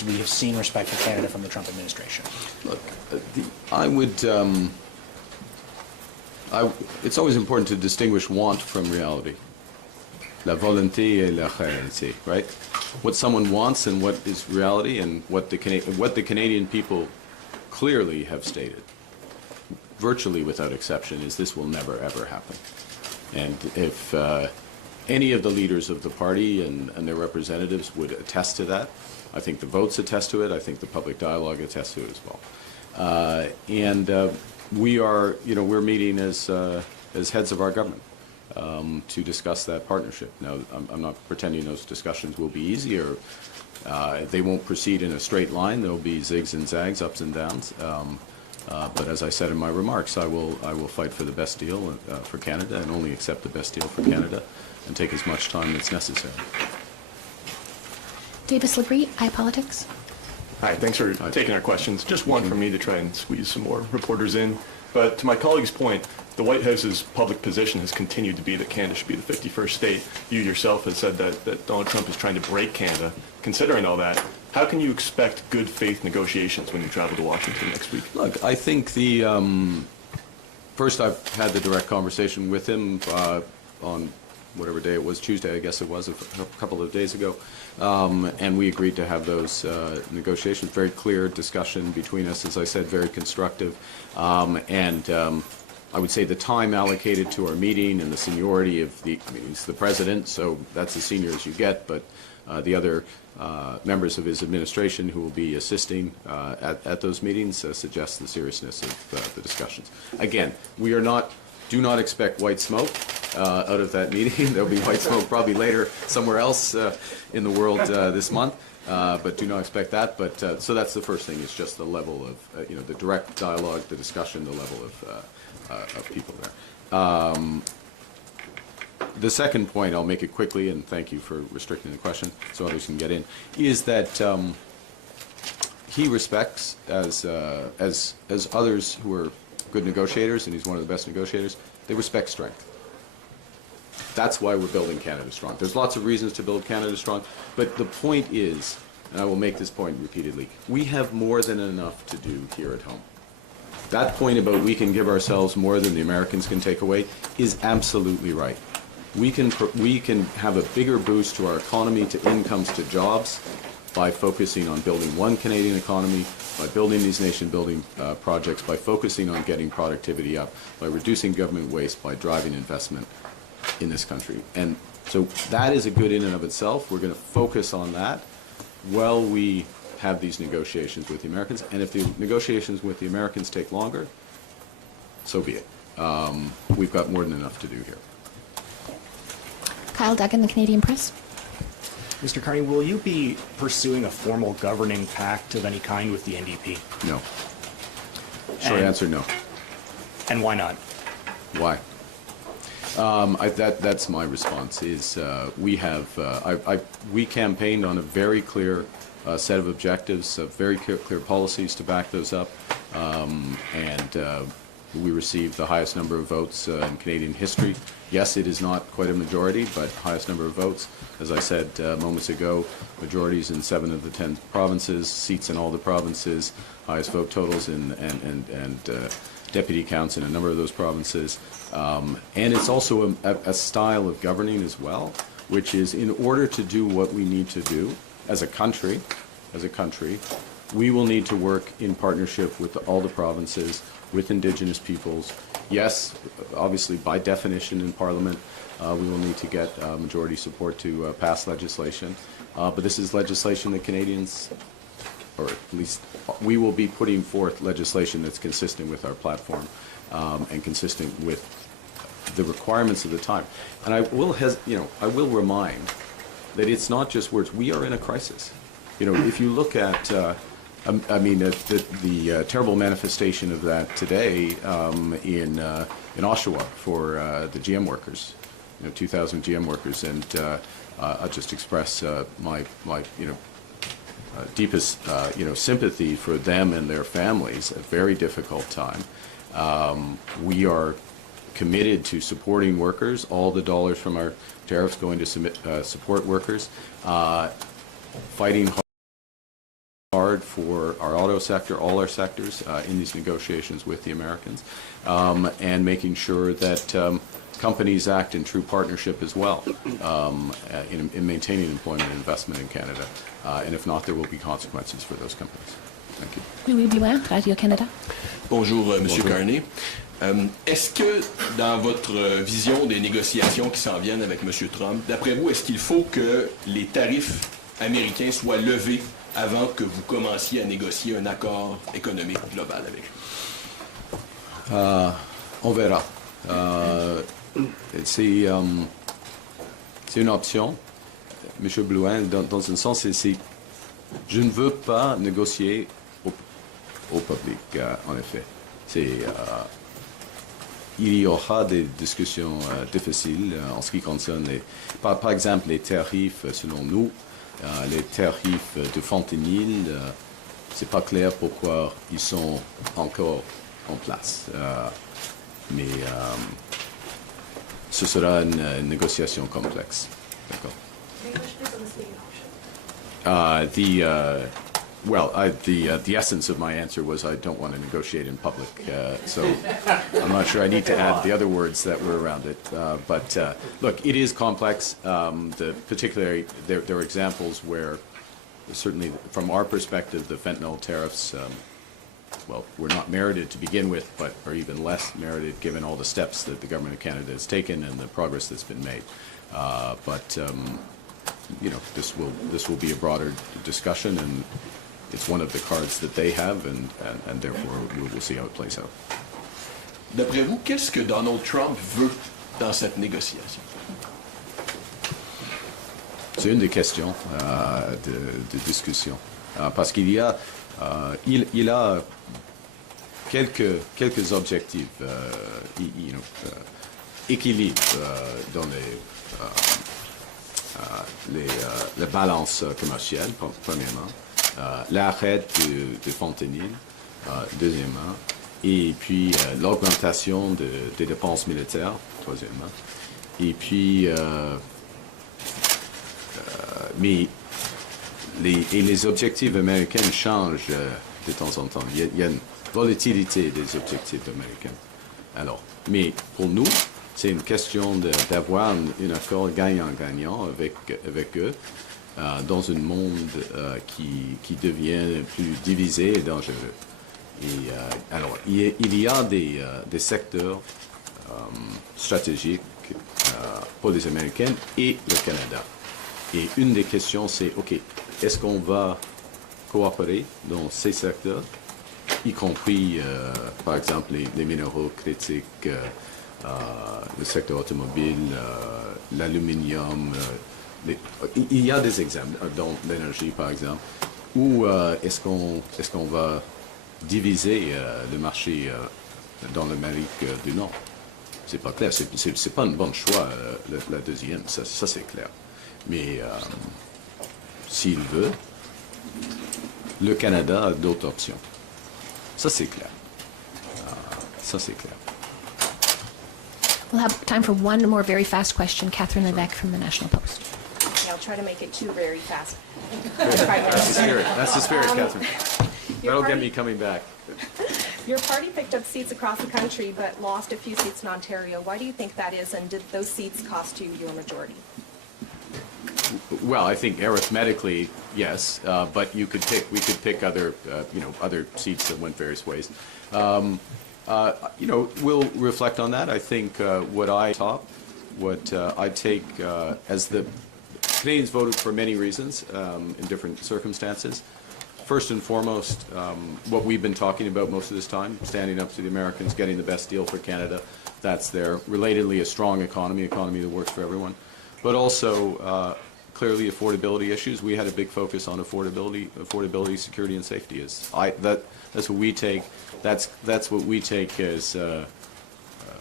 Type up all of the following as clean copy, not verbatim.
as we have seen respect for Canada from the Trump administration? Look, it's always important to distinguish want from reality. La volonté et la réalité, right? What someone wants and what is reality, and what the Canadian people clearly have stated, virtually without exception, is this will never, ever happen. And if any of the leaders of the party and their representatives would attest to that, I think the votes attest to it, I think the public dialogue attests to it as well. We are, we're meeting as heads of our government to discuss that partnership. Now, I'm not pretending those discussions will be easy, or they won't proceed in a straight line. There will be zigs and zags, ups and downs. But as I said in my remarks, I will fight for the best deal for Canada, and only accept the best deal for Canada, and take as much time as necessary. Davis Labrie, iPolitics. Hi, thanks for taking our questions. Just one from me to try and squeeze some more reporters in. But to my colleague's point, the White House's public position has continued to be that Canada should be the 51st state. You yourself have said that Donald Trump is trying to break Canada. Considering all that, how can you expect good faith negotiations when you travel to Washington next week? Look, I think first I've had the direct conversation with him on whatever day it was, Tuesday I guess it was, a couple of days ago, and we agreed to have those negotiations. Very clear discussion between us, as I said, very constructive, I would say the time allocated to our meeting and the seniority of he's the president, so that's as senior as you get, but the other members of his administration who will be assisting at those meetings suggests the seriousness of the discussions. Again, do not expect white smoke out of that meeting. There'll be white smoke probably later somewhere else in the world this month, but do not expect that. But so that's the first thing, is just the level of the direct dialogue, the discussion, the level of people there. The second point, I'll make it quickly, and thank you for restricting the question so others can get in, is that he respects, as others who are good negotiators, and he's one of the best negotiators, they respect strength. That's why we're building Canada strong. There's lots of reasons to build Canada strong, but the point is, and I will make this point repeatedly, we have more than enough to do here at home. That point about we can give ourselves more than the Americans can take away is absolutely right. We can have a bigger boost to our economy, to incomes, to jobs, by focusing on building one Canadian economy, by building these nation-building projects, by focusing on getting productivity up, by reducing government waste, by driving investment in this country. And so that is a good in and of itself. We're going to focus on that while we have these negotiations with the Americans. And if the negotiations with the Americans take longer, so be it. We've got more than enough to do here. Kyle Duggan, the Canadian Press. Mr. Carney, will you be pursuing a formal governing pact of any kind with the NDP? No. Short answer, no. And why not? Why? That's my response. Is we campaigned on a very clear set of objectives, very clear policies to back those up, and we received the highest number of votes in Canadian history. Yes, it is not quite a majority, but highest number of votes. As I said moments ago, majorities in 7 of the 10 provinces, seats in all the provinces, highest vote totals and deputy counts in a number of those provinces. And it's also a style of governing as well, which is, in order to do what we need to do as a country, we will need to work in partnership with all the provinces, with Indigenous peoples. Yes, obviously, by definition in Parliament, we will need to get majority support to pass legislation. But this is legislation that Canadians, or at least we will be putting forth legislation that's consistent with our platform and consistent with the requirements of the time. And I will remind that it's not just words. We are in a crisis. If you look at the terrible manifestation of that today in Oshawa for the GM workers, 2,000 GM workers, and I'll just express my deepest sympathy for them and their families. A very difficult time. We are committed to supporting workers. All the dollars from our tariffs going to support workers, fighting hard hard for our auto sector, all our sectors, in these negotiations with the Americans, and making sure that companies act in true partnership as well in maintaining employment and investment in Canada. And if not, there will be consequences for those companies. Thank you. Louis Blouin, Radio-Canada. Bonjour, Monsieur Bonjour. Carney. Est-ce que dans votre vision des négociations qui s'en viennent avec Monsieur Trump, d'après vous, est-ce qu'il faut que les tarifs américains soient levés avant que vous commenciez à négocier un accord économique global avec lui? On verra. C'est une option, M. Blouin, dans un sens, je ne veux pas négocier au public, en effet. Il y aura des discussions difficiles en ce qui concerne, par exemple, les tarifs, selon nous, les tarifs de fentanyl, c'est pas clair pourquoi ils sont encore en place. Mais ce sera une négociation complexe. D'accord. The essence of my answer was I don't want to negotiate in public, so I'm not sure I need to add the other words that were around it. But look, it is complex. Particularly, there are examples where, certainly from our perspective, the fentanyl tariffs, were not merited to begin with, but are even less merited given all the steps that the government of Canada has taken and the progress that's been made. This will be a broader discussion, and it's one of the cards that they have, and therefore we will see how it plays out. D'après vous, qu'est-ce que Donald Trump veut dans cette négociation? C'est une des questions de discussion, parce qu'il y a, il a quelques objectifs, équilibre dans les balances commerciales, premièrement, l'arrêt de fentanyl, deuxièmement, et puis l'augmentation des dépenses militaires, troisièmement, et puis mais les objectifs américains changent de temps en temps. Il y a une volatilité des objectifs américains. Alors, mais pour nous, c'est une question d'avoir un accord gagnant-gagnant avec eux dans un monde qui devient plus divisé et dangereux. Et, alors, il y a des secteurs stratégiques pour les Américains et le Canada. Et une des questions, c'est, OK, est-ce qu'on va coopérer dans ces secteurs, y compris, par exemple, les minéraux critiques, le secteur automobile, l'aluminium. Il y a des exemples, dans l'énergie, par exemple, où est-ce qu'on va diviser le marché dans l'Amérique du Nord? C'est pas clair, c'est pas un bon choix, la deuxième, ça c'est clair. Mais s'il veut, le Canada a d'autres options. Ça c'est clair. Ça c'est clair. We'll have time for one more very fast question. Catherine Levesque from the National Post. Okay, I'll try to make it two very fast. That's the spirit, Catherine. That'll get me coming back. Your party picked up seats across the country but lost a few seats in Ontario. Why do you think that is, and did those seats cost you your majority? Well, I think arithmetically, yes, but we could pick other, other seats that went various ways. We'll reflect on that. I think what I take as the Canadians voted for many reasons in different circumstances. First and foremost, what we've been talking about most of this time, standing up to the Americans, getting the best deal for Canada, that's there. Relatedly, a strong economy that works for everyone. But also, clearly, affordability issues. We had a big focus on affordability, security, and safety. That's what we take. That's what we take as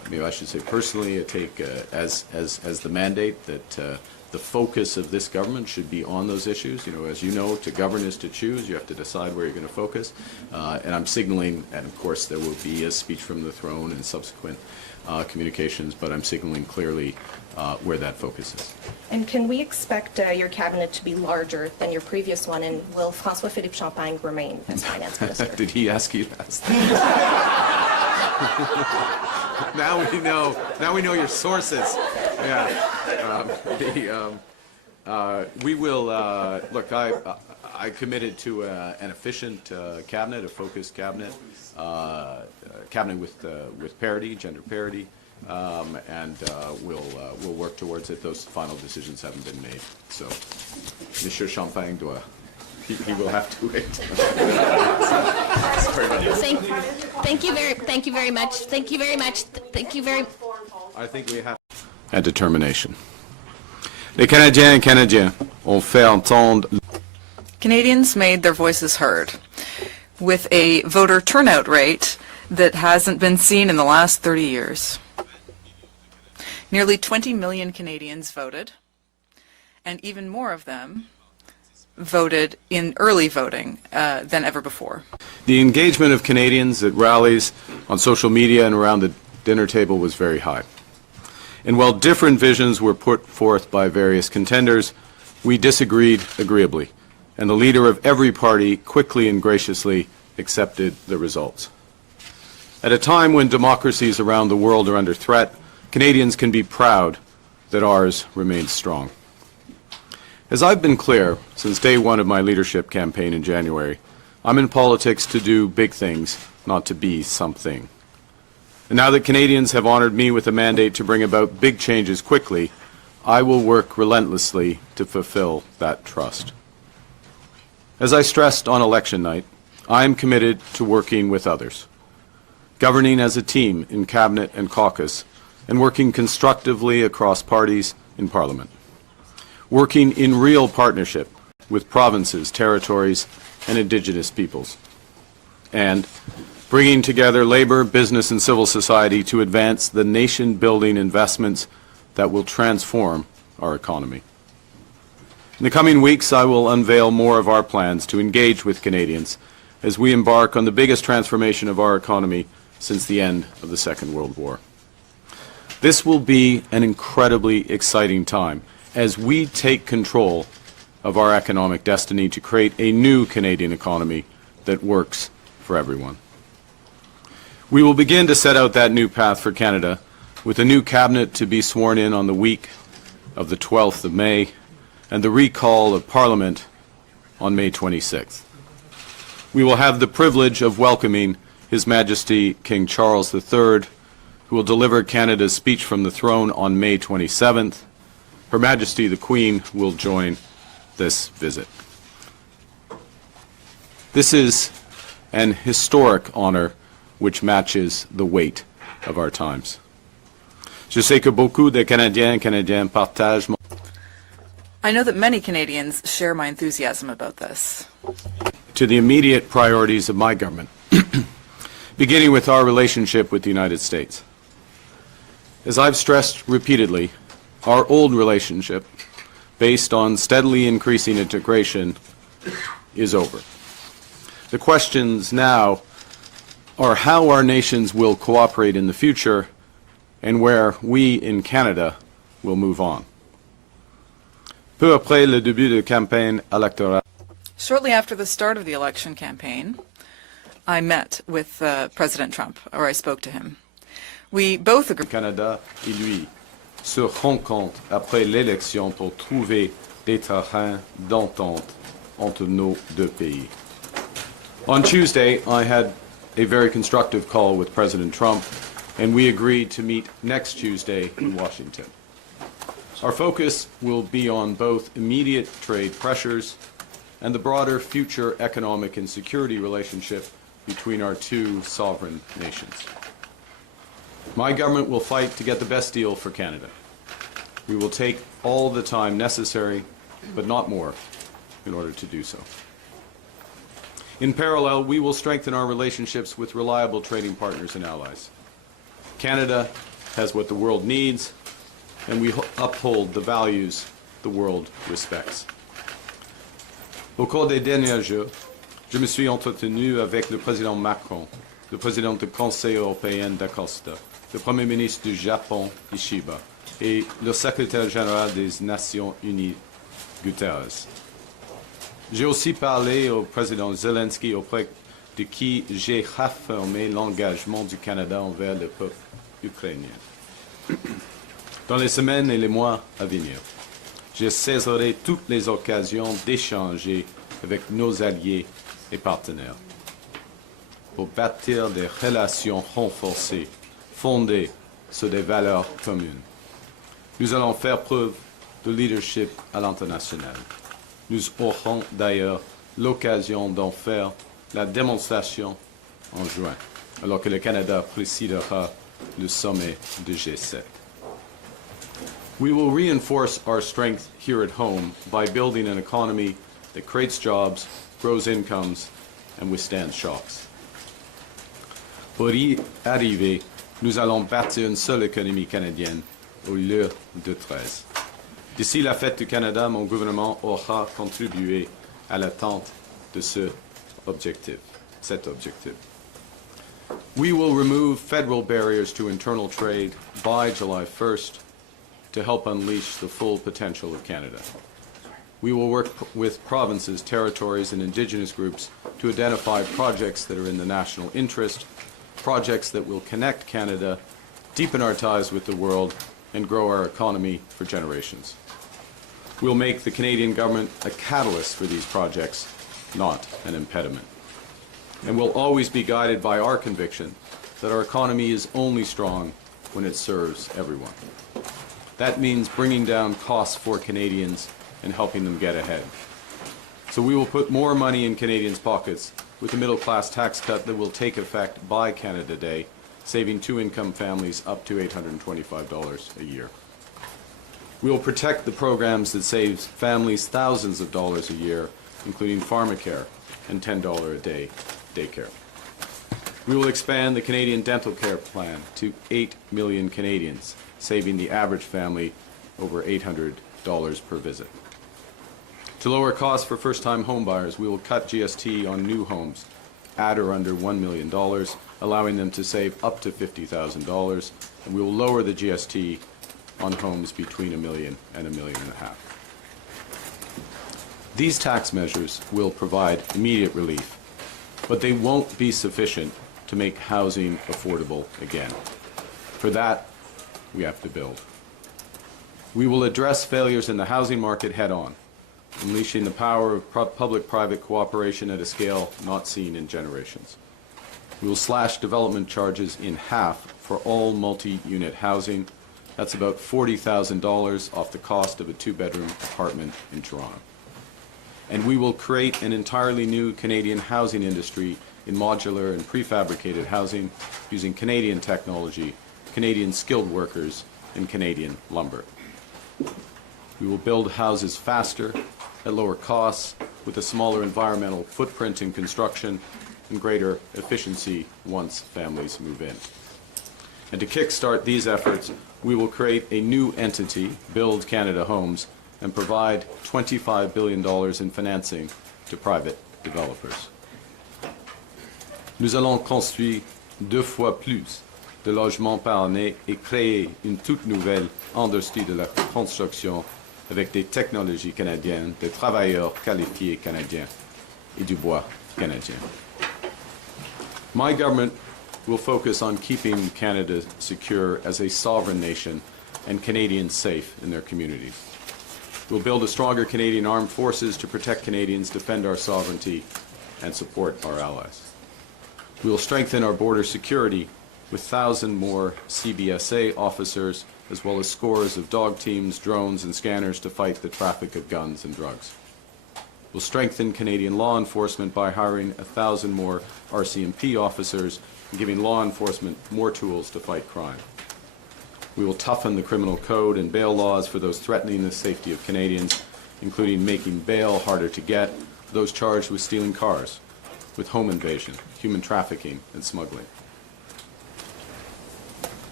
maybe I should say personally, I take as the mandate that the focus of this government should be on those issues. You know, as you know, to govern is to choose. You have to decide where you're going to focus. And I'm signaling, and of course there will be a speech from the throne and subsequent communications, but I'm signaling clearly where that focus is. And can we expect your cabinet to be larger than your previous one, and will François-Philippe Champagne remain as finance minister? Did he ask you that? Now we know your sources. Yeah. We will look. I committed to an efficient cabinet, a focused cabinet, cabinet with parity, gender parity, and we'll work towards it. Those final decisions haven't been made, so Monsieur Champagne doit. He will have to wait. Sorry about that. Thank you very much. Thank you very much. Thank you very. I think we have. And determination. Les Canadiens et Canadiens ont fait entendre. Canadians made their voices heard with a voter turnout rate that hasn't been seen in the last 30 years. Nearly 20 million Canadians voted, and even more of them voted in early voting than ever before. The engagement of Canadians at rallies, on social media, and around the dinner table was very high. And while different visions were put forth by various contenders, we disagreed agreeably, and the leader of every party quickly and graciously accepted the results. At a time when democracies around the world are under threat, Canadians can be proud that ours remains strong. As I've been clear since day one of my leadership campaign in January, I'm in politics to do big things, not to be something. And now that Canadians have honored me with a mandate to bring about big changes quickly, I will work relentlessly to fulfill that trust. As I stressed on election night, I am committed to working with others, governing as a team in Cabinet and caucus, and working constructively across parties in Parliament. Working in real partnership with provinces, territories, and Indigenous peoples, and bringing together labor, business, and civil society to advance the nation-building investments that will transform our economy. In the coming weeks, I will unveil more of our plans to engage with Canadians as we embark on the biggest transformation of our economy since the end of the Second World War. This will be an incredibly exciting time as we take control of our economic destiny to create a new Canadian economy that works for everyone. We will begin to set out that new path for Canada with a new cabinet to be sworn in on the week of the 12th of May and the recall of Parliament on May 26th. We will have the privilege of welcoming His Majesty King Charles III, who will deliver Canada's speech from the throne on May 27th. Her Majesty the Queen will join this visit. This is an historic honor which matches the weight of our times. Je sais que beaucoup de Canadiens et Canadiennes partagent mon... I know that many Canadians share my enthusiasm about this. To the immediate priorities of my government, beginning with our relationship with the United States. As I've stressed repeatedly, our old relationship, based on steadily increasing integration, is over. The questions now are how our nations will cooperate in the future and where we in Canada will move on. Peu après le début de campagne électorale. Shortly after the start of the election campaign, I met with President Trump, or I spoke to him. We both agreed. Canada et lui se rencontrent après l'élection pour trouver des terrains d'entente entre nos deux pays. On Tuesday, I had a very constructive call with President Trump, and we agreed to meet next Tuesday in Washington. Our focus will be on both immediate trade pressures and the broader future economic and security relationship between our two sovereign nations. My government will fight to get the best deal for Canada. We will take all the time necessary, but not more, in order to do so. In parallel, we will strengthen our relationships with reliable trading partners and allies. Canada has what the world needs, and we uphold the values the world respects. Au cours des derniers jours, je me suis entretenu avec le président Macron, le président du Conseil européen d'Acosta, le Premier ministre du Japon, Ishiba, et le secrétaire général des Nations Unies, Guterres. J'ai aussi parlé au président Zelensky, auprès de qui j'ai réaffirmé l'engagement du Canada envers le peuple ukrainien. Dans les semaines et les mois à venir, je saisirai toutes les occasions d'échanger avec nos alliés et partenaires pour bâtir des relations renforcées, fondées sur des valeurs communes. Nous allons faire preuve de leadership à l'international. Nous aurons d'ailleurs l'occasion d'en faire la démonstration en juin, alors que le Canada présidera le sommet du G7. We will reinforce our strength here at home by building an economy that creates jobs, grows incomes, and withstands shocks. Pour y arriver, nous allons bâtir une seule économie canadienne au lieu de 13. D'ici la fête du Canada, mon gouvernement aura contribué à l'atteinte de cet objectif. We will remove federal barriers to internal trade by July 1st to help unleash the full potential of Canada. We will work with provinces, territories, and Indigenous groups to identify projects that are in the national interest, projects that will connect Canada, deepen our ties with the world, and grow our economy for generations. We'll make the Canadian government a catalyst for these projects, not an impediment. And we'll always be guided by our conviction that our economy is only strong when it serves everyone. That means bringing down costs for Canadians and helping them get ahead. So we will put more money in Canadians' pockets with the middle-class tax cut that will take effect by Canada Day, saving two-income families up to $825 a year. We will protect the programs that save families thousands of dollars a year, including pharmacare and $10 a day daycare. We will expand the Canadian Dental Care Plan to 8 million Canadians, saving the average family over $800 per visit. To lower costs for first-time homebuyers, we will cut GST on new homes at or under $1 million, allowing them to save up to $50,000, and we will lower the GST on homes between $1 million and $1.5 million. These tax measures will provide immediate relief, but they won't be sufficient to make housing affordable again. For that, we have to build. We will address failures in the housing market head-on, unleashing the power of public-private cooperation at a scale not seen in generations. We will slash development charges in half for all multi-unit housing. That's about $40,000 off the cost of a two-bedroom apartment in Toronto. And we will create an entirely new Canadian housing industry in modular and prefabricated housing using Canadian technology, Canadian skilled workers, and Canadian lumber. We will build houses faster, at lower costs, with a smaller environmental footprint in construction and greater efficiency once families move in. And to kickstart these efforts, we will create a new entity, Build Canada Homes, and provide $25 billion in financing to private developers. Nous allons construire 2 fois plus de logements par année et créer une toute nouvelle industrie de la construction avec des technologies canadiennes, des travailleurs qualifiés canadiens et du bois canadien. My government will focus on keeping Canada secure as a sovereign nation and Canadians safe in their communities. We'll build a stronger Canadian armed forces to protect Canadians, defend our sovereignty, and support our allies. We will strengthen our border security with 1,000 more CBSA officers, as well as scores of dog teams, drones, and scanners to fight the traffic of guns and drugs. We'll strengthen Canadian law enforcement by hiring 1,000 more RCMP officers and giving law enforcement more tools to fight crime. We will toughen the criminal code and bail laws for those threatening the safety of Canadians, including making bail harder to get for those charged with stealing cars, with home invasion, human trafficking, and smuggling.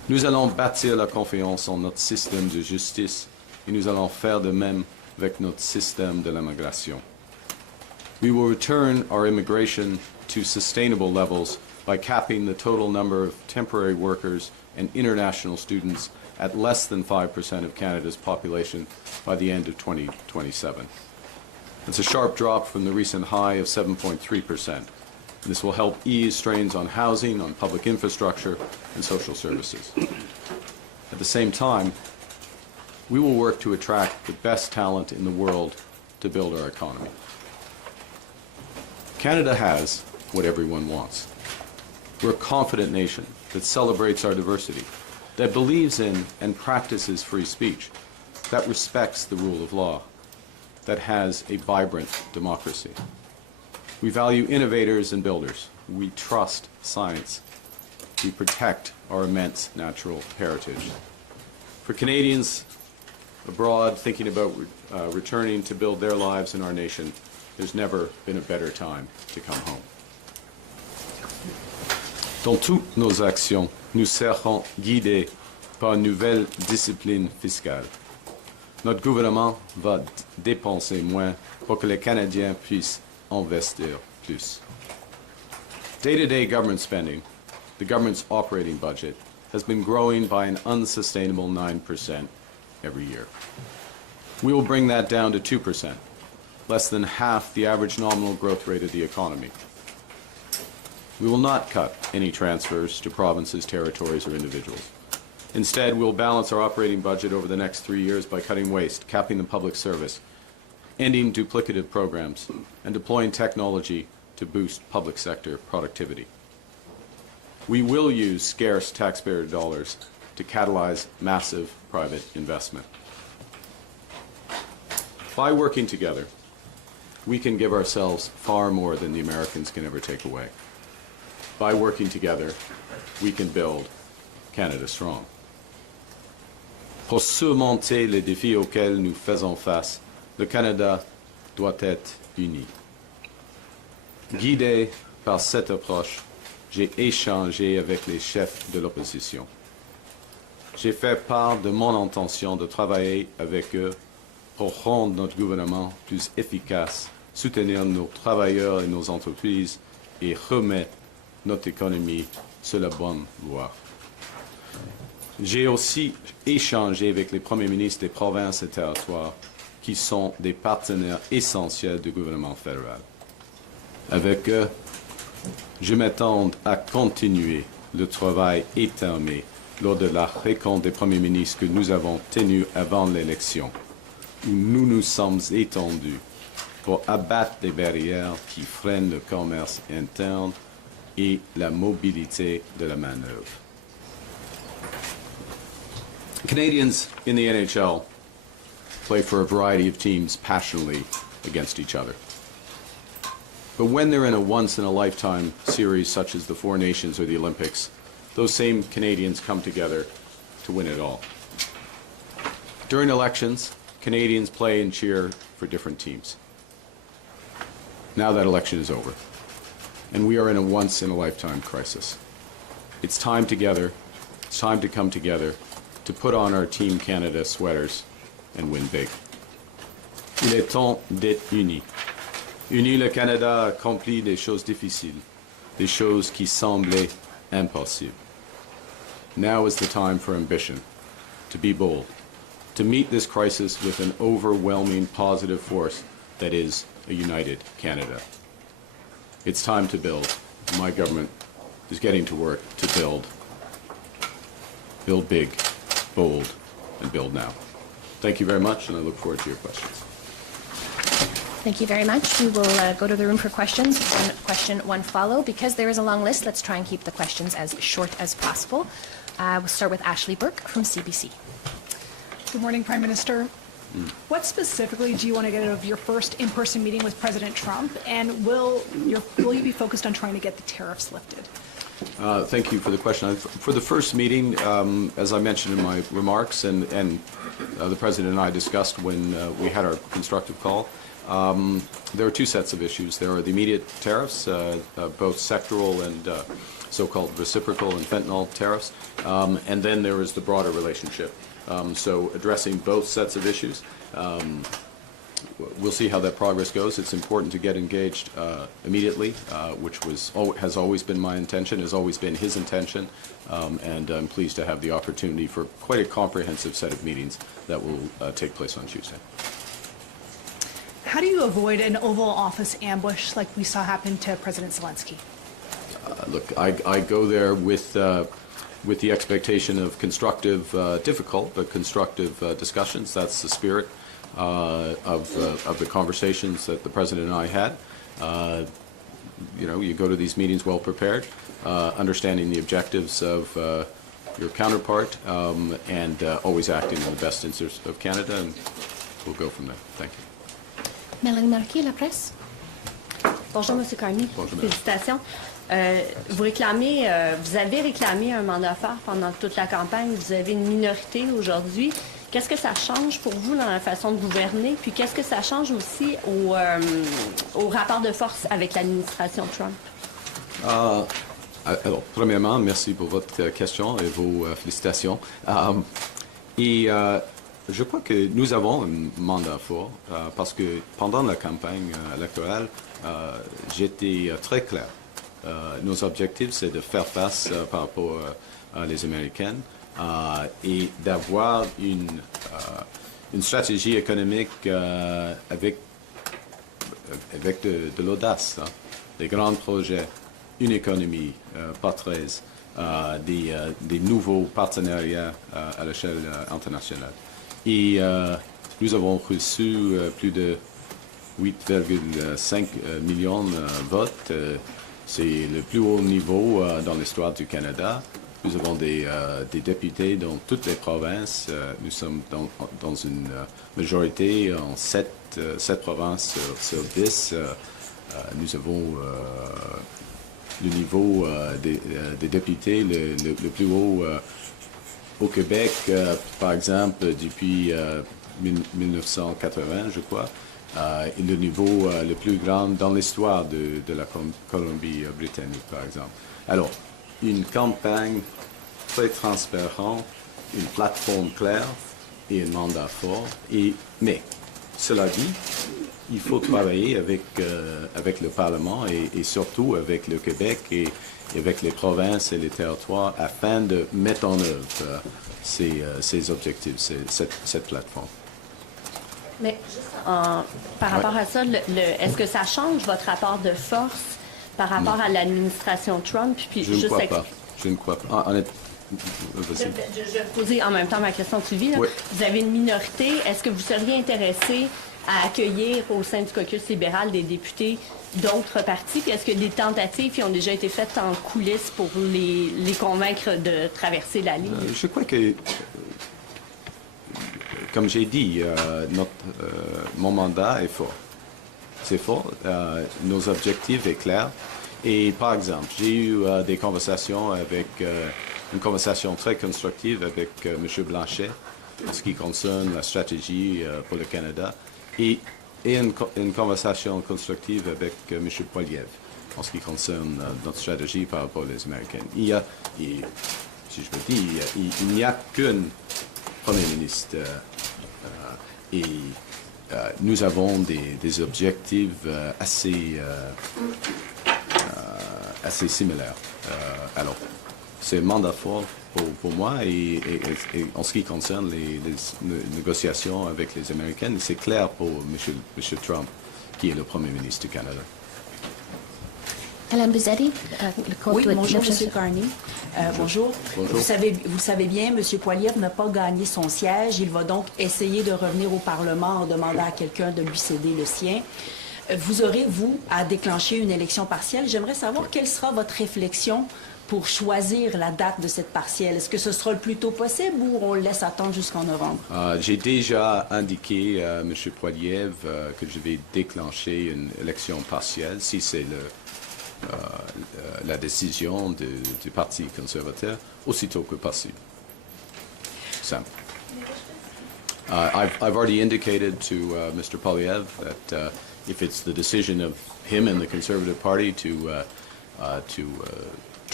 Nous allons bâtir la confiance en notre système de justice et nous allons faire de même avec notre système de l'immigration. We will return our immigration to sustainable levels by capping the total number of temporary workers and international students at less than 5% of Canada's population by the end of 2027. It's a sharp drop from the recent high of 7.3%. This will help ease strains on housing, on public infrastructure, and social services. At the same time, we will work to attract the best talent in the world to build our economy. Canada has what everyone wants. We're a confident nation that celebrates our diversity, that believes in and practices free speech, that respects the rule of law, that has a vibrant democracy. We value innovators and builders. We trust science. We protect our immense natural heritage. For Canadians abroad thinking about returning to build their lives in our nation, there's never been a better time to come home. Dans toutes nos actions, nous serons guidés par une nouvelle discipline fiscale. Notre gouvernement va dépenser moins pour que les Canadiens puissent investir plus. Day-to-day government spending, the government's operating budget, has been growing by an unsustainable 9% every year. We will bring that down to 2%, less than half the average nominal growth rate of the economy. We will not cut any transfers to provinces, territories, or individuals. Instead, we'll balance our operating budget over the next 3 years by cutting waste, capping the public service, ending duplicative programs, and deploying technology to boost public sector productivity. We will use scarce taxpayer dollars to catalyze massive private investment. By working together, we can give ourselves far more than the Americans can ever take away. By working together, we can build Canada strong. Pour surmonter les défis auxquels nous faisons face, le Canada doit être uni. Guidé par cette approche, j'ai échangé avec les chefs de l'opposition. J'ai fait part de mon intention de travailler avec eux pour rendre notre gouvernement plus efficace, soutenir nos travailleurs et nos entreprises et remettre notre économie sur la bonne voie. J'ai aussi échangé avec les premiers ministres des provinces et territoires qui sont des partenaires essentiels du gouvernement fédéral. Avec eux, je m'attends à continuer le travail éternel lors de la rencontre des premiers ministres que nous avons tenue avant l'élection, où nous nous sommes étendus pour abattre les barrières qui freinent le commerce interne et la mobilité de la main-d'œuvre. Canadians in the NHL play for a variety of teams passionately against each other. But when they're in a once-in-a-lifetime series such as the Four Nations or the Olympics, those same Canadians come together to win it all. During elections, Canadians play and cheer for different teams. Now that election is over, and we are in a once-in-a-lifetime crisis. It's time together, it's time to come together to put on our Team Canada sweaters and win big. Il est temps d'être unis. Unis, le Canada a accompli des choses difficiles, des choses qui semblaient impossibles. Now is the time for ambition, to be bold, to meet this crisis with an overwhelming positive force that is a united Canada. It's time to build. My government is getting to work to build. Build big, bold, and build now. Thank you very much, and I look forward to your questions. Thank you very much. We will go to the room for questions. One question, one follow. Because there is a long list, let's try and keep the questions as short as possible. We'll start with Ashley Burke from CBC. Good morning, Prime Minister. What specifically do you want to get out of your first in-person meeting with President Trump, and will you be focused on trying to get the tariffs lifted? Thank you for the question. For the first meeting, as I mentioned in my remarks, and the President and I discussed when we had our constructive call, there are two sets of issues. There are the immediate tariffs, both sectoral and so-called reciprocal and fentanyl tariffs. And then there is the broader relationship. So addressing both sets of issues. We'll see how that progress goes. It's important to get engaged immediately, which has always been my intention, has always been his intention, and I'm pleased to have the opportunity for quite a comprehensive set of meetings that will take place on Tuesday. How do you avoid an Oval Office ambush like we saw happen to President Zelensky? Look, I go there with the expectation of constructive, difficult, but constructive discussions. That's the spirit of the conversations that the President and I had. You go to these meetings well prepared, understanding the objectives of your counterpart, and always acting in the best interest of Canada, and we'll go from there. Thank you. Mélanie Marquis, La Presse. Bonjour, M. Carney. Bonjour, madame. Félicitations. Vous avez réclamé un mandat fort pendant toute la campagne. Vous avez une minorité aujourd'hui. Qu'est-ce que ça change pour vous dans la façon de gouverner? Puis qu'est-ce que ça change aussi au rapport de force avec l'administration Trump? Alors, premièrement, merci pour votre question et vos félicitations. Je crois que nous avons un mandat fort parce que pendant la campagne électorale, j'étais très clair. Nos objectifs, c'est de faire face par rapport à les Américaines et d'avoir une stratégie économique avec de l'audace, des grands projets, une économie pas très, des nouveaux partenariats à l'échelle internationale. Et nous avons reçu plus de 8,5 millions de votes. C'est le plus haut niveau dans l'histoire du Canada. Nous avons des députés dans toutes les provinces. Nous sommes dans une majorité en 7 provinces sur 10. Nous avons le niveau des députés le plus haut au Québec, par exemple, depuis 1980, je crois, et le niveau le plus grand dans l'histoire de la Colombie-Britannique, par exemple. Alors, une campagne très transparente, une plateforme claire et un mandat fort. Mais, cela dit, il faut travailler avec le Parlement et surtout avec le Québec et avec les provinces et les territoires afin de mettre en œuvre ces objectifs, cette plateforme. Mais juste par rapport à ça, est-ce que ça change votre rapport de force par rapport à l'administration Trump? Puis Je ne crois pas. Je ne crois pas. Je vais poser en même temps ma question de suivi. Oui. Vous avez une minorité. Est-ce que vous seriez intéressé à accueillir au sein du caucus libéral des députés d'autres partis? Puis est-ce que des tentatives qui ont déjà été faites en coulisses pour les convaincre de traverser la ligne? Je crois que, comme j'ai dit, mon mandat est fort. C'est fort. Nos objectifs sont clairs. Et par exemple, j'ai eu des conversations une conversation très constructive avec M. Blanchet en ce qui concerne la stratégie pour le Canada et une conversation constructive avec M. Poilievre en ce qui concerne notre stratégie par rapport aux Américaines. Si je peux dire, il n'y a qu'un Premier ministre et nous avons des objectifs assez similaires. Alors, c'est un mandat fort pour moi et en ce qui concerne les négociations avec les Américaines, c'est clair pour M. Trump, qui est le Premier ministre du Canada. Alain Buzzetti, le compte Oui, de bonjour, la- M. Carney. Bonjour. Bonjour. Vous le savez bien, M. Poilievre n'a pas gagné son siège. Il va donc essayer de revenir au Parlement en demandant à quelqu'un de lui céder le sien. Vous aurez, vous, à déclencher une élection partielle. J'aimerais savoir quelle sera votre réflexion pour choisir la date de cette partielle. Est-ce que ce sera le plus tôt possible ou on le laisse attendre jusqu'en novembre? J'ai déjà indiqué à M. Poilievre que je vais déclencher une élection partielle si c'est la décision du Parti conservateur aussitôt que possible. Simple. I've already indicated to Mr. Poilievre that if it's the decision of him and the Conservative Party to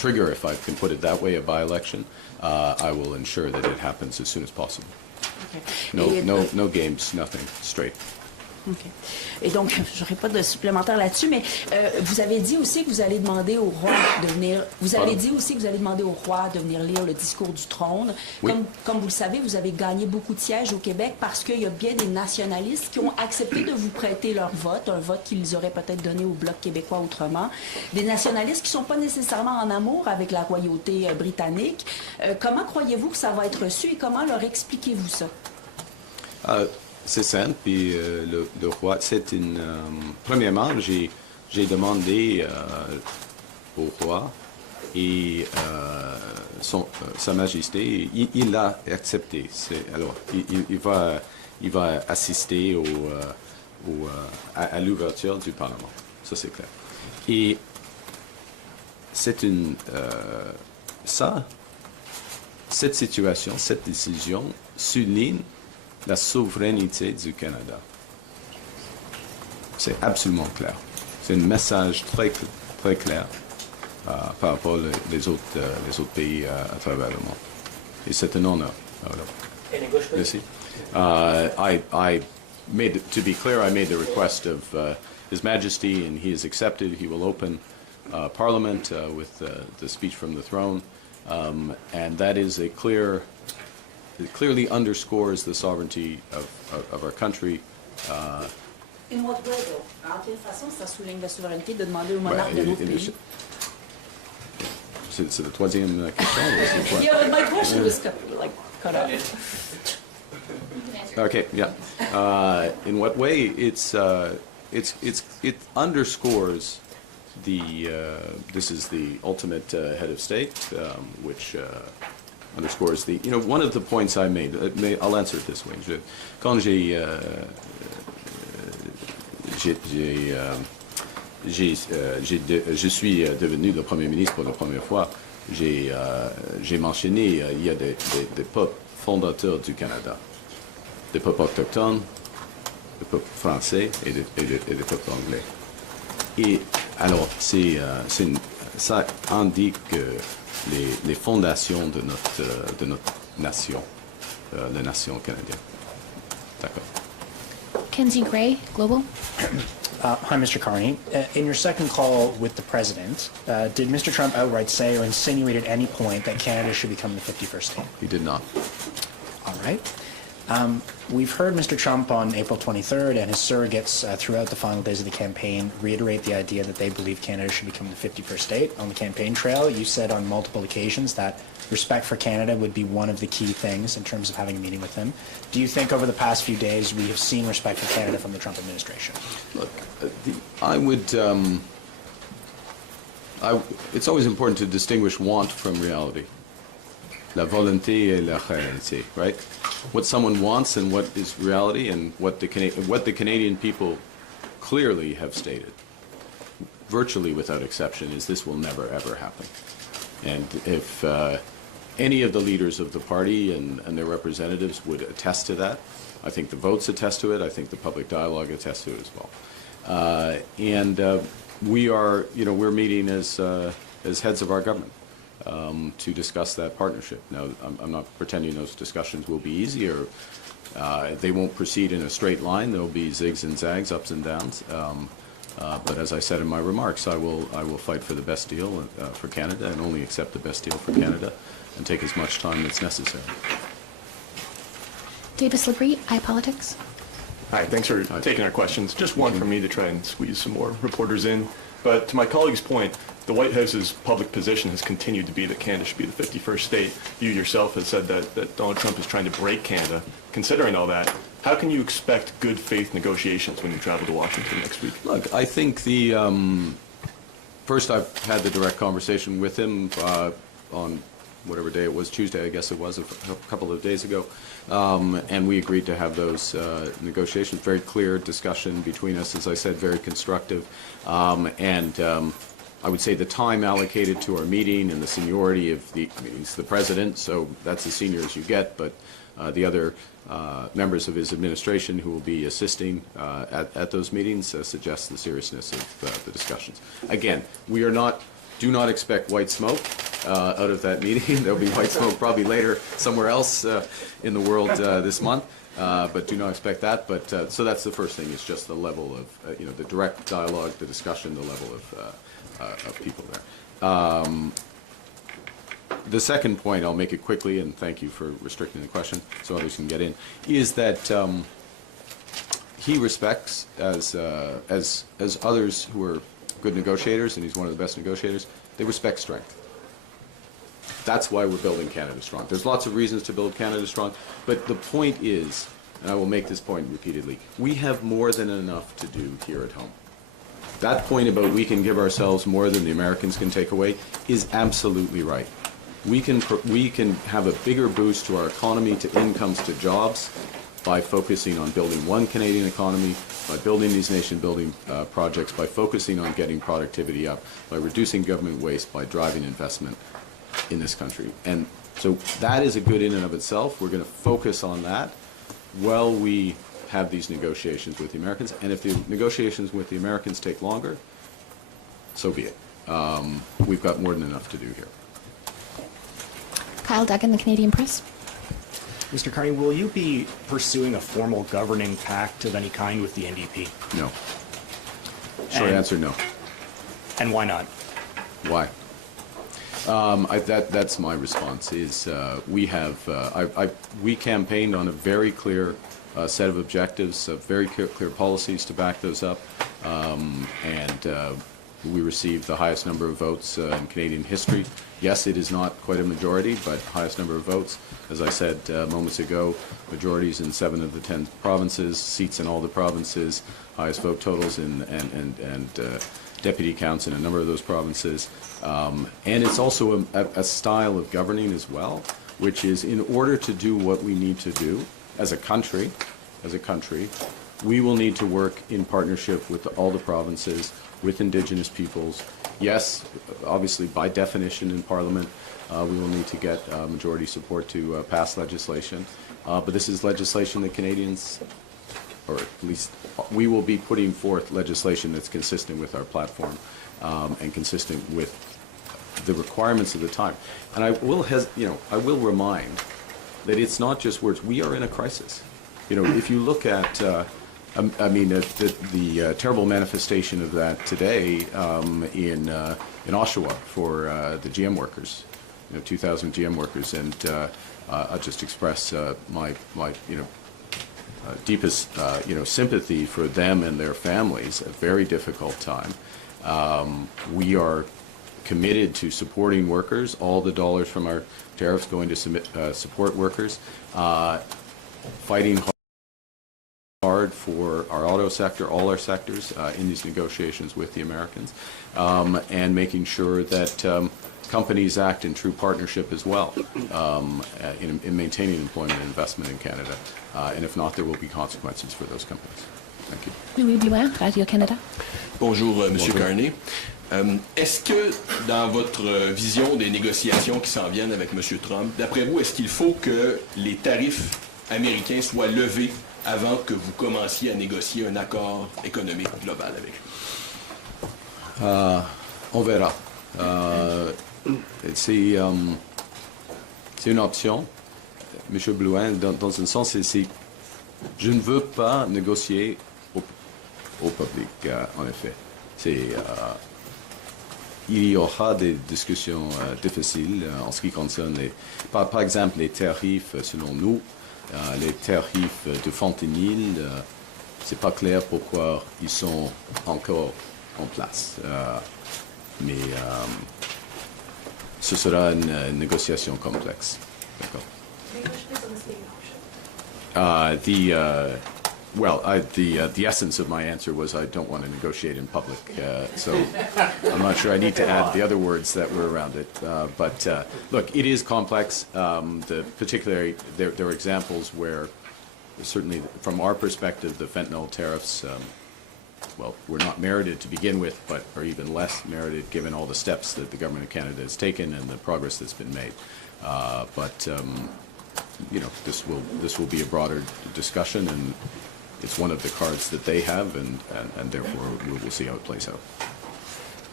trigger, if I can put it that way, a by-election, I will ensure that it happens as soon as possible. Et- No games, nothing, straight. OK. Et donc, je n'aurai pas de supplémentaire là-dessus, mais vous avez dit aussi que vous allez demander au roi de venir. Vous avez dit aussi que vous allez demander au roi de venir lire le discours du trône. Oui. Comme vous le savez, vous avez gagné beaucoup de sièges au Québec parce qu'il y a bien des nationalistes qui ont accepté de vous prêter leur vote, un vote qu'ils auraient peut-être donné au Bloc québécois autrement. Des nationalistes qui ne sont pas nécessairement en amour avec la royauté britannique. Comment croyez-vous que ça va être reçu et comment leur expliquez-vous ça? C'est simple, puis le roi, c'est une... premièrement, j'ai demandé au roi et Sa Majesté, il a accepté. Alors, il va assister à l'ouverture du Parlement. Ça, c'est clair. Et c'est une... cette situation, cette décision souligne la souveraineté du Canada. C'est absolument clair. C'est un message très, très clair par rapport aux autres pays à travers le monde. Et c'est un honneur. Merci. To be clear, I made the request of His Majesty, and he has accepted. He will open Parliament with the speech from the throne, and that is a clear. It clearly underscores the sovereignty of our country. In what way, though? En quelle façon ça souligne la souveraineté de demander au monarque de notre pays? C'est la troisième question. Yeah, my question was cut off. Okay, yeah. In what way? It underscores the. This is the ultimate head of state, which. Underscores the, one of the points I made, I'll answer it this way. Quand je suis devenu le Premier ministre pour la première fois, j'ai mentionné, il y a des peuples fondateurs du Canada, des peuples autochtones, des peuples français et des peuples anglais. Et alors, ça indique les fondations de notre nation, la nation canadienne. D'accord. Kenzie Gray, Global. Hi, Mr. Carney. In your second call with the president, did Mr. Trump outright say or insinuate at any point that Canada should become the 51st state? He did not. All right. We've heard Mr. Trump on April 23rd and his surrogates throughout the final days of the campaign reiterate the idea that they believe Canada should become the 51st state. On the campaign trail, you said on multiple occasions that respect for Canada would be one of the key things in terms of having a meeting with him. Do you think over the past few days we have seen respect for Canada from the Trump administration? Look, I would... it's always important to distinguish want from reality. La volonté et la réalité, right? What someone wants and what is reality, and what the Canadian people clearly have stated, virtually without exception, is this will never ever happen. And if any of the leaders of the party and their representatives would attest to that, I think the votes attest to it. I think the public dialogue attests to it as well. We are, we're meeting as heads of our government. To discuss that partnership. Now, I'm not pretending those discussions will be easy, or they won't proceed in a straight line. There will be zigs and zags, ups and downs. But as I said in my remarks, I will fight for the best deal for Canada, and only accept the best deal for Canada, and take as much time as necessary. Davis Labrie, iPolitics. Hi, thanks for taking our questions. Just one from me to try and squeeze some more reporters in. But to my colleague's point, the White House's public position has continued to be that Canada should be the 51st state. You yourself have said that Donald Trump is trying to break Canada. Considering all that, how can you expect good faith negotiations when you travel to Washington next week? Look, I think first I've had the direct conversation with him on whatever day it was, Tuesday I guess it was, a couple of days ago. And we agreed to have those negotiations. Very clear discussion between us, as I said, very constructive. I would say the time allocated to our meeting and the seniority of he's the president, so that's as senior as you get, but the other members of his administration who will be assisting at those meetings suggests the seriousness of the discussions. Again, we are not do not expect white smoke out of that meeting. There'll be white smoke probably later somewhere else in the world this month, but do not expect that. But so that's the first thing, is just the level of, the direct dialogue, the discussion, the level of people there. The second point, I'll make it quickly, and thank you for restricting the question so others can get in, is that he respects, as others who are good negotiators, and he's one of the best negotiators, they respect strength. That's why we're building Canada strong. There's lots of reasons to build Canada strong, but the point is, and I will make this point repeatedly, we have more than enough to do here at home. That point about we can give ourselves more than the Americans can take away is absolutely right. We can have a bigger boost to our economy, to incomes, to jobs, by focusing on building one Canadian economy, by building these nation-building projects, by focusing on getting productivity up, by reducing government waste, by driving investment in this country. And so that is a good in and of itself. We're going to focus on that while we have these negotiations with the Americans. And if the negotiations with the Americans take longer, so be it. We've got more than enough to do here. Kyle Duggan, the Canadian Press. Mr. Carney, will you be pursuing a formal governing pact of any kind with the NDP? No. Short answer, no. And why not? Why? That's my response. Is we campaigned on a very clear set of objectives, very clear policies to back those up, and we received the highest number of votes in Canadian history. Yes, it is not quite a majority, but highest number of votes. As I said moments ago, majorities in 7 of the 10 provinces, seats in all the provinces, highest vote totals and deputy counts in a number of those provinces. And it's also a style of governing as well, which is, in order to do what we need to do as a country, we will need to work in partnership with all the provinces, with Indigenous peoples. Yes, obviously, by definition in Parliament, we will need to get majority support to pass legislation. But this is legislation that Canadians, or at least we will be putting forth legislation that's consistent with our platform and consistent with the requirements of the time. And I will remind that it's not just words. We are in a crisis. If you look at, the terrible manifestation of that today in Oshawa for the GM workers, 2,000 GM workers, and I'll just express my deepest sympathy for them and their families. A very difficult time. We are committed to supporting workers. All the dollars from our tariffs going to support workers. Fighting hard for our auto sector, all our sectors, in these negotiations with the Americans, and making sure that companies act in true partnership as well in maintaining employment and investment in Canada. And if not, there will be consequences for those companies. Thank you. Louis Blouin, Radio-Canada. Bonjour, Monsieur Carney. Est-ce que, dans votre vision des négociations qui s'en viennent avec M. Trump, d'après vous, est-ce qu'il faut que les tarifs américains soient levés avant que vous commenciez à négocier un accord économique global avec lui? On verra. C'est une option, M. Blouin, dans un sens, je ne veux pas négocier au public, en effet. Il y aura des discussions difficiles en ce qui concerne, par exemple, les tarifs, selon nous, les tarifs de fentanyl, c'est pas clair pourquoi ils sont encore en place. Mais ce sera une négociation complexe. D'accord. The essence of my answer was I don't want to negotiate in public, so I'm not sure I need to add the other words that were around it. But look, it is complex. Particularly, there are examples where, certainly from our perspective, the fentanyl tariffs, were not merited to begin with, but are even less merited given all the steps that the government of Canada has taken and the progress that's been made. This will be a broader discussion, and it's one of the cards that they have, and therefore we'll see how it plays out.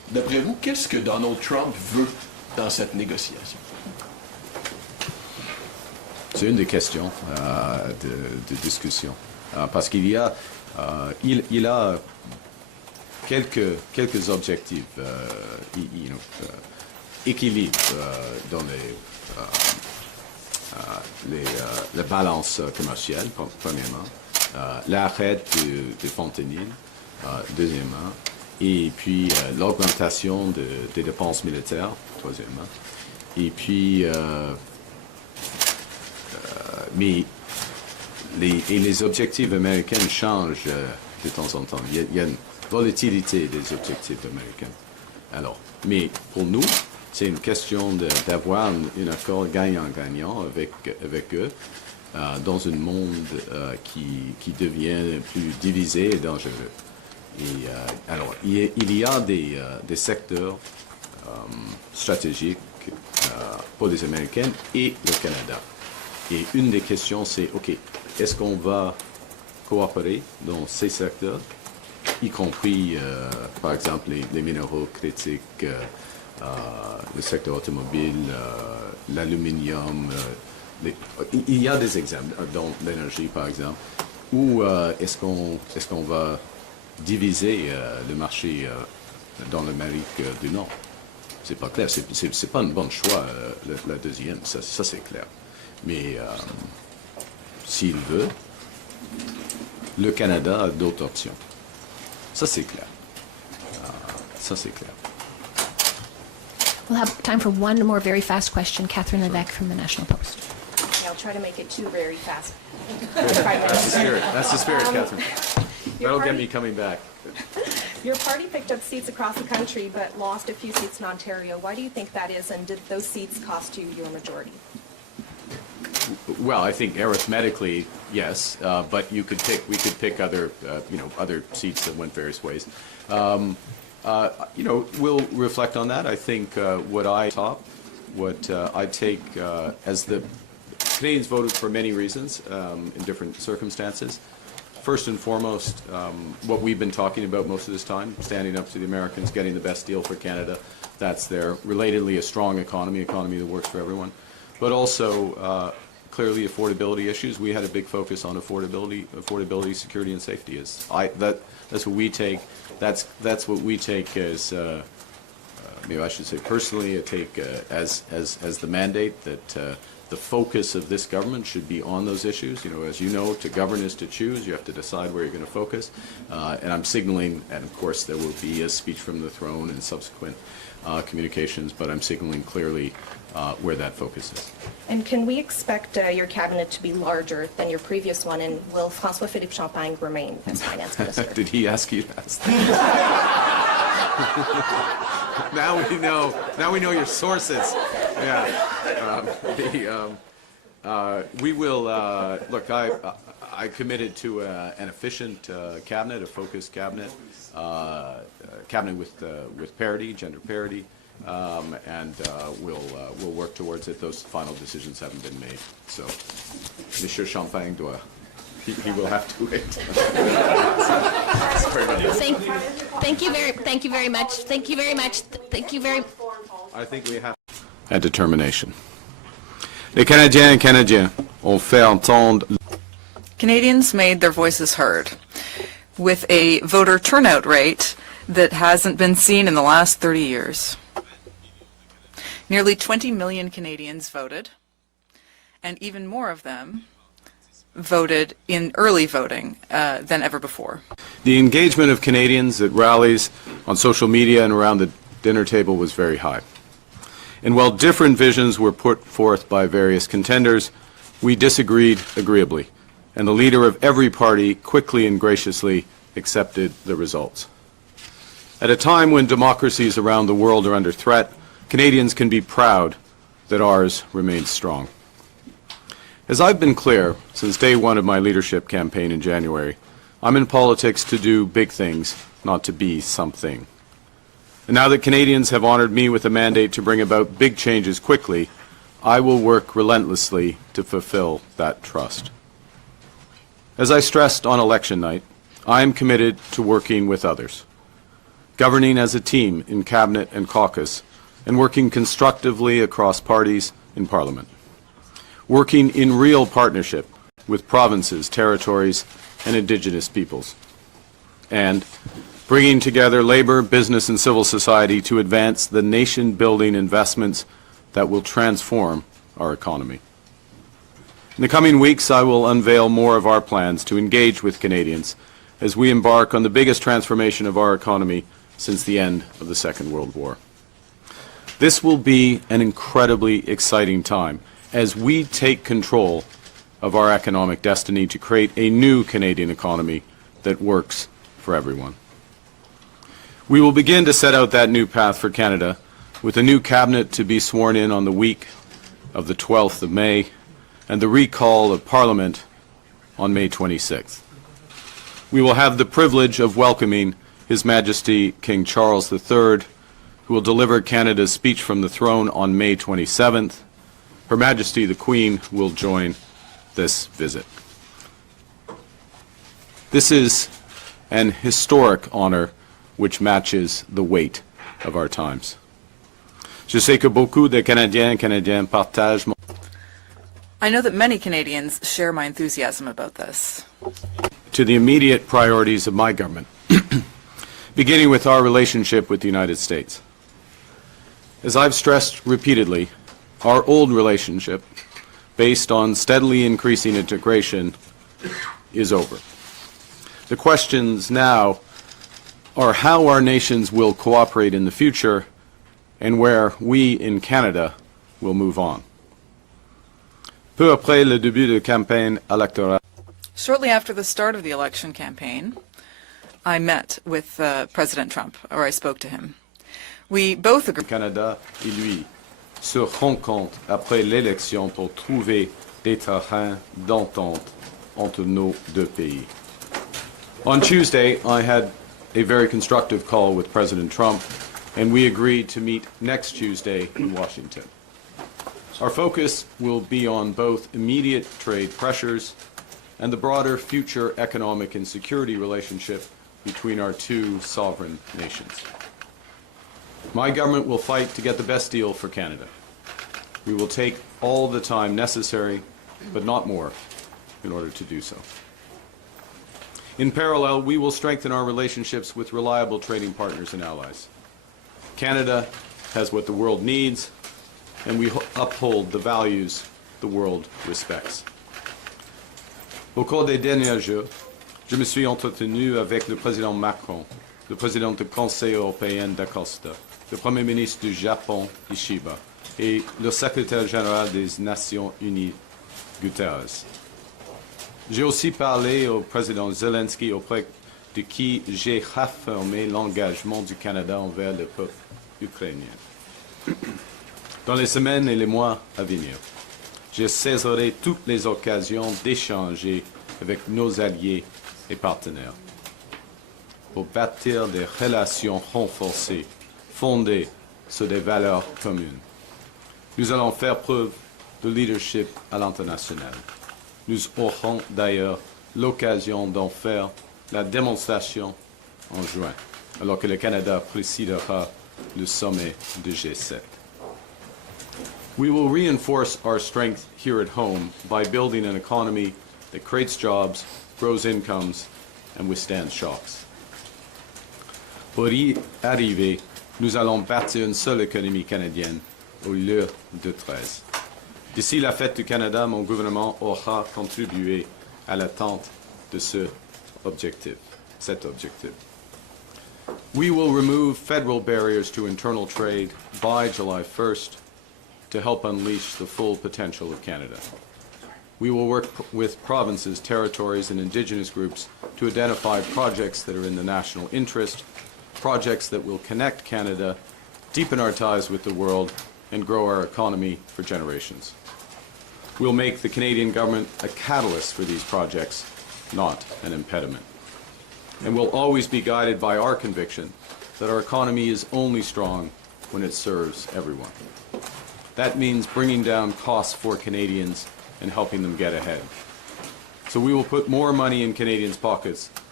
D'après vous, qu'est-ce que Donald Trump veut dans cette négociation? C'est une des questions de discussion. Parce qu'il y a, il a quelques objectifs, équilibre dans la balance commerciale, premièrement, l'arrêt de fentanyl, deuxièmement, et puis l'augmentation des dépenses militaires, troisièmement, et puis mais les objectifs américains changent de temps en temps. Il y a une volatilité des objectifs américains. Alors, mais pour nous, c'est une question d'avoir un accord gagnant-gagnant avec eux dans un monde qui devient plus divisé et dangereux. Et alors, il y a des secteurs stratégiques pour les Américains et le Canada. Et une des questions, c'est, OK, est-ce qu'on va coopérer dans ces secteurs, y compris, par exemple, les minéraux critiques, le secteur automobile, l'aluminium. Il y a des exemples dans l'énergie, par exemple, ou est-ce qu'on va diviser le marché dans l'Amérique du Nord? C'est pas clair. C'est pas un bon choix, la deuxième. Ça c'est clair. Mais s'il veut, le Canada a d'autres options. Ça c'est clair. Ça c'est clair. We'll have time for one more very fast question. Catherine Levesque from the National Post. Okay, I'll try to make it two very fast. That's the spirit, Catherine. That'll get me coming back. Your party picked up seats across the country but lost a few seats in Ontario. Why do you think that is, and did those seats cost you your majority? Well, I think arithmetically, yes, but we could pick other, other seats that went various ways. We'll reflect on that. I think what I take as the Canadians voted for many reasons in different circumstances. First and foremost, what we've been talking about most of this time, standing up to the Americans, getting the best deal for Canada, that's there. Relatedly, a strong economy that works for everyone. But also, clearly, affordability issues. We had a big focus on affordability, security, and safety. That's what we take. That's what we take as, maybe I should say personally, I take as the mandate that the focus of this government should be on those issues. As you know, to govern is to choose. You have to decide where you're going to focus. And I'm signaling, and of course there will be a speech from the throne and subsequent communications, but I'm signaling clearly where that focus is. And can we expect your cabinet to be larger than your previous one, and will François-Philippe Champagne remain as finance minister? Did he ask you to ask that? Now we know your sources. Yeah. We will look. I committed to an efficient cabinet, a focused cabinet, cabinet with parity, gender parity, and we'll work towards it. Those final decisions haven't been made, so Monsieur Champagne doit. He will have to wait. Sorry about that. Thank you very much. I think we have. And determination. Les Canadiens et Canadiens ont fait entendre. Canadians made their voices heard with a voter turnout rate that hasn't been seen in the last 30 years. Nearly 20 million Canadians voted, and even more of them voted in early voting than ever before. The engagement of Canadians at rallies, on social media, and around the dinner table was very high. And while different visions were put forth by various contenders, we disagreed agreeably, and the leader of every party quickly and graciously accepted the results. At a time when democracies around the world are under threat, Canadians can be proud that ours remains strong. As I've been clear since day one of my leadership campaign in January, I'm in politics to do big things, not to be something. And now that Canadians have honored me with a mandate to bring about big changes quickly, I will work relentlessly to fulfill that trust. As I stressed on election night, I am committed to working with others, governing as a team in Cabinet and caucus, and working constructively across parties in Parliament. Working in real partnership with provinces, territories, and Indigenous peoples. And bringing together labor, business, and civil society to advance the nation-building investments that will transform our economy. In the coming weeks, I will unveil more of our plans to engage with Canadians as we embark on the biggest transformation of our economy since the end of the Second World War. This will be an incredibly exciting time as we take control of our economic destiny to create a new Canadian economy that works for everyone. We will begin to set out that new path for Canada with a new cabinet to be sworn in on the week of the 12th of May and the recall of Parliament on May 26th. We will have the privilege of welcoming His Majesty King Charles III, who will deliver Canada's speech from the throne on May 27th. Her Majesty the Queen will join this visit. This is an historic honor which matches the weight of our times. Je sais que beaucoup de Canadiens partagent mon... I know that many Canadians share my enthusiasm about this. To the immediate priorities of my government, beginning with our relationship with the United States. As I've stressed repeatedly, our old relationship, based on steadily increasing integration, is over. The questions now are how our nations will cooperate in the future and where we in Canada will move on. Peu après le début de campagne électorale. Shortly after the start of the election campaign, I met with President Trump, or I spoke to him. We both agreed. Canada et lui se rencontrent après l'élection pour trouver des terrains d'entente entre nos deux pays. On Tuesday, I had a very constructive call with President Trump, and we agreed to meet next Tuesday in Washington. Our focus will be on both immediate trade pressures and the broader future economic and security relationship between our two sovereign nations. My government will fight to get the best deal for Canada. We will take all the time necessary, but not more, in order to do so. In parallel, we will strengthen our relationships with reliable trading partners and allies. Canada has what the world needs, and we uphold the values the world respects. Au cours des derniers jours, je me suis entretenu avec le président Macron, le président du Conseil européen d'Acosta, le Premier ministre du Japon, Ishiba, et le secrétaire général des Nations Unies, Guterres. J'ai aussi parlé au président Zelensky, auprès de qui j'ai réaffirmé l'engagement du Canada envers le peuple ukrainien. Dans les semaines et les mois à venir, je saisirai toutes les occasions d'échanger avec nos alliés et partenaires pour bâtir des relations renforcées fondées sur des valeurs communes. Nous allons faire preuve de leadership à l'international. Nous aurons d'ailleurs l'occasion d'en faire la démonstration en juin, alors que le Canada présidera le sommet de G7. We will reinforce our strength here at home by building an economy that creates jobs, grows incomes, and withstands shocks. Pour y arriver, nous allons bâtir une seule économie canadienne au lieu de 13. D'ici la fête du Canada, mon gouvernement aura contribué à l'atteinte de cet objectif. We will remove federal barriers to internal trade by July 1st to help unleash the full potential of Canada. We will work with provinces, territories, and Indigenous groups to identify projects that are in the national interest, projects that will connect Canada, deepen our ties with the world, and grow our economy for generations. We'll make the Canadian government a catalyst for these projects, not an impediment. And we'll always be guided by our conviction that our economy is only strong when it serves everyone. That means bringing down costs for Canadians and helping them get ahead. So we will put more money in Canadians' pockets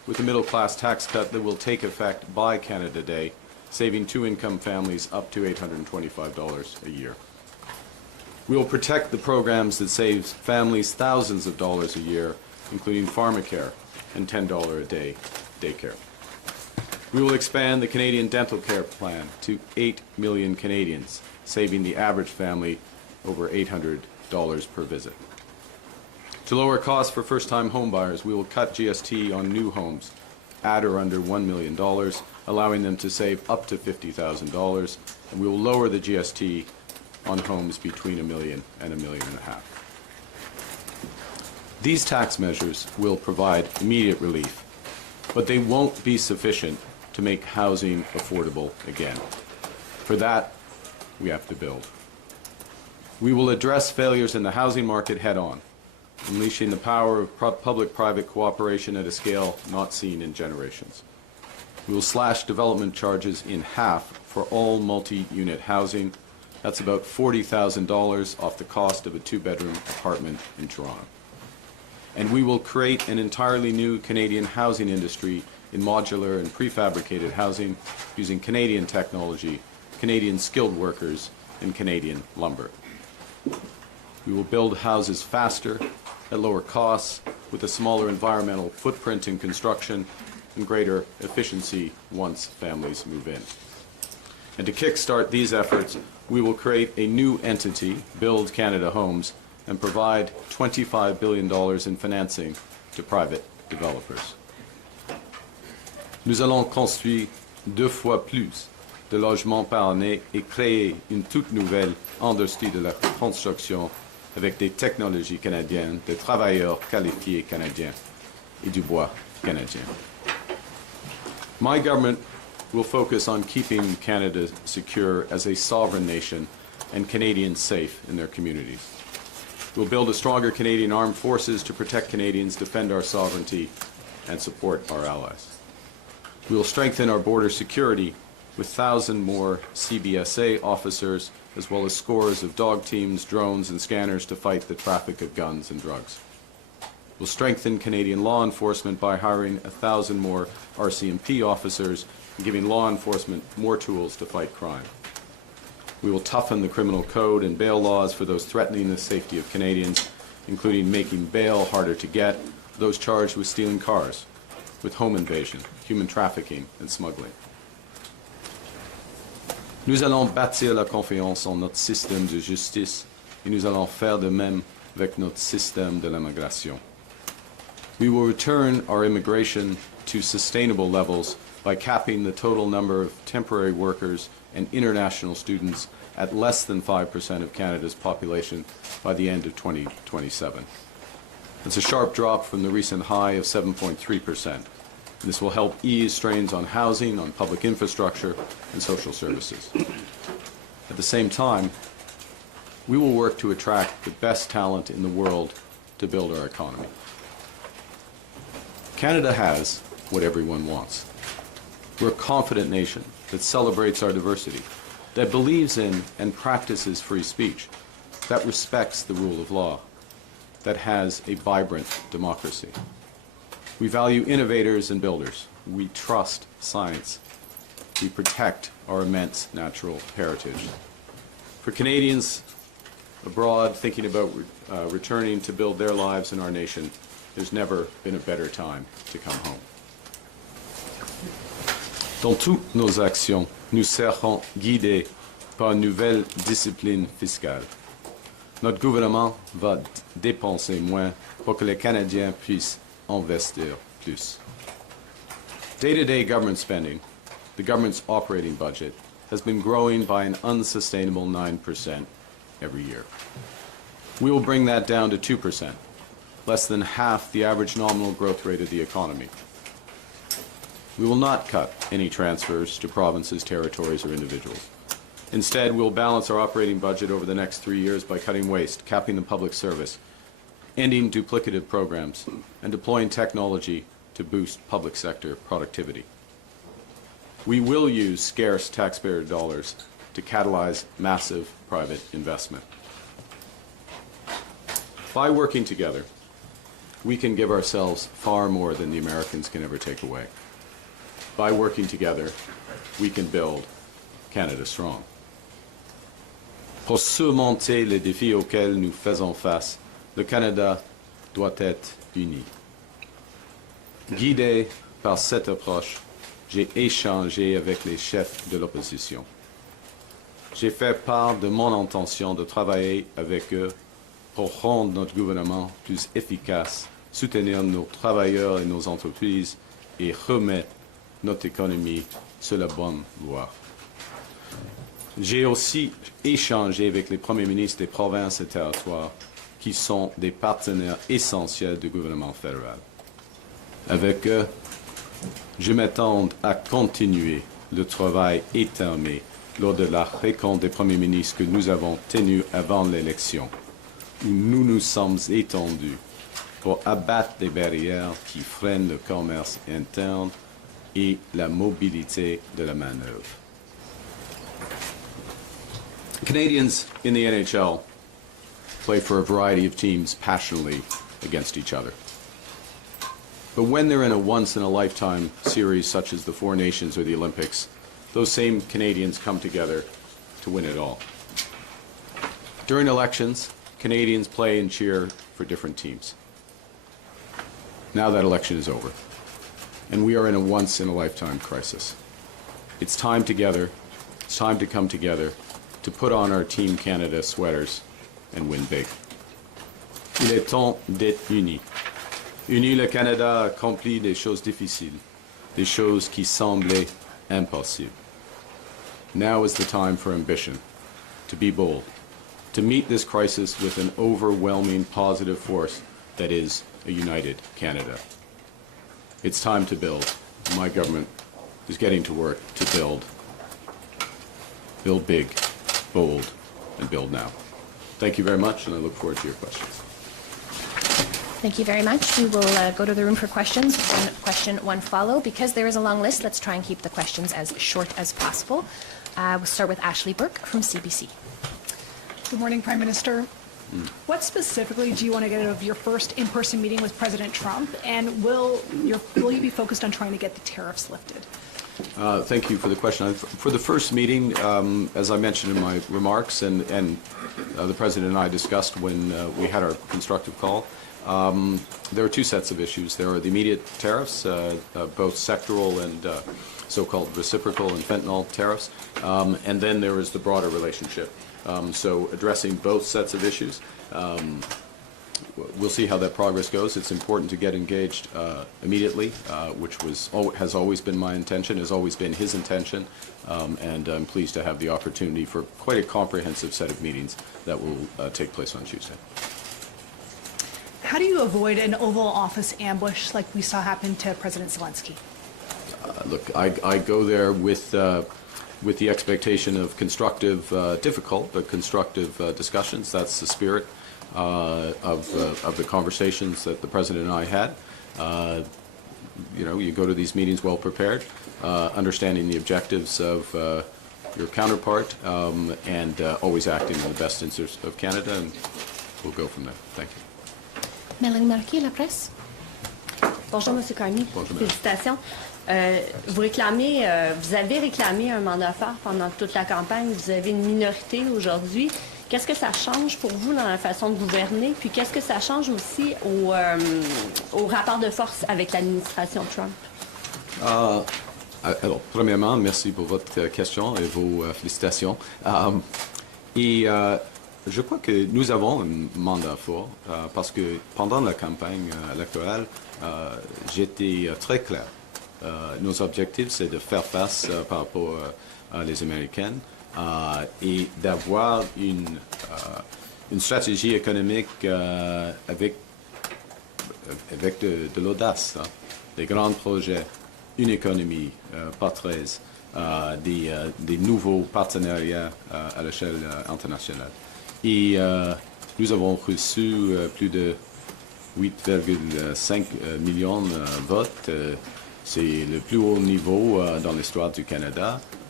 with a middle-class tax cut that will take effect by Canada Day, saving two-income families up to $825 a year. We will protect the programs that save families thousands of dollars a year, including pharmacare and $10 a day daycare. We will expand the Canadian Dental Care Plan to 8 million Canadians, saving the average family over $800 per visit. To lower costs for first-time homebuyers, we will cut GST on new homes at or under $1 million, allowing them to save up to $50,000, and we will lower the GST on homes between $1 million and $1.5 million. These tax measures will provide immediate relief, but they won't be sufficient to make housing affordable again. For that, we have to build. We will address failures in the housing market head-on, unleashing the power of public-private cooperation at a scale not seen in generations. We will slash development charges in half for all multi-unit housing. That's about $40,000 off the cost of a two-bedroom apartment in Toronto. And we will create an entirely new Canadian housing industry in modular and prefabricated housing using Canadian technology, Canadian skilled workers, and Canadian lumber. We will build houses faster, at lower costs, with a smaller environmental footprint in construction and greater efficiency once families move in. And to kickstart these efforts, we will create a new entity, Build Canada Homes, and provide $25 billion in financing to private developers. Nous allons construire 2 fois plus de logements par année et créer une toute nouvelle industrie de la construction avec des technologies canadiennes, des travailleurs qualifiés canadiens et du bois canadien. My government will focus on keeping Canada secure as a sovereign nation and Canadians safe in their communities. We'll build a stronger Canadian armed forces to protect Canadians, defend our sovereignty, and support our allies. We will strengthen our border security with 1,000 more CBSA officers, as well as scores of dog teams, drones, and scanners to fight the traffic of guns and drugs. We'll strengthen Canadian law enforcement by hiring 1,000 more RCMP officers and giving law enforcement more tools to fight crime. We will toughen the criminal code and bail laws for those threatening the safety of Canadians, including making bail harder to get, those charged with stealing cars, with home invasion, human trafficking, and smuggling. Nous allons bâtir la confiance en notre système de justice et nous allons faire de même avec notre système de l'immigration. We will return our immigration to sustainable levels by capping the total number of temporary workers and international students at less than 5% of Canada's population by the end of 2027. It's a sharp drop from the recent high of 7.3%. This will help ease strains on housing, on public infrastructure, and social services. At the same time, we will work to attract the best talent in the world to build our economy. Canada has what everyone wants. We're a confident nation that celebrates our diversity, that believes in and practices free speech, that respects the rule of law, that has a vibrant democracy. We value innovators and builders. We trust science. We protect our immense natural heritage. For Canadians abroad thinking about returning to build their lives in our nation, there's never been a better time to come home. Dans toutes nos actions, nous serons guidés par une nouvelle discipline fiscale. Notre gouvernement va dépenser moins pour que les Canadiens puissent investir plus. Day-to-day government spending, the government's operating budget, has been growing by an unsustainable 9% every year. We will bring that down to 2%, less than half the average nominal growth rate of the economy. We will not cut any transfers to provinces, territories, or individuals. Instead, we'll balance our operating budget over the next 3 years by cutting waste, capping the public service, ending duplicative programs, and deploying technology to boost public sector productivity. We will use scarce taxpayer dollars to catalyze massive private investment. By working together, we can give ourselves far more than the Americans can ever take away. By working together, we can build Canada strong. Pour surmonter les défis auxquels nous faisons face, le Canada doit être uni. Guidé par cette approche, j'ai échangé avec les chefs de l'opposition. J'ai fait part de mon intention de travailler avec eux pour rendre notre gouvernement plus efficace, soutenir nos travailleurs et nos entreprises et remettre notre économie sur la bonne voie. J'ai aussi échangé avec les premiers ministres des provinces et territoires qui sont des partenaires essentiels du gouvernement fédéral. Avec eux, je m'attends à continuer le travail étamé lors de la rencontre des premiers ministres que nous avons tenue avant l'élection, où nous nous sommes étendus pour abattre les barrières qui freinent le commerce interne et la mobilité de la main-d'œuvre. Canadians in the NHL play for a variety of teams passionately against each other. But when they're in a once-in-a-lifetime series such as the Four Nations or the Olympics, those same Canadians come together to win it all. During elections, Canadians play and cheer for different teams. Now that election is over, and we are in a once-in-a-lifetime crisis. It's time together, it's time to come together to put on our Team Canada sweaters and win big. Il est temps d'être unis. Uni, le Canada a accompli des choses difficiles, des choses qui semblaient impossibles. Now is the time for ambition, to be bold, to meet this crisis with an overwhelming positive force that is a united Canada. It's time to build. My government is getting to work to build. Build big, bold, and build now. Thank you very much, and I look forward to your questions. Thank you very much. We will go to the room for questions. One question, one follow. Because there is a long list, let's try and keep the questions as short as possible. We'll start with Ashley Burke from CBC. Good morning, Prime Minister. What specifically do you want to get out of your first in-person meeting with President Trump, and will you be focused on trying to get the tariffs lifted? Thank you for the question. For the first meeting, as I mentioned in my remarks, and the President and I discussed when we had our constructive call, there are two sets of issues. There are the immediate tariffs, both sectoral and so-called reciprocal and fentanyl tariffs, and then there is the broader relationship. So addressing both sets of issues. We'll see how that progress goes. It's important to get engaged immediately, which has always been my intention, has always been his intention, and I'm pleased to have the opportunity for quite a comprehensive set of meetings that will take place on Tuesday. How do you avoid an Oval Office ambush like we saw happen to President Zelensky? Look, I go there with the expectation of constructive, difficult, but constructive discussions. That's the spirit of the conversations that the President and I had. You go to these meetings well prepared, understanding the objectives of your counterpart, and always acting in the best interest of Canada, and we'll go from there. Thank you. Mélanie Marquis, La Presse. Bonjour, M. Carney. Bonjour, Félicitations. Vous avez réclamé un mandat fort pendant toute la campagne. Vous avez une minorité aujourd'hui. Qu'est-ce que ça change pour vous dans la façon de gouverner? Puis qu'est-ce que ça change aussi au rapport de force avec l'administration Trump? Alors, premièrement, merci pour votre question et vos félicitations. Je crois que nous avons un mandat fort parce que pendant la campagne électorale, j'étais très clair. Nos objectifs, c'est de faire face par rapport à les Américaines et d'avoir une stratégie économique avec de l'audace, des grands projets, une économie porteuse, des nouveaux partenariats à l'échelle internationale. Et nous avons reçu plus de 8,5 millions de votes. C'est le plus haut niveau dans l'histoire du Canada.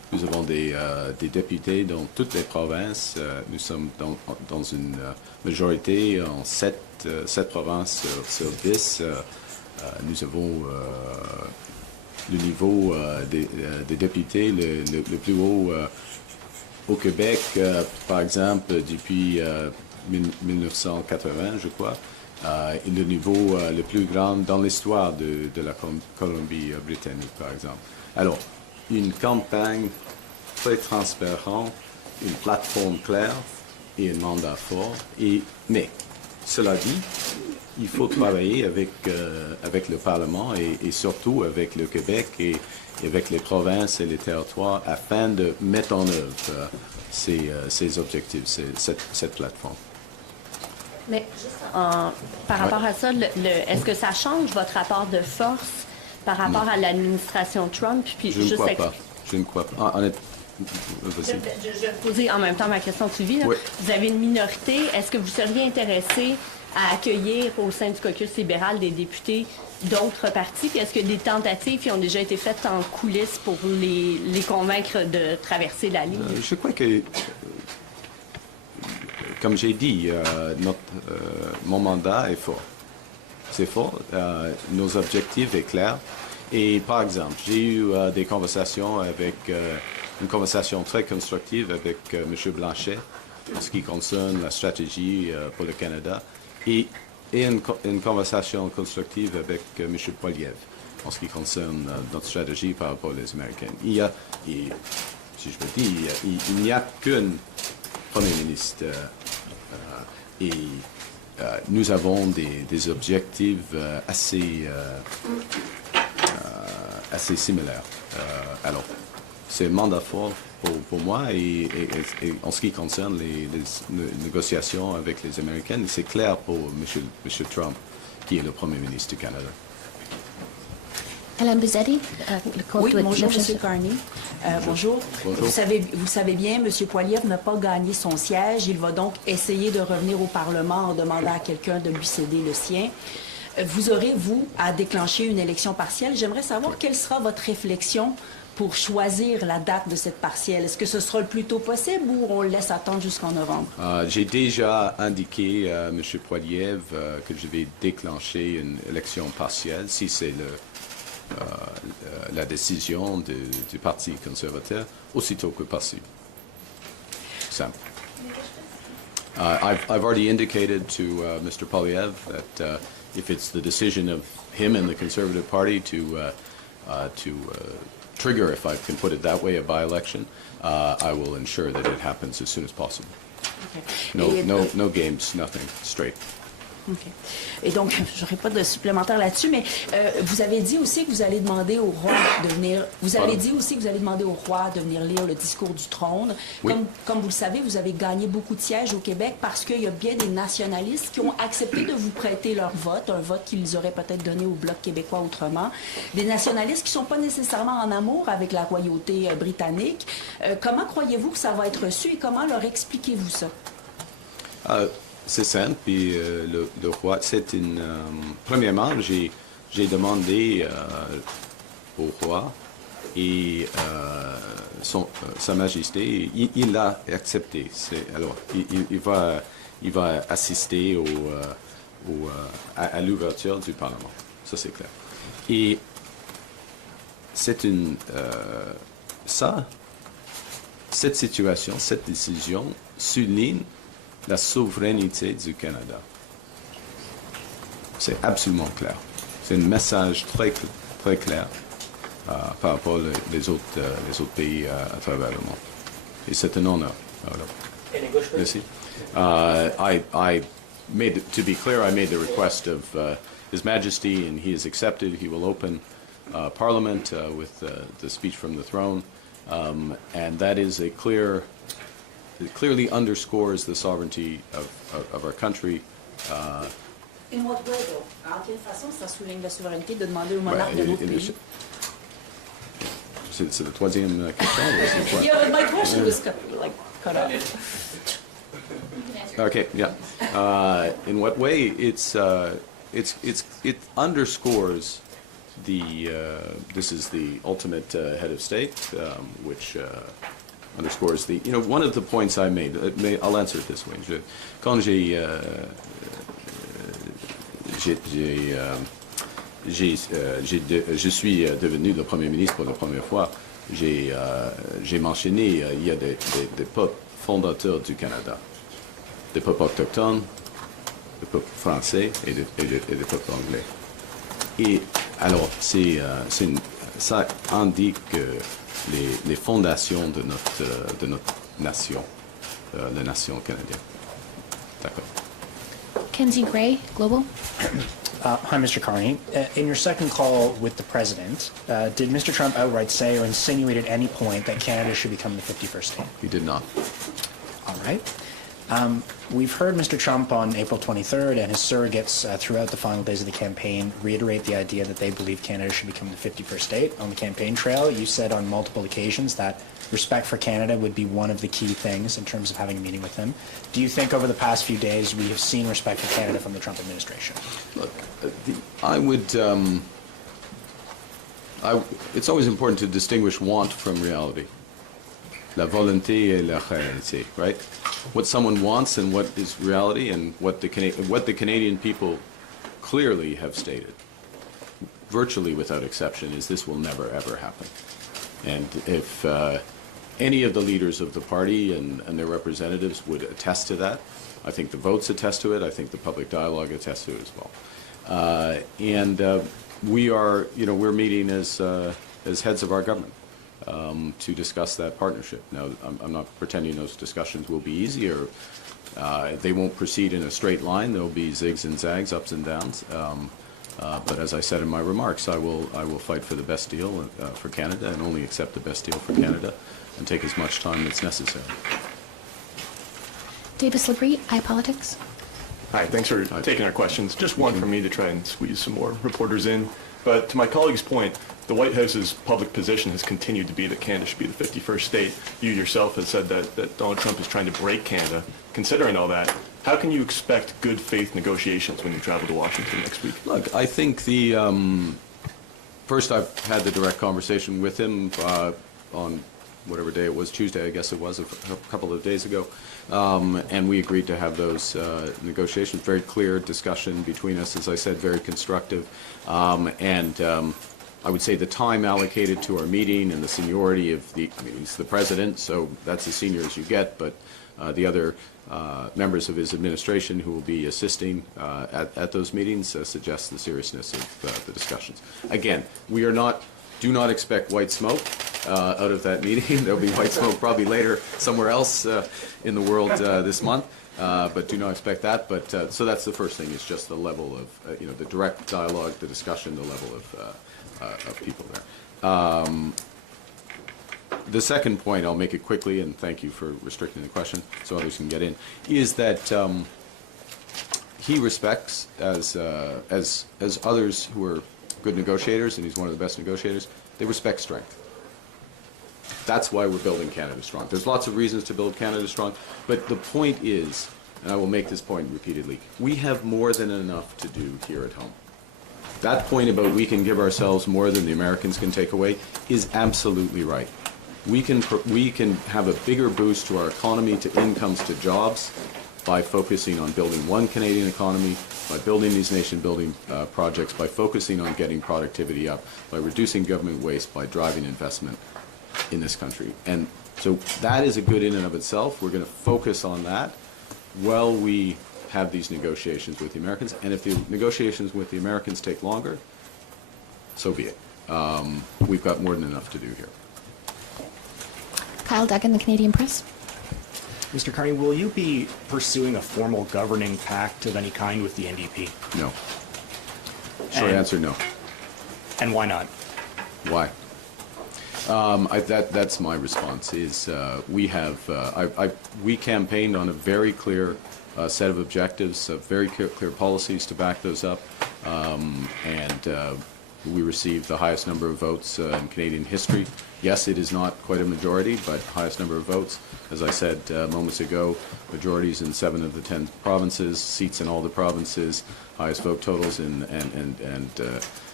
Nous avons des députés dans toutes les provinces. Nous sommes dans une majorité en 7 provinces sur 10. Nous avons le niveau des députés le plus haut au Québec, par exemple, depuis 1980, je crois, et le niveau le plus grand dans l'histoire de la Colombie-Britannique, par exemple. Alors, une campagne très transparente, une plateforme claire et un mandat fort. Mais, cela dit, il faut travailler avec le Parlement et surtout avec le Québec et avec les provinces et les territoires afin de mettre en œuvre ces objectifs, cette plateforme. Mais juste par rapport à ça, est-ce que ça change votre rapport de force par rapport à l'administration Trump? Puis Je ne crois pas. Je ne crois pas. Je vais poser en même temps ma question suivie. Là. Oui. Vous avez une minorité. Est-ce que vous seriez intéressé à accueillir au sein du caucus libéral des députés d'autres partis? Puis est-ce que des tentatives qui ont déjà été faites en coulisses pour les convaincre de traverser la ligne? Je crois que, comme j'ai dit, mon mandat est fort. C'est fort. Nos objectifs sont clairs. Et par exemple, j'ai eu des conversations une conversation très constructive avec M. Blanchet en ce qui concerne la stratégie pour le Canada et une conversation constructive avec M. Poiliev en ce qui concerne notre stratégie par rapport aux Américains. Si je peux dire, il n'y a qu'un Premier ministre et nous avons des objectifs assez similaires. Alors, c'est un mandat fort pour moi et en ce qui concerne les négociations avec les Américains, c'est clair pour M. Trump, qui est le Premier ministre du Canada. Alain Bizzetti, Oui, bonjour, M. Carney. Bonjour. Bonjour. Vous savez bien, M. Poiliev n'a pas gagné son siège. Il va donc essayer de revenir au Parlement en demandant à quelqu'un de lui céder le sien. Vous aurez, vous, à déclencher une élection partielle. J'aimerais savoir quelle sera votre réflexion pour choisir la date de cette partielle. Est-ce que ce sera le plus tôt possible ou on le laisse attendre jusqu'en novembre? J'ai déjà indiqué à M. Poiliev que je vais déclencher une élection partielle si c'est la décision du Parti conservateur aussitôt que possible. Simple. I've already indicated to Mr. Poiliev that if it's the decision of him and the Conservative Party to trigger, if I can put it that way, a by-election, I will ensure that it happens as soon as possible. Okay. No games, nothing, straight. OK. Et donc, je n'aurai pas de supplémentaire là-dessus, mais vous avez dit aussi que vous allez demander au roi de venir. Vous avez dit aussi que vous allez demander au roi de venir lire le discours du trône. Oui. Comme vous le savez, vous avez gagné beaucoup de sièges au Québec parce qu'il y a bien des nationalistes qui ont accepté de vous prêter leur vote, un vote qu'ils auraient peut-être donné au Bloc québécois autrement. Des nationalistes qui ne sont pas nécessairement en amour avec la royauté britannique. Comment croyez-vous que ça va être reçu et comment leur expliquez-vous ça? C'est simple, puis le roi, c'est une... premièrement, j'ai demandé au roi et Sa Majesté, il l'a accepté. Alors, il va assister à l'ouverture du Parlement. Ça, c'est clair. Et c'est cette situation, cette décision souligne la souveraineté du Canada. C'est absolument clair. C'est un message très, très clair par rapport aux autres pays à travers le monde. Et c'est un honneur. Voilà. Merci. To be clear, I made the request of His Majesty, and he has accepted. He will open Parliament with the speech from the throne, and that is it clearly underscores the sovereignty of our country. In what way, though? En quelle façon ça souligne la souveraineté de demander au monarque de l'autre pays? C'est la troisième question? Yeah, my question was cut off. Okay, yeah. In what way? It underscores this is the ultimate head of state, which underscores the, one of the points I made. I'll answer it this way. Quand je suis devenu le Premier ministre pour la première fois, j'ai mentionné il y a des peuples fondateurs du Canada, des peuples autochtones, des peuples français et des peuples anglais. Et alors, ça indique les fondations de notre nation, la nation canadienne. D'accord. Kenzie Gray, Global. Hi, Mr. Carney. In your second call with the president, did Mr. Trump outright say or insinuate at any point that Canada should become the 51st state? He did not. All right. We've heard Mr. Trump on April 23rd and his surrogates throughout the final days of the campaign reiterate the idea that they believe Canada should become the 51st state. On the campaign trail, you said on multiple occasions that respect for Canada would be one of the key things in terms of having a meeting with him. Do you think over the past few days we have seen respect for Canada from the Trump administration? Look, it's always important to distinguish want from reality. La volonté et la réalité, right? What someone wants and what is reality, and what the Canadian people clearly have stated, virtually without exception, is this will never ever happen. And if any of the leaders of the party and their representatives would attest to that, I think the votes attest to it. I think the public dialogue attests to it as well. We're meeting as heads of our government to discuss that partnership. Now, I'm not pretending those discussions will be easy, or they won't proceed in a straight line. There'll be zigs and zags, ups and downs. But as I said in my remarks, I will fight for the best deal for Canada, and only accept the best deal for Canada, and take as much time as necessary. Davis Labrie, iPolitics. Hi, thanks for taking our questions. Just one from me to try and squeeze some more reporters in. But to my colleague's point, the White House's public position has continued to be that Canada should be the 51st state. You yourself have said that Donald Trump is trying to break Canada. Considering all that, how can you expect good faith negotiations when you travel to Washington next week? Look, I think first I've had the direct conversation with him on whatever day it was, Tuesday I guess it was, a couple of days ago, and we agreed to have those negotiations. Very clear discussion between us, as I said, very constructive, I would say the time allocated to our meeting and the seniority of he's the president, so that's as senior as you get, but the other members of his administration who will be assisting at those meetings suggests the seriousness of the discussions. Again, do not expect white smoke out of that meeting. There'll be white smoke probably later somewhere else in the world this month, but do not expect that. But so that's the first thing, is just the level of the direct dialogue, the discussion, the level of people there. The second point, I'll make it quickly, and thank you for restricting the question so others can get in, is that he respects, as others who are good negotiators, and he's one of the best negotiators, they respect strength. That's why we're building Canada strong. There's lots of reasons to build Canada strong, but the point is, and I will make this point repeatedly, we have more than enough to do here at home. That point about we can give ourselves more than the Americans can take away is absolutely right. We can have a bigger boost to our economy, to incomes, to jobs, by focusing on building one Canadian economy, by building these nation-building projects, by focusing on getting productivity up, by reducing government waste, by driving investment in this country. And so that is a good in and of itself. We're going to focus on that while we have these negotiations with the Americans. And if the negotiations with the Americans take longer, so be it. We've got more than enough to do here. Kyle Duggan, the Canadian Press. Mr. Carney, will you be pursuing a formal governing pact of any kind with the NDP? No. Short answer, no. And why not? Why? That's my response. Is we campaigned on a very clear set of objectives, very clear policies to back those up, and we received the highest number of votes in Canadian history. Yes, it is not quite a majority, but highest number of votes. As I said moments ago, majorities in 7 of the 10 provinces, seats in all the provinces, highest vote totals, and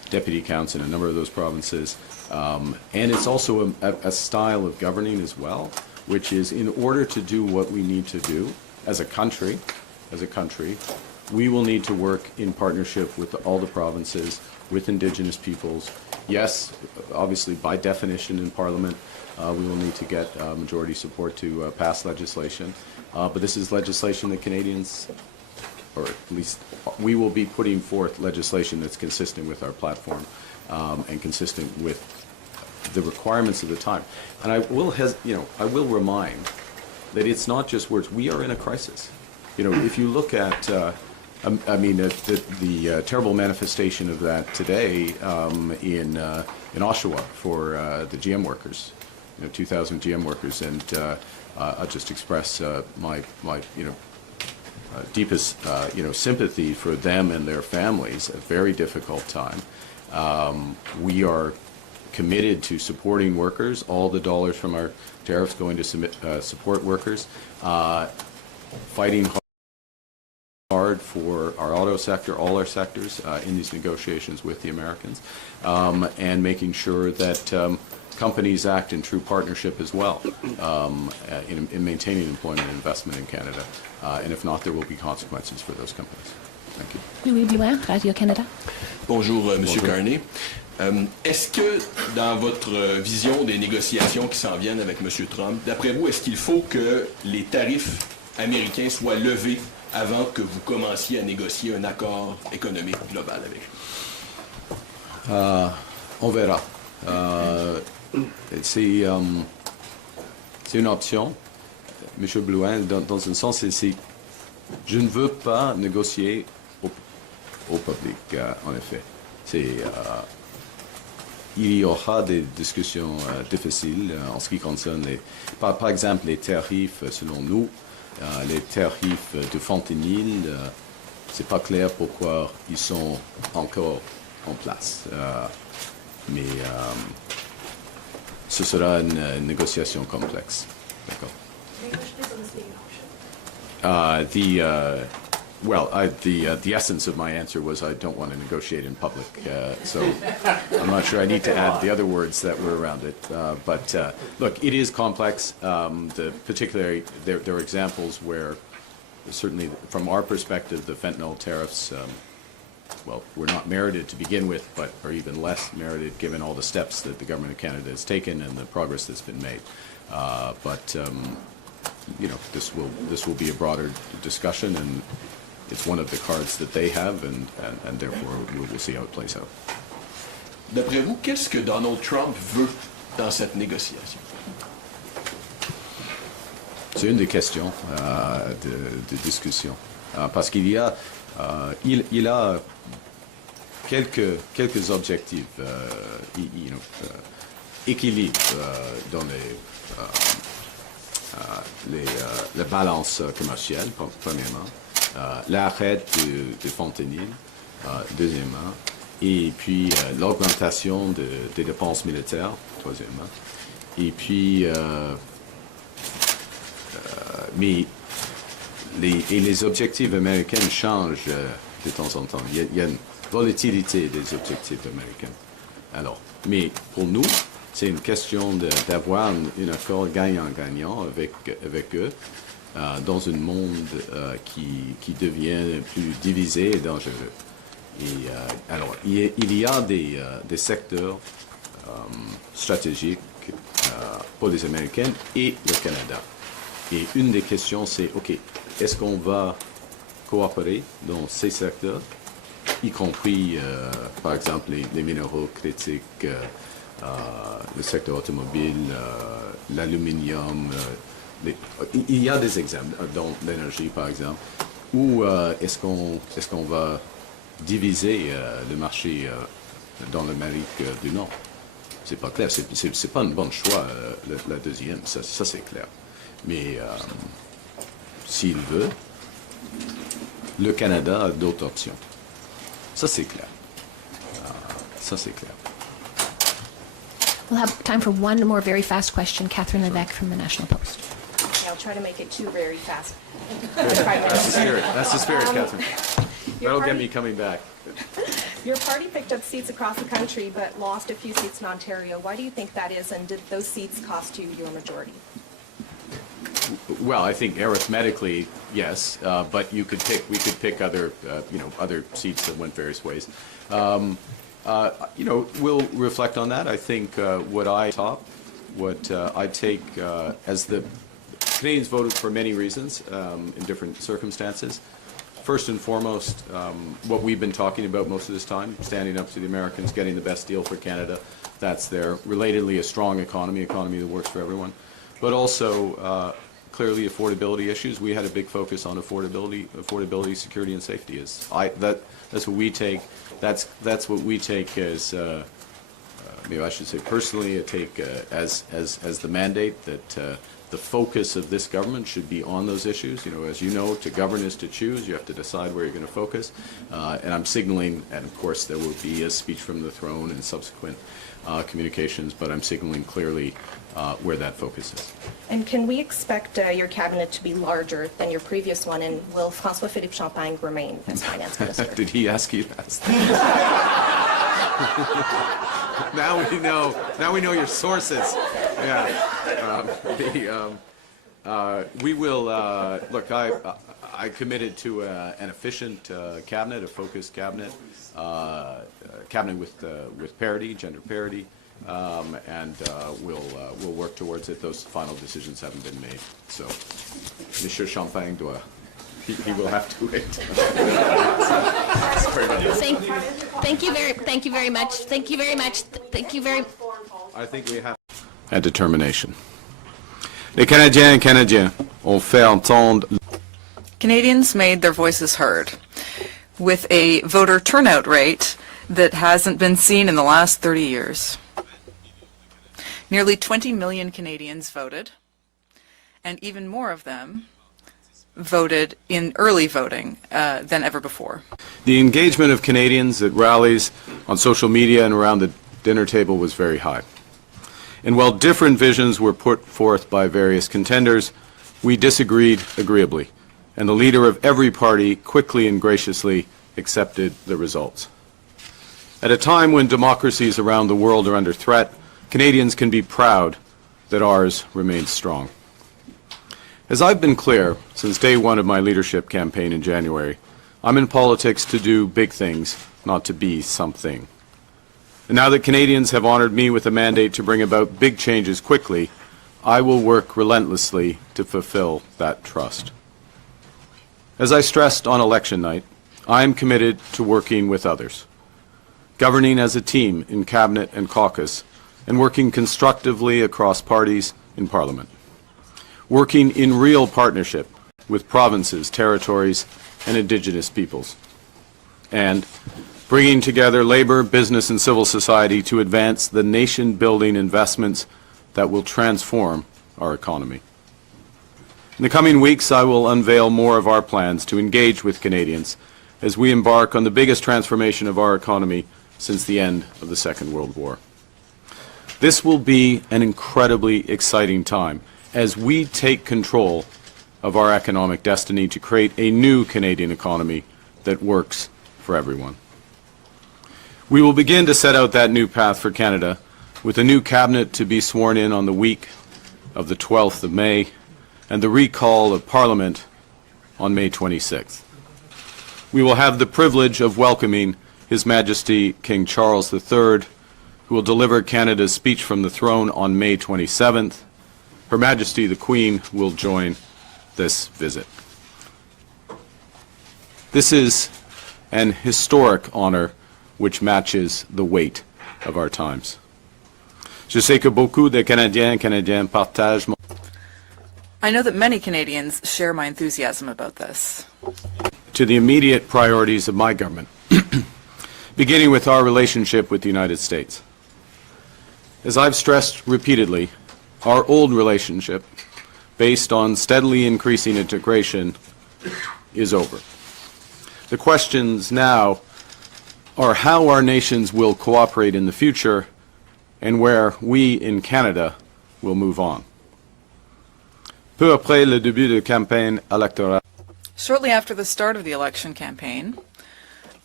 deputy counts in a number of those provinces. And it's also a style of governing as well, which is in order to do what we need to do as a country, we will need to work in partnership with all the provinces, with Indigenous peoples. Yes, obviously, by definition in Parliament, we will need to get majority support to pass legislation. But this is legislation that Canadians, or at least we will be putting forth legislation that's consistent with our platform and consistent with the requirements of the time. And I will, I will remind that it's not just words. We are in a crisis. If you look at, the terrible manifestation of that today in Oshawa for the GM workers, 2,000 GM workers, and I'll just express my deepest sympathy for them and their families. A very difficult time. We are committed to supporting workers. All the dollars from our tariffs going to support workers. Fighting hard for our auto sector, all our sectors in these negotiations with the Americans, and making sure that companies act in true partnership as well in maintaining employment and investment in Canada. And if not, there will be consequences for those companies. Thank you. Louis Blouin, Radio-Canada. Bonjour, Monsieur Carney. Est-ce que, dans votre vision des négociations qui s'en viennent avec M. Trump, d'après vous, est-ce qu'il faut que les tarifs américains soient levés avant que vous commenciez à négocier un accord économique global avec eux? On verra. C'est une option, M. Blouin, dans un sens, je ne veux pas négocier au public, en effet. Il y aura des discussions difficiles en ce qui concerne, par exemple, les tarifs, selon nous, les tarifs de fentanyl, c'est pas clair pourquoi ils sont encore en place. Mais ce sera une négociation complexe. D'accord. The essence of my answer was I don't want to negotiate in public, so I'm not sure I need to add the other words that were around it. But look, it is complex. Particularly, there are examples where, certainly from our perspective, the fentanyl tariffs, were not merited to begin with, but are even less merited given all the steps that the Government of Canada has taken and the progress that's been made. This will be a broader discussion, and it's one of the cards that they have, and therefore we will see how it plays out. D'après vous, qu'est-ce que Donald Trump veut dans cette négociation? C'est une des questions de discussion, parce qu'il y a il a quelques objectifs, équilibre dans la balance commerciale, premièrement, l'arrêt de fentanyl, deuxièmement, et puis l'augmentation des dépenses militaires, troisièmement, et puis mais les objectifs américains changent de temps en temps. Il y a une volatilité des objectifs américains. Alors, mais pour nous, c'est une question d'avoir un accord gagnant-gagnant avec eux dans un monde qui devient plus divisé et dangereux. Et alors, il y a des secteurs stratégiques pour les Américains et le Canada. Et une des questions, c'est, OK, est-ce qu'on va coopérer dans ces secteurs, y compris, par exemple, les minéraux critiques, le secteur automobile, l'aluminium. Il y a des exemples, dans l'énergie, par exemple, où est-ce qu'on va diviser le marché dans l'Amérique du Nord? C'est pas clair, c'est pas un bon choix, la deuxième, ça c'est clair. Mais s'il veut, le Canada a d'autres options. Ça, c'est clair. Ça, c'est clair. We'll have time for one more very fast question. Catherine Levesque from the National Post. Okay, I'll try to make it two very fast. That's the spirit, Catherine. That'll get me coming back. Your party picked up seats across the country but lost a few seats in Ontario. Why do you think that is, and did those seats cost you your majority? Well, I think arithmetically, yes, but we could pick other, other seats that went various ways. We'll reflect on that. I think what I take as the Canadians voted for many reasons in different circumstances. First and foremost, what we've been talking about most of this time, standing up to the Americans, getting the best deal for Canada. That's there. Relatedly, a strong economy that works for everyone. But also, clearly, affordability issues. We had a big focus on affordability, security, and safety. That's what we take. That's what we take as, maybe I should say personally, as the mandate that the focus of this government should be on those issues. As you know, to govern is to choose. You have to decide where you're going to focus. And I'm signaling, and of course there will be a speech from the throne and subsequent communications, but I'm signaling clearly where that focus is. And can we expect your cabinet to be larger than your previous one, and will François-Philippe Champagne remain as finance minister? Did he ask you that? Now we know your sources. Yeah. We will look. I committed to an efficient cabinet, a focused cabinet, cabinet with parity, gender parity, and we'll work towards it. Those final decisions haven't been made, so Monsieur Champagne doit. He will have to wait. Thank you very much. I think we have. And determination. Les Canadiens et Canadiens ont fait entendre. Canadians made their voices heard with a voter turnout rate that hasn't been seen in the last 30 years. Nearly 20 million Canadians voted, and even more of them voted in early voting than ever before. The engagement of Canadians at rallies, on social media, and around the dinner table was very high. And while different visions were put forth by various contenders, we disagreed agreeably, and the leader of every party quickly and graciously accepted the results. At a time when democracies around the world are under threat, Canadians can be proud that ours remains strong. As I've been clear since day one of my leadership campaign in January, I'm in politics to do big things, not to be something. And now that Canadians have honored me with a mandate to bring about big changes quickly, I will work relentlessly to fulfill that trust. As I stressed on election night, I am committed to working with others, governing as a team in Cabinet and caucus, and working constructively across parties in Parliament. Working in real partnership with provinces, territories, and Indigenous peoples, and bringing together labor, business, and civil society to advance the nation-building investments that will transform our economy. In the coming weeks, I will unveil more of our plans to engage with Canadians as we embark on the biggest transformation of our economy since the end of the Second World War. This will be an incredibly exciting time as we take control of our economic destiny to create a new Canadian economy that works for everyone. We will begin to set out that new path for Canada with a new cabinet to be sworn in on the week of the 12th of May and the recall of Parliament on May 26th. We will have the privilege of welcoming His Majesty King Charles III, who will deliver Canada's speech from the throne on May 27th. Her Majesty the Queen will join this visit. This is an historic honor which matches the weight of our times. Je sais que beaucoup de Canadiens et Canadiennes partagent mon... I know that many Canadians share my enthusiasm about this. To the immediate priorities of my government, beginning with our relationship with the United States. As I've stressed repeatedly, our old relationship, based on steadily increasing integration, is over. The questions now are how our nations will cooperate in the future and where we in Canada will move on. Peu après le début de campagne électorale. Shortly after the start of the election campaign,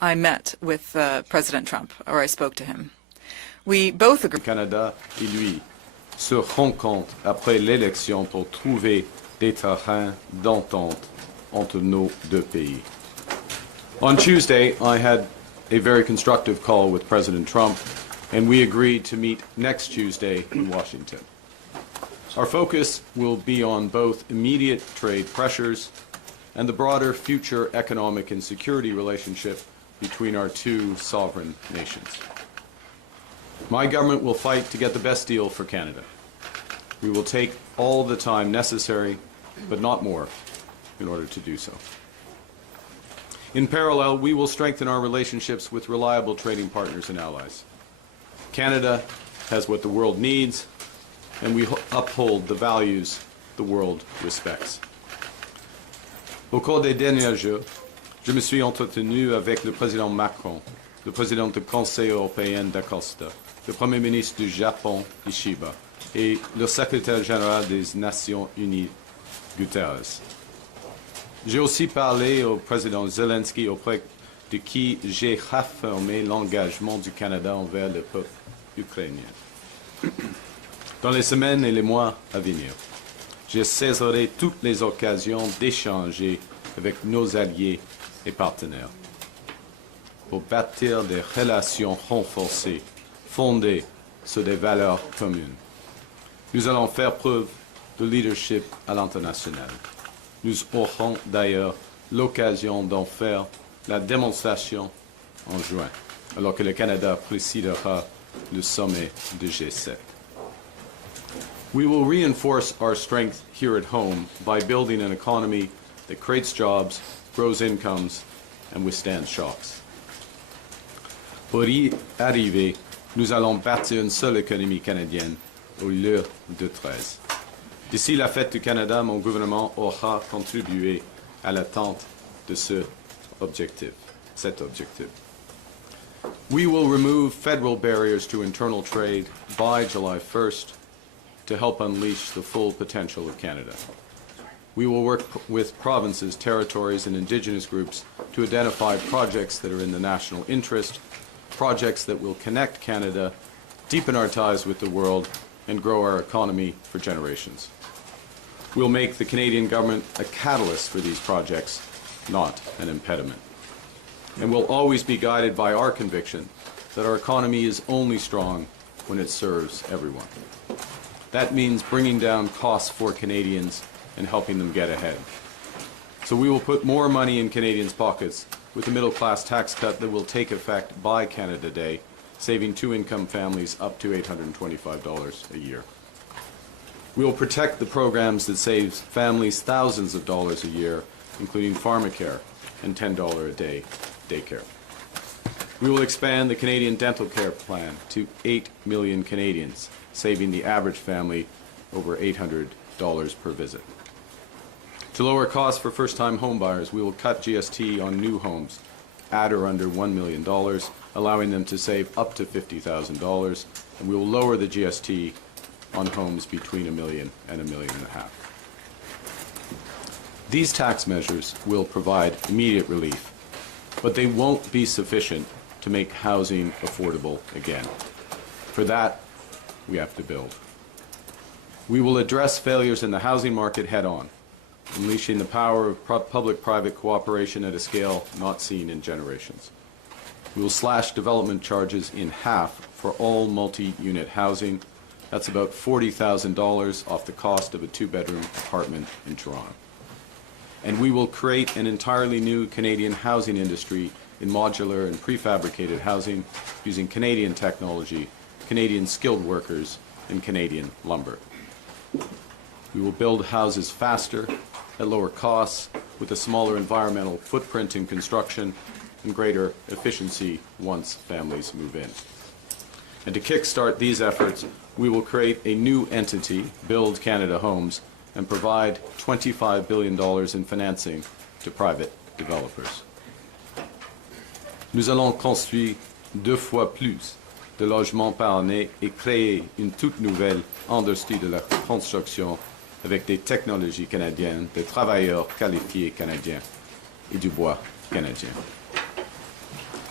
I met with President Trump, or I spoke to him. We both agreed. Canada et lui se rencontrent après l'élection pour trouver des terrains d'entente entre nos deux pays. On Tuesday, I had a very constructive call with President Trump, and we agreed to meet next Tuesday in Washington. Our focus will be on both immediate trade pressures and the broader future economic and security relationship between our two sovereign nations. My government will fight to get the best deal for Canada. We will take all the time necessary, but not more, in order to do so. In parallel, we will strengthen our relationships with reliable trading partners and allies. Canada has what the world needs, and we uphold the values the world respects. Au cours des derniers jours, je me suis entretenu avec le président Macron, le président du Conseil européen d'Acosta, le Premier ministre du Japon, Ishiba, et le secrétaire général des Nations Unies, Guterres. J'ai aussi parlé au président Zelensky, auprès de qui j'ai réaffirmé l'engagement du Canada envers le peuple ukrainien. Dans les semaines et les mois à venir, je saisirai toutes les occasions d'échanger avec nos alliés et partenaires pour bâtir des relations renforcées, fondées sur des valeurs communes. Nous allons faire preuve de leadership à l'international. Nous aurons d'ailleurs l'occasion d'en faire la démonstration en juin, alors que le Canada présidera le sommet du G7. We will reinforce our strength here at home by building an economy that creates jobs, grows incomes, and withstands shocks. Pour y arriver, nous allons bâtir une seule économie canadienne au lieu de 13. D'ici la fête du Canada, mon gouvernement aura contribué à l'atteinte de cet objectif. We will remove federal barriers to internal trade by July 1st to help unleash the full potential of Canada. We will work with provinces, territories, and Indigenous groups to identify projects that are in the national interest, projects that will connect Canada, deepen our ties with the world, and grow our economy for generations. We'll make the Canadian government a catalyst for these projects, not an impediment. And we'll always be guided by our conviction that our economy is only strong when it serves everyone. That means bringing down costs for Canadians and helping them get ahead. So we will put more money in Canadians' pockets with the middle-class tax cut that will take effect by Canada Day, saving two-income families up to $825 a year. We will protect the programs that save families thousands of dollars a year, including pharmacare and $10 a day daycare. We will expand the Canadian Dental Care Plan to 8 million Canadians, saving the average family over $800 per visit. To lower costs for first-time homebuyers, we will cut GST on new homes at or under $1 million, allowing them to save up to $50,000, and we will lower the GST on homes between $1 million and $1.5 million. These tax measures will provide immediate relief, but they won't be sufficient to make housing affordable again. For that, we have to build. We will address failures in the housing market head-on, unleashing the power of public-private cooperation at a scale not seen in generations. We will slash development charges in half for all multi-unit housing. That's about $40,000 off the cost of a two-bedroom apartment in Toronto. And we will create an entirely new Canadian housing industry in modular and prefabricated housing using Canadian technology, Canadian skilled workers, and Canadian lumber. We will build houses faster, at lower costs, with a smaller environmental footprint in construction and greater efficiency once families move in. And to kickstart these efforts, we will create a new entity, Build Canada Homes, and provide $25 billion in financing to private developers. Nous allons construire 2 fois plus de logements par année et créer une toute nouvelle industrie de la construction avec des technologies canadiennes, des travailleurs qualifiés canadiens et du bois canadien.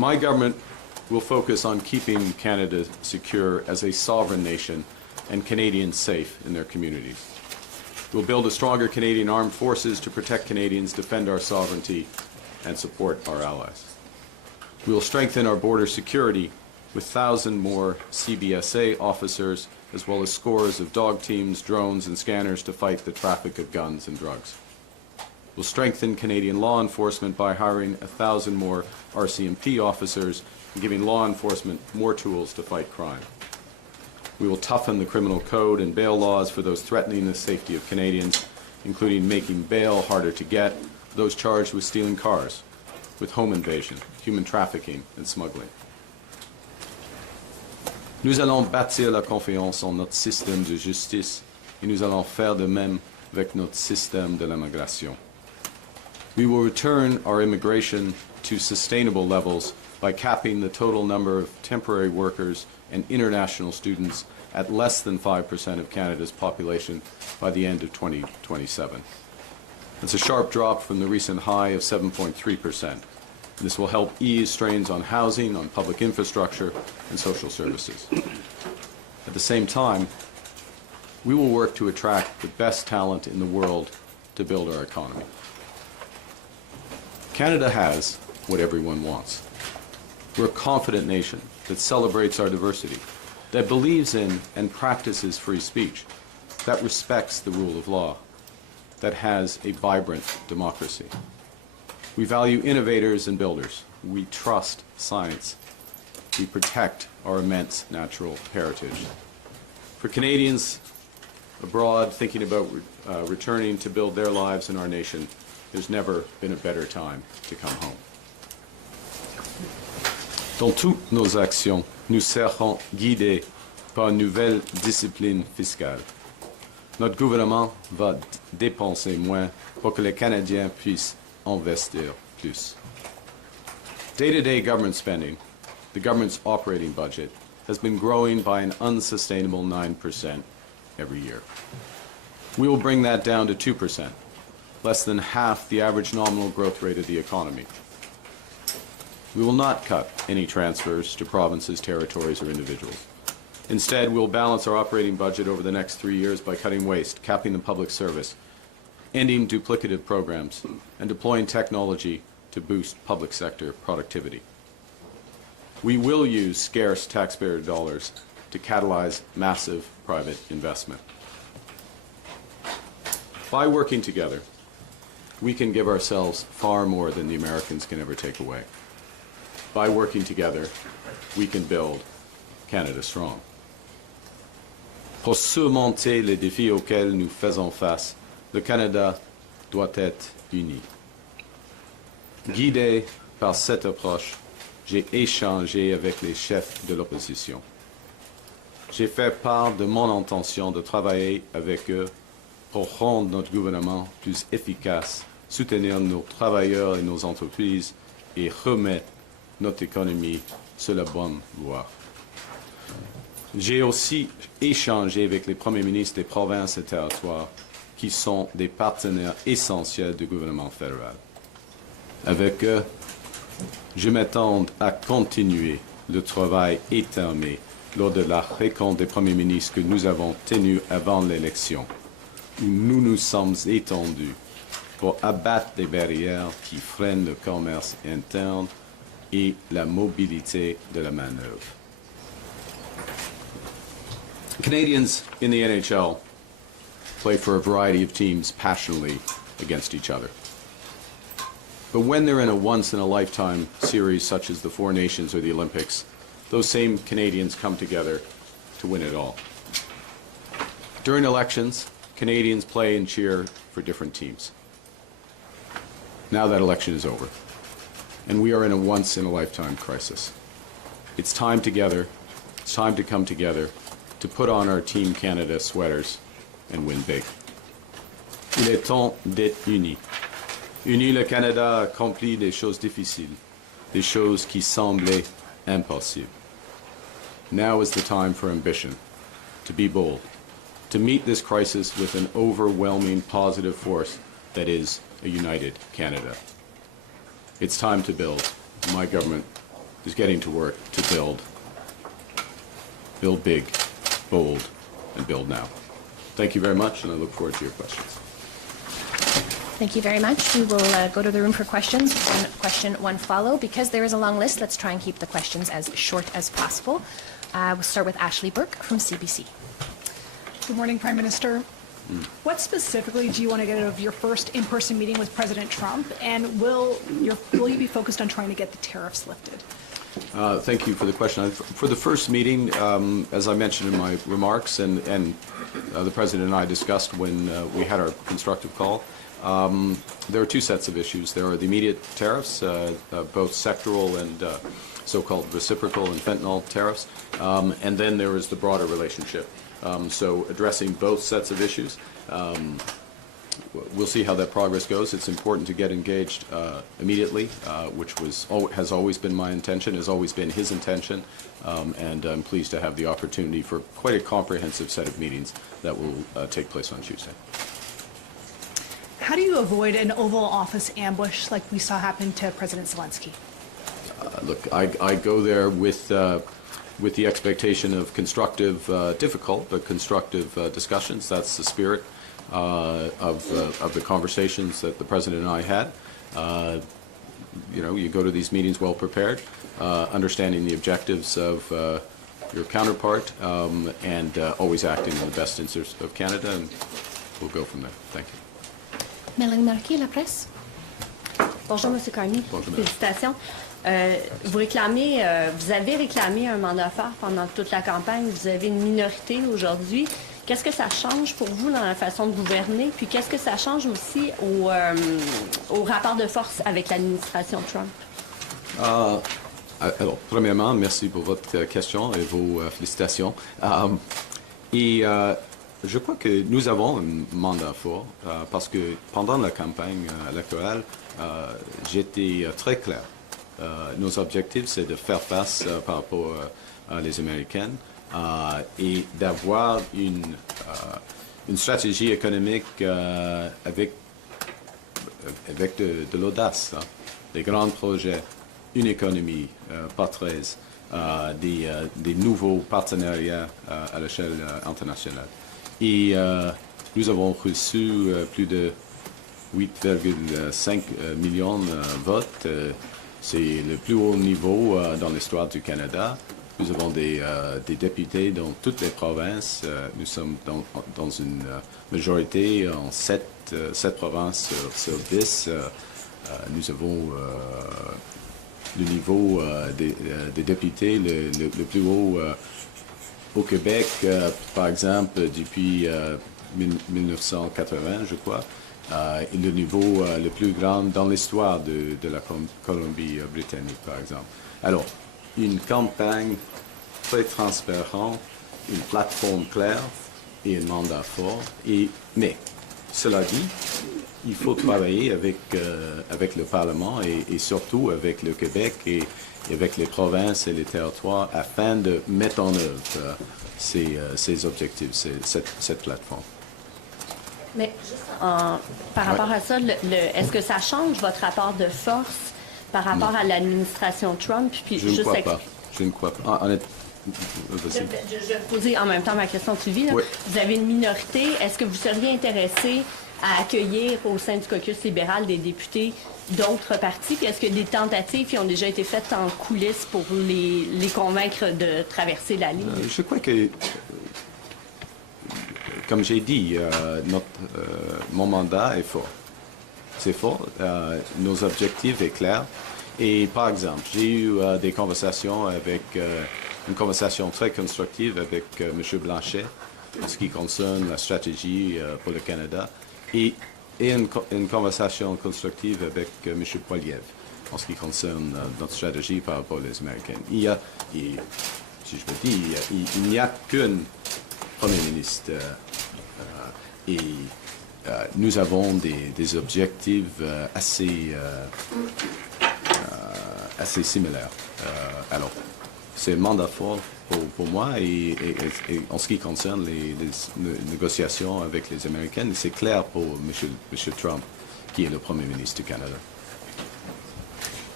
My government will focus on keeping Canada secure as a sovereign nation and Canadians safe in their communities. We'll build a stronger Canadian armed forces to protect Canadians, defend our sovereignty, and support our allies. We will strengthen our border security with 1,000 more CBSA officers, as well as scores of dog teams, drones, and scanners to fight the traffic of guns and drugs. We'll strengthen Canadian law enforcement by hiring 1,000 more RCMP officers and giving law enforcement more tools to fight crime. We will toughen the criminal code and bail laws for those threatening the safety of Canadians, including making bail harder to get for those charged with stealing cars, with home invasion, human trafficking, and smuggling. Nous allons bâtir la confiance en notre système de justice et nous allons faire de même avec notre système de l'immigration. We will return our immigration to sustainable levels by capping the total number of temporary workers and international students at less than 5% of Canada's population by the end of 2027. It's a sharp drop from the recent high of 7.3%. This will help ease strains on housing, on public infrastructure, and social services. At the same time, we will work to attract the best talent in the world to build our economy. Canada has what everyone wants. We're a confident nation that celebrates our diversity, that believes in and practices free speech, that respects the rule of law, that has a vibrant democracy. We value innovators and builders. We trust science. We protect our immense natural heritage. For Canadians abroad thinking about returning to build their lives in our nation, there's never been a better time to come home. Dans toutes nos actions, nous serons guidés par une nouvelle discipline fiscale. Notre gouvernement va dépenser moins pour que les Canadiens puissent investir plus. Day-to-day government spending, the government's operating budget, has been growing by an unsustainable 9% every year. We will bring that down to 2%, less than half the average nominal growth rate of the economy. We will not cut any transfers to provinces, territories, or individuals. Instead, we'll balance our operating budget over the next 3 years by cutting waste, capping the public service, ending duplicative programs, and deploying technology to boost public sector productivity. We will use scarce taxpayer dollars to catalyze massive private investment. By working together, we can give ourselves far more than the Americans can ever take away. By working together, we can build Canada strong. Pour surmonter les défis auxquels nous faisons face, le Canada doit être uni. Guidé par cette approche, j'ai échangé avec les chefs de l'opposition. J'ai fait part de mon intention de travailler avec eux pour rendre notre gouvernement plus efficace, soutenir nos travailleurs et nos entreprises et remettre notre économie sur la bonne voie. J'ai aussi échangé avec les premiers ministres des provinces et territoires qui sont des partenaires essentiels du gouvernement fédéral. Avec eux, je m'attends à continuer le travail éterné lors de la rencontre des premiers ministres que nous avons tenue avant l'élection, où nous nous sommes étendus pour abattre les barrières qui freinent le commerce interne et la mobilité de la main-d'œuvre. Canadians in the NHL play for a variety of teams passionately against each other. But when they're in a once-in-a-lifetime series such as the Four Nations or the Olympics, those same Canadians come together to win it all. During elections, Canadians play and cheer for different teams. Now that election is over, and we are in a once-in-a-lifetime crisis. It's time together, it's time to come together to put on our Team Canada sweaters and win big. Il est temps d'être unis. Unis, le Canada a accompli des choses difficiles, des choses qui semblaient impossibles. Now is the time for ambition, to be bold, to meet this crisis with an overwhelming positive force that is a united Canada. It's time to build. My government is getting to work to build big, bold, and build now. Thank you very much, and I look forward to your questions. Thank you very much. We will go to the room for questions. One question, one follow. Because there is a long list, let's try and keep the questions as short as possible. We'll start with Ashley Burke from CBC. Good morning, Prime Minister. What specifically do you want to get out of your first in-person meeting with President Trump, and will you be focused on trying to get the tariffs lifted? Thank you for the question. For the first meeting, as I mentioned in my remarks, and the President and I discussed when we had our constructive call, there are two sets of issues. There are the immediate tariffs, both sectoral and so-called reciprocal and fentanyl tariffs, and then there is the broader relationship. So addressing both sets of issues. We'll see how that progress goes. It's important to get engaged immediately, which has always been my intention, has always been his intention, and I'm pleased to have the opportunity for quite a comprehensive set of meetings that will take place on Tuesday. How do you avoid an Oval Office ambush like we saw happen to President Zelensky? Look, I go there with the expectation of constructive, difficult, but constructive discussions. That's the spirit of the conversations that the President and I had. You go to these meetings well prepared, understanding the objectives of your counterpart, and always acting in the best interest of Canada, and we'll go from there. Thank you. Mélanie Marquis, La Presse. Bonjour, M. Carney. Bonjour, Félicitations. Vous avez réclamé un mandat fort pendant toute la campagne. Vous avez une minorité aujourd'hui. Qu'est-ce que ça change pour vous dans la façon de gouverner? Puis qu'est-ce que ça change aussi au rapport de force avec l'administration Trump? Alors, premièrement, merci pour votre question et vos félicitations. Je crois que nous avons un mandat fort parce que pendant la campagne électorale, j'étais très clair. Nos objectifs, c'est de faire face par rapport à les Américaines et d'avoir une stratégie économique avec de l'audace, des grands projets, une économie pas 13, des nouveaux partenariats à l'échelle internationale. Et nous avons reçu plus de 8,5 millions de votes. C'est le plus haut niveau dans l'histoire du Canada. Nous avons des députés dans toutes les provinces. Nous sommes dans une majorité en 7 provinces sur 10. Nous avons le niveau des députés le plus haut au Québec, par exemple, depuis 1980, je crois. Et le niveau le plus grand dans l'histoire de la Colombie-Britannique, par exemple. Alors, une campagne très transparente, une plateforme claire et un mandat fort. Mais, cela dit, il faut travailler avec le Parlement et surtout avec le Québec et avec les provinces et les territoires afin de mettre en œuvre ces objectifs, cette plateforme. Mais juste par rapport à ça, est-ce que ça change votre rapport de force par rapport à l'administration Trump? Puis Je ne crois pas. Je ne crois pas. Je vais poser en même temps ma question de suivi. Oui. Vous avez une minorité. Est-ce que vous seriez intéressé à accueillir au sein du caucus libéral des députés d'autres partis? Puis est-ce que des tentatives qui ont déjà été faites en coulisses pour les convaincre de traverser la ligne? Je crois que, comme j'ai dit, mon mandat est fort. C'est fort. Nos objectifs sont clairs. Et par exemple, j'ai eu des conversations une conversation très constructive avec M. Blanchet en ce qui concerne la stratégie pour le Canada et une conversation constructive avec M. Poiliev en ce qui concerne notre stratégie par rapport aux Américains. Si je me dis, il n'y a qu'un Premier ministre et nous avons des objectifs assez similaires. Alors, c'est un mandat fort pour moi et en ce qui concerne les négociations avec les Américains, c'est clair pour M. Trump, qui est le Premier ministre du Canada.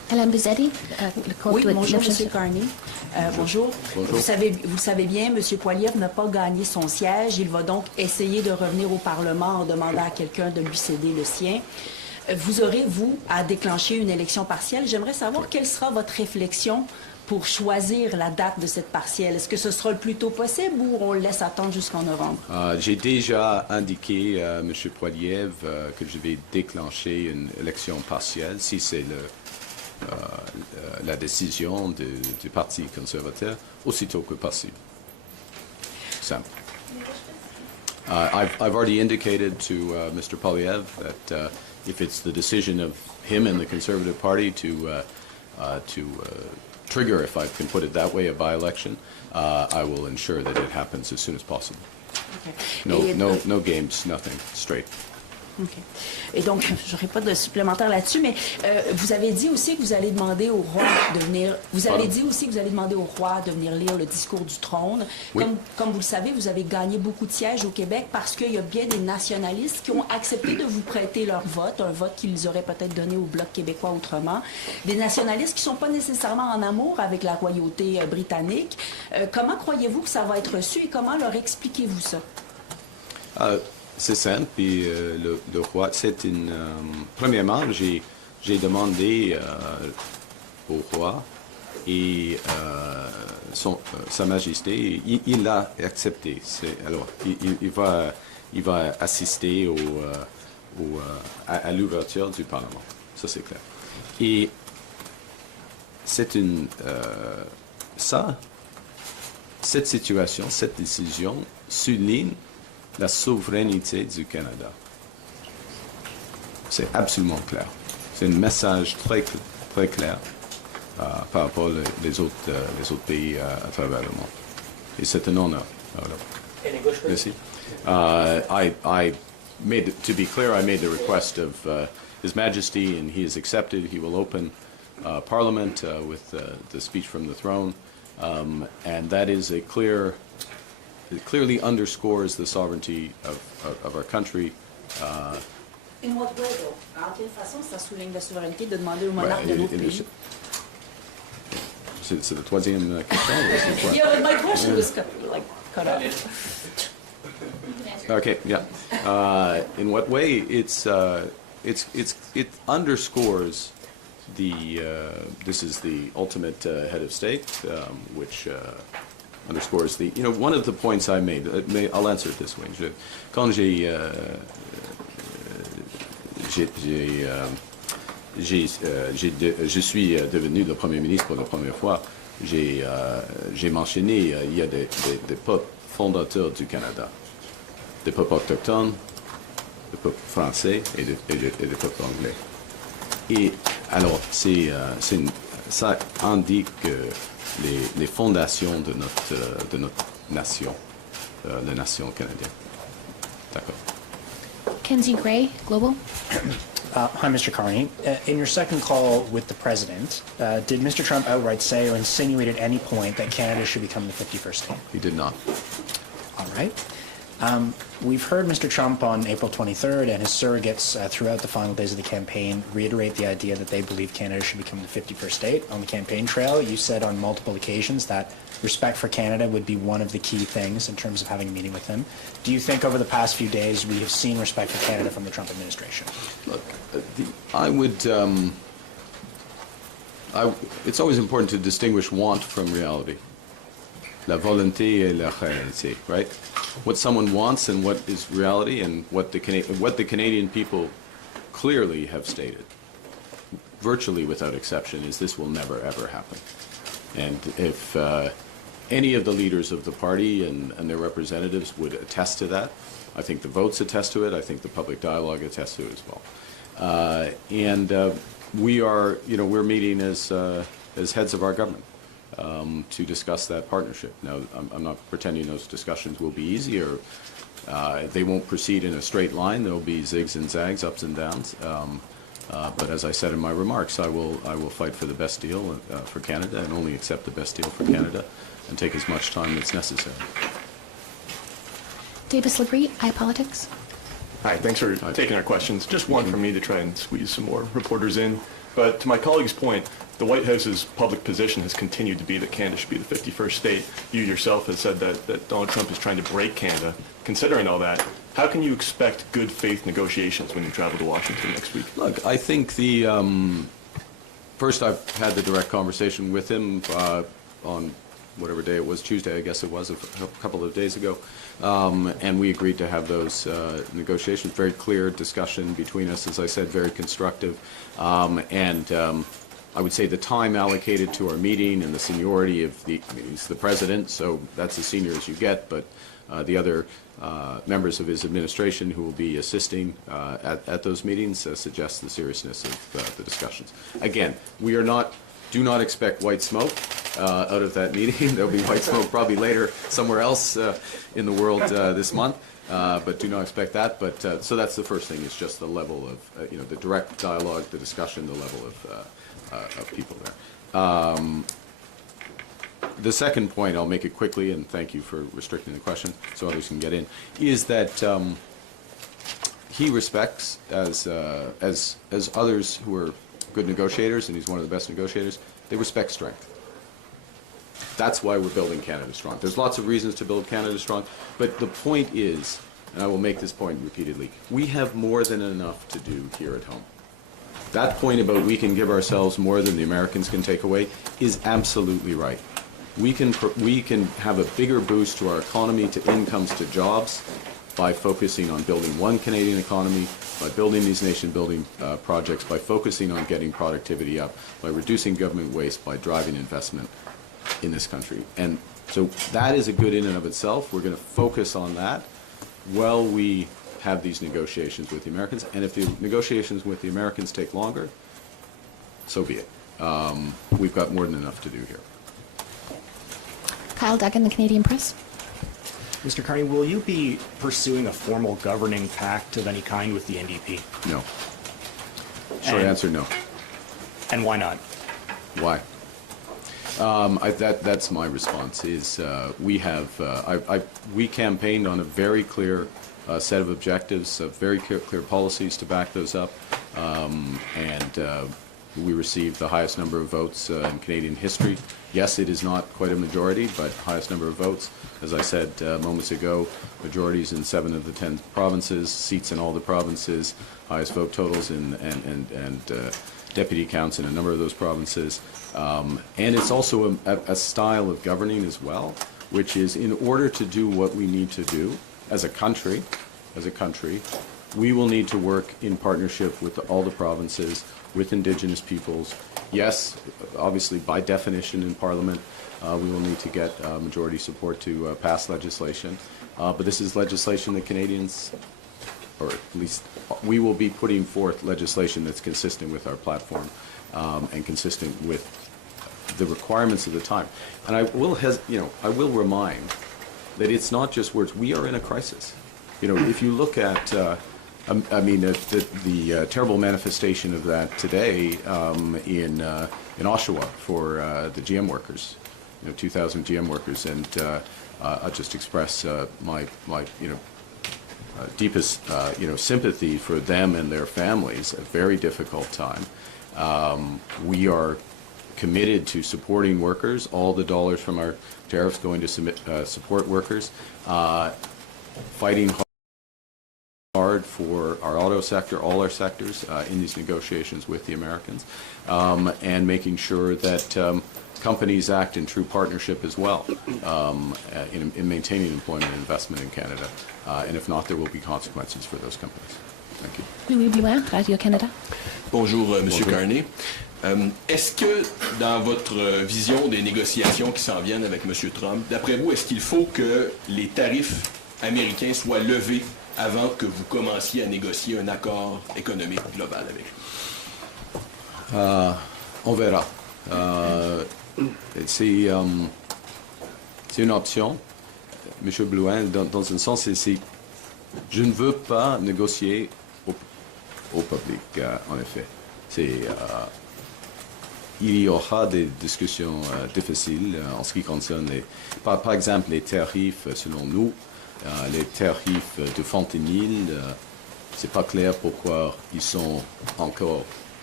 Alain Bizzetti, le compte Oui, doit- bonjour, M. Carney. Bonjour. Bonjour. Vous le savez bien, M. Poilievre n'a pas gagné son siège. Il va donc essayer de revenir au Parlement en demandant à quelqu'un de lui céder le sien. Vous aurez, vous, à déclencher une élection partielle. J'aimerais savoir quelle sera votre réflexion pour choisir la date de cette partielle. Est-ce que ce sera le plus tôt possible ou on le laisse attendre jusqu'en novembre? J'ai déjà indiqué à M. Poilievre que je vais déclencher une élection partielle si c'est la décision du Parti conservateur aussitôt que possible. Simple. I've already indicated to Mr. Poilievre that if it's the decision of him and the Conservative Party to trigger, if I can put it that way, a by-election, I will ensure that it happens as soon as possible. Et- No games, nothing, straight. OK. Et donc, je n'aurai pas de supplémentaire là-dessus, mais vous avez dit aussi que vous allez demander au roi de venir. Vous avez dit aussi que vous allez demander au roi de venir lire le discours du trône. Oui. Comme vous le savez, vous avez gagné beaucoup de sièges au Québec parce qu'il y a bien des nationalistes qui ont accepté de vous prêter leur vote, un vote qu'ils auraient peut-être donné au Bloc québécois autrement. Des nationalistes qui ne sont pas nécessairement en amour avec la royauté britannique. Comment croyez-vous que ça va être reçu et comment leur expliquez-vous ça? C'est simple, puis le roi, c'est une... premièrement, j'ai demandé au roi et Sa Majesté, il a accepté. Alors, il va assister à l'ouverture du Parlement. Ça, c'est clair. Et c'est une... cette situation, cette décision souligne la souveraineté du Canada. C'est absolument clair. C'est un message très clair par rapport aux autres pays à travers le monde. Et c'est un honneur. Merci. To be clear, I made the request of His Majesty, and he has accepted. He will open Parliament with the speech from the throne, and that is a it clearly underscores the sovereignty of our country. In what way, though? En quelle façon ça souligne la souveraineté de demander au monarque de notre pays? C'est la troisième question. ou c'est quoi? Yeah, but my question was cut off. Okay, yeah. In what way? It underscores this is the ultimate head of state, which underscores one of the points I made. I'll answer it this way. Quand je suis devenu le Premier ministre pour la première fois, j'ai mentionné il y a des peuples fondateurs du Canada, des peuples autochtones, des peuples français et des peuples anglais. Et alors, ça indique les fondations de notre nation, la nation canadienne. D'accord. Kenzie Gray, Global. Hi, Mr. Carney. In your second call with the President, did Mr. Trump outright say or insinuate at any point that Canada should become the 51st state? He did not. All right. We've heard Mr. Trump on April 23rd and his surrogates throughout the final days of the campaign reiterate the idea that they believe Canada should become the 51st state. On the campaign trail, you said on multiple occasions that respect for Canada would be one of the key things in terms of having a meeting with him. Do you think over the past few days we have seen respect for Canada from the Trump administration? Look, it's always important to distinguish want from reality. La volonté et la réalité, right? What someone wants and what is reality, and what the Canadian people clearly have stated, virtually without exception, is this will never ever happen. And if any of the leaders of the party and their representatives would attest to that, I think the votes attest to it. I think the public dialogue attests to it as well. We're meeting as heads of our government. To discuss that partnership. Now, I'm not pretending those discussions will be easy, or they won't proceed in a straight line. There will be zigs and zags, ups and downs. But as I said in my remarks, I will fight for the best deal for Canada, and only accept the best deal for Canada, and take as much time as necessary. Davis Labrie, iPolitics. Hi, thanks for taking our questions. Just one from me to try and squeeze some more reporters in. But to my colleague's point, the White House's public position has continued to be that Canada should be the 51st state. You yourself have said that Donald Trump is trying to break Canada. Considering all that, how can you expect good faith negotiations when you travel to Washington next week? Look, I think the first I've had the direct conversation with him on whatever day it was, Tuesday I guess it was, a couple of days ago, and we agreed to have those negotiations. Very clear discussion between us, as I said, very constructive, and I would say the time allocated to our meeting and the seniority of he's the president, so that's as senior as you get, but the other members of his administration who will be assisting at those meetings suggests the seriousness of the discussions. Again, do not expect white smoke out of that meeting. There'll be white smoke probably later somewhere else in the world this month, but do not expect that. But so that's the first thing, is just the level of the direct dialogue, the discussion, the level of people there. The second point, I'll make it quickly, and thank you for restricting the question so others can get in, is that he respects, as others who are good negotiators, and he's one of the best negotiators, they respect strength. That's why we're building Canada strong. There's lots of reasons to build Canada strong, but the point is, and I will make this point repeatedly, we have more than enough to do here at home. That point about we can give ourselves more than the Americans can take away is absolutely right. We can have a bigger boost to our economy, to incomes, to jobs, by focusing on building one Canadian economy, by building these nation-building projects, by focusing on getting productivity up, by reducing government waste, by driving investment in this country. And so that is a good in and of itself. We're going to focus on that while we have these negotiations with the Americans. And if the negotiations with the Americans take longer, so be it. We've got more than enough to do here. Kyle Duggan, the Canadian Press. Mr. Carney, will you be pursuing a formal governing pact of any kind with the NDP? No. Short answer, no. And why not? Why? That's my response. Is we campaigned on a very clear set of objectives, very clear policies to back those up, and we received the highest number of votes in Canadian history. Yes, it is not quite a majority, but highest number of votes. As I said moments ago, majorities in 7 of the 10 provinces, seats in all the provinces, highest vote totals and deputy counts in a number of those provinces. And it's also a style of governing as well, which is, in order to do what we need to do as a country, we will need to work in partnership with all the provinces, with Indigenous peoples. Yes, obviously, by definition in Parliament, we will need to get majority support to pass legislation. But this is legislation that Canadians, or at least we will be putting forth legislation that's consistent with our platform and consistent with the requirements of the time. And I will remind that it's not just words. We are in a crisis. If you look at the terrible manifestation of that today in Oshawa for the GM workers, 2,000 GM workers, and I'll just express my deepest sympathy for them and their families. A very difficult time. We are committed to supporting workers. All the dollars from our tariffs going to support workers. Fighting hard for our auto sector, all our sectors, in these negotiations with the Americans, and making sure that companies act in true partnership as well in maintaining employment and investment in Canada. And if not, there will be consequences for those companies. Thank you. Louis Blouin, Radio-Canada. Bonjour, Monsieur Carney. Est-ce que, dans votre vision des négociations qui s'en viennent avec Monsieur Trump, d'après vous, est-ce qu'il faut que les tarifs américains soient levés avant que vous commenciez à négocier un accord économique global avec lui? On verra. C'est une option, M. Blouin, dans un sens, je ne veux pas négocier au public, en effet. Il y aura des discussions difficiles en ce qui concerne, par exemple, les tarifs, selon nous. Les tarifs de fentanyl, c'est pas clair pourquoi ils sont encore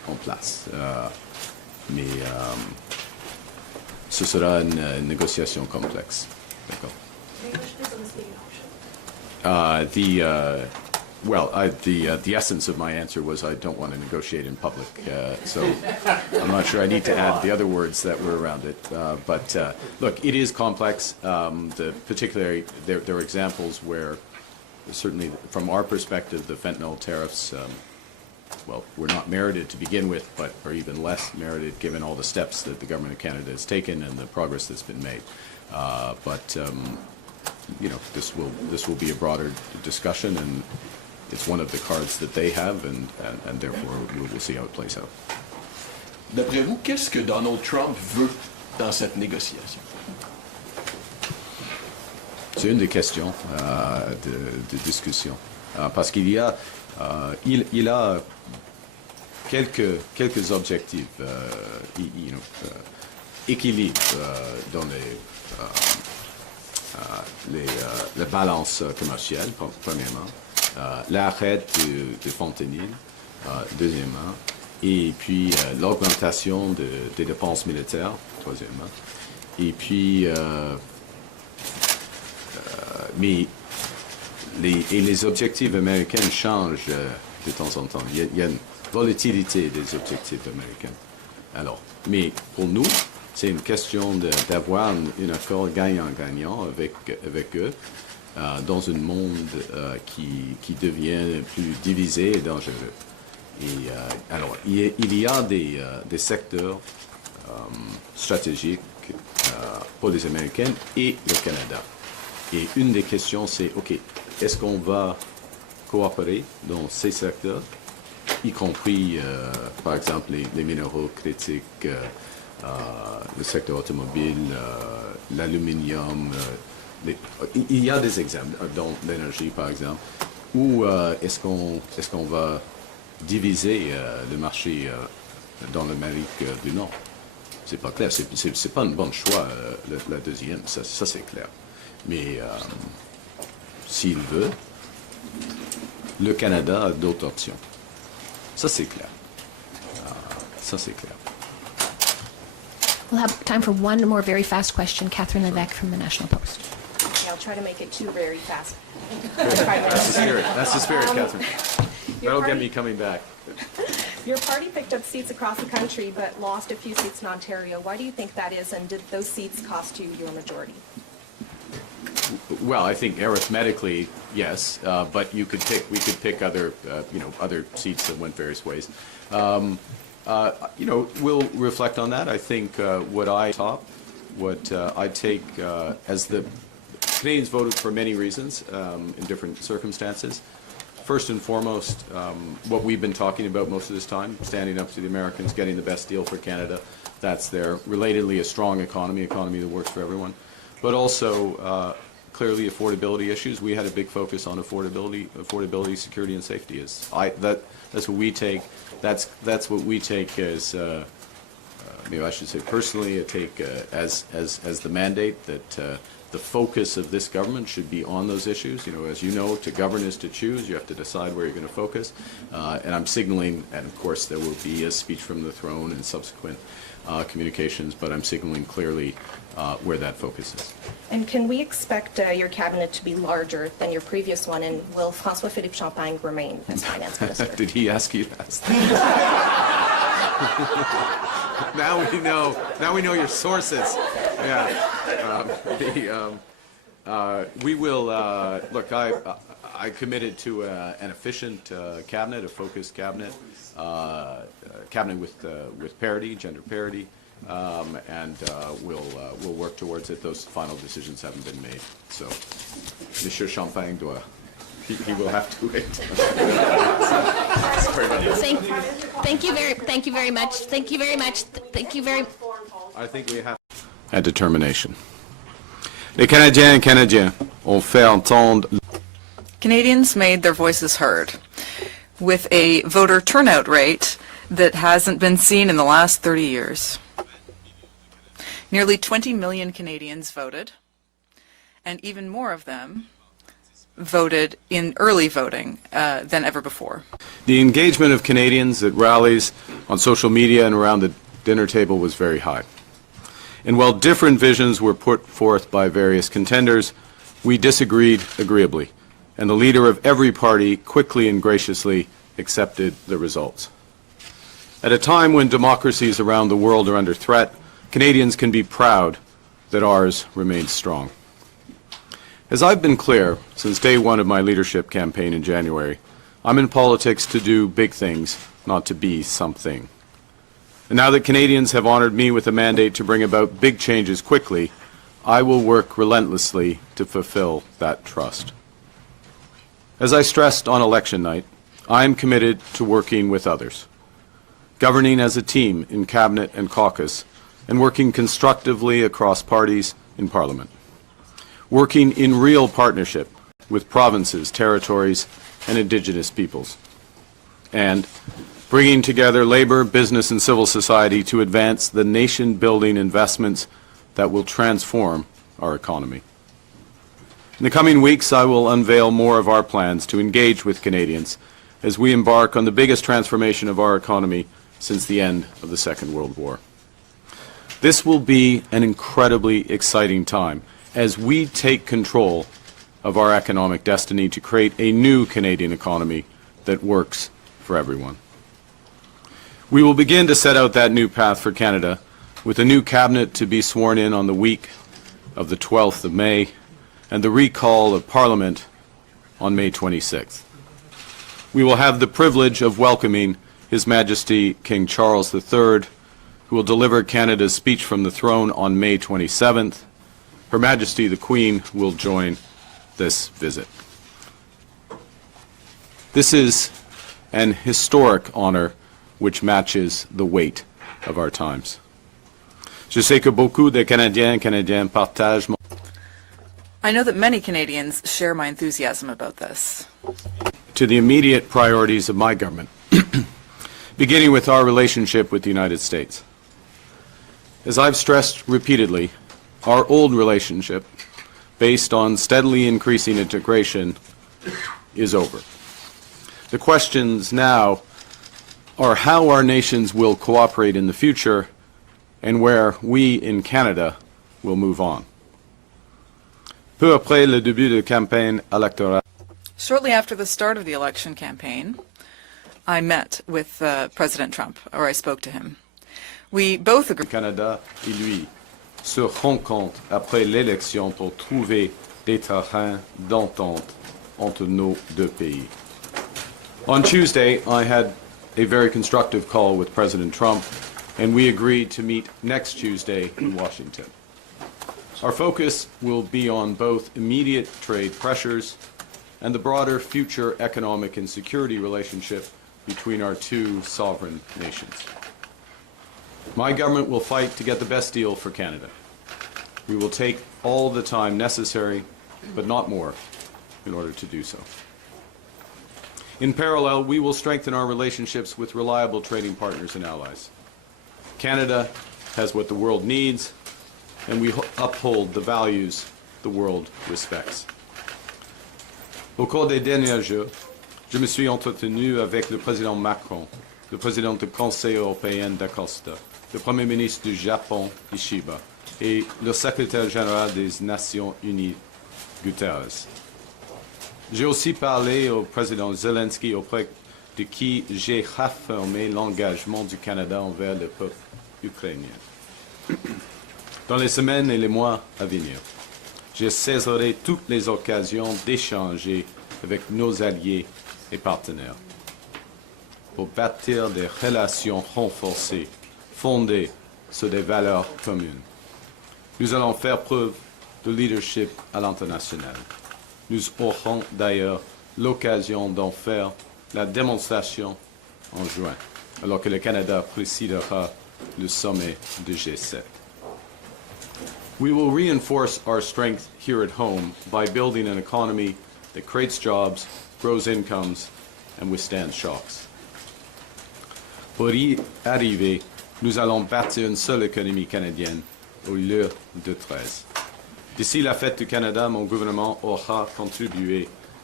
en place. Mais ce sera une négociation complexe. D'accord. The essence of my answer was I don't want to negotiate in public, so I'm not sure I need to add the other words that were around it. But look, it is complex. Particularly, there are examples where, certainly from our perspective, the fentanyl tariffs, were not merited to begin with, but are even less merited given all the steps that the government of Canada has taken and the progress that's been made. This will be a broader discussion, and it's one of the cards that they have, and therefore we will see how it plays out. D'après vous, qu'est-ce que Donald Trump veut dans cette négociation? C'est une des questions de discussion, parce qu'il y a, il a quelques objectifs, équilibre dans la balance commerciale, premièrement, l'arrêt de fentanyl, deuxièmement, et puis l'augmentation des dépenses militaires, troisièmement, et puis mais les objectifs américains changent de temps en temps. Il y a une volatilité des objectifs américains. Alors, mais pour nous, c'est une question d'avoir un accord gagnant-gagnant avec eux dans un monde qui devient plus divisé et dangereux. Et alors, il y a des secteurs stratégiques pour les Américains et le Canada. Et une des questions, c'est, OK, est-ce qu'on va coopérer dans ces secteurs, y compris, par exemple, les minéraux critiques, le secteur automobile, l'aluminium. Il y a des exemples, dans l'énergie, par exemple, ou est-ce qu'on va diviser le marché dans l'Amérique du Nord? C'est pas clair, c'est pas un bon choix, la deuxième, ça c'est clair. Mais s'il veut, le Canada a d'autres options. Ça c'est clair. Ça c'est clair. We'll have time for one more very fast question. Catherine Levesque from the National Post. Okay, I'll try to make it two very fast. That's the spirit, Catherine. That'll get me coming back. Your party picked up seats across the country but lost a few seats in Ontario. Why do you think that is, and did those seats cost you your majority? Well, I think arithmetically, yes, but we could pick other, other seats that went various ways. We'll reflect on that. I think what I take as the Canadians voted for many reasons in different circumstances. First and foremost, what we've been talking about most of this time, standing up to the Americans, getting the best deal for Canada, that's there. Relatedly, a strong economy that works for everyone. But also, clearly, affordability issues. We had a big focus on affordability, security, and safety. That's what we take. That's what we take as, maybe I should say personally, I take as the mandate that the focus of this government should be on those issues. As you know, to govern is to choose. You have to decide where you're going to focus. And I'm signaling, and of course there will be a speech from the throne and subsequent communications, but I'm signaling clearly where that focus is. And can we expect your cabinet to be larger than your previous one, and will François-Philippe Champagne remain as finance minister? Did he ask you that? Now we know your sources. Yeah. We will look. I committed to an efficient cabinet, a focused cabinet, cabinet with parity, gender parity, and we'll work towards it. Those final decisions haven't been made, so Monsieur Champagne he will have to wait. Sorry about that. Thank you very much. Thank you very much. I think we have a determination. Les Canadiens et Canadiens ont fait entendre. Canadians made their voices heard with a voter turnout rate that hasn't been seen in the last 30 years. Nearly 20 million Canadians voted, and even more of them voted in early voting than ever before. The engagement of Canadians at rallies, on social media, and around the dinner table was very high. And while different visions were put forth by various contenders, we disagreed agreeably, and the leader of every party quickly and graciously accepted the results. At a time when democracies around the world are under threat, Canadians can be proud that ours remains strong. As I've been clear since day one of my leadership campaign in January, I'm in politics to do big things, not to be something. And now that Canadians have honored me with a mandate to bring about big changes quickly, I will work relentlessly to fulfill that trust. As I stressed on election night, I am committed to working with others, governing as a team in Cabinet and caucus, and working constructively across parties in Parliament, working in real partnership with provinces, territories, and Indigenous peoples, and bringing together labor, business, and civil society to advance the nation-building investments that will transform our economy. In the coming weeks, I will unveil more of our plans to engage with Canadians as we embark on the biggest transformation of our economy since the end of the Second World War. This will be an incredibly exciting time as we take control of our economic destiny to create a new Canadian economy that works for everyone. We will begin to set out that new path for Canada with a new cabinet to be sworn in on the week of the 12th of May and the recall of Parliament on May 26th. We will have the privilege of welcoming His Majesty King Charles III, who will deliver Canada's speech from the throne on May 27th. Her Majesty the Queen will join this visit. This is an historic honor which matches the weight of our times. Je sais que beaucoup de Canadiens partagent mon... I know that many Canadians share my enthusiasm about this. To the immediate priorities of my government, beginning with our relationship with the United States. As I've stressed repeatedly, our old relationship, based on steadily increasing integration, is over. The questions now are how our nations will cooperate in the future and where we in Canada will move on. Peu après le début de campagne électorale, Shortly after the start of the election campaign, I met with President Trump, or I spoke to him. We both agreed. Canada et lui se rencontrent après l'élection pour trouver des terrains d'entente entre nos deux pays. On Tuesday, I had a very constructive call with President Trump, and we agreed to meet next Tuesday in Washington. Our focus will be on both immediate trade pressures and the broader future economic and security relationship between our two sovereign nations. My government will fight to get the best deal for Canada. We will take all the time necessary, but not more, in order to do so. In parallel, we will strengthen our relationships with reliable trading partners and allies. Canada has what the world needs, and we uphold the values the world respects. Au cours des derniers jours, je me suis entretenu avec le président Macron, le président du Conseil européen d'Acosta, le Premier ministre du Japon, Ishiba, et le secrétaire général des Nations Unies, Guterres. J'ai aussi parlé au président Zelensky, auprès de qui j'ai réaffirmé l'engagement du Canada envers le peuple ukrainien. Dans les semaines et les mois à venir, je saisirai toutes les occasions d'échanger avec nos alliés et partenaires pour bâtir des relations renforcées fondées sur des valeurs communes. Nous allons faire preuve de leadership à l'international. Nous aurons d'ailleurs l'occasion d'en faire la démonstration en juin, alors que le Canada présidera le sommet du G7. We will reinforce our strength here at home by building an economy that creates jobs, grows incomes, and withstands shocks. Pour y arriver, nous allons bâtir une seule économie canadienne au lieu de 13. D'ici la fête du Canada, mon gouvernement aura contribué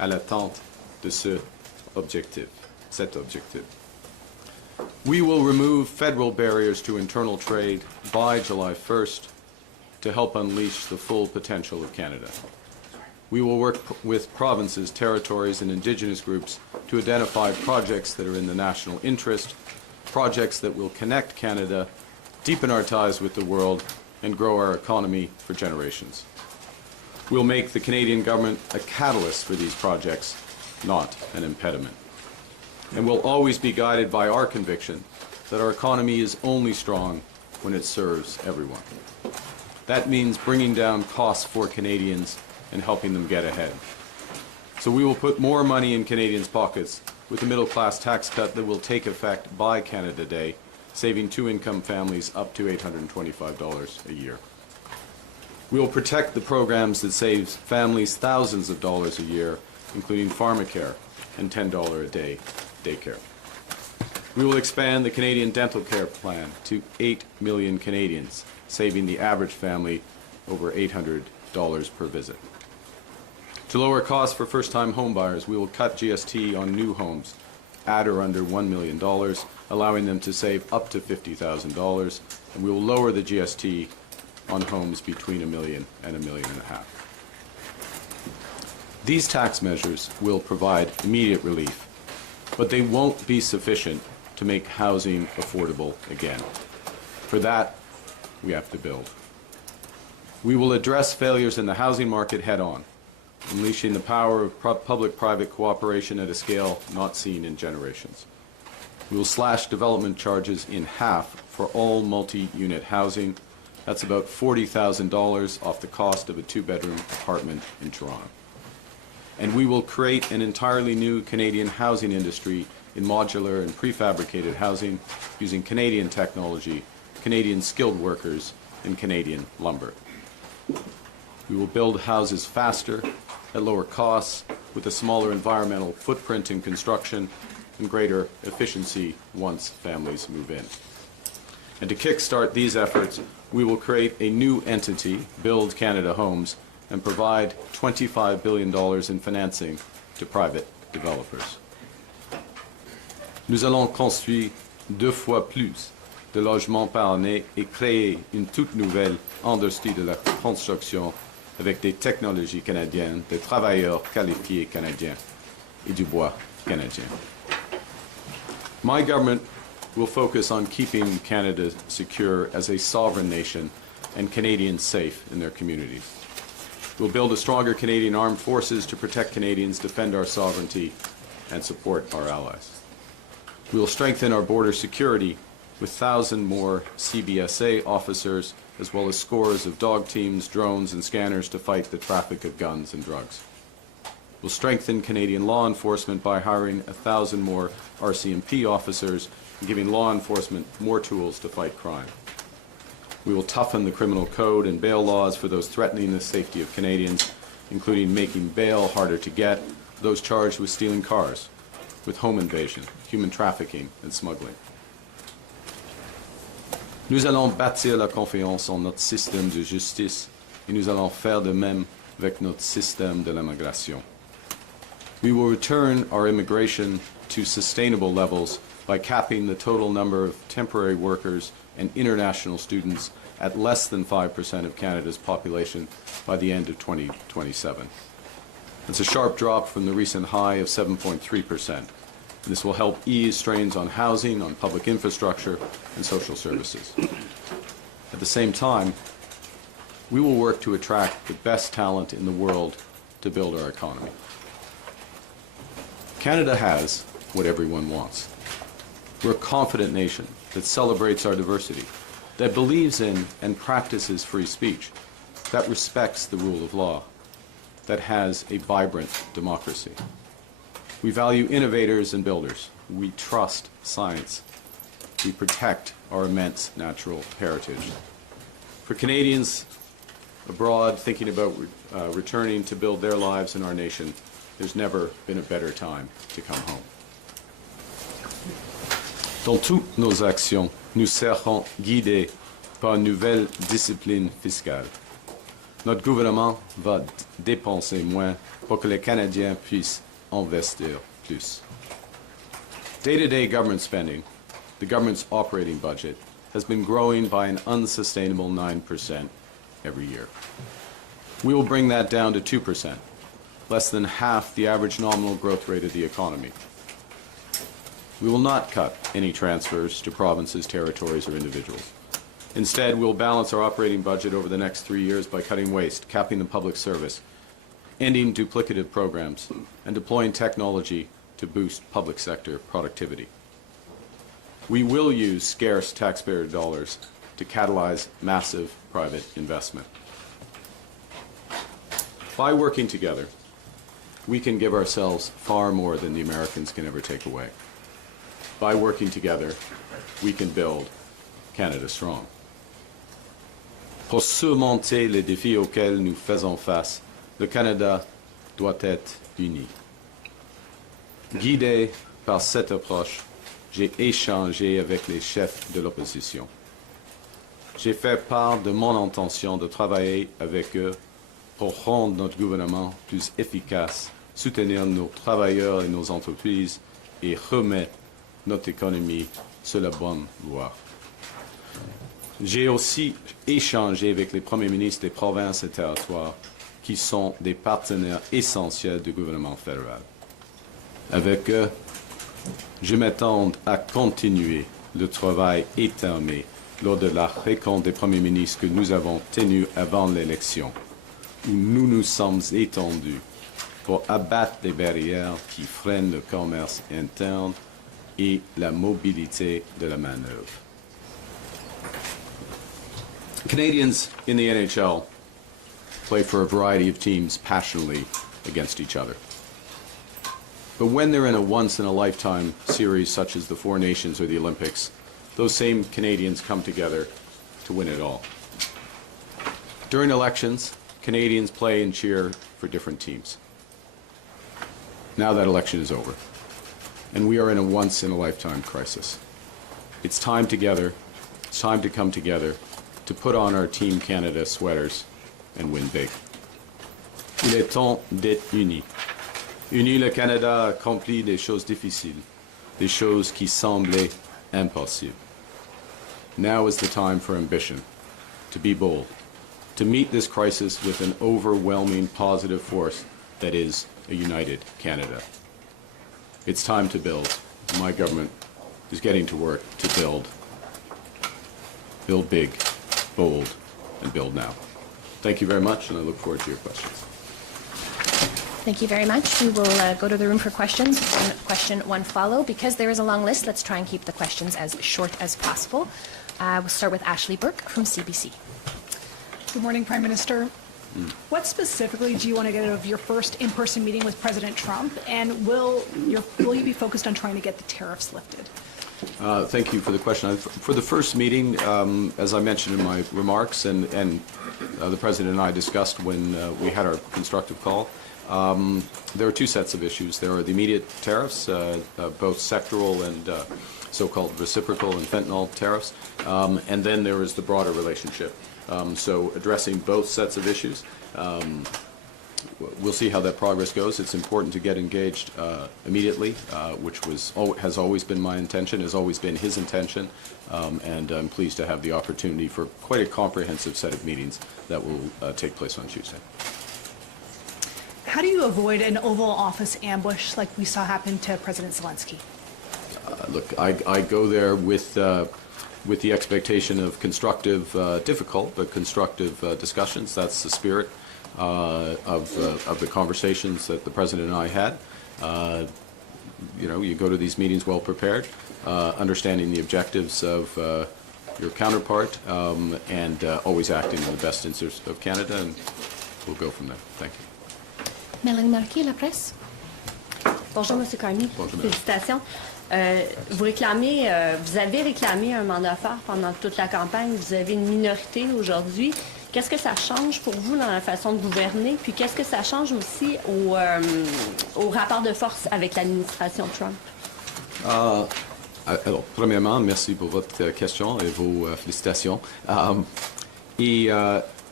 à l'atteinte de cet objectif. We will remove federal barriers to internal trade by July 1st to help unleash the full potential of Canada. We will work with provinces, territories, and Indigenous groups to identify projects that are in the national interest, projects that will connect Canada, deepen our ties with the world, and grow our economy for generations. We'll make the Canadian government a catalyst for these projects, not an impediment. And we'll always be guided by our conviction that our economy is only strong when it serves everyone. That means bringing down costs for Canadians and helping them get ahead. So we will put more money in Canadians' pockets with a middle-class tax cut that will take effect by Canada Day, saving two-income families up to $825 a year. We will protect the programs that save families thousands of dollars a year, including pharmacare and $10 a day daycare. We will expand the Canadian dental care plan to 8 million Canadians, saving the average family over $800 per visit. To lower costs for first-time homebuyers, we will cut GST on new homes at or under $1 million, allowing them to save up to $50,000, and we will lower the GST on homes between $1 million and $1.5 million. These tax measures will provide immediate relief, but they won't be sufficient to make housing affordable again. For that, we have to build. We will address failures in the housing market head-on, unleashing the power of public-private cooperation at a scale not seen in generations. We will slash development charges in half for all multi-unit housing. That's about $40,000 off the cost of a two-bedroom apartment in Toronto. And we will create an entirely new Canadian housing industry in modular and prefabricated housing using Canadian technology, Canadian skilled workers, and Canadian lumber. We will build houses faster, at lower costs, with a smaller environmental footprint in construction and greater efficiency once families move in. And to kickstart these efforts, we will create a new entity, Build Canada Homes, and provide $25 billion in financing to private developers. Nous allons construire 2 fois plus de logements par année et créer une toute nouvelle industrie de la construction avec des technologies canadiennes, des travailleurs qualifiés canadiens et du bois canadien. My government will focus on keeping Canada secure as a sovereign nation and Canadians safe in their communities. We'll build a stronger Canadian armed forces to protect Canadians, defend our sovereignty, and support our allies. We will strengthen our border security with 1,000 more CBSA officers, as well as scores of dog teams, drones, and scanners to fight the traffic of guns and drugs. We'll strengthen Canadian law enforcement by hiring 1,000 more RCMP officers and giving law enforcement more tools to fight crime. We will toughen the criminal code and bail laws for those threatening the safety of Canadians, including making bail harder to get for those charged with stealing cars, with home invasion, human trafficking, and smuggling. Nous allons bâtir la confiance en notre système de justice et nous allons faire de même avec notre système de l'immigration. We will return our immigration to sustainable levels by capping the total number of temporary workers and international students at less than 5% of Canada's population by the end of 2027. It's a sharp drop from the recent high of 7.3%. This will help ease strains on housing, on public infrastructure, and social services. At the same time, we will work to attract the best talent in the world to build our economy. Canada has what everyone wants. We're a confident nation that celebrates our diversity, that believes in and practices free speech, that respects the rule of law, that has a vibrant democracy. We value innovators and builders. We trust science. We protect our immense natural heritage. For Canadians abroad thinking about returning to build their lives in our nation, there's never been a better time to come home. Dans toutes nos actions, nous serons guidés par une nouvelle discipline fiscale. Notre gouvernement va dépenser moins pour que les Canadiens puissent investir plus. Day-to-day government spending, the government's operating budget, has been growing by an unsustainable 9% every year. We will bring that down to 2%, less than half the average nominal growth rate of the economy. We will not cut any transfers to provinces, territories, or individuals. Instead, we'll balance our operating budget over the next 3 years by cutting waste, capping the public service, ending duplicative programs, and deploying technology to boost public sector productivity. We will use scarce taxpayer dollars to catalyze massive private investment. By working together, we can give ourselves far more than the Americans can ever take away. By working together, we can build Canada strong. Pour surmonter les défis auxquels nous faisons face, le Canada doit être uni. Guidé par cette approche, j'ai échangé avec les chefs de l'opposition. J'ai fait part de mon intention de travailler avec eux pour rendre notre gouvernement plus efficace, soutenir nos travailleurs et nos entreprises et remettre notre économie sur la bonne voie. J'ai aussi échangé avec les premiers ministres des provinces et territoires qui sont des partenaires essentiels du gouvernement fédéral. Avec eux, je m'attends à continuer le travail étamé lors de la rencontre des premiers ministres que nous avons tenue avant l'élection, où nous nous sommes étendus pour abattre les barrières qui freinent le commerce interne et la mobilité de la main-d'œuvre. Canadians in the NHL play for a variety of teams passionately against each other. But when they're in a once-in-a-lifetime series such as the Four Nations or the Olympics, those same Canadians come together to win it all. During elections, Canadians play and cheer for different teams. Now that election is over, and we are in a once-in-a-lifetime crisis. It's time to come together to put on our Team Canada sweaters and win big. Il est temps d'être unis. Unis, le Canada a accompli des choses difficiles, des choses qui semblaient impossibles. Now is the time for ambition, to be bold, to meet this crisis with an overwhelming positive force that is a united Canada. It's time to build. My government is getting to work to build. Build big, bold, and build now. Thank you very much, and I look forward to your questions. Thank you very much. We will go to the room for questions. One question, one follow. Because there is a long list, let's try and keep the questions as short as possible. We'll start with Ashley Burke from CBC. Good morning, Prime Minister. What specifically do you want to get out of your first in-person meeting with President Trump, and will you be focused on trying to get the tariffs lifted? Thank you for the question. For the first meeting, as I mentioned in my remarks, and the President and I discussed when we had our constructive call, there are two sets of issues. There are the immediate tariffs, both sectoral and so-called reciprocal and fentanyl tariffs, and then there is the broader relationship. So addressing both sets of issues. We'll see how that progress goes. It's important to get engaged immediately, which has always been my intention, has always been his intention, and I'm pleased to have the opportunity for quite a comprehensive set of meetings that will take place on Tuesday. How do you avoid an Oval Office ambush like we saw happen to President Zelensky? Look, I go there with the expectation of constructive, difficult, but constructive discussions. That's the spirit of the conversations that the President and I had. You go to these meetings well prepared, understanding the objectives of your counterpart, and always acting in the best interest of Canada, and we'll go from there. Thank you. Mélanie Marquis, La Presse. Bonjour, M. Carney. Bonjour, Félicitations. Vous avez réclamé un mandat fort pendant toute la campagne. Vous avez une minorité aujourd'hui. Qu'est-ce que ça change pour vous dans la façon de gouverner? Puis qu'est-ce que ça change aussi au rapport de force avec l'administration Trump? Alors, premièrement, merci pour votre question et vos félicitations.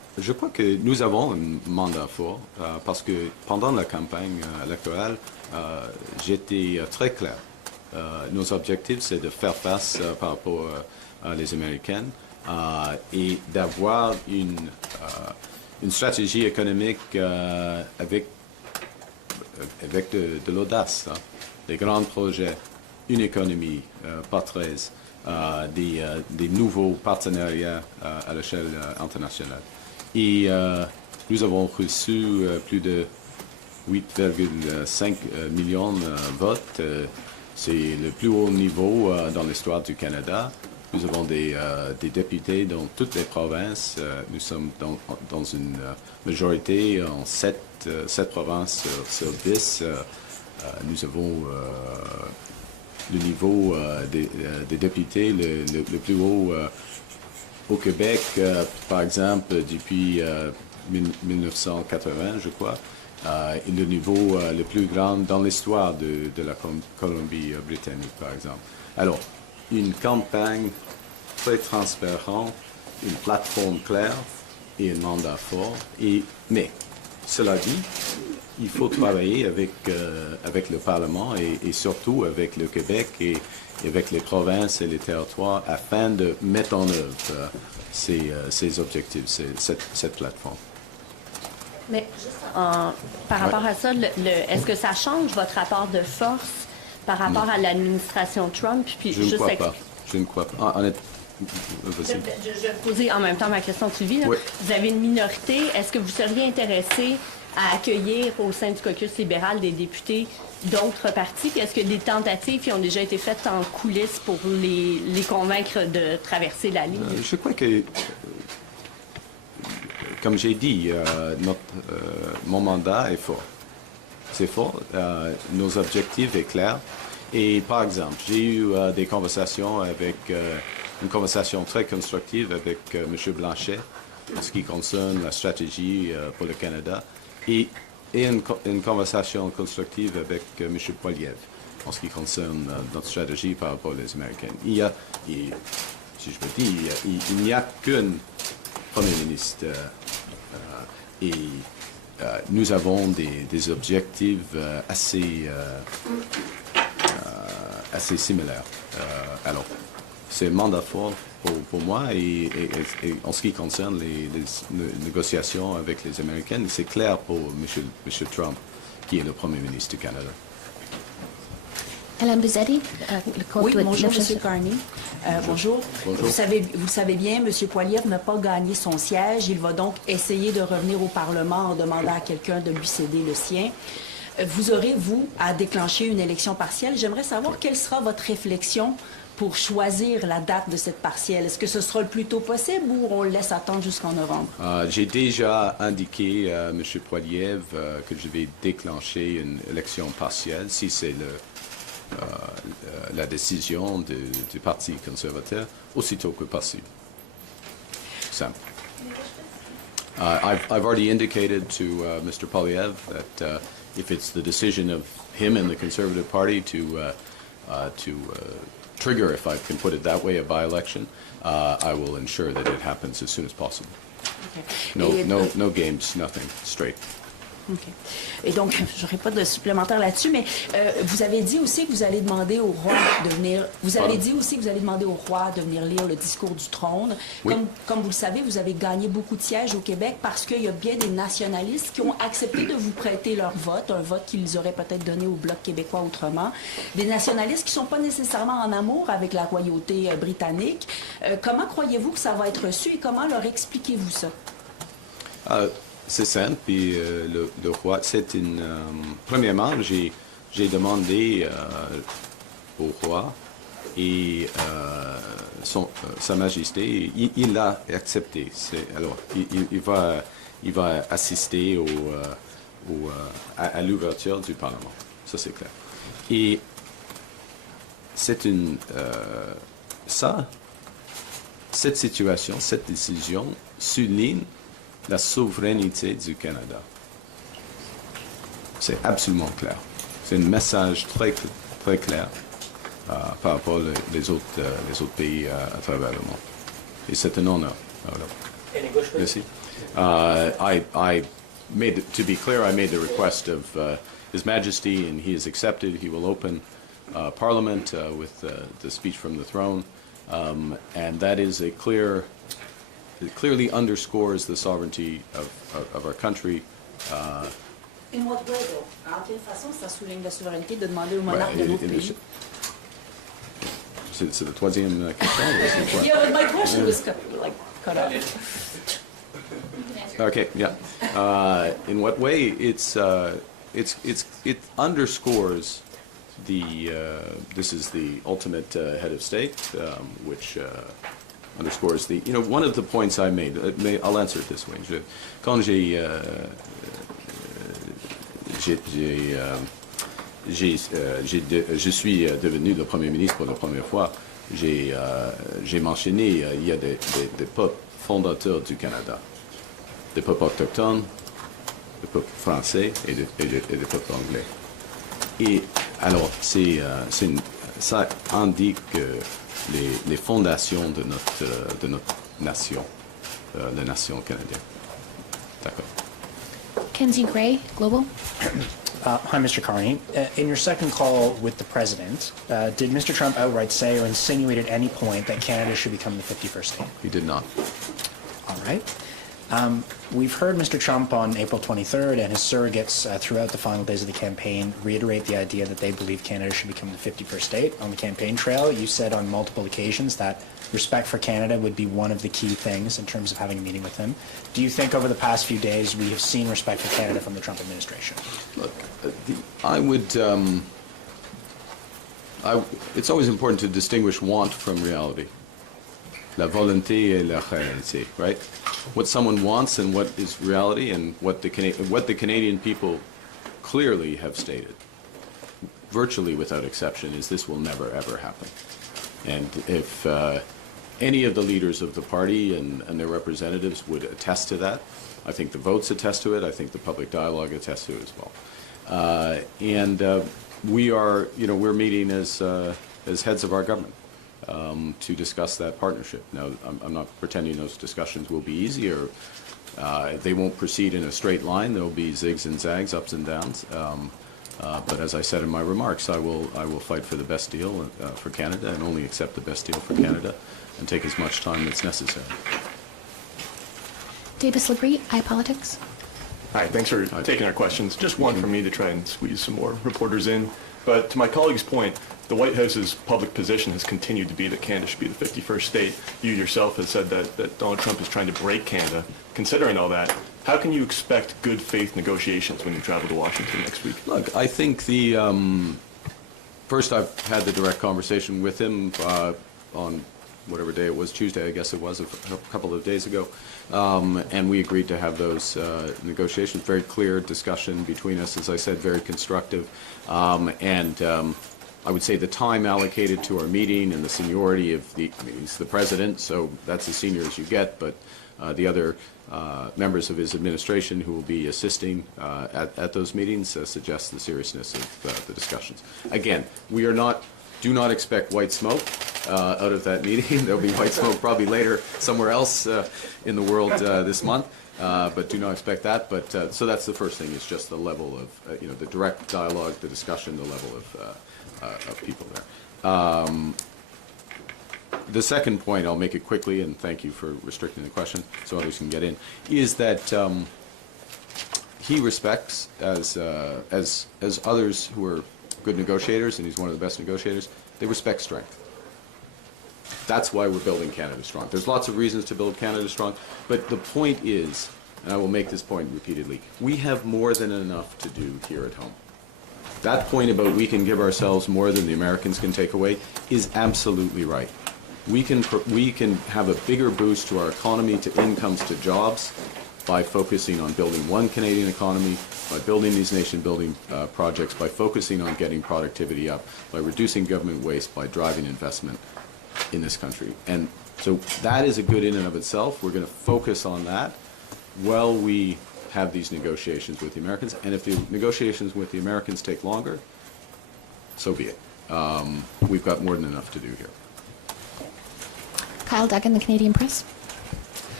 Je crois que nous avons un mandat fort parce que pendant la campagne électorale, j'étais très clair. Nos objectifs, c'est de faire face par rapport à les Américaines et d'avoir une stratégie économique avec de l'audace, hein, des grands projets, une économie pas 13, des nouveaux partenariats à l'échelle internationale. Et nous avons reçu plus de 8,5 millions de votes. C'est le plus haut niveau dans l'histoire du Canada. Nous avons des députés dans toutes les provinces. Nous sommes dans une majorité en 7 provinces sur 10. Nous avons le niveau des députés le plus haut au Québec, par exemple, depuis 1980, je crois, et le niveau le plus grand dans l'histoire de la Colombie-Britannique, par exemple. Alors, une campagne très transparente, une plateforme claire et un mandat fort. Mais, cela dit, il faut travailler avec le Parlement et surtout avec le Québec et avec les provinces et les territoires afin de mettre en œuvre ces objectifs, cette plateforme. Mais juste par rapport à ça, est-ce que ça change votre rapport de force par rapport à l'administration Trump? Puis Je ne crois pas. Je ne crois pas. Je vais poser en même temps ma question de suivi. Oui. Vous avez une minorité. Est-ce que vous seriez intéressé à accueillir au sein du caucus libéral des députés d'autres partis? Puis est-ce que des tentatives qui ont déjà été faites en coulisses pour les convaincre de traverser la ligne? Je crois que, comme j'ai dit, mon mandat est fort. C'est fort. Nos objectifs sont clairs. Et par exemple, j'ai eu des conversations une conversation très constructive avec M. Blanchet en ce qui concerne la stratégie pour le Canada et une conversation constructive avec M. Poilievre en ce qui concerne notre stratégie par rapport aux Américaines. Si je peux dire, il n'y a qu'un Premier ministre et nous avons des objectifs assez similaires. Alors, c'est un mandat fort pour moi et en ce qui concerne les négociations avec les Américains, c'est clair pour M. Trump, qui est le Premier ministre du Canada. Hélène Buzzetti, Oui, bonjour, M. Carney. Bonjour. Bonjour. Vous le savez bien, M. Poilievre n'a pas gagné son siège. Il va donc essayer de revenir au Parlement en demandant à quelqu'un de lui céder le sien. Vous aurez, vous, à déclencher une élection partielle. J'aimerais savoir quelle sera votre réflexion pour choisir la date de cette partielle. Est-ce que ce sera le plus tôt possible ou on le laisse attendre jusqu'en novembre? J'ai déjà indiqué à M. Poilievre que je vais déclencher une élection partielle si c'est la décision du Parti conservateur aussitôt que possible. Simple. I've already indicated to Mr. Poilievre that if it's the decision of him and the Conservative Party to trigger, if I can put it that way, a by-election, I will ensure that it happens as soon as possible. Okay. No games, nothing, straight. OK. Et donc, je n'aurai pas de supplémentaire là-dessus, mais vous avez dit aussi que vous allez demander au roi de venir... Vous avez dit aussi que vous allez demander au roi de venir lire le discours du trône. Oui. Comme vous le savez, vous avez gagné beaucoup de sièges au Québec parce qu'il y a bien des nationalistes qui ont accepté de vous prêter leur vote, un vote qu'ils auraient peut-être donné au Bloc québécois autrement. Des nationalistes qui ne sont pas nécessairement en amour avec la royauté britannique. Comment croyez-vous que ça va être reçu et comment leur expliquez-vous ça? C'est simple, puis le roi, c'est une... premièrement, j'ai demandé au roi et Sa Majesté, il l'a accepté. Alors, il va assister à l'ouverture du Parlement. Ça, c'est clair. Et c'est cette situation, cette décision souligne la souveraineté du Canada. C'est absolument clair. C'est un message très, très clair par rapport aux autres pays à travers le monde. Et c'est un honneur. Voilà. Merci. I made, to be clear, I made the request of His Majesty, and he has accepted. He will open Parliament with the speech from the throne, and that is a clear. It clearly underscores the sovereignty of our country. In what way, though? En quelle façon ça souligne la souveraineté de demander au monarque de notre pays? C'est la troisième question. Yeah, but my question was cut off. Okay, yeah. In what way? It underscores the. This is the ultimate head of state, which underscores the. You know, one of the points I made. I'll answer it this way. Quand je suis devenu le Premier ministre pour la première fois, j'ai mentionné il y a des peuples fondateurs du Canada, des peuples autochtones, des peuples français et des peuples anglais. Et alors, ça indique les fondations de notre nation, la nation canadienne. D'accord. Kenzie Gray, Global. Hi, Mr. Carney. In your second call with the President, did Mr. Trump outright say or insinuate at any point that Canada should become the 51st state? He did not. All right. We've heard Mr. Trump on April 23rd and his surrogates throughout the final days of the campaign reiterate the idea that they believe Canada should become the 51st state. On the campaign trail, you said on multiple occasions that respect for Canada would be one of the key things in terms of having a meeting with him. Do you think over the past few days we have seen respect for Canada from the Trump administration? Look, I would. It's always important to distinguish want from reality. La volonté et la réalité, right? What someone wants and what is reality, and what the Canadian people clearly have stated, virtually without exception, is this will never ever happen. And if any of the leaders of the party and their representatives would attest to that, I think the votes attest to it. I think the public dialogue attests to it as well. We are, we're meeting as heads of our government. To discuss that partnership. Now, I'm not pretending those discussions will be easy, or they won't proceed in a straight line. There will be zigs and zags, ups and downs. But as I said in my remarks, I will fight for the best deal for Canada, and only accept the best deal for Canada, and take as much time as necessary. Davis Labrie, iPolitics. Hi, thanks for taking our questions. Just one from me to try and squeeze some more reporters in. But to my colleague's point, the White House's public position has continued to be that Canada should be the 51st state. You yourself have said that Donald Trump is trying to break Canada. Considering all that, how can you expect good faith negotiations when you travel to Washington next week? Look, I think first I've had the direct conversation with him on whatever day it was, Tuesday I guess it was, a couple of days ago. And we agreed to have those negotiations, very clear discussion between us, as I said, very constructive. I would say the time allocated to our meeting and the seniority of he's the president, so that's as senior as you get, but the other members of his administration who will be assisting at those meetings suggests the seriousness of the discussions. Again, do not expect white smoke out of that meeting. There'll be white smoke probably later somewhere else in the world this month, but do not expect that. But so that's the first thing, is just the level of the direct dialogue, the discussion, the level of people there. The second point, I'll make it quickly, and thank you for restricting the question so others can get in, is that he respects, as others who are good negotiators, and he's one of the best negotiators, they respect strength. That's why we're building Canada strong. There's lots of reasons to build Canada strong, but the point is, and I will make this point repeatedly, we have more than enough to do here at home. That point about we can give ourselves more than the Americans can take away is absolutely right. We can have a bigger boost to our economy, to incomes, to jobs, by focusing on building one Canadian economy, by building these nation-building projects, by focusing on getting productivity up, by reducing government waste, by driving investment in this country. And so that is a good in and of itself. We're going to focus on that while we have these negotiations with the Americans. And if the negotiations with the Americans take longer, so be it. We've got more than enough to do here. Kyle Duggan, the Canadian Press.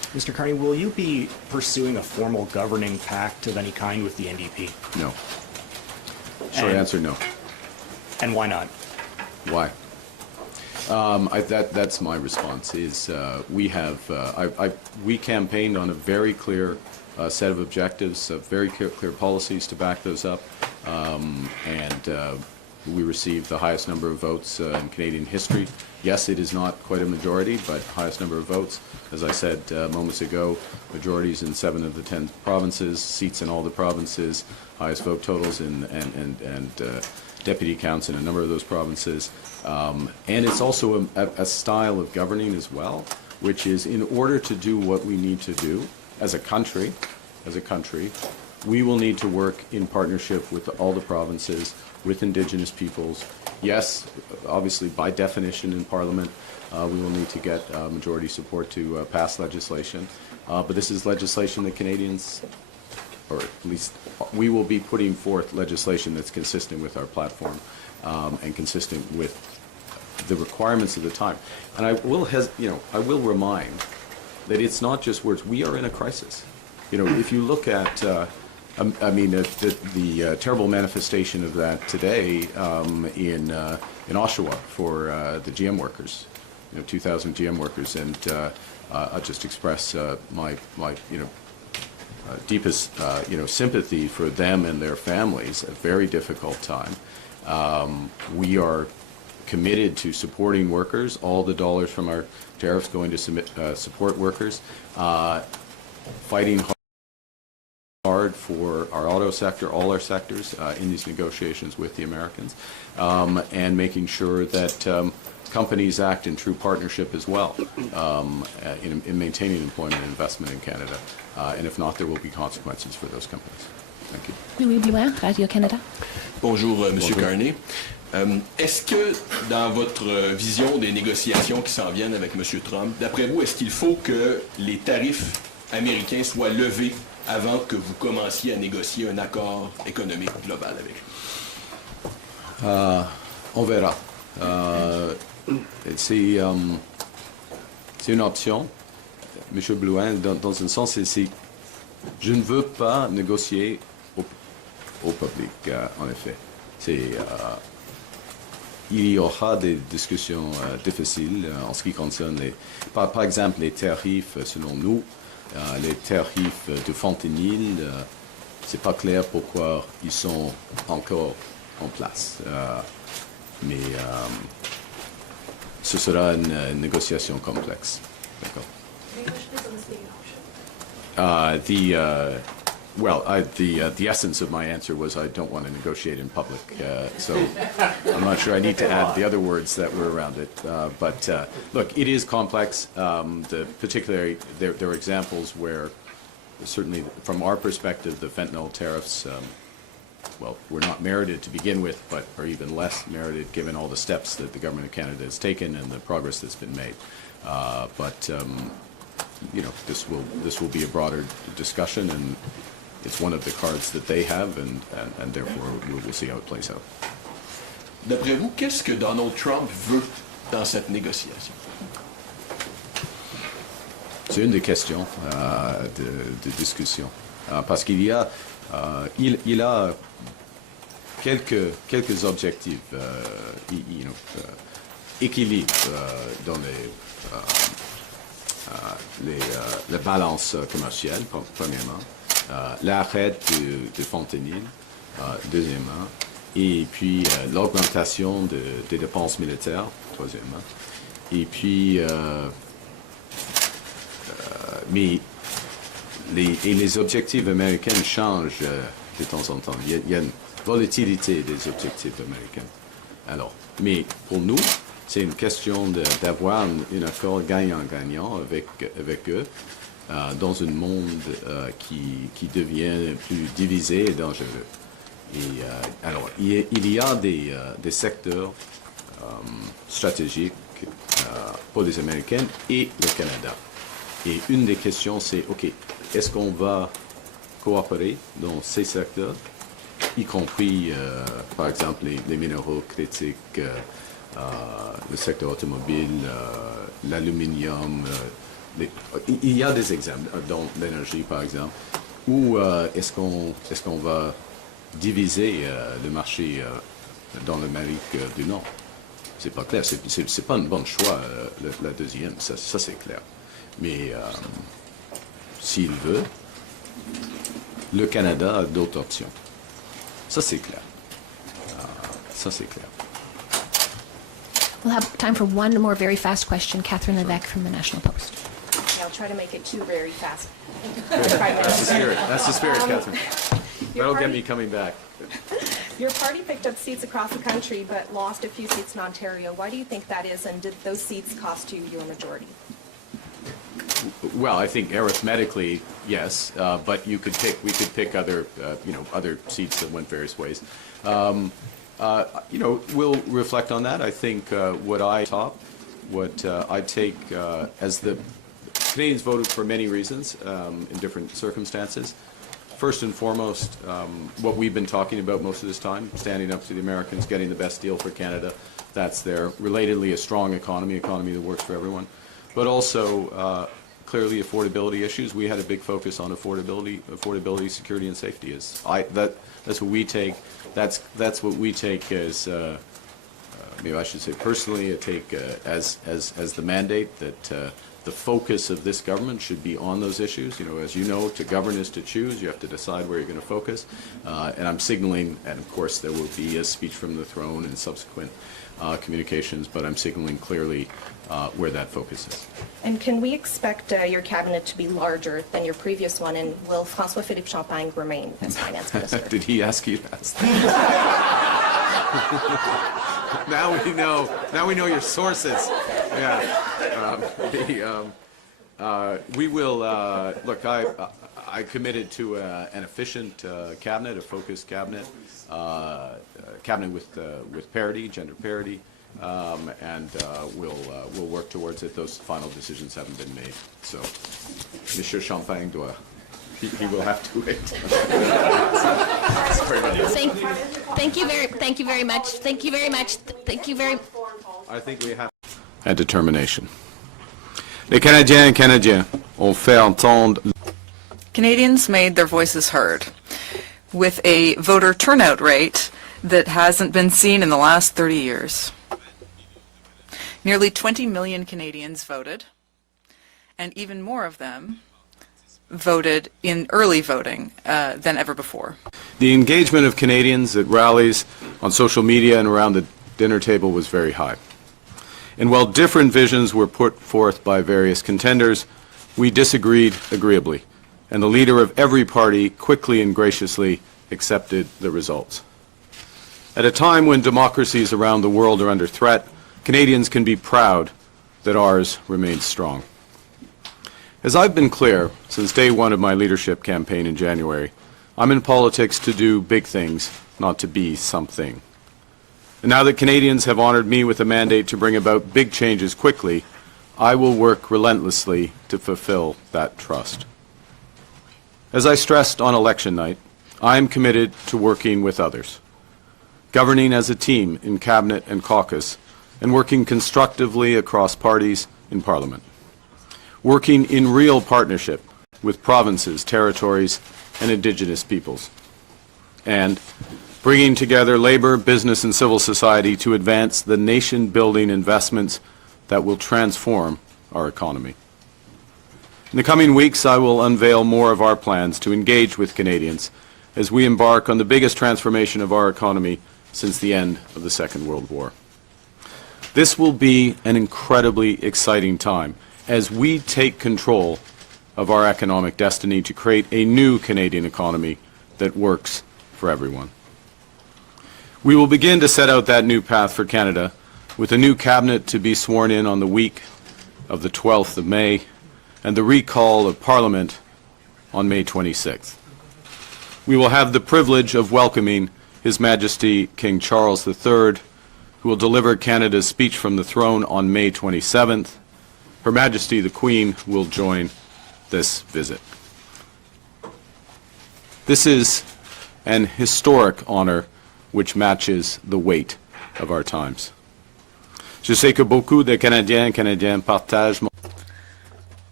Mr. Carney, will you be pursuing a formal governing pact of any kind with the NDP? No. Short answer, no. And why not? Why? That's my response. Is we campaigned on a very clear set of objectives, very clear policies to back those up, and we received the highest number of votes in Canadian history. Yes, it is not quite a majority, but highest number of votes. As I said moments ago, majorities in 7 of the 10 provinces, seats in all the provinces, highest vote totals and deputy counts in a number of those provinces. And it's also a style of governing as well, which is in order to do what we need to do as a country, we will need to work in partnership with all the provinces, with Indigenous peoples. Yes, obviously, by definition in Parliament, we will need to get majority support to pass legislation. But this is legislation that Canadians, or at least we will be putting forth legislation that's consistent with our platform and consistent with the requirements of the time. And I will remind that it's not just words. We are in a crisis. If you look at, the terrible manifestation of that today in Oshawa for the GM workers, 2,000 GM workers, and I'll just express my deepest sympathy for them and their families. A very difficult time. We are committed to supporting workers. All the dollars from our tariffs going to support workers. Fighting hard for our auto sector, all our sectors in these negotiations with the Americans, and making sure that companies act in true partnership as well in maintaining employment and investment in Canada. And if not, there will be consequences for those companies. Thank you. Louis Blouin, Radio-Canada. Bonjour, Monsieur Carney. Est-ce que, dans votre vision des négociations qui s'en viennent avec M. Trump, d'après vous, est-ce qu'il faut que les tarifs américains soient levés avant que vous commenciez à négocier un accord économique global avec lui? On verra. C'est une option. M. Blouin, dans un sens, je ne veux pas négocier au public, en effet. Il y aura des discussions difficiles en ce qui concerne, par exemple, les tarifs, selon nous. Les tarifs de fentanyl, c'est pas clair pourquoi ils sont encore en place. Mais ce sera une négociation complexe. D'accord. The essence of my answer was I don't want to negotiate in public, so I'm not sure I need to add the other words that were around it. But look, it is complex. Particularly, there are examples where, certainly from our perspective, the fentanyl tariffs, were not merited to begin with, but are even less merited given all the steps that the government of Canada has taken and the progress that's been made. This will be a broader discussion, and it's one of the cards that they have, and therefore we'll see how it plays out. D'après vous, qu'est-ce que Donald Trump veut dans cette négociation? C'est une des questions de discussion, parce qu'il y a il a quelques objectifs, équilibre dans la balance commerciale, premièrement, l'arrêt de fentanyl, deuxièmement, et puis l'augmentation des dépenses militaires, troisièmement, et puis mais les objectifs américains changent de temps en temps. Il y a une volatilité des objectifs américains. Alors, mais pour nous, c'est une question d'avoir un accord gagnant-gagnant avec eux dans un monde qui devient plus divisé et dangereux. Et alors, il y a des secteurs stratégiques pour les Américains et le Canada. Et une des questions, c'est, OK, est-ce qu'on va coopérer dans ces secteurs, y compris, par exemple, les minéraux critiques, le secteur automobile, l'aluminium, il y a des exemples, dont l'énergie par exemple, où est-ce qu'on va diviser le marché dans l'Amérique du Nord? C'est pas clair, c'est pas un bon choix, la deuxième, ça c'est clair. Mais s'il veut, le Canada a d'autres options. Ça c'est clair. Ça c'est clair. We'll have time for one more very fast question. Catherine Levesque from the National Post. Okay, I'll try to make it two very fast. That's the spirit, Catherine. That'll get me coming back. Your party picked up seats across the country but lost a few seats in Ontario. Why do you think that is, and did those seats cost you your majority? Well, I think arithmetically, yes, but we could pick other, other seats that went various ways. We'll reflect on that. I think what I take as the Canadians voted for many reasons in different circumstances. First and foremost, what we've been talking about most of this time, standing up to the Americans, getting the best deal for Canada. That's there. Relatedly, a strong economy that works for everyone. But also, clearly, affordability issues. We had a big focus on affordability, security, and safety. That's what we take. That's what we take as, maybe I should say personally, as the mandate that the focus of this government should be on those issues. As you know, to govern is to choose. You have to decide where you're going to focus. And I'm signaling, and of course there will be a speech from the throne and subsequent communications, but I'm signaling clearly where that focus is. And can we expect your cabinet to be larger than your previous one, and will François-Philippe Champagne remain as finance minister? Did he ask you that? Now we know your sources. Yeah. We will look. I committed to an efficient cabinet, a focused cabinet, cabinet with parity, gender parity, and we'll work towards it. Those final decisions haven't been made, so Monsieur Champagne doit. He will have to wait. Thank you very much. I think we have. And determination. Les Canadiens et Canadiens ont fait entendre. Canadians made their voices heard with a voter turnout rate that hasn't been seen in the last 30 years. Nearly 20 million Canadians voted, and even more of them voted in early voting than ever before. The engagement of Canadians at rallies, on social media, and around the dinner table was very high. And while different visions were put forth by various contenders, we disagreed agreeably, and the leader of every party quickly and graciously accepted the results. At a time when democracies around the world are under threat, Canadians can be proud that ours remains strong. As I've been clear since day one of my leadership campaign in January, I'm in politics to do big things, not to be something. And now that Canadians have honored me with a mandate to bring about big changes quickly, I will work relentlessly to fulfill that trust. As I stressed on election night, I am committed to working with others, governing as a team in Cabinet and caucus, and working constructively across parties in Parliament, working in real partnership with provinces, territories, and Indigenous peoples, and bringing together labor, business, and civil society to advance the nation-building investments that will transform our economy. In the coming weeks, I will unveil more of our plans to engage with Canadians as we embark on the biggest transformation of our economy since the end of the Second World War. This will be an incredibly exciting time as we take control of our economic destiny to create a new Canadian economy that works for everyone. We will begin to set out that new path for Canada with a new cabinet to be sworn in on the week of the 12th of May and the recall of Parliament on May 26th. We will have the privilege of welcoming His Majesty King Charles III, who will deliver Canada's speech from the throne on May 27th. Her Majesty the Queen will join this visit. This is an historic honor which matches the weight of our times. Je sais que beaucoup de Canadiens et Canadiennes partagent mon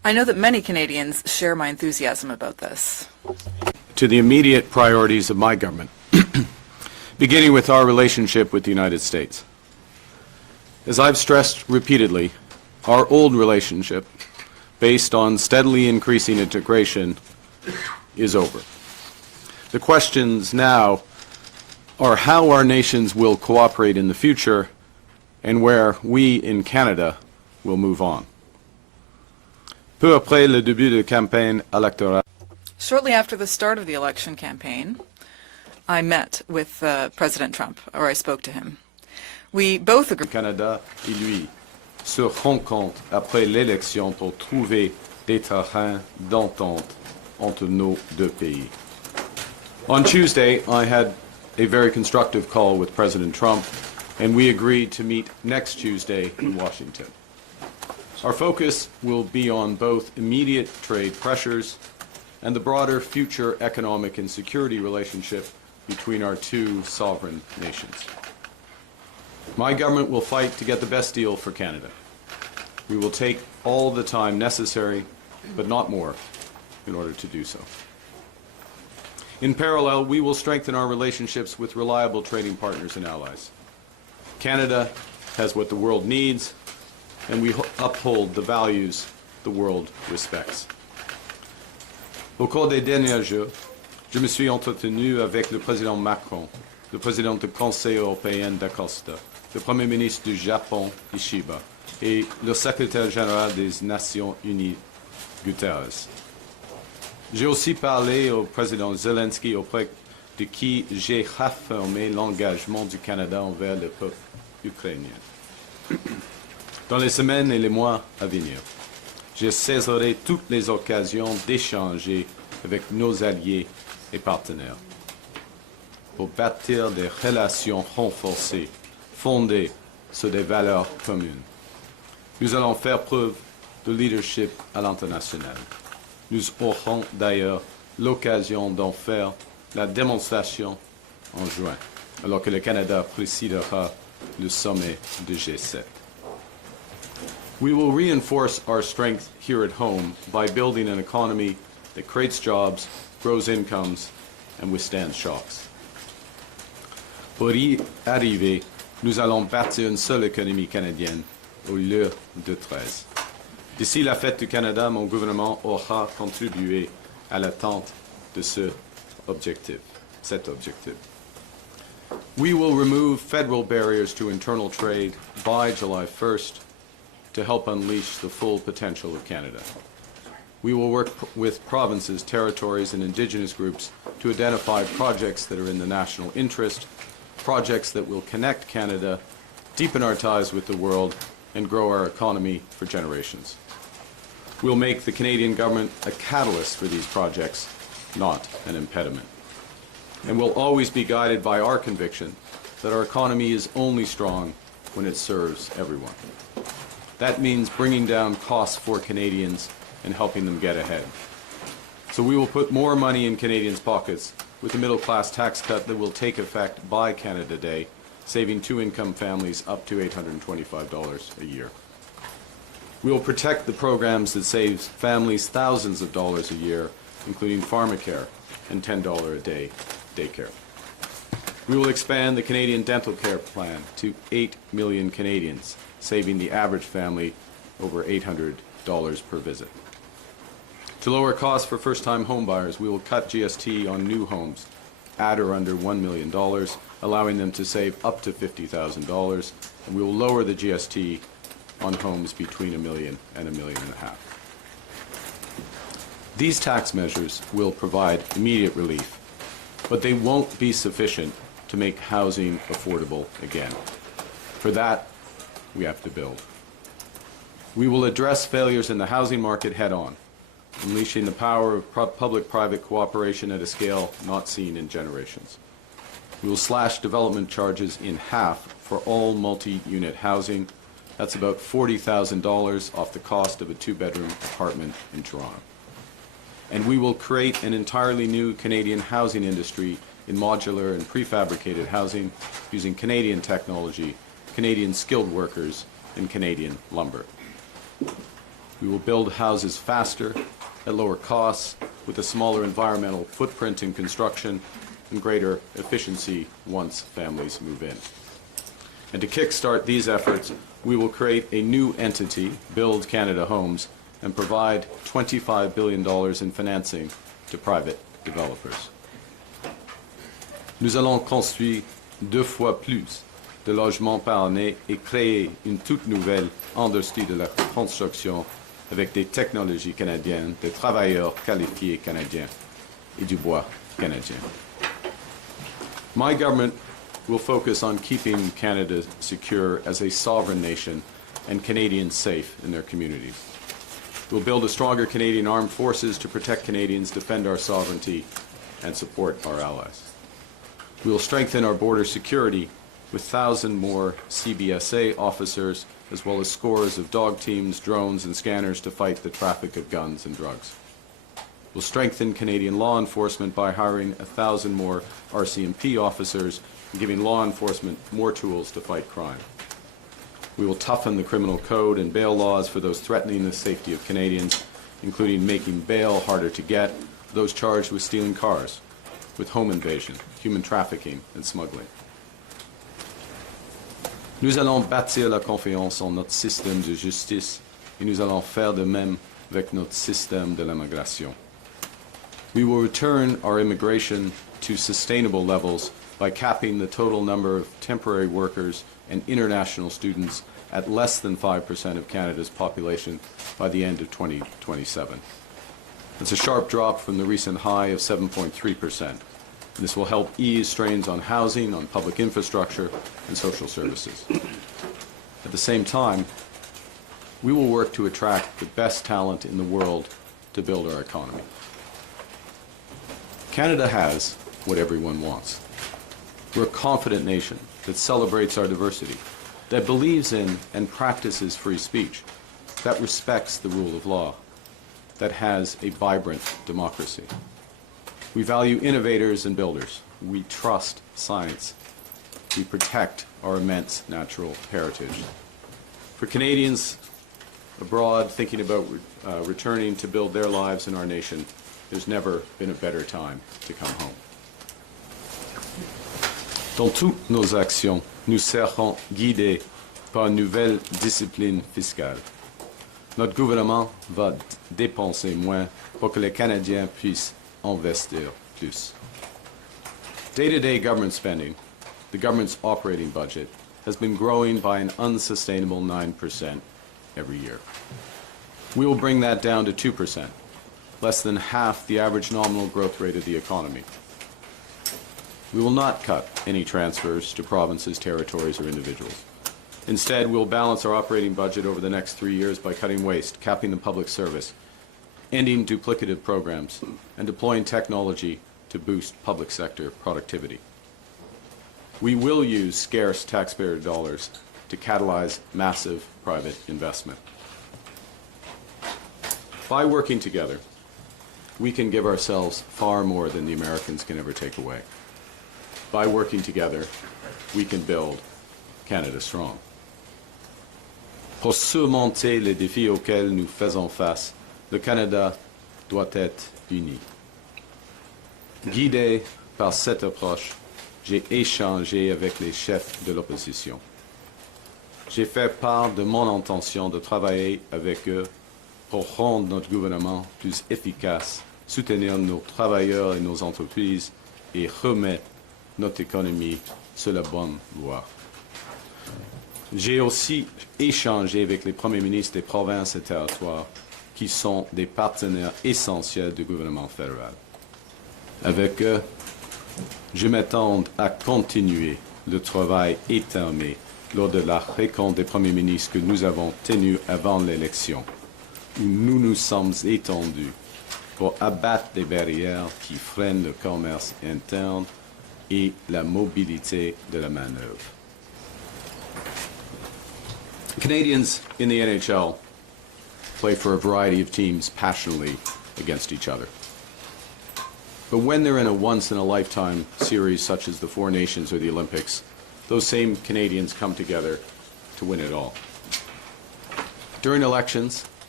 I know that many Canadians share my enthusiasm about this. To the immediate priorities of my government, beginning with our relationship with the United States. As I've stressed repeatedly, our old relationship, based on steadily increasing integration, is over. The questions now are how our nations will cooperate in the future and where we in Canada will move on. Peu après le début de campagne électorale, Shortly after the start of the election campaign, I met with President Trump, or I spoke to him. We both agreed. Canada et lui se rencontrent après l'élection pour trouver des terrains d'entente entre nos deux pays. On Tuesday, I had a very constructive call with President Trump, and we agreed to meet next Tuesday in Washington. Our focus will be on both immediate trade pressures and the broader future economic and security relationship between our two sovereign nations. My government will fight to get the best deal for Canada. We will take all the time necessary, but not more, in order to do so. In parallel, we will strengthen our relationships with reliable trading partners and allies. Canada has what the world needs, and we uphold the values the world respects. Au cours des derniers jours, je me suis entretenu avec le président Macron, le président du Conseil européen d'Acosta, le Premier ministre du Japon, Ishiba, et le secrétaire général des Nations Unies, Guterres. J'ai aussi parlé au président Zelensky, auprès de qui j'ai réaffirmé l'engagement du Canada envers le peuple ukrainien. Dans les semaines et les mois à venir, je saisirai toutes les occasions d'échanger avec nos alliés et partenaires pour bâtir des relations renforcées fondées sur des valeurs communes. Nous allons faire preuve de leadership à l'international. Nous aurons d'ailleurs l'occasion d'en faire la démonstration en juin, alors que le Canada présidera le sommet de G7. We will reinforce our strength here at home by building an economy that creates jobs, grows incomes, and withstands shocks. Pour y arriver, nous allons bâtir une seule économie canadienne au lieu de 13. D'ici la fête du Canada, mon gouvernement aura contribué à l'atteinte de cet objectif. We will remove federal barriers to internal trade by July 1st to help unleash the full potential of Canada. We will work with provinces, territories, and Indigenous groups to identify projects that are in the national interest, projects that will connect Canada, deepen our ties with the world, and grow our economy for generations. We'll make the Canadian government a catalyst for these projects, not an impediment. And we'll always be guided by our conviction that our economy is only strong when it serves everyone. That means bringing down costs for Canadians and helping them get ahead. So we will put more money in Canadians' pockets with the middle-class tax cut that will take effect by Canada Day, saving two-income families up to $825 a year. We will protect the programs that save families thousands of dollars a year, including pharmacare and $10 a day daycare. We will expand the Canadian Dental Care Plan to 8 million Canadians, saving the average family over $800 per visit. To lower costs for first-time homebuyers, we will cut GST on new homes at or under $1 million, allowing them to save up to $50,000, and we will lower the GST on homes between $1 million and $1.5 million. These tax measures will provide immediate relief, but they won't be sufficient to make housing affordable again. For that, we have to build. We will address failures in the housing market head-on, unleashing the power of public-private cooperation at a scale not seen in generations. We will slash development charges in half for all multi-unit housing. That's about $40,000 off the cost of a two-bedroom apartment in Toronto. And we will create an entirely new Canadian housing industry in modular and prefabricated housing using Canadian technology, Canadian skilled workers, and Canadian lumber. We will build houses faster, at lower costs, with a smaller environmental footprint in construction and greater efficiency once families move in. And to kickstart these efforts, we will create a new entity, Build Canada Homes, and provide $25 billion in financing to private developers. Nous allons construire 2 fois plus de logements par année et créer une toute nouvelle industrie de la construction avec des technologies canadiennes, des travailleurs qualifiés canadiens et du bois canadien. My government will focus on keeping Canada secure as a sovereign nation and Canadians safe in their communities. We'll build a stronger Canadian armed forces to protect Canadians, defend our sovereignty, and support our allies. We will strengthen our border security with 1,000 more CBSA officers, as well as scores of dog teams, drones, and scanners to fight the traffic of guns and drugs. We'll strengthen Canadian law enforcement by hiring 1,000 more RCMP officers and giving law enforcement more tools to fight crime. We will toughen the criminal code and bail laws for those threatening the safety of Canadians, including making bail harder to get for those charged with stealing cars, with home invasion, human trafficking, and smuggling. Nous allons bâtir la confiance en notre système de justice et nous allons faire de même avec notre système de l'immigration. We will return our immigration to sustainable levels by capping the total number of temporary workers and international students at less than 5% of Canada's population by the end of 2027. It's a sharp drop from the recent high of 7.3%. This will help ease strains on housing, on public infrastructure, and social services. At the same time, we will work to attract the best talent in the world to build our economy. Canada has what everyone wants. We're a confident nation that celebrates our diversity, that believes in and practices free speech, that respects the rule of law, that has a vibrant democracy. We value innovators and builders. We trust science. We protect our immense natural heritage. For Canadians abroad thinking about returning to build their lives in our nation, there's never been a better time to come home. Dans toutes nos actions, nous serons guidés par une nouvelle discipline fiscale. Notre gouvernement va dépenser moins pour que les Canadiens puissent investir plus. Day-to-day government spending, the government's operating budget, has been growing by an unsustainable 9% every year. We will bring that down to 2%, less than half the average nominal growth rate of the economy. We will not cut any transfers to provinces, territories, or individuals. Instead, we'll balance our operating budget over the next 3 years by cutting waste, capping the public service, ending duplicative programs, and deploying technology to boost public sector productivity. We will use scarce taxpayer dollars to catalyze massive private investment. By working together, we can give ourselves far more than the Americans can ever take away. By working together, we can build Canada strong. Pour surmonter les défis auxquels nous faisons face, le Canada doit être uni. Guidé par cette approche, j'ai échangé avec les chefs de l'opposition. J'ai fait part de mon intention de travailler avec eux pour rendre notre gouvernement plus efficace, soutenir nos travailleurs et nos entreprises et remettre notre économie sur la bonne voie. J'ai aussi échangé avec les premiers ministres des provinces et territoires qui sont des partenaires essentiels du gouvernement fédéral. Avec eux, je m'attends à continuer le travail étamé lors de la rencontre des premiers ministres que nous avons tenue avant l'élection, où nous nous sommes étendus pour abattre des barrières qui freinent le commerce interne et la mobilité de la main-d'œuvre. Canadians in the NHL play for a variety of teams passionately against each other. But when they're in a once-in-a-lifetime series such as the Four Nations or the Olympics, those same Canadians come together to win it all. During elections,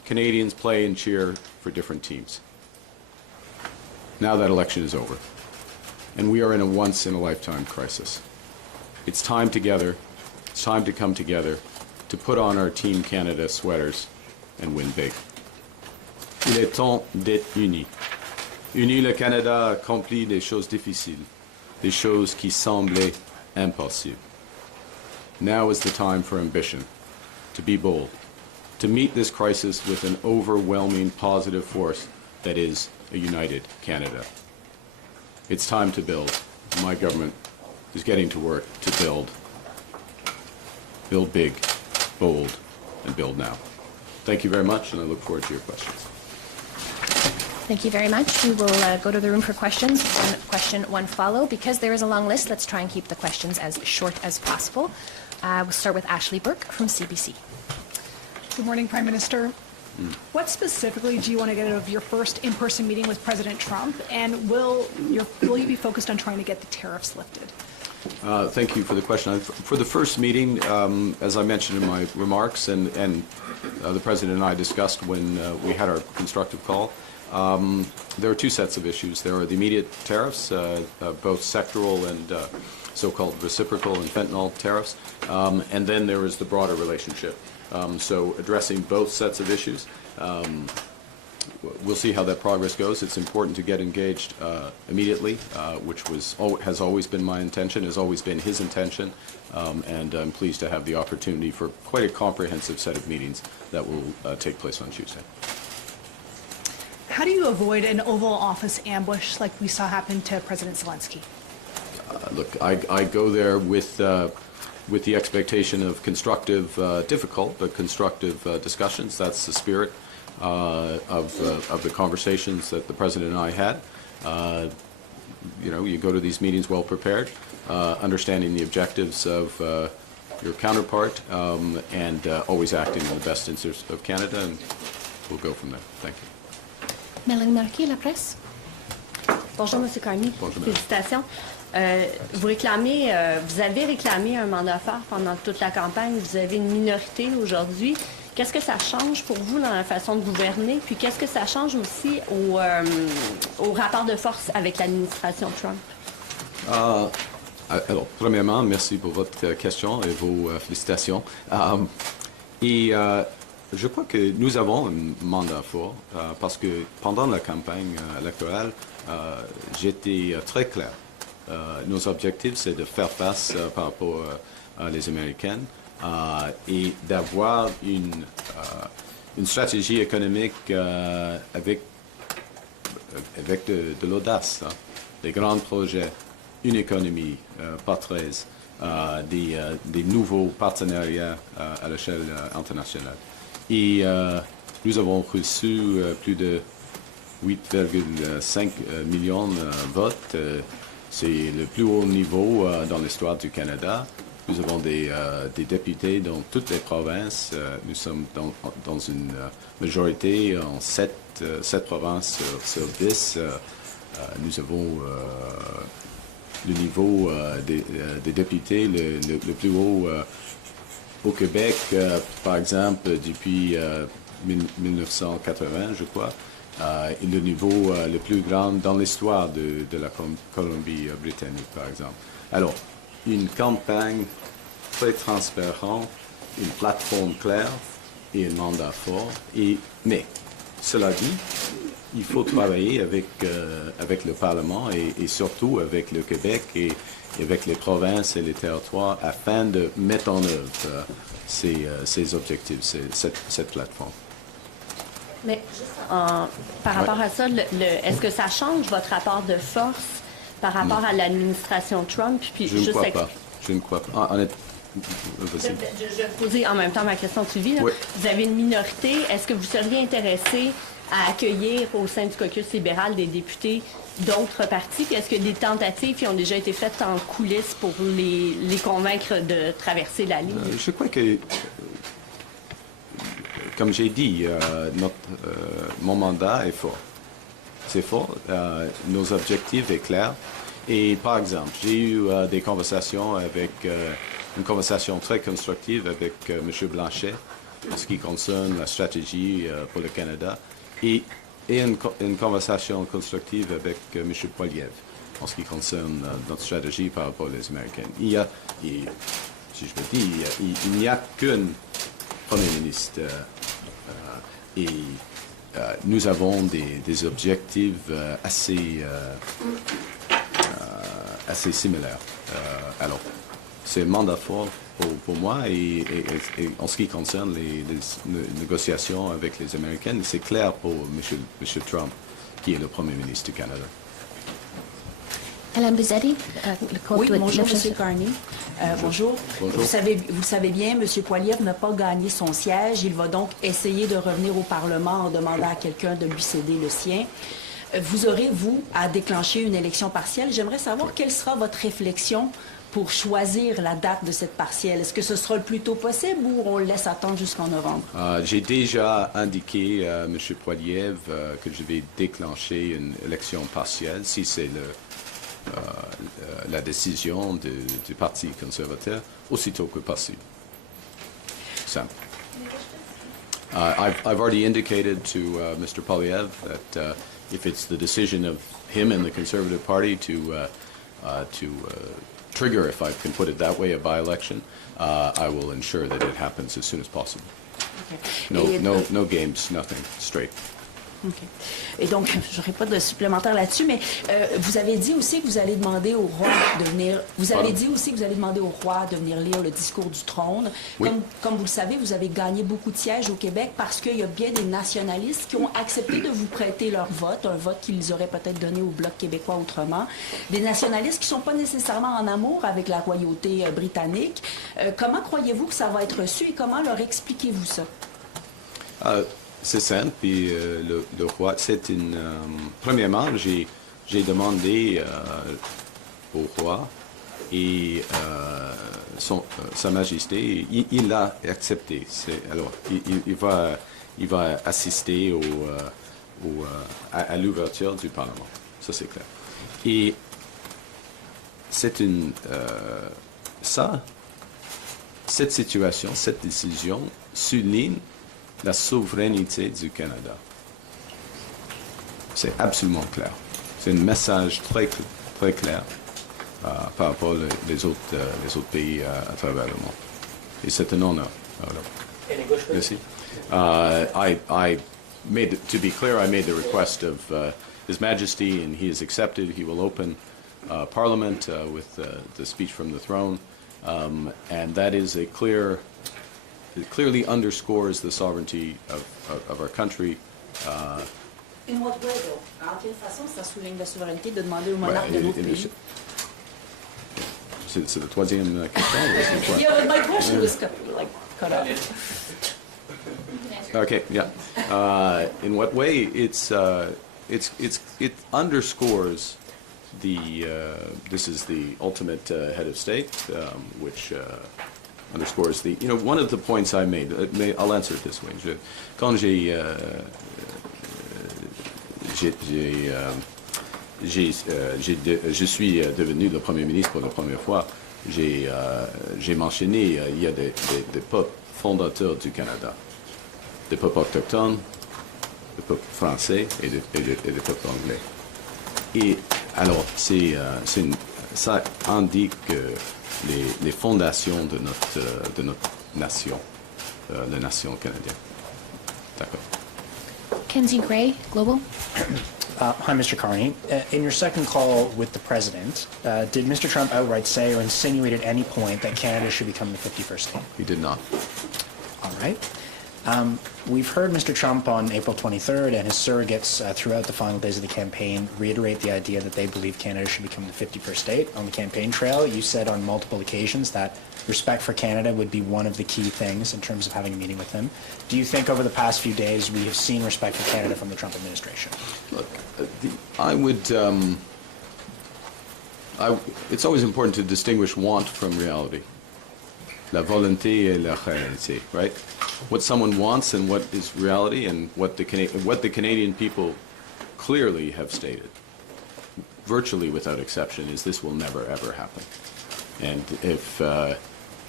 Canadians play and cheer for different teams. Now that election is over, and we are in a once-in-a-lifetime crisis. It's time together, it's time to come together, to put on our Team Canada sweaters and win big. Il est temps d'être unis. Unis, le Canada a accompli des choses difficiles, des choses qui semblaient impossibles. Now is the time for ambition, to be bold, to meet this crisis with an overwhelming positive force that is a united Canada. It's time to build. My government is getting to work to build. Build big, bold, and build now. Thank you very much, and I look forward to your questions. Thank you very much. We will go to the room for questions. One question, one follow. Because there is a long list, let's try and keep the questions as short as possible. We'll start with Ashley Burke from CBC. Good morning, Prime Minister. What specifically do you want to get out of your first in-person meeting with President Trump, and will you be focused on trying to get the tariffs lifted? Thank you for the question. For the first meeting, as I mentioned in my remarks, and the President and I discussed when we had our constructive call, there are two sets of issues. There are the immediate tariffs, both sectoral and so-called reciprocal and fentanyl tariffs, and then there is the broader relationship. So addressing both sets of issues, we'll see how that progress goes. It's important to get engaged immediately, which has always been my intention, has always been his intention, and I'm pleased to have the opportunity for quite a comprehensive set of meetings that will take place on Tuesday. How do you avoid an Oval Office ambush like we saw happen to President Zelensky? Look, I go there with the expectation of constructive, difficult, but constructive discussions. That's the spirit of the conversations that the President and I had. You go to these meetings well prepared, understanding the objectives of your counterpart, and always acting in the best interest of Canada, and we'll go from there. Thank you. Mélanie Marquis, La Presse. Bonjour, M. Carney. Bonjour, Félicitations. Vous avez réclamé un mandat fort pendant toute la campagne. Vous avez une minorité aujourd'hui. Qu'est-ce que ça change pour vous dans la façon de gouverner? Puis qu'est-ce que ça change aussi au rapport de force avec l'administration Trump? Alors, premièrement, merci pour votre question et vos félicitations. Je crois que nous avons un mandat fort parce que pendant la campagne électorale, j'étais très clair. Nos objectifs, c'est de faire face par rapport à les Américaines et d'avoir une stratégie économique avec de l'audace, des grands projets, une économie pas 13, des nouveaux partenariats à l'échelle internationale. Et nous avons reçu plus de 8,5 millions de votes. C'est le plus haut niveau dans l'histoire du Canada. Nous avons des députés dans toutes les provinces. Nous sommes dans une majorité en 7 provinces sur 10. Nous avons le niveau des députés le plus haut au Québec, par exemple, depuis 1980, je crois. Et le niveau le plus grand dans l'histoire de la Colombie-Britannique, par exemple. Alors, une campagne très transparente, une plateforme claire et un mandat fort. Mais, cela dit, il faut travailler avec le Parlement et surtout avec le Québec et avec les provinces et les territoires afin de mettre en œuvre ces objectifs, cette plateforme. Mais par rapport à ça, est-ce que ça change votre rapport de force par rapport à l'administration Trump? Puis Je ne crois pas. Je ne crois pas. Je vais poser en même temps ma question suivie. Oui. Vous avez une minorité. Est-ce que vous seriez intéressé à accueillir au sein du caucus libéral des députés d'autres partis? Puis est-ce que des tentatives qui ont déjà été faites en coulisses pour les convaincre de traverser la ligne? Je crois que, comme j'ai dit, mon mandat est fort. C'est fort. Nos objectifs sont clairs. Et par exemple, j'ai eu des conversations une conversation très constructive avec M. Blanchet en ce qui concerne la stratégie pour le Canada et une conversation constructive avec M. Poilievre en ce qui concerne notre stratégie par rapport aux Américains. Si je me dis, il n'y a qu'un Premier ministre et nous avons des objectifs assez similaires. Alors, c'est un mandat fort pour moi et en ce qui concerne les négociations avec les Américains, c'est clair pour M. Trump, qui est le Premier ministre du Canada. Hélène Bizzetti, Oui, bonjour, M. Carney. Bonjour. Bonjour. Vous le savez bien, M. Poilievre n'a pas gagné son siège. Il va donc essayer de revenir au Parlement en demandant à quelqu'un de lui céder le sien. Vous aurez, vous, à déclencher une élection partielle. J'aimerais savoir quelle sera votre réflexion pour choisir la date de cette partielle. Est-ce que ce sera le plus tôt possible ou on le laisse attendre jusqu'en novembre? J'ai déjà indiqué à M. Poilievre que je vais déclencher une élection partielle si c'est la décision du Parti conservateur aussitôt que possible. Simple. I've already indicated to Mr. Poilievre that if it's the decision of him and the Conservative Party to trigger, if I can put it that way, a by-election, I will ensure that it happens as soon as possible. Okay. No games, nothing, straight. OK. Et donc, je n'aurai pas de supplémentaire là-dessus, mais vous avez dit aussi que vous allez demander au roi de venir. Vous avez dit aussi que vous allez demander au roi de venir lire le discours du trône. Oui. Comme vous le savez, vous avez gagné beaucoup de sièges au Québec parce qu'il y a bien des nationalistes qui ont accepté de vous prêter leur vote, un vote qu'ils auraient peut-être donné au Bloc québécois autrement. Des nationalistes qui ne sont pas nécessairement en amour avec la royauté britannique. Comment croyez-vous que ça va être reçu et comment leur expliquez-vous ça? C'est simple, puis le roi, c'est une... premièrement, j'ai demandé au roi et Sa Majesté, il l'a accepté. Alors, il va assister à l'ouverture du Parlement. Ça, c'est clair. Et c'est une... cette situation, cette décision souligne la souveraineté du Canada. C'est absolument clair. C'est un message très clair par rapport aux autres pays à travers le monde. Et c'est un honneur. Merci. To be clear, I made the request of His Majesty, and he has accepted. He will open Parliament with the speech from the throne, and that is a clear. It clearly underscores the sovereignty of our country. In what way, though? En quelle façon ça souligne la souveraineté de demander au monarque de l'autre pays? C'est la troisième question? Yeah, but my question was cut off. Okay, yeah. In what way? It underscores this is the ultimate head of state, which underscores one of the points I made. I'll answer it this way. Quand je suis devenu le Premier ministre pour la première fois, j'ai mentionné il y a des peuples fondateurs du Canada, des peuples autochtones, des peuples français et des peuples anglais. Et alors, ça indique les fondations de notre nation, la nation canadienne. D'accord. Kenzie Gray, Global. Hi, Mr. Carney. In your second call with the President, did Mr. Trump outright say or insinuate at any point that Canada should become the 51st state? He did not. All right. We've heard Mr. Trump on April 23rd and his surrogates throughout the final days of the campaign reiterate the idea that they believe Canada should become the 51st state. On the campaign trail, you said on multiple occasions that respect for Canada would be one of the key things in terms of having a meeting with him. Do you think over the past few days we have seen respect for Canada from the Trump administration? Look, it's always important to distinguish want from reality. La volonté et la réalité, right? What someone wants and what is reality, and what the Canadian people clearly have stated, virtually without exception, is this will never ever happen. And if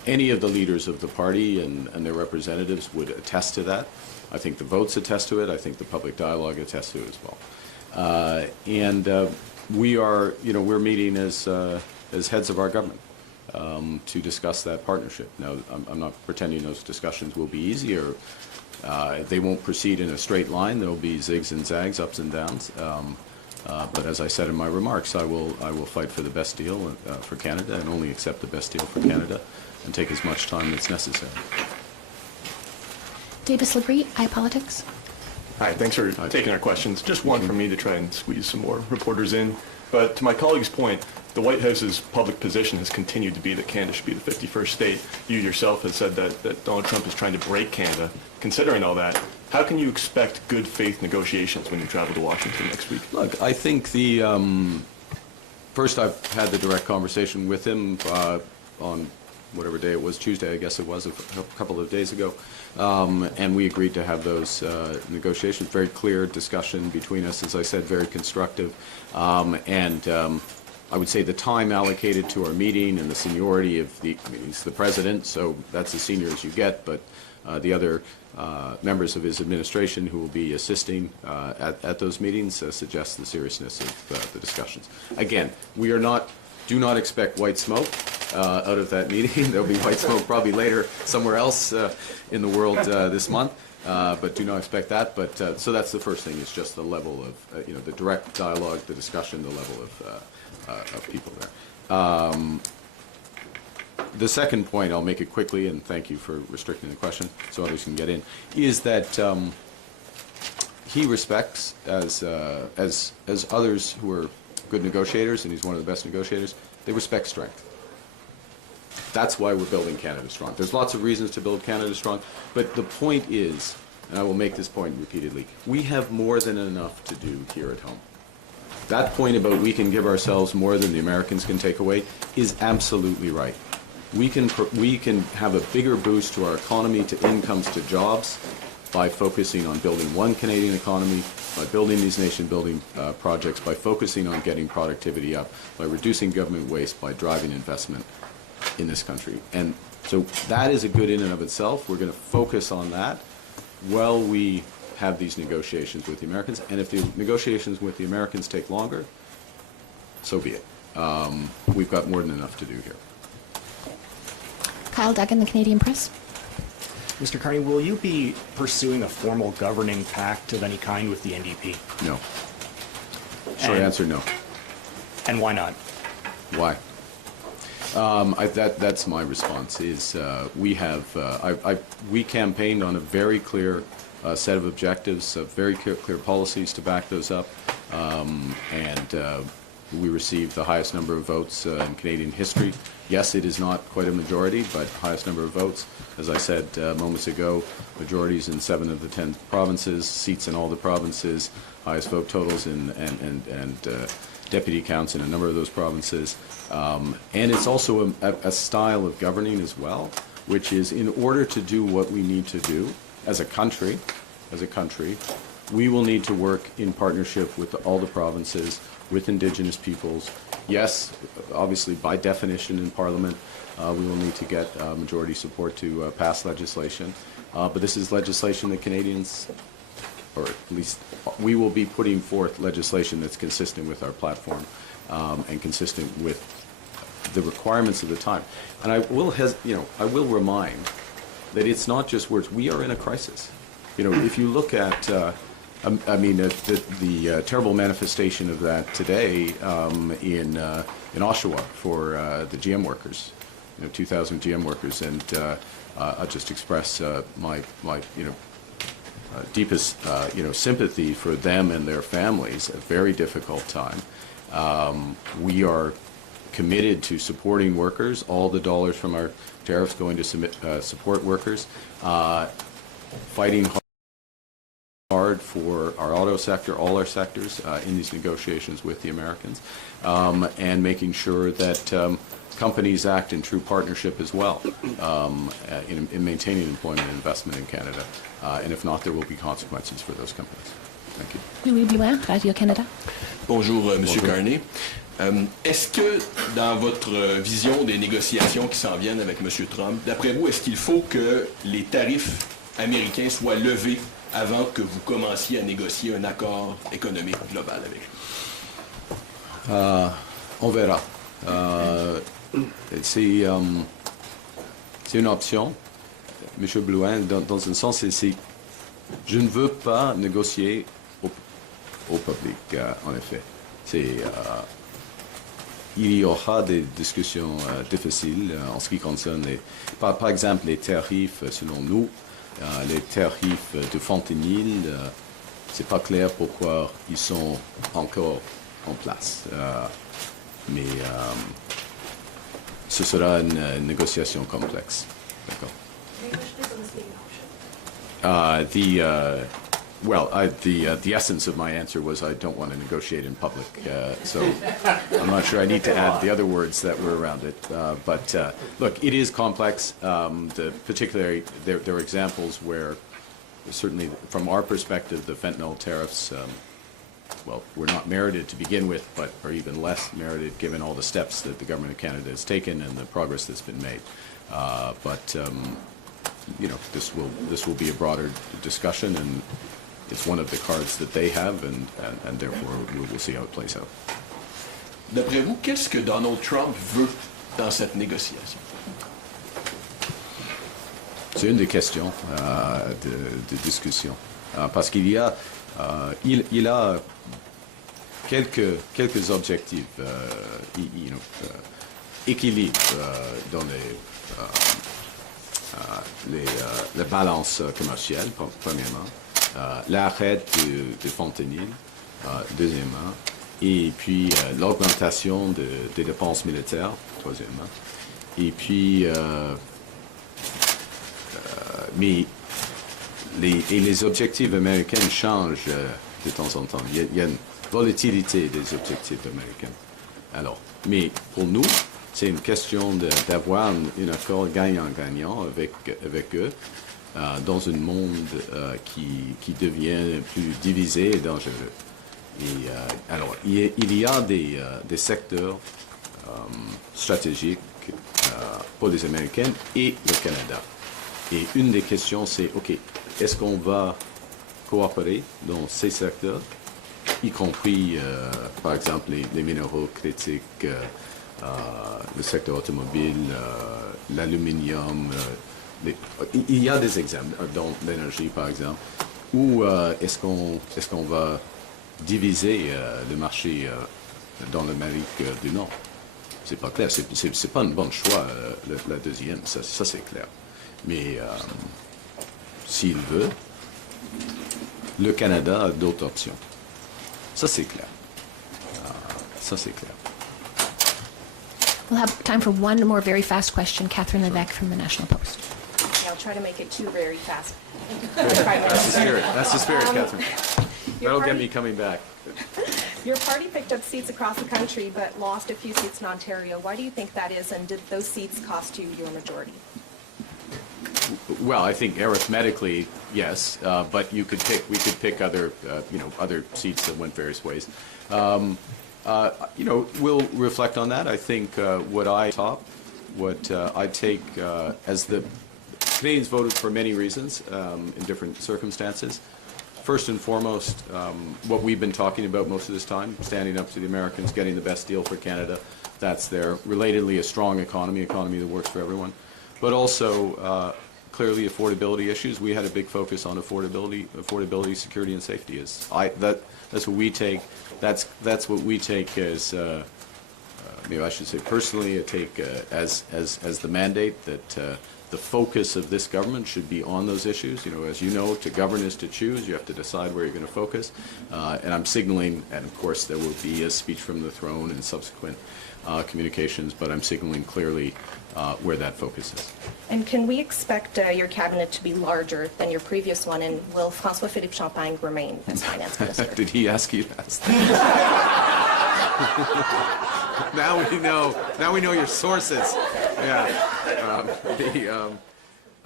any of the leaders of the party and their representatives would attest to that. I think the votes attest to it. I think the public dialogue attests to it as well. We are, we're meeting as heads of our government to discuss that partnership. Now, I'm not pretending those discussions will be easy or they won't proceed in a straight line. There will be zigs and zags, ups and downs. But as I said in my remarks, I will fight for the best deal for Canada and only accept the best deal for Canada and take as much time as necessary. Davis Labrie, iPolitics. Hi, thanks for taking our questions. Just one from me to try and squeeze some more reporters in. But to my colleague's point, the White House's public position has continued to be that Canada should be the 51st state. You yourself have said that Donald Trump is trying to break Canada. Considering all that, how can you expect good faith negotiations when you travel to Washington next week? Look, I think first I've had the direct conversation with him on whatever day it was, Tuesday I guess it was, a couple of days ago. And we agreed to have those negotiations. Very clear discussion between us, as I said, very constructive. I would say the time allocated to our meeting and the seniority of he's the president, so that's as senior as you get, but the other members of his administration who will be assisting at those meetings suggests the seriousness of the discussions. Again, do not expect white smoke out of that meeting. There'll be white smoke probably later somewhere else in the world this month, but do not expect that. But so that's the first thing, is just the level of the direct dialogue, the discussion, the level of people there. The second point, I'll make it quickly, and thank you for restricting the question so others can get in, is that he respects, as others who are good negotiators, and he's one of the best negotiators, they respect strength. That's why we're building Canada strong. There's lots of reasons to build Canada strong, but the point is, and I will make this point repeatedly, we have more than enough to do here at home. That point about we can give ourselves more than the Americans can take away is absolutely right. We can have a bigger boost to our economy, to incomes, to jobs, by focusing on building one Canadian economy, by building these nation-building projects, by focusing on getting productivity up, by reducing government waste, by driving investment in this country. And so that is a good in and of itself. We're going to focus on that while we have these negotiations with the Americans. And if the negotiations with the Americans take longer, so be it. We've got more than enough to do here. Kyle Duggan, the Canadian Press. Mr. Carney, will you be pursuing a formal governing pact of any kind with the NDP? No. Short answer, no. And why not? Why? That's my response. Is we campaigned on a very clear set of objectives, very clear policies to back those up, and we received the highest number of votes in Canadian history. Yes, it is not quite a majority, but highest number of votes. As I said moments ago, majorities in 7 of the 10 provinces, seats in all the provinces, highest vote totals and deputy counts in a number of those provinces. And it's also a style of governing as well, which is, in order to do what we need to do as a country, we will need to work in partnership with all the provinces, with Indigenous peoples. Yes, obviously, by definition in Parliament, we will need to get majority support to pass legislation. But this is legislation that Canadians, or at least we will be putting forth legislation that's consistent with our platform and consistent with the requirements of the time. And I will remind that it's not just words. We are in a crisis. If you look at, the terrible manifestation of that today in Oshawa for the GM workers, 2,000 GM workers, and I'll just express my deepest sympathy for them and their families. A very difficult time. We are committed to supporting workers. All the dollars from our tariffs going to support workers. Fighting hard for our auto sector, all our sectors in these negotiations with the Americans, and making sure that companies act in true partnership as well in maintaining employment and investment in Canada. And if not, there will be consequences for those companies. Thank you. Louis Blouin, Radio-Canada. Bonjour, Monsieur Carney. Est-ce que, dans votre vision des négociations qui s'en viennent avec M. Trump, d'après vous, est-ce qu'il faut que les tarifs américains soient levés avant que vous commenciez à négocier un accord économique global avec lui? On verra. C'est une option, M. Blouin, dans un sens, je ne veux pas négocier au public, en effet. Il y aura des discussions difficiles en ce qui concerne, par exemple, les tarifs, selon nous, les tarifs de fentanyl, c'est pas clair pourquoi ils sont encore en place. Mais ce sera une négociation complexe. D'accord. The essence of my answer was I don't want to negotiate in public, so I'm not sure I need to add the other words that were around it. But look, it is complex. Particularly, there are examples where, certainly from our perspective, the fentanyl tariffs, were not merited to begin with, but are even less merited given all the steps that the government of Canada has taken and the progress that's been made. This will be a broader discussion, and it's one of the cards that they have, and therefore we'll see how it plays out. D'après vous, qu'est-ce que Donald Trump veut dans cette négociation? C'est une des questions de discussion, parce qu'il y a, il a quelques objectifs, équilibre dans les balances commerciales, premièrement, l'arrêt de fentanyl, deuxièmement, et puis l'augmentation des dépenses militaires, troisièmement, et puis mais les objectifs américains changent de temps en temps. Il y a une volatilité des objectifs américains. Alors, mais pour nous, c'est une question d'avoir un accord gagnant-gagnant avec eux dans un monde qui devient plus divisé et dangereux. Et, alors, il y a des secteurs stratégiques pour les Américains et le Canada. Et une des questions, c'est, OK, est-ce qu'on va coopérer dans ces secteurs, y compris, par exemple, les minéraux critiques, le secteur automobile, l'aluminium. Il y a des exemples, dans l'énergie, par exemple, où est-ce qu'on va diviser le marché dans l'Amérique du Nord? C'est pas clair. C'est pas un bon choix, la deuxième, ça c'est clair. Mais s'il veut, le Canada a d'autres options. Ça c'est clair. Ça c'est clair. We'll have time for one more very fast question. Catherine Levesque from the National Post. I'll try to make it two very fast. That's the spirit. That's the spirit, Catherine. That'll get me coming back. Your party picked up seats across the country but lost a few seats in Ontario. Why do you think that is, and did those seats cost you your majority? Well, I think arithmetically, yes, but we could pick other, other seats that went various ways. We'll reflect on that. I think what I take as the Canadians voted for many reasons in different circumstances. First and foremost, what we've been talking about most of this time, standing up to the Americans, getting the best deal for Canada, that's there. Relatedly, a strong economy that works for everyone. But also, clearly, affordability issues. We had a big focus on affordability, security, and safety. That's what we take. That's what we take as, maybe I should say personally, I take as the mandate that the focus of this government should be on those issues. As you know, to govern is to choose. You have to decide where you're going to focus. And I'm signaling, and of course there will be a speech from the throne and subsequent communications, but I'm signaling clearly where that focus is. And can we expect your cabinet to be larger than your previous one, and will François-Philippe Champagne remain as finance minister? Did he ask you that? Now we know your sources. Yeah.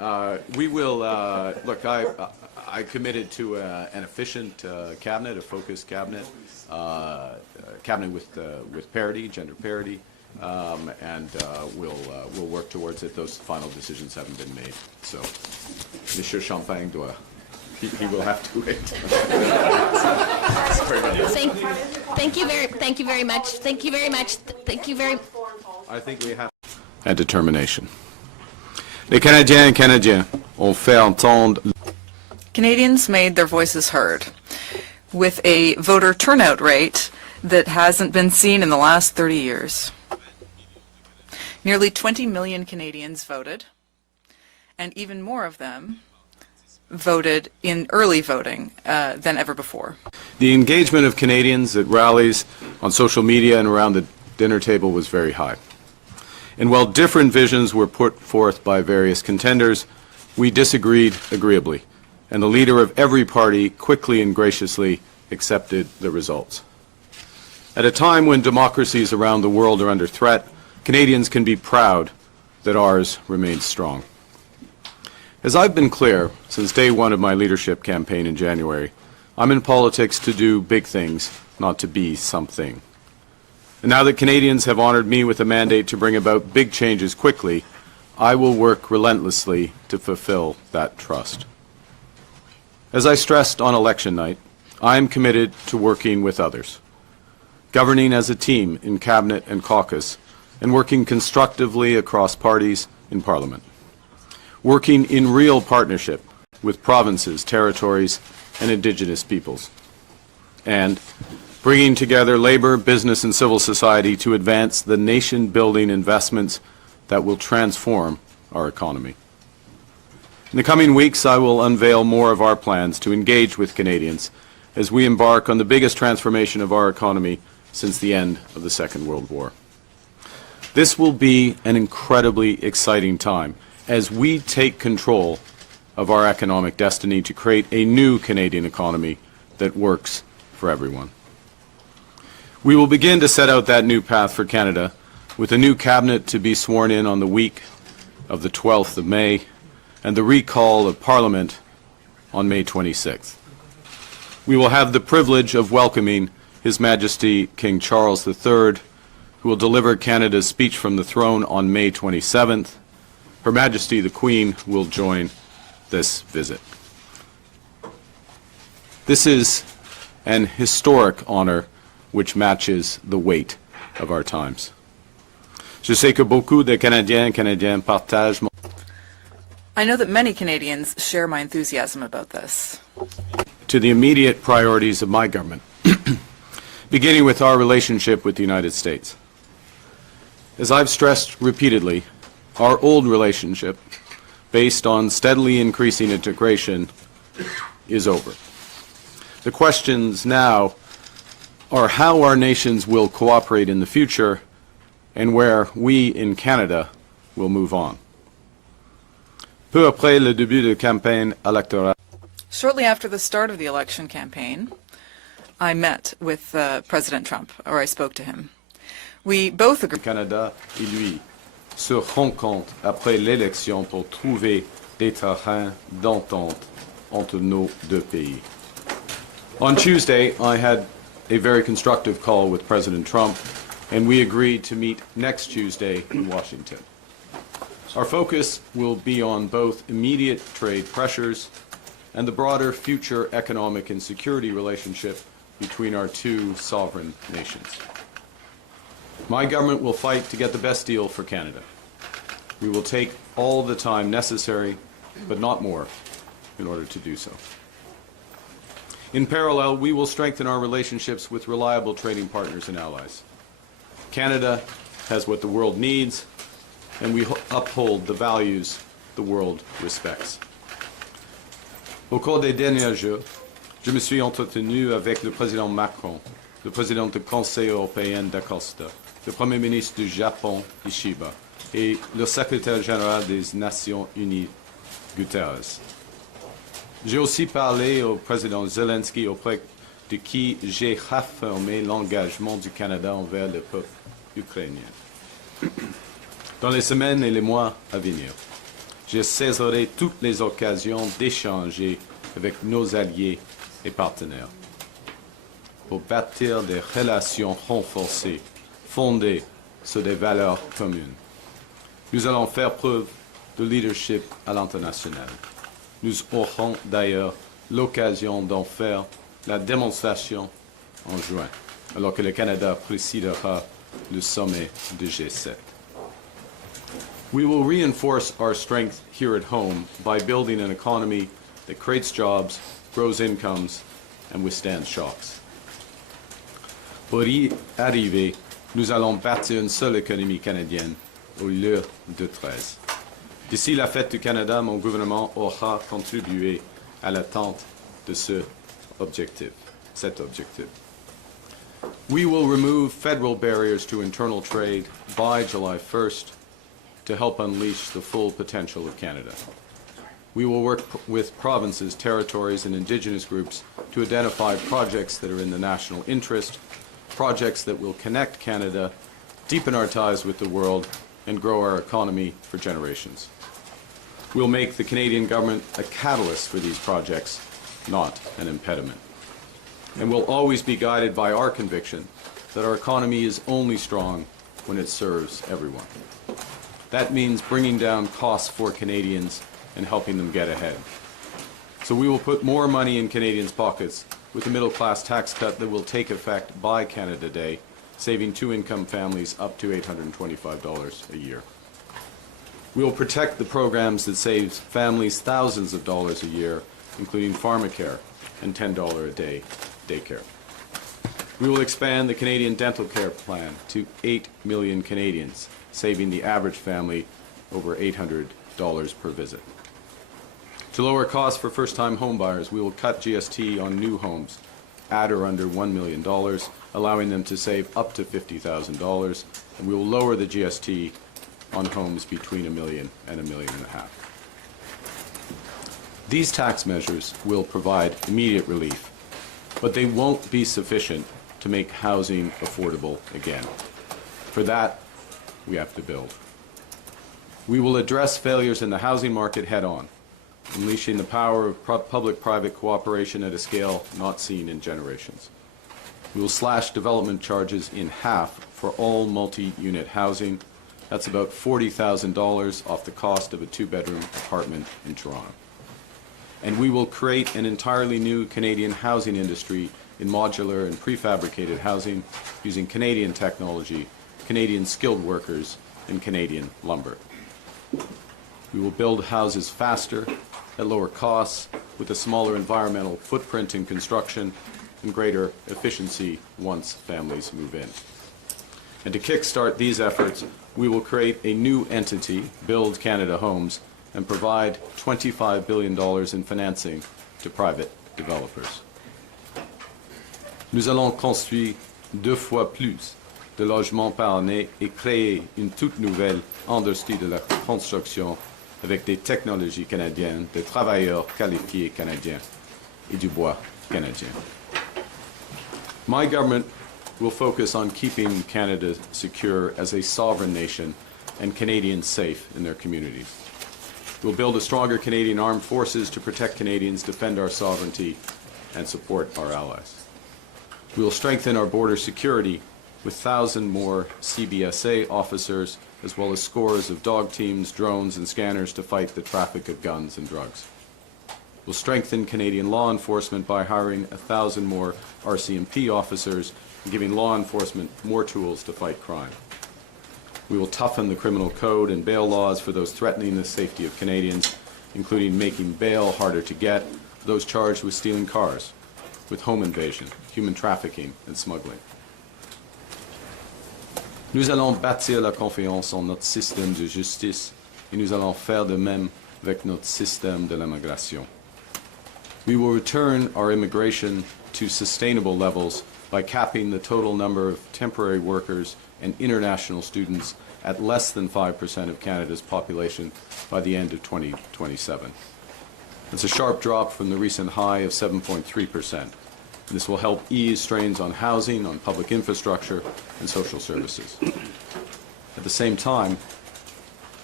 We will, look, I committed to an efficient cabinet, a focused cabinet, cabinet with parity, gender parity, and we'll work towards it. Those final decisions haven't been made. So, Monsieur Champagne doit, he will have to wait. Thank you very much. Thank you very much. Thank you very. I think we have. And determination. Les Canadiens et Canadiens ont fait entendre. Canadians made their voices heard with a voter turnout rate that hasn't been seen in the last 30 years. Nearly 20 million Canadians voted, and even more of them voted in early voting than ever before. The engagement of Canadians at rallies, on social media, and around the dinner table was very high. And while different visions were put forth by various contenders, we disagreed agreeably, and the leader of every party quickly and graciously accepted the results. At a time when democracies around the world are under threat, Canadians can be proud that ours remains strong. As I've been clear since day one of my leadership campaign in January, I'm in politics to do big things, not to be something. And now that Canadians have honored me with a mandate to bring about big changes quickly, I will work relentlessly to fulfill that trust. As I stressed on election night, I am committed to working with others, governing as a team in Cabinet and caucus, and working constructively across parties in Parliament, working in real partnership with provinces, territories, and Indigenous peoples, and bringing together labor, business, and civil society to advance the nation-building investments that will transform our economy. In the coming weeks, I will unveil more of our plans to engage with Canadians as we embark on the biggest transformation of our economy since the end of the Second World War. This will be an incredibly exciting time as we take control of our economic destiny to create a new Canadian economy that works for everyone. We will begin to set out that new path for Canada with a new cabinet to be sworn in on the week of the 12th of May and the recall of Parliament on May 26th. We will have the privilege of welcoming His Majesty King Charles III, who will deliver Canada's speech from the throne on May 27th. Her Majesty the Queen will join this visit. This is an historic honor which matches the weight of our times. Je sais que beaucoup de Canadiens et Canadiennes partagent mon... I know that many Canadians share my enthusiasm about this. To the immediate priorities of my government, beginning with our relationship with the United States. As I've stressed repeatedly, our old relationship, based on steadily increasing integration, is over. The questions now are how our nations will cooperate in the future and where we in Canada will move on. Peu après le début de campagne électorale. Shortly after the start of the election campaign, I met with President Trump, or I spoke to him. We both agreed. Canada et lui se rencontrent après l'élection pour trouver des terrains d'entente entre nos deux pays. On Tuesday, I had a very constructive call with President Trump, and we agreed to meet next Tuesday in Washington. Our focus will be on both immediate trade pressures and the broader future economic and security relationship between our two sovereign nations. My government will fight to get the best deal for Canada. We will take all the time necessary, but not more, in order to do so. In parallel, we will strengthen our relationships with reliable trading partners and allies. Canada has what the world needs, and we uphold the values the world respects. Au cours des derniers jours, je me suis entretenu avec le président Macron, le président du Conseil européen d'Acosta, le Premier ministre du Japon, Ishiba, et le secrétaire général des Nations Unies, Guterres. J'ai aussi parlé au président Zelensky, auprès de qui j'ai réaffirmé l'engagement du Canada envers le peuple ukrainien. Dans les semaines et les mois à venir, je saisirai toutes les occasions d'échanger avec nos alliés et partenaires pour bâtir des relations renforcées, fondées sur des valeurs communes. Nous allons faire preuve de leadership à l'international. Nous aurons d'ailleurs l'occasion d'en faire la démonstration en juin, alors que le Canada présidera le sommet du G7. We will reinforce our strength here at home by building an economy that creates jobs, grows incomes, and withstands shocks. Pour y arriver, nous allons bâtir une seule économie canadienne au lieu de 13. D'ici la fête du Canada, mon gouvernement aura contribué à l'atteinte de cet objectif. We will remove federal barriers to internal trade by July 1st to help unleash the full potential of Canada. We will work with provinces, territories, and Indigenous groups to identify projects that are in the national interest, projects that will connect Canada, deepen our ties with the world, and grow our economy for generations. We'll make the Canadian government a catalyst for these projects, not an impediment. And we'll always be guided by our conviction that our economy is only strong when it serves everyone. That means bringing down costs for Canadians and helping them get ahead. So we will put more money in Canadians' pockets with a middle-class tax cut that will take effect by Canada Day, saving two-income families up to $825 a year. We will protect the programs that save families thousands of dollars a year, including pharmacare and $10 a day daycare. We will expand the Canadian Dental Care Plan to 8 million Canadians, saving the average family over $800 per visit. To lower costs for first-time homebuyers, we will cut GST on new homes at or under $1 million, allowing them to save up to $50,000, and we will lower the GST on homes between $1 million and $1.5 million. These tax measures will provide immediate relief, but they won't be sufficient to make housing affordable again. For that, we have to build. We will address failures in the housing market head-on, unleashing the power of public-private cooperation at a scale not seen in generations. We will slash development charges in half for all multi-unit housing. That's about $40,000 off the cost of a two-bedroom apartment in Toronto. And we will create an entirely new Canadian housing industry in modular and prefabricated housing using Canadian technology, Canadian skilled workers, and Canadian lumber. We will build houses faster, at lower costs, with a smaller environmental footprint in construction and greater efficiency once families move in. And to kickstart these efforts, we will create a new entity, Build Canada Homes, and provide $25 billion in financing to private developers. Nous allons construire 2 fois plus de logements par année et créer une toute nouvelle industrie de la construction avec des technologies canadiennes, des travailleurs qualifiés canadiens et du bois canadien. My government will focus on keeping Canada secure as a sovereign nation and Canadians safe in their communities. We'll build a stronger Canadian armed forces to protect Canadians, defend our sovereignty, and support our allies. We will strengthen our border security with 1,000 more CBSA officers, as well as scores of dog teams, drones, and scanners to fight the traffic of guns and drugs. We'll strengthen Canadian law enforcement by hiring 1,000 more RCMP officers and giving law enforcement more tools to fight crime. We will toughen the criminal code and bail laws for those threatening the safety of Canadians, including making bail harder to get for those charged with stealing cars, with home invasion, human trafficking, and smuggling. Nous allons bâtir la confiance en notre système de justice et nous allons faire de même avec notre système de l'immigration. We will return our immigration to sustainable levels by capping the total number of temporary workers and international students at less than 5% of Canada's population by the end of 2027. It's a sharp drop from the recent high of 7.3%. This will help ease strains on housing, on public infrastructure, and social services. At the same time,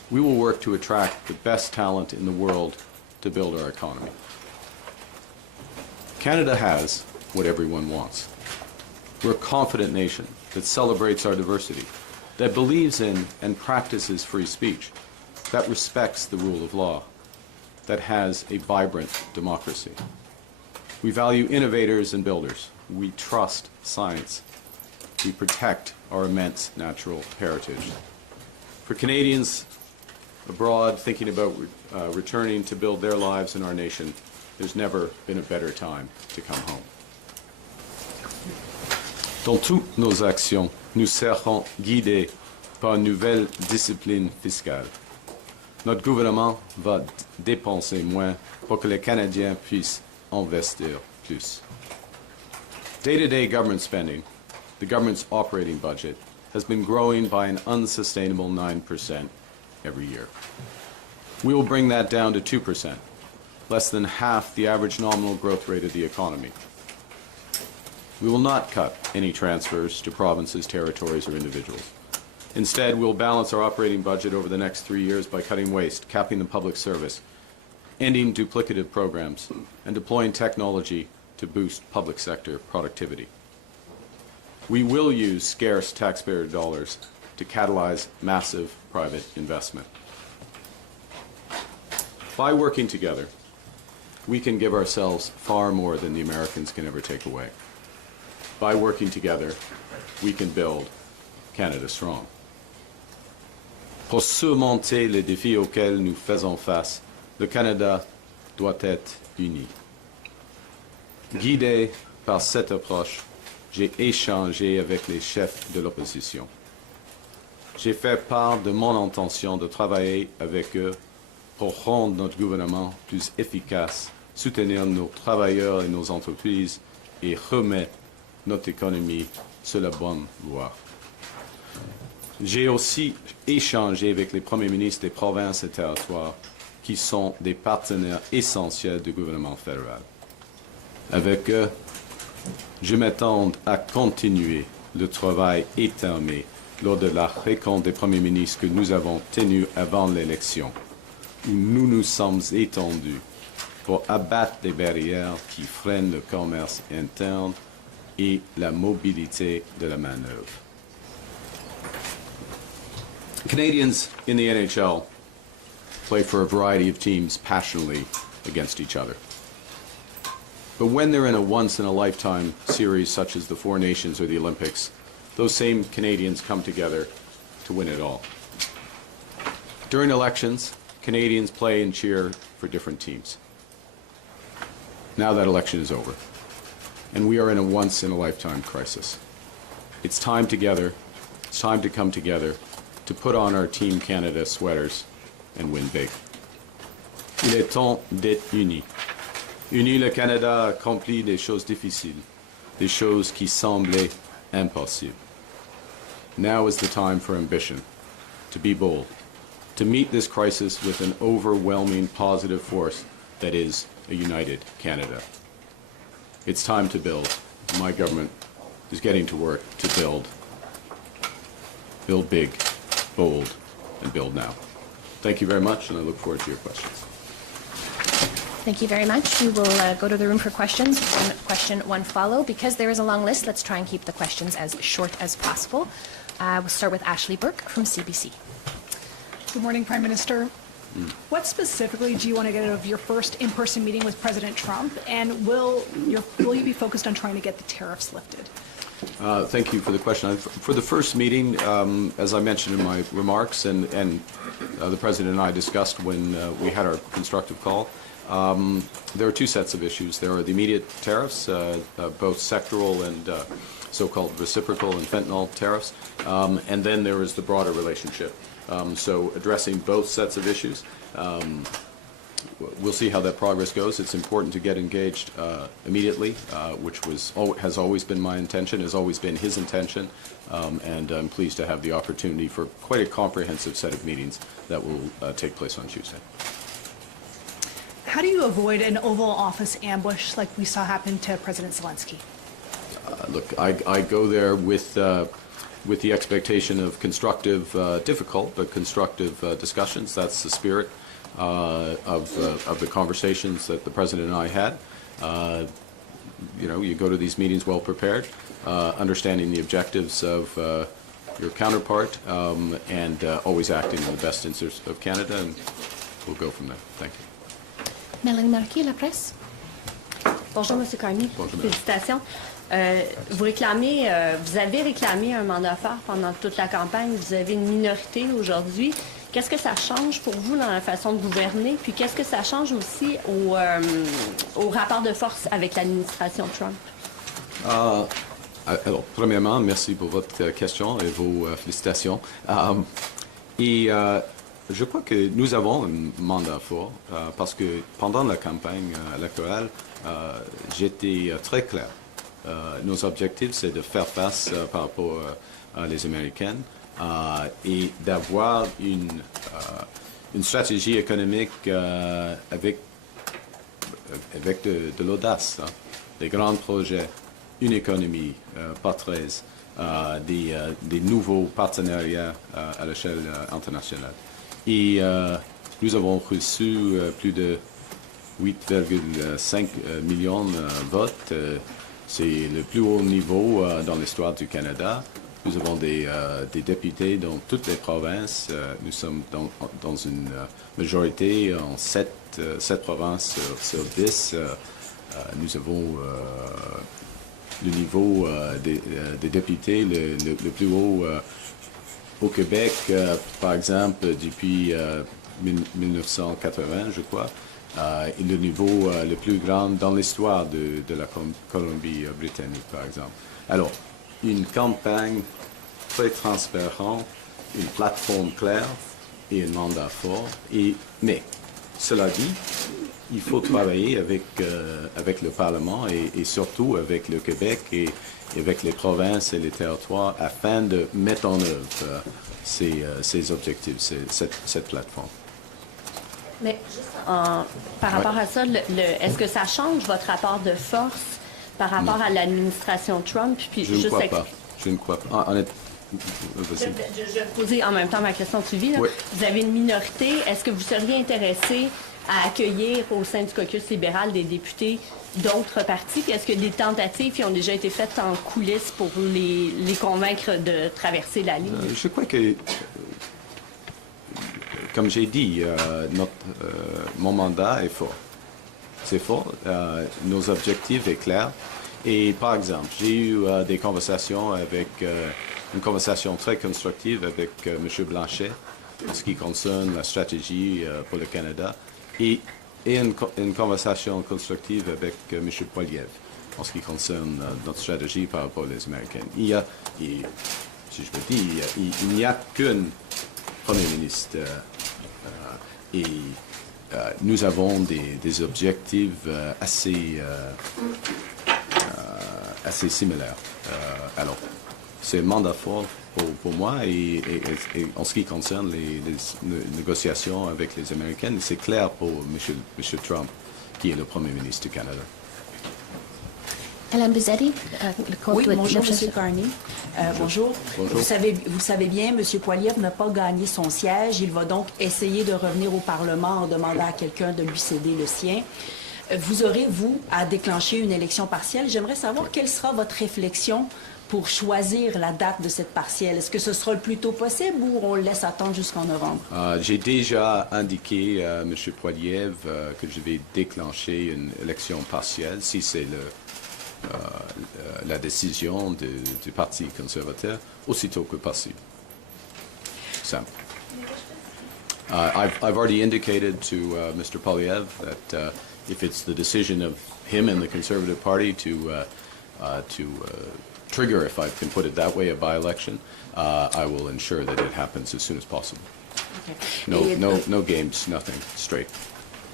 We will work to attract the best talent in the world to build our economy. Canada has what everyone wants. We're a confident nation that celebrates our diversity, that believes in and practices free speech, that respects the rule of law, that has a vibrant democracy. We value innovators and builders. We trust science. We protect our immense natural heritage. For Canadians abroad thinking about returning to build their lives in our nation, there's never been a better time to come home. Dans toutes nos actions, nous serons guidés par une nouvelle discipline fiscale. Notre gouvernement va dépenser moins pour que les Canadiens puissent investir plus. Day-to-day government spending, the government's operating budget, has been growing by an unsustainable 9% every year. We will bring that down to 2%, less than half the average nominal growth rate of the economy. We will not cut any transfers to provinces, territories, or individuals. Instead, we'll balance our operating budget over the next 3 years by cutting waste, capping the public service, ending duplicative programs, and deploying technology to boost public sector productivity. We will use scarce taxpayer dollars to catalyze massive private investment. By working together, we can give ourselves far more than the Americans can ever take away. By working together, we can build Canada strong. Pour surmonter les défis auxquels nous faisons face, le Canada doit être uni. Guidé par cette approche, j'ai échangé avec les chefs de l'opposition. J'ai fait part de mon intention de travailler avec eux pour rendre notre gouvernement plus efficace, soutenir nos travailleurs et nos entreprises et remettre notre économie sur la bonne voie. J'ai aussi échangé avec les premiers ministres des provinces et territoires qui sont des partenaires essentiels du gouvernement fédéral. Avec eux, je m'attends à continuer le travail éternel lors de la rencontre des premiers ministres que nous avons tenue avant l'élection, où nous nous sommes étendus pour abattre les barrières qui freinent le commerce interne et la mobilité de la main-d'œuvre. Canadians in the NHL play for a variety of teams passionately against each other. But when they're in a once-in-a-lifetime series such as the Four Nations or the Olympics, those same Canadians come together to win it all. During elections, Canadians play and cheer for different teams. Now that election is over, and we are in a once-in-a-lifetime crisis. It's time together, it's time to come together to put on our Team Canada sweaters and win big. Il est temps d'être unis. Unis, le Canada a accompli des choses difficiles, des choses qui semblaient impossibles. Now is the time for ambition, to be bold, to meet this crisis with an overwhelming positive force that is a united Canada. It's time to build. My government is getting to work to build. Build big, bold, and build now. Thank you very much, and I look forward to your questions. Thank you very much. We will go to the room for questions. One question, one follow. Because there is a long list, let's try and keep the questions as short as possible. We'll start with Ashley Burke from CBC. Good morning, Prime Minister. What specifically do you want to get out of your first in-person meeting with President Trump, and will you be focused on trying to get the tariffs lifted? Thank you for the question. For the first meeting, as I mentioned in my remarks, and the President and I discussed when we had our constructive call, there are two sets of issues. There are the immediate tariffs, both sectoral and so-called reciprocal and fentanyl tariffs, and then there is the broader relationship. So addressing both sets of issues. We'll see how that progress goes. It's important to get engaged immediately, which has always been my intention, has always been his intention, and I'm pleased to have the opportunity for quite a comprehensive set of meetings that will take place on Tuesday. How do you avoid an Oval Office ambush like we saw happen to President Zelensky? Look, I go there with with the expectation of constructive, difficult, but constructive discussions. That's the spirit of the conversations that the President and I had. You go to these meetings well prepared, understanding the objectives of your counterpart, and always acting in the best interest of Canada, and we'll go from there. Thank you. Mélanie Marquis, La Presse. Bonjour, M. Carney. Bonjour, Félicitations. Vous avez réclamé un mandat fort pendant toute la campagne. Vous avez une minorité aujourd'hui. Qu'est-ce que ça change pour vous dans la façon de gouverner? Puis qu'est-ce que ça change aussi au rapport de force avec l'administration Trump? Alors, premièrement, merci pour votre question et vos félicitations. Je crois que nous avons un mandat fort parce que pendant la campagne électorale, j'étais très clair. Nos objectifs, c'est de faire face par rapport à les Américaines et d'avoir une stratégie économique avec de l'audace, hein, des grands projets, une économie par 13, des nouveaux partenariats à l'échelle internationale. Et nous avons reçu plus de 8,5 millions de votes. C'est le plus haut niveau dans l'histoire du Canada. Nous avons des députés dans toutes les provinces. Nous sommes dans une majorité en 7 provinces sur 10. Nous avons le niveau des députés le plus haut au Québec, par exemple, depuis 1980, je crois, et le niveau le plus grand dans l'histoire de la Colombie-Britannique, par exemple. Alors, une campagne très transparente, une plateforme claire et un mandat fort. Mais, cela dit, il faut travailler avec le Parlement et surtout avec le Québec et avec les provinces et les territoires afin de mettre en œuvre ces objectifs, cette plateforme. Mais juste par rapport à ça, est-ce que ça change votre rapport de force par rapport à l'administration Trump? Puis Je ne crois pas. Je ne crois pas. Je vais poser en même temps ma question de suivi. Oui. Vous avez une minorité. Est-ce que vous seriez intéressé à accueillir au sein du caucus libéral des députés d'autres partis? Puis est-ce que des tentatives qui ont déjà été faites en coulisses pour les convaincre de traverser la ligne? Je crois que, comme j'ai dit, mon mandat est fort. C'est fort. Nos objectifs sont clairs. Et par exemple, j'ai eu des conversations une conversation très constructive avec M. Blanchet en ce qui concerne la stratégie pour le Canada et une conversation constructive avec M. Poiliev en ce qui concerne notre stratégie par rapport aux Américaines. Si je peux dire, il n'y a qu'un Premier ministre et nous avons des objectifs assez similaires. Alors, c'est un mandat fort pour moi et en ce qui concerne les négociations avec les Américaines, c'est clair pour M. Trump, qui est le Premier ministre du Canada. Alain Buzetti, le compte Oui, de bonjour, la- M. Carney. Bonjour. Bonjour. Vous le savez bien, M. Poiliev n'a pas gagné son siège. Il va donc essayer de revenir au Parlement en demandant à quelqu'un de lui céder le sien. Vous aurez, vous, à déclencher une élection partielle. J'aimerais savoir quelle sera votre réflexion pour choisir la date de cette partielle. Est-ce que ce sera le plus tôt possible ou on le laisse attendre jusqu'en novembre? J'ai déjà indiqué à M. Poiliev que je vais déclencher une élection partielle si c'est la décision du Parti conservateur aussitôt que possible. Simple. I've already indicated to Mr. Poiliev that if it's the decision of him and the Conservative Party to trigger, if I can put it that way, a by-election, I will ensure that it happens as soon as possible. Okay. No games, nothing, straight.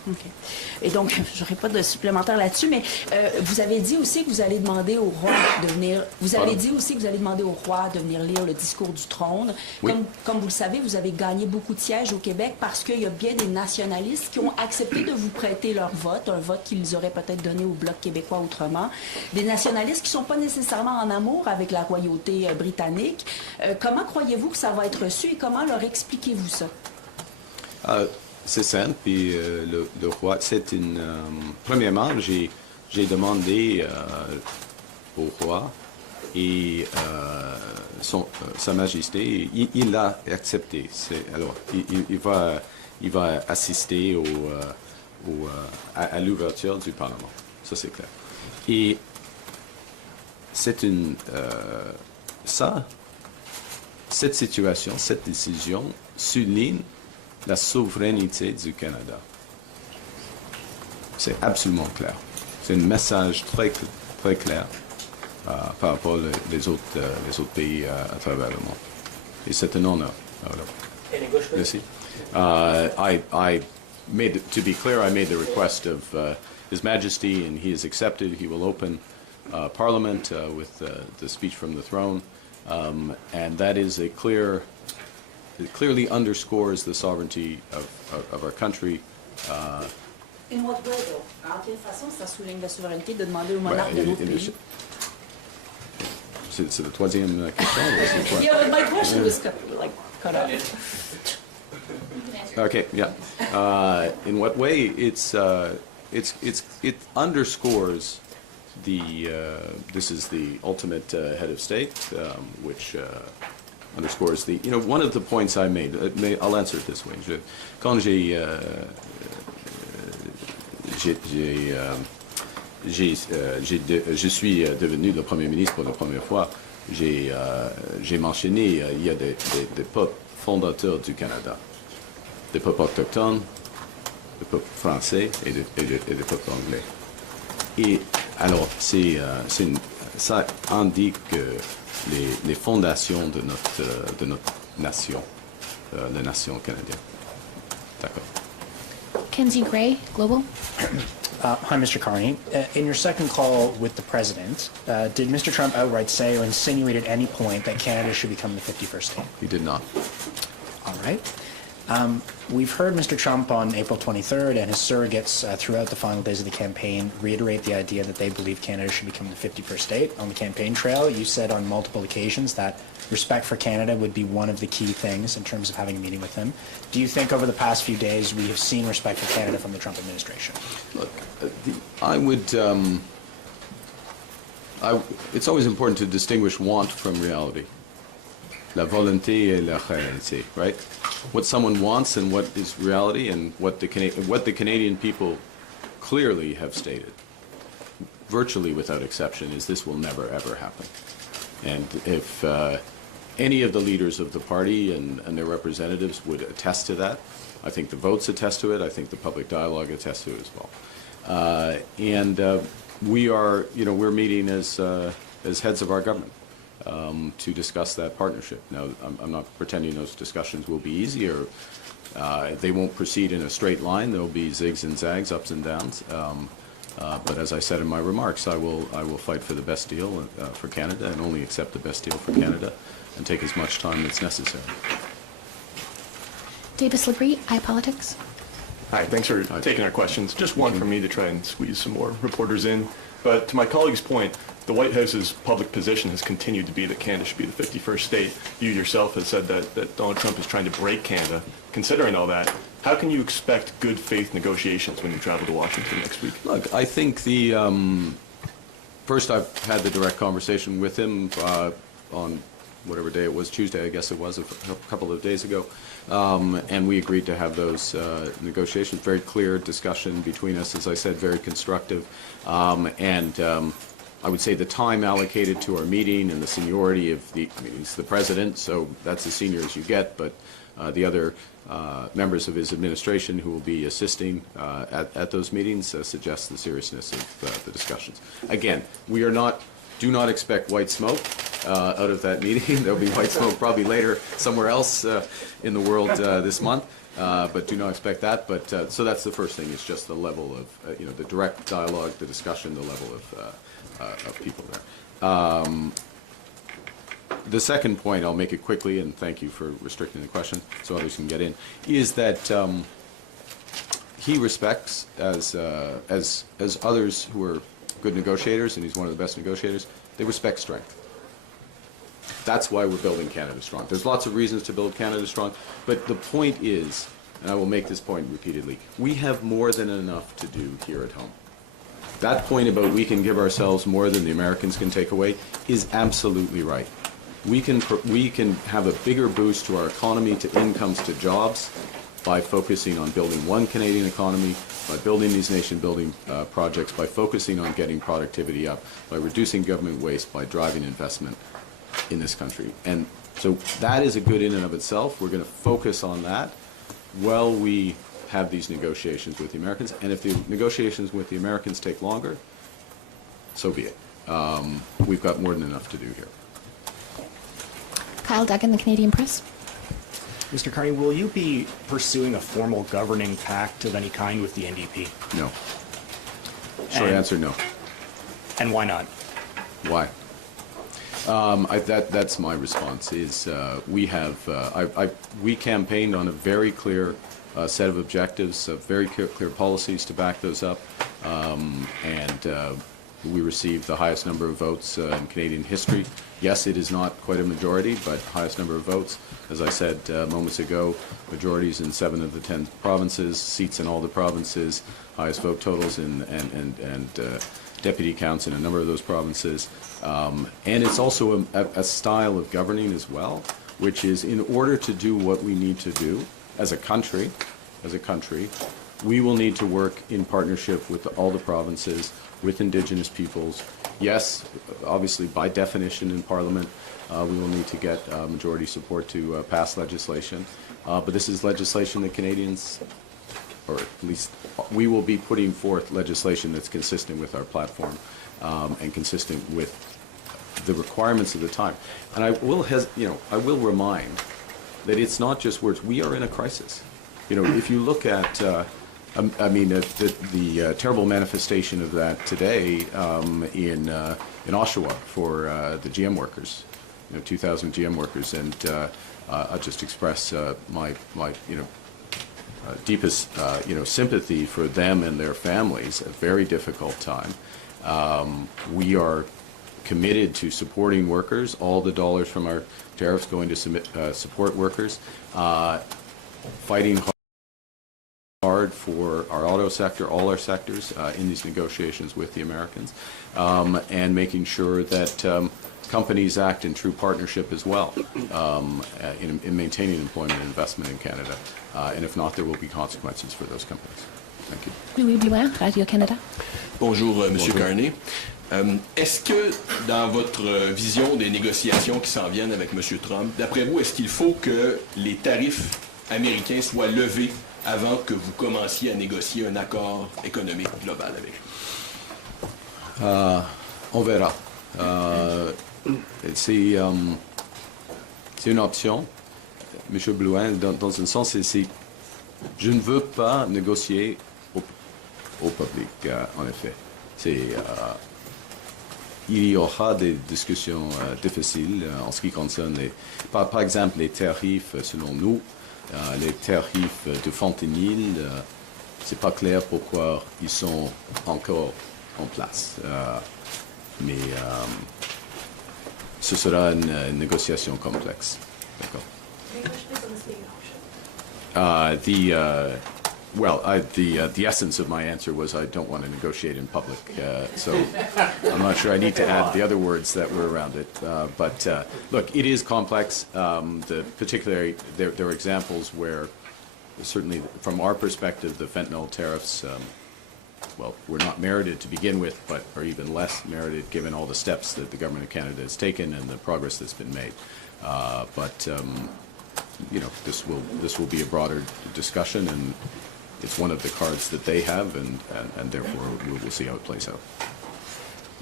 OK. Et donc, je n'aurai pas de supplémentaire là-dessus, mais vous avez dit aussi que vous allez demander au roi de venir. Vous avez dit aussi que vous allez demander au roi de venir lire le discours du trône. Oui. Comme vous le savez, vous avez gagné beaucoup de sièges au Québec parce qu'il y a bien des nationalistes qui ont accepté de vous prêter leur vote, un vote qu'ils auraient peut-être donné au Bloc québécois autrement. Des nationalistes qui ne sont pas nécessairement en amour avec la royauté britannique. Comment croyez-vous que ça va être reçu et comment leur expliquez-vous ça? C'est simple, puis le roi, c'est une... premièrement, j'ai demandé au roi et Sa Majesté, il l'a accepté. Alors, il va assister à l'ouverture du Parlement. Ça, c'est clair. Et c'est une... cette situation, cette décision souligne la souveraineté du Canada. C'est absolument clair. C'est un message très, très clair par rapport aux autres pays à travers le monde. Et c'est un honneur. Merci. To be clear, I made the request of His Majesty, and he has accepted. He will open Parliament with the speech from the throne, and that is a clear. It clearly underscores the sovereignty of our country. In what way, though? En quelle façon ça souligne la souveraineté de demander au monarque de notre pays? C'est la troisième question. Yeah, my question was cut off. Okay, yeah. In what way? It underscores the. This is the ultimate head of state, which. Underscores the, one of the points I made, I'll answer it this way. Quand je suis devenu le Premier ministre pour la première fois, j'ai mentionné, il y a des peuples fondateurs du Canada, des peuples autochtones, des peuples français et des peuples anglais. Et alors, ça indique les fondations de notre nation, la nation canadienne. D'accord. Kenzie Gray, Global. Hi, Mr. Carney. In your second call with the President, did Mr. Trump outright say or insinuate at any point that Canada should become the 51st state? He did not. All right. We've heard Mr. Trump on April 23rd and his surrogates throughout the final days of the campaign reiterate the idea that they believe Canada should become the 51st state. On the campaign trail, you said on multiple occasions that respect for Canada would be one of the key things in terms of having a meeting with him. Do you think over the past few days we have seen respect for Canada from the Trump administration? Look, I would... it's always important to distinguish want from reality. La volonté et la réalité, right? What someone wants and what is reality, and what the Canadian people clearly have stated, virtually without exception, is this will never ever happen. And if any of the leaders of the party and their representatives would attest to that, I think the votes attest to it. I think the public dialogue attests to it as well. We are, we're meeting as heads of our government. To discuss that partnership. Now, I'm not pretending those discussions will be easy, or they won't proceed in a straight line. There will be zigs and zags, ups and downs. But as I said in my remarks, I will fight for the best deal for Canada, and only accept the best deal for Canada, and take as much time as necessary. Davis Labrie, iPolitics. Hi, thanks for taking our questions. Just one from me to try and squeeze some more reporters in. But to my colleague's point, the White House's public position has continued to be that Canada should be the 51st state. You yourself have said that Donald Trump is trying to break Canada. Considering all that, how can you expect good faith negotiations when you travel to Washington next week? Look, I think first I've had the direct conversation with him on whatever day it was, Tuesday, I guess it was, a couple of days ago. And we agreed to have those negotiations. Very clear discussion between us, as I said, very constructive. I would say the time allocated to our meeting and the seniority of he's the president, so that's as senior as you get, but the other members of his administration who will be assisting at those meetings suggests the seriousness of the discussions. Again, we are not do not expect white smoke out of that meeting. There'll be white smoke probably later somewhere else in the world this month, but do not expect that. But so that's the first thing, is just the level of, the direct dialogue, the discussion, the level of people there. The second point, I'll make it quickly, and thank you for restricting the question so others can get in, is that he respects, as others who are good negotiators, and he's one of the best negotiators, they respect strength. That's why we're building Canada strong. There's lots of reasons to build Canada strong, but the point is, and I will make this point repeatedly, we have more than enough to do here at home. That point about we can give ourselves more than the Americans can take away is absolutely right. We can have a bigger boost to our economy, to incomes, to jobs, by focusing on building one Canadian economy, by building these nation-building projects, by focusing on getting productivity up, by reducing government waste, by driving investment in this country. And so that is a good in and of itself. We're going to focus on that while we have these negotiations with the Americans. And if the negotiations with the Americans take longer, so be it. We've got more than enough to do here. Kyle Duggan, the Canadian Press. Mr. Carney, will you be pursuing a formal governing pact of any kind with the NDP? No. Short answer, no. And why not? Why? That's my response. Is we campaigned on a very clear set of objectives, very clear policies to back those up, and we received the highest number of votes in Canadian history. Yes, it is not quite a majority, but highest number of votes. As I said moments ago, majorities in 7 of the 10 provinces, seats in all the provinces, highest vote totals and deputy counts in a number of those provinces. And it's also a style of governing as well, which is, in order to do what we need to do as a country, we will need to work in partnership with all the provinces, with Indigenous peoples. Yes, obviously, by definition in Parliament, we will need to get majority support to pass legislation. But this is legislation that Canadians, or at least we will be putting forth legislation that's consistent with our platform and consistent with the requirements of the time. And I will remind that it's not just words. We are in a crisis. If you look at, the terrible manifestation of that today in Oshawa for the GM workers, 2,000 GM workers, and I'll just express my deepest sympathy for them and their families. A very difficult time. We are committed to supporting workers. All the dollars from our tariffs going to support workers. Fighting hard for our auto sector, all our sectors in these negotiations with the Americans, and making sure that companies act in true partnership as well in maintaining employment and investment in Canada. And if not, there will be consequences for those companies. Thank you. Louis Blouin, Radio-Canada. Bonjour, Monsieur Carney. Est-ce que, dans votre vision des négociations qui s'en viennent avec M. Trump, d'après vous, est-ce qu'il faut que les tarifs américains soient levés avant que vous commenciez à négocier un accord économique global avec lui? On verra. C'est une option, M. Blouin, dans un sens, je ne veux pas négocier au public, en effet. Il y aura des discussions difficiles en ce qui concerne, par exemple, les tarifs, selon nous, les tarifs de fentanyl, c'est pas clair pourquoi ils sont encore en place. Mais ce sera une négociation complexe. D'accord. The essence of my answer was I don't want to negotiate in public, so I'm not sure I need to add the other words that were around it. But look, it is complex. Particularly, there are examples where, certainly from our perspective, the fentanyl tariffs, were not merited to begin with, but are even less merited given all the steps that the government of Canada has taken and the progress that's been made. This will be a broader discussion, and it's one of the cards that they have, and therefore we'll see how it plays out.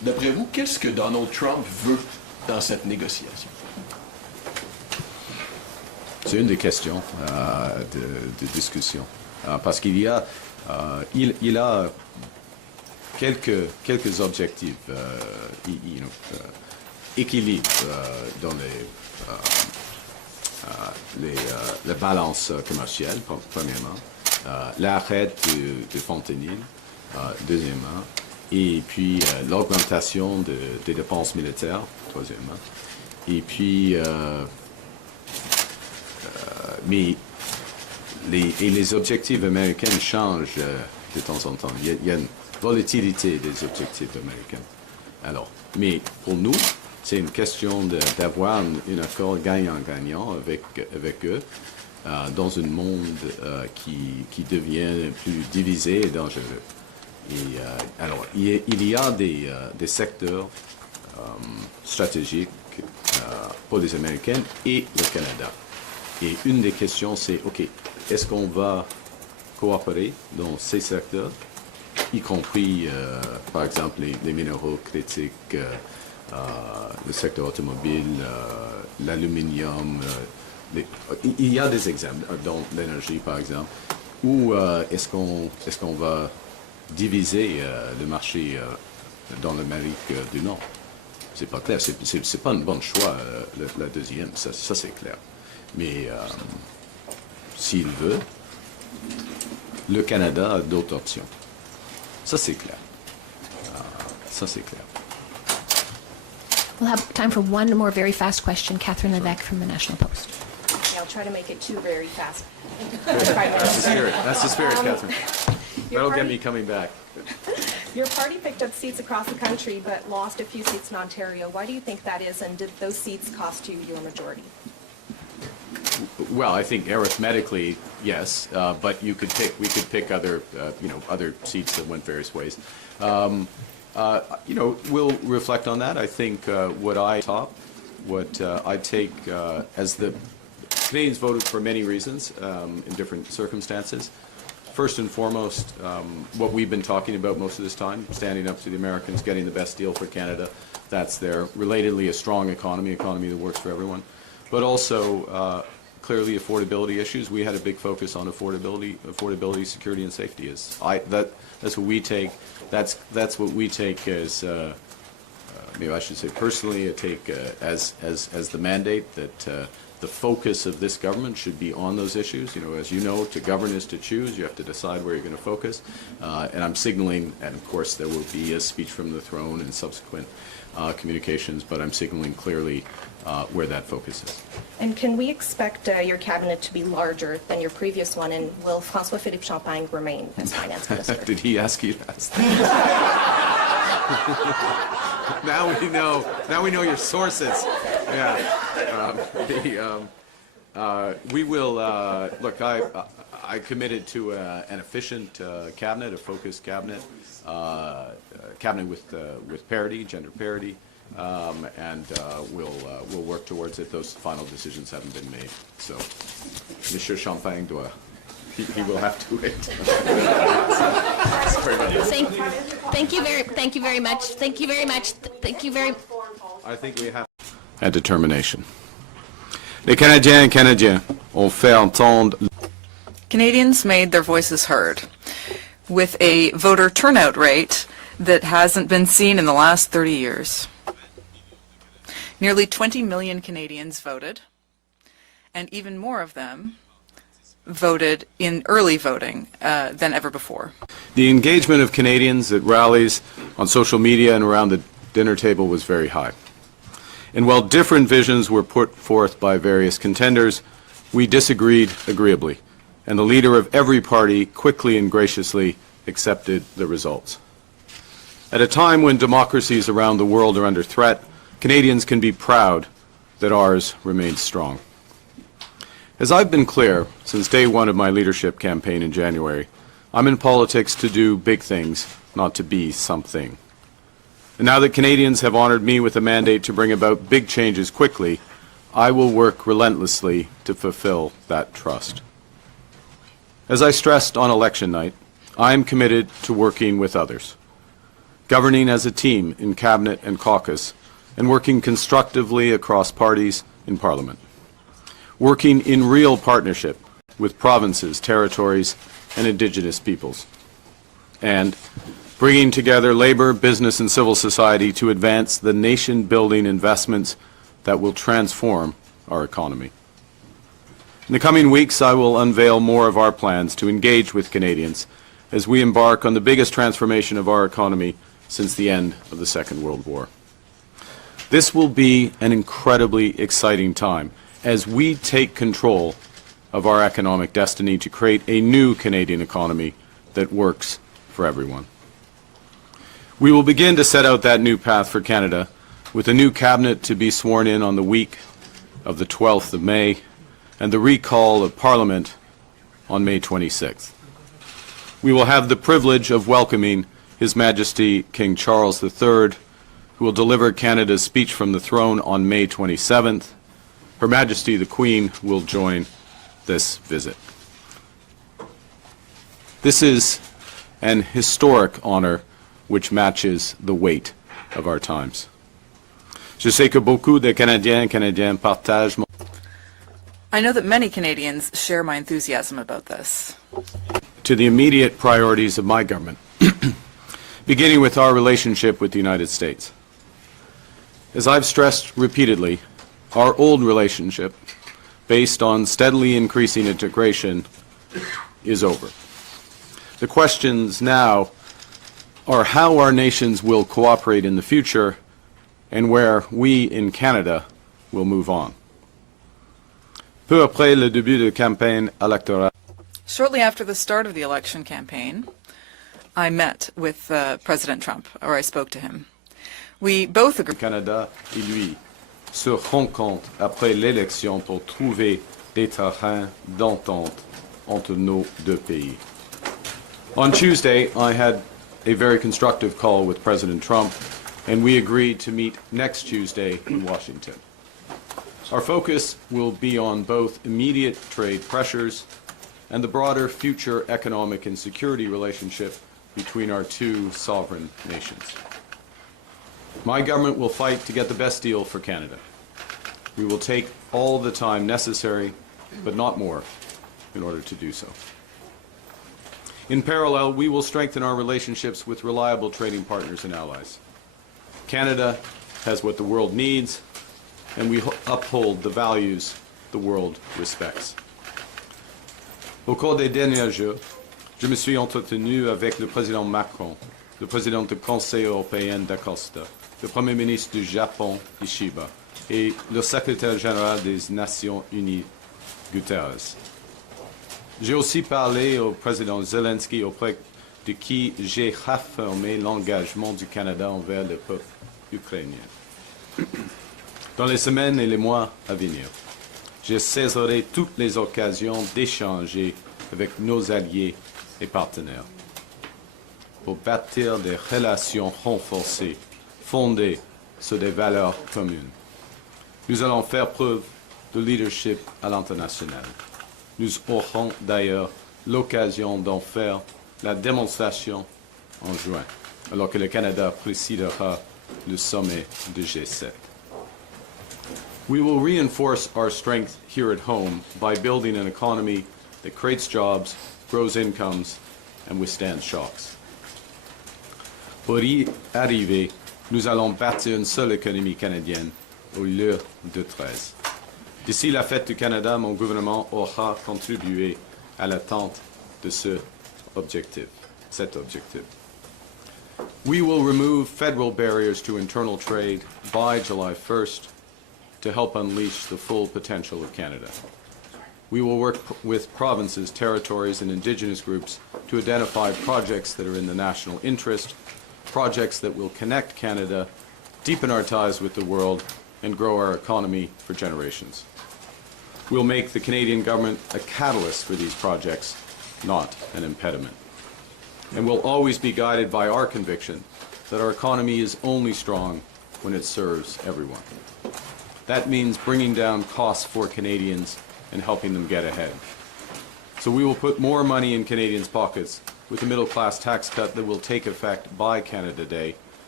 D'après vous, qu'est-ce que Donald Trump veut dans cette négociation? C'est une des questions de discussion. Parce qu'il y a, il a quelques objectifs, équilibre dans la balance commerciale, premièrement, l'arrêt de fentanyl, deuxièmement, et puis l'augmentation des dépenses militaires, troisièmement, et puis mais les objectifs américains changent de temps en temps. Il y a une volatilité des objectifs américains. Alors, mais pour nous, c'est une question d'avoir un accord gagnant-gagnant avec eux dans un monde qui devient plus divisé et dangereux. Et alors, il y a des secteurs stratégiques pour les Américains et le Canada. Et une des questions, c'est, OK, est-ce qu'on va coopérer dans ces secteurs, y compris, par exemple, les minéraux critiques, le secteur automobile, l'aluminium. Il y a des exemples, dans l'énergie, par exemple, où est-ce qu'on va diviser le marché dans l'Amérique du Nord? C'est pas clair, c'est pas un bon choix, la deuxième, ça c'est clair. Mais s'il veut, le Canada a d'autres options. Ça, c'est clair. Ça, c'est clair. We'll have time for one more very fast question. Catherine Levesque from the National Post. Okay, I'll try to make it two very fast. That's the spirit, Catherine. That'll get me coming back. Your party picked up seats across the country but lost a few seats in Ontario. Why do you think that is, and did those seats cost you your majority? Well, I think arithmetically, yes, but we could pick other, other seats that went various ways. We'll reflect on that. I think what I take as the Canadians voted for many reasons in different circumstances. First and foremost, what we've been talking about most of this time, standing up to the Americans, getting the best deal for Canada, that's there. Relatedly, a strong economy that works for everyone. But also, clearly, affordability issues. We had a big focus on affordability, security, and safety. That's what we take. That's what we take as, maybe I should say personally, I take as the mandate that the focus of this government should be on those issues. As you know, to govern is to choose. You have to decide where you're going to focus. And I'm signaling, and of course there will be a speech from the throne and subsequent communications, but I'm signaling clearly where that focus is. And can we expect your cabinet to be larger than your previous one, and will François-Philippe Champagne remain as finance minister? Did he ask you that? Now we know your sources. Yeah. We will look. I committed to an efficient cabinet, a focused cabinet, cabinet with parity, gender parity, and we'll work towards it. Those final decisions haven't been made, so Monsieur Champagne doit. He will have to wait. Sorry about that. Thank you very much. Thank you very much. Thank you very. I think we have. A determination. Les Canadiens et Canadiens ont fait entendre. Canadians made their voices heard with a voter turnout rate that hasn't been seen in the last 30 years. Nearly 20 million Canadians voted, and even more of them voted in early voting than ever before. The engagement of Canadians at rallies, on social media, and around the dinner table was very high. And while different visions were put forth by various contenders, we disagreed agreeably, and the leader of every party quickly and graciously accepted the results. At a time when democracies around the world are under threat, Canadians can be proud that ours remains strong. As I've been clear since day one of my leadership campaign in January, I'm in politics to do big things, not to be something. And now that Canadians have honored me with a mandate to bring about big changes quickly, I will work relentlessly to fulfill that trust. As I stressed on election night, I am committed to working with others. governing as a team in Cabinet and caucus, and working constructively across parties in Parliament. Working in real partnership with provinces, territories, and Indigenous peoples. And bringing together labor, business, and civil society to advance the nation-building investments that will transform our economy. In the coming weeks, I will unveil more of our plans to engage with Canadians as we embark on the biggest transformation of our economy since the end of the Second World War. This will be an incredibly exciting time as we take control of our economic destiny to create a new Canadian economy that works for everyone. We will begin to set out that new path for Canada with a new cabinet to be sworn in on the week of the 12th of May and the recall of Parliament on May 26th. We will have the privilege of welcoming His Majesty King Charles III, who will deliver Canada's speech from the throne on May 27th. Her Majesty the Queen will join this visit. This is an historic honor which matches the weight of our times. Je sais que beaucoup de Canadiens et Canadiennes partagent mon... I know that many Canadians share my enthusiasm about this. To the immediate priorities of my government, beginning with our relationship with the United States. As I've stressed repeatedly, our old relationship, based on steadily increasing integration, is over. The questions now are how our nations will cooperate in the future and where we in Canada will move on. Peu après le début de campagne électorale, Shortly after the start of the election campaign, I met with President Trump, or I spoke to him. We both agreed. Canada et lui se rencontrent après l'élection pour trouver des terrains d'entente entre nos deux pays. On Tuesday, I had a very constructive call with President Trump, and we agreed to meet next Tuesday in Washington. Our focus will be on both immediate trade pressures and the broader future economic and security relationship between our two sovereign nations. My government will fight to get the best deal for Canada. We will take all the time necessary, but not more, in order to do so. In parallel, we will strengthen our relationships with reliable trading partners and allies. Canada has what the world needs, and we uphold the values the world respects. Au cours des derniers jours, je me suis entretenu avec le président Macron, le président du Conseil européen d'Acosta, le Premier ministre du Japon, Ishiba, et le secrétaire général des Nations Unies, Guterres. J'ai aussi parlé au président Zelensky, auprès de qui j'ai réaffirmé l'engagement du Canada envers le peuple ukrainien. Dans les semaines et les mois à venir, je saisirai toutes les occasions d'échanger avec nos alliés et partenaires pour bâtir des relations renforcées fondées sur des valeurs communes. Nous allons faire preuve de leadership à l'international. Nous aurons d'ailleurs l'occasion d'en faire la démonstration en juin, alors que le Canada présidera le sommet de G7. We will reinforce our strength here at home by building an economy that creates jobs, grows incomes, and withstands shocks. Pour y arriver, nous allons bâtir une seule économie canadienne au lieu de 13. D'ici la fête du Canada, mon gouvernement aura contribué à l'atteinte de cet objectif. We will remove federal barriers to internal trade by July 1st to help unleash the full potential of Canada. We will work with provinces, territories, and Indigenous groups to identify projects that are in the national interest, projects that will connect Canada, deepen our ties with the world, and grow our economy for generations. We'll make the Canadian government a catalyst for these projects, not an impediment. And we'll always be guided by our conviction that our economy is only strong when it serves everyone. That means bringing down costs for Canadians and helping them get ahead. So we will put more money in Canadians' pockets with the middle-class tax cut that will take effect by Canada Day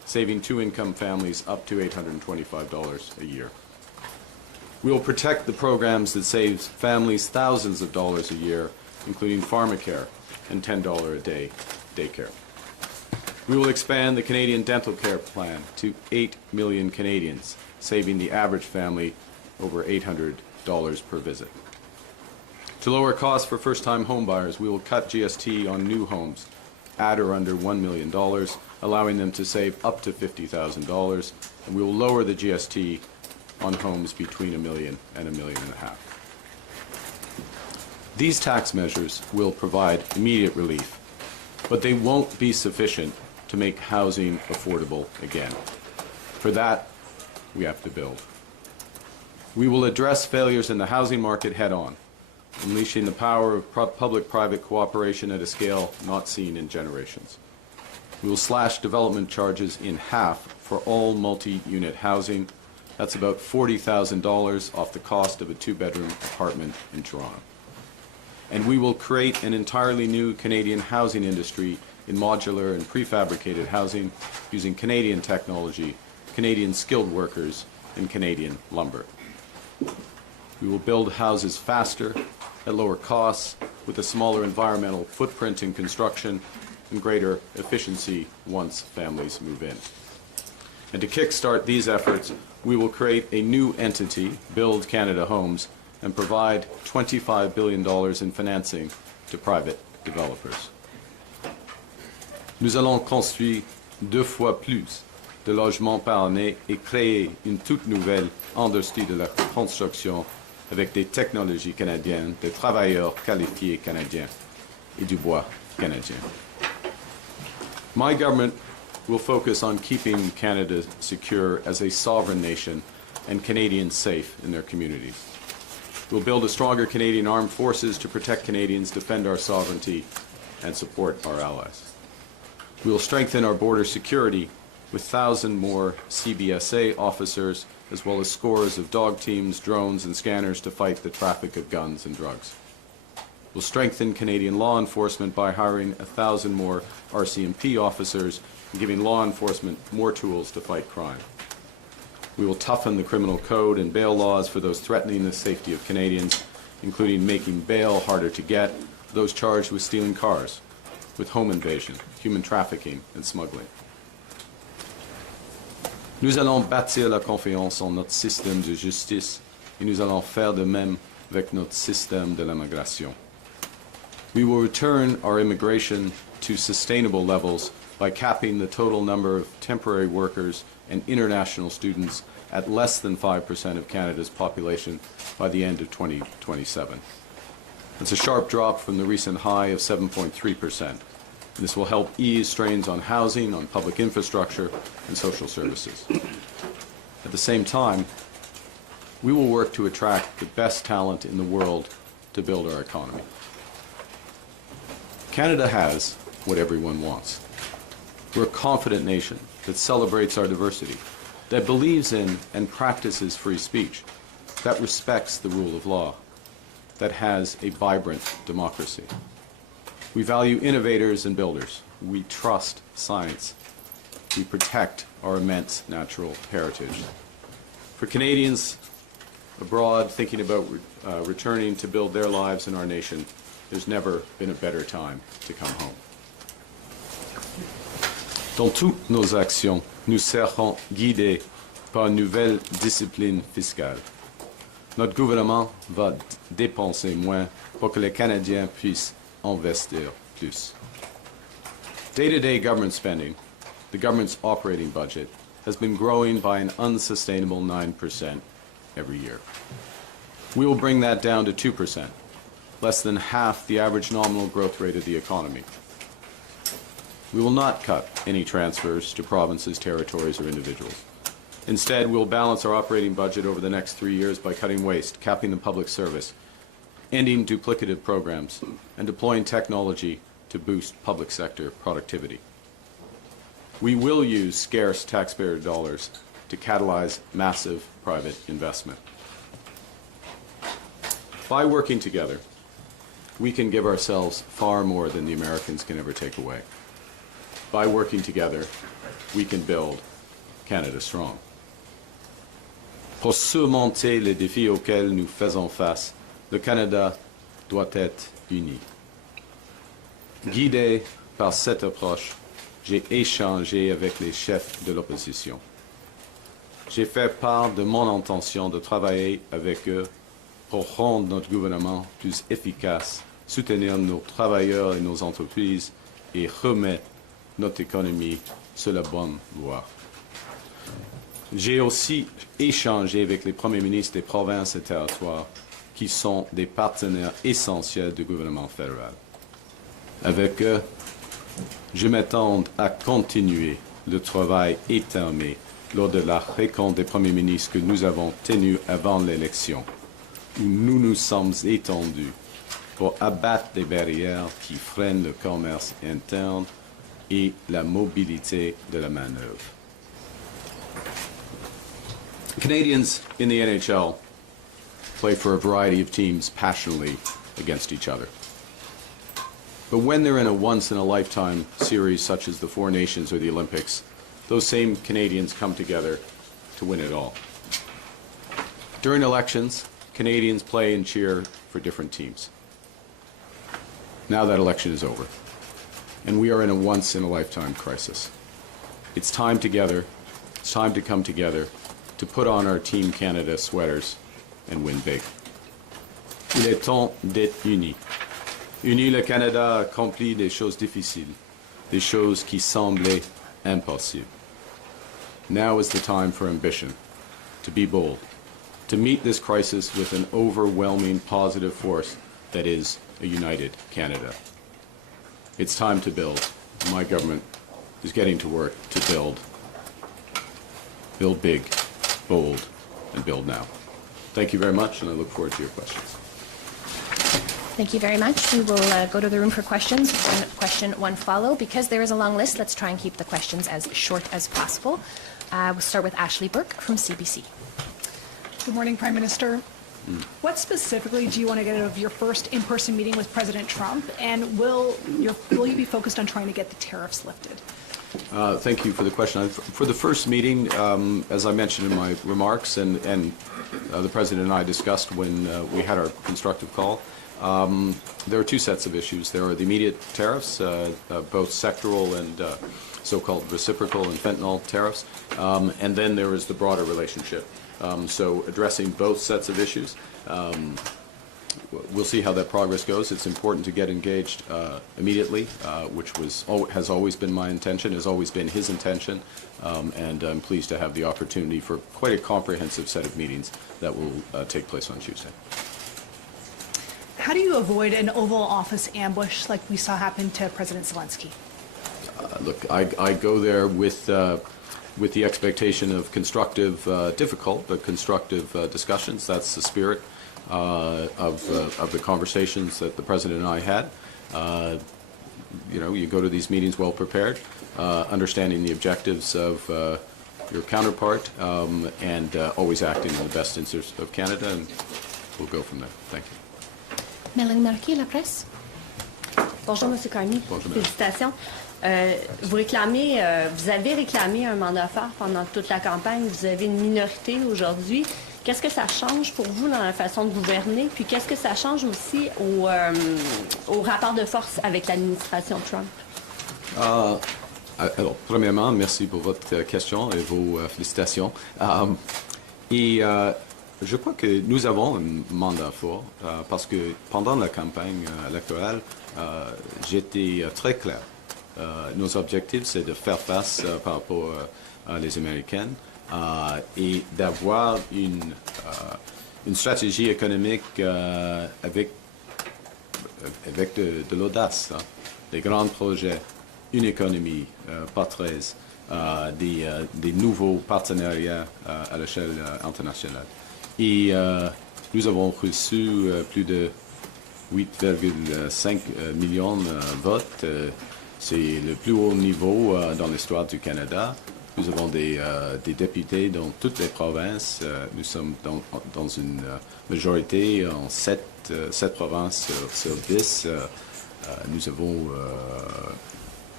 saving two-income families up to $825 a year. We will protect the programs that save families thousands of dollars a year, including pharmacare and $10 a day daycare. We will expand the Canadian Dental Care Plan to 8 million Canadians, saving the average family over $800 per visit. To lower costs for first-time homebuyers, we will cut GST on new homes at or under $1 million, allowing them to save up to $50,000, and we will lower the GST on homes between $1 million and $1.5 million. These tax measures will provide immediate relief, but they won't be sufficient to make housing affordable again. For that, we have to build. We will address failures in the housing market head-on, unleashing the power of public-private cooperation at a scale not seen in generations. We will slash development charges in half for all multi-unit housing. That's about $40,000 off the cost of a two-bedroom apartment in Toronto. And we will create an entirely new Canadian housing industry in modular and prefabricated housing using Canadian technology, Canadian skilled workers, and Canadian lumber. We will build houses faster, at lower costs, with a smaller environmental footprint in construction and greater efficiency once families move in. And to kickstart these efforts, we will create a new entity, Build Canada Homes, and provide $25 billion in financing to private developers. Nous allons construire 2 fois plus de logements par année et créer une toute nouvelle industrie de la construction avec des technologies canadiennes, des travailleurs qualifiés canadiens et du bois canadien. My government will focus on keeping Canada secure as a sovereign nation and Canadians safe in their communities. We'll build a stronger Canadian armed forces to protect Canadians, defend our sovereignty, and support our allies. We will strengthen our border security with 1,000 more CBSA officers, as well as scores of dog teams, drones, and scanners to fight the traffic of guns and drugs. We'll strengthen Canadian law enforcement by hiring 1,000 more RCMP officers and giving law enforcement more tools to fight crime. We will toughen the criminal code and bail laws for those threatening the safety of Canadians, including making bail harder to get for those charged with stealing cars, with home invasion, human trafficking, and smuggling. Nous allons bâtir la confiance en notre système de justice et nous allons faire de même avec notre système de l'immigration. We will return our immigration to sustainable levels by capping the total number of temporary workers and international students at less than 5% of Canada's population by the end of 2027. It's a sharp drop from the recent high of 7.3%. This will help ease strains on housing, on public infrastructure, and social services. At the same time, we will work to attract the best talent in the world to build our economy. Canada has what everyone wants. We're a confident nation that celebrates our diversity, that believes in and practices free speech, that respects the rule of law, that has a vibrant democracy. We value innovators and builders. We trust science. We protect our immense natural heritage. For Canadians abroad thinking about returning to build their lives in our nation, there's never been a better time to come home. Dans toutes nos actions, nous serons guidés par une nouvelle discipline fiscale. Notre gouvernement va dépenser moins pour que les Canadiens puissent investir plus. Day-to-day government spending, the government's operating budget, has been growing by an unsustainable 9% every year. We will bring that down to 2%, less than half the average nominal growth rate of the economy. We will not cut any transfers to provinces, territories, or individuals. Instead, we'll balance our operating budget over the next 3 years by cutting waste, capping the public service, ending duplicative programs, and deploying technology to boost public sector productivity. We will use scarce taxpayer dollars to catalyze massive private investment. By working together, we can give ourselves far more than the Americans can ever take away. by working together, we can build Canada strong. Pour surmonter les défis auxquels nous faisons face, le Canada doit être uni. Guidé par cette approche, j'ai échangé avec les chefs de l'opposition. J'ai fait part de mon intention de travailler avec eux pour rendre notre gouvernement plus efficace, soutenir nos travailleurs et nos entreprises et remettre notre économie sur la bonne voie. J'ai aussi échangé avec les premiers ministres des provinces et territoires qui sont des partenaires essentiels du gouvernement fédéral. Avec eux, je m'attends à continuer le travail étamé lors de la rencontre des premiers ministres que nous avons tenue avant l'élection, où nous nous sommes étendus pour abattre les barrières qui freinent le commerce interne et la mobilité de la main-d'œuvre. Canadians in the NHL play for a variety of teams passionately against each other. But when they're in a once-in-a-lifetime series such as the Four Nations or the Olympics, those same Canadians come together to win it all. During elections, Canadians play and cheer for different teams. Now that election is over, and we are in a once-in-a-lifetime crisis. It's time to come together to put on our Team Canada sweaters and win big. Il est temps d'être unis. Unis, le Canada a accompli des choses difficiles, des choses qui semblaient impossibles. Now is the time for ambition, to be bold, to meet this crisis with an overwhelming positive force that is a united Canada. It's time to build. My government is getting to work to build. Build big, bold, and build now. Thank you very much, and I look forward to your questions. Thank you very much. We will go to the room for questions. One question, one follow. Because there is a long list, let's try and keep the questions as short as possible. We'll start with Ashley Burke from CBC. Good morning, Prime Minister. What specifically do you want to get out of your first in-person meeting with President Trump, and will you be focused on trying to get the tariffs lifted? Thank you for the question. For the first meeting, as I mentioned in my remarks, and the President and I discussed when we had our constructive call, there are two sets of issues. There are the immediate tariffs, both sectoral and so-called reciprocal and fentanyl tariffs, and then there is the broader relationship. So addressing both sets of issues. We'll see how that progress goes. It's important to get engaged immediately, which has always been my intention, has always been his intention, and I'm pleased to have the opportunity for quite a comprehensive set of meetings that will take place on Tuesday. How do you avoid an Oval Office ambush like we saw happen to President Zelensky? Look, I go there with the expectation of constructive, difficult, but constructive discussions. That's the spirit of the conversations that the President and I had. You go to these meetings well prepared, understanding the objectives of your counterpart, and always acting in the best interest of Canada, and we'll go from there. Thank you. Mélanie Marquis, La Presse. Bonjour, M. Carney. Bonjour, Félicitations. Vous avez réclamé un mandat fort pendant toute la campagne. Vous avez une minorité aujourd'hui. Qu'est-ce que ça change pour vous dans la façon de gouverner? Puis qu'est-ce que ça change aussi au rapport de force avec l'administration Trump? Alors, premièrement, merci pour votre question et vos félicitations. Je crois que nous avons un mandat fort parce que pendant la campagne électorale, j'étais très clair. Nos objectifs, c'est de faire face par rapport à les Américaines et d'avoir une stratégie économique avec de l'audace, des grands projets, une économie pas très, des nouveaux partenariats à l'échelle internationale. Et nous avons reçu plus de 8,5 millions de votes. C'est le plus haut niveau dans l'histoire du Canada. Nous avons des députés dans toutes les provinces. Nous sommes dans une majorité en 7 provinces sur 10. Nous avons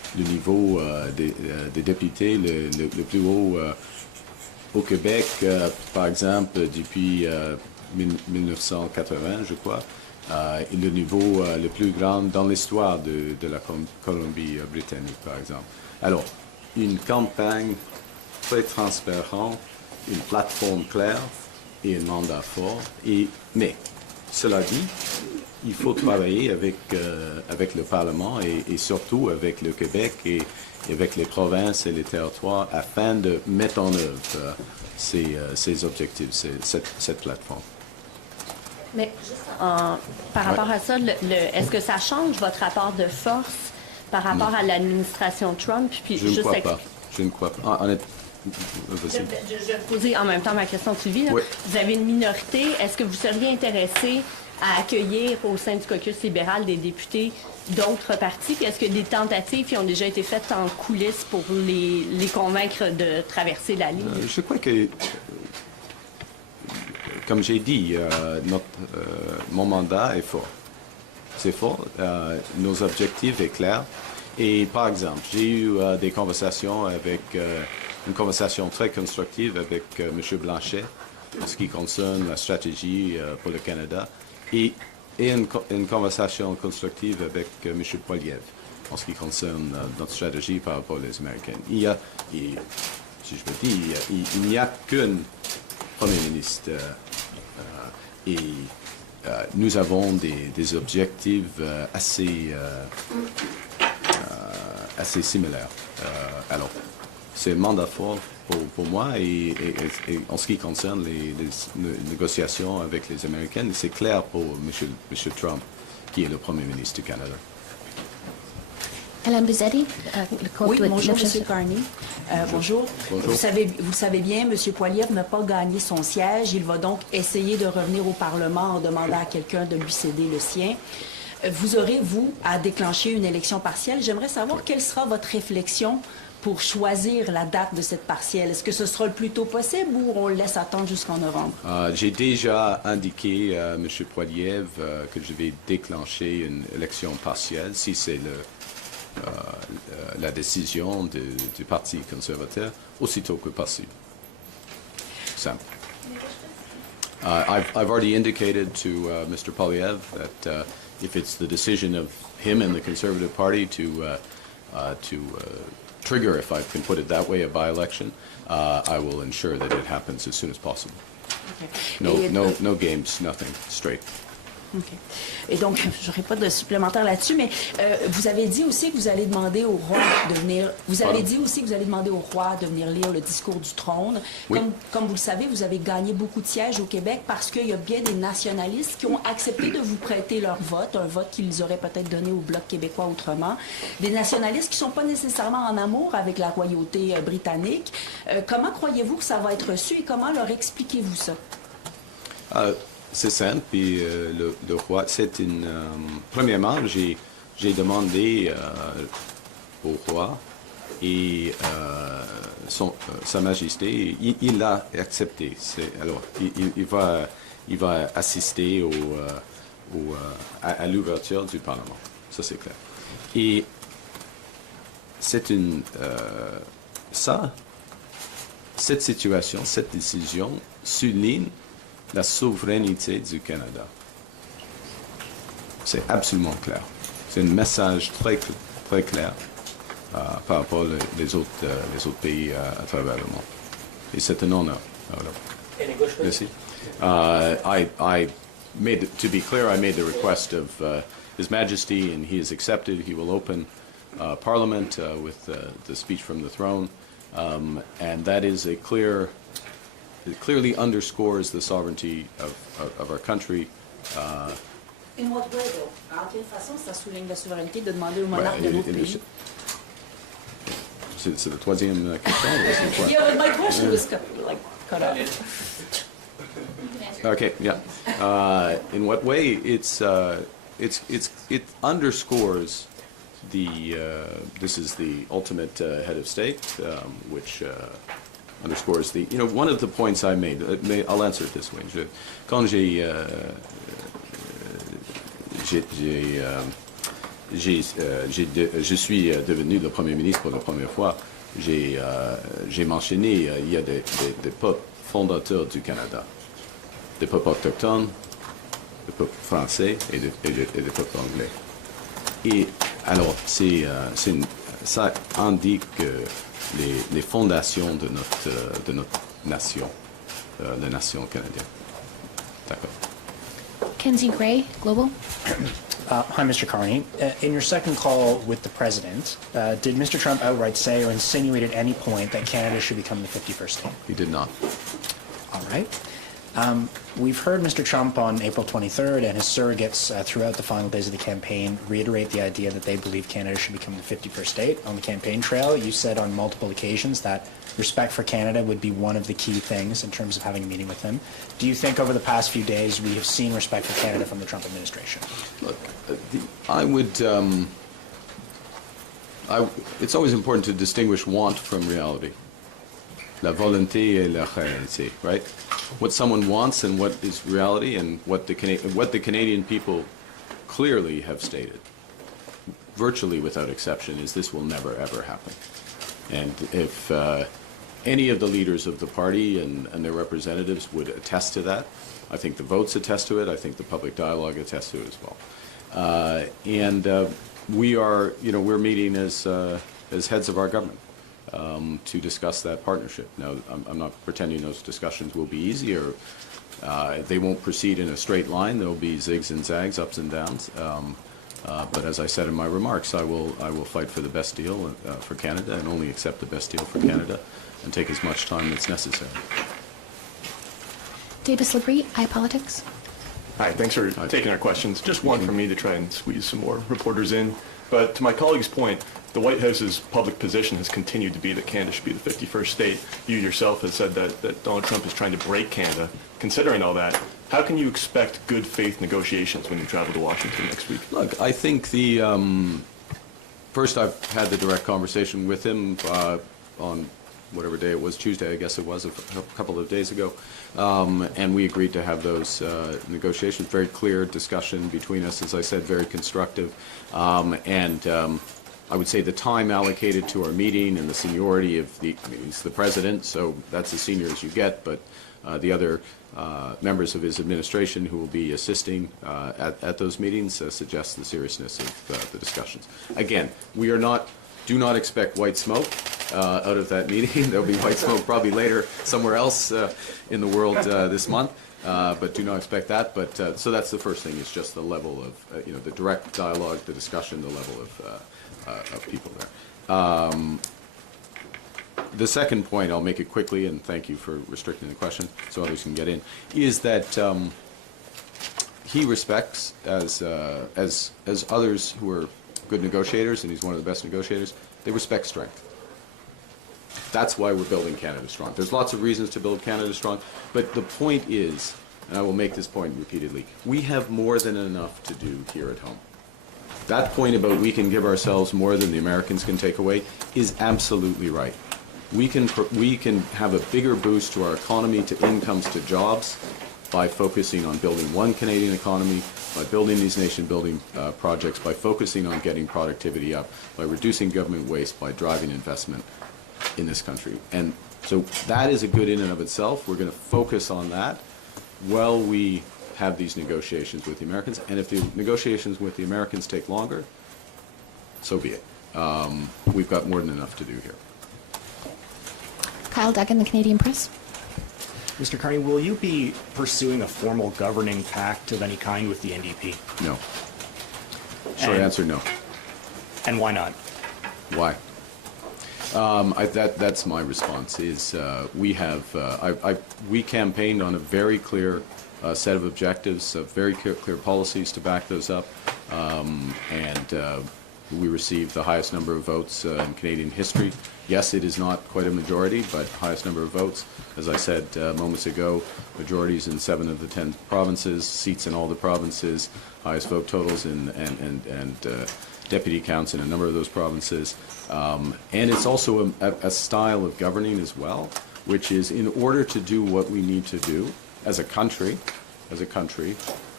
le niveau des députés le plus haut au Québec, par exemple, depuis 1980, je crois, et le niveau le plus grand dans l'histoire de la Colombie-Britannique, par exemple. Alors, une campagne très transparente, une plateforme claire et un mandat fort. Mais, cela dit, il faut travailler avec le Parlement et surtout avec le Québec et avec les provinces et les territoires afin de mettre en œuvre ces objectifs, cette plateforme. Mais juste par rapport à ça, est-ce que ça change votre rapport de force par rapport à l'administration Trump? Puis Je ne crois pas. Je ne crois pas. Je vais poser en même temps ma question suivie. Là. Oui. Vous avez une minorité. Est-ce que vous seriez intéressé à accueillir au sein du caucus libéral des députés d'autres partis? Puis est-ce que des tentatives qui ont déjà été faites en coulisses pour les convaincre de traverser la ligne? Je crois que, comme j'ai dit, mon mandat est fort. C'est fort. Nos objectifs sont clairs. Et par exemple, j'ai eu des conversations une conversation très constructive avec M. Blanchet en ce qui concerne la stratégie pour le Canada et une conversation constructive avec M. Poilievre en ce qui concerne notre stratégie par rapport aux Américains. Si je me dis, il n'y a qu'un Premier ministre et nous avons des objectifs assez similaires. Alors, c'est un mandat fort pour moi et en ce qui concerne les négociations avec les Américains, c'est clair pour M. Trump, qui est le Premier ministre du Canada. Alain Bizzetti, Oui, bonjour, M. Carney. Bonjour. Bonjour. Vous le savez bien, M. Poilievre n'a pas gagné son siège. Il va donc essayer de revenir au Parlement en demandant à quelqu'un de lui céder le sien. Vous aurez, vous, à déclencher une élection partielle. J'aimerais savoir quelle sera votre réflexion pour choisir la date de cette partielle. Est-ce que ce sera le plus tôt possible ou on le laisse attendre jusqu'en novembre? J'ai déjà indiqué à M. Poilievre que je vais déclencher une élection partielle si c'est la décision du Parti conservateur aussitôt que possible. Simple. I've already indicated to Mr. Poilievre that if it's the decision of him and the Conservative Party to trigger, if I can put it that way, a by-election, I will ensure that it happens as soon as possible. Okay. No games, nothing, straight. OK. Et donc, je n'aurai pas de supplémentaire là-dessus, mais vous avez dit aussi que vous allez demander au roi de venir. Vous avez dit aussi que vous allez demander au roi de venir lire le discours du trône. Oui. Comme vous le savez, vous avez gagné beaucoup de sièges au Québec parce qu'il y a bien des nationalistes qui ont accepté de vous prêter leur vote, un vote qu'ils auraient peut-être donné au Bloc québécois autrement. Des nationalistes qui ne sont pas nécessairement en amour avec la royauté britannique. Comment croyez-vous que ça va être reçu et comment leur expliquez-vous ça? C'est simple, puis le roi, c'est une... premièrement, j'ai demandé au roi et Sa Majesté, il l'a accepté. Alors, il va assister à l'ouverture du Parlement. Ça, c'est clair. Et c'est cette situation, cette décision souligne la souveraineté du Canada. C'est absolument clair. C'est un message très, très clair par rapport aux autres pays à travers le monde. Et c'est un honneur. Voilà. Merci. To be clear, I made the request of His Majesty, and he has accepted. He will open Parliament with the speech from the throne, and that is it clearly underscores the sovereignty of our country. In what way, though? En quelle façon ça souligne la souveraineté de demander au monarque de l'autre pays? C'est la troisième question? Yeah, but my question was cut off. Okay, yeah. In what way? It underscores this is the ultimate head of state, which underscores one of the points I made. I'll answer it this way. Quand j'ai je suis devenu le Premier ministre pour la première fois, j'ai mentionné il y a des peuples fondateurs du Canada, des peuples autochtones, des peuples français et des peuples anglais. Et alors, ça indique les fondations de notre nation, la nation canadienne. D'accord. Kenzie Gray, Global. Hi, Mr. Carney. In your second call with the president, did Mr. Trump outright say or insinuate at any point that Canada should become the 51st state? He did not. All right. We've heard Mr. Trump on April 23rd and his surrogates throughout the final days of the campaign reiterate the idea that they believe Canada should become the 51st state. On the campaign trail, you said on multiple occasions that respect for Canada would be one of the key things in terms of having a meeting with him. Do you think over the past few days we have seen respect for Canada from the Trump administration? Look, it's always important to distinguish want from reality. La volonté et la réalité, right? What someone wants and what is reality, and what the Canadian people clearly have stated, virtually without exception, is this will never ever happen. And if any of the leaders of the party and their representatives would attest to that, I think the votes attest to it. I think the public dialogue attests to it as well. We're meeting as heads of our government to discuss that partnership. Now, I'm not pretending those discussions will be easy, or they won't proceed in a straight line. There will be zigs and zags, ups and downs. But as I said in my remarks, I will fight for the best deal for Canada, and only accept the best deal for Canada, and take as much time as necessary. Davis Labrie, iPolitics. Hi, thanks for taking our questions. Just one from me to try and squeeze some more reporters in. But to my colleague's point, the White House's public position has continued to be that Canada should be the 51st state. You yourself have said that Donald Trump is trying to break Canada. Considering all that, how can you expect good faith negotiations when you travel to Washington next week? Look, I think first I've had the direct conversation with him on whatever day it was, Tuesday I guess it was, a couple of days ago, and we agreed to have those negotiations. Very clear discussion between us, as I said, very constructive, and I would say the time allocated to our meeting and the seniority of he's the president, so that's as senior as you get, but the other members of his administration who will be assisting at those meetings suggests the seriousness of the discussions. Again, do not expect white smoke out of that meeting. There'll be white smoke probably later somewhere else in the world this month, but do not expect that. But so that's the first thing, is just the level of the direct dialogue, the discussion, the level of people there. The second point, I'll make it quickly, and thank you for restricting the question so others can get in, is that he respects, as others who are good negotiators, and he's one of the best negotiators, they respect strength. That's why we're building Canada strong. There's lots of reasons to build Canada strong, but the point is, and I will make this point repeatedly, we have more than enough to do here at home. That point about we can give ourselves more than the Americans can take away is absolutely right. We can have a bigger boost to our economy, to incomes, to jobs, by focusing on building one Canadian economy, by building these nation-building projects, by focusing on getting productivity up, by reducing government waste, by driving investment in this country. And so that is a good in and of itself. We're going to focus on that while we have these negotiations with the Americans. And if the negotiations with the Americans take longer, so be it. We've got more than enough to do here. Kyle Duggan, the Canadian Press. Mr. Carney, will you be pursuing a formal governing pact of any kind with the NDP? No. Short answer, no. And why not? Why? That's my response. Is we campaigned on a very clear set of objectives, very clear policies to back those up, and we received the highest number of votes in Canadian history. Yes, it is not quite a majority, but highest number of votes. As I said moments ago, majorities in 7 of the 10 provinces, seats in all the provinces, highest vote totals and deputy counts in a number of those provinces. And it's also a style of governing as well, which is, in order to do what we need to do as a country,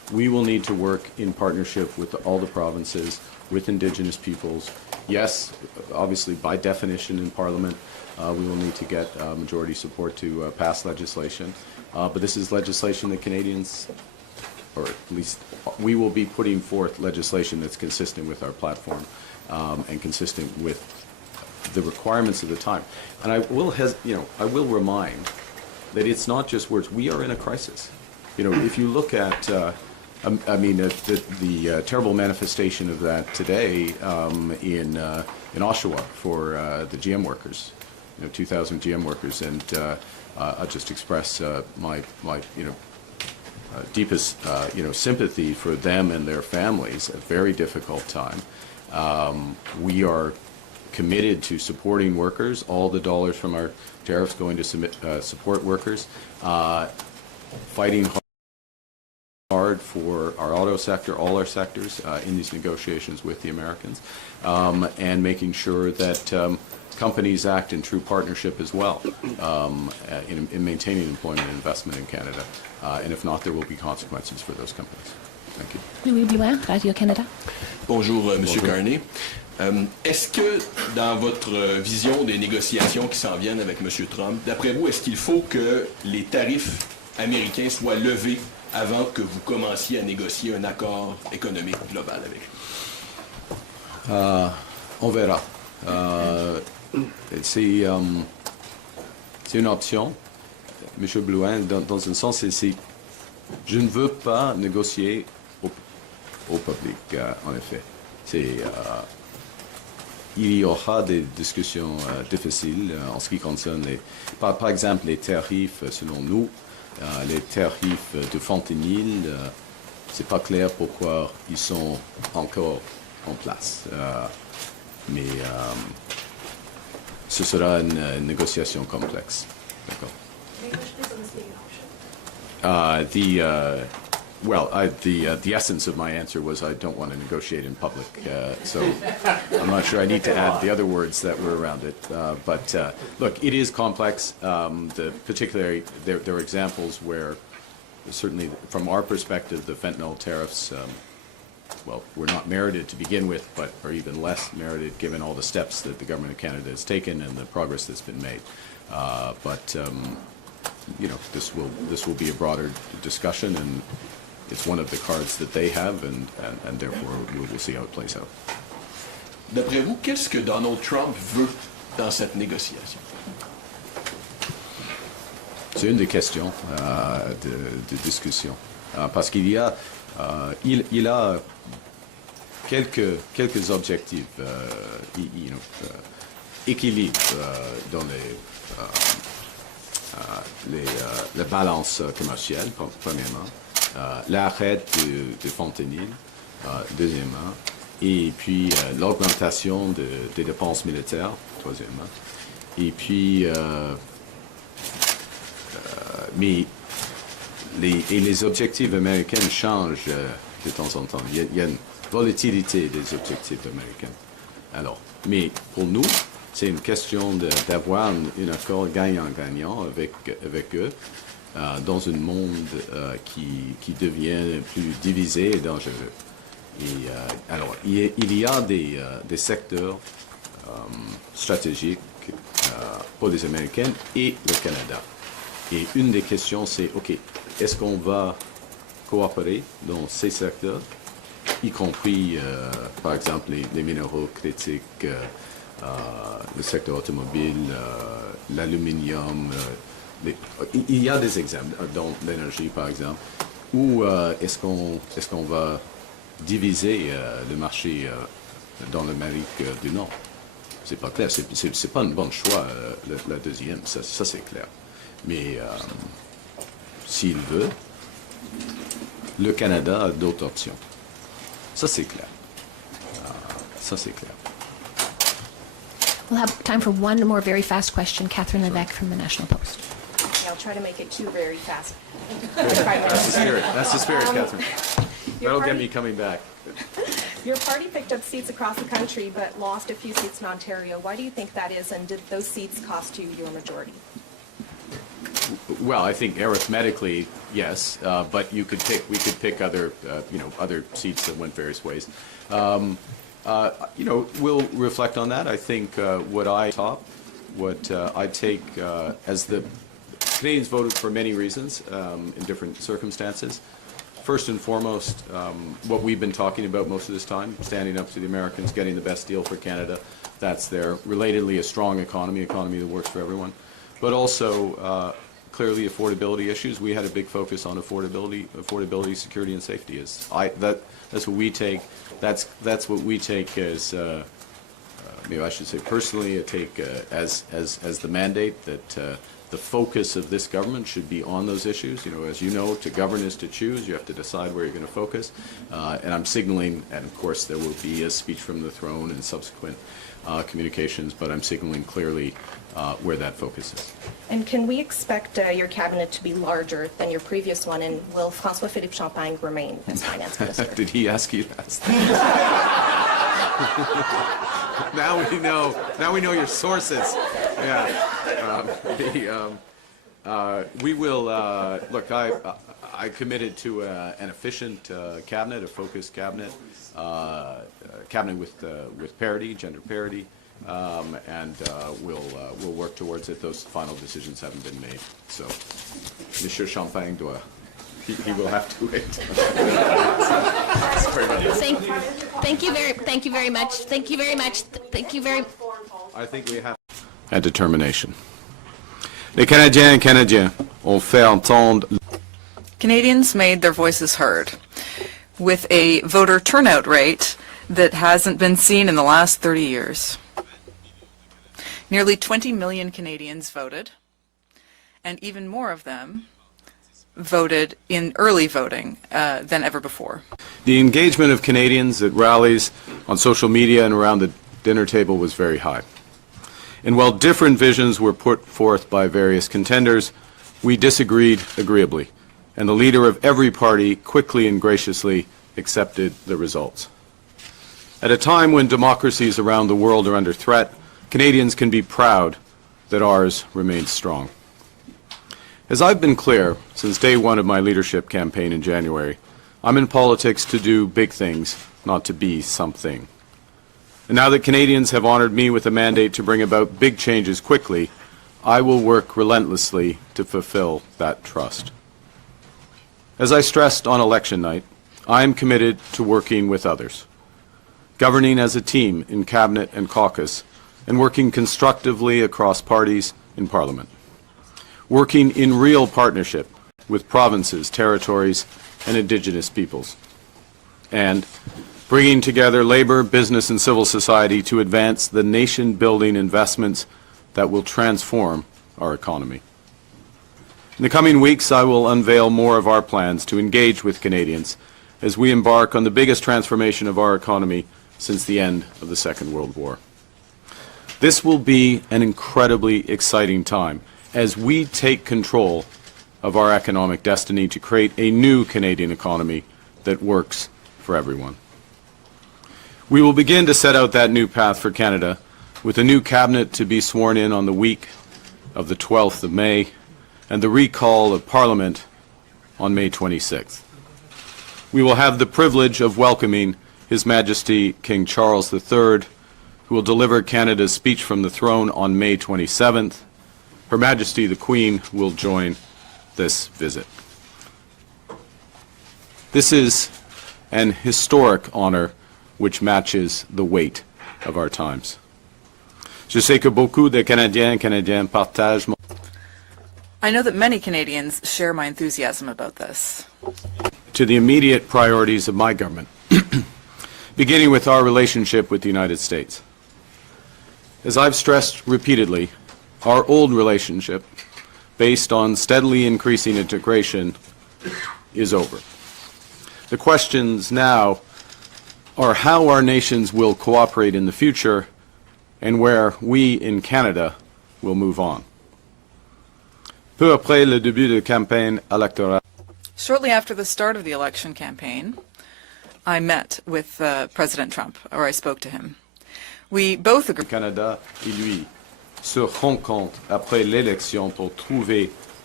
we will need to work in partnership with all the provinces, with Indigenous peoples. Yes, obviously, by definition in Parliament, we will need to get majority support to pass legislation. But this is legislation that Canadians, or at least we will be putting forth legislation that's consistent with our platform and consistent with the requirements of the time. And I will, I will remind that it's not just words. We are in a crisis. If you look at, the terrible manifestation of that today in Oshawa for the GM workers, 2,000 GM workers, and I'll just express my deepest sympathy for them and their families. A very difficult time. We are committed to supporting workers. All the dollars from our tariffs going to support workers. Fighting hard for our auto sector, all our sectors in these negotiations with the Americans, and making sure that companies act in true partnership as well in maintaining employment and investment in Canada. And if not, there will be consequences for those companies. Thank you. Louis Blouin, Radio-Canada. Bonjour, Monsieur Carney. Est-ce que, dans votre vision des négociations qui s'en viennent avec M. Trump, d'après vous, est-ce qu'il faut que les tarifs américains soient levés avant que vous commenciez à négocier un accord économique global avec lui? On verra. C'est une option, M. Blouin, dans un sens, je ne veux pas négocier au public, en effet. Il y aura des discussions difficiles en ce qui concerne, par exemple, les tarifs, selon nous, les tarifs de fentanyl, c'est pas clair pourquoi ils sont encore en place. Mais ce sera une négociation complexe. D'accord. The essence of my answer was I don't want to negotiate in public, so I'm not sure I need to add the other words that were around it. But look, it is complex. Particularly, there are examples where, certainly from our perspective, the fentanyl tariffs, were not merited to begin with, but are even less merited given all the steps that the government of Canada has taken and the progress that's been made. This will be a broader discussion, and it's one of the cards that they have, and therefore we will see how it plays out. D'après vous, qu'est-ce que Donald Trump veut dans cette négociation? C'est une des questions de discussion, parce qu'il y a, il a quelques objectifs, équilibre dans la balance commerciale, premièrement, l'arrêt de fentanyl, deuxièmement, et puis l'augmentation des dépenses militaires, troisièmement, et puis les objectifs américains changent de temps en temps. Il y a une volatilité des objectifs américains. Alors, mais pour nous, c'est une question d'avoir un accord gagnant-gagnant avec eux dans un monde qui devient plus divisé et dangereux. Et, alors, il y a des secteurs stratégiques pour les Américains et le Canada. Et une des questions, c'est, OK, est-ce qu'on va coopérer dans ces secteurs, y compris, par exemple, les minéraux critiques, le secteur automobile, l'aluminium. Il y a des exemples, dans l'énergie, par exemple, où est-ce qu'on va diviser le marché dans l'Amérique du Nord? C'est pas clair. C'est pas un bon choix, la deuxième, ça c'est clair. Mais s'il veut, le Canada a d'autres options. Ça c'est clair. Ça c'est clair. We'll have time for one more very fast question. Catherine Levesque from the National Post. Okay, I'll try to make it two very fast. That's the spirit, Catherine. That'll get me coming back. Your party picked up seats across the country but lost a few seats in Ontario. Why do you think that is, and did those seats cost you your majority? Well, I think arithmetically, yes, but we could pick other, other seats that went various ways. We'll reflect on that. I think what I take as the Canadians voted for many reasons in different circumstances. First and foremost, what we've been talking about most of this time, standing up to the Americans, getting the best deal for Canada. That's there. Relatedly, a strong economy that works for everyone. But also, clearly, affordability issues. We had a big focus on affordability, security, and safety. That's what we take. That's what we take as, maybe I should say personally, as the mandate that the focus of this government should be on those issues. As you know, to govern is to choose. You have to decide where you're going to focus. And I'm signaling, and of course there will be a speech from the throne and subsequent communications, but I'm signaling clearly where that focus is. And can we expect your cabinet to be larger than your previous one, and will François-Philippe Champagne remain as finance minister? Did he ask you to ask that? Now we know your sources. Yeah. We will look. I committed to an efficient cabinet, a focused cabinet, cabinet with parity, gender parity, and we'll work towards it. Those final decisions haven't been made, so Monsieur Champagne doit. He will have to wait. Sorry about that. Thank you very much. I think we have. And determination. Les Canadiens et Canadiens ont fait entendre. Canadians made their voices heard with a voter turnout rate that hasn't been seen in the last 30 years. Nearly 20 million Canadians voted, and even more of them voted in early voting than ever before. The engagement of Canadians at rallies, on social media, and around the dinner table was very high. And while different visions were put forth by various contenders, we disagreed agreeably, and the leader of every party quickly and graciously accepted the results. At a time when democracies around the world are under threat, Canadians can be proud that ours remains strong. As I've been clear since day one of my leadership campaign in January, I'm in politics to do big things, not to be something. And now that Canadians have honored me with a mandate to bring about big changes quickly, I will work relentlessly to fulfill that trust. As I stressed on election night, I am committed to working with others, governing as a team in Cabinet and caucus, and working constructively across parties in Parliament, working in real partnership with provinces, territories, and Indigenous peoples, and bringing together labor, business, and civil society to advance the nation-building investments that will transform our economy. In the coming weeks, I will unveil more of our plans to engage with Canadians as we embark on the biggest transformation of our economy since the end of the Second World War. This will be an incredibly exciting time as we take control of our economic destiny to create a new Canadian economy that works for everyone. We will begin to set out that new path for Canada with a new cabinet to be sworn in on the week of the 12th of May and the recall of Parliament on May 26th. We will have the privilege of welcoming His Majesty King Charles III, who will deliver Canada's speech from the throne on May 27th. Her Majesty the Queen will join this visit. This is an historic honor which matches the weight of our times. Je sais que beaucoup de Canadiens et Canadiennes partagent mon... I know that many Canadians share my enthusiasm about this. To the immediate priorities of my government, beginning with our relationship with the United States. As I've stressed repeatedly, our old relationship, based on steadily increasing integration, is over. The questions now are how our nations will cooperate in the future and where we in Canada will move on. Peu après le début de campagne électorale. Shortly after the start of the election campaign, I met with President Trump, or I spoke to him. We both agreed. Canada et lui se rencontrent après l'élection pour trouver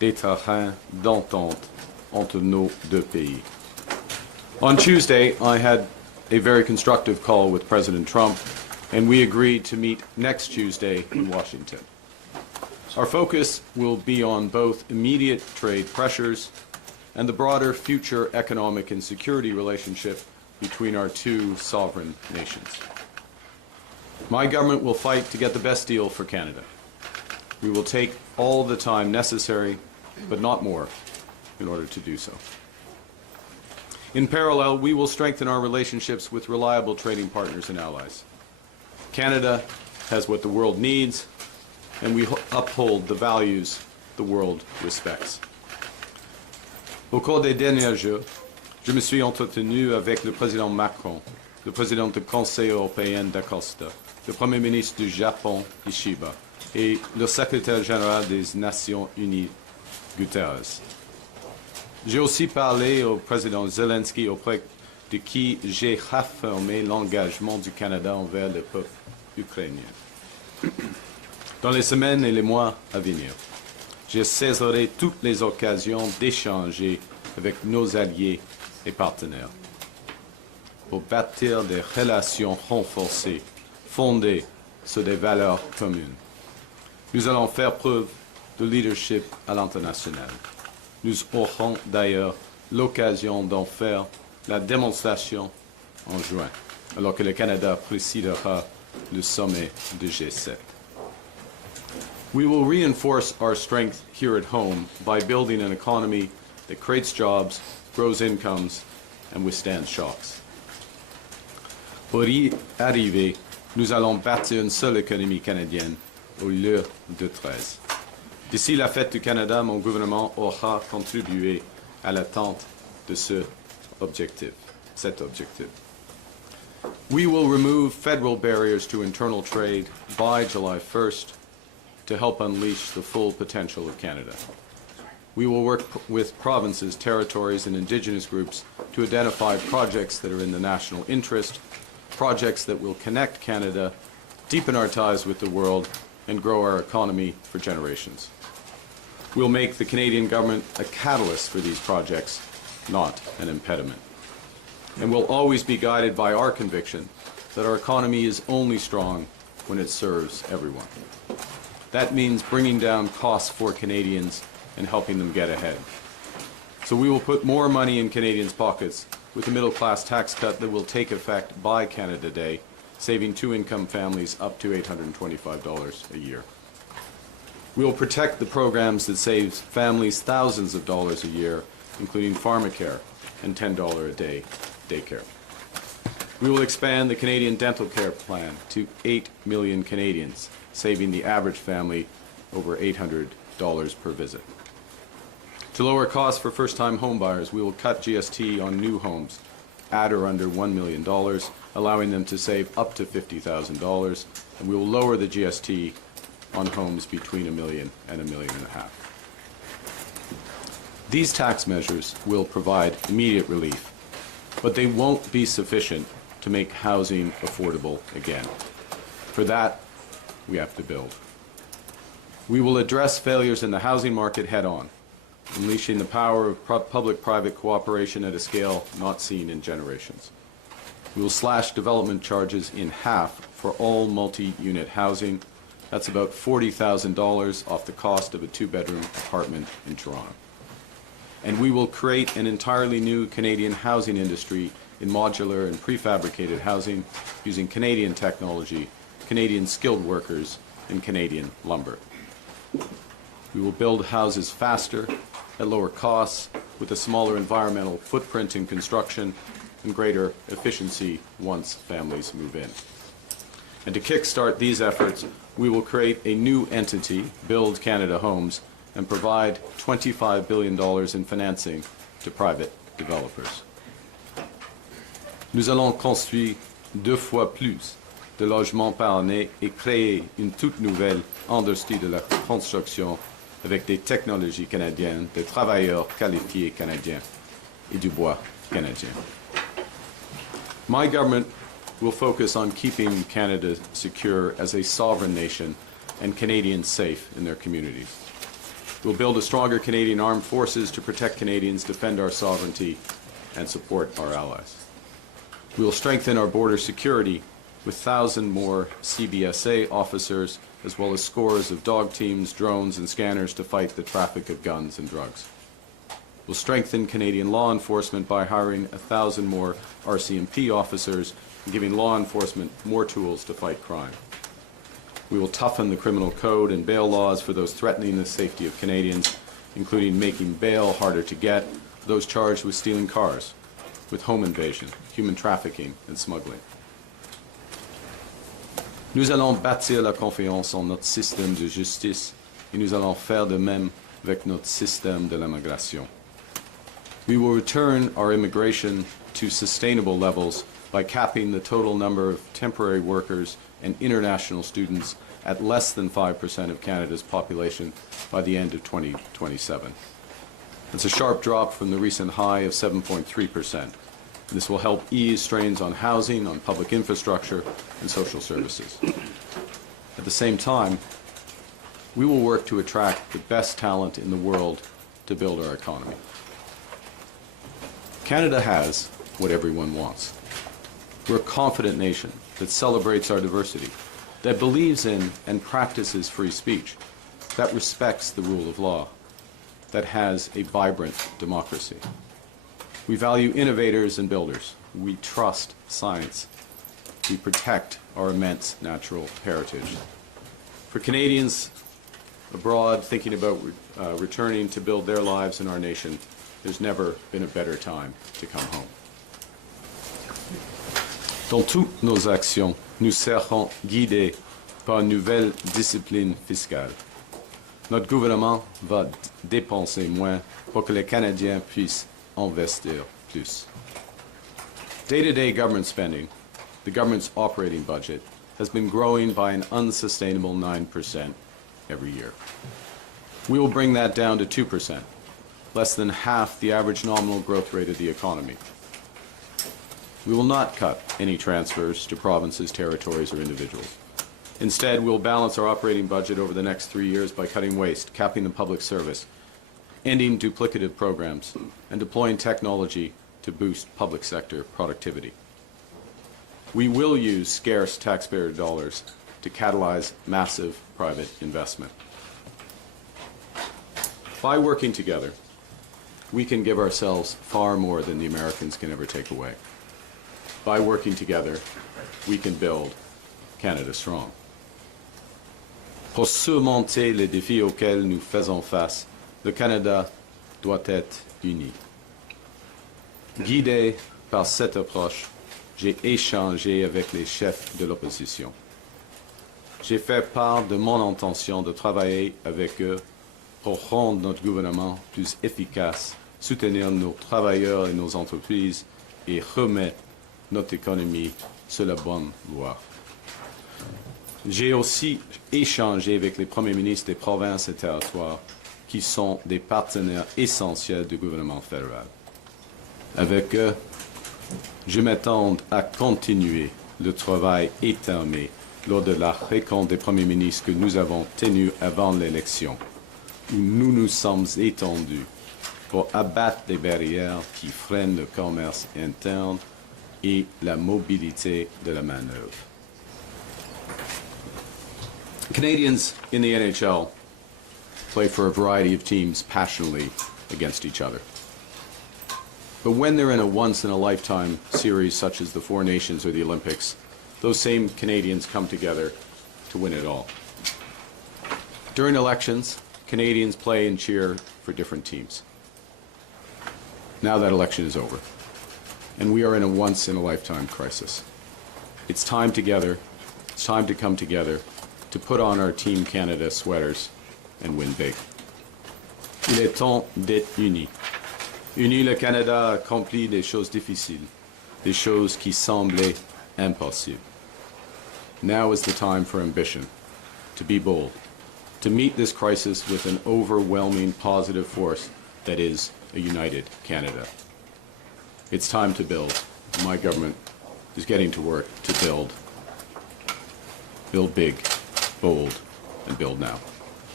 des terrains d'entente entre nos deux pays. On Tuesday, I had a very constructive call with President Trump, and we agreed to meet next Tuesday in Washington. Our focus will be on both immediate trade pressures and the broader future economic and security relationship between our two sovereign nations. My government will fight to get the best deal for Canada. We will take all the time necessary, but not more, in order to do so. In parallel, we will strengthen our relationships with reliable trading partners and allies. Canada has what the world needs, and we uphold the values the world respects. Au cours des derniers jours, je me suis entretenu avec le président Macron, le président du Conseil européen d'Acosta, le Premier ministre du Japon, Ishiba, et le secrétaire général des Nations Unies, Guterres. J'ai aussi parlé au président Zelensky, auprès de qui j'ai réaffirmé l'engagement du Canada envers le peuple ukrainien. Dans les semaines et les mois à venir, je saisirai toutes les occasions d'échanger avec nos alliés et partenaires pour bâtir des relations renforcées, fondées sur des valeurs communes. Nous allons faire preuve de leadership à l'international. Nous aurons d'ailleurs l'occasion d'en faire la démonstration en juin, alors que le Canada présidera le sommet du G7. We will reinforce our strength here at home by building an economy that creates jobs, grows incomes, and withstands shocks. Pour y arriver, nous allons bâtir une seule économie canadienne au lieu de 13. D'ici la fête du Canada, mon gouvernement aura contribué à l'atteinte de cet objectif. We will remove federal barriers to internal trade by July 1st to help unleash the full potential of Canada. We will work with provinces, territories, and Indigenous groups to identify projects that are in the national interest, projects that will connect Canada, deepen our ties with the world, and grow our economy for generations. We'll make the Canadian government a catalyst for these projects, not an impediment. And we'll always be guided by our conviction that our economy is only strong when it serves everyone. That means bringing down costs for Canadians and helping them get ahead. So we will put more money in Canadians' pockets with the middle-class tax cut that will take effect by Canada Day, saving two-income families up to $825 a year. We will protect the programs that save families thousands of dollars a year, including pharmacare and $10 a day daycare. We will expand the Canadian Dental Care Plan to 8 million Canadians, saving the average family over $800 per visit. To lower costs for first-time homebuyers, we will cut GST on new homes at or under $1 million, allowing them to save up to $50,000, and we will lower the GST on homes between $1 million and $1.5 million. These tax measures will provide immediate relief, but they won't be sufficient to make housing affordable again. For that, we have to build. We will address failures in the housing market head-on, unleashing the power of public-private cooperation at a scale not seen in generations. We will slash development charges in half for all multi-unit housing. That's about $40,000 off the cost of a two-bedroom apartment in Toronto. And we will create an entirely new Canadian housing industry in modular and prefabricated housing using Canadian technology, Canadian skilled workers, and Canadian lumber. We will build houses faster, at lower costs, with a smaller environmental footprint in construction and greater efficiency once families move in. And to kickstart these efforts, we will create a new entity, Build Canada Homes, and provide $25 billion in financing to private developers. Nous allons construire 2 fois plus de logements par année et créer une toute nouvelle industrie de la construction avec des technologies canadiennes, des travailleurs qualifiés canadiens et du bois canadien. My government will focus on keeping Canada secure as a sovereign nation and Canadians safe in their communities. We'll build a stronger Canadian armed forces to protect Canadians, defend our sovereignty, and support our allies. We will strengthen our border security with 1,000 more CBSA officers, as well as scores of dog teams, drones, and scanners to fight the traffic of guns and drugs. We'll strengthen Canadian law enforcement by hiring 1,000 more RCMP officers and giving law enforcement more tools to fight crime. We will toughen the criminal code and bail laws for those threatening the safety of Canadians, including making bail harder to get for those charged with stealing cars, with home invasion, human trafficking, and smuggling. Nous allons bâtir la confiance en notre système de justice et nous allons faire de même avec notre système de l'immigration. We will return our immigration to sustainable levels by capping the total number of temporary workers and international students at less than 5% of Canada's population by the end of 2027. It's a sharp drop from the recent high of 7.3%. This will help ease strains on housing, on public infrastructure, and social services. At the same time, we will work to attract the best talent in the world to build our economy. Canada has what everyone wants. We're a confident nation that celebrates our diversity, that believes in and practices free speech, that respects the rule of law, that has a vibrant democracy. We value innovators and builders. We trust science. We protect our immense natural heritage. For Canadians abroad thinking about returning to build their lives in our nation, there's never been a better time to come home. Dans toutes nos actions, nous serons guidés par une nouvelle discipline fiscale. Notre gouvernement va dépenser moins pour que les Canadiens puissent investir plus. Day-to-day government spending, the government's operating budget, has been growing by an unsustainable 9% every year. We will bring that down to 2%, less than half the average nominal growth rate of the economy. We will not cut any transfers to provinces, territories, or individuals. Instead, we'll balance our operating budget over the next 3 years by cutting waste, capping the public service, ending duplicative programs, and deploying technology to boost public sector productivity. We will use scarce taxpayer dollars to catalyze massive private investment. By working together, we can give ourselves far more than the Americans can ever take away. By working together, we can build Canada strong. Pour surmonter les défis auxquels nous faisons face, le Canada doit être uni. Guidé par cette approche, j'ai échangé avec les chefs de l'opposition. J'ai fait part de mon intention de travailler avec eux pour rendre notre gouvernement plus efficace, soutenir nos travailleurs et nos entreprises et remettre notre économie sur la bonne voie. J'ai aussi échangé avec les premiers ministres des provinces et territoires qui sont des partenaires essentiels du gouvernement fédéral. Avec eux, je m'attends à continuer le travail étamé lors de la rencontre des premiers ministres que nous avons tenue avant l'élection, où nous nous sommes étendus pour abattre les barrières qui freinent le commerce interne et la mobilité de la main-d'œuvre. Canadians in the NHL play for a variety of teams passionately against each other. But when they're in a once-in-a-lifetime series such as the Four Nations or the Olympics, those same Canadians come together to win it all. During elections, Canadians play and cheer for different teams. Now that election is over, and we are in a once-in-a-lifetime crisis. It's time together, it's time to come together to put on our Team Canada sweaters and win big. Il est temps d'être unis. Unis, le Canada a accompli des choses difficiles, des choses qui semblaient impossibles. Now is the time for ambition, to be bold, to meet this crisis with an overwhelming positive force that is a united Canada. It's time to build. My government is getting to work to build. Build big, bold, and build now.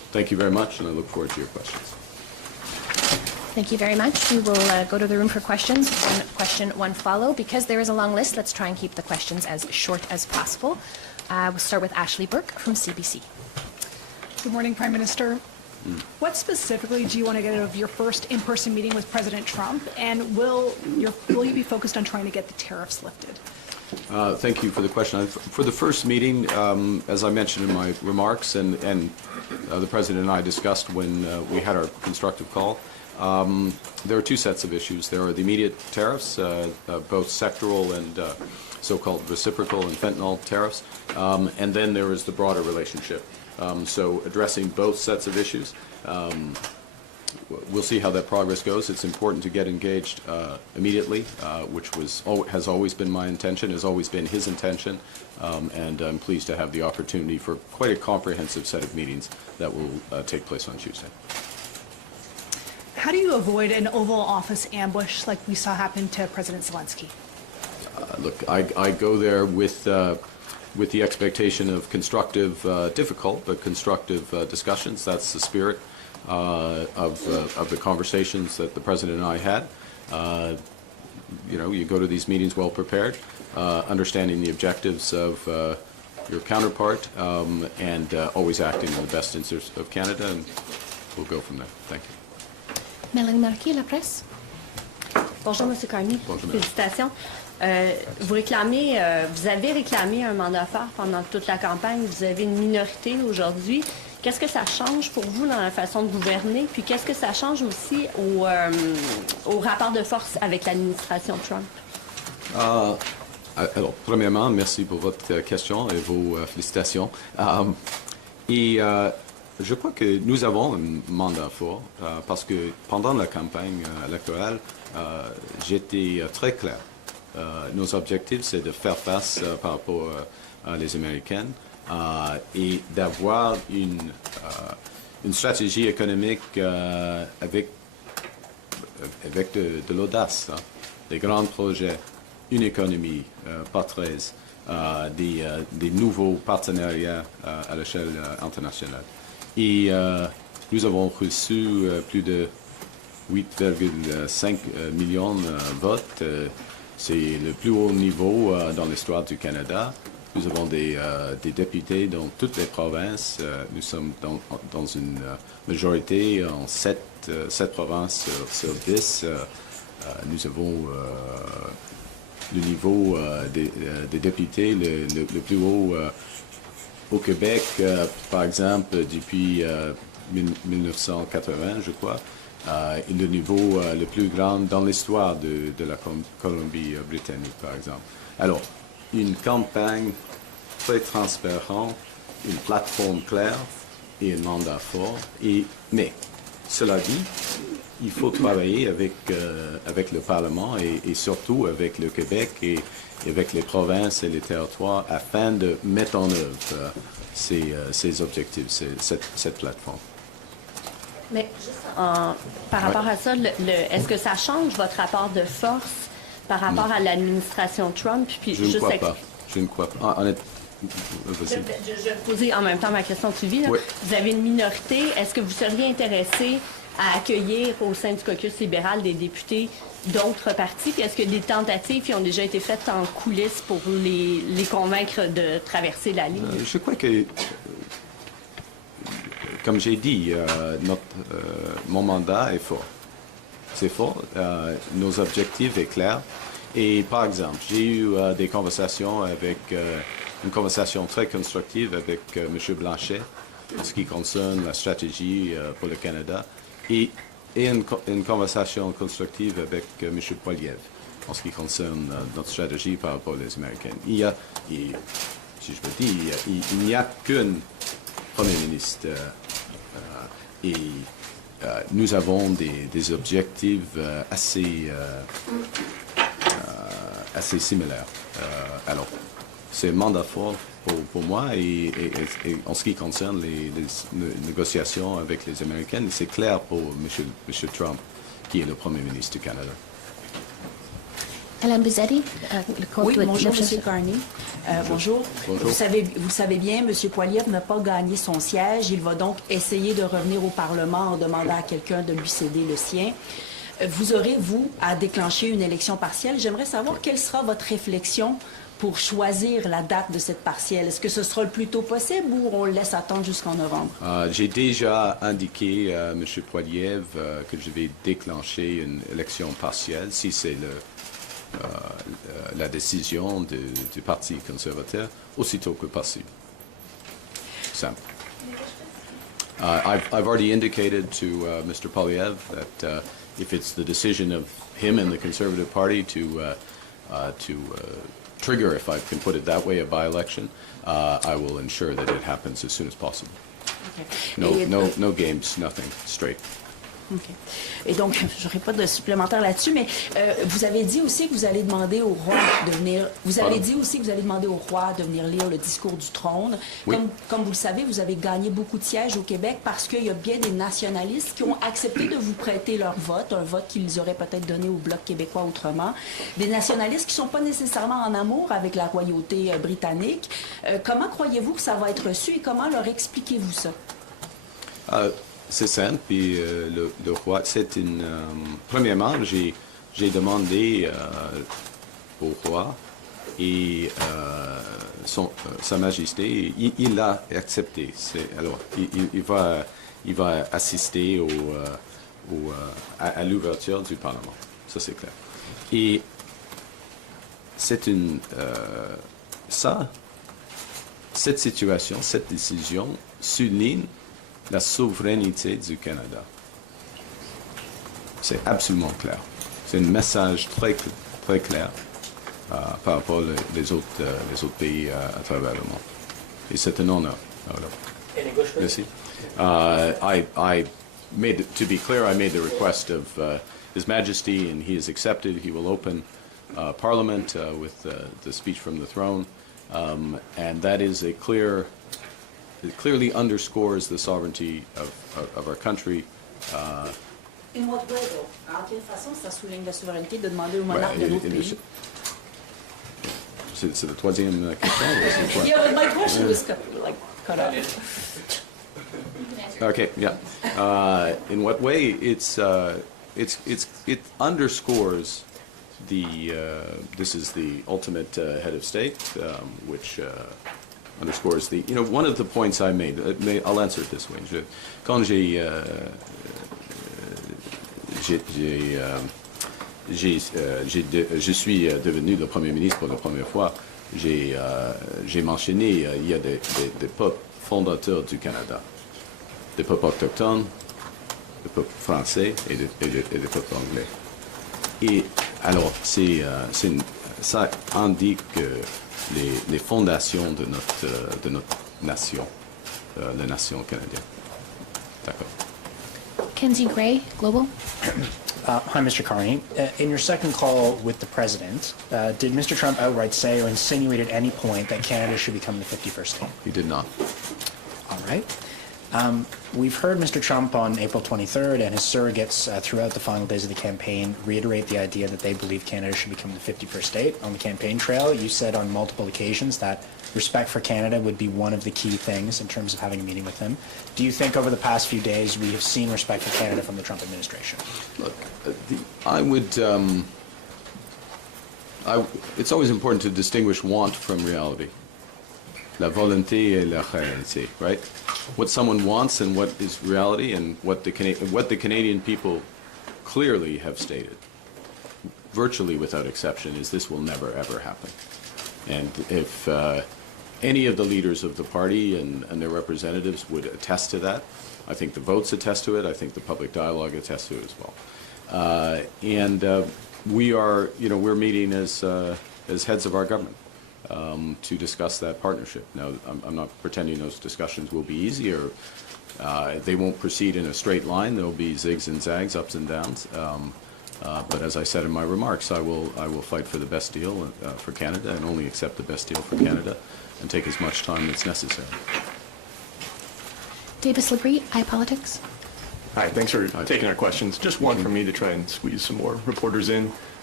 Thank you very much, and I look forward to your questions. Thank you very much. We will go to the room for questions. One question, one follow. Because there is a long list, let's try and keep the questions as short as possible. We'll start with Ashley Burke from CBC. Good morning, Prime Minister. What specifically do you want to get out of your first in-person meeting with President Trump, and will you be focused on trying to get the tariffs lifted? Thank you for the question. For the first meeting, as I mentioned in my remarks, and the President and I discussed when we had our constructive call, there are two sets of issues. There are the immediate tariffs, both sectoral and so-called reciprocal and fentanyl tariffs, and then there is the broader relationship. So addressing both sets of issues. We'll see how that progress goes. It's important to get engaged immediately, which has always been my intention, has always been his intention, and I'm pleased to have the opportunity for quite a comprehensive set of meetings that will take place on Tuesday. How do you avoid an Oval Office ambush like we saw happen to President Zelensky? Look, I go there with the expectation of constructive, difficult, but constructive discussions. That's the spirit of the conversations that the President and I had. You go to these meetings well prepared, understanding the objectives of your counterpart, and always acting in the best interest of Canada, and we'll go from there. Thank you. Mélanie Marquis, La Presse. Bonjour, M. Carney. Bonjour, Félicitations. Vous avez réclamé un mandat fort pendant toute la campagne. Vous avez une minorité aujourd'hui. Qu'est-ce que ça change pour vous dans la façon de gouverner? Puis qu'est-ce que ça change aussi au rapport de force avec l'administration Trump? Alors, premièrement, merci pour votre question et vos félicitations. Je crois que nous avons un mandat fort parce que pendant la campagne électorale, j'étais très clair. Nos objectifs, c'est de faire face par rapport à les Américaines et d'avoir une stratégie économique avec de l'audace, des grands projets, une économie par 13, des nouveaux partenariats à l'échelle internationale. Et nous avons reçu plus de 8,5 millions de votes. C'est le plus haut niveau dans l'histoire du Canada. Nous avons des députés dans toutes les provinces. Nous sommes dans une majorité en 7 provinces sur 10. Nous avons le niveau des députés le plus haut au Québec, par exemple, depuis 1980, je crois. Le niveau le plus grand dans l'histoire de la Colombie-Britannique, par exemple. Alors, une campagne très transparente, une plateforme claire et un mandat fort. Mais, cela dit, il faut travailler avec le Parlement et surtout avec le Québec et avec les provinces et les territoires afin de mettre en œuvre ces objectifs, cette plateforme. Mais juste par rapport à ça, est-ce que ça change votre rapport de force par rapport à l'administration Trump? Puis Je ne crois pas. Je ne crois pas. Je vais poser en même temps ma question suivie. Oui. Vous avez une minorité. Est-ce que vous seriez intéressé à accueillir au sein du caucus libéral des députés d'autres partis? Puis est-ce que des tentatives qui ont déjà été faites en coulisses pour les convaincre de traverser la ligne? Je crois que, comme j'ai dit, mon mandat est fort. C'est fort. Nos objectifs sont clairs. Et par exemple, j'ai eu des conversations une conversation très constructive avec M. Blanchet en ce qui concerne la stratégie pour le Canada et une conversation constructive avec M. Poiliev en ce qui concerne notre stratégie par rapport aux Américains. Si je peux dire, il n'y a qu'un Premier ministre et nous avons des objectifs assez similaires. Alors, c'est un mandat fort pour moi et en ce qui concerne les négociations avec les Américains, c'est clair pour M. Trump, qui est le Premier ministre du Canada. Alain Bizzetti, Oui, bonjour, Monsieur Monsieur Carney. Bonjour. Bonjour. Vous le savez bien, Monsieur Poilievre n'a pas gagné son siège. Il va donc essayer de revenir au Parlement en demandant à quelqu'un de lui céder le sien. Vous aurez, vous, à déclencher une élection partielle. J'aimerais savoir quelle sera votre réflexion pour choisir la date de cette partielle. Est-ce que ce sera le plus tôt possible ou on le laisse attendre jusqu'en novembre? J'ai déjà indiqué à M. Poilievre que je vais déclencher une élection partielle si c'est la décision du Parti conservateur aussitôt que possible. Simple. I've already indicated to Mr. Poilievre that if it's the decision of him and the Conservative Party to trigger, if I can put it that way, a by-election, I will ensure that it happens as soon as possible. Okay. No games, nothing, straight. OK. Et donc, je n'aurai pas de supplémentaire là-dessus, mais vous avez dit aussi que vous allez demander au roi de venir. Vous avez dit aussi que vous allez demander au roi de venir lire le discours du trône. Oui. Comme vous le savez, vous avez gagné beaucoup de sièges au Québec parce qu'il y a bien des nationalistes qui ont accepté de vous prêter leur vote, un vote qu'ils auraient peut-être donné au Bloc québécois autrement. Des nationalistes qui ne sont pas nécessairement en amour avec la royauté britannique. Comment croyez-vous que ça va être reçu et comment leur expliquez-vous ça? C'est simple, puis le roi, c'est une... premièrement, j'ai demandé au roi et Sa Majesté, il l'a accepté. Alors, il va assister à l'ouverture du Parlement. Ça, c'est clair. Et c'est une... cette situation, cette décision souligne la souveraineté du Canada. C'est absolument clair. C'est un message très clair par rapport aux autres pays à travers le monde. Et c'est un honneur. Merci. To be clear, I made the request of His Majesty, and he has accepted. He will open Parliament with the speech from the throne, and that is a clear. It clearly underscores the sovereignty of our country. In what way, though? En quelle façon ça souligne la souveraineté de demander au monarque de notre pays? C'est la troisième question. Yeah, but my question was cut off. Okay, yeah. In what way? It underscores this is the ultimate head of state, which underscores one of the points I made. I'll answer it this way. Quand je suis devenu le Premier ministre pour la première fois, j'ai mentionné il y a des peuples fondateurs du Canada, des peuples autochtones, des peuples français et des peuples anglais. Et alors, ça indique les fondations de notre nation, la nation canadienne. D'accord. Kenzie Gray, Global. Hi, Mr. Carney. In your second call with the President, did Mr. Trump outright say or insinuate at any point that Canada should become the 51st state? He did not. All right. We've heard Mr. Trump on April 23rd and his surrogates throughout the final days of the campaign reiterate the idea that they believe Canada should become the 51st state. On the campaign trail, you said on multiple occasions that respect for Canada would be one of the key things in terms of having a meeting with him. Do you think over the past few days we have seen respect for Canada from the Trump administration? Look, it's always important to distinguish want from reality. La volonté et la réalité, right? What someone wants and what is reality, and what the Canadian people clearly have stated, virtually without exception, is this will never ever happen. And if any of the leaders of the party and their representatives would attest to that, I think the votes attest to it. I think the public dialogue attests to it as well. We're meeting as heads of our government. To discuss that partnership. Now, I'm not pretending those discussions will be easy, or they won't proceed in a straight line. There will be zigs and zags, ups and downs. But as I said in my remarks, I will fight for the best deal for Canada, and only accept the best deal for Canada, and take as much time as necessary. Davis Labrie, iPolitics. Hi, thanks for taking our questions. Just one from me to try and squeeze some more reporters in.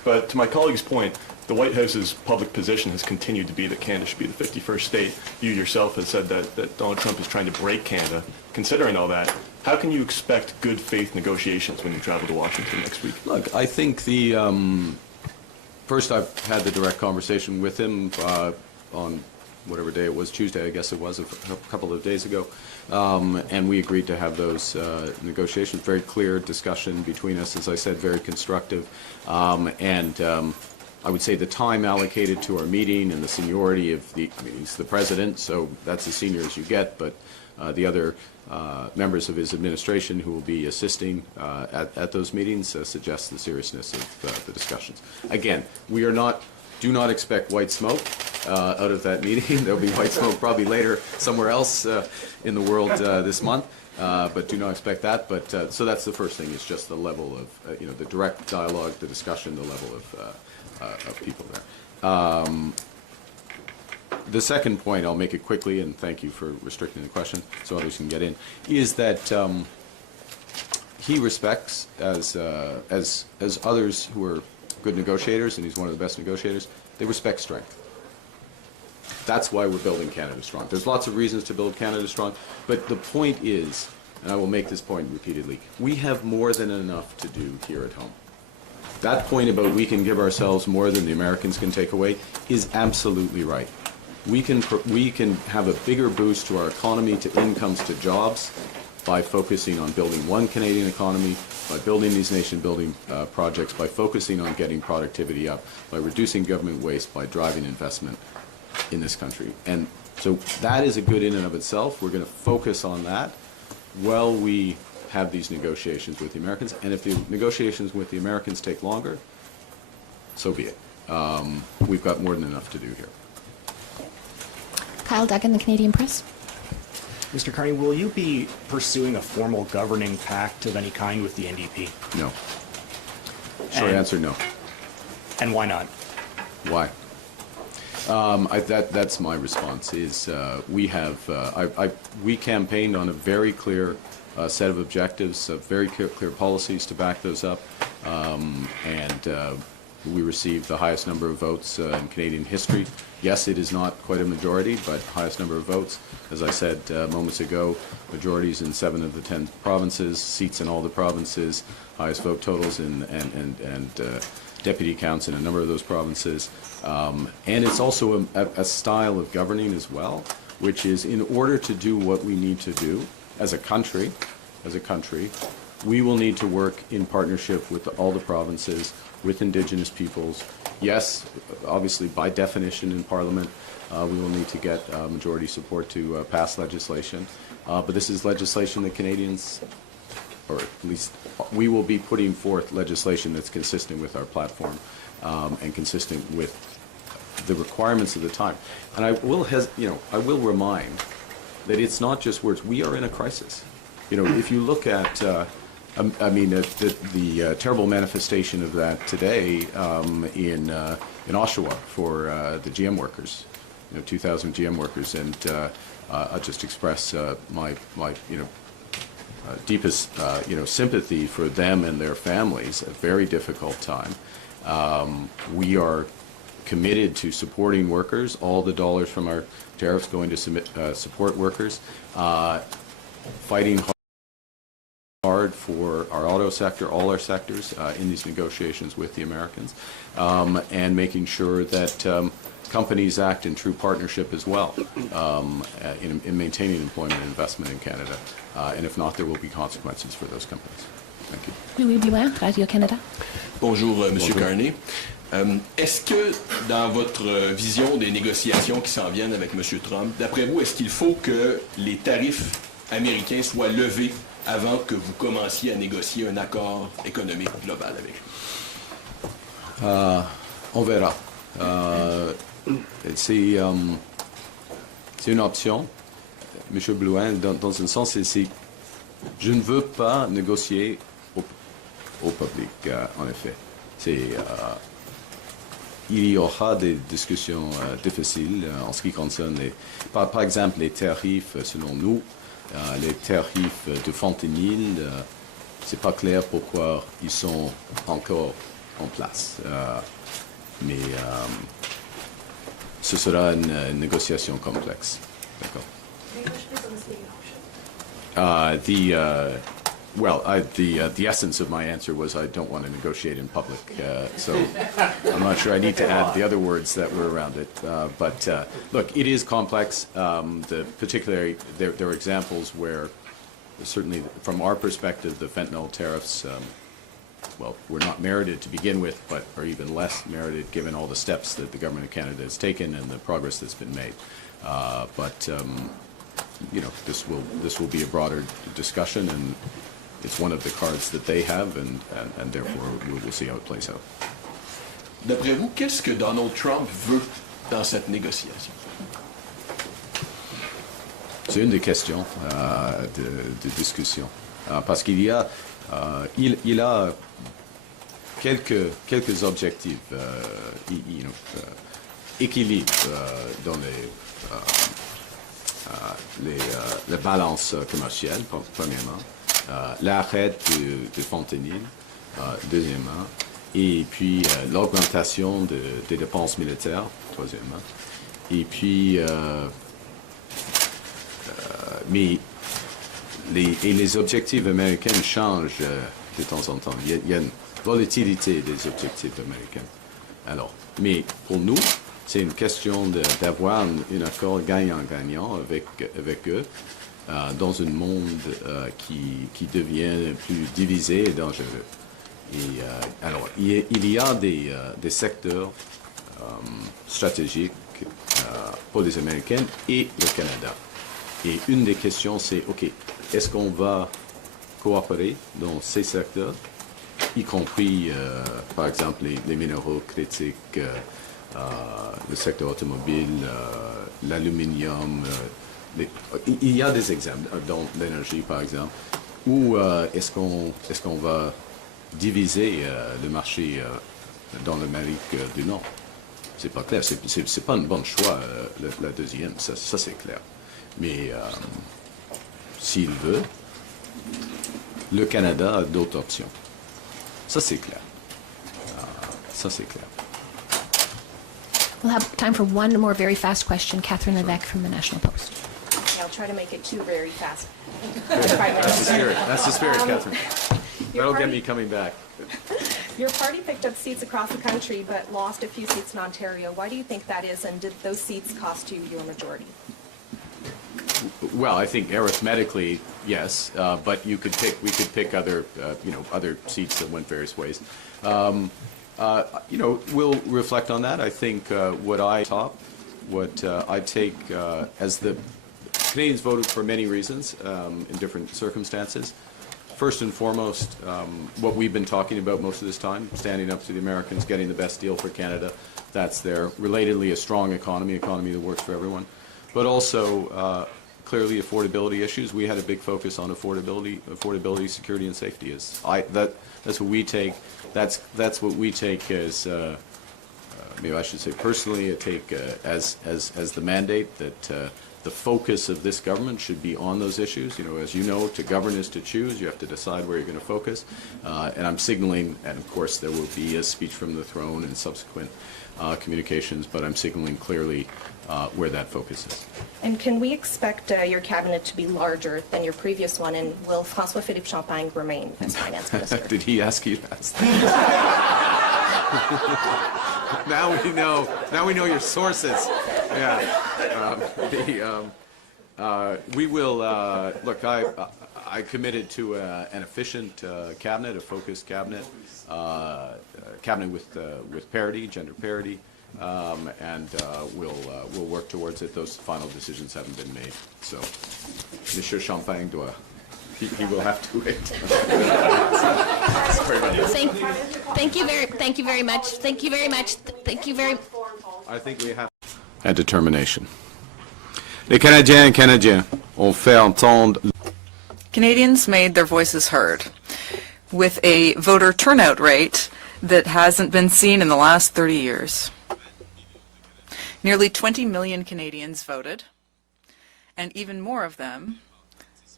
But to my colleague's point, the White House's public position has continued to be that Canada should be the 51st state. You yourself have said that Donald Trump is trying to break Canada. Considering all that, how can you expect good faith negotiations when you travel to Washington next week? Look, I think the first I've had the direct conversation with him on whatever day it was, Tuesday, I guess it was, a couple of days ago, and we agreed to have those negotiations. Very clear discussion between us, as I said, very constructive, and I would say the time allocated to our meeting and the seniority of he's the president, so that's as senior as you get, but the other members of his administration who will be assisting at those meetings suggests the seriousness of the discussions. Again, do not expect white smoke out of that meeting. There'll be white smoke probably later somewhere else in the world this month, but do not expect that. But so that's the first thing, is just the level of the direct dialogue, the discussion, the level of people there. The second point, I'll make it quickly, and thank you for restricting the question so others can get in, is that he respects, as others who are good negotiators, and he's one of the best negotiators, they respect strength. That's why we're building Canada strong. There's lots of reasons to build Canada strong, but the point is, and I will make this point repeatedly, we have more than enough to do here at home. That point about we can give ourselves more than the Americans can take away is absolutely right. We can have a bigger boost to our economy, to incomes, to jobs, by focusing on building one Canadian economy, by building these nation-building projects, by focusing on getting productivity up, by reducing government waste, by driving investment in this country. And so that is a good in and of itself. We're going to focus on that while we have these negotiations with the Americans. And if the negotiations with the Americans take longer, so be it. We've got more than enough to do here. Kyle Duggan, the Canadian Press. Mr. Carney, will you be pursuing a formal governing pact of any kind with the NDP? No. Short answer, no. And why not? Why? That's my response. Is we campaigned on a very clear set of objectives, very clear policies to back those up, and we received the highest number of votes in Canadian history. Yes, it is not quite a majority, but highest number of votes. As I said moments ago, majorities in 7 of the 10 provinces, seats in all the provinces, highest vote totals and deputy counts in a number of those provinces. And it's also a style of governing as well, which is, in order to do what we need to do as a country, we will need to work in partnership with all the provinces, with Indigenous peoples. Yes, obviously, by definition in Parliament, we will need to get majority support to pass legislation. But this is legislation that Canadians, or at least we will be putting forth legislation that's consistent with our platform and consistent with the requirements of the time. And I will remind that it's not just words. We are in a crisis. If you look at the terrible manifestation of that today in Oshawa for the GM workers, 2,000 GM workers, and I'll just express my deepest sympathy for them and their families. A very difficult time. We are committed to supporting workers. All the dollars from our tariffs going to support workers. Fighting hard for our auto sector, all our sectors, in these negotiations with the Americans, and making sure that companies act in true partnership as well in maintaining employment and investment in Canada. And if not, there will be consequences for those companies. Thank you. Louis Blouin, Radio-Canada. Bonjour, Monsieur Carney. Est-ce que, dans votre vision des négociations qui s'en viennent avec Monsieur Trump, d'après vous, est-ce qu'il faut que les tarifs américains soient levés avant que vous commenciez à négocier un accord économique global avec lui? On verra. C'est une option, M. Blouin, dans un sens, je ne veux pas négocier au public, en effet. Il y aura des discussions difficiles en ce qui concerne, par exemple, les tarifs, selon nous. Les tarifs de fentanyl, c'est pas clair pourquoi ils sont encore en place. Mais ce sera une négociation complexe. D'accord. The essence of my answer was I don't want to negotiate in public, so I'm not sure I need to add the other words that were around it. But look, it is complex. Particularly, there are examples where, certainly from our perspective, the fentanyl tariffs, were not merited to begin with, but are even less merited given all the steps that the government of Canada has taken and the progress that's been made. This will be a broader discussion, and it's one of the cards that they have, and therefore we will see how it plays out. D'après vous, qu'est-ce que Donald Trump veut dans cette négociation? C'est une des questions de discussion, parce qu'il y a, il a quelques objectifs, équilibre dans les balances commerciales, premièrement, l'arrêt de fentanyl, deuxièmement, et puis l'augmentation des dépenses militaires, troisièmement, et puis mais les objectifs américains changent de temps en temps. Il y a une volatilité des objectifs américains. Alors, mais pour nous, c'est une question d'avoir un accord gagnant-gagnant avec eux dans un monde qui devient plus divisé et dangereux. Et alors, il y a des secteurs stratégiques pour les Américains et le Canada. Et une des questions, c'est, OK, est-ce qu'on va coopérer dans ces secteurs, y compris, par exemple, les minéraux critiques, le secteur automobile, l'aluminium. Il y a des exemples, dans l'énergie, par exemple, ou est-ce qu'on va diviser le marché dans l'Amérique du Nord? C'est pas clair, c'est pas un bon choix, la deuxième, ça c'est clair. Mais s'il veut, le Canada a d'autres options. Ça c'est clair. Ça c'est clair. We'll have time for one more very fast question. Catherine Levesque from the National Post. Okay, I'll try to make it two very fast. That's the spirit, Catherine. That'll get me coming back. Your party picked up seats across the country but lost a few seats in Ontario. Why do you think that is, and did those seats cost you your majority? Well, I think arithmetically, yes, but we could pick other, other seats that went various ways. We'll reflect on that. I think what I take as the Canadians voted for many reasons in different circumstances. First and foremost, what we've been talking about most of this time, standing up to the Americans, getting the best deal for Canada, that's there. Relatedly, a strong economy that works for everyone. But also, clearly, affordability issues. We had a big focus on affordability, security, and safety. That's what we take. That's what we take as, maybe I should say personally, I take as the mandate that the focus of this government should be on those issues. As you know, to govern is to choose. You have to decide where you're going to focus. And I'm signaling, and of course there will be a speech from the throne and subsequent communications, but I'm signaling clearly where that focus is. And can we expect your cabinet to be larger than your previous one, and will François-Philippe Champagne remain as finance minister? Did he ask you that? Now we know your sources. Yeah. We will look. I committed to an efficient cabinet, a focused cabinet, cabinet with parity, gender parity, and we'll work towards it. Those final decisions haven't been made, so Monsieur Champagne he will have to wait. Sorry about that. Thank you very much. Thank you very much. I think we have and determination. Les Canadiens et Canadiens ont fait entendre. Canadians made their voices heard with a voter turnout rate that hasn't been seen in the last 30 years. Nearly 20 million Canadians voted, and even more of them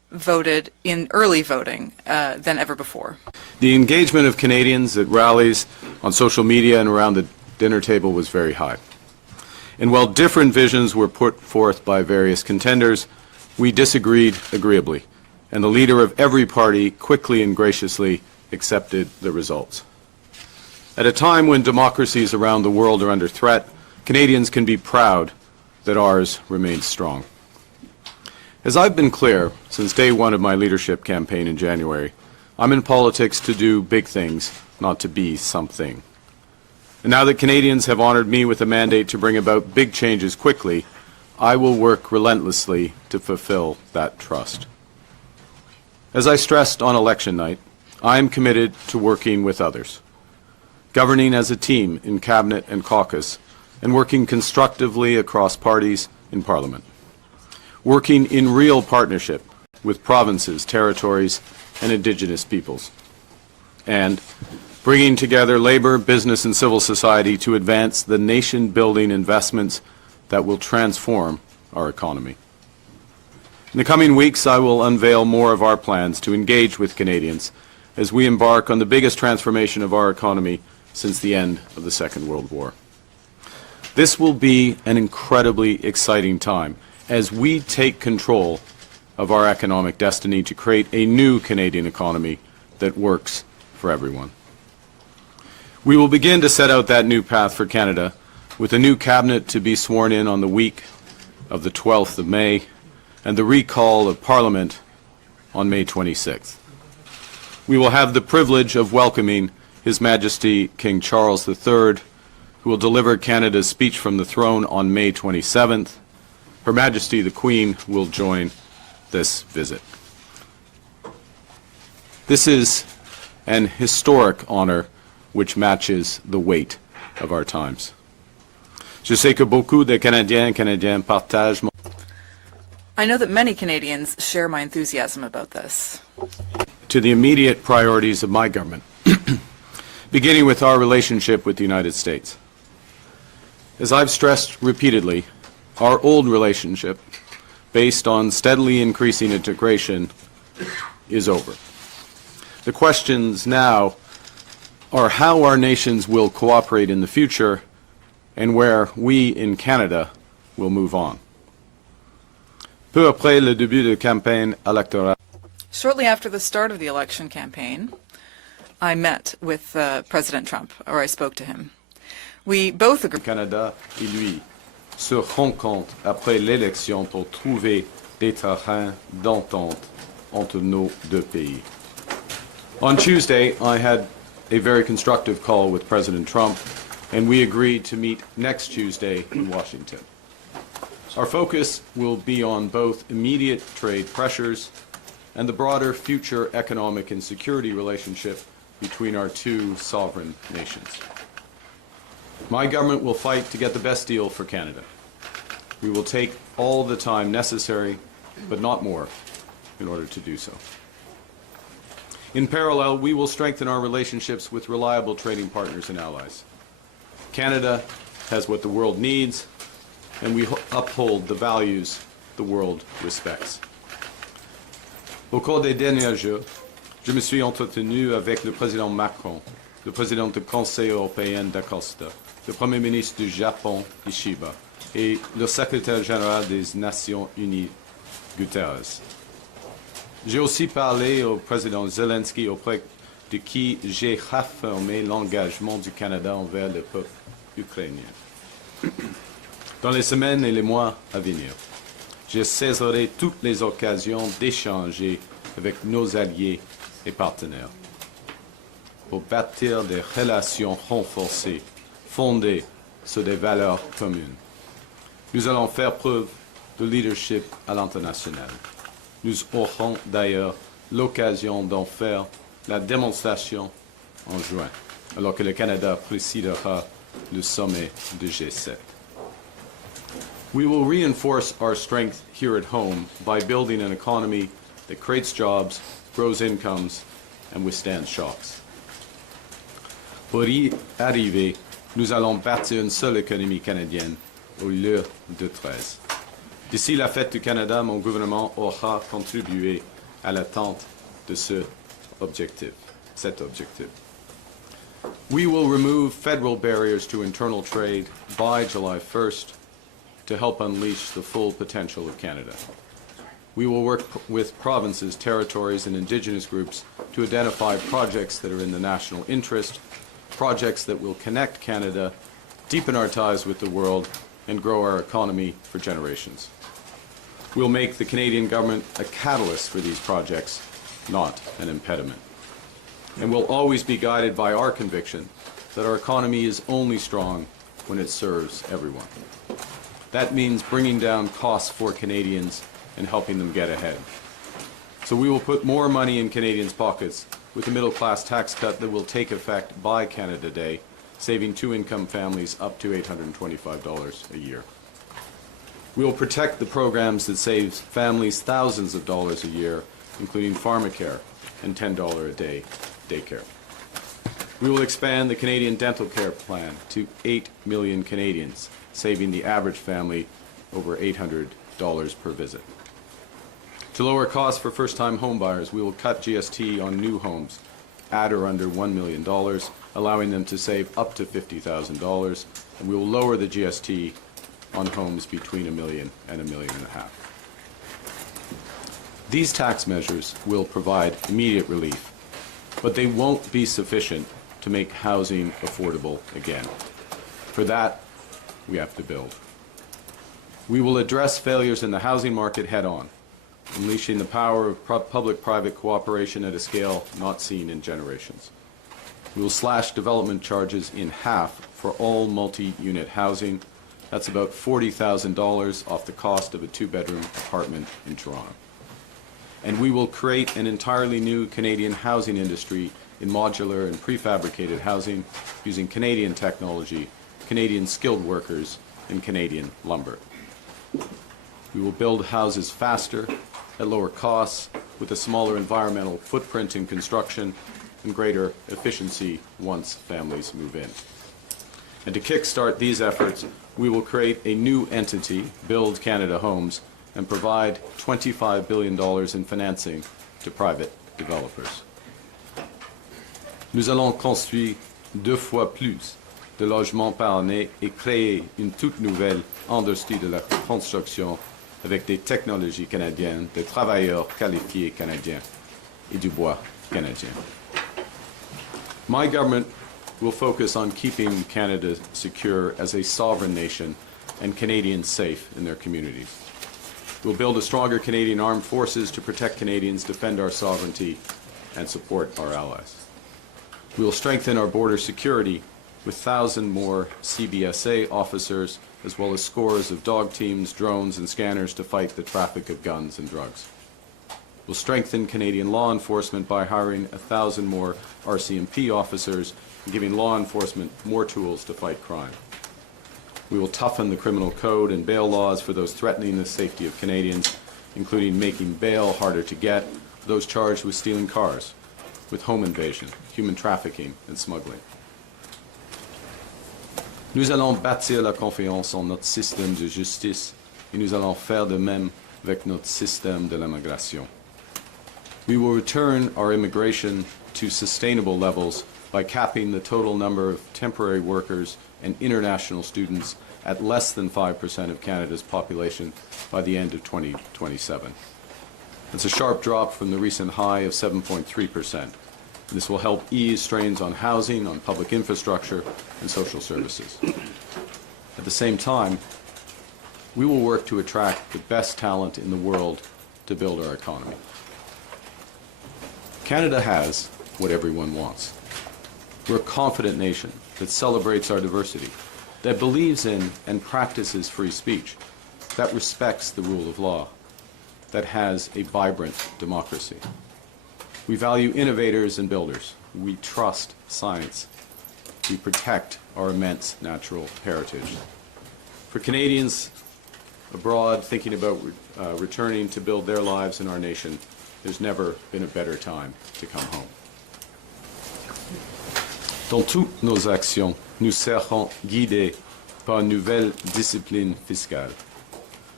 voted in early voting than ever before. The engagement of Canadians at rallies, on social media, and around the dinner table was very high. And while different visions were put forth by various contenders, we disagreed agreeably, and the leader of every party quickly and graciously accepted the results. At a time when democracies around the world are under threat, Canadians can be proud that ours remains strong. As I've been clear since day one of my leadership campaign in January, I'm in politics to do big things, not to be something. And now that Canadians have honored me with a mandate to bring about big changes quickly, I will work relentlessly to fulfill that trust. As I stressed on election night, I am committed to working with others, governing as a team in Cabinet and caucus, and working constructively across parties in Parliament, working in real partnership with provinces, territories, and Indigenous peoples, and bringing together labor, business, and civil society to advance the nation-building investments that will transform our economy. In the coming weeks, I will unveil more of our plans to engage with Canadians as we embark on the biggest transformation of our economy since the end of the Second World War. This will be an incredibly exciting time as we take control of our economic destiny to create a new Canadian economy that works for everyone. We will begin to set out that new path for Canada with a new cabinet to be sworn in on the week of the 12th of May and the recall of Parliament on May 26th. We will have the privilege of welcoming His Majesty King Charles III, who will deliver Canada's speech from the throne on May 27th. Her Majesty the Queen will join this visit. This is an historic honor which matches the weight of our times. Je sais que beaucoup de Canadiens et Canadiennes partagent mon... I know that many Canadians share my enthusiasm about this. To the immediate priorities of my government, beginning with our relationship with the United States. As I've stressed repeatedly, our old relationship, based on steadily increasing integration, is over. The questions now are how our nations will cooperate in the future and where we in Canada will move on. Peu après le début de campagne électorale, Shortly after the start of the election campaign, I met with President Trump, or I spoke to him. We both agreed. Canada et lui se rencontrent après l'élection pour trouver des terrains d'entente entre nos deux pays. On Tuesday, I had a very constructive call with President Trump, and we agreed to meet next Tuesday in Washington. Our focus will be on both immediate trade pressures and the broader future economic and security relationship between our two sovereign nations. My government will fight to get the best deal for Canada. We will take all the time necessary, but not more, in order to do so. In parallel, we will strengthen our relationships with reliable trading partners and allies. Canada has what the world needs, and we uphold the values the world respects. Au cours des derniers jours, je me suis entretenu avec le président Macron, le président du Conseil européen d'Acosta, le Premier ministre du Japon, Ishiba, et le secrétaire général des Nations Unies, Guterres. J'ai aussi parlé au président Zelensky, auprès de qui j'ai réaffirmé l'engagement du Canada envers le peuple ukrainien. Dans les semaines et les mois à venir, je saisirai toutes les occasions d'échanger avec nos alliés et partenaires pour bâtir des relations renforcées fondées sur des valeurs communes. Nous allons faire preuve de leadership à l'international. Nous aurons d'ailleurs l'occasion d'en faire la démonstration en juin, alors que le Canada présidera le sommet du G7. We will reinforce our strength here at home by building an economy that creates jobs, grows incomes, and withstands shocks. Pour y arriver, nous allons bâtir une seule économie canadienne au lieu de 13. D'ici la fête du Canada, mon gouvernement aura contribué à l'atteinte de cet objectif. We will remove federal barriers to internal trade by July 1st to help unleash the full potential of Canada. We will work with provinces, territories, and Indigenous groups to identify projects that are in the national interest, projects that will connect Canada, deepen our ties with the world, and grow our economy for generations. We'll make the Canadian government a catalyst for these projects, not an impediment. And we'll always be guided by our conviction that our economy is only strong when it serves everyone. That means bringing down costs for Canadians and helping them get ahead. So we will put more money in Canadians' pockets with the middle-class tax cut that will take effect by Canada Day, saving two-income families up to $825 a year. We will protect the programs that save families thousands of dollars a year, including pharmacare and $10 a day daycare. We will expand the Canadian dental care plan to 8 million Canadians, saving the average family over $800 per visit. To lower costs for first-time homebuyers, we will cut GST on new homes at or under $1 million, allowing them to save up to $50,000, and we will lower the GST on homes between $1 million and $1.5 million. These tax measures will provide immediate relief, but they won't be sufficient to make housing affordable again. For that, we have to build. We will address failures in the housing market head-on, unleashing the power of public-private cooperation at a scale not seen in generations. We will slash development charges in half for all multi-unit housing. That's about $40,000 off the cost of a two-bedroom apartment in Toronto. And we will create an entirely new Canadian housing industry in modular and prefabricated housing using Canadian technology, Canadian skilled workers, and Canadian lumber. We will build houses faster, at lower costs, with a smaller environmental footprint in construction and greater efficiency once families move in. And to kickstart these efforts, we will create a new entity, Build Canada Homes, and provide $25 billion in financing to private developers. Nous allons construire 2 fois plus de logements par année et créer une toute nouvelle industrie de la construction avec des technologies canadiennes, des travailleurs qualifiés canadiens et du bois canadien. My government will focus on keeping Canada secure as a sovereign nation and Canadians safe in their communities. We'll build a stronger Canadian armed forces to protect Canadians, defend our sovereignty, and support our allies. We will strengthen our border security with 1,000 more CBSA officers, as well as scores of dog teams, drones, and scanners to fight the traffic of guns and drugs. We'll strengthen Canadian law enforcement by hiring 1,000 more RCMP officers and giving law enforcement more tools to fight crime. We will toughen the criminal code and bail laws for those threatening the safety of Canadians, including making bail harder to get for those charged with stealing cars, with home invasion, human trafficking, and smuggling. Nous allons bâtir la confiance en notre système de justice et nous allons faire de même avec notre système de l'immigration. We will return our immigration to sustainable levels by capping the total number of temporary workers and international students at less than 5% of Canada's population by the end of 2027. It's a sharp drop from the recent high of 7.3%. This will help ease strains on housing, on public infrastructure, and social services. At the same time, we will work to attract the best talent in the world to build our economy. Canada has what everyone wants. We're a confident nation that celebrates our diversity, that believes in and practices free speech, that respects the rule of law, that has a vibrant democracy. We value innovators and builders. We trust science. We protect our immense natural heritage. For Canadians abroad thinking about returning to build their lives in our nation, there's never been a better time to come home. Dans toutes nos actions, nous serons guidés par une nouvelle discipline fiscale.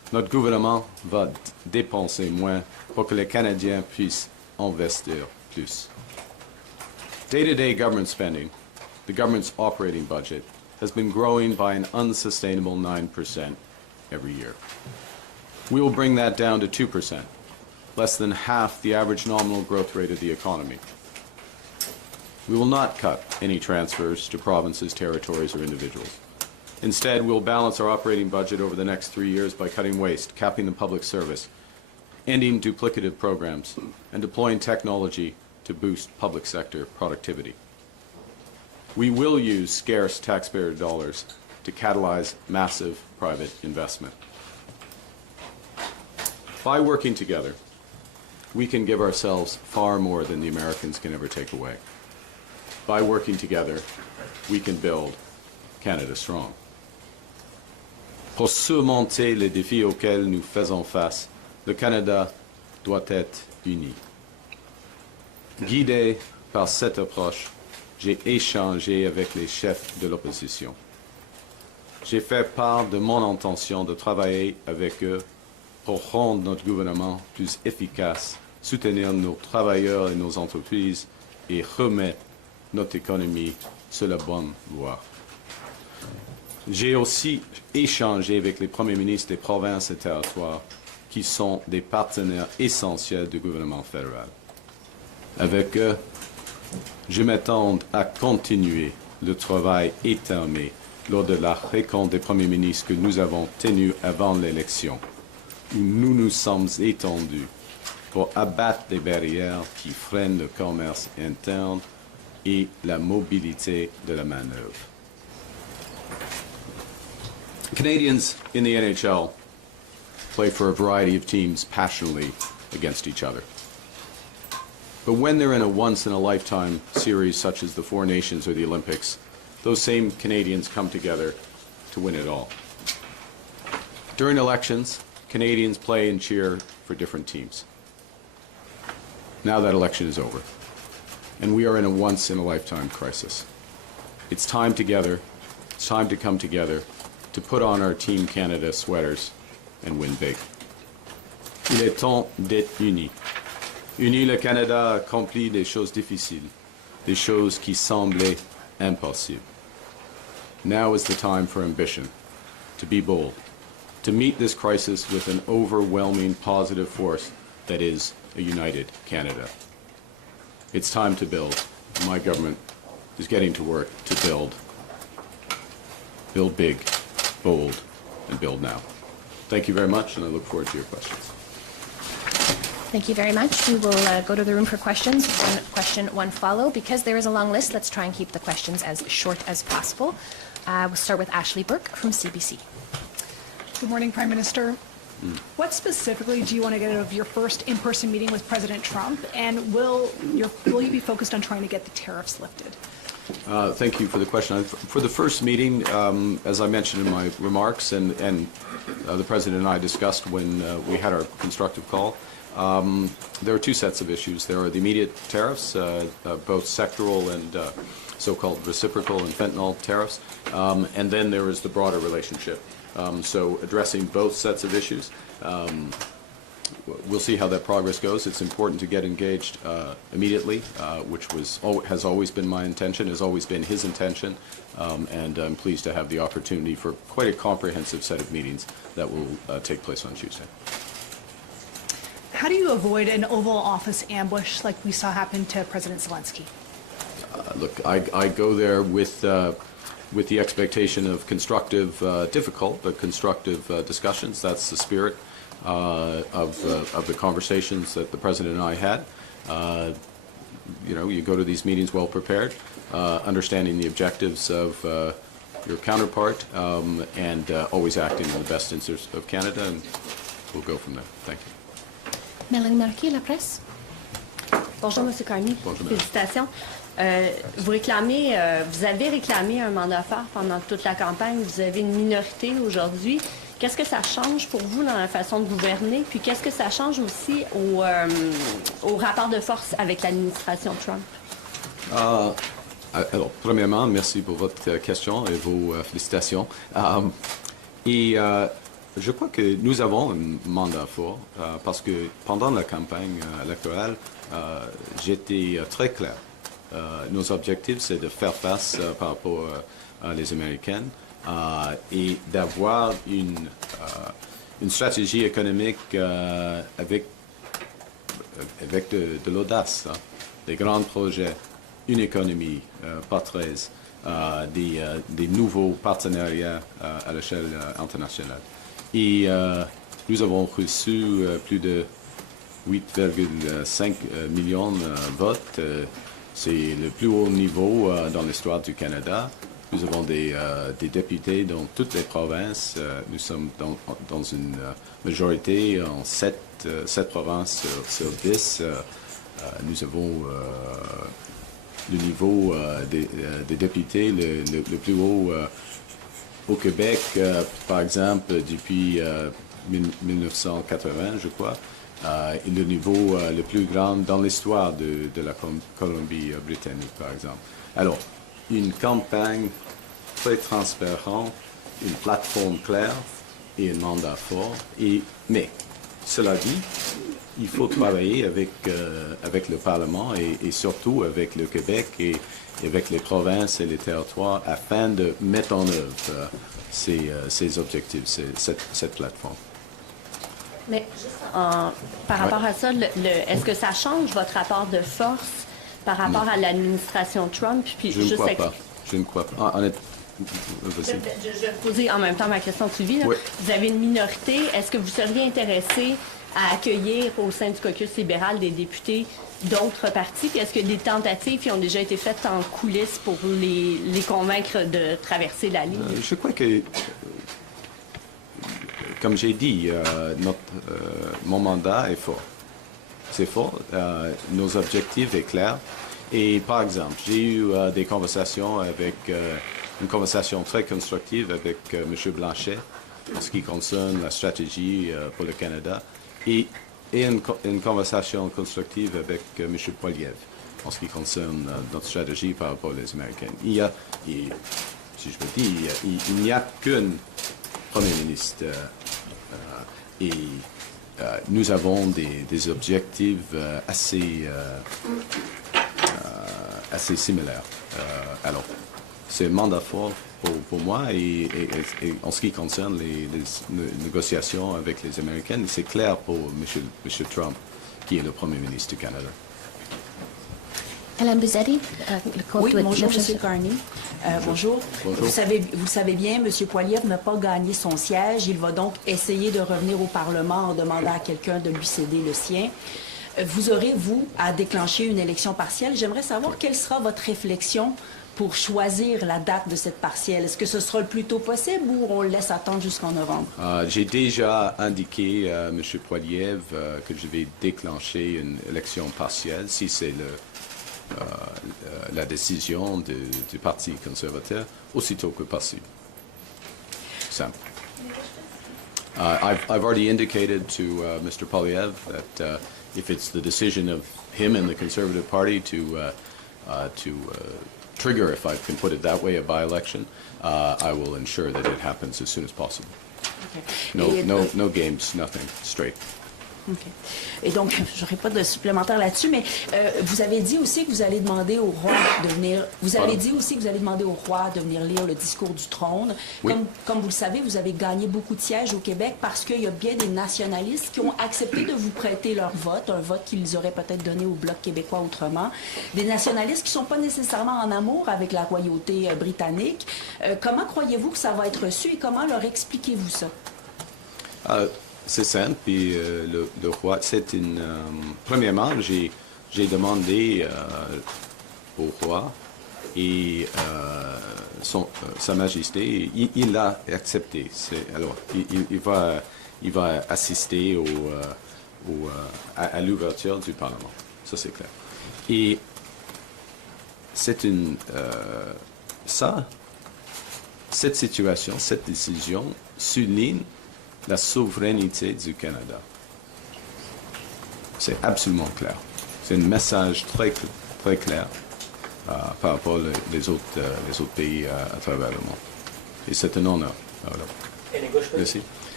Notre gouvernement va dépenser moins pour que les Canadiens puissent investir plus. Day-to-day government spending, the government's operating budget, has been growing by an unsustainable 9% every year. We will bring that down to 2%, less than half the average nominal growth rate of the economy. We will not cut any transfers to provinces, territories, or individuals. Instead, we'll balance our operating budget over the next 3 years by cutting waste, capping the public service, ending duplicative programs, and deploying technology to boost public sector productivity. We will use scarce taxpayer dollars to catalyze massive private investment. By working together, we can give ourselves far more than the Americans can ever take away. By working together, we can build Canada strong. Pour surmonter les défis auxquels nous faisons face, le Canada doit être uni. Guidé par cette approche, j'ai échangé avec les chefs de l'opposition. J'ai fait part de mon intention de travailler avec eux pour rendre notre gouvernement plus efficace, soutenir nos travailleurs et nos entreprises et remettre notre économie sur la bonne voie. J'ai aussi échangé avec les premiers ministres des provinces et territoires qui sont des partenaires essentiels du gouvernement fédéral. Avec eux, je m'attends à continuer le travail étamé lors de la rencontre des premiers ministres que nous avons tenue avant l'élection, où nous nous sommes étendus pour abattre les barrières qui freinent le commerce interne et la mobilité de la main-d'œuvre. Canadians in the NHL play for a variety of teams passionately against each other. But when they're in a once-in-a-lifetime series such as the Four Nations or the Olympics, those same Canadians come together to win it all. During elections, Canadians play and cheer for different teams. Now that election is over, and we are in a once-in-a-lifetime crisis. It's time together, it's time to come together to put on our Team Canada sweaters and win big. Il est temps d'être unis. Uni, le Canada a accompli des choses difficiles, des choses qui semblaient impossibles. Now is the time for ambition, to be bold, to meet this crisis with an overwhelming positive force that is a united Canada. It's time to build. My government is getting to work to build. Build big, bold, and build now. Thank you very much, and I look forward to your questions. Thank you very much. We will go to the room for questions. One question, one follow. Because there is a long list, let's try and keep the questions as short as possible. We'll start with Ashley Burke from CBC. Good morning, Prime Minister. What specifically do you want to get out of your first in-person meeting with President Trump, and will you be focused on trying to get the tariffs lifted? Thank you for the question. For the first meeting, as I mentioned in my remarks, and the President and I discussed when we had our constructive call, there are two sets of issues. There are the immediate tariffs, both sectoral and so-called reciprocal and fentanyl tariffs, and then there is the broader relationship. So addressing both sets of issues. We'll see how that progress goes. It's important to get engaged immediately, which has always been my intention, has always been his intention, and I'm pleased to have the opportunity for quite a comprehensive set of meetings that will take place on Tuesday. How do you avoid an Oval Office ambush like we saw happen to President Zelensky? Look, I go there with the expectation of constructive, difficult, but constructive discussions. That's the spirit of the conversations that the President and I had. You go to these meetings well prepared, understanding the objectives of your counterpart, and always acting in the best interest of Canada, and we'll go from there. Thank you. Mélanie Marquis, La Presse. Bonjour, M. Carney. Bonjour, madame. Félicitations. Vous avez réclamé un mandat fort pendant toute la campagne. Vous avez une minorité aujourd'hui. Qu'est-ce que ça change pour vous dans la façon de gouverner? Puis qu'est-ce que ça change aussi au rapport de force avec l'administration Trump? Alors, premièrement, merci pour votre question et vos félicitations. Je crois que nous avons un mandat fort parce que pendant la campagne électorale, j'étais très clair. Nos objectifs, c'est de faire face par rapport à les Américaines et d'avoir une stratégie économique avec de l'audace, hein, des grands projets, une économie pas 13, des nouveaux partenariats à l'échelle internationale. Et nous avons reçu plus de 8,5 millions de votes. C'est le plus haut niveau dans l'histoire du Canada. Nous avons des députés dans toutes les provinces. Nous sommes dans une majorité en 7 provinces sur 10. Nous avons le niveau des députés le plus haut au Québec, par exemple, depuis 1980, je crois. Et le niveau le plus grand dans l'histoire de la Colombie-Britannique, par exemple. Alors, une campagne très transparente, une plateforme claire et un mandat fort. Mais, cela dit, il faut travailler avec le Parlement et surtout avec le Québec et avec les provinces et les territoires afin de mettre en œuvre ces objectifs, cette plateforme. Mais juste par rapport à ça, est-ce que ça change votre rapport de force par rapport à l'administration Trump? Puis Je ne crois pas. Je ne crois pas. Je vais poser en même temps ma question de suivi. Oui. Vous avez une minorité. Est-ce que vous seriez intéressé à accueillir au sein du caucus libéral des députés d'autres partis? Puis est-ce que des tentatives qui ont déjà été faites en coulisses pour les convaincre de traverser la ligne? Je crois que, comme j'ai dit, mon mandat est fort. C'est fort. Nos objectifs sont clairs. Et par exemple, j'ai eu des conversations une conversation très constructive avec M. Blanchet en ce qui concerne la stratégie pour le Canada et une conversation constructive avec M. Poilievre en ce qui concerne notre stratégie par rapport aux Américaines. Si je peux dire, il n'y a qu'un Premier ministre et nous avons des objectifs assez similaires. Alors, c'est un mandat fort pour moi et en ce qui concerne les négociations avec les Américaines, c'est clair pour M. Trump, qui est le Premier ministre du Canada. Madame Buzetti, Oui, bonjour, M. Carney. Bonjour. Bonjour. Vous savez bien, M. Poilievre n'a pas gagné son siège. Il va donc essayer de revenir au Parlement en demandant à quelqu'un de lui céder le sien. Vous aurez, vous, à déclencher une élection partielle. J'aimerais savoir quelle sera votre réflexion pour choisir la date de cette partielle. Est-ce que ce sera le plus tôt possible ou on le laisse attendre jusqu'en novembre? J'ai déjà indiqué à M. Poilievre que je vais déclencher une élection partielle si c'est la décision du Parti conservateur aussitôt que possible. Simple. I've already indicated to Mr. Poilievre that if it's the decision of him and the Conservative Party to trigger, if I can put it that way, a by-election, I will ensure that it happens as soon as possible. Okay. No games, nothing, straight. OK. Et donc, je n'aurai pas de supplémentaire là-dessus, mais vous avez dit aussi que vous allez demander au roi de venir. Vous avez dit aussi que vous allez demander au roi de venir lire le discours du trône. Oui. Comme vous le savez, vous avez gagné beaucoup de sièges au Québec parce qu'il y a bien des nationalistes qui ont accepté de vous prêter leur vote, un vote qu'ils auraient peut-être donné au Bloc québécois autrement. Des nationalistes qui ne sont pas nécessairement en amour avec la royauté britannique. Comment croyez-vous que ça va être reçu et comment leur expliquez-vous ça? C'est simple, puis le roi, c'est une... premièrement, j'ai demandé au roi et Sa Majesté, il l'a accepté. Alors, il va assister à l'ouverture du Parlement. Ça, c'est clair. Et c'est cette situation, cette décision souligne la souveraineté du Canada. C'est absolument clair. C'est un message très, très clair par rapport aux autres pays à travers le monde. Et c'est un honneur. Voilà. Merci.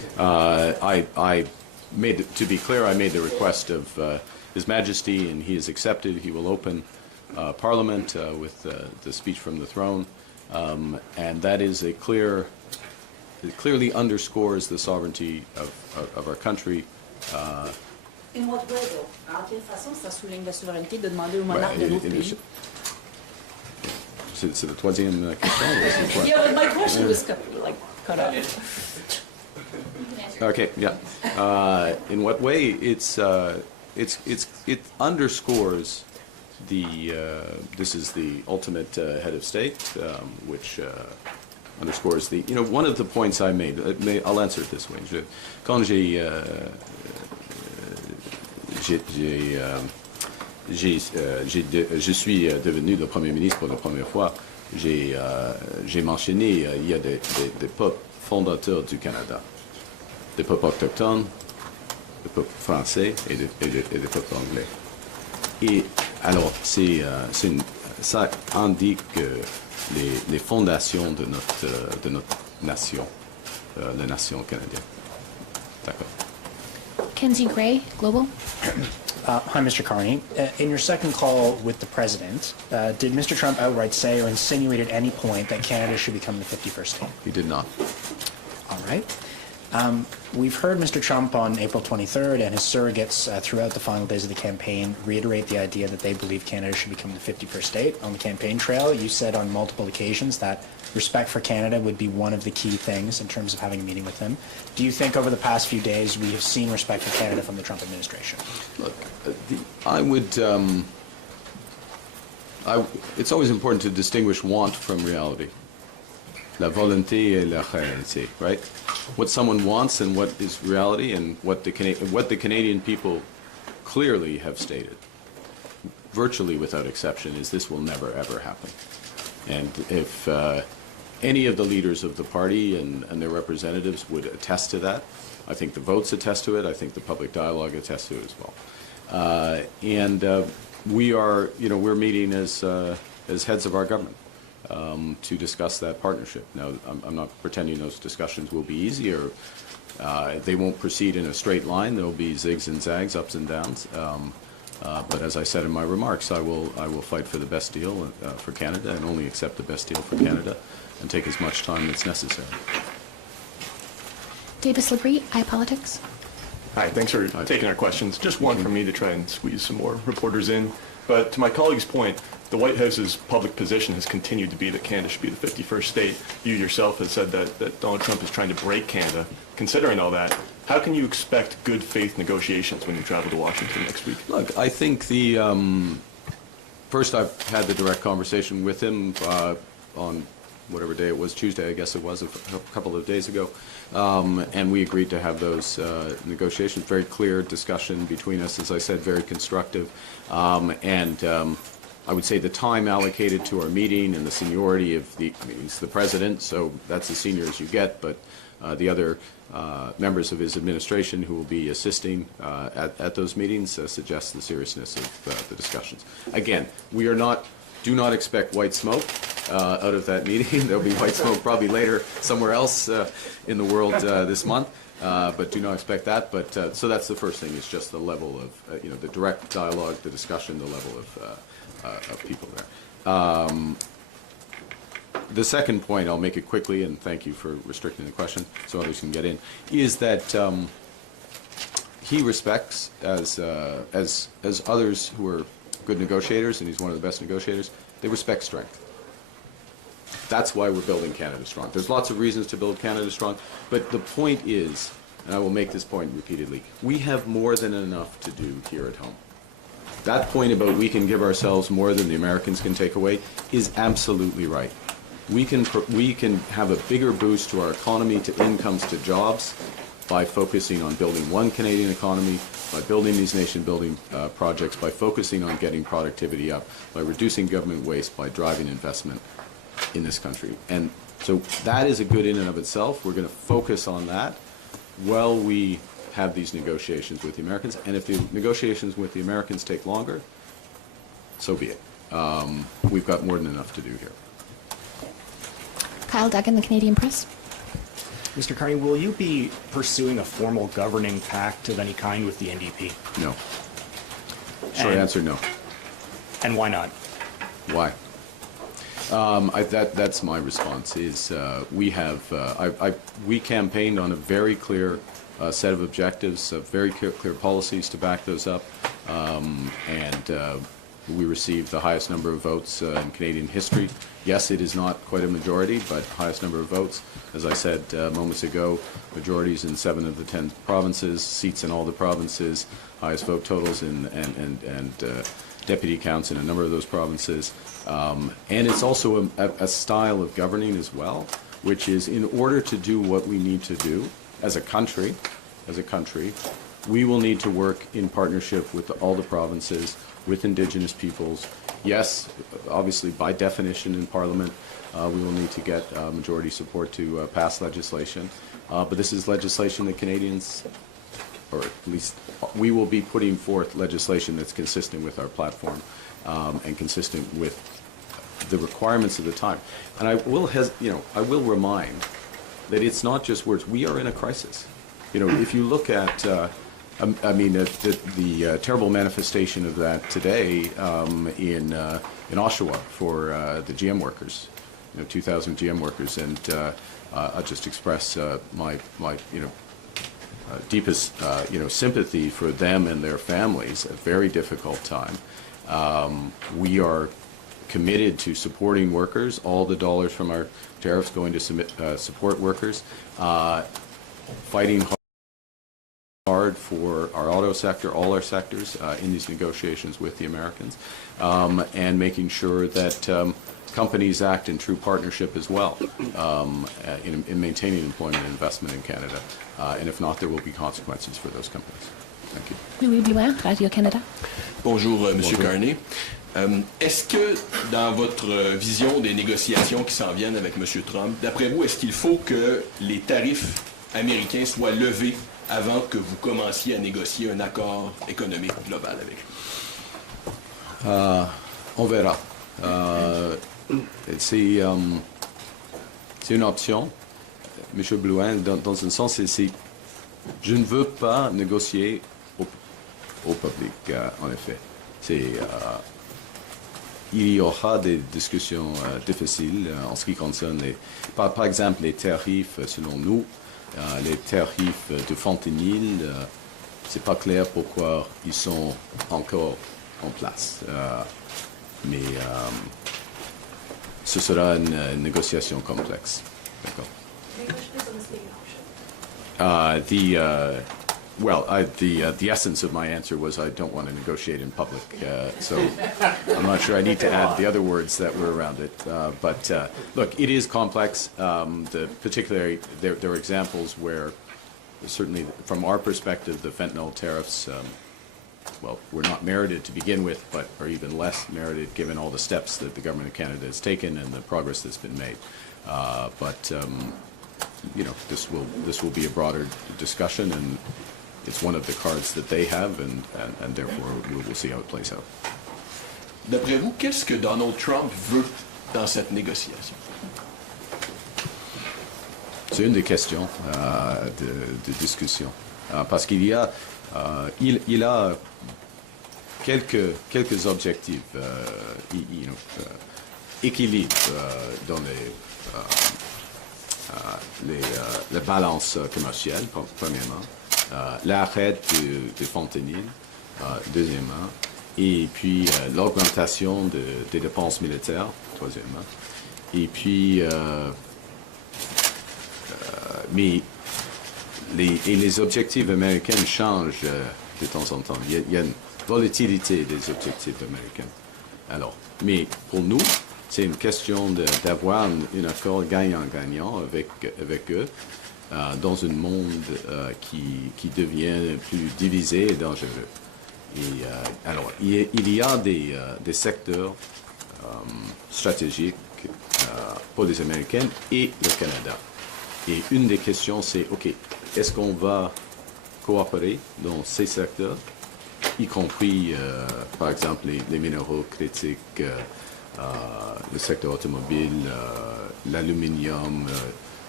I made, to be clear, I made the request of His Majesty, and he has accepted. He will open Parliament with the speech from the throne, and that is a clear. It clearly underscores the sovereignty of our country. In what way, though? En quelle façon ça souligne la souveraineté de demander au monarque de notre pays? C'est la troisième question. Yeah, but my question was cut off. Okay, yeah. In what way? It underscores the. This is the ultimate head of state, which underscores the. You know, one of the points I made. I'll answer it this way. Quand je suis devenu le Premier ministre pour la première fois, j'ai mentionné il y a des peuples fondateurs du Canada, des peuples autochtones, des peuples français et des peuples anglais. Et alors, ça indique les fondations de notre nation, la nation canadienne. D'accord. Kenzie Gray, Global. Hi, Mr. Carney. In your second call with the President, did Mr. Trump outright say or insinuate at any point that Canada should become the 51st state? He did not. All right. We've heard Mr. Trump on April 23rd and his surrogates throughout the final days of the campaign reiterate the idea that they believe Canada should become the 51st state. On the campaign trail, you said on multiple occasions that respect for Canada would be one of the key things in terms of having a meeting with him. Do you think over the past few days we have seen respect for Canada from the Trump administration? Look, I would. It's always important to distinguish want from reality. La volonté et la réalité, right? What someone wants and what is reality, and what the Canadian people clearly have stated, virtually without exception, is this will never ever happen. And if any of the leaders of the party and their representatives would attest to that, I think the votes attest to it. I think the public dialogue attests to it as well. We are, we're meeting as heads of our government. To discuss that partnership. Now, I'm not pretending those discussions will be easy, or they won't proceed in a straight line. There will be zigs and zags, ups and downs. But as I said in my remarks, I will fight for the best deal for Canada, and only accept the best deal for Canada, and take as much time as necessary. Davis Labrie, iPolitics. Hi, thanks for taking our questions. Just one from me to try and squeeze some more reporters in. But to my colleague's point, the White House's public position has continued to be that Canada should be the 51st state. You yourself have said that Donald Trump is trying to break Canada. Considering all that, how can you expect good faith negotiations when you travel to Washington next week? Look, I think first I've had the direct conversation with him on whatever day it was, Tuesday I guess it was, a couple of days ago. And we agreed to have those negotiations, very clear discussion between us, as I said, very constructive. I would say the time allocated to our meeting and the seniority of he's the president, so that's as senior as you get, but the other members of his administration who will be assisting at those meetings suggests the seriousness of the discussions. Again, do not expect white smoke out of that meeting. There'll be white smoke probably later somewhere else in the world this month, but do not expect that. But so that's the first thing, is just the level of the direct dialogue, the discussion, the level of people there. The second point, I'll make it quickly, and thank you for restricting the question so others can get in, is that he respects, as others who are good negotiators, and he's one of the best negotiators, they respect strength. That's why we're building Canada strong. There's lots of reasons to build Canada strong, but the point is, and I will make this point repeatedly, we have more than enough to do here at home. That point about we can give ourselves more than the Americans can take away is absolutely right. We can have a bigger boost to our economy, to incomes, to jobs, by focusing on building one Canadian economy, by building these nation-building projects, by focusing on getting productivity up, by reducing government waste, by driving investment in this country. And so that is a good in and of itself. We're going to focus on that while we have these negotiations with the Americans. And if the negotiations with the Americans take longer, so be it. We've got more than enough to do here. Kyle Duggan, the Canadian Press. Mr. Carney, will you be pursuing a formal governing pact of any kind with the NDP? No. Short answer, no. And why not? Why? That's my response. Is we campaigned on a very clear set of objectives, very clear policies to back those up, and we received the highest number of votes in Canadian history. Yes, it is not quite a majority, but highest number of votes. As I said moments ago, majorities in 7 of the 10 provinces, seats in all the provinces, highest vote totals and deputy counts in a number of those provinces. And it's also a style of governing as well, which is in order to do what we need to do as a country, we will need to work in partnership with all the provinces, with Indigenous peoples. Yes, obviously, by definition in Parliament, we will need to get majority support to pass legislation. But this is legislation that Canadians, or at least we will be putting forth legislation that's consistent with our platform and consistent with the requirements of the time. And I will remind that it's not just words. We are in a crisis. If you look at, the terrible manifestation of that today in Oshawa for the GM workers, 2,000 GM workers, and I'll just express my deepest sympathy for them and their families. A very difficult time. We are committed to supporting workers. All the dollars from our tariffs going to support workers. Fighting hard for our auto sector, all our sectors in these negotiations with the Americans, and making sure that companies act in true partnership as well in maintaining employment and investment in Canada. And if not, there will be consequences for those companies. Thank you. Louis Blouin, Radio-Canada. Bonjour, M. Carney. Est-ce que dans votre vision des négociations qui s'en viennent avec M. Trump, d'après vous, est-ce qu'il faut que les tarifs américains soient levés avant que vous commenciez à négocier un accord économique global avec lui? On verra. C'est une option, M. Blouin, dans un sens, je ne veux pas négocier au public, en effet. Il y aura des discussions difficiles en ce qui concerne, par exemple, les tarifs, selon nous, les tarifs de fentanyl, c'est pas clair pourquoi ils sont encore en place. Mais ce sera une négociation complexe. D'accord. The essence of my answer was I don't want to negotiate in public, so I'm not sure I need to add the other words that were around it. But look, it is complex. Particularly, there are examples where, certainly from our perspective, the fentanyl tariffs, were not merited to begin with, but are even less merited given all the steps that the government of Canada has taken and the progress that's been made. This will be a broader discussion, and it's one of the cards that they have, and therefore we will see how it plays out. D'après vous, qu'est-ce que Donald Trump veut dans cette négociation? C'est une des questions de discussion, parce qu'il y a il a quelques objectifs, équilibre dans la balance commerciale, premièrement, l'arrêt du fentanyl, deuxièmement, et puis l'augmentation des dépenses militaires, troisièmement, et puis mais les objectifs américains changent de temps en temps. Il y a une volatilité des objectifs américains. Alors, mais pour nous, c'est une question d'avoir un accord gagnant-gagnant avec eux dans un monde qui devient plus divisé et dangereux. Et, alors, il y a des secteurs stratégiques pour les Américains et le Canada. Et une des questions, c'est, OK, est-ce qu'on va coopérer dans ces secteurs, y compris, par exemple, les minéraux critiques, le secteur automobile, l'aluminium,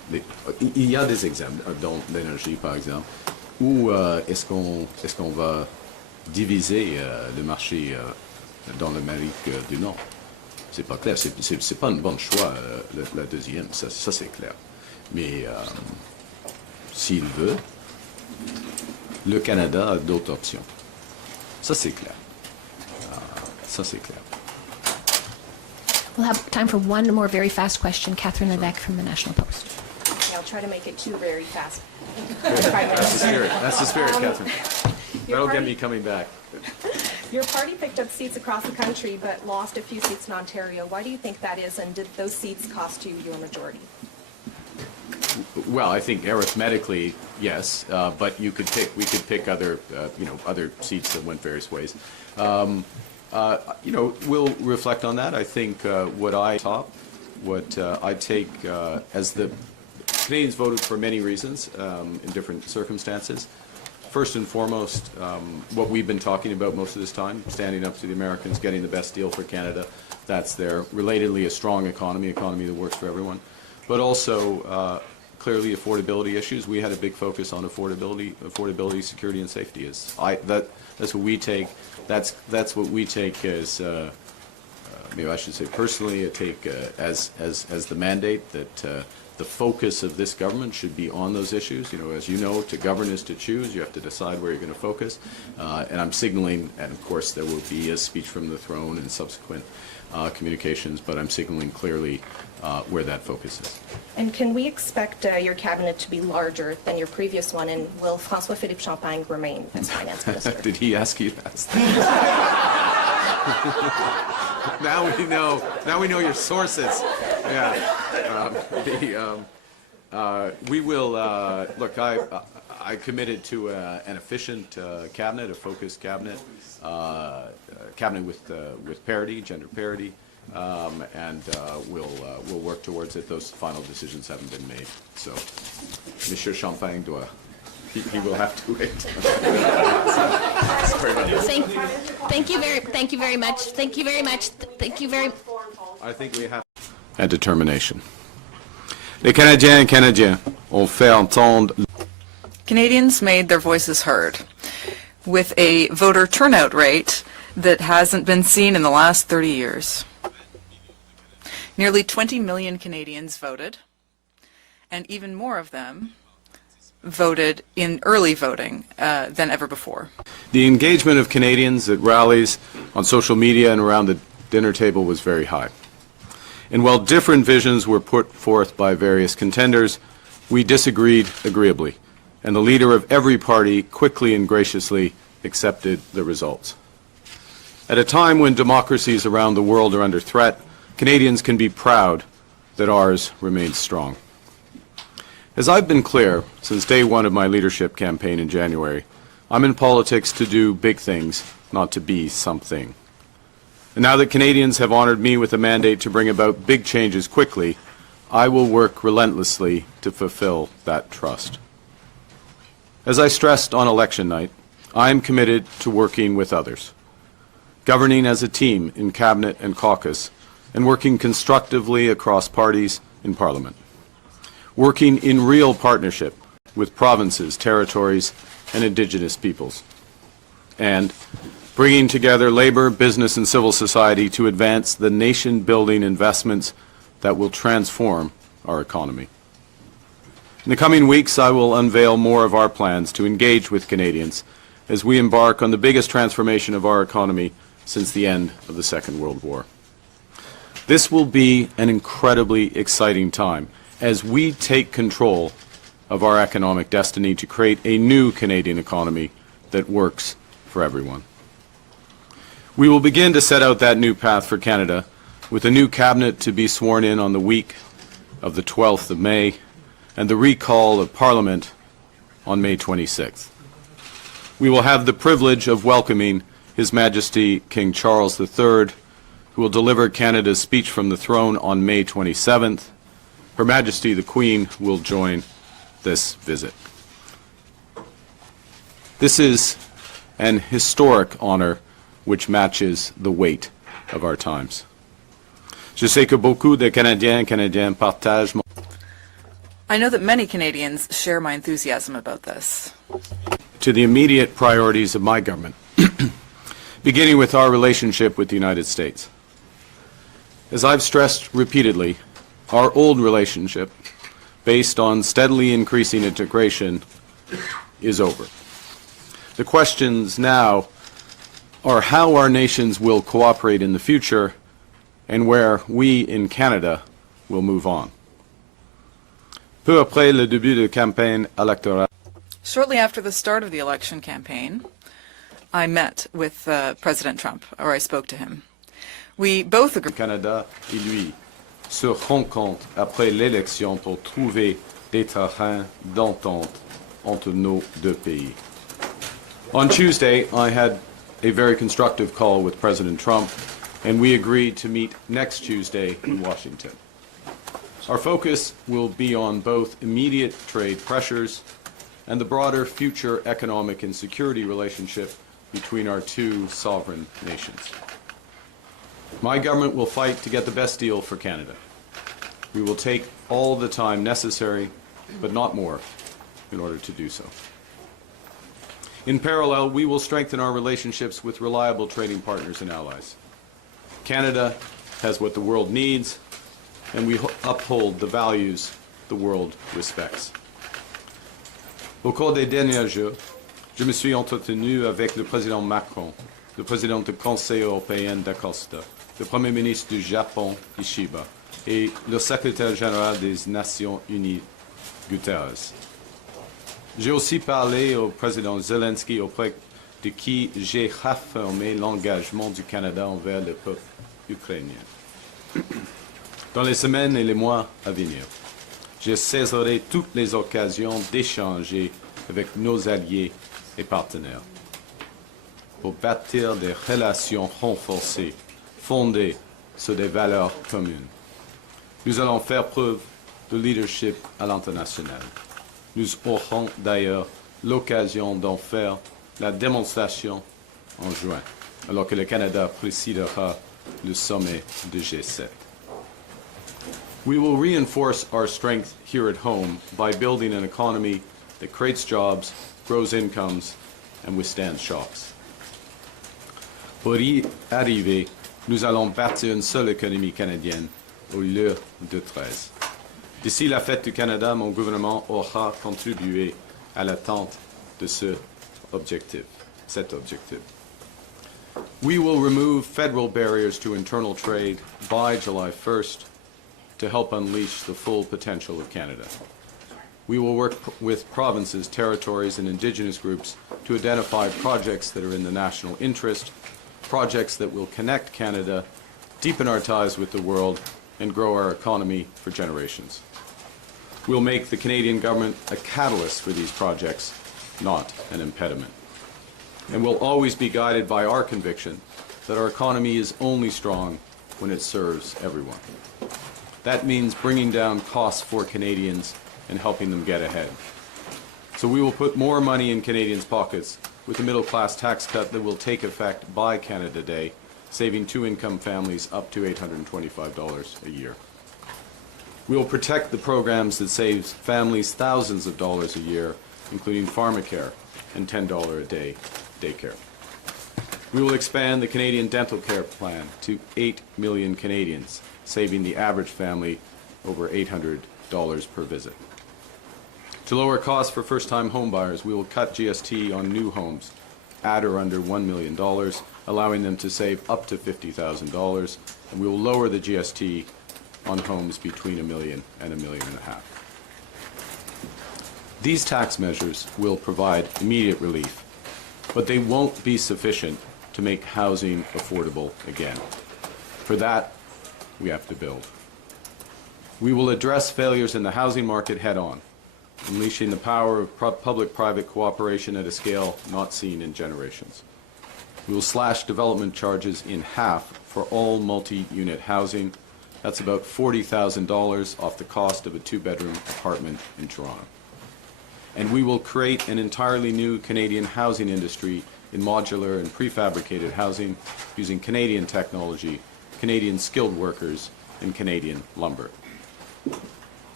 il y a des exemples, dont l'énergie par exemple, où est-ce qu'on va diviser le marché dans l'Amérique du Nord? C'est pas clair, c'est pas un bon choix, la deuxième, ça c'est clair. Mais s'il veut, le Canada a d'autres options. Ça c'est clair. Ça c'est clair. We'll have time for one more very fast question. Catherine Levesque from the National Post. Okay, I'll try to make it two very fast. That's the spirit, Catherine. That'll get me coming back. Your party picked up seats across the country but lost a few seats in Ontario. Why do you think that is, and did those seats cost you your majority? Well, I think arithmetically, yes, but we could pick other, other seats that went various ways. We'll reflect on that. I think what I take as the Canadians voted for many reasons in different circumstances. First and foremost, what we've been talking about most of this time, standing up to the Americans, getting the best deal for Canada. That's there. Relatedly, a strong economy that works for everyone. But also, clearly, affordability issues. We had a big focus on affordability, security, and safety. That's what we take. That's what we take as, maybe I should say personally, I take as the mandate that the focus of this government should be on those issues. As you know, to govern is to choose. You have to decide where you're going to focus. And I'm signaling, and of course there will be a speech from the throne and subsequent communications, but I'm signaling clearly where that focus is. And can we expect your cabinet to be larger than your previous one, and will François-Philippe Champagne remain as finance minister? Did he ask you that? Now we know your sources. Yeah. We will look. I committed to an efficient cabinet, a focused cabinet, cabinet with parity, gender parity, and we'll work towards it. Those final decisions haven't been made, so Monsieur Champagne doit. He will have to wait. Sorry about that. Thank you very much. I think we have. And determination. Les Canadiens et Canadiens ont fait entendre. Canadians made their voices heard with a voter turnout rate that hasn't been seen in the last 30 years. Nearly 20 million Canadians voted, and even more of them voted in early voting than ever before. The engagement of Canadians at rallies, on social media, and around the dinner table was very high. And while different visions were put forth by various contenders, we disagreed agreeably, and the leader of every party quickly and graciously accepted the results. At a time when democracies around the world are under threat, Canadians can be proud that ours remains strong. As I've been clear since day one of my leadership campaign in January, I'm in politics to do big things, not to be something. And now that Canadians have honored me with a mandate to bring about big changes quickly, I will work relentlessly to fulfill that trust. As I stressed on election night, I am committed to working with others, governing as a team in Cabinet and caucus, and working constructively across parties in Parliament, working in real partnership with provinces, territories, and Indigenous peoples, and bringing together labor, business, and civil society to advance the nation-building investments that will transform our economy. In the coming weeks, I will unveil more of our plans to engage with Canadians as we embark on the biggest transformation of our economy since the end of the Second World War. This will be an incredibly exciting time as we take control of our economic destiny to create a new Canadian economy that works for everyone. We will begin to set out that new path for Canada with a new cabinet to be sworn in on the week of the 12th of May and the recall of Parliament on May 26th. We will have the privilege of welcoming His Majesty King Charles III, who will deliver Canada's speech from the throne on May 27th. Her Majesty the Queen will join this visit. This is an historic honor which matches the weight of our times. Je sais que beaucoup de Canadiens et Canadiennes partagent mon I know that many Canadians share my enthusiasm about this. To the immediate priorities of my government, beginning with our relationship with the United States. As I've stressed repeatedly, our old relationship, based on steadily increasing integration, is over. The questions now are how our nations will cooperate in the future and where we in Canada will move on. Peu après le début de campagne électorale, Shortly after the start of the election campaign, I met with President Trump, or I spoke to him. We both agreed. Canada et lui se rencontrent après l'élection pour trouver des terrains d'entente entre nos deux pays. On Tuesday, I had a very constructive call with President Trump, and we agreed to meet next Tuesday in Washington. Our focus will be on both immediate trade pressures and the broader future economic and security relationship between our two sovereign nations. My government will fight to get the best deal for Canada. We will take all the time necessary, but not more, in order to do so. In parallel, we will strengthen our relationships with reliable trading partners and allies. Canada has what the world needs, and we uphold the values the world respects. Au cours des derniers jours, je me suis entretenu avec le président Macron, le président du Conseil européen d'Acosta, le Premier ministre du Japon, Ishiba, et le secrétaire général des Nations Unies, Guterres. J'ai aussi parlé au président Zelensky, auprès de qui j'ai réaffirmé l'engagement du Canada envers le peuple ukrainien. Dans les semaines et les mois à venir, je saisirai toutes les occasions d'échanger avec nos alliés et partenaires pour bâtir des relations renforcées fondées sur des valeurs communes. Nous allons faire preuve de leadership à l'international. Nous aurons d'ailleurs l'occasion d'en faire la démonstration en juin, alors que le Canada présidera le sommet de G7. We will reinforce our strength here at home by building an economy that creates jobs, grows incomes, and withstands shocks. Pour y arriver, nous allons bâtir une seule économie canadienne au lieu de 13. D'ici la fête du Canada, mon gouvernement aura contribué à l'atteinte de cet objectif. We will remove federal barriers to internal trade by July 1st to help unleash the full potential of Canada. We will work with provinces, territories, and Indigenous groups to identify projects that are in the national interest, projects that will connect Canada, deepen our ties with the world, and grow our economy for generations. We'll make the Canadian government a catalyst for these projects, not an impediment. And we'll always be guided by our conviction that our economy is only strong when it serves everyone. That means bringing down costs for Canadians and helping them get ahead. So we will put more money in Canadians' pockets with a middle-class tax cut that will take effect by Canada Day, saving two-income families up to $825 a year. We will protect the programs that save families thousands of dollars a year, including pharmacare and $10 a day daycare. We will expand the Canadian Dental Care Plan to 8 million Canadians, saving the average family over $800 per visit. To lower costs for first-time homebuyers, we will cut GST on new homes at or under $1 million, allowing them to save up to $50,000, and we will lower the GST on homes between $1 million and $1.5 million. These tax measures will provide immediate relief, but they won't be sufficient to make housing affordable again. For that, we have to build. We will address failures in the housing market head-on, unleashing the power of public-private cooperation at a scale not seen in generations. We will slash development charges in half for all multi-unit housing. That's about $40,000 off the cost of a two-bedroom apartment in Toronto. And we will create an entirely new Canadian housing industry in modular and prefabricated housing using Canadian technology, Canadian skilled workers, and Canadian lumber.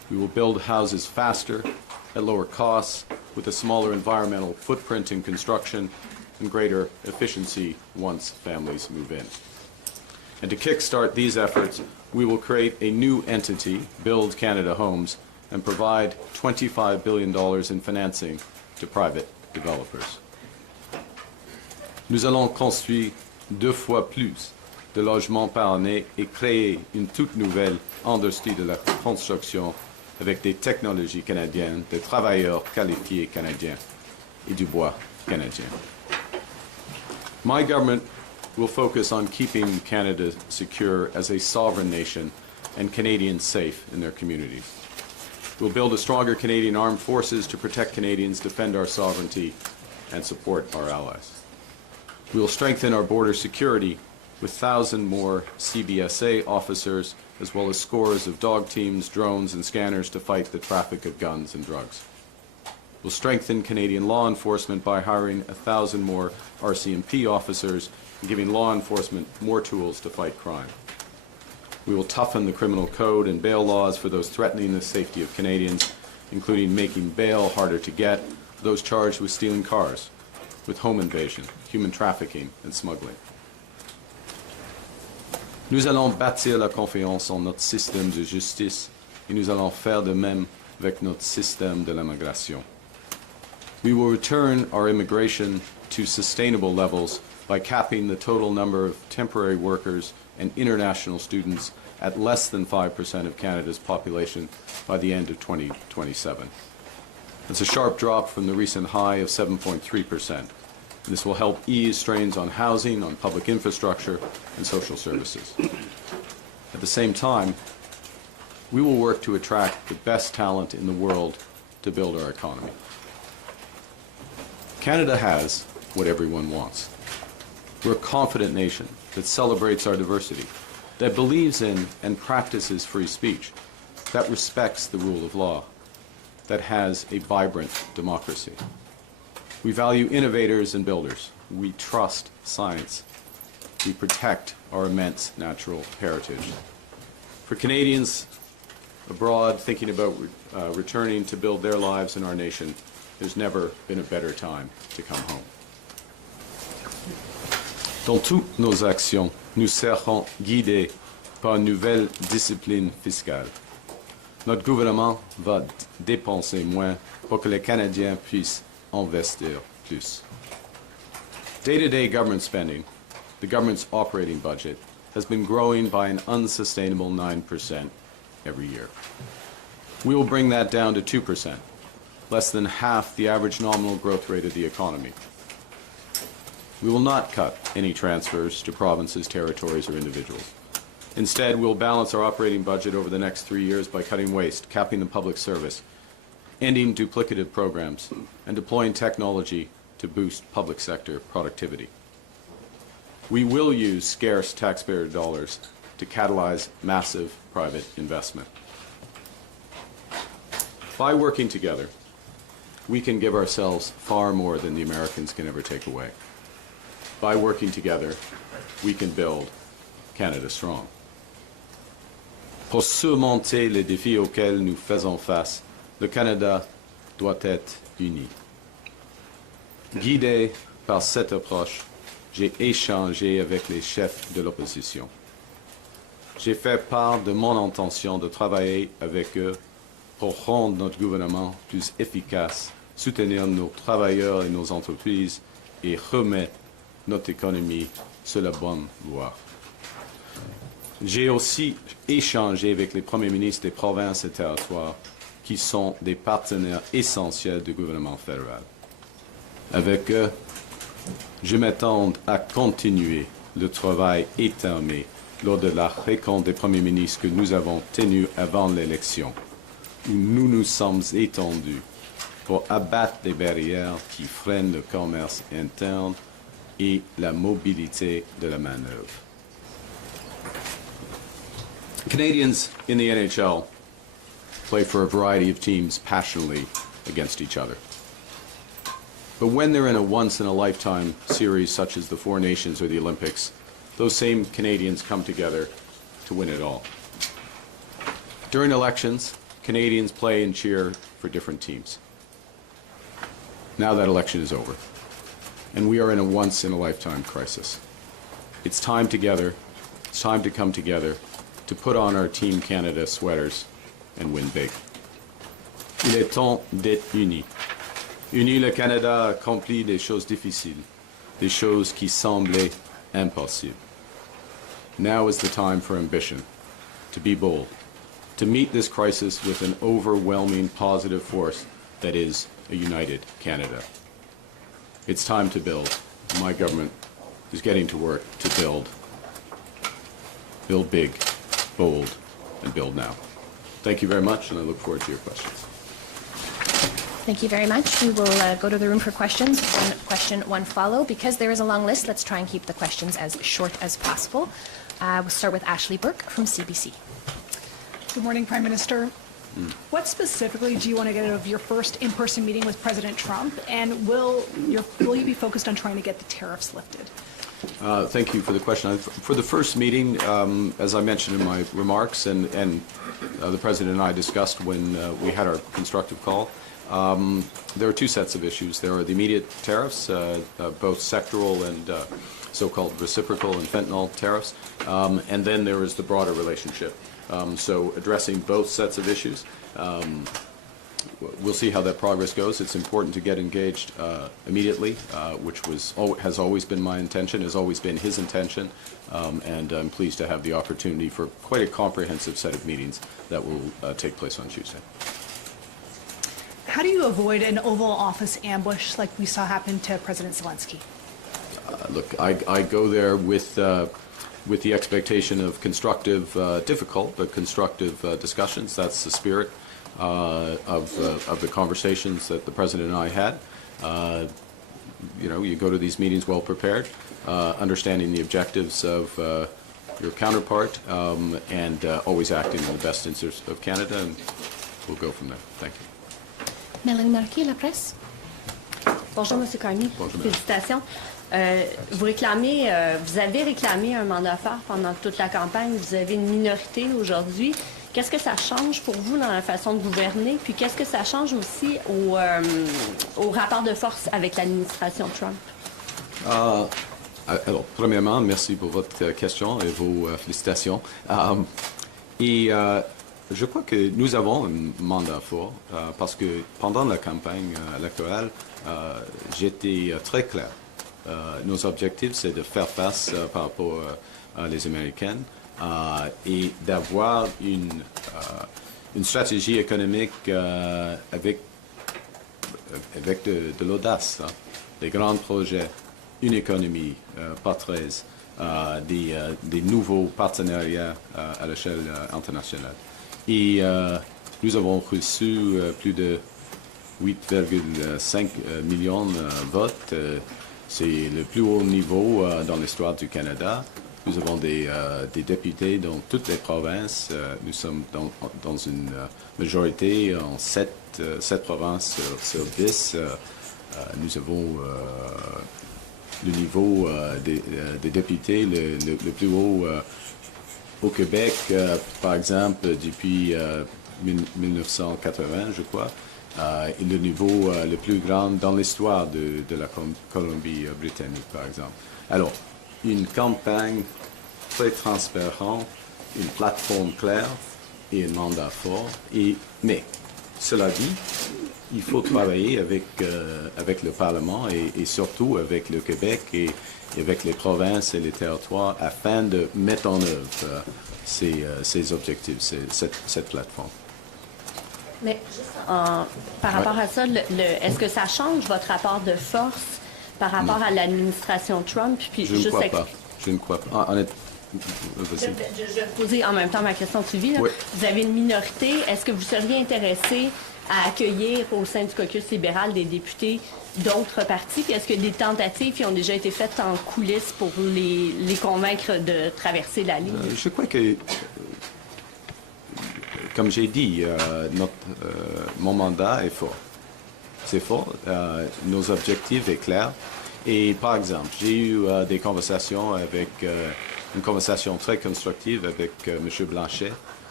We will build houses faster, at lower costs, with a smaller environmental footprint in construction and greater efficiency once families move in. And to kickstart these efforts, we will create a new entity, Build Canada Homes, and provide $25 billion in financing to private developers. Nous allons construire 2 fois plus de logements par année et créer une toute nouvelle industrie de la construction avec des technologies canadiennes, des travailleurs qualifiés canadiens et du bois canadien. My government will focus on keeping Canada secure as a sovereign nation and Canadians safe in their communities. We'll build a stronger Canadian armed forces to protect Canadians, defend our sovereignty, and support our allies. We will strengthen our border security with 1,000 more CBSA officers, as well as scores of dog teams, drones, and scanners to fight the traffic of guns and drugs. We'll strengthen Canadian law enforcement by hiring 1,000 more RCMP officers and giving law enforcement more tools to fight crime. We will toughen the criminal code and bail laws for those threatening the safety of Canadians, including making bail harder to get for those charged with stealing cars, with home invasion, human trafficking, and smuggling. Nous allons bâtir la confiance en notre système de justice et nous allons faire de même avec notre système de l'immigration. We will return our immigration to sustainable levels by capping the total number of temporary workers and international students at less than 5% of Canada's population by the end of 2027. It's a sharp drop from the recent high of 7.3%. This will help ease strains on housing, on public infrastructure, and social services. At the same time, we will work to attract the best talent in the world to build our economy. Canada has what everyone wants. We're a confident nation that celebrates our diversity, that believes in and practices free speech, that respects the rule of law, that has a vibrant democracy. We value innovators and builders. We trust science. We protect our immense natural heritage. For Canadians abroad thinking about returning to build their lives in our nation, there's never been a better time to come home. Dans toutes nos actions, nous serons guidés par une nouvelle discipline fiscale. Notre gouvernement va dépenser moins pour que les Canadiens puissent investir plus. Day-to-day government spending, the government's operating budget, has been growing by an unsustainable 9% every year. We will bring that down to 2%, less than half the average nominal growth rate of the economy. We will not cut any transfers to provinces, territories, or individuals. Instead, we'll balance our operating budget over the next 3 years by cutting waste, capping the public service, ending duplicative programs, and deploying technology to boost public sector productivity. We will use scarce taxpayer dollars to catalyze massive private investment. By working together, we can give ourselves far more than the Americans can ever take away. By working together, we can build Canada strong. Pour surmonter les défis auxquels nous faisons face, le Canada doit être uni. Guidé par cette approche, j'ai échangé avec les chefs de l'opposition. J'ai fait part de mon intention de travailler avec eux pour rendre notre gouvernement plus efficace, soutenir nos travailleurs et nos entreprises et remettre notre économie sur la bonne voie. J'ai aussi échangé avec les premiers ministres des provinces et territoires qui sont des partenaires essentiels du gouvernement fédéral. Avec eux, je m'attends à continuer le travail étamé lors de la rencontre des premiers ministres que nous avons tenue avant l'élection, où nous nous sommes étendus pour abattre les barrières qui freinent le commerce interne et la mobilité de la main-d'œuvre. Canadians in the NHL play for a variety of teams passionately against each other. But when they're in a once-in-a-lifetime series such as the Four Nations or the Olympics, those same Canadians come together to win it all. During elections, Canadians play and cheer for different teams. Now that election is over, and we are in a once-in-a-lifetime crisis. It's time together, it's time to come together to put on our Team Canada sweaters and win big. Il est temps d'être unis. Unis, le Canada a accompli des choses difficiles, des choses qui semblaient impossibles. Now is the time for ambition, to be bold, to meet this crisis with an overwhelming positive force that is a united Canada. It's time to build. My government is getting to work to build. Build big, bold, and build now. Thank you very much, and I look forward to your questions. Thank you very much. We will go to the room for questions. One question, one follow. Because there is a long list, let's try and keep the questions as short as possible. We'll start with Ashley Burke from CBC. Good morning, Prime Minister. What specifically do you want to get out of your first in-person meeting with President Trump, and will you be focused on trying to get the tariffs lifted? Thank you for the question. For the first meeting, as I mentioned in my remarks, and the President and I discussed when we had our constructive call, there are two sets of issues. There are the immediate tariffs, both sectoral and so-called reciprocal and fentanyl tariffs, and then there is the broader relationship. So addressing both sets of issues. We'll see how that progress goes. It's important to get engaged immediately, which has always been my intention, has always been his intention, and I'm pleased to have the opportunity for quite a comprehensive set of meetings that will take place on Tuesday. How do you avoid an Oval Office ambush like we saw happen to President Zelensky? Look, I go there with the expectation of constructive, difficult, but constructive discussions. That's the spirit of the conversations that the President and I had. You go to these meetings well prepared, understanding the objectives of your counterpart, and always acting in the best interest of Canada, and we'll go from there. Thank you. Mélanie Marquis, La Presse. Bonjour, M. Carney. Bonjour, Félicitations. Vous avez réclamé un mandat fort pendant toute la campagne. Vous avez une minorité aujourd'hui. Qu'est-ce que ça change pour vous dans la façon de gouverner? Puis qu'est-ce que ça change aussi au rapport de force avec l'administration Trump? Alors, premièrement, merci pour votre question et vos félicitations. Je crois que nous avons un mandat fort parce que pendant la campagne électorale, j'étais très clair. Nos objectifs, c'est de faire face par rapport aux Américains et d'avoir une stratégie économique avec de l'audace, des grands projets, une économie pas très, des nouveaux partenariats à l'échelle internationale. Et nous avons reçu plus de 8,5 millions de votes. C'est le plus haut niveau dans l'histoire du Canada. Nous avons des députés dans toutes les provinces. Nous sommes dans une majorité en 7 provinces sur 10. Nous avons le niveau des députés le plus haut au Québec, par exemple, depuis 1980, je crois. Et le niveau le plus grand dans l'histoire de la Colombie-Britannique, par exemple. Alors, une campagne très transparente, une plateforme claire et un mandat fort. Mais, cela dit, il faut travailler avec le Parlement et surtout avec le Québec et avec les provinces et les territoires afin de mettre en œuvre ces objectifs, cette plateforme. Mais par rapport à ça, est-ce que ça change votre rapport de force par rapport à l'administration Trump? Puis Je ne crois pas. Je ne crois pas. Je vais poser en même temps ma question suivie. Oui. Vous avez une minorité. Est-ce que vous seriez intéressé à accueillir au sein du caucus libéral des députés d'autres partis? Puis est-ce que des tentatives qui ont déjà été faites en coulisses pour les convaincre de traverser la ligne? Je crois que, comme j'ai dit, mon mandat est fort. C'est fort. Nos objectifs sont clairs. Et par exemple, j'ai eu une conversation très constructive avec M. Blanchet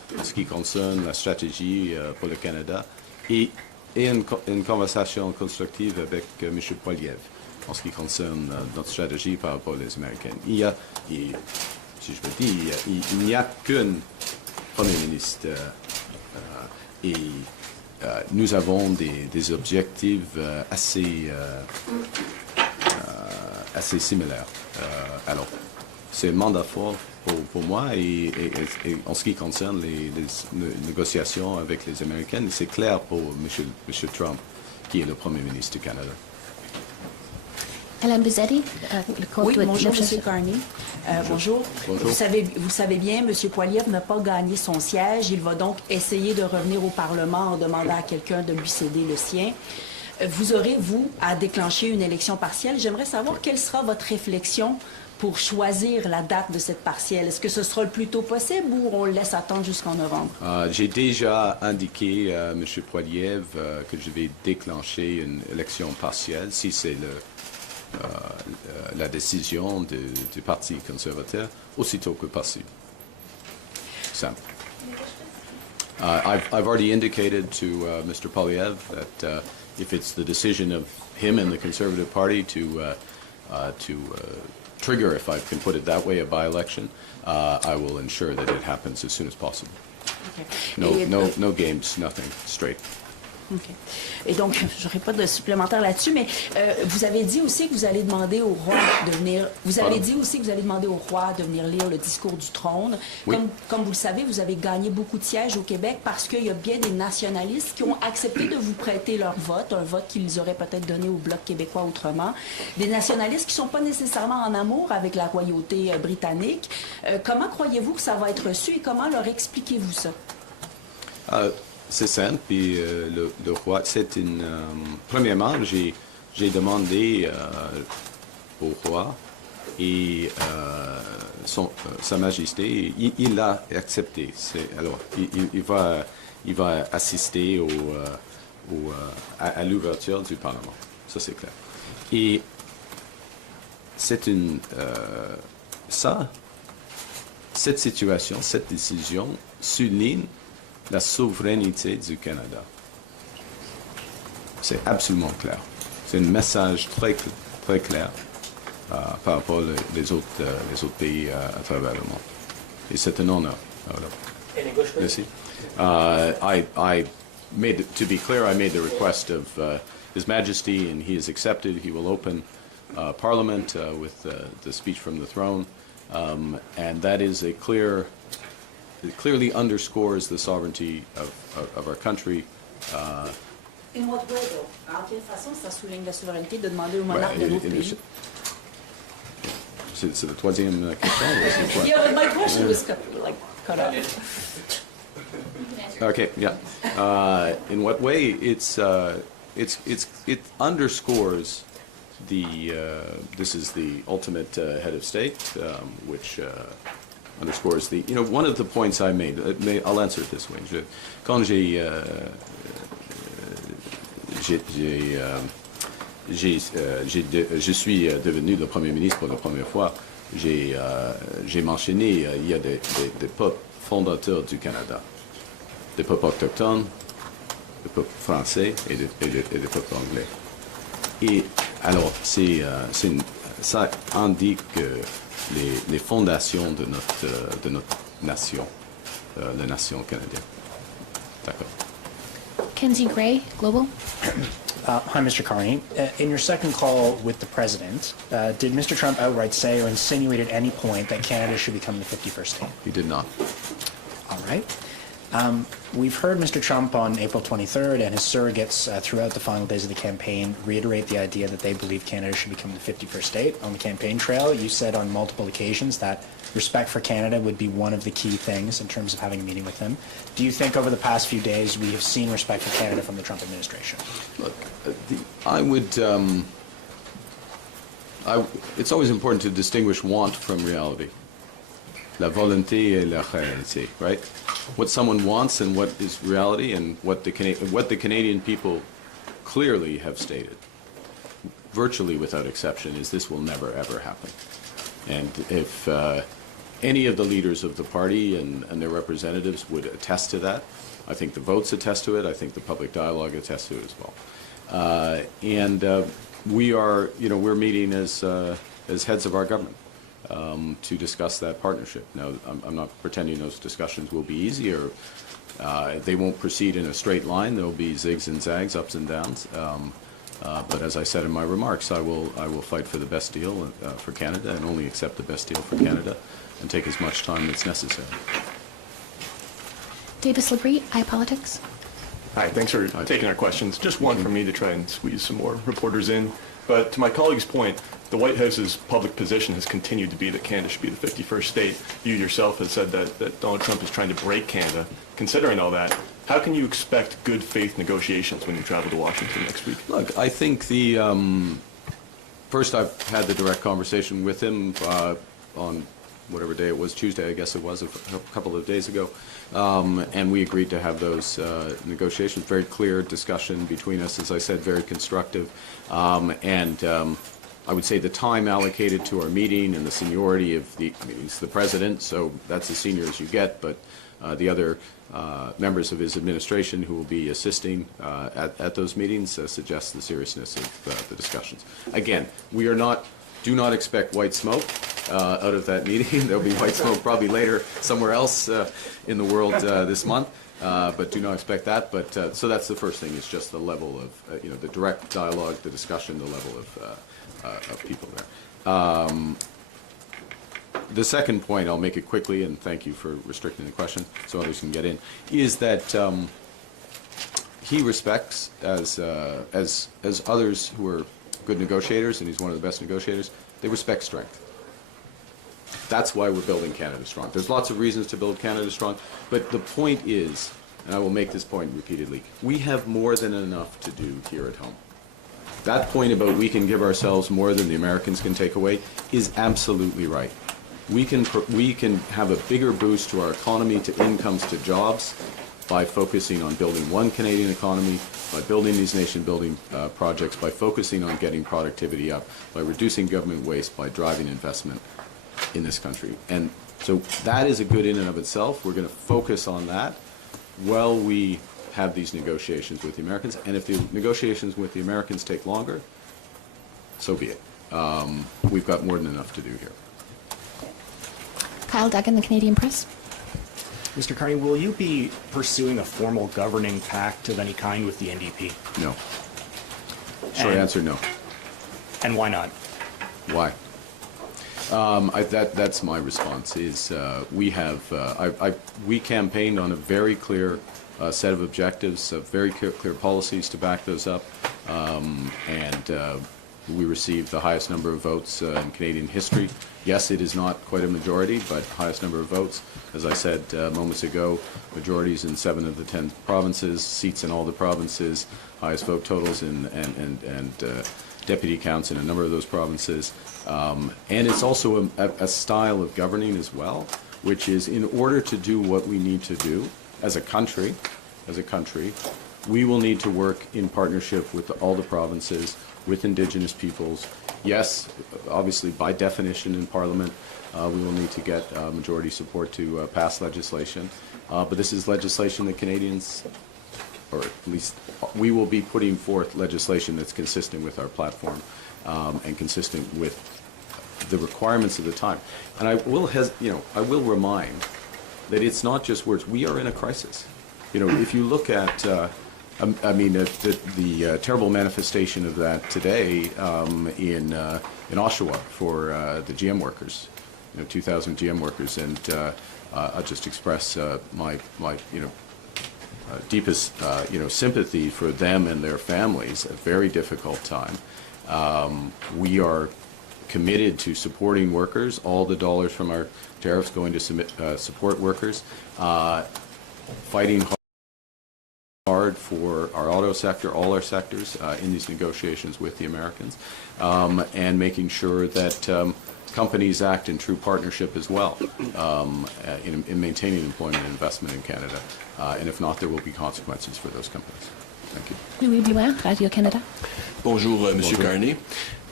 en ce qui concerne la stratégie pour le Canada et une conversation constructive avec M. Poilievre en ce qui concerne notre stratégie par rapport aux Américains. Si je peux dire, il n'y a qu'un Premier ministre et nous avons des objectifs assez similaires. Alors, c'est un mandat fort pour moi et en ce qui concerne les négociations avec les Américains, c'est clair pour M. Trump, qui est le Premier ministre du Canada. Alain Bizzetti, Oui, bonjour, M. Carney. Bonjour. Bonjour. Vous savez bien, M. Poilievre n'a pas gagné son siège. Il va donc essayer de revenir au Parlement en demandant à quelqu'un de lui céder le sien. Vous aurez, vous, à déclencher une élection partielle. J'aimerais savoir quelle sera votre réflexion pour choisir la date de cette partielle. Est-ce que ce sera le plus tôt possible ou on le laisse attendre jusqu'en novembre? J'ai déjà indiqué à M. Poilievre que je vais déclencher une élection partielle si c'est la décision du Parti conservateur aussitôt que possible. Simple. I've already indicated to Mr. Poilievre that if it's the decision of him and the Conservative Party to trigger, if I can put it that way, a by-election, I will ensure that it happens as soon as possible. Okay. No games, nothing, straight. OK. Et donc, je n'aurai pas de supplémentaire là-dessus, mais vous avez dit aussi que vous allez demander au roi de venir. Vous avez dit aussi que vous allez demander au roi de venir lire le discours du trône. Oui. Comme vous le savez, vous avez gagné beaucoup de sièges au Québec parce qu'il y a bien des nationalistes qui ont accepté de vous prêter leur vote, un vote qu'ils auraient peut-être donné au Bloc québécois autrement. Des nationalistes qui ne sont pas nécessairement en amour avec la royauté britannique. Comment croyez-vous que ça va être reçu et comment leur expliquez-vous ça? C'est simple, puis le roi, c'est une... premièrement, j'ai demandé au roi et Sa Majesté, il l'a accepté. Alors, il va assister à l'ouverture du Parlement. Ça, c'est clair. Et c'est une... cette situation, cette décision souligne la souveraineté du Canada. C'est absolument clair. C'est un message très clair par rapport aux autres pays à travers le monde. Et c'est un honneur. Merci. To be clear, I made the request of His Majesty, and he has accepted. He will open Parliament with the speech from the throne, and that is a clear. It clearly underscores the sovereignty of our country. In what way, though? En quelle façon ça souligne la souveraineté de demander au monarque de l'autre pays? C'est la troisième question? Yeah, my question was cut off. Okay, yeah. In what way? It underscores this is the ultimate head of state, which underscores one of the points I made. I'll answer it this way. Quand je suis devenu le Premier ministre pour la première fois, j'ai mentionné il y a des peuples fondateurs du Canada, des peuples autochtones, des peuples français et des peuples anglais. Et alors, ça indique les fondations de notre nation, la nation canadienne. D'accord. Kenzie Gray, Global. Hi, Mr. Carney. In your second call with the President, did Mr. Trump outright say or insinuate at any point that Canada should become the 51st state? He did not. All right. We've heard Mr. Trump on April 23rd and his surrogates throughout the final days of the campaign reiterate the idea that they believe Canada should become the 51st state. On the campaign trail, you said on multiple occasions that respect for Canada would be one of the key things in terms of having a meeting with him. Do you think over the past few days we have seen respect for Canada from the Trump administration? Look, it's always important to distinguish want from reality. La volonté et la réalité, right? What someone wants and what is reality, and what the Canadian people clearly have stated, virtually without exception, is this will never ever happen. And if any of the leaders of the party and their representatives would attest to that. I think the votes attest to it. I think the public dialogue attests to it as well. We are, we're meeting as heads of our government to discuss that partnership. Now, I'm not pretending those discussions will be easy or they won't proceed in a straight line. There will be zigs and zags, ups and downs. But as I said in my remarks, I will fight for the best deal for Canada and only accept the best deal for Canada and take as much time as necessary. Davis Labrie, iPolitics. Hi, thanks for taking our questions. Just one from me to try and squeeze some more reporters in. But to my colleague's point, the White House's public position has continued to be that Canada should be the 51st state. You yourself have said that Donald Trump is trying to break Canada. Considering all that, how can you expect good faith negotiations when you travel to Washington next week? Look, I think first I've had the direct conversation with him on whatever day it was, Tuesday I guess it was, a couple of days ago. And we agreed to have those negotiations. Very clear discussion between us, as I said, very constructive. I would say the time allocated to our meeting and the seniority of he's the president, so that's as senior as you get, but the other members of his administration who will be assisting at those meetings suggests the seriousness of the discussions. Again, do not expect white smoke out of that meeting. There'll be white smoke probably later somewhere else in the world this month, but do not expect that. But so that's the first thing, is just the level of the direct dialogue, the discussion, the level of people there. The second point, I'll make it quickly, and thank you for restricting the question so others can get in, is that he respects, as others who are good negotiators, and he's one of the best negotiators, they respect strength. That's why we're building Canada strong. There's lots of reasons to build Canada strong, but the point is, and I will make this point repeatedly, we have more than enough to do here at home. That point about we can give ourselves more than the Americans can take away is absolutely right. We can have a bigger boost to our economy, to incomes, to jobs, by focusing on building one Canadian economy, by building these nation-building projects, by focusing on getting productivity up, by reducing government waste, by driving investment in this country. And so that is a good in and of itself. We're going to focus on that while we have these negotiations with the Americans. And if the negotiations with the Americans take longer, so be it. We've got more than enough to do here. Kyle Duggan, the Canadian Press. Mr. Carney, will you be pursuing a formal governing pact of any kind with the NDP? No. Short answer, no. And why not? Why? That's my response. Is we campaigned on a very clear set of objectives, very clear policies to back those up, and we received the highest number of votes in Canadian history. Yes, it is not quite a majority, but highest number of votes. As I said moments ago, majorities in 7 of the 10 provinces, seats in all the provinces, highest vote totals and deputy counts in a number of those provinces. And it's also a style of governing as well, which is, in order to do what we need to do as a country, we will need to work in partnership with all the provinces, with Indigenous peoples. Yes, obviously, by definition in Parliament, we will need to get majority support to pass legislation. But this is legislation that Canadians, or at least we will be putting forth legislation that's consistent with our platform and consistent with the requirements of the time. And I will remind that it's not just words. We are in a crisis. If you look at the terrible manifestation of that today in Oshawa for the GM workers, 2,000 GM workers, and I'll just express my deepest sympathy for them and their families. A very difficult time. We are committed to supporting workers. All the dollars from our tariffs going to support workers. Fighting hard for our auto sector, all our sectors, in these negotiations with the Americans, and making sure that companies act in true partnership as well in maintaining employment and investment in Canada. And if not, there will be consequences for those companies. Thank you. Louis Blouin, Radio-Canada. Bonjour, Monsieur Carney.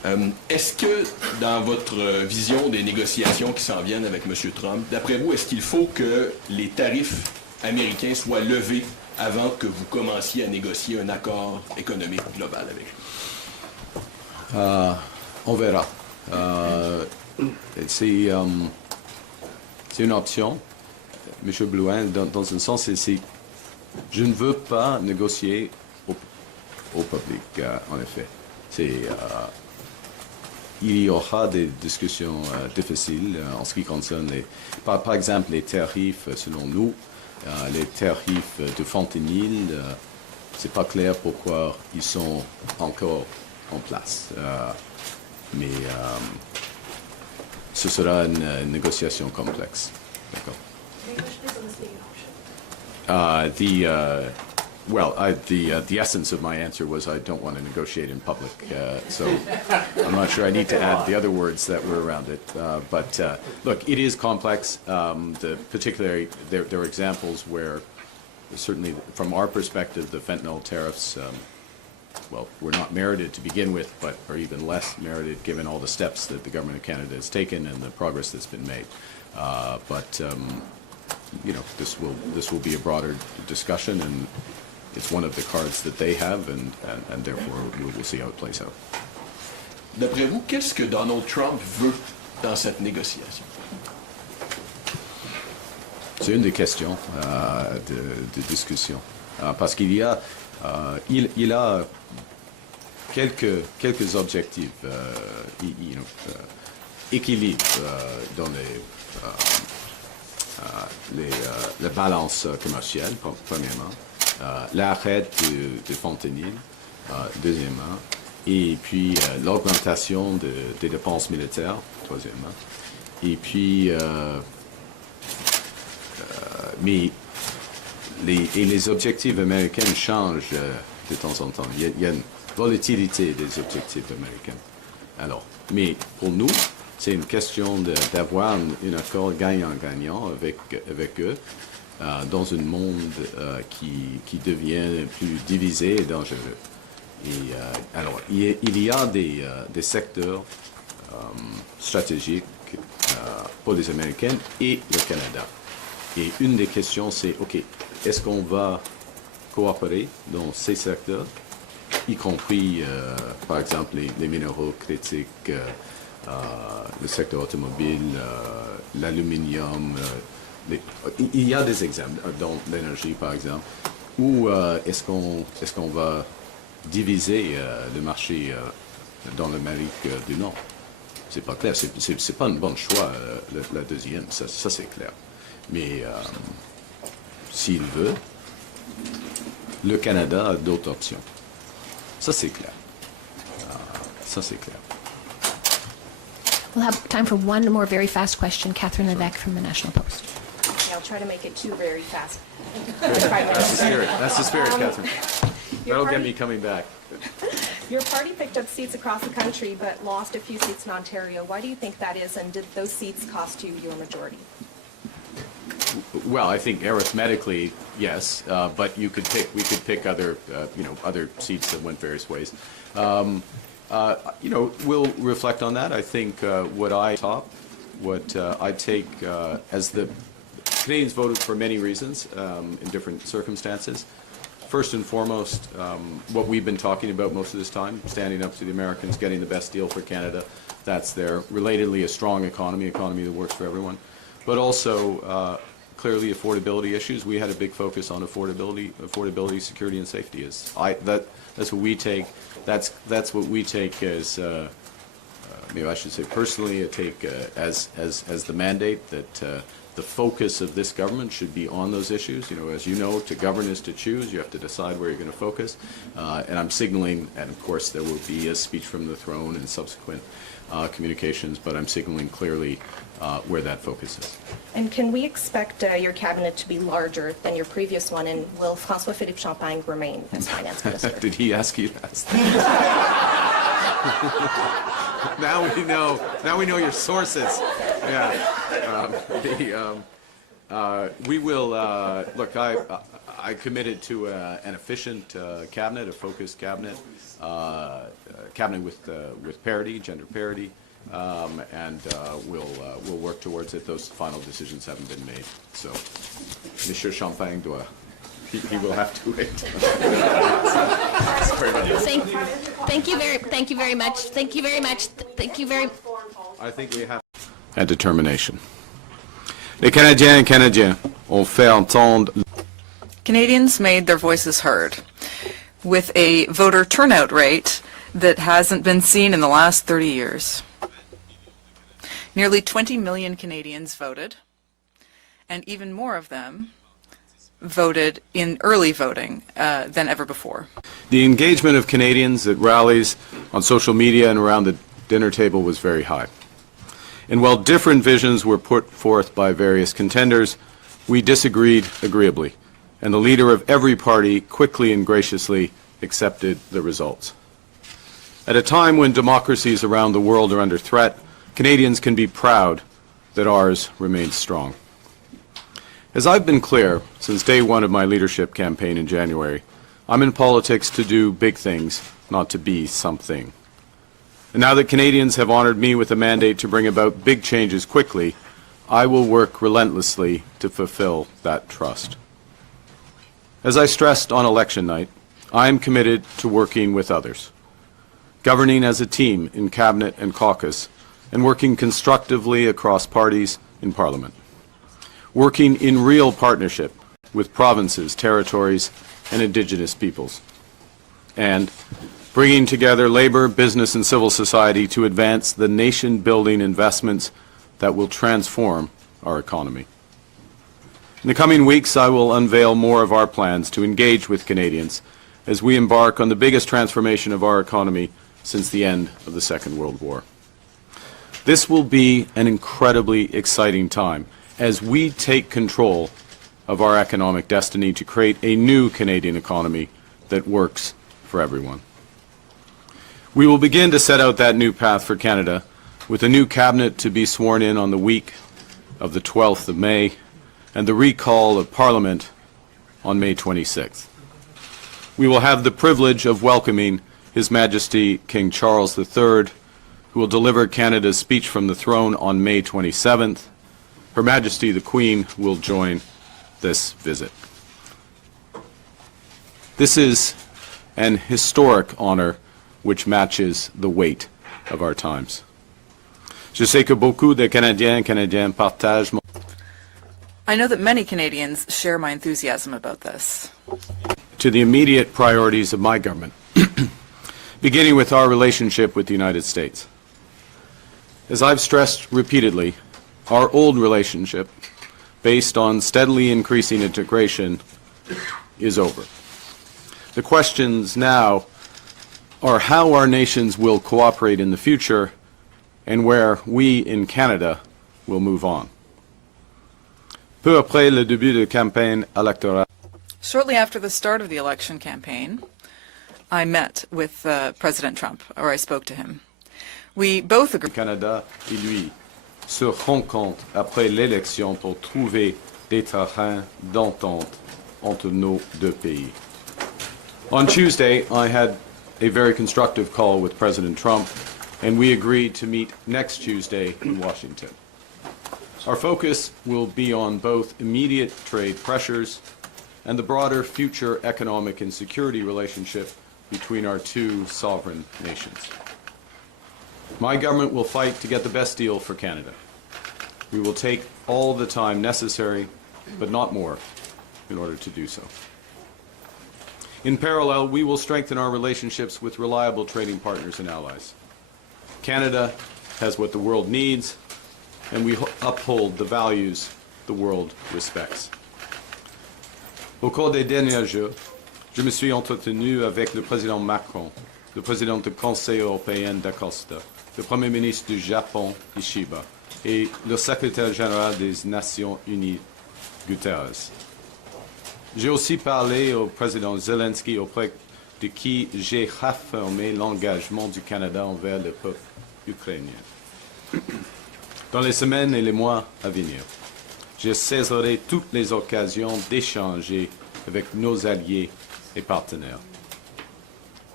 Est-ce que, dans votre vision des négociations qui s'en viennent avec M. Trump, d'après vous, est-ce qu'il faut que les tarifs américains soient levés avant que vous commenciez à négocier un accord économique global avec lui? On verra. C'est une option. M. Blouin, dans un sens, je ne veux pas négocier au public, en effet. Il y aura des discussions difficiles en ce qui concerne, par exemple, les tarifs, selon nous, les tarifs de fentanyl. C'est pas clair pourquoi ils sont encore en place. Mais ce sera une négociation complexe. D'accord. The essence of my answer was I don't want to negotiate in public, so I'm not sure I need to add the other words that were around it. But look, it is complex. Particularly, there are examples where, certainly from our perspective, the fentanyl tariffs, were not merited to begin with, but are even less merited given all the steps that the government of Canada has taken and the progress that's been made. This will be a broader discussion, and it's one of the cards that they have, and therefore we'll see how it plays out. D'après vous, qu'est-ce que Donald Trump veut dans cette négociation? C'est une des questions de discussion, parce qu'il y a, il a quelques objectifs, équilibre dans la balance commerciale, premièrement, l'arrêt de fentanyl, deuxièmement, et puis l'augmentation des dépenses militaires, troisièmement, et puis mais les objectifs américains changent de temps en temps. Il y a une volatilité des objectifs américains. Alors, mais pour nous, c'est une question d'avoir un accord gagnant-gagnant avec eux dans un monde qui devient plus divisé et dangereux. Et alors, il y a des secteurs stratégiques pour les Américains et le Canada. Et une des questions, c'est, OK, est-ce qu'on va coopérer dans ces secteurs, y compris, par exemple, les minéraux critiques, le secteur automobile, l'aluminium. Il y a des exemples, dans l'énergie, par exemple, où est-ce qu'on va diviser le marché dans l'Amérique du Nord? C'est pas clair. C'est pas un bon choix, la deuxième, ça c'est clair. Mais s'il veut, le Canada a d'autres options. Ça c'est clair. Ça c'est clair. We'll have time for one more very fast question. Catherine Levesque from the National Post. I'll try to make it two very fast. That's the spirit, Catherine. That'll get me coming back. Your party picked up seats across the country but lost a few seats in Ontario. Why do you think that is, and did those seats cost you your majority? Well, I think arithmetically, yes, but we could pick other, other seats that went various ways. We'll reflect on that. I think what I take as the Canadians voted for many reasons in different circumstances. First and foremost, what we've been talking about most of this time, standing up to the Americans, getting the best deal for Canada, that's there. Relatedly, a strong economy that works for everyone. But also, clearly, affordability issues. We had a big focus on affordability, security, and safety. That's what we take. That's what we take as, maybe I should say personally, I take as the mandate that the focus of this government should be on those issues. As you know, to govern is to choose. You have to decide where you're going to focus. And I'm signaling, and of course there will be a speech from the throne and subsequent communications, but I'm signaling clearly where that focus is. And can we expect your cabinet to be larger than your previous one, and will François-Philippe Champagne remain as finance minister? Did he ask you that? Now we know your sources. Yeah. We will look. I committed to an efficient cabinet, a focused cabinet. cabinet with parity, gender parity, and we'll work towards it. Those final decisions haven't been made. So, Monsieur Champagne doit. He will have to wait. Thank you very much. Thank you very much. Thank you very. I think we have. And determination. Les Canadiens et Canadiens ont fait entendre. Canadians made their voices heard with a voter turnout rate that hasn't been seen in the last 30 years. Nearly 20 million Canadians voted, and even more of them voted in early voting than ever before. The engagement of Canadians at rallies, on social media, and around the dinner table was very high. And while different visions were put forth by various contenders, we disagreed agreeably, and the leader of every party quickly and graciously accepted the results. At a time when democracies around the world are under threat, Canadians can be proud that ours remains strong. As I've been clear since day one of my leadership campaign in January, I'm in politics to do big things, not to be something. And now that Canadians have honored me with a mandate to bring about big changes quickly, I will work relentlessly to fulfill that trust. As I stressed on election night, I am committed to working with others, governing as a team in cabinet and caucus, and working constructively across parties in Parliament. Working in real partnership with provinces, territories, and Indigenous peoples, and bringing together labor, business, and civil society to advance the nation-building investments that will transform our economy. In the coming weeks, I will unveil more of our plans to engage with Canadians as we embark on the biggest transformation of our economy since the end of the Second World War. This will be an incredibly exciting time as we take control of our economic destiny to create a new Canadian economy that works for everyone. We will begin to set out that new path for Canada with a new cabinet to be sworn in on the week of the 12th of May and the recall of Parliament on May 26th. We will have the privilege of welcoming His Majesty King Charles III, who will deliver Canada's speech from the throne on May 27th. Her Majesty the Queen will join this visit. This is an historic honor which matches the weight of our times. Je sais que beaucoup de Canadiens et Canadiennes partagent mon... I know that many Canadians share my enthusiasm about this. To the immediate priorities of my government, beginning with our relationship with the United States. As I've stressed repeatedly, our old relationship, based on steadily increasing integration, is over. The questions now are how our nations will cooperate in the future and where we in Canada will move on. Peu après le début de campagne électorale. Shortly after the start of the election campaign, I met with President Trump, or I spoke to him. We both agreed. Canada et lui se rencontrent après l'élection pour trouver des terrains d'entente entre nos deux pays. On Tuesday, I had a very constructive call with President Trump, and we agreed to meet next Tuesday in Washington. Our focus will be on both immediate trade pressures and the broader future economic and security relationship between our two sovereign nations. My government will fight to get the best deal for Canada. We will take all the time necessary, but not more, in order to do so. In parallel, we will strengthen our relationships with reliable trading partners and allies. Canada has what the world needs, and we uphold the values the world respects. Au cours des derniers jours, je me suis entretenu avec le président Macron, le président du Conseil européen d'Acosta, le Premier ministre du Japon, Ishiba, et le secrétaire général des Nations Unies, Guterres. J'ai aussi parlé au président Zelensky, auprès de qui j'ai réaffirmé l'engagement du Canada envers le peuple ukrainien. Dans les semaines et les mois à venir, je saisirai toutes les occasions d'échanger avec nos alliés et partenaires.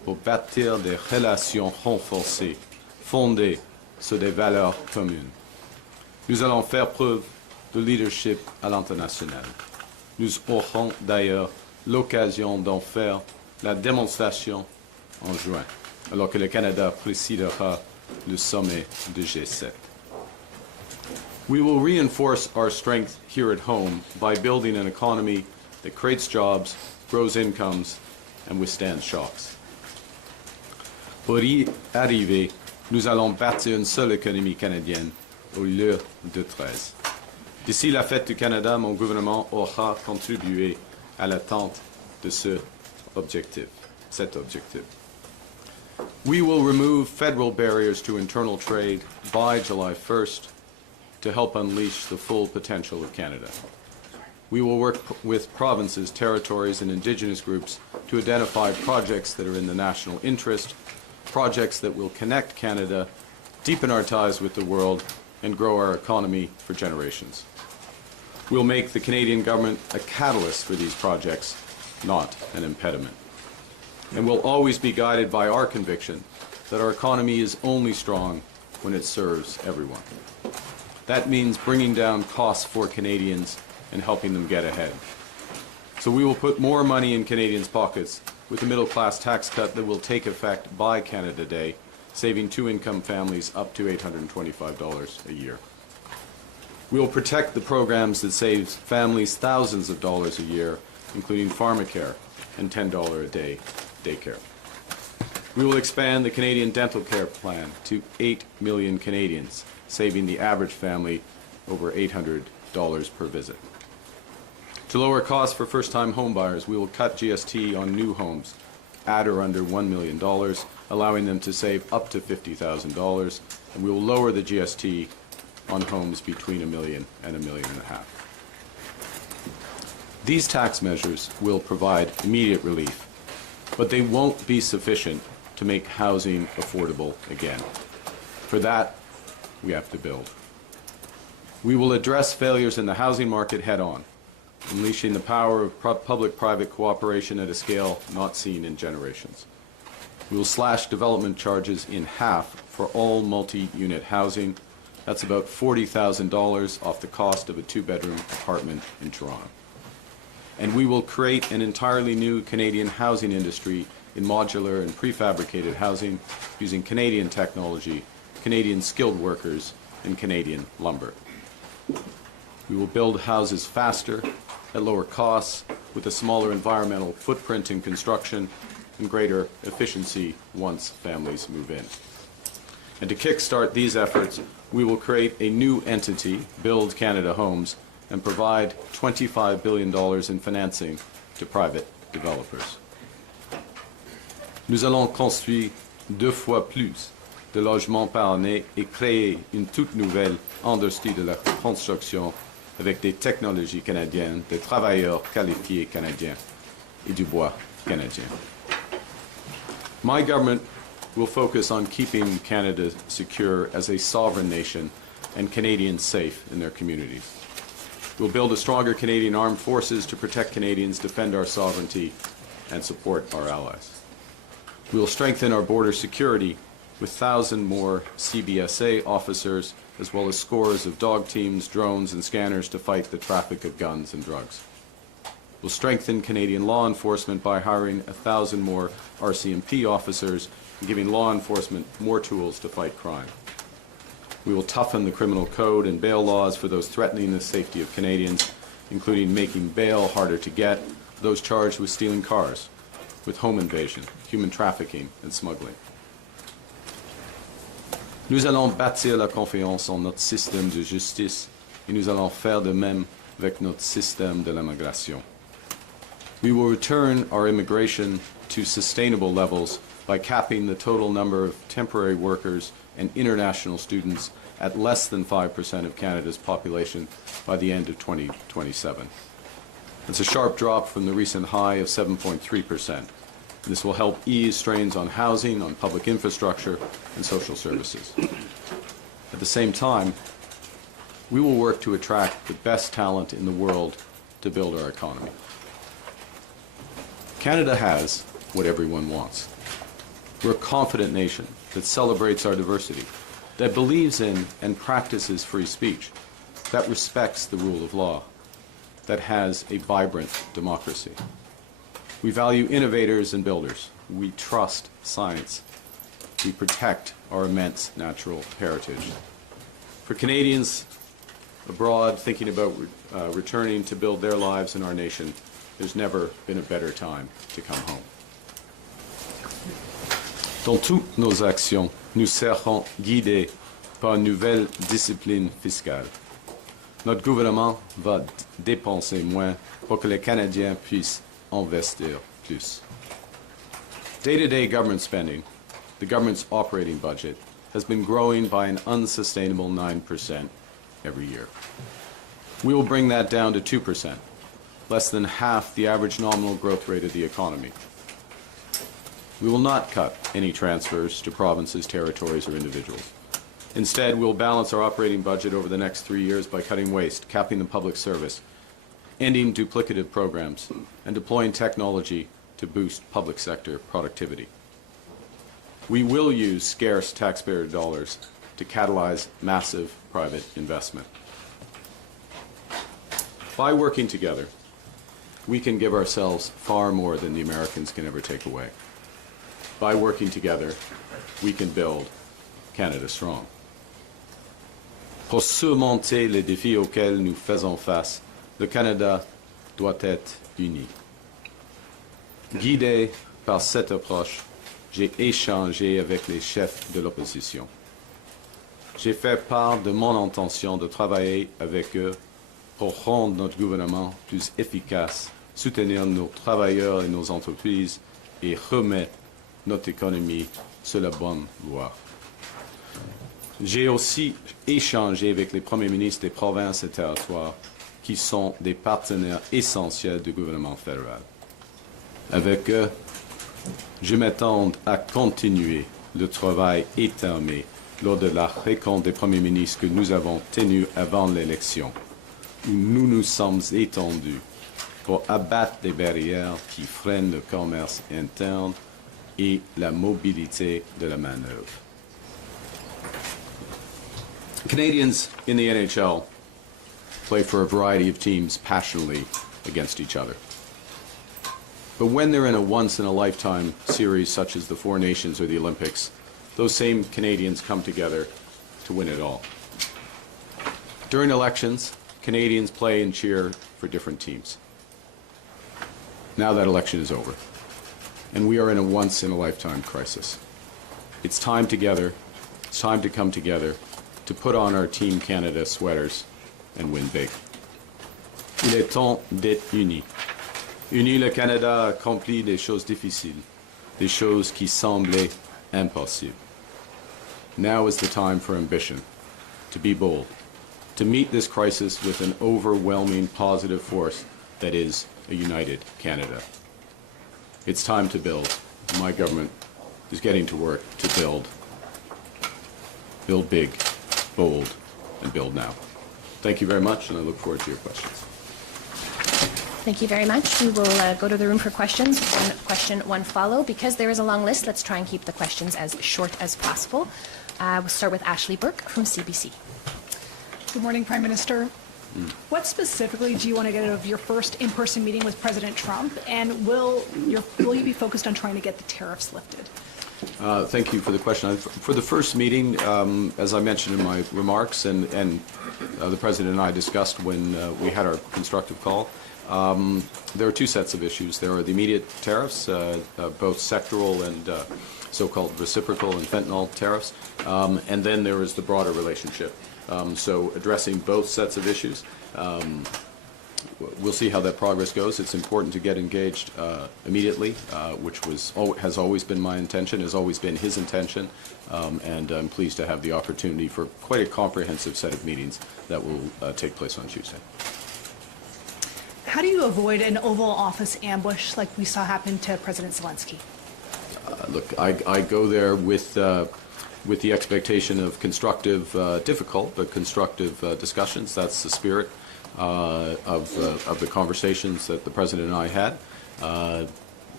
pour bâtir des relations renforcées, fondées sur des valeurs communes. Nous allons faire preuve de leadership à l'international. Nous aurons d'ailleurs l'occasion d'en faire la démonstration en juin, alors que le Canada présidera le sommet du G7. We will reinforce our strength here at home by building an economy that creates jobs, grows incomes, and withstands shocks. Pour y arriver, nous allons bâtir une seule économie canadienne au lieu de 13. D'ici la fête du Canada, mon gouvernement aura contribué à l'atteinte de cet objectif. We will remove federal barriers to internal trade by July 1st to help unleash the full potential of Canada. We will work with provinces, territories, and Indigenous groups to identify projects that are in the national interest, projects that will connect Canada, deepen our ties with the world, and grow our economy for generations. We'll make the Canadian government a catalyst for these projects, not an impediment. And we'll always be guided by our conviction that our economy is only strong when it serves everyone. That means bringing down costs for Canadians and helping them get ahead. So we will put more money in Canadians' pockets with the middle-class tax cut that will take effect by Canada Day, saving two-income families up to $825 a year. We will protect the programs that save families thousands of dollars a year, including pharmacare and $10 a day daycare. We will expand the Canadian Dental Care Plan to 8 million Canadians, saving the average family over $800 per visit. To lower costs for first-time homebuyers, we will cut GST on new homes at or under $1 million, allowing them to save up to $50,000, and we will lower the GST on homes between $1 million and $1.5 million. These tax measures will provide immediate relief, but they won't be sufficient to make housing affordable again. For that, we have to build. We will address failures in the housing market head-on, unleashing the power of public-private cooperation at a scale not seen in generations. We will slash development charges in half for all multi-unit housing. That's about $40,000 off the cost of a two-bedroom apartment in Toronto. And we will create an entirely new Canadian housing industry in modular and prefabricated housing using Canadian technology, Canadian skilled workers, and Canadian lumber. We will build houses faster, at lower costs, with a smaller environmental footprint in construction and greater efficiency once families move in. And to kickstart these efforts, we will create a new entity, Build Canada Homes, and provide $25 billion in financing to private developers. Nous allons construire 2 fois plus de logements par année et créer une toute nouvelle industrie de la construction avec des technologies canadiennes, des travailleurs qualifiés canadiens et du bois canadien. My government will focus on keeping Canada secure as a sovereign nation and Canadians safe in their communities. We'll build a stronger Canadian armed forces to protect Canadians, defend our sovereignty, and support our allies. We will strengthen our border security with 1,000 more CBSA officers, as well as scores of dog teams, drones, and scanners to fight the traffic of guns and drugs. We'll strengthen Canadian law enforcement by hiring 1,000 more RCMP officers and giving law enforcement more tools to fight crime. We will toughen the criminal code and bail laws for those threatening the safety of Canadians, including making bail harder to get for those charged with stealing cars, with home invasion, human trafficking, and smuggling. Nous allons bâtir la confiance en notre système de justice et nous allons faire de même avec notre système de l'immigration. We will return our immigration to sustainable levels by capping the total number of temporary workers and international students at less than 5% of Canada's population by the end of 2027. It's a sharp drop from the recent high of 7.3%. This will help ease strains on housing, on public infrastructure, and social services. At the same time, we will work to attract the best talent in the world to build our economy. Canada has what everyone wants. We're a confident nation that celebrates our diversity, that believes in and practices free speech, that respects the rule of law, that has a vibrant democracy. We value innovators and builders. We trust science. We protect our immense natural heritage. For Canadians abroad thinking about returning to build their lives in our nation, there's never been a better time to come home. Dans toutes nos actions, nous serons guidés par une nouvelle discipline fiscale. Notre gouvernement va dépenser moins pour que les Canadiens puissent investir plus. Day-to-day government spending, the government's operating budget, has been growing by an unsustainable 9% every year. We will bring that down to 2%, less than half the average nominal growth rate of the economy. We will not cut any transfers to provinces, territories, or individuals. Instead, we'll balance our operating budget over the next 3 years by cutting waste, capping the public service, ending duplicative programs, and deploying technology to boost public sector productivity. We will use scarce taxpayer dollars to catalyze massive private investment. By working together, we can give ourselves far more than the Americans can ever take away. By working together, we can build Canada strong. Pour surmonter les défis auxquels nous faisons face, le Canada doit être uni. Guidé par cette approche, j'ai échangé avec les chefs de l'opposition. J'ai fait part de mon intention de travailler avec eux pour rendre notre gouvernement plus efficace, soutenir nos travailleurs et nos entreprises et remettre notre économie sur la bonne voie. J'ai aussi échangé avec les premiers ministres des provinces et territoires qui sont des partenaires essentiels du gouvernement fédéral. Avec eux, je m'attends à continuer le travail étamé lors de la rencontre des premiers ministres que nous avons tenue avant l'élection, où nous nous sommes étendus pour abattre les barrières qui freinent le commerce interne et la mobilité de la main-d'œuvre. Canadians in the NHL play for a variety of teams passionately against each other. But when they're in a once-in-a-lifetime series such as the Four Nations or the Olympics, those same Canadians come together to win it all. During elections, Canadians play and cheer for different teams. Now that election is over, and we are in a once-in-a-lifetime crisis. It's time together, it's time to come together to put on our Team Canada sweaters and win big. Il est temps d'être unis. Uni, le Canada a accompli des choses difficiles, des choses qui semblaient impossibles. Now is the time for ambition, to be bold, to meet this crisis with an overwhelming positive force that is a united Canada. It's time to build. My government is getting to work to build. Build big, bold, and build now. Thank you very much, and I look forward to your questions. Thank you very much. We will go to the room for questions. One question, one follow. Because there is a long list, let's try and keep the questions as short as possible. We'll start with Ashley Burke from CBC. Good morning, Prime Minister. What specifically do you want to get out of your first in-person meeting with President Trump, and will you be focused on trying to get the tariffs lifted? Thank you for the question. For the first meeting, as I mentioned in my remarks, and the President and I discussed when we had our constructive call, there are two sets of issues. There are the immediate tariffs, both sectoral and so-called reciprocal and fentanyl tariffs, and then there is the broader relationship. So addressing both sets of issues. We'll see how that progress goes. It's important to get engaged immediately, which has always been my intention, has always been his intention, and I'm pleased to have the opportunity for quite a comprehensive set of meetings that will take place on Tuesday. How do you avoid an Oval Office ambush like we saw happen to President Zelensky? Look, I go there with the expectation of constructive, difficult, but constructive discussions. That's the spirit of the conversations that the President and I had.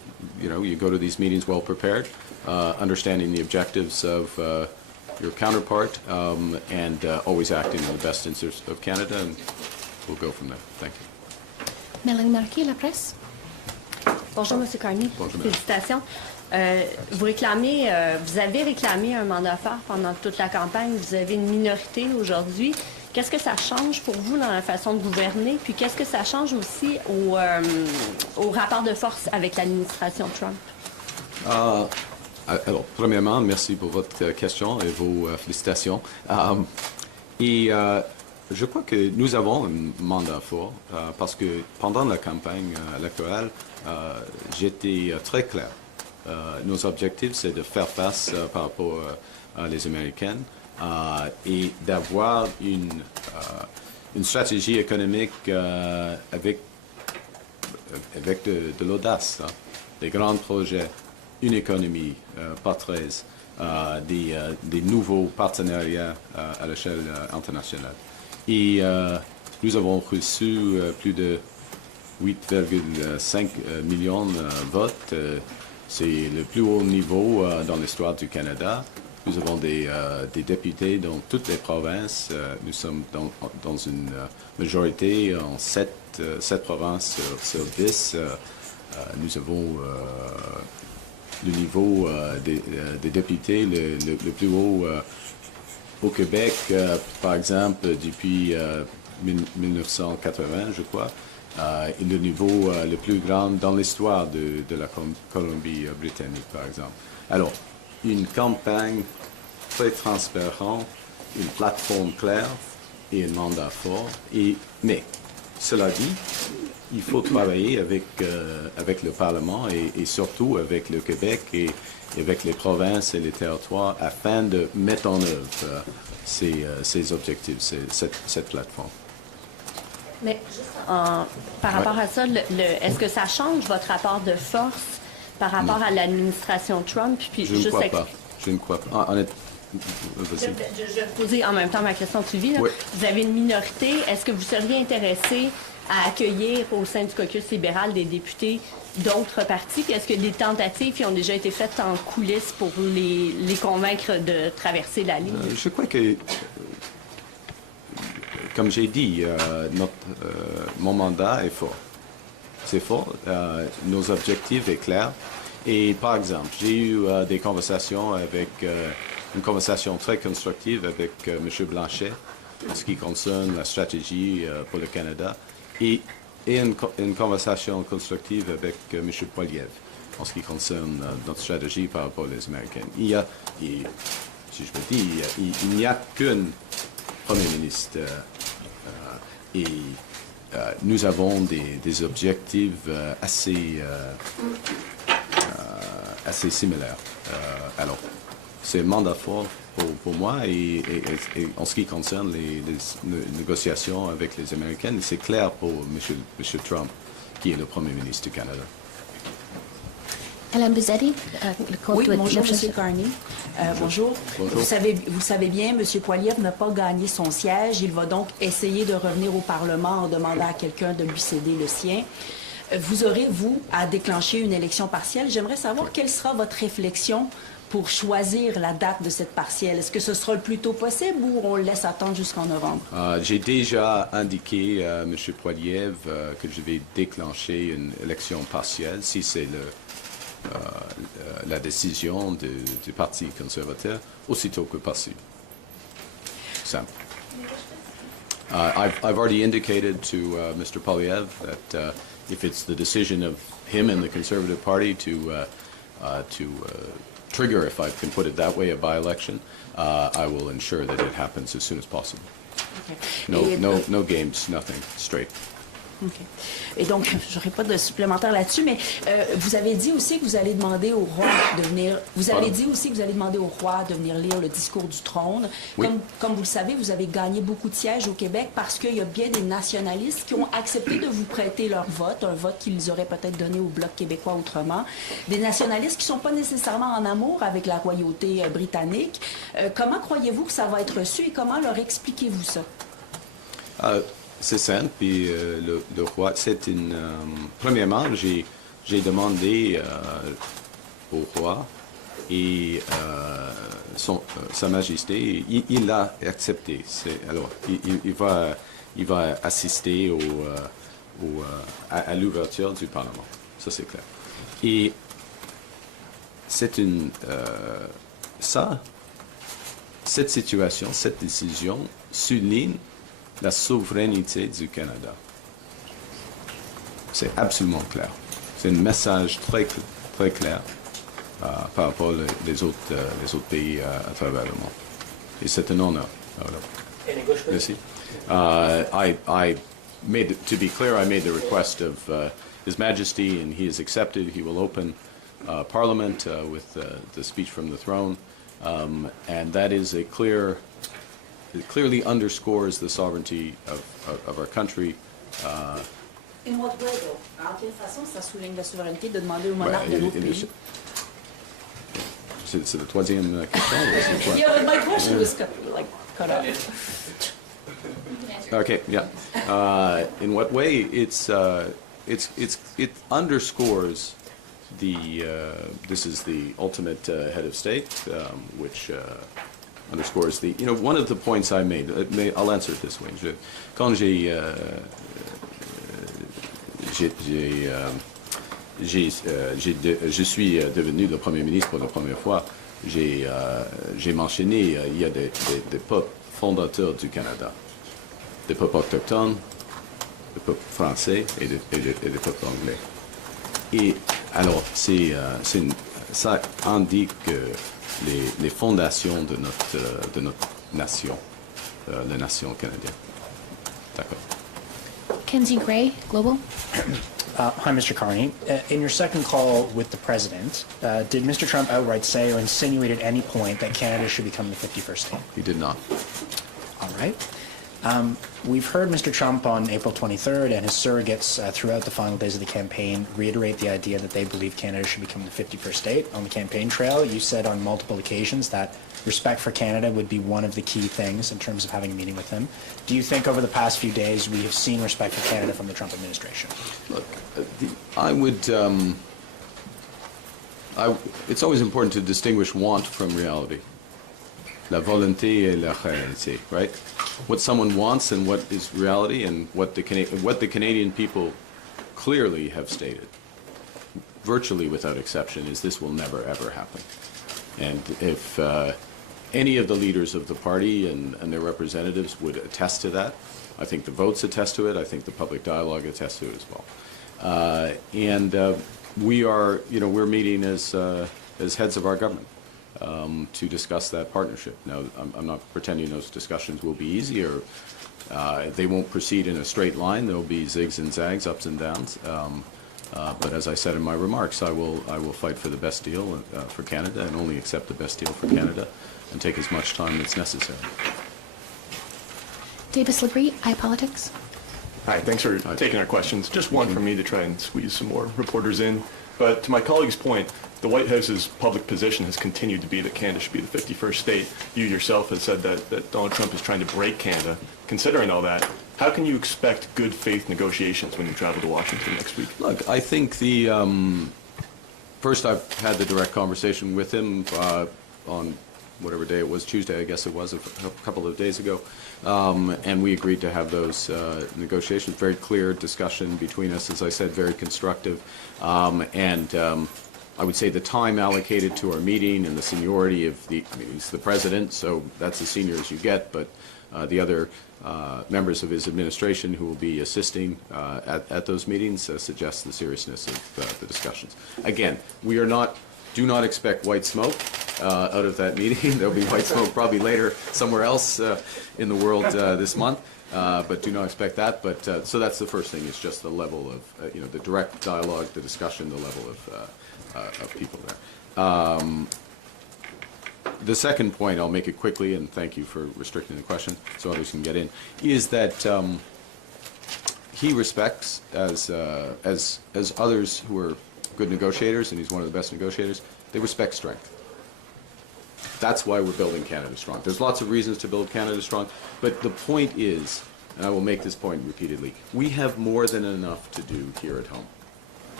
you go to these meetings well prepared, understanding the objectives of your counterpart, and always acting in the best interest of Canada, and we'll go from there. Thank you. Mélanie Marquis, La Presse. Bonjour, M. Carney. Bonjour, Félicitations. Vous avez réclamé un mandat fort pendant toute la campagne. Vous avez une minorité aujourd'hui. Qu'est-ce que ça change pour vous dans la façon de gouverner? Puis qu'est-ce que ça change aussi au rapport de force avec l'administration Trump? Alors, premièrement, merci pour votre question et vos félicitations. Je crois que nous avons un mandat fort parce que pendant la campagne électorale, j'étais très clair. Nos objectifs, c'est de faire face par rapport aux Américaines et d'avoir une stratégie économique avec de l'audace, des grands projets, une économie par 13, des nouveaux partenariats à l'échelle internationale. Et nous avons reçu plus de 8,5 millions de votes. C'est le plus haut niveau dans l'histoire du Canada. Nous avons des députés dans toutes les provinces. Nous sommes dans une majorité en 7 provinces sur 10. Nous avons le niveau des députés le plus haut au Québec, par exemple, depuis 1980, je crois, et le niveau le plus grand dans l'histoire de la Colombie-Britannique, par exemple. Alors, une campagne très transparente, une plateforme claire et un mandat fort. Mais, cela dit, il faut travailler avec le Parlement et surtout avec le Québec et avec les provinces et les territoires afin de mettre en œuvre ces objectifs, cette plateforme. Mais juste par rapport à ça, est-ce que ça change votre rapport de force par rapport à l'administration Trump? Puis Je ne crois pas. Je ne crois pas. Je vais poser en même temps ma question de suivi. Oui. Vous avez une minorité. Est-ce que vous seriez intéressé à accueillir au sein du caucus libéral des députés d'autres partis? Puis est-ce que des tentatives qui ont déjà été faites en coulisses pour les convaincre de traverser la ligne? Je crois que, comme j'ai dit, mon mandat est fort. C'est fort. Nos objectifs sont clairs. Et par exemple, j'ai eu des conversations une conversation très constructive avec M. Blanchet en ce qui concerne la stratégie pour le Canada et une conversation constructive avec M. Poilievre en ce qui concerne notre stratégie par rapport aux Américains. Si je peux dire, il n'y a qu'un Premier ministre et nous avons des objectifs assez similaires. Alors, c'est un mandat fort pour moi et en ce qui concerne les négociations avec les Américains, c'est clair pour M. Trump, qui est le Premier ministre du Canada. Alain Buzzetti, le compte Oui, doit être bonjour, difficile. M. Carney. Bonjour. Bonjour. Vous savez bien, M. Poilievre n'a pas gagné son siège. Il va donc essayer de revenir au Parlement en demandant à quelqu'un de lui céder le sien. Vous aurez, vous, à déclencher une élection partielle. J'aimerais savoir quelle sera votre réflexion pour choisir la date de cette partielle. Est-ce que ce sera le plus tôt possible ou on le laisse attendre jusqu'en novembre? J'ai déjà indiqué à M. Poilievre que je vais déclencher une élection partielle si c'est la décision du Parti conservateur aussitôt que possible. Simple. I've already indicated to Mr. Poilievre that if it's the decision of him and the Conservative Party to trigger, if I can put it that way, a by-election, I will ensure that it happens as soon as possible. Okay. No games, nothing, straight. OK. Et donc, je n'aurai pas de supplémentaire là-dessus, mais vous avez dit aussi que vous allez demander au roi de venir... Vous avez dit aussi que vous allez demander au roi de venir lire le discours du trône. Oui. Comme vous le savez, vous avez gagné beaucoup de sièges au Québec parce qu'il y a bien des nationalistes qui ont accepté de vous prêter leur vote, un vote qu'ils auraient peut-être donné au Bloc québécois autrement. Des nationalistes qui ne sont pas nécessairement en amour avec la royauté britannique. Comment croyez-vous que ça va être reçu et comment leur expliquez-vous ça? C'est simple, puis le roi, c'est une... premièrement, j'ai j'ai demandé au roi et Sa Majesté, il l'a accepté. Alors, il va assister à l'ouverture du Parlement. Ça, c'est clair. Et c'est cette situation, cette décision souligne la souveraineté du Canada. C'est absolument clair. C'est un message très, très clair par rapport aux autres pays à travers le monde. Et c'est un honneur. Merci. To be clear, I made the request of His Majesty, and he has accepted. He will open Parliament with the speech from the throne, and that is it clearly underscores the sovereignty of our country. In what way, though? En quelle façon ça souligne la souveraineté de demander au monarque de notre pays? C'est la troisième question. Yeah, my question was cut off. Okay, yeah. In what way? It underscores this is the ultimate head of state, which underscores one of the points I made. I'll answer it this way. Quand je suis devenu le Premier ministre pour la première fois, j'ai mentionné il y a des peuples fondateurs du Canada, des peuples autochtones, des peuples français et des peuples anglais. Et alors, ça indique les fondations de notre nation, la nation canadienne. D'accord. Kenzie Gray, Global. Hi, Mr. Carney. In your second call with the President, did Mr. Trump outright say or insinuate at any point that Canada should become the 51st state? He did not. All right. We've heard Mr. Trump on April 23rd and his surrogates throughout the final days of the campaign reiterate the idea that they believe Canada should become the 51st state. On the campaign trail, you said on multiple occasions that respect for Canada would be one of the key things in terms of having a meeting with him. Do you think over the past few days we have seen respect for Canada from the Trump administration? Look, I would. It's always important to distinguish want from reality. La volonté et la réalité, right? What someone wants and what is reality, and what the Canadian people clearly have stated, virtually without exception, is this will never ever happen. And if any of the leaders of the party and their representatives would attest to that, I think the votes attest to it. I think the public dialogue attests to it as well. We are, we're meeting as heads of our government. To discuss that partnership. Now, I'm not pretending those discussions will be easy, or they won't proceed in a straight line. There will be zigs and zags, ups and downs. But as I said in my remarks, I will fight for the best deal for Canada, and only accept the best deal for Canada, and take as much time as necessary. Davis Labrie, iPolitics. Hi, thanks for taking our questions. Just one from me to try and squeeze some more reporters in. But to my colleague's point, the White House's public position has continued to be that Canada should be the 51st state. You yourself have said that Donald Trump is trying to break Canada. Considering all that, how can you expect good faith negotiations when you travel to Washington next week? Look, I think first I've had the direct conversation with him on whatever day it was, Tuesday I guess it was, a couple of days ago. And we agreed to have those negotiations. Very clear discussion between us, as I said, very constructive. I would say the time allocated to our meeting and the seniority of he's the president, so that's as senior as you get, but the other members of his administration who will be assisting at those meetings suggests the seriousness of the discussions. Again, do not expect white smoke out of that meeting. There'll be white smoke probably later somewhere else in the world this month, but do not expect that. But so that's the first thing, is just the level of the direct dialogue, the discussion, the level of people there. The second point, I'll make it quickly, and thank you for restricting the question so others can get in, is that he respects, as others who are good negotiators, and he's one of the best negotiators, they respect strength. That's why we're building Canada strong. There's lots of reasons to build Canada strong, but the point is, and I will make this point repeatedly, we have more than enough to do here at home.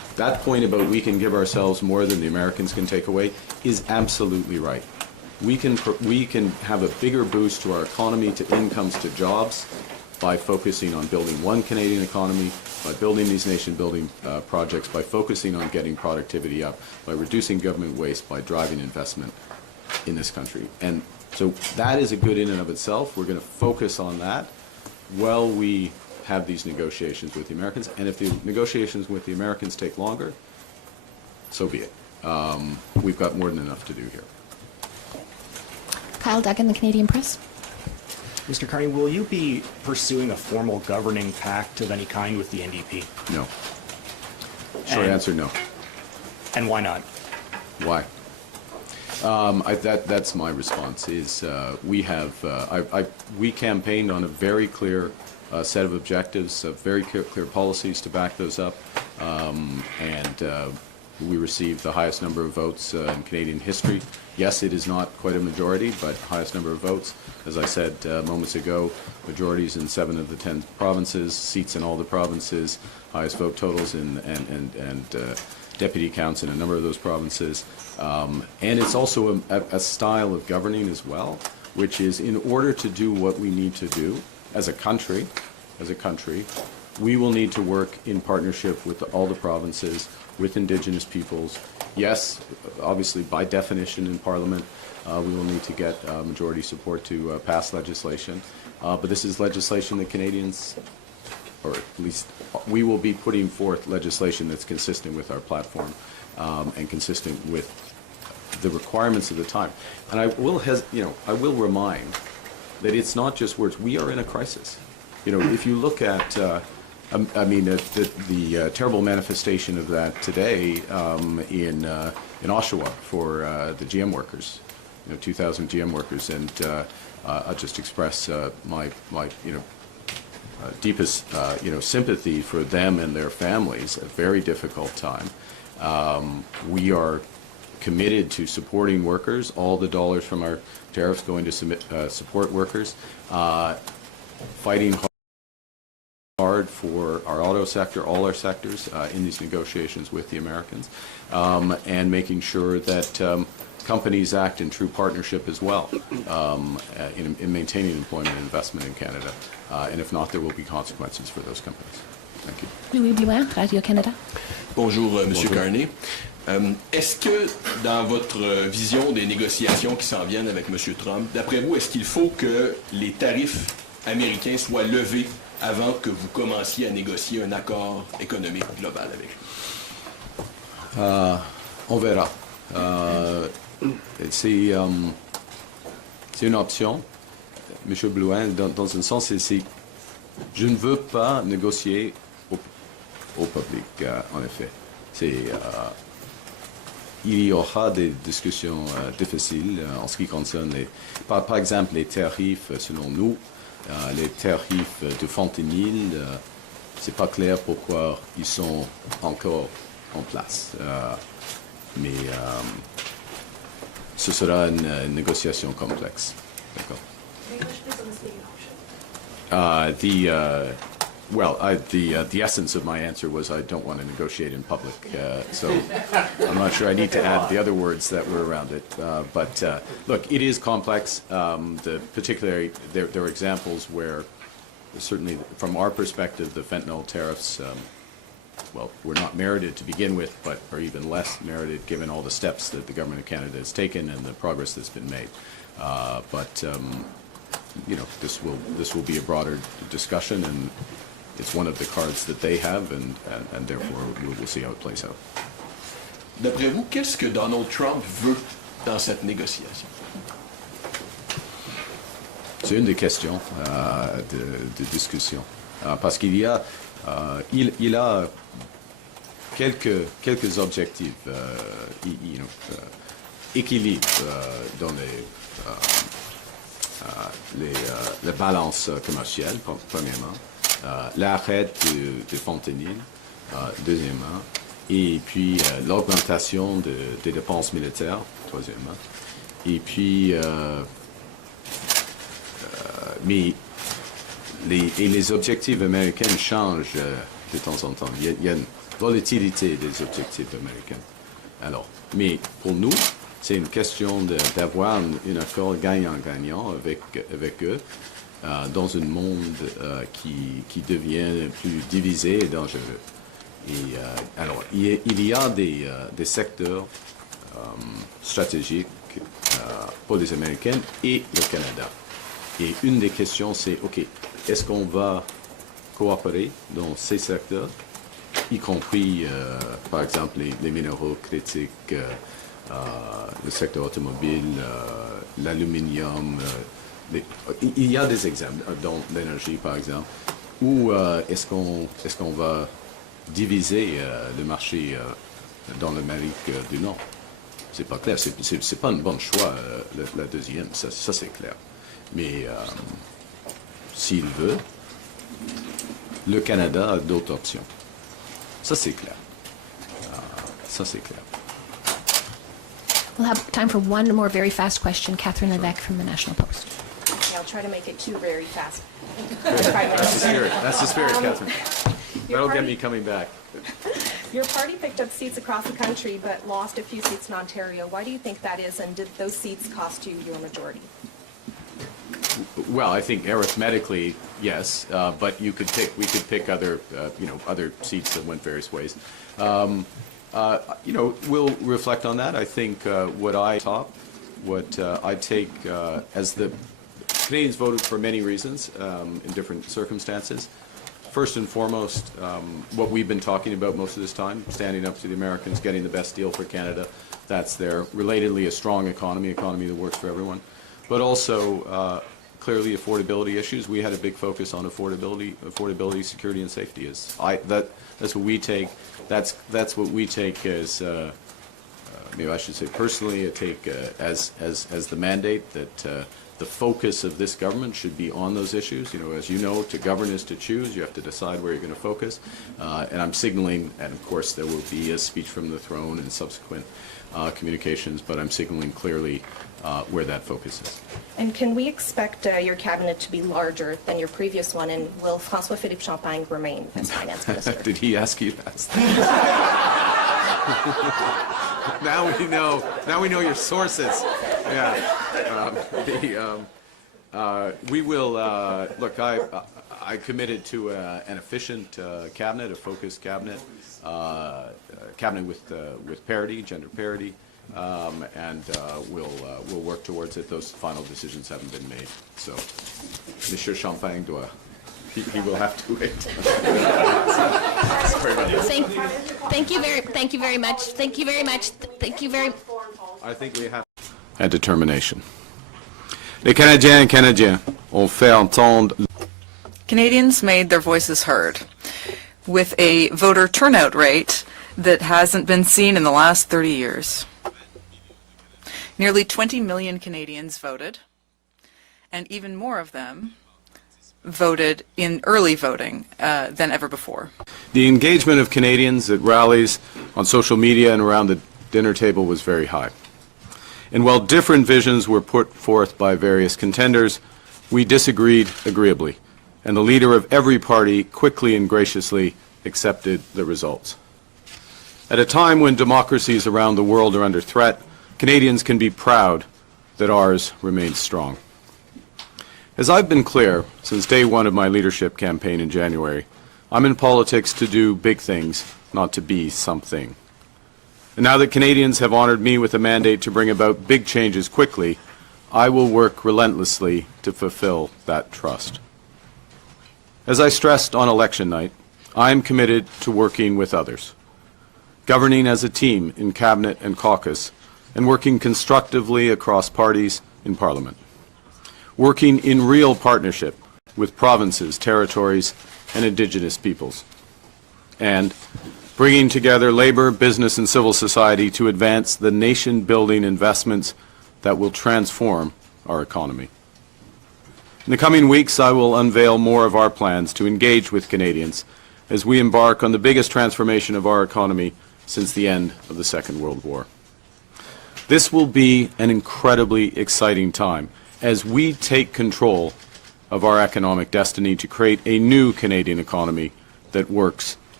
that point about we can give ourselves more than the Americans can take away is absolutely right. We can have a bigger boost to our economy, to incomes, to jobs, by focusing on building one Canadian economy, by building these nation-building projects, by focusing on getting productivity up, by reducing government waste, by driving investment in this country. And so that is a good in and of itself. We're going to focus on that while we have these negotiations with the Americans. And if the negotiations with the Americans take longer, so be it. We've got more than enough to do here. Kyle Duggan, the Canadian Press. Mr. Carney, will you be pursuing a formal governing pact of any kind with the NDP? No. Short answer, no. And why not? Why? That's my response. Is we campaigned on a very clear set of objectives, very clear policies to back those up, and we received the highest number of votes in Canadian history. Yes, it is not quite a majority, but highest number of votes. As I said moments ago, majorities in 7 of the 10 provinces, seats in all the provinces, highest vote totals and deputy counts in a number of those provinces. And it's also a style of governing as well, which is in order to do what we need to do as a country, we will need to work in partnership with all the provinces, with Indigenous peoples. Yes, obviously, by definition in Parliament, we will need to get majority support to pass legislation. But this is legislation that Canadians, or at least we will be putting forth legislation that's consistent with our platform and consistent with the requirements of the time. And I will remind that it's not just words. We are in a crisis. If you look at, the terrible manifestation of that today in Oshawa for the GM workers, 2,000 GM workers, and I'll just express my deepest sympathy for them and their families. A very difficult time. We are committed to supporting workers. All the dollars from our tariffs going to support workers. Fighting hard for our auto sector, all our sectors in these negotiations with the Americans, and making sure that companies act in true partnership as well in maintaining employment and investment in Canada. And if not, there will be consequences for those companies. Thank you. Louis Blouin, Radio-Canada. Bonjour, Monsieur Carney. Est-ce que, dans votre vision des négociations qui s'en viennent avec M. Trump, d'après vous, est-ce qu'il faut que les tarifs américains soient levés avant que vous commenciez à négocier un accord économique global avec lui? On verra. C'est une option, M. Blouin, dans un sens, je ne veux pas négocier au public, en effet. Il y aura des discussions difficiles en ce qui concerne par exemple les tarifs, selon nous, les tarifs de fentanyl. C'est pas clair pourquoi ils sont encore en place. Mais ce sera une négociation complexe. D'accord. The essence of my answer was I don't want to negotiate in public, so I'm not sure I need to add the other words that were around it. But look, it is complex. Particularly, there are examples where, certainly from our perspective, the fentanyl tariffs, were not merited to begin with, but are even less merited given all the steps that the government of Canada has taken and the progress that's been made. This will be a broader discussion, and it's one of the cards that they have, and therefore we'll see how it plays out. D'après vous, qu'est-ce que Donald Trump veut dans cette négociation? C'est une des questions de discussion, parce qu'il y a il a quelques objectifs, équilibre dans la balance commerciale, premièrement, l'arrêt de fentanyl, deuxièmement, et puis l'augmentation des dépenses militaires, troisièmement, et puis mais les objectifs américains changent de temps en temps. Il y a une volatilité des objectifs américains. Alors, mais pour nous, c'est une question d'avoir un accord gagnant-gagnant avec eux dans un monde qui devient plus divisé et dangereux. Et alors, il y a des secteurs stratégiques pour les Américains et le Canada. Et une des questions, c'est, OK, est-ce qu'on va coopérer dans ces secteurs, y compris, par exemple, les minéraux critiques, le secteur automobile, l'aluminium. Il y a des exemples dans l'énergie, par exemple. Ou est-ce qu'on va diviser le marché dans l'Amérique du Nord? C'est pas clair. C'est pas un bon choix, la deuxième. Ça c'est clair. Mais s'il veut, le Canada a d'autres options. Ça c'est clair. Ça c'est clair. We'll have time for one more very fast question. Catherine Levesque from the National Post. Okay, I'll try to make it two very fast. That's the spirit, Catherine. That'll get me coming back. Your party picked up seats across the country but lost a few seats in Ontario. Why do you think that is, and did those seats cost you your majority? Well, I think arithmetically, yes, but we could pick other, other seats that went various ways. We'll reflect on that. I think what I take as the Canadians voted for many reasons in different circumstances. First and foremost, what we've been talking about most of this time, standing up to the Americans, getting the best deal for Canada, that's there. Relatedly, a strong economy that works for everyone. But also, clearly, affordability issues. We had a big focus on affordability, security, and safety. That's what we take. That's what we take as, maybe I should say personally, I take as the mandate that the focus of this government should be on those issues. As you know, to govern is to choose. You have to decide where you're going to focus. And I'm signaling, and of course there will be a speech from the throne and subsequent communications, but I'm signaling clearly where that focus is. And can we expect your cabinet to be larger than your previous one, and will François-Philippe Champagne remain as finance minister? Did he ask you that? Now we know your sources. Yeah. We will look. I committed to an efficient cabinet, a focused cabinet, cabinet with parity, gender parity, and we'll work towards it. Those final decisions haven't been made, so Monsieur Champagne doit. He will have to wait. Sorry about that. Thank you very much. Thank you very much. Thank you very. I think we have. And determination. Les Canadiens et Canadiens ont fait entendre. Canadians made their voices heard with a voter turnout rate that hasn't been seen in the last 30 years. Nearly 20 million Canadians voted, and even more of them voted in early voting than ever before. The engagement of Canadians at rallies, on social media, and around the dinner table was very high. And while different visions were put forth by various contenders, we disagreed agreeably, and the leader of every party quickly and graciously accepted the results. At a time when democracies around the world are under threat, Canadians can be proud that ours remains strong. As I've been clear since day one of my leadership campaign in January, I'm in politics to do big things, not to be something. And now that Canadians have honored me with a mandate to bring about big changes quickly, I will work relentlessly to fulfill that trust. As I stressed on election night, I am committed to working with others, governing as a team in Cabinet and caucus, and working constructively across parties in Parliament, working in real partnership with provinces, territories, and Indigenous peoples, and bringing together labor, business, and civil society to advance the nation-building investments that will transform our economy. In the coming weeks, I will unveil more of our plans to engage with Canadians as we embark on the biggest transformation of our economy since the end of the Second World War. This will be an incredibly exciting time as we take control of our economic destiny to create a new Canadian economy that works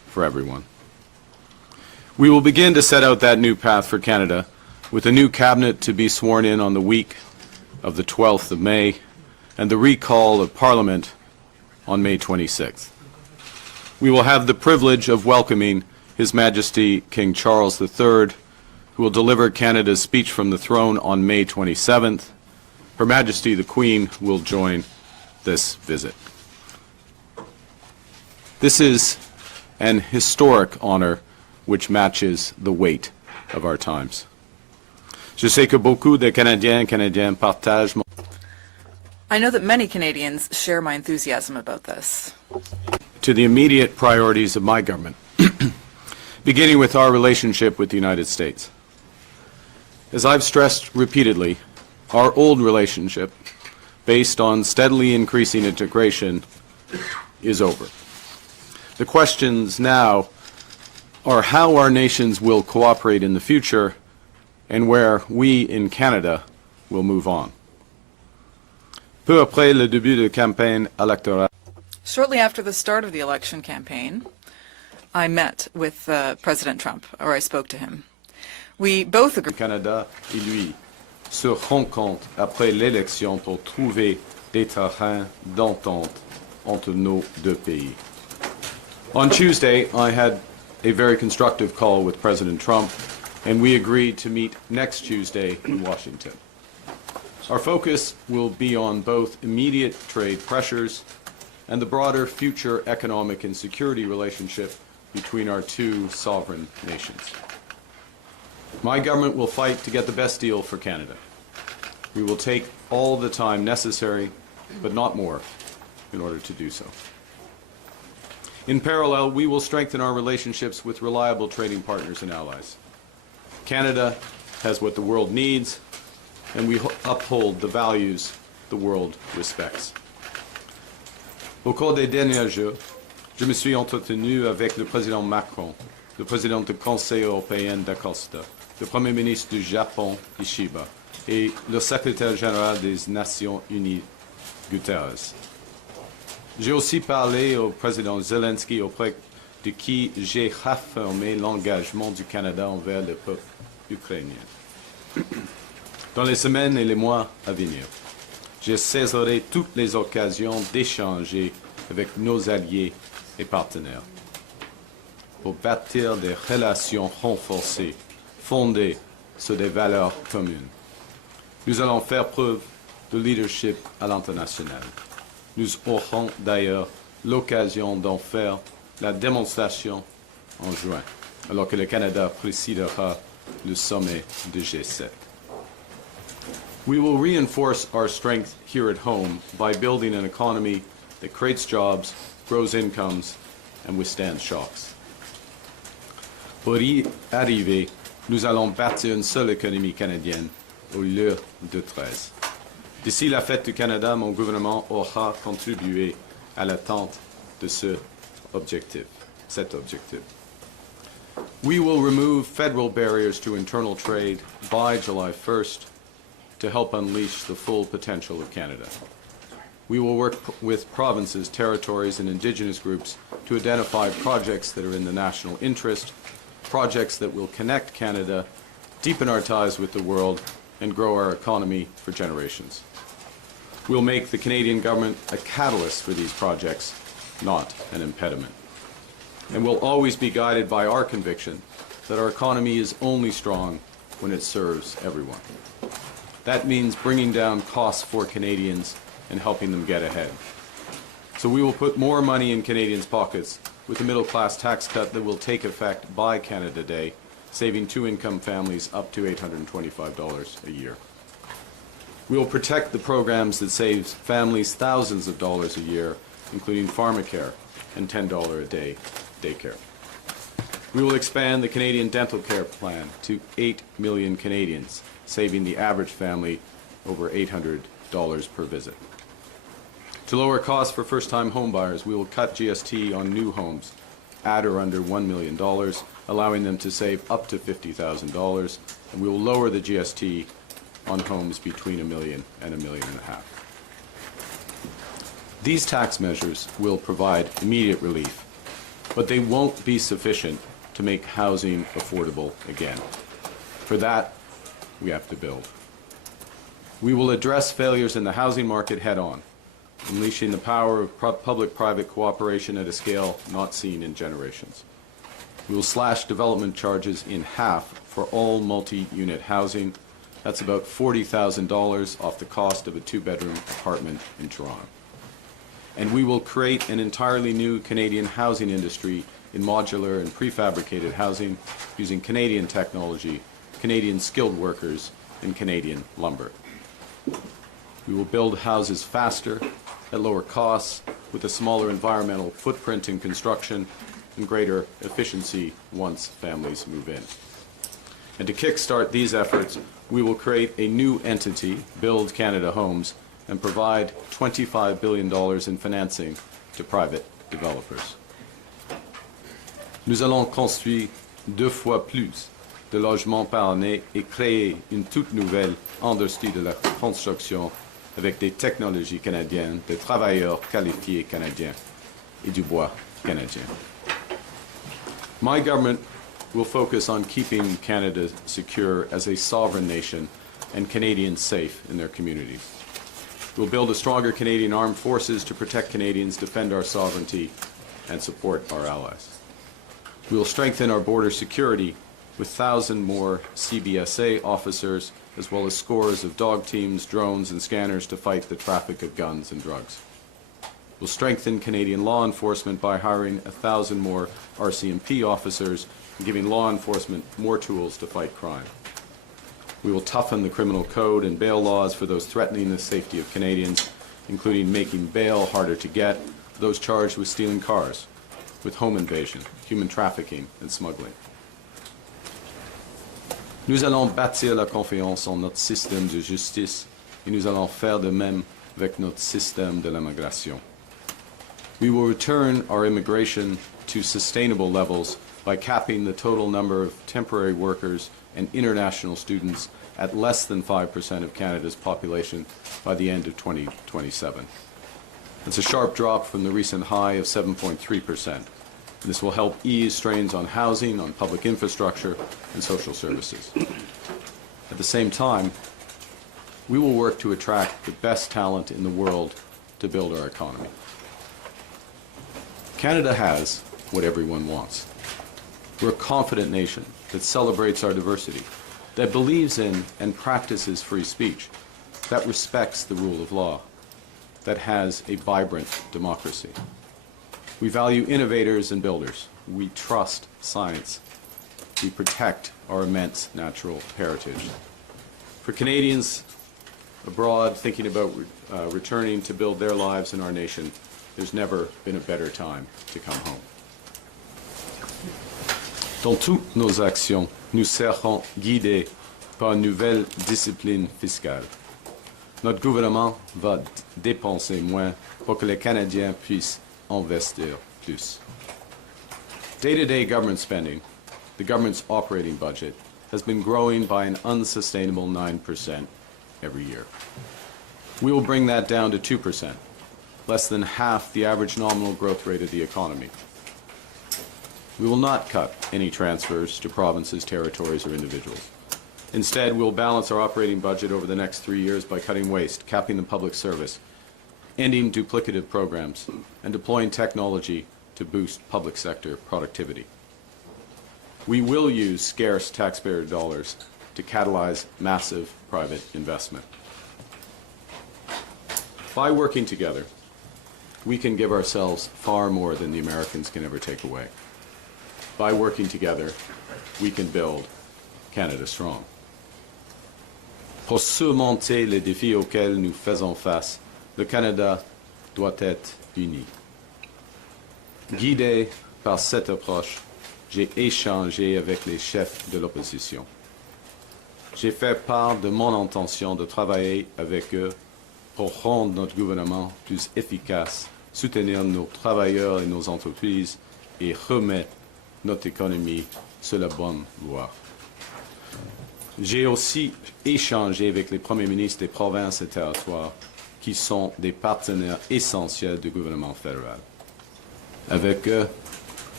for everyone. We will begin to set out that new path for Canada with a new cabinet to be sworn in on the week of the 12th of May and the recall of Parliament on May 26th. We will have the privilege of welcoming His Majesty King Charles III, who will deliver Canada's speech from the throne on May 27th. Her Majesty the Queen will join this visit. This is an historic honor which matches the weight of our times. Je sais que beaucoup de Canadiens partagent mon... I know that many Canadians share my enthusiasm about this. To the immediate priorities of my government, beginning with our relationship with the United States. As I've stressed repeatedly, our old relationship, based on steadily increasing integration, is over. The questions now are how our nations will cooperate in the future and where we in Canada will move on. Peu après le début de campagne électorale, Shortly after the start of the election campaign, I met with President Trump, or I spoke to him. We both agreed. Canada et lui se rencontrent après l'élection pour trouver des terrains d'entente entre nos deux pays. On Tuesday, I had a very constructive call with President Trump, and we agreed to meet next Tuesday in Washington. Our focus will be on both immediate trade pressures and the broader future economic and security relationship between our two sovereign nations. My government will fight to get the best deal for Canada. We will take all the time necessary, but not more, in order to do so. In parallel, we will strengthen our relationships with reliable trading partners and allies. Canada has what the world needs, and we uphold the values the world respects. Au cours des derniers jours, je me suis entretenu avec le président Macron, le président du Conseil européen d'Acosta, le Premier ministre du Japon, Ishiba, et le secrétaire général des Nations Unies, Guterres. J'ai aussi parlé au président Zelensky, auprès de qui j'ai réaffirmé l'engagement du Canada envers le peuple ukrainien. Dans les semaines et les mois à venir, je saisirai toutes les occasions d'échanger avec nos alliés et partenaires pour bâtir des relations renforcées fondées sur des valeurs communes. Nous allons faire preuve de leadership à l'international. Nous aurons d'ailleurs l'occasion d'en faire la démonstration en juin, alors que le Canada présidera le sommet de G7. We will reinforce our strength here at home by building an economy that creates jobs, grows incomes, and withstands shocks. Pour y arriver, nous allons bâtir une seule économie canadienne au lieu de 13. D'ici la fête du Canada, mon gouvernement aura contribué à l'atteinte de cet objectif. We will remove federal barriers to internal trade by July 1st to help unleash the full potential of Canada. We will work with provinces, territories, and Indigenous groups to identify projects that are in the national interest, projects that will connect Canada, deepen our ties with the world, and grow our economy for generations. We'll make the Canadian government a catalyst for these projects, not an impediment. And we'll always be guided by our conviction that our economy is only strong when it serves everyone. That means bringing down costs for Canadians and helping them get ahead. So we will put more money in Canadians' pockets with the middle-class tax cut that will take effect by Canada Day, saving two-income families up to $825 a year. We will protect the programs that save families thousands of dollars a year, including pharmacare and $10 a day daycare. We will expand the Canadian Dental Care Plan to 8 million Canadians, saving the average family over $800 per visit. To lower costs for first-time homebuyers, we will cut GST on new homes at or under $1 million, allowing them to save up to $50,000, and we will lower the GST on homes between $1 million and $1.5 million. These tax measures will provide immediate relief but they won't be sufficient to make housing affordable again. For that, we have to build. We will address failures in the housing market head-on, unleashing the power of public-private cooperation at a scale not seen in generations. We will slash development charges in half for all multi-unit housing. That's about $40,000 off the cost of a two-bedroom apartment in Toronto. And we will create an entirely new Canadian housing industry in modular and prefabricated housing using Canadian technology, Canadian skilled workers, and Canadian lumber. We will build houses faster, at lower costs, with a smaller environmental footprint in construction and greater efficiency once families move in. And to kickstart these efforts, we will create a new entity, Build Canada Homes, and provide $25 billion in financing to private developers. Nous allons construire 2 fois plus de logements par année et créer une toute nouvelle industrie de la construction avec des technologies canadiennes, des travailleurs qualifiés canadiens et du bois canadien. My government will focus on keeping Canada secure as a sovereign nation and Canadians safe in their communities. We'll build a stronger Canadian armed forces to protect Canadians, defend our sovereignty, and support our allies. We will strengthen our border security with 1,000 more CBSA officers, as well as scores of dog teams, drones, and scanners to fight the traffic of guns and drugs. We'll strengthen Canadian law enforcement by hiring 1,000 more RCMP officers and giving law enforcement more tools to fight crime. We will toughen the criminal code and bail laws for those threatening the safety of Canadians, including making bail harder to get for those charged with stealing cars, with home invasion, human trafficking, and smuggling. Nous allons bâtir la confiance en notre système de justice et nous allons faire de même avec notre système de l'immigration. We will return our immigration to sustainable levels by capping the total number of temporary workers and international students at less than 5% of Canada's population by the end of 2027. It's a sharp drop from the recent high of 7.3%. This will help ease strains on housing, on public infrastructure, and social services. At the same time, we will work to attract the best talent in the world to build our economy. Canada has what everyone wants. We're a confident nation that celebrates our diversity, that believes in and practices free speech, that respects the rule of law, that has a vibrant democracy. We value innovators and builders. We trust science. We protect our immense natural heritage. For Canadians abroad thinking about returning to build their lives in our nation, there's never been a better time to come home. Dans toutes nos actions, nous serons guidés par une nouvelle discipline fiscale. Notre gouvernement va dépenser moins pour que les Canadiens puissent investir plus. Day-to-day government spending, the government's operating budget, has been growing by an unsustainable 9% every year. We will bring that down to 2%, less than half the average nominal growth rate of the economy. We will not cut any transfers to provinces, territories, or individuals. Instead, we'll balance our operating budget over the next 3 years by cutting waste, capping the public service, ending duplicative programs, and deploying technology to boost public sector productivity. We will use scarce taxpayer dollars to catalyze massive private investment. By working together, we can give ourselves far more than the Americans can ever take away. By working together, we can build Canada strong. Pour surmonter les défis auxquels nous faisons face, le Canada doit être uni. Guidé par cette approche, j'ai échangé avec les chefs de l'opposition. J'ai fait part de mon intention de travailler avec eux pour rendre notre gouvernement plus efficace, soutenir nos travailleurs et nos entreprises et remettre notre économie sur la bonne voie. J'ai aussi échangé avec les premiers ministres des provinces et territoires qui sont des partenaires essentiels du gouvernement fédéral. Avec eux,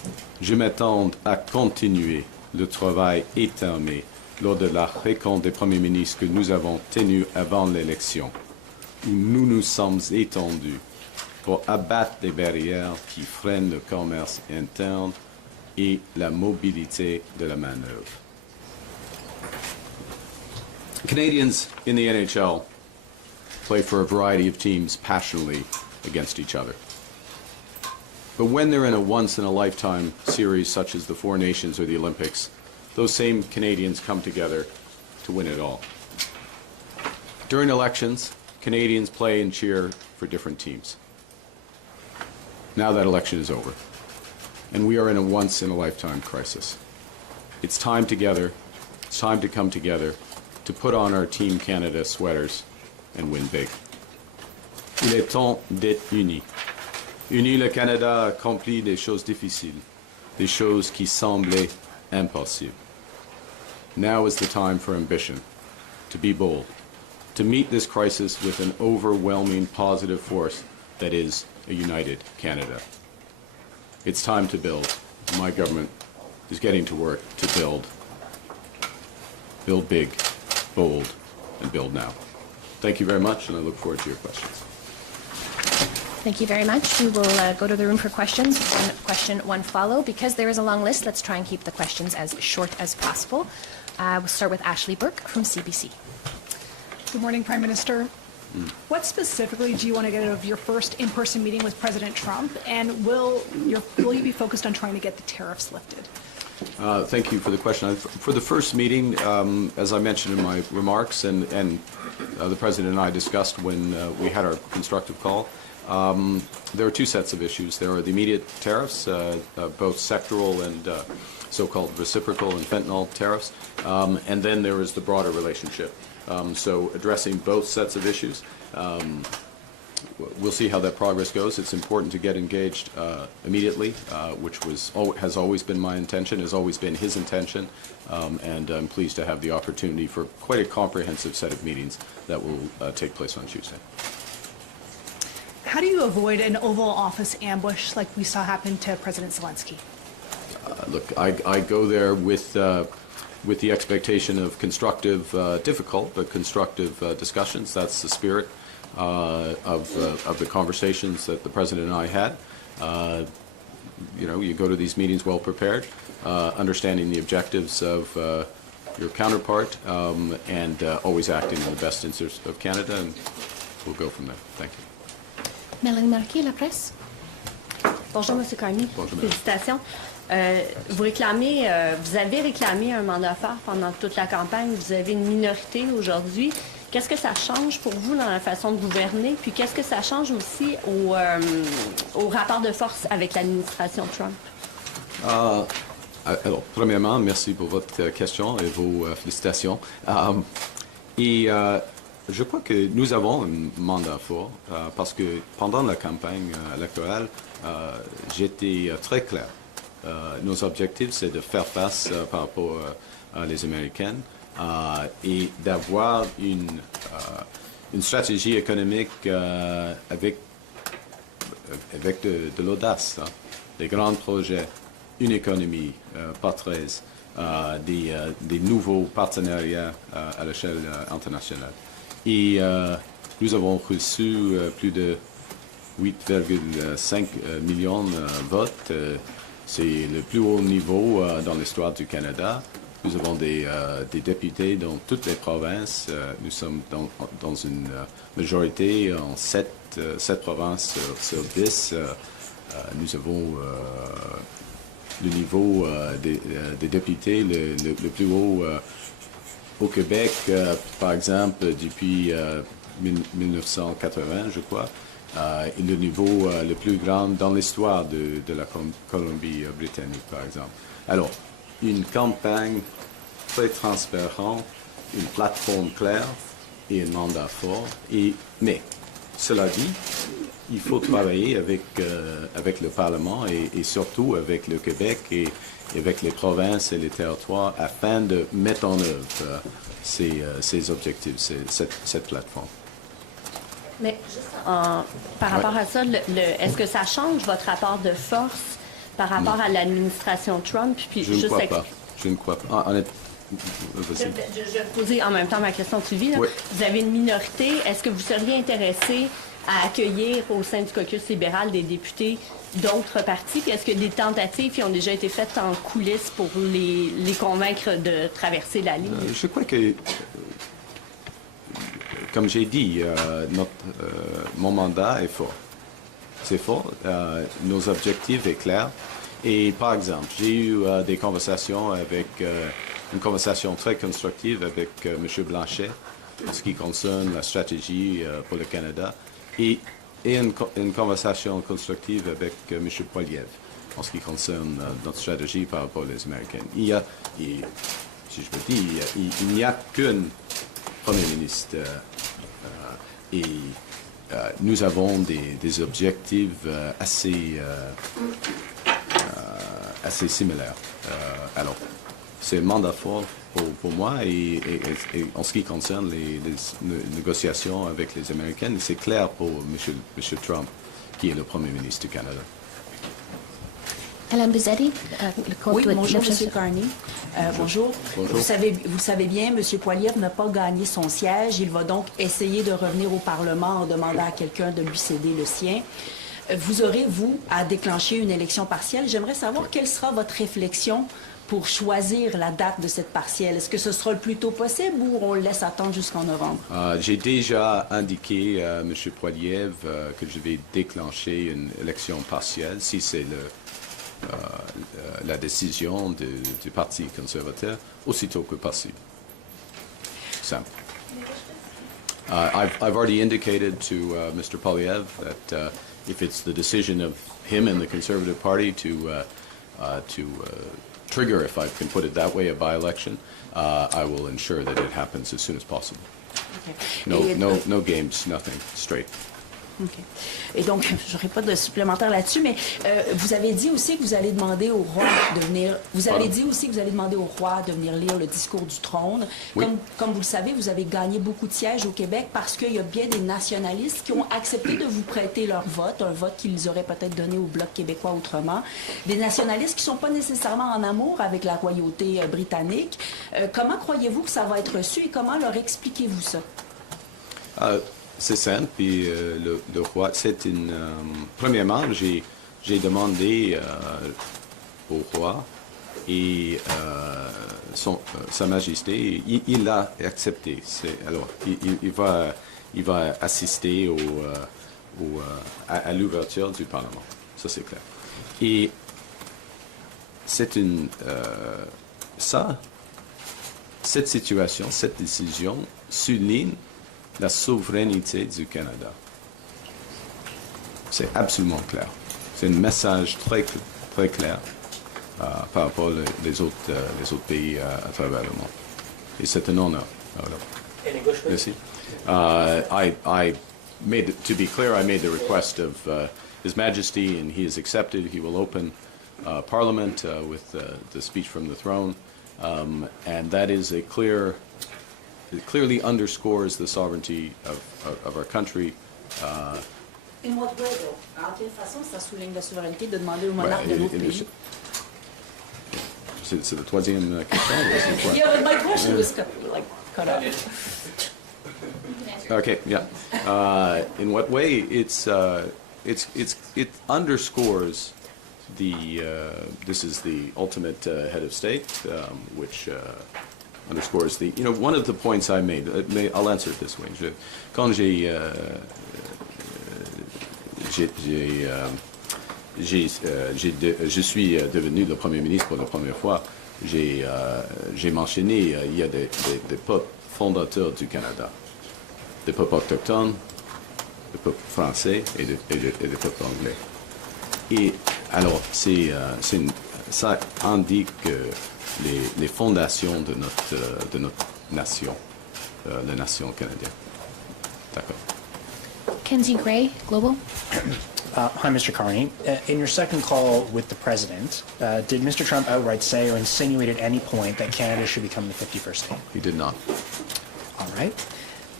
Je m'attends à continuer le travail étamé lors de la rencontre des premiers ministres que nous avons tenue avant l'élection, où nous nous sommes étendus pour abattre les barrières qui freinent le commerce interne et la mobilité de la main-d'œuvre. Canadians in the NHL play for a variety of teams passionately against each other. But when they're in a once-in-a-lifetime series such as the Four Nations or the Olympics, those same Canadians come together to win it all. During elections, Canadians play and cheer for different teams. Now that election is over, and we are in a once-in-a-lifetime crisis. It's time to come together to put on our Team Canada sweaters and win big. Il est temps d'être unis. Unis, le Canada a accompli des choses difficiles, des choses qui semblaient impossibles. Now is the time for ambition, to be bold, to meet this crisis with an overwhelming positive force that is a united Canada. It's time to build. My government is getting to work to build. Build big, bold, and build now. Thank you very much, and I look forward to your questions. Thank you very much. We will go to the room for questions. One question, one follow. Because there is a long list, let's try and keep the questions as short as possible. We'll start with Ashley Burke from CBC. Good morning, Prime Minister. What specifically do you want to get out of your first in-person meeting with President Trump, and will you be focused on trying to get the tariffs lifted? Thank you for the question. For the first meeting, as I mentioned in my remarks, and the President and I discussed when we had our constructive call, there are two sets of issues. There are the immediate tariffs, both sectoral and so-called reciprocal and fentanyl tariffs, and then there is the broader relationship. So addressing both sets of issues. We'll see how that progress goes. It's important to get engaged immediately, which has always been my intention, has always been his intention, and I'm pleased to have the opportunity for quite a comprehensive set of meetings that will take place on Tuesday. How do you avoid an Oval Office ambush like we saw happen to President Zelensky? Look, I go there with the expectation of constructive, difficult, but constructive discussions. That's the spirit of the conversations that the President and I had. You go to these meetings well prepared, understanding the objectives of your counterpart, and always acting in the best interest of Canada, and we'll go from there. Thank you. Mélanie Marquis, La Presse. Bonjour, M. Carney. Bonjour, Félicitations. Vous avez réclamé un mandat fort pendant toute la campagne. Vous avez une minorité aujourd'hui. Qu'est-ce que ça change pour vous dans la façon de gouverner? Puis qu'est-ce que ça change aussi au rapport de force avec l'administration Trump? Alors, premièrement, merci pour votre question et vos félicitations. Je crois que nous avons un mandat fort parce que pendant la campagne électorale, j'étais très clair. Nos objectifs, c'est de faire face par rapport à les Américaines et d'avoir une stratégie économique avec de l'audace, des grands projets, une économie par 13, des nouveaux partenariats à l'échelle internationale. Et nous avons reçu plus de 8,5 millions de votes. C'est le plus haut niveau dans l'histoire du Canada. Nous avons des députés dans toutes les provinces. Nous sommes dans une majorité en 7 provinces sur 10. Nous avons le niveau des députés le plus haut au Québec, par exemple, depuis 1980, je crois. Et le niveau le plus grand dans l'histoire de la Colombie-Britannique, par exemple. Alors, une campagne très transparente, une plateforme claire et un mandat fort. Mais, cela dit, il faut travailler avec le Parlement et surtout avec le Québec et avec les provinces et les territoires afin de mettre en œuvre ces objectifs, cette plateforme. Mais juste par rapport à ça, est-ce que ça change votre rapport de force par rapport à l'administration Trump. Puis Je ne juste crois pas. Je ne crois pas. Je vais poser en même temps ma question de suivi. Là. Oui. Vous avez une minorité. Est-ce que vous seriez intéressé à accueillir au sein du caucus libéral des députés d'autres partis? Puis est-ce que des tentatives qui ont déjà été faites en coulisses pour les convaincre de traverser la ligne? Je crois que, comme j'ai dit, mon mandat est fort. C'est fort. Nos objectifs sont clairs. Et par exemple, j'ai eu des conversations une conversation très constructive avec M. Blanchet en ce qui concerne la stratégie pour le Canada et une conversation constructive avec M. Poiliev en ce qui concerne notre stratégie par rapport aux Américains. Si je peux dire, il n'y a qu'un Premier ministre et nous avons des objectifs assez similaires. Alors, c'est un mandat fort pour moi et en ce qui concerne les négociations avec les Américains, c'est clair pour M. Trump, qui est le Premier ministre du Canada. Alain Bizzetti, Oui, bonjour, M. Carney. Bonjour. Bonjour. Vous le savez bien, M. Poiliev n'a pas gagné son siège. Il va donc essayer de revenir au Parlement en demandant à quelqu'un de lui céder le sien. Vous aurez, vous, à déclencher une élection partielle. J'aimerais savoir quelle sera votre réflexion pour choisir la date de cette partielle. Est-ce que ce sera le plus tôt possible ou on le laisse attendre jusqu'en novembre? J'ai déjà indiqué à M. Poiliev que je vais déclencher une élection partielle si c'est la décision du Parti conservateur aussitôt que possible. Simple. I've already indicated to Mr. Poiliev that if it's the decision of him and the Conservative Party to trigger, if I can put it that way, a by-election, I will ensure that it happens as soon as possible. Okay. No games, nothing, straight. OK. Et donc, je n'aurai pas de supplémentaire là-dessus, mais vous avez dit aussi que vous allez demander au roi de venir. Vous avez dit aussi que vous allez demander au roi de venir lire le discours du trône. Oui. Comme vous le savez, vous avez gagné beaucoup de sièges au Québec parce qu'il y a bien des nationalistes qui ont accepté de vous prêter leur vote, un vote qu'ils auraient peut-être donné au Bloc québécois autrement. Des nationalistes qui ne sont pas nécessairement en amour avec la royauté britannique. Comment croyez-vous que ça va être reçu et comment leur expliquez-vous ça? C'est simple, puis le roi, c'est une... premièrement, j'ai demandé au roi et Sa Majesté, il l'a accepté. Alors, il va assister à l'ouverture du Parlement. Ça, c'est clair. Et c'est une... cette situation, cette décision souligne la souveraineté du Canada. C'est absolument clair. C'est un message très, très clair par rapport aux autres pays à travers le monde. Et c'est un honneur. Voilà. Merci. To be clear, I made the request of His Majesty, and he has accepted. He will open Parliament with the speech from the throne, and that is a clear. It clearly underscores the sovereignty of our country. In what way, though? En quelle façon ça souligne la souveraineté de demander au monarque de l'autre pays? C'est la troisième question. Yeah, but my question was cut off. Okay, yeah. In what way? It underscores this is the ultimate head of state, which underscores one of the points I made. I'll answer it this way. Quand je suis devenu le Premier ministre pour la première fois, j'ai mentionné il y a des peuples fondateurs du Canada, des peuples autochtones, des peuples français et des peuples anglais. Et alors, ça indique les fondations de notre nation, la nation canadienne. D'accord. Kenzie Gray, Global. Hi, Mr. Carney. In your second call with the President, did Mr. Trump outright say or insinuate at any point that Canada should become the 51st state? He did not. All right.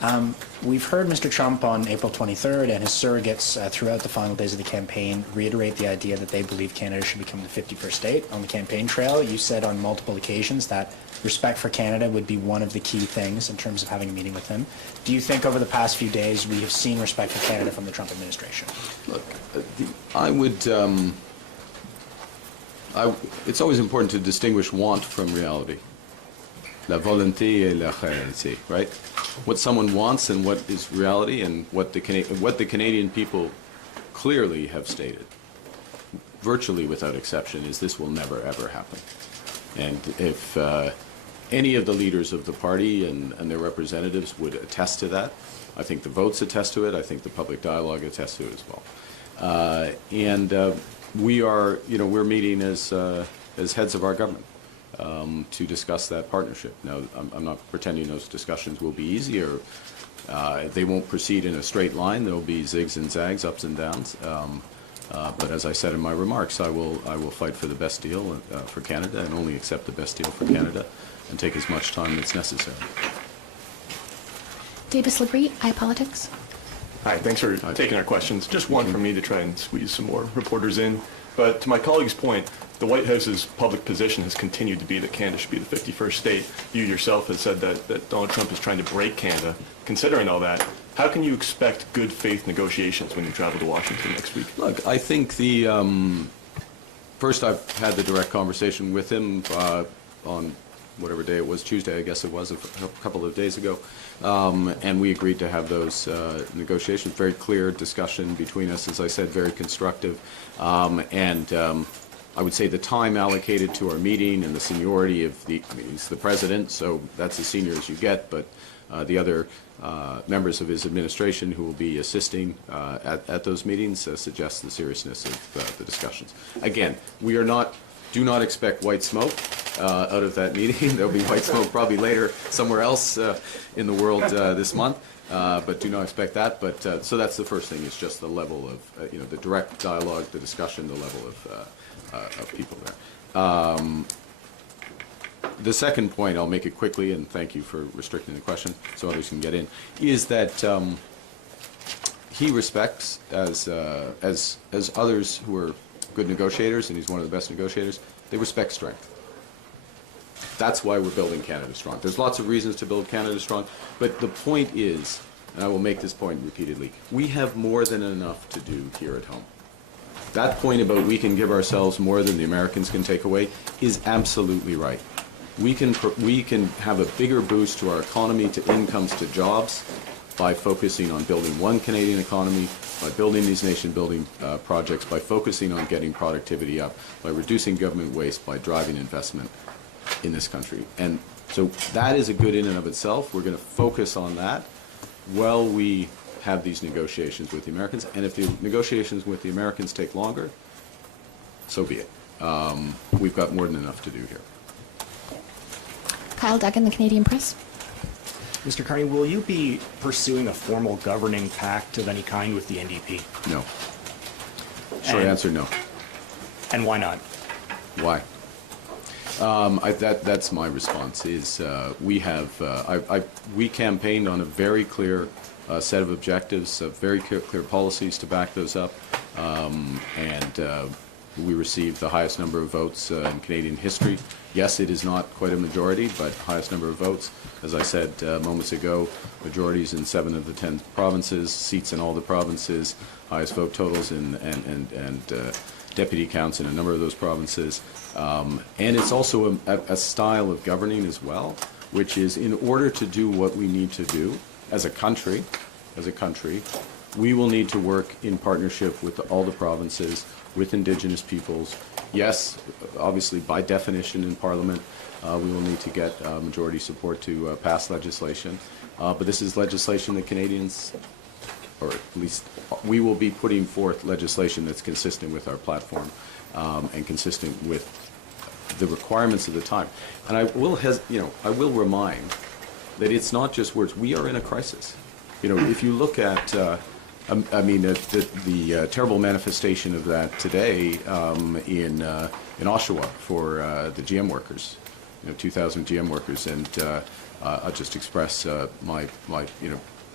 We've heard Mr. Trump on April 23rd and his surrogates throughout the final days of the campaign reiterate the idea that they believe Canada should become the 51st state. On the campaign trail, you said on multiple occasions that respect for Canada would be one of the key things in terms of having a meeting with him. Do you think over the past few days we have seen respect for Canada from the Trump administration? Look, I would. It's always important to distinguish want from reality. La volonté et la réalité, right? What someone wants and what is reality, and what the Canadian people clearly have stated, virtually without exception, is this will never ever happen. And if any of the leaders of the party and their representatives would attest to that, I think the votes attest to it. I think the public dialogue attests to it as well. We are, we're meeting as heads of our government to discuss that partnership. Now, I'm not pretending those discussions will be easy, or they won't proceed in a straight line. There will be zigs and zags, ups and downs. But as I said in my remarks, I will fight for the best deal for Canada, and only accept the best deal for Canada, and take as much time as necessary. Davis Labrie, iPolitics. Hi, thanks for taking our questions. Just one from me to try and squeeze some more reporters in. But to my colleague's point, the White House's public position has continued to be that Canada should be the 51st state. You yourself have said that Donald Trump is trying to break Canada. Considering all that, how can you expect good faith negotiations when you travel to Washington next week? Look, I think first I've had the direct conversation with him on whatever day it was, Tuesday I guess it was, a couple of days ago, and we agreed to have those negotiations. Very clear discussion between us, as I said, very constructive, I would say the time allocated to our meeting and the seniority of he's the president, so that's as senior as you get, but the other members of his administration who will be assisting at those meetings suggests the seriousness of the discussions. Again, do not expect white smoke out of that meeting. There'll be white smoke probably later somewhere else in the world this month, but do not expect that. But so that's the first thing, is just the level of the direct dialogue, the discussion, the level of people there. The second point, I'll make it quickly, and thank you for restricting the question so others can get in, is that he respects, as others who are good negotiators, and he's one of the best negotiators, they respect strength. That's why we're building Canada strong. There's lots of reasons to build Canada strong, but the point is, and I will make this point repeatedly, we have more than enough to do here at home. That point about we can give ourselves more than the Americans can take away is absolutely right. We can have a bigger boost to our economy, to incomes, to jobs, by focusing on building one Canadian economy, by building these nation-building projects, by focusing on getting productivity up, by reducing government waste, by driving investment in this country. And so that is a good in and of itself. We're going to focus on that while we have these negotiations with the Americans. And if the negotiations with the Americans take longer, so be it. We've got more than enough to do here. Kyle Duggan, the Canadian Press. Mr. Carney, will you be pursuing a formal governing pact of any kind with the NDP? No. Short answer, no. And why not? Why? That's my response. Is we campaigned on a very clear set of objectives, very clear policies to back those up, and we received the highest number of votes in Canadian history. Yes, it is not quite a majority, but highest number of votes. As I said moments ago, majorities in 7 of the 10 provinces, seats in all the provinces, highest vote totals and deputy counts in a number of those provinces. And it's also a style of governing as well, which is, in order to do what we need to do as a country, we will need to work in partnership with all the provinces, with Indigenous peoples. Yes, obviously, by definition in Parliament, we will need to get majority support to pass legislation. But this is legislation that Canadians, or at least we will be putting forth legislation that's consistent with our platform and consistent with the requirements of the time. And I will remind that it's not just words. We are in a crisis. If you look at the terrible manifestation of that today in Oshawa for the GM workers, 2,000 GM workers, and I'll just express my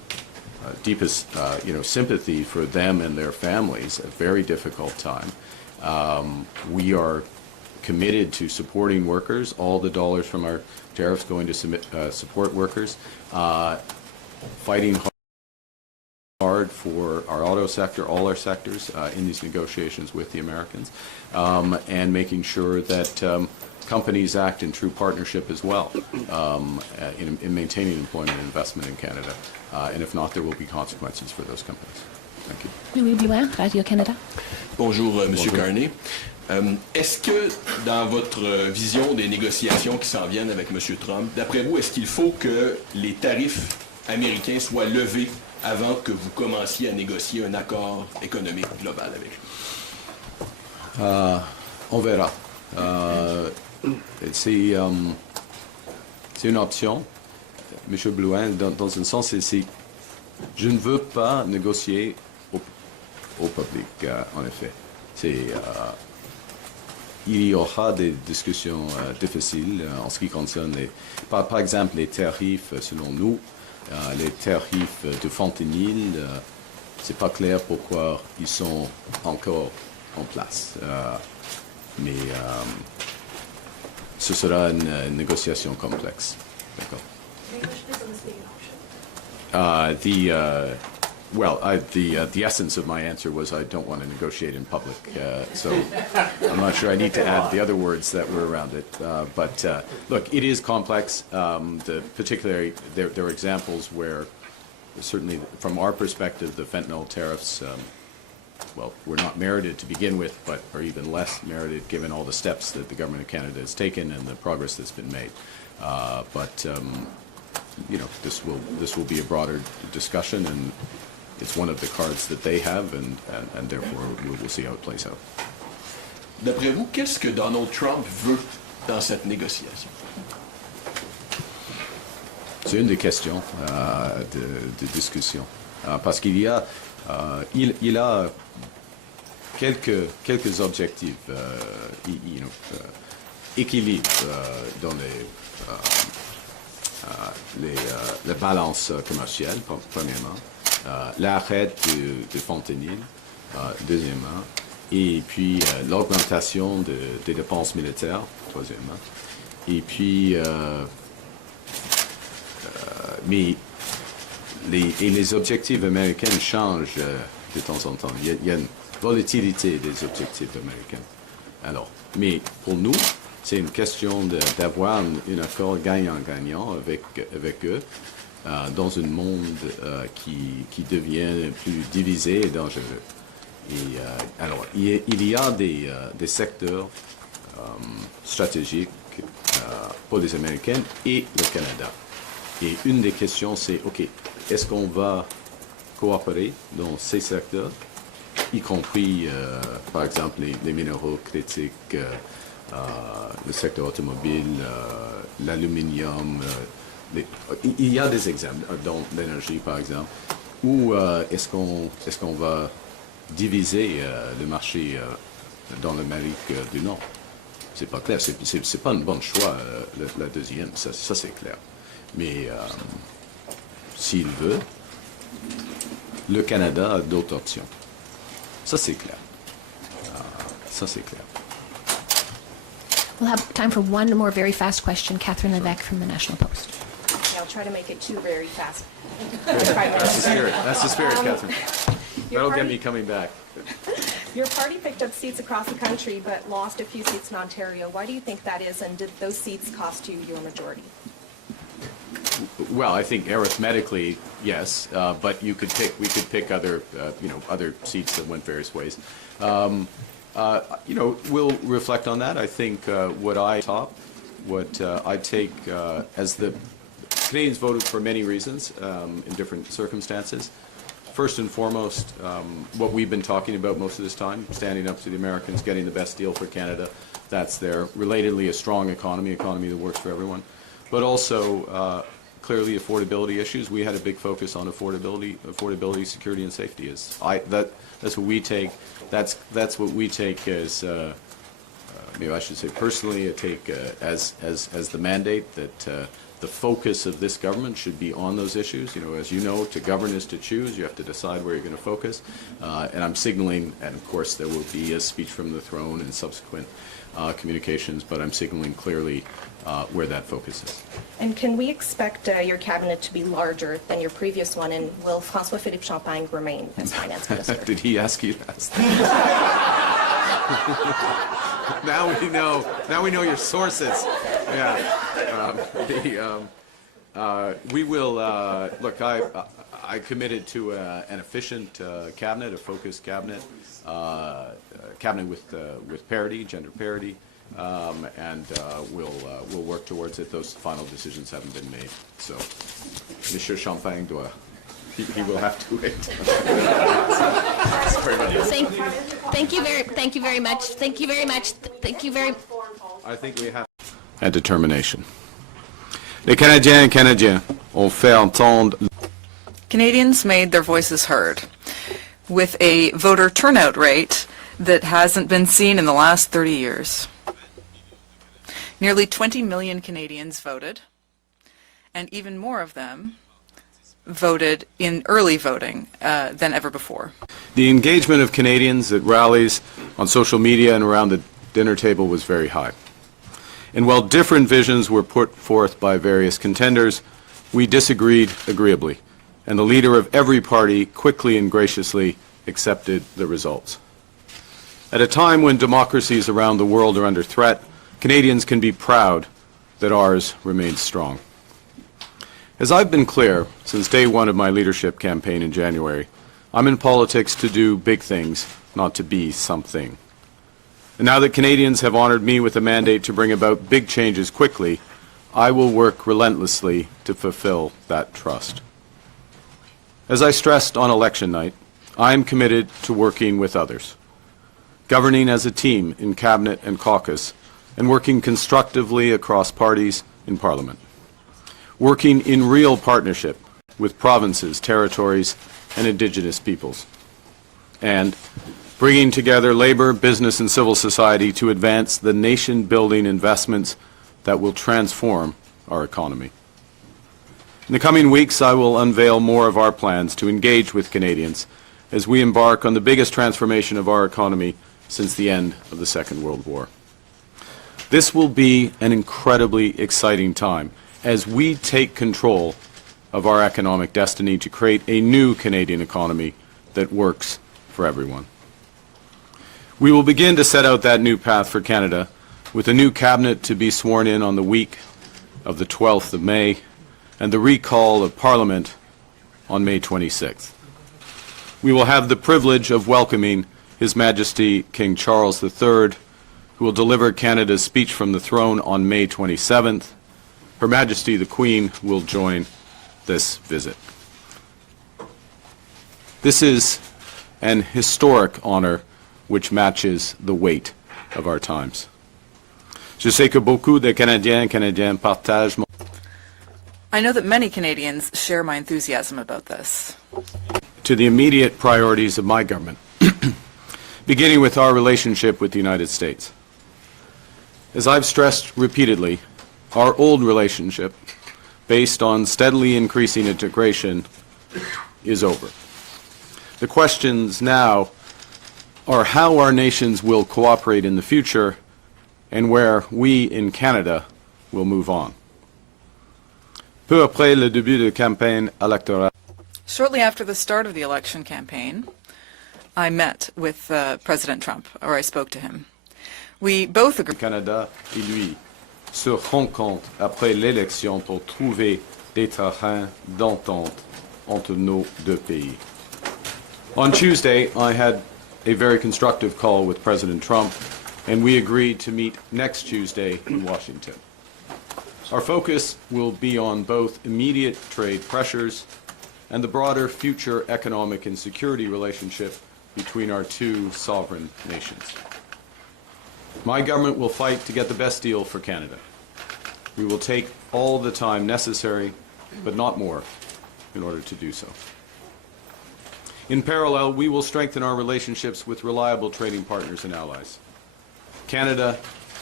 deepest sympathy for them and their families. A very difficult time. We are committed to supporting workers. All the dollars from our tariffs going to support workers. Fighting hard for our auto sector, all our sectors in these negotiations with the Americans, and making sure that companies act in true partnership as well in maintaining employment and investment in Canada. And if not, there will be consequences for those companies. Thank you. Louis Blouin, Radio-Canada. Bonjour, Monsieur Carney. Est-ce que, dans votre vision des négociations qui s'en viennent avec Monsieur Trump, d'après vous, est-ce qu'il faut que les tarifs américains soient levés avant que vous commenciez à négocier un accord économique global avec lui? On verra. C'est une option, M. Blouin, dans un sens, je ne veux pas négocier au public, en effet. Il y aura des discussions difficiles en ce qui concerne, par exemple, les tarifs, selon nous, les tarifs de fentanyl, c'est pas clair pourquoi ils sont encore en place. Mais ce sera une négociation complexe. D'accord. The essence of my answer was I don't want to negotiate in public, so I'm not sure I need to add the other words that were around it. But look, it is complex. Particularly, there are examples where, certainly from our perspective, the fentanyl tariffs, were not merited to begin with, but are even less merited given all the steps that the government of Canada has taken and the progress that's been made. This will be a broader discussion, and it's one of the cards that they have, and therefore we will see how it plays out. D'après vous, qu'est-ce que Donald Trump veut dans cette négociation? C'est une des questions de discussion, parce qu'il y a il a quelques objectifs, équilibre dans la balance commerciale, premièrement, l'arrêt de fentanyl, deuxièmement, et puis l'augmentation des dépenses militaires, troisièmement, et puis mais les objectifs américains changent de temps en temps. Il y a une volatilité des objectifs américains. Alors, mais pour nous, c'est une question d'avoir un accord gagnant-gagnant avec eux dans un monde qui devient plus divisé et dangereux. Et, alors, il y a des secteurs stratégiques pour les Américains et le Canada. Et une des questions, c'est, OK, est-ce qu'on va coopérer dans ces secteurs, y compris, par exemple, les minéraux critiques, le secteur automobile, l'aluminium. Il y a des exemples, dans l'énergie, par exemple, où est-ce qu'on va diviser le marché dans l'Amérique du Nord? C'est pas clair, c'est pas un bon choix, la deuxième, ça c'est clair. Mais s'il veut, le Canada a d'autres options. Ça, c'est clair. Ça, c'est clair. We'll have time for one more very fast question. Catherine Levesque from the National Post. Okay, I'll try to make it two very fast. That's the spirit, Catherine. That'll get me coming back. Your party picked up seats across the country but lost a few seats in Ontario. Why do you think that is, and did those seats cost you your majority? Well, I think arithmetically, yes, but we could pick other, other seats that went various ways. We'll reflect on that. I think what I take as the Canadians voted for many reasons in different circumstances. First and foremost, what we've been talking about most of this time, standing up to the Americans, getting the best deal for Canada, that's there. Relatedly, a strong economy that works for everyone. But also, clearly, affordability issues. We had a big focus on affordability, security, and safety. That's what we take. That's what we take as maybe I should say personally, I take as the mandate that the focus of this government should be on those issues. You know, as you know, to govern is to choose. You have to decide where you're going to focus. And I'm signaling, and of course there will be a speech from the throne and subsequent communications, but I'm signaling clearly where that focus is. And can we expect your cabinet to be larger than your previous one, and will François-Philippe Champagne remain as finance minister? Did he ask you that? Now we know your sources. Yeah. We will look. I committed to an efficient cabinet, a focused cabinet, cabinet with parity, gender parity, and we'll work towards it. Those final decisions haven't been made, so Monsieur Champagne doit. He will have to wait. Sorry about that. Thank you very much. Thank you very much. Thank you very. I think we have. And determination. Les Canadiens et Canadiens ont fait entendre. Canadians made their voices heard with a voter turnout rate that hasn't been seen in the last 30 years. Nearly 20 million Canadians voted, and even more of them voted in early voting than ever before. The engagement of Canadians at rallies, on social media, and around the dinner table was very high. And while different visions were put forth by various contenders, we disagreed agreeably, and the leader of every party quickly and graciously accepted the results. At a time when democracies around the world are under threat, Canadians can be proud that ours remains strong. As I've been clear since day one of my leadership campaign in January, I'm in politics to do big things, not to be something. And now that Canadians have honored me with a mandate to bring about big changes quickly, I will work relentlessly to fulfill that trust. As I stressed on election night, I am committed to working with others, governing as a team in Cabinet and caucus, and working constructively across parties in Parliament, working in real partnership with provinces, territories, and Indigenous peoples, and bringing together labor, business, and civil society to advance the nation-building investments that will transform our economy. In the coming weeks, I will unveil more of our plans to engage with Canadians as we embark on the biggest transformation of our economy since the end of the Second World War. This will be an incredibly exciting time as we take control of our economic destiny to create a new Canadian economy that works for everyone. We will begin to set out that new path for Canada with a new cabinet to be sworn in on the week of the 12th of May and the recall of Parliament on May 26th. We will have the privilege of welcoming His Majesty King Charles III, who will deliver Canada's speech from the throne on May 27th. Her Majesty the Queen will join this visit. This is an historic honor which matches the weight of our times. Je sais que beaucoup de Canadiens et Canadiennes partagent mon... I know that many Canadians share my enthusiasm about this. To the immediate priorities of my government, beginning with our relationship with the United States. As I've stressed repeatedly, our old relationship, based on steadily increasing integration, is over. The questions now are how our nations will cooperate in the future and where we in Canada will move on. Peu après le début de campagne électorale. Shortly after the start of the election campaign, I met with President Trump, or I spoke to him. We both agreed. Canada et lui se rencontrent après l'élection pour trouver des terrains d'entente entre nos deux pays. On Tuesday, I had a very constructive call with President Trump, and we agreed to meet next Tuesday in Washington. Our focus will be on both immediate trade pressures and the broader future economic and security relationship between our two sovereign nations. My government will fight to get the best deal for Canada. We will take all the time necessary, but not more, in order to do so. In parallel, we will strengthen our relationships with reliable trading partners and allies. Canada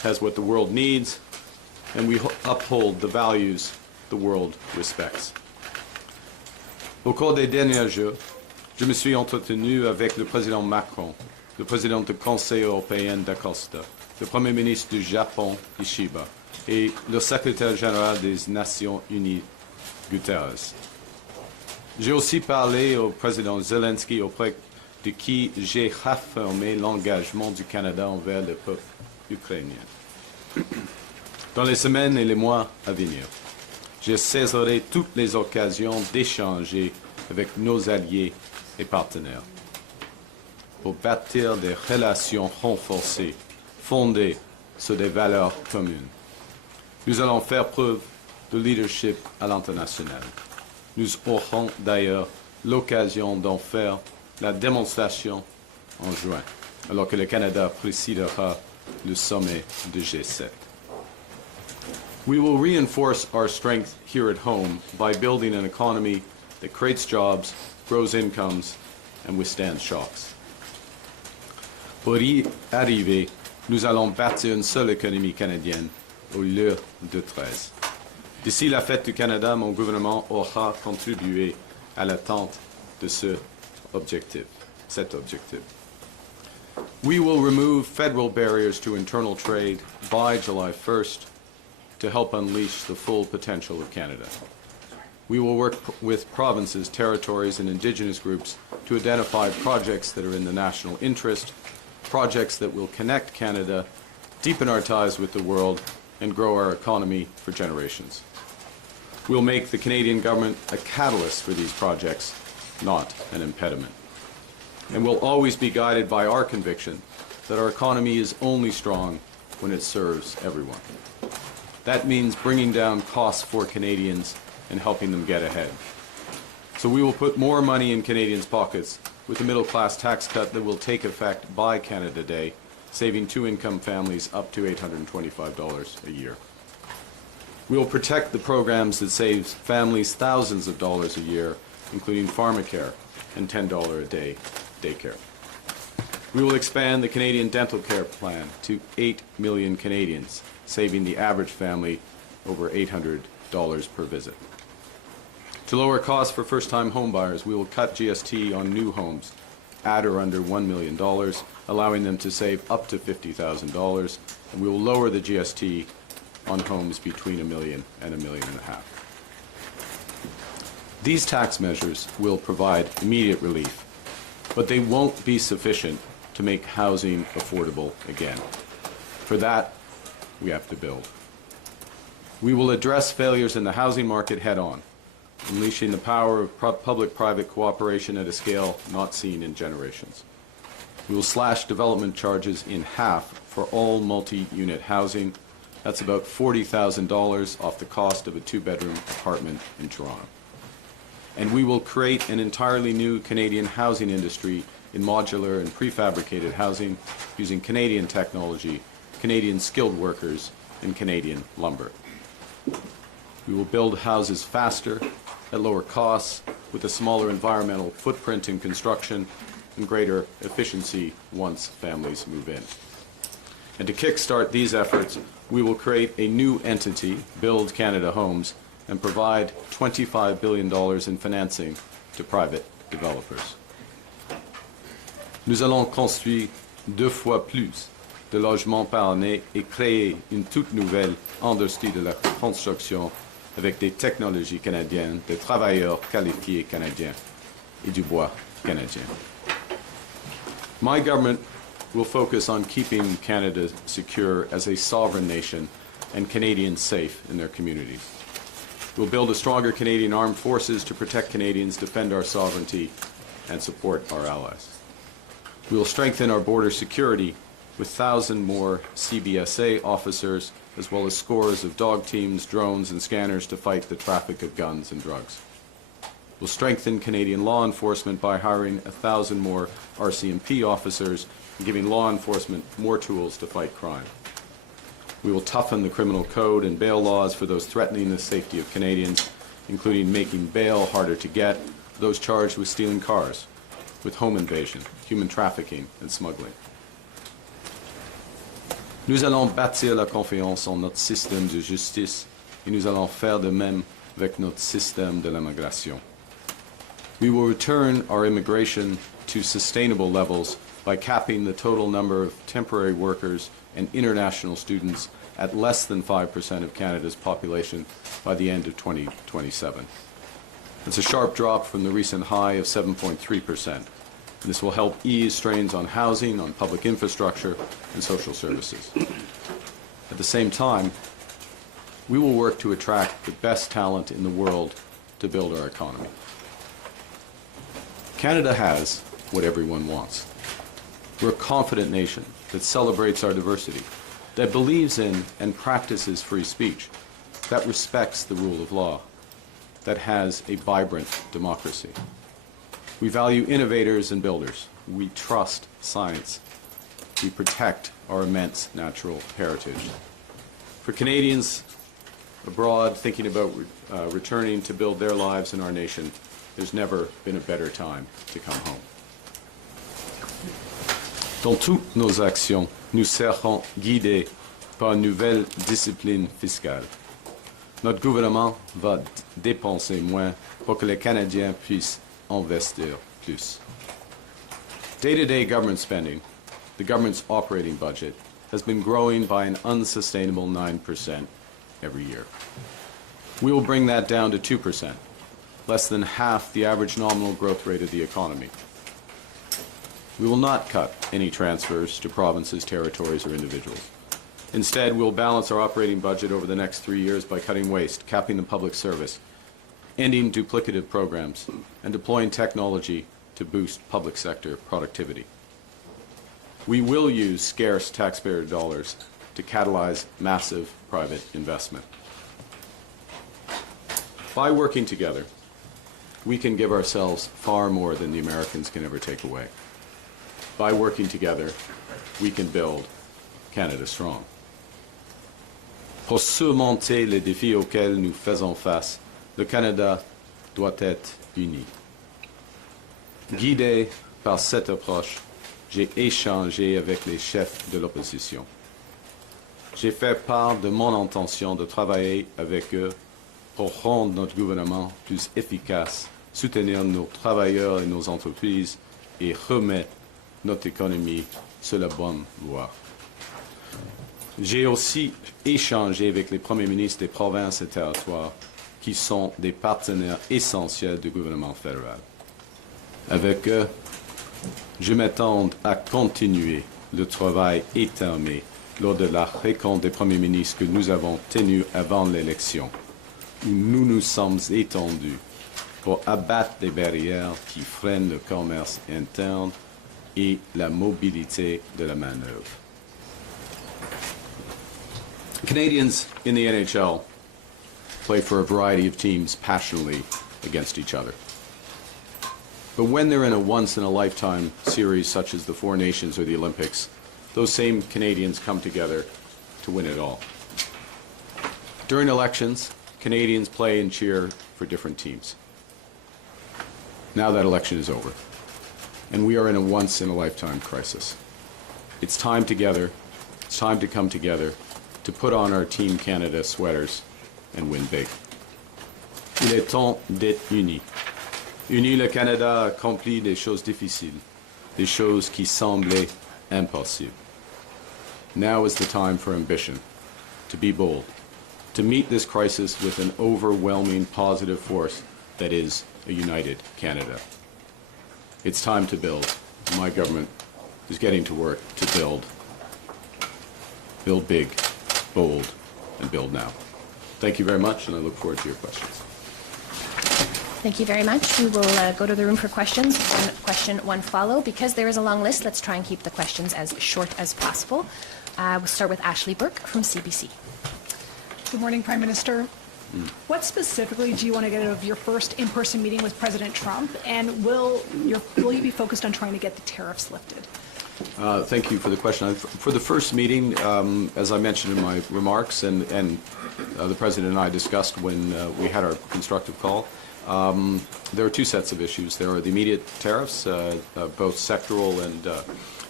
has what the world needs, and we uphold the values the world respects. Au cours des derniers jours, je me suis entretenu avec le président Macron, le président du Conseil européen d'Acosta, le Premier ministre du Japon, Ishiba, et le secrétaire général des Nations Unies, Guterres. J'ai aussi parlé au président Zelensky, auprès de qui j'ai réaffirmé l'engagement du Canada envers le peuple ukrainien. Dans les semaines et les mois à venir, je saisirai toutes les occasions d'échanger avec nos alliés et partenaires pour bâtir des relations renforcées, fondées sur des valeurs communes. Nous allons faire preuve de leadership à l'international. Nous aurons d'ailleurs l'occasion d'en faire la démonstration en juin, alors que le Canada présidera le sommet du G7. We will reinforce our strength here at home by building an economy that creates jobs, grows incomes, and withstands shocks. Pour y arriver, nous allons bâtir une seule économie canadienne au lieu de 13. D'ici la fête du Canada, mon gouvernement aura contribué à l'atteinte de cet objectif. We will remove federal barriers to internal trade by July 1st to help unleash the full potential of Canada. We will work with provinces, territories, and Indigenous groups to identify projects that are in the national interest, projects that will connect Canada, deepen our ties with the world, and grow our economy for generations. We'll make the Canadian government a catalyst for these projects, not an impediment. And we'll always be guided by our conviction that our economy is only strong when it serves everyone. That means bringing down costs for Canadians and helping them get ahead. So we will put more money in Canadians' pockets with the middle-class tax cut that will take effect by Canada Day, saving two-income families up to $825 a year. We will protect the programs that save families thousands of dollars a year, including pharmacare and $10 a day daycare. We will expand the Canadian Dental Care Plan to 8 million Canadians, saving the average family over $800 per visit. To lower costs for first-time homebuyers, we will cut GST on new homes at or under $1 million, allowing them to save up to $50,000, and we will lower the GST on homes between $1 million and $1.5 million. These tax measures will provide immediate relief, but they won't be sufficient to make housing affordable again. For that, we have to build. We will address failures in the housing market head-on, unleashing the power of public-private cooperation at a scale not seen in generations. We will slash development charges in half for all multi-unit housing. That's about $40,000 off the cost of a two-bedroom apartment in Toronto. And we will create an entirely new Canadian housing industry in modular and prefabricated housing using Canadian technology, Canadian skilled workers, and Canadian lumber. We will build houses faster, at lower costs, with a smaller environmental footprint in construction and greater efficiency once families move in. And to kickstart these efforts, we will create a new entity, Build Canada Homes, and provide $25 billion in financing to private developers. Nous allons construire 2 fois plus de logements par année et créer une toute nouvelle industrie de la construction avec des technologies canadiennes, des travailleurs qualifiés canadiens et du bois canadien. My government will focus on keeping Canada secure as a sovereign nation and Canadians safe in their communities. We'll build a stronger Canadian armed forces to protect Canadians, defend our sovereignty, and support our allies. We will strengthen our border security with 1,000 more CBSA officers, as well as scores of dog teams, drones, and scanners to fight the traffic of guns and drugs. We'll strengthen Canadian law enforcement by hiring 1,000 more RCMP officers and giving law enforcement more tools to fight crime. We will toughen the criminal code and bail laws for those threatening the safety of Canadians, including making bail harder to get for those charged with stealing cars, with home invasion, human trafficking, and smuggling. Nous allons bâtir la confiance en notre système de justice et nous allons faire de même avec notre système de l'immigration. We will return our immigration to sustainable levels by capping the total number of temporary workers and international students at less than 5% of Canada's population by the end of 2027. It's a sharp drop from the recent high of 7.3%. This will help ease strains on housing, on public infrastructure, and social services. At the same time, we will work to attract the best talent in the world to build our economy. Canada has what everyone wants. We're a confident nation that celebrates our diversity, that believes in and practices free speech, that respects the rule of law, that has a vibrant democracy. We value innovators and builders. We trust science. We protect our immense natural heritage. For Canadians abroad thinking about returning to build their lives in our nation, there's never been a better time to come home. Dans toutes nos actions, nous serons guidés par une nouvelle discipline fiscale. Notre gouvernement va dépenser moins pour que les Canadiens puissent investir plus. Day-to-day government spending, the government's operating budget, has been growing by an unsustainable 9% every year. We will bring that down to 2%, less than half the average nominal growth rate of the economy. We will not cut any transfers to provinces, territories, or individuals. Instead, we'll balance our operating budget over the next 3 years by cutting waste, capping the public service, ending duplicative programs, and deploying technology to boost public sector productivity. We will use scarce taxpayer dollars to catalyze massive private investment. By working together, we can give ourselves far more than the Americans can ever take away. By working together, we can build Canada strong. Pour surmonter les défis auxquels nous faisons face, le Canada doit être uni. Guidé par cette approche, j'ai échangé avec les chefs de l'opposition. J'ai fait part de mon intention de travailler avec eux pour rendre notre gouvernement plus efficace, soutenir nos travailleurs et nos entreprises et remettre notre économie sur la bonne voie. J'ai aussi échangé avec les premiers ministres des provinces et territoires qui sont des partenaires essentiels du gouvernement fédéral. Avec eux, je m'attends à continuer le travail étamé lors de la rencontre des premiers ministres que nous avons tenue avant l'élection, où nous nous sommes étendus pour abattre les barrières qui freinent le commerce interne et la mobilité de la main-d'œuvre. Canadians in the NHL play for a variety of teams passionately against each other. But when they're in a once-in-a-lifetime series such as the Four Nations or the Olympics, those same Canadians come together to win it all. During elections, Canadians play and cheer for different teams. Now that election is over, and we are in a once-in-a-lifetime crisis. It's time together, it's time to come together to put on our Team Canada sweaters and win big. Il est temps d'être unis. Unis, le Canada a accompli des choses difficiles, des choses qui semblaient impossibles. Now is the time for ambition, to be bold, to meet this crisis with an overwhelming positive force that is a united Canada. It's time to build. My government is getting to work to build. Build big, bold, and build now. Thank you very much, and I look forward to your questions. Thank you very much. We will go to the room for questions. One question, one follow. Because there is a long list, let's try and keep the questions as short as possible. We'll start with Ashley Burke from CBC. Good morning, Prime Minister. What specifically do you want to get out of your first in-person meeting with President Trump, and will you be focused on trying to get the tariffs lifted? Thank you for the question. For the first meeting, as I mentioned in my remarks, and the President and I discussed when we had our constructive call, there are two sets of issues. There are the immediate tariffs, both sectoral and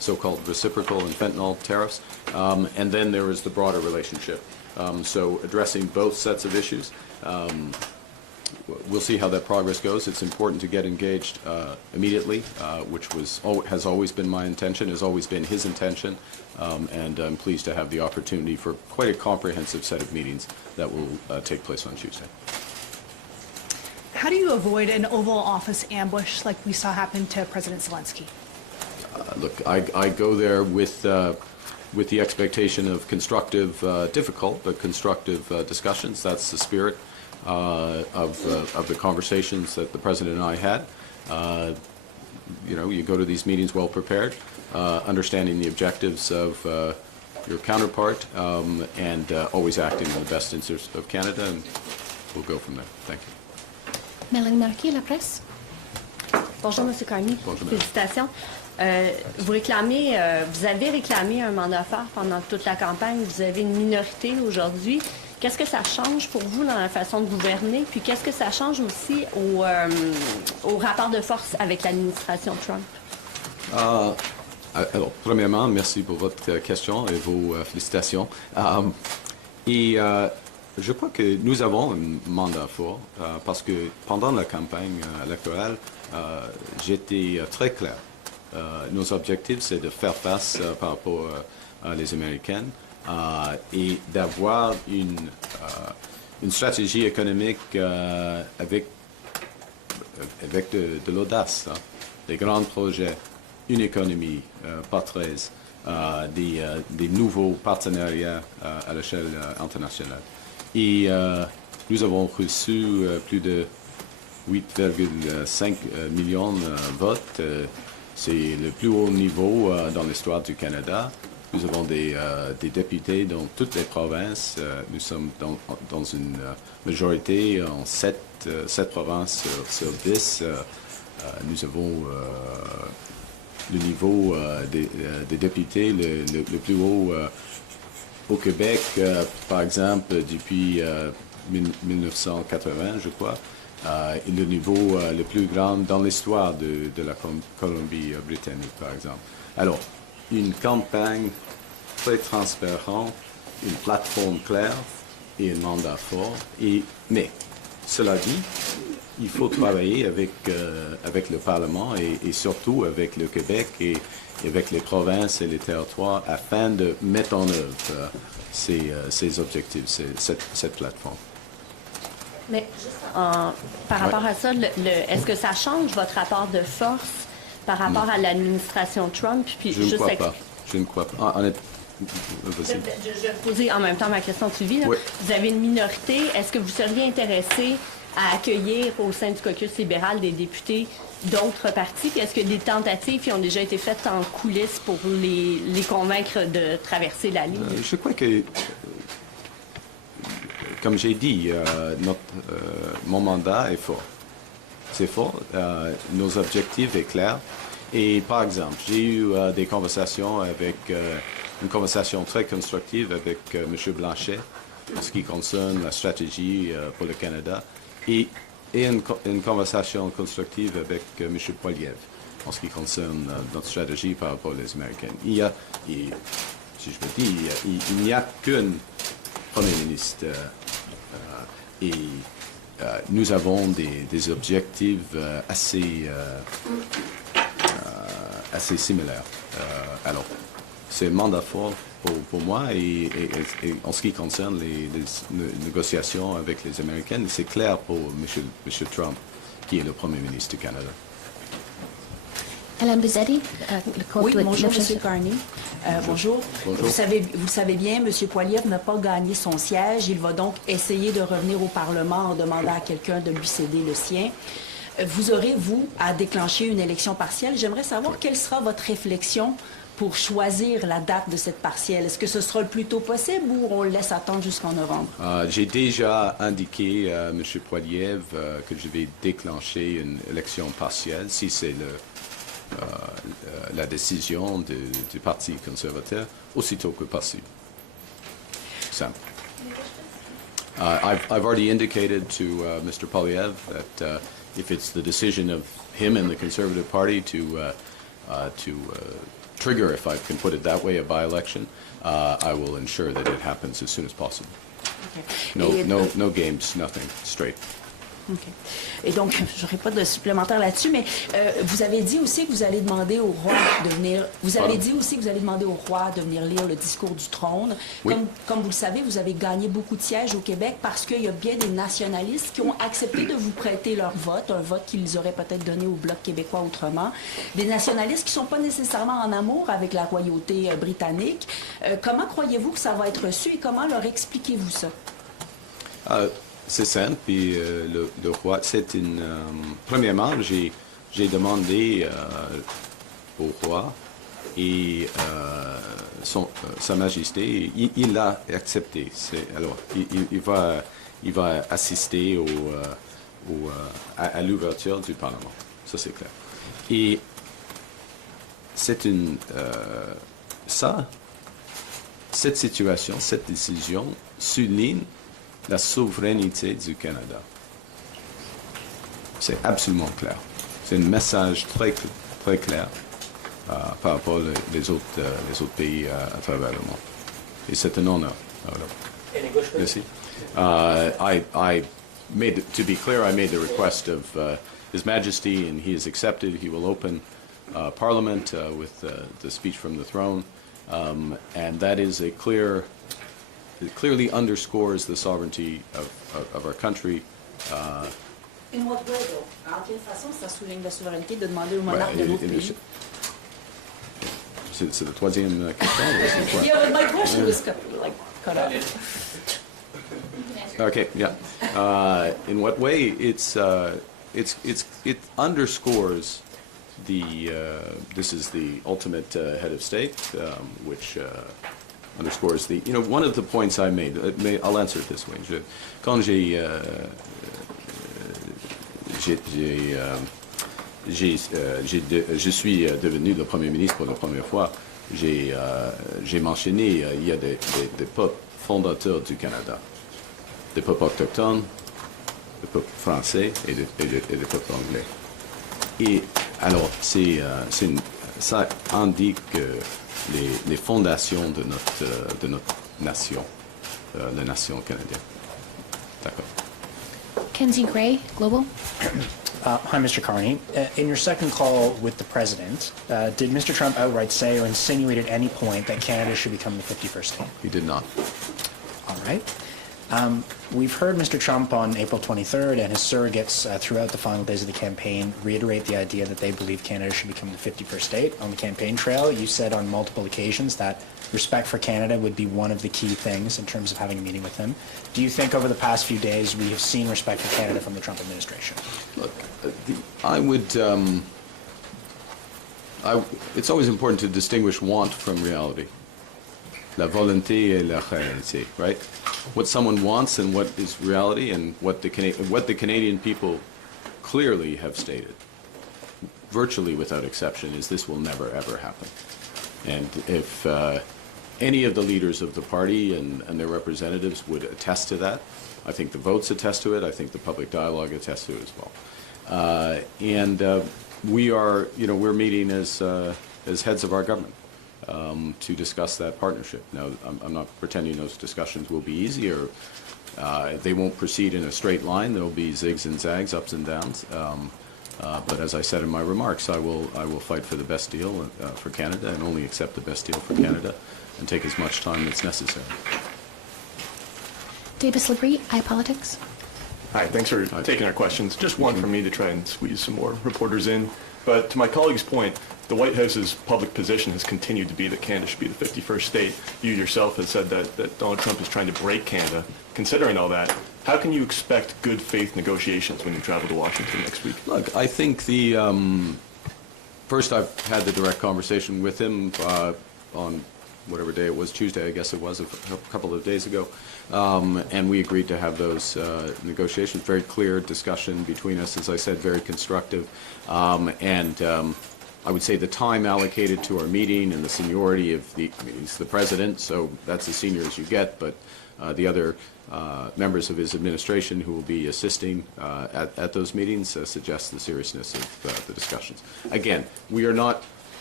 so-called reciprocal and fentanyl tariffs. And then there is the broader relationship. So addressing both sets of issues. We'll see how that progress goes. It's important to get engaged immediately, which has always been my intention, has always been his intention, and I'm pleased to have the opportunity for quite a comprehensive set of meetings that will take place on Tuesday. How do you avoid an Oval Office ambush like we saw happen to President Zelensky? Look, I go there with the expectation of constructive, difficult, but constructive discussions. That's the spirit of the conversations that the President and I had. You go to these meetings well prepared, understanding the objectives of your counterpart, and always acting in the best interest of Canada, and we'll go from there. Thank you. Mélanie Marquis, La Presse. Bonjour, M. Carney. Bonjour, Félicitations. Vous avez réclamé un mandat fort pendant toute la campagne. Vous avez une minorité aujourd'hui. Qu'est-ce que ça change pour vous dans la façon de gouverner? Puis qu'est-ce que ça change aussi au rapport de force avec l'administration Trump? Alors, premièrement, merci pour votre question et vos félicitations. Je crois que nous avons un mandat fort parce que pendant la campagne électorale, j'étais très clair. Nos objectifs, c'est de faire face par rapport à les Américaines et d'avoir une stratégie économique avec de l'audace, des grands projets, une économie pas très, des nouveaux partenariats à l'échelle internationale. Et nous avons reçu plus de 8,5 millions de votes. C'est le plus haut niveau dans l'histoire du Canada. Nous avons des députés dans toutes les provinces. Nous sommes dans une majorité en 7 provinces sur 10. Nous avons le niveau des députés le plus haut au Québec, par exemple, depuis 1980, je crois. Le niveau le plus grand dans l'histoire de la Colombie-Britannique, par exemple. Alors, une campagne très transparente, une plateforme claire et un mandat fort. Mais, cela dit, il faut travailler avec le Parlement et surtout avec le Québec et avec les provinces et les territoires afin de mettre en œuvre ces objectifs, cette plateforme. Mais juste par rapport à ça, est-ce que ça change votre rapport de force par rapport à l'administration Trump? Puis Je ne crois pas. Je ne crois pas. Je vais poser en même temps ma question de suivi. Oui. Vous avez une minorité. Est-ce que vous seriez intéressé à accueillir au sein du caucus libéral des députés d'autres partis? Puis est-ce que des tentatives qui ont déjà été faites en coulisses pour les convaincre de traverser la ligne? Je crois que, comme j'ai dit, mon mandat est fort. C'est fort. Nos objectifs sont clairs. Et par exemple, j'ai eu des conversations une conversation très constructive avec M. Blanchet en ce qui concerne la stratégie pour le Canada et une conversation constructive avec M. Poiliev en ce qui concerne notre stratégie par rapport aux Américaines. Si je me dis, il n'y a qu'un Premier ministre et nous avons des objectifs assez similaires. Alors, c'est un mandat fort pour moi et en ce qui concerne les négociations avec les Américaines, c'est clair pour M. Trump, qui est le Premier ministre du Canada. Alain Bizzetti, Oui, bonjour, M. Carney. Bonjour. Bonjour. Vous le savez bien, M. Poiliev n'a pas gagné son siège. Il va donc essayer de revenir au Parlement en demandant à quelqu'un de lui céder le sien. Vous aurez, vous, à déclencher une élection partielle. J'aimerais savoir quelle sera votre réflexion pour choisir la date de cette partielle. Est-ce que ce sera le plus tôt possible ou on le laisse attendre jusqu'en novembre? J'ai déjà indiqué à M. Poiliev que je vais déclencher une élection partielle si c'est la décision du Parti conservateur aussitôt que possible. Simple. I've already indicated to Mr. Poiliev that if it's the decision of him and the Conservative Party to trigger, if I can put it that way, a by-election, I will ensure that it happens as soon as possible. No games, nothing, straight. OK. Et donc, je n'aurai pas de supplémentaire là-dessus, mais vous avez dit aussi que vous allez demander au roi de venir. Vous avez dit aussi que vous allez demander au roi de venir lire le discours du trône. Oui. Comme vous le savez, vous avez gagné beaucoup de sièges au Québec parce qu'il y a bien des nationalistes qui ont accepté de vous prêter leur vote, un vote qu'ils auraient peut-être donné au Bloc québécois autrement. Des nationalistes qui ne sont pas nécessairement en amour avec la royauté britannique. Comment croyez-vous que ça va être reçu et comment leur expliquez-vous ça? C'est simple, puis le roi, c'est une... premièrement, j'ai demandé au roi et Sa Majesté, il a accepté. Alors, il va assister à l'ouverture du Parlement. Ça, c'est clair. Et c'est une... cette situation, cette décision souligne la souveraineté du Canada. C'est absolument clair. C'est un message très clair par rapport aux autres pays à travers le monde. Et c'est un honneur. Merci. To be clear, I made the request of His Majesty, and he has accepted. He will open Parliament with the speech from the throne, and that is a it clearly underscores the sovereignty of our country. In what way, though? En quelle façon ça souligne la souveraineté de demander au monarque de l'autre pays? C'est la troisième question. Yeah, my question was cut off. Okay, yeah. In what way? It underscores this is the ultimate head of state, which underscores one of the points I made. I'll answer it this way. Quand je suis devenu le Premier ministre pour la première fois, j'ai mentionné il y a des peuples fondateurs du Canada, des peuples autochtones, des peuples français et des peuples anglais. Et alors, ça indique les fondations de notre nation, la nation canadienne. D'accord. Kenzie Gray, Global. Hi, Mr. Carney. In your second call with the President, did Mr. Trump outright say or insinuate at any point that Canada should become the 51st state? He did not. All right. We've heard Mr. Trump on April 23rd and his surrogates throughout the final days of the campaign reiterate the idea that they believe Canada should become the 51st state. On the campaign trail, you said on multiple occasions that respect for Canada would be one of the key things in terms of having a meeting with him. Do you think over the past few days we have seen respect for Canada from the Trump administration? Look, I would... it's always important to distinguish want from reality. La volonté et la réalité, right? What someone wants and what is reality, and what the Canadian people clearly have stated, virtually without exception, is this will never ever happen. And if any of the leaders of the party and their representatives would attest to that, I think the votes attest to it. I think the public dialogue attests to it as well. We are, we're meeting as heads of our government. To discuss that partnership. Now, I'm not pretending those discussions will be easy, or they won't proceed in a straight line. There will be zigs and zags, ups and downs. But as I said in my remarks, I will fight for the best deal for Canada, and only accept the best deal for Canada, and take as much time as necessary. Davis Labrie, iPolitics. Hi, thanks for taking our questions. Just one from me to try and squeeze some more reporters in. But to my colleague's point, the White House's public position has continued to be that Canada should be the 51st state. You yourself have said that Donald Trump is trying to break Canada. Considering all that, how can you expect good faith negotiations when you travel to Washington next week? Look, I think first I've had the direct conversation with him on whatever day it was, Tuesday I guess it was, a couple of days ago. And we agreed to have those negotiations. Very clear discussion between us, as I said, very constructive. I would say the time allocated to our meeting and the seniority of he's the president, so that's as senior as you get, but the other members of his administration who will be assisting at those meetings suggests the seriousness of the discussions. Again, we are not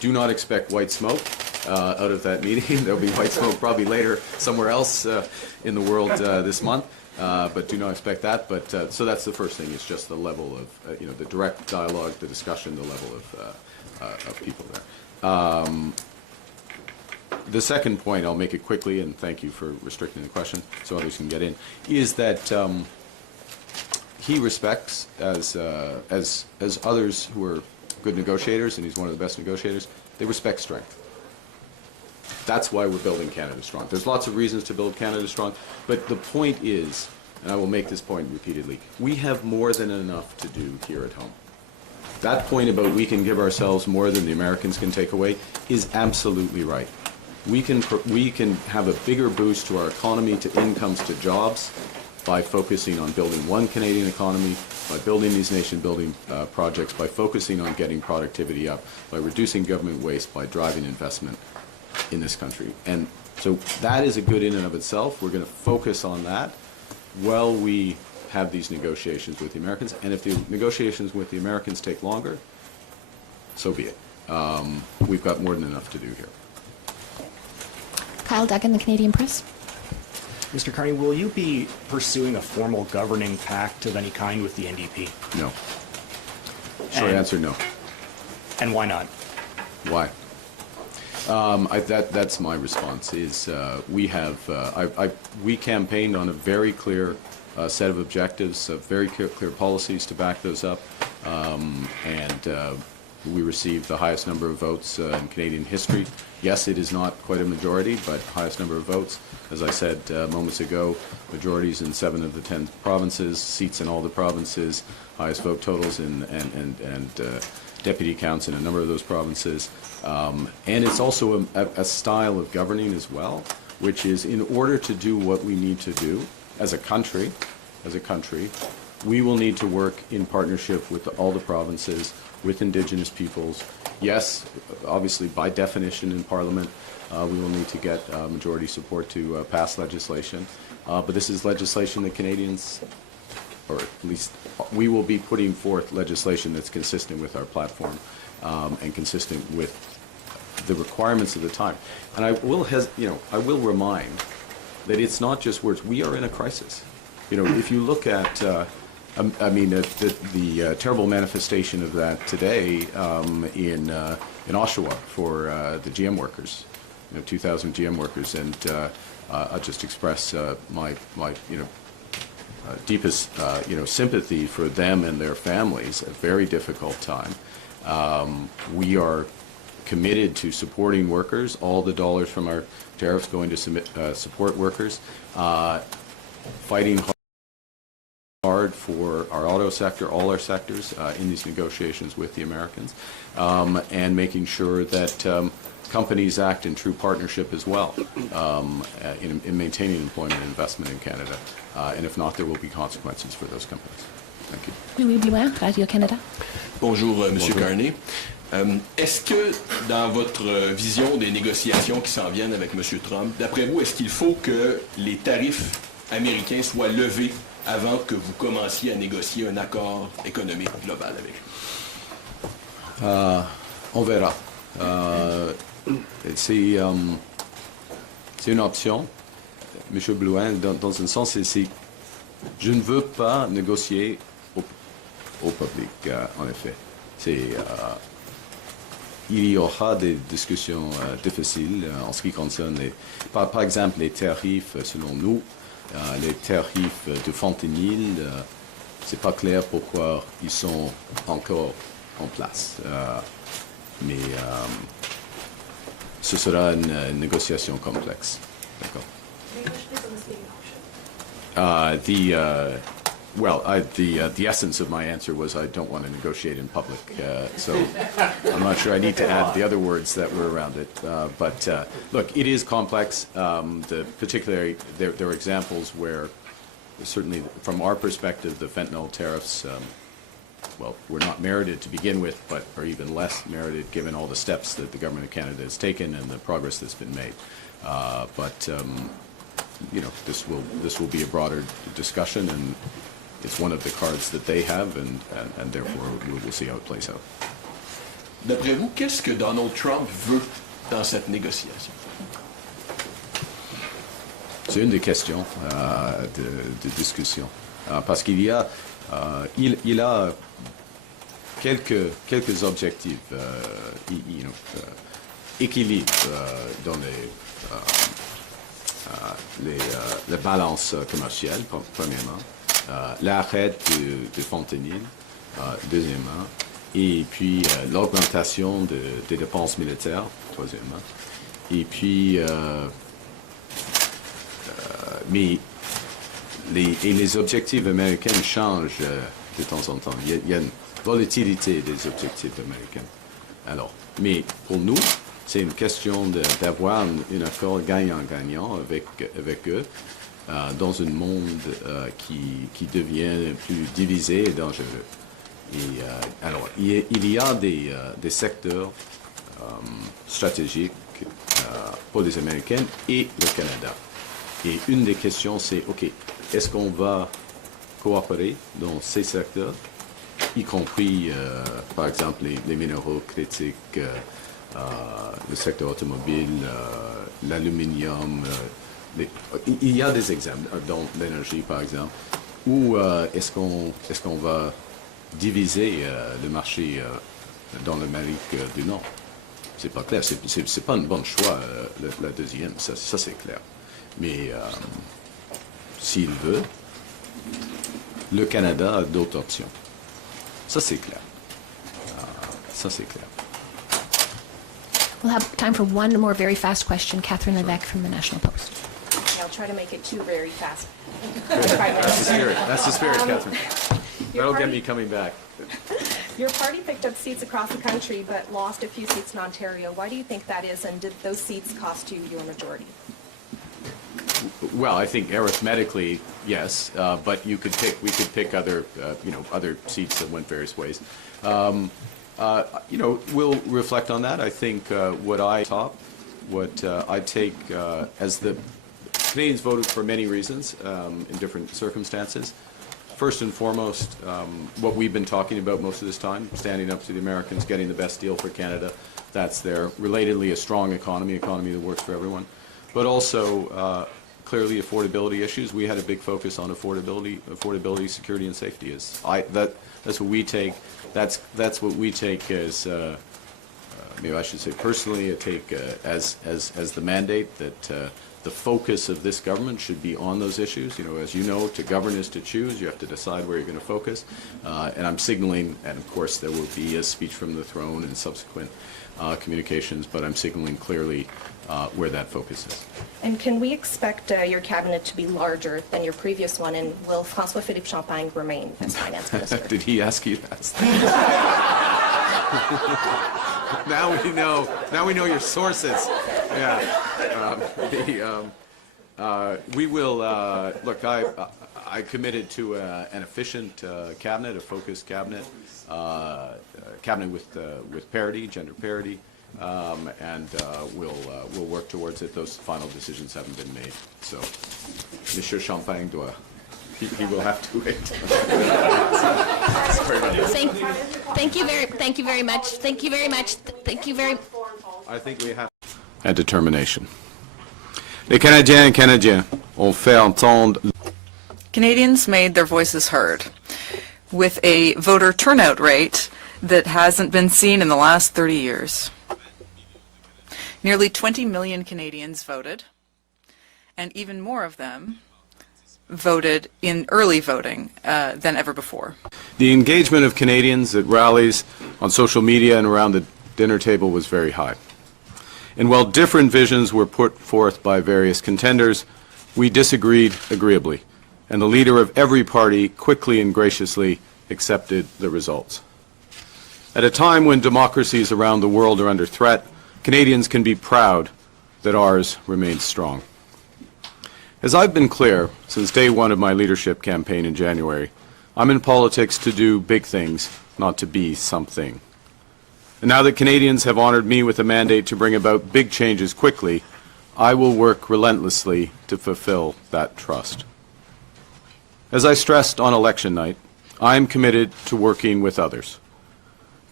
Do not expect white smoke out of that meeting. There'll be white smoke probably later somewhere else in the world this month, but do not expect that. But so that's the first thing. It's just the level of the direct dialogue, the discussion, the level of people there. The second point, I'll make it quickly, and thank you for restricting the question so others can get in, is that he respects, as others who are good negotiators, and he's one of the best negotiators, they respect strength. That's why we're building Canada strong. There's lots of reasons to build Canada strong, but the point is, and I will make this point repeatedly, we have more than enough to do here at home. That point about we can give ourselves more than the Americans can take away is absolutely right. We can have a bigger boost to our economy, to incomes, to jobs, by focusing on building one Canadian economy, by building these nation-building projects, by focusing on getting productivity up, by reducing government waste, by driving investment in this country. And so that is a good in and of itself. We're going to focus on that while we have these negotiations with the Americans. And if the negotiations with the Americans take longer, so be it. We've got more than enough to do here. Kyle Duggan, the Canadian Press. Mr. Carney, will you be pursuing a formal governing pact of any kind with the NDP? No. Short answer, no. And why not? Why? That's my response. Is we campaigned on a very clear set of objectives, very clear policies to back those up, and we received the highest number of votes in Canadian history. Yes, it is not quite a majority, but highest number of votes. As I said moments ago, majorities in 7 of the 10 provinces, seats in all the provinces, highest vote totals and deputy counts in a number of those provinces. And it's also a style of governing as well, which is in order to do what we need to do as a country, we will need to work in partnership with all the provinces, with Indigenous peoples. Yes, obviously, by definition in Parliament, we will need to get majority support to pass legislation. But this is legislation that Canadians, or at least we will be putting forth legislation that's consistent with our platform and consistent with the requirements of the time. And I will remind that it's not just words. We are in a crisis. If you look at the terrible manifestation of that today in Oshawa for the GM workers, 2,000 GM workers, and I'll just express my deepest sympathy for them and their families. A very difficult time. We are committed to supporting workers. All the dollars from our tariffs going to support workers. Fighting hard for our auto sector, all our sectors in these negotiations with the Americans, and making sure that companies act in true partnership as well in maintaining employment and investment in Canada. And if not, there will be consequences for those companies. Thank you. Louis Blouin, Radio-Canada. Bonjour, Monsieur Carney. Est-ce que, dans votre vision des négociations qui s'en viennent avec Monsieur Trump, d'après vous, est-ce qu'il faut que les tarifs américains soient levés avant que vous commenciez à négocier un accord économique global avec lui? On verra. C'est une option, M. Blouin, dans un sens, je ne veux pas négocier au public, en effet. Il y aura des discussions difficiles en ce qui concerne, par exemple, les tarifs, selon nous. Les tarifs de fentanyl, c'est pas clair pourquoi ils sont encore en place. Mais ce sera une négociation complexe. D'accord. The essence of my answer was I don't want to negotiate in public, so I'm not sure I need to add the other words that were around it. But look, it is complex. Particularly, there are examples where, certainly from our perspective, the fentanyl tariffs, were not merited to begin with, but are even less merited given all the steps that the government of Canada has taken and the progress that's been made. This will be a broader discussion, and it's one of the cards that they have, and therefore we will see how it plays out. D'après vous, qu'est-ce que Donald Trump veut dans cette négociation? C'est une des questions de discussion. Parce qu'il y a, il a quelques objectifs, équilibre dans les balances commerciales, premièrement, l'arrêt de fentanyl, deuxièmement, et puis l'augmentation des dépenses militaires, troisièmement, et puis mais les objectifs américains changent de temps en temps. Il y a une volatilité des objectifs américains. Alors, mais pour nous, c'est une question d'avoir un accord gagnant-gagnant avec eux dans un monde qui devient plus divisé et dangereux. Et, alors, il y a des secteurs stratégiques pour les Américains et le Canada. Et une des questions, c'est, OK, est-ce qu'on va coopérer dans ces secteurs, y compris, par exemple, les minéraux critiques, le secteur automobile, l'aluminium, il y a des exemples, dans l'énergie, par exemple, ou est-ce qu'on va diviser le marché dans l'Amérique du Nord? C'est pas clair, c'est pas un bon choix, la deuxième, ça c'est clair. Mais s'il veut, le Canada a d'autres options. Ça, c'est clair. Ça, c'est clair. We'll have time for one more very fast question. Catherine Levesque from the National Post. I'll try to make it two very fast. That's the spirit. That's the spirit, Catherine. Your That'll get party- me coming back. Your party picked up seats across the country, but lost a few seats in Ontario. Why do you think that is, and did those seats cost you your majority? Well, I think arithmetically, yes, but we could pick other, other seats that went various ways. We'll reflect on that. I think what I take as the Canadians voted for many reasons in different circumstances. First and foremost, what we've been talking about most of this time, standing up to the Americans, getting the best deal for Canada, that's there. Relatedly, a strong economy that works for everyone. But also, clearly, affordability issues. We had a big focus on affordability, security, and safety. That's what we take. That's what we take as, maybe I should say personally, I take as the mandate that the focus of this government should be on those issues. As you know, to govern is to choose. You have to decide where you're going to focus. And I'm signaling, and of course there will be a speech from the throne and subsequent communications, but I'm signaling clearly where that focus is. And can we expect your cabinet to be larger than your previous one, and will François-Philippe Champagne remain as finance minister? Did he ask you that? Now we know your sources. Yeah. We will look. I committed to an efficient cabinet, a focused cabinet, cabinet with parity, gender parity, and we'll work towards it. Those final decisions haven't been made, so Monsieur Champagne he will have to wait. Sorry about that. Thank you very much. Thank you very much. Thank you very. I think we have and determination. Les Canadiens et Canadiens ont fait entendre. Canadians made their voices heard with a voter turnout rate that hasn't been seen in the last 30 years. Nearly 20 million Canadians voted, and even more of them voted in early voting than ever before. The engagement of Canadians at rallies, on social media, and around the dinner table was very high. And while different visions were put forth by various contenders, we disagreed agreeably, and the leader of every party quickly and graciously accepted the results. At a time when democracies around the world are under threat, Canadians can be proud that ours remains strong. As I've been clear since day one of my leadership campaign in January, I'm in politics to do big things, not to be something. And now that Canadians have honored me with a mandate to bring about big changes quickly, I will work relentlessly to fulfill that trust. As I stressed on election night, I am committed to working with others.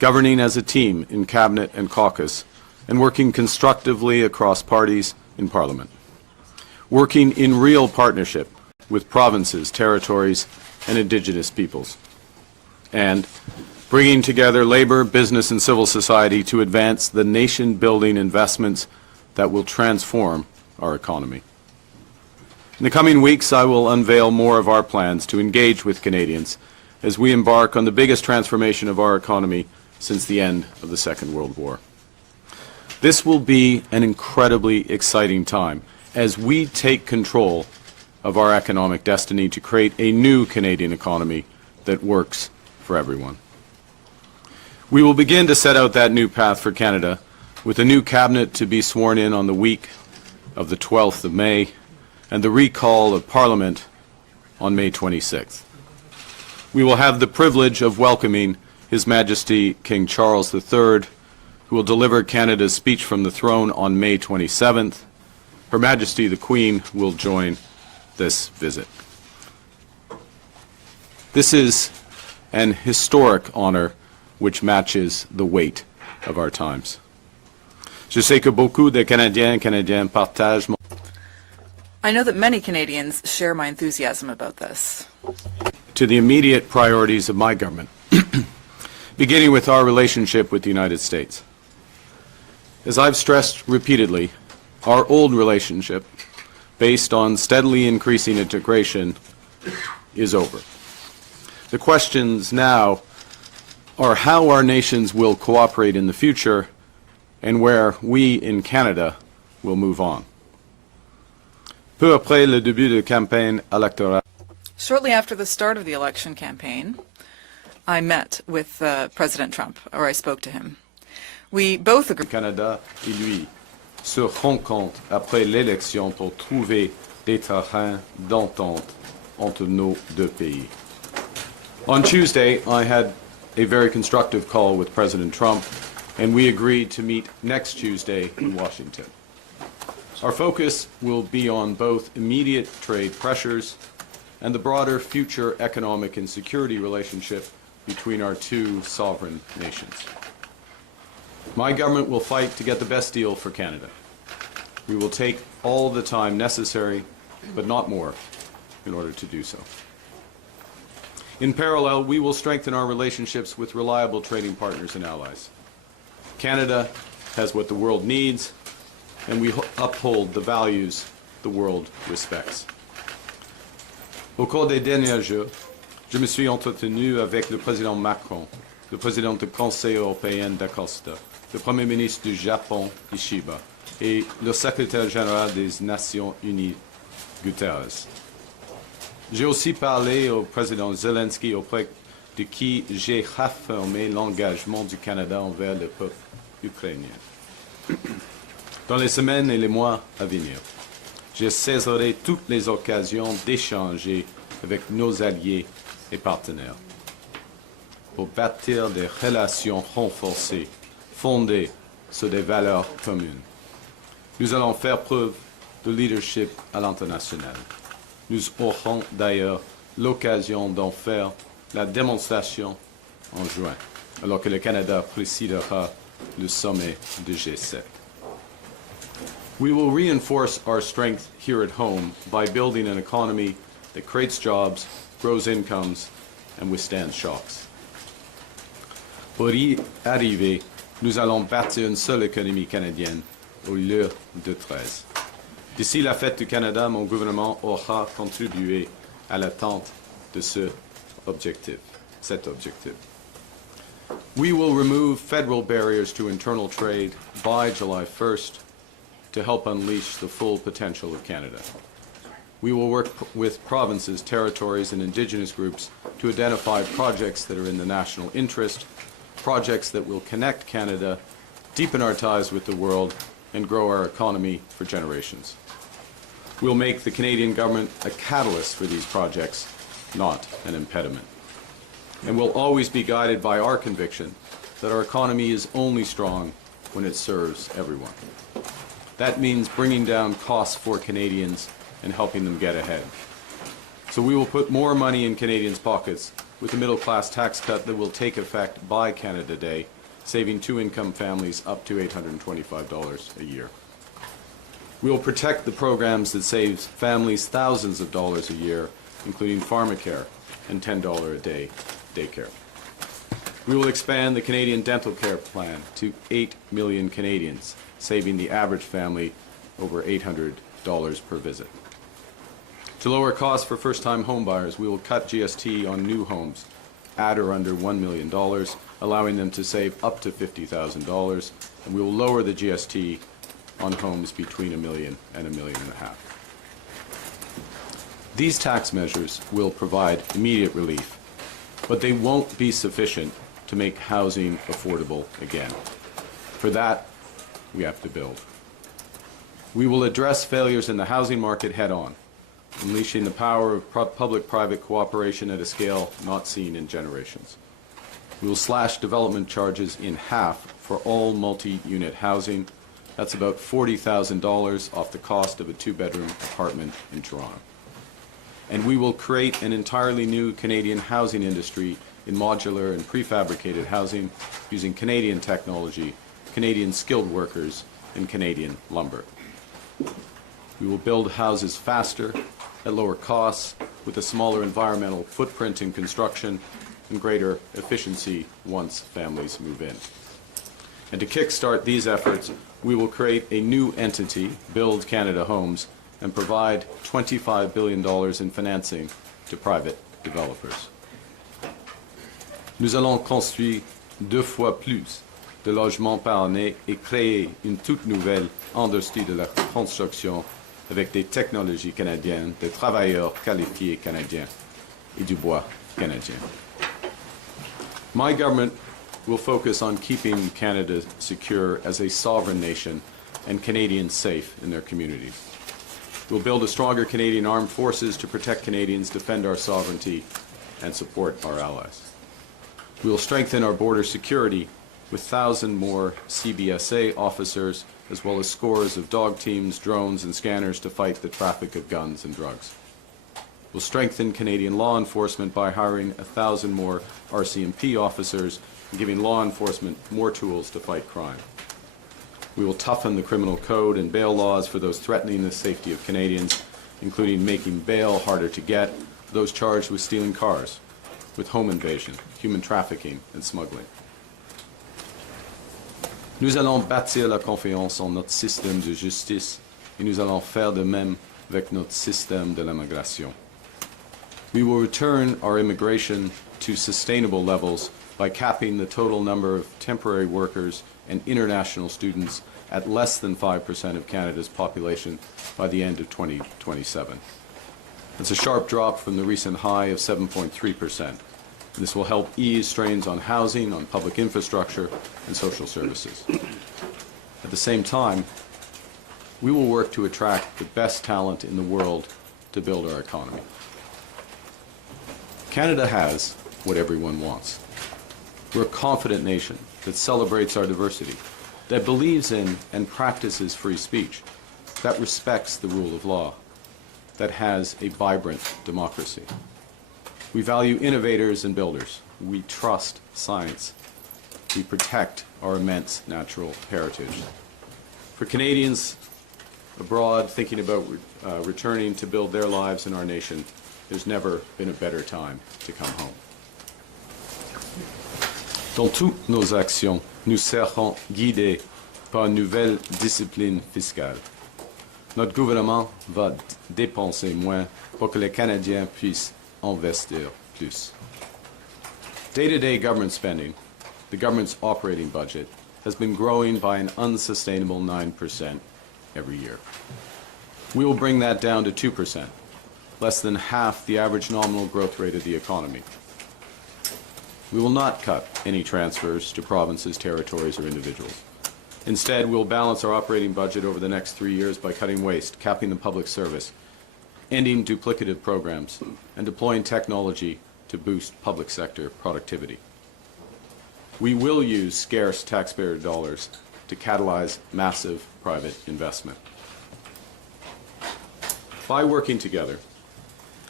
governing as a team in Cabinet and caucus, and working constructively across parties in Parliament. Working in real partnership with provinces, territories, and Indigenous peoples. And bringing together labor, business, and civil society to advance the nation-building investments that will transform our economy. In the coming weeks, I will unveil more of our plans to engage with Canadians as we embark on the biggest transformation of our economy since the end of the Second World War. This will be an incredibly exciting time as we take control of our economic destiny to create a new Canadian economy that works for everyone. We will begin to set out that new path for Canada with a new cabinet to be sworn in on the week of the 12th of May and the recall of Parliament on May 26th. We will have the privilege of welcoming His Majesty King Charles III, who will deliver Canada's speech from the throne on May 27th. Her Majesty the Queen will join this visit. This is an historic honor which matches the weight of our times. Je sais que beaucoup de Canadiens partagent mon... I know that many Canadians share my enthusiasm about this. To the immediate priorities of my government, beginning with our relationship with the United States. As I've stressed repeatedly, our old relationship, based on steadily increasing integration, is over. The questions now are how our nations will cooperate in the future and where we in Canada will move on. Peu après le début de campagne électorale, Shortly after the start of the election campaign, I met with President Trump, or I spoke to him. We both agreed. Canada et lui se rencontrent après l'élection pour trouver des terrains d'entente entre nos deux pays. On Tuesday, I had a very constructive call with President Trump, and we agreed to meet next Tuesday in Washington. Our focus will be on both immediate trade pressures and the broader future economic and security relationship between our two sovereign nations. My government will fight to get the best deal for Canada. We will take all the time necessary, but not more, in order to do so. In parallel, we will strengthen our relationships with reliable trading partners and allies. Canada has what the world needs, and we uphold the values the world respects. Au cours des derniers jours, je me suis entretenu avec le président Macron, le président du Conseil européen d'Acosta, le Premier ministre du Japon, Ishiba, et le secrétaire général des Nations Unies, Guterres. J'ai aussi parlé au président Zelensky, auprès de qui j'ai réaffirmé l'engagement du Canada envers le peuple ukrainien. Dans les semaines et les mois à venir, je saisirai toutes les occasions d'échanger avec nos alliés et partenaires pour bâtir des relations renforcées fondées sur des valeurs communes. Nous allons faire preuve de leadership à l'international. Nous aurons d'ailleurs l'occasion d'en faire la démonstration en juin, alors que le Canada présidera le sommet du G7. We will reinforce our strength here at home by building an economy that creates jobs, grows incomes, and withstands shocks. Pour y arriver, nous allons bâtir une seule économie canadienne au lieu de 13. D'ici la fête du Canada, mon gouvernement aura contribué à l'atteinte de cet objectif. We will remove federal barriers to internal trade by July 1st to help unleash the full potential of Canada. We will work with provinces, territories, and Indigenous groups to identify projects that are in the national interest, projects that will connect Canada, deepen our ties with the world, and grow our economy for generations. We'll make the Canadian government a catalyst for these projects, not an impediment. And we'll always be guided by our conviction that our economy is only strong when it serves everyone. That means bringing down costs for Canadians and helping them get ahead. So we will put more money in Canadians' pockets with a middle-class tax cut that will take effect by Canada Day, saving two-income families up to $825 a year. We will protect the programs that save families thousands of dollars a year, including pharmacare and $10 a day daycare. We will expand the Canadian dental care plan to 8 million Canadians, saving the average family over $800 per visit. To lower costs for first-time homebuyers, we will cut GST on new homes at or under $1 million, allowing them to save up to $50,000, and we will lower the GST on homes between $1 million and $1.5 million. These tax measures will provide immediate relief, but they won't be sufficient to make housing affordable again. For that, we have to build. We will address failures in the housing market head-on, unleashing the power of public-private cooperation at a scale not seen in generations. We will slash development charges in half for all multi-unit housing. That's about $40,000 off the cost of a two-bedroom apartment in Toronto. And we will create an entirely new Canadian housing industry in modular and prefabricated housing using Canadian technology, Canadian skilled workers, and Canadian lumber. We will build houses faster, at lower costs, with a smaller environmental footprint in construction and greater efficiency once families move in. And to kickstart these efforts, we will create a new entity, Build Canada Homes, and provide $25 billion in financing to private developers. Nous allons construire 2 fois plus de logements par année et créer une toute nouvelle industrie de la construction avec des technologies canadiennes, des travailleurs qualifiés canadiens et du bois canadien. My government will focus on keeping Canada secure as a sovereign nation and Canadians safe in their communities. We'll build a stronger Canadian armed forces to protect Canadians, defend our sovereignty, and support our allies. We will strengthen our border security with 1,000 more CBSA officers, as well as scores of dog teams, drones, and scanners to fight the traffic of guns and drugs. We'll strengthen Canadian law enforcement by hiring 1,000 more RCMP officers and giving law enforcement more tools to fight crime. We will toughen the criminal code and bail laws for those threatening the safety of Canadians, including making bail harder to get for those charged with stealing cars, with home invasion, human trafficking, and smuggling. Nous allons bâtir la confiance en notre système de justice et nous allons faire de même avec notre système de l'immigration. We will return our immigration to sustainable levels by capping the total number of temporary workers and international students at less than 5% of Canada's population by the end of 2027. It's a sharp drop from the recent high of 7.3%. This will help ease strains on housing, on public infrastructure, and social services. At the same time, we will work to attract the best talent in the world to build our economy. Canada has what everyone wants. We're a confident nation that celebrates our diversity, that believes in and practices free speech, that respects the rule of law, that has a vibrant democracy. We value innovators and builders. We trust science. We protect our immense natural heritage. For Canadians abroad thinking about returning to build their lives in our nation, there's never been a better time to come home. Dans toutes nos actions, nous serons guidés par une nouvelle discipline fiscale. Notre gouvernement va dépenser moins pour que les Canadiens puissent investir plus. Day-to-day government spending, the government's operating budget, has been growing by an unsustainable 9% every year. We will bring that down to 2%, less than half the average nominal growth rate of the economy. We will not cut any transfers to provinces, territories, or individuals. Instead, we'll balance our operating budget over the next 3 years by cutting waste, capping the public service, ending duplicative programs, and deploying technology to boost public sector productivity. We will use scarce taxpayer dollars to catalyze massive private investment. By working together,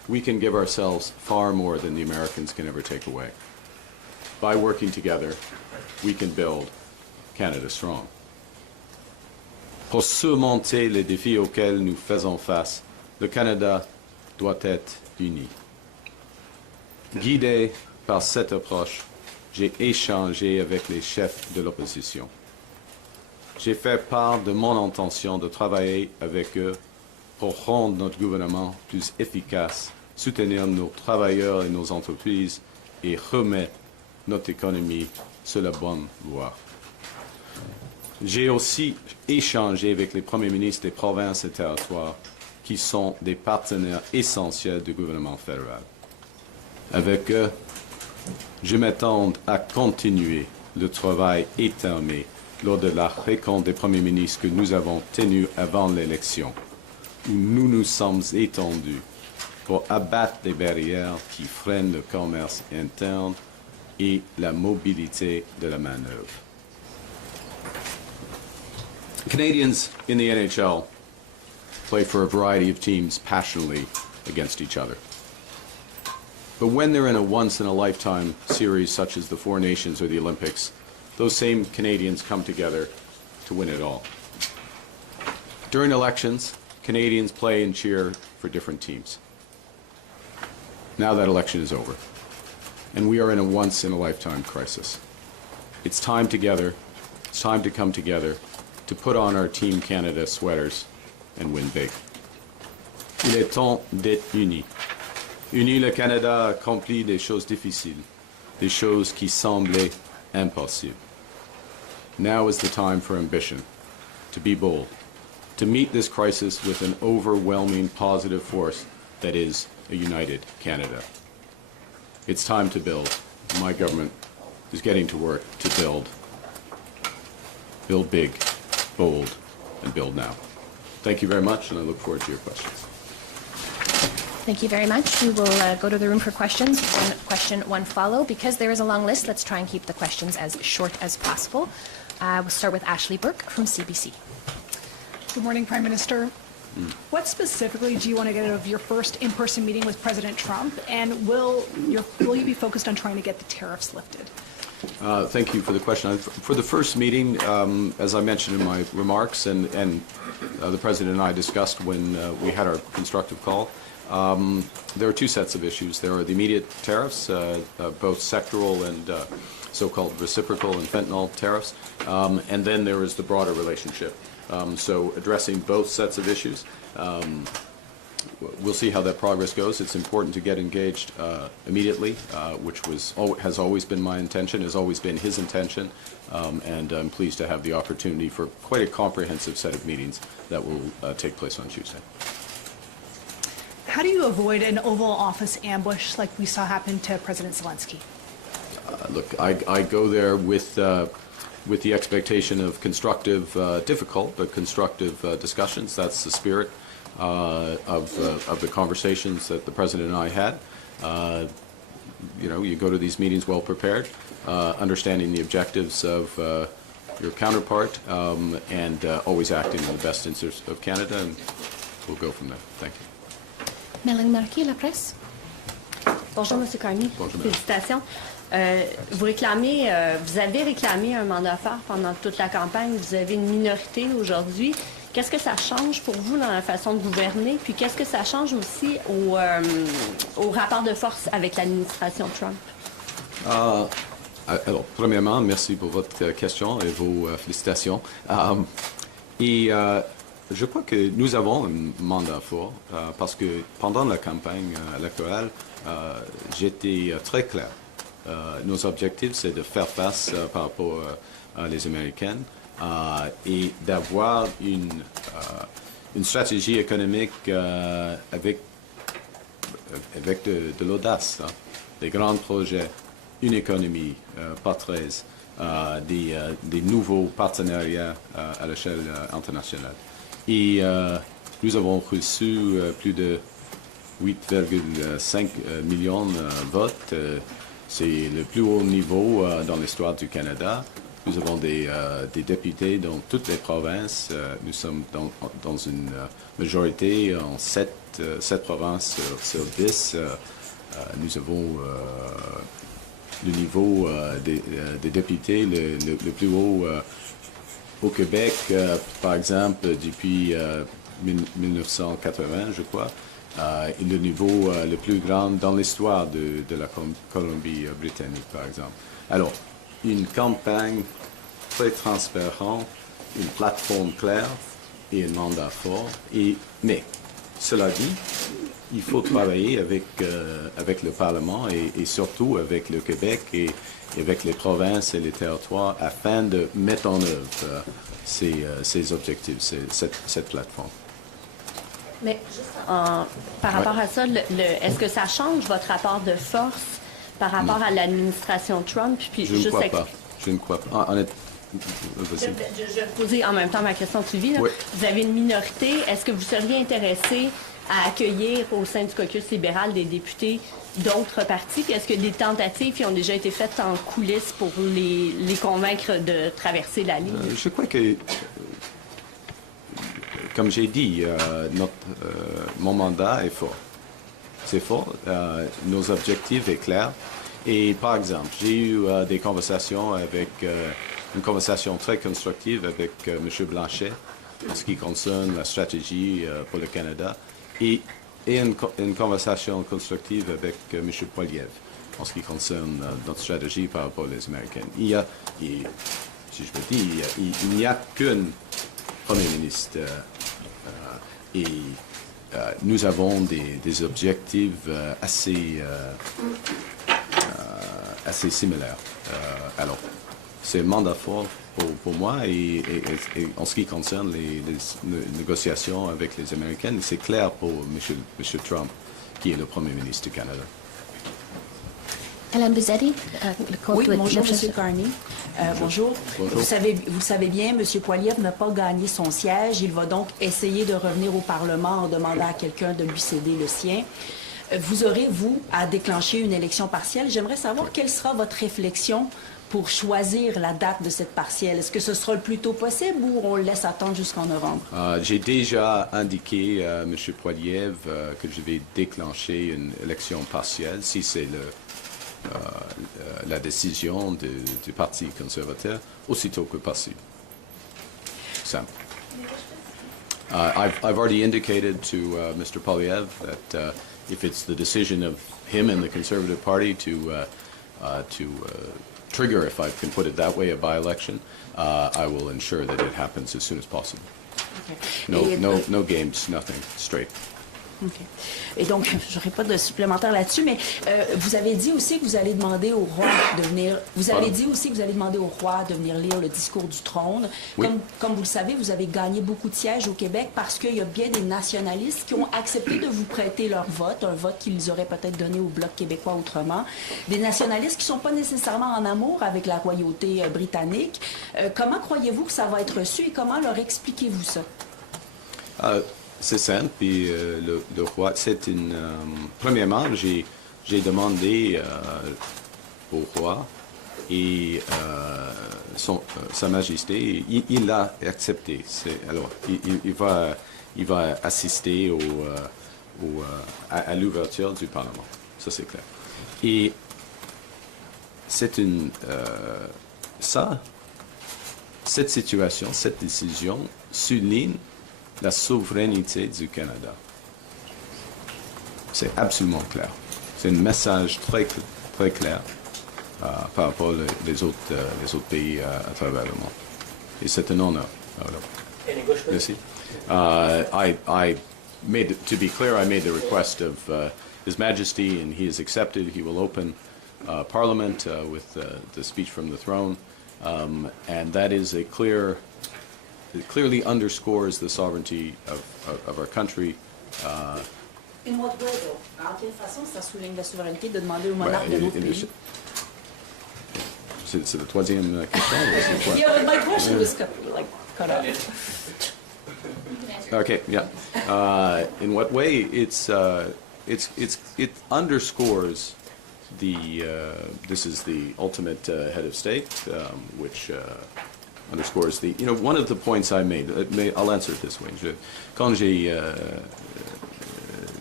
we can give ourselves far more than the Americans can ever take away. By working together, we can build Canada strong. Pour surmonter les défis auxquels nous faisons face, le Canada doit être uni. Guidé par cette approche, j'ai échangé avec les chefs de l'opposition. J'ai fait part de mon intention de travailler avec eux pour rendre notre gouvernement plus efficace, soutenir nos travailleurs et nos entreprises et remettre notre économie sur la bonne voie. J'ai aussi échangé avec les premiers ministres des provinces et territoires qui sont des partenaires essentiels du gouvernement fédéral. Avec eux, je m'attends à continuer le travail éterné lors de la rencontre des premiers ministres que nous avons tenue avant l'élection, où nous nous sommes étendus pour abattre les barrières qui freinent le commerce interne et la mobilité de la main-d'œuvre. Canadians in the NHL play for a variety of teams passionately against each other. But when they're in a once-in-a-lifetime series such as the Four Nations or the Olympics, those same Canadians come together to win it all. During elections, Canadians play and cheer for different teams. Now that election is over, and we are in a once-in-a-lifetime crisis. It's time together, it's time to come together to put on our Team Canada sweaters and win big. Il est temps d'être unis. Unis, le Canada a accompli des choses difficiles, des choses qui semblaient impossibles. Now is the time for ambition, to be bold, to meet this crisis with an overwhelming positive force that is a united Canada. It's time to build. My government is getting to work to build. Build big, bold, and build now. Thank you very much, and I look forward to your questions. Thank you very much. We will go to the room for questions. One question, one follow. Because there is a long list, let's try and keep the questions as short as possible. We'll start with Ashley Burke from CBC. Good morning, Prime Minister. What specifically do you want to get out of your first in-person meeting with President Trump, and will you be focused on trying to get the tariffs lifted? Thank you for the question. For the first meeting, as I mentioned in my remarks, and the President and I discussed when we had our constructive call, there are two sets of issues. There are the immediate tariffs, both sectoral and so-called reciprocal and fentanyl tariffs, and then there is the broader relationship. So addressing both sets of issues. We'll see how that progress goes. It's important to get engaged immediately, which has always been my intention, has always been his intention, and I'm pleased to have the opportunity for quite a comprehensive set of meetings that will take place on Tuesday. How do you avoid an Oval Office ambush like we saw happen to President Zelensky? Look, I go there with the expectation of constructive, difficult, but constructive discussions. That's the spirit of the conversations that the President and I had. You go to these meetings well prepared, understanding the objectives of your counterpart, and always acting in the best interest of Canada, and we'll go from there. Thank you. Mélanie Marquis, La Presse. Bonjour, M. Carney. Bonjour, madame. Félicitations. Vous avez réclamé un mandat fort pendant toute la campagne. Vous avez une minorité aujourd'hui. Qu'est-ce que ça change pour vous dans la façon de gouverner? Puis qu'est-ce que ça change aussi au rapport de force avec l'administration Trump? Alors, premièrement, merci pour votre question et vos félicitations. Je crois que nous avons un mandat fort parce que pendant la campagne électorale, j'étais très clair. Nos objectifs, c'est de faire face par rapport à les Américaines et d'avoir une stratégie économique avec de l'audace, hein, des grands projets, une économie porteuse, des nouveaux partenariats à l'échelle internationale. Et nous avons reçu plus de 8,5 millions de votes. C'est le plus haut niveau dans l'histoire du Canada. Nous avons des députés dans toutes les provinces. Nous sommes dans une majorité en 7 7 provinces sur 10, nous avons le niveau des députés le plus haut au Québec, par exemple, depuis 1980, je crois, et le niveau le plus grand dans l'histoire de la Colombie-Britannique, par exemple. Alors, une campagne très transparente, une plateforme claire et un mandat fort. Mais, cela dit, il faut travailler avec le Parlement et surtout avec le Québec et avec les provinces et les territoires afin de mettre en œuvre ces objectifs, cette plateforme. Mais juste par rapport à ça, est-ce que ça change votre rapport de force par rapport à l'administration Trump? Puis Je ne crois pas. Je ne crois pas. Je vais poser en même temps ma question de suivi. Oui. Vous avez une minorité. Est-ce que vous seriez intéressé à accueillir au sein du caucus libéral des députés d'autres partis? Puis est-ce que des tentatives qui ont déjà été faites en coulisses pour les convaincre de traverser la ligne? Je crois que, comme j'ai dit, mon mandat est fort. C'est fort. Nos objectifs sont clairs. Et par exemple, j'ai eu des conversations une conversation très constructive avec M. Blanchet en ce qui concerne la stratégie pour le Canada et une conversation constructive avec M. Poilievre en ce qui concerne notre stratégie par rapport aux Américains. Si je peux dire, il n'y a qu'un Premier ministre et nous avons des objectifs assez similaires. Alors, c'est un mandat fort pour moi et en ce qui concerne les négociations avec les Américains, c'est clair pour M. Trump, qui est le Premier ministre du Canada. Hélène Buzzetti, Oui, bonjour, M. Carney. Bonjour. Bonjour. Vous le savez bien, M. Poilievre n'a pas gagné son siège. Il va donc essayer de revenir au Parlement en demandant à quelqu'un de lui céder le sien. Vous aurez, vous, à déclencher une élection partielle. J'aimerais savoir quelle sera votre réflexion pour choisir la date de cette partielle. Est-ce que ce sera le plus tôt possible ou on le laisse attendre jusqu'en novembre? J'ai déjà indiqué à M. Poilievre que je vais déclencher une élection partielle si c'est la décision du Parti conservateur aussitôt que possible. Simple. I've already indicated to Mr. Poilievre that if it's the decision of him and the Conservative Party to trigger, if I can put it that way, a by-election, I will ensure that it happens as soon as possible. Okay. No games, nothing, straight. OK. Et donc, je n'aurai pas de supplémentaire là-dessus, mais vous avez dit aussi que vous allez demander au roi de venir. Vous avez dit aussi que vous allez demander au roi de venir lire le discours du trône. Oui. Comme vous le savez, vous avez gagné beaucoup de sièges au Québec parce qu'il y a bien des nationalistes qui ont accepté de vous prêter leur vote, un vote qu'ils auraient peut-être donné au Bloc québécois autrement. Des nationalistes qui ne sont pas nécessairement en amour avec la royauté britannique. Comment croyez-vous que ça va être reçu et comment leur expliquez-vous ça? C'est simple, puis le roi, c'est une... premièrement, j'ai demandé au roi et Sa Majesté, il l'a accepté. Alors, il va assister à l'ouverture du Parlement. Ça, c'est clair. Et c'est cette situation, cette décision souligne la souveraineté du Canada. C'est absolument clair. C'est un message très, très clair par rapport aux autres pays à travers le monde. Et c'est un honneur. Merci. To be clear, I made the request of His Majesty, and he has accepted. He will open Parliament with the speech from the throne, and that is a clear. It clearly underscores the sovereignty of our country. In what way, though? En quelle façon ça souligne la souveraineté de demander au monarque de l'autre pays? C'est la troisième question? Yeah, my question was cut off. Okay, yeah. In what way? It underscores this is the ultimate head of state, which underscores one of the points I made. I'll answer it this way. Quand j'ai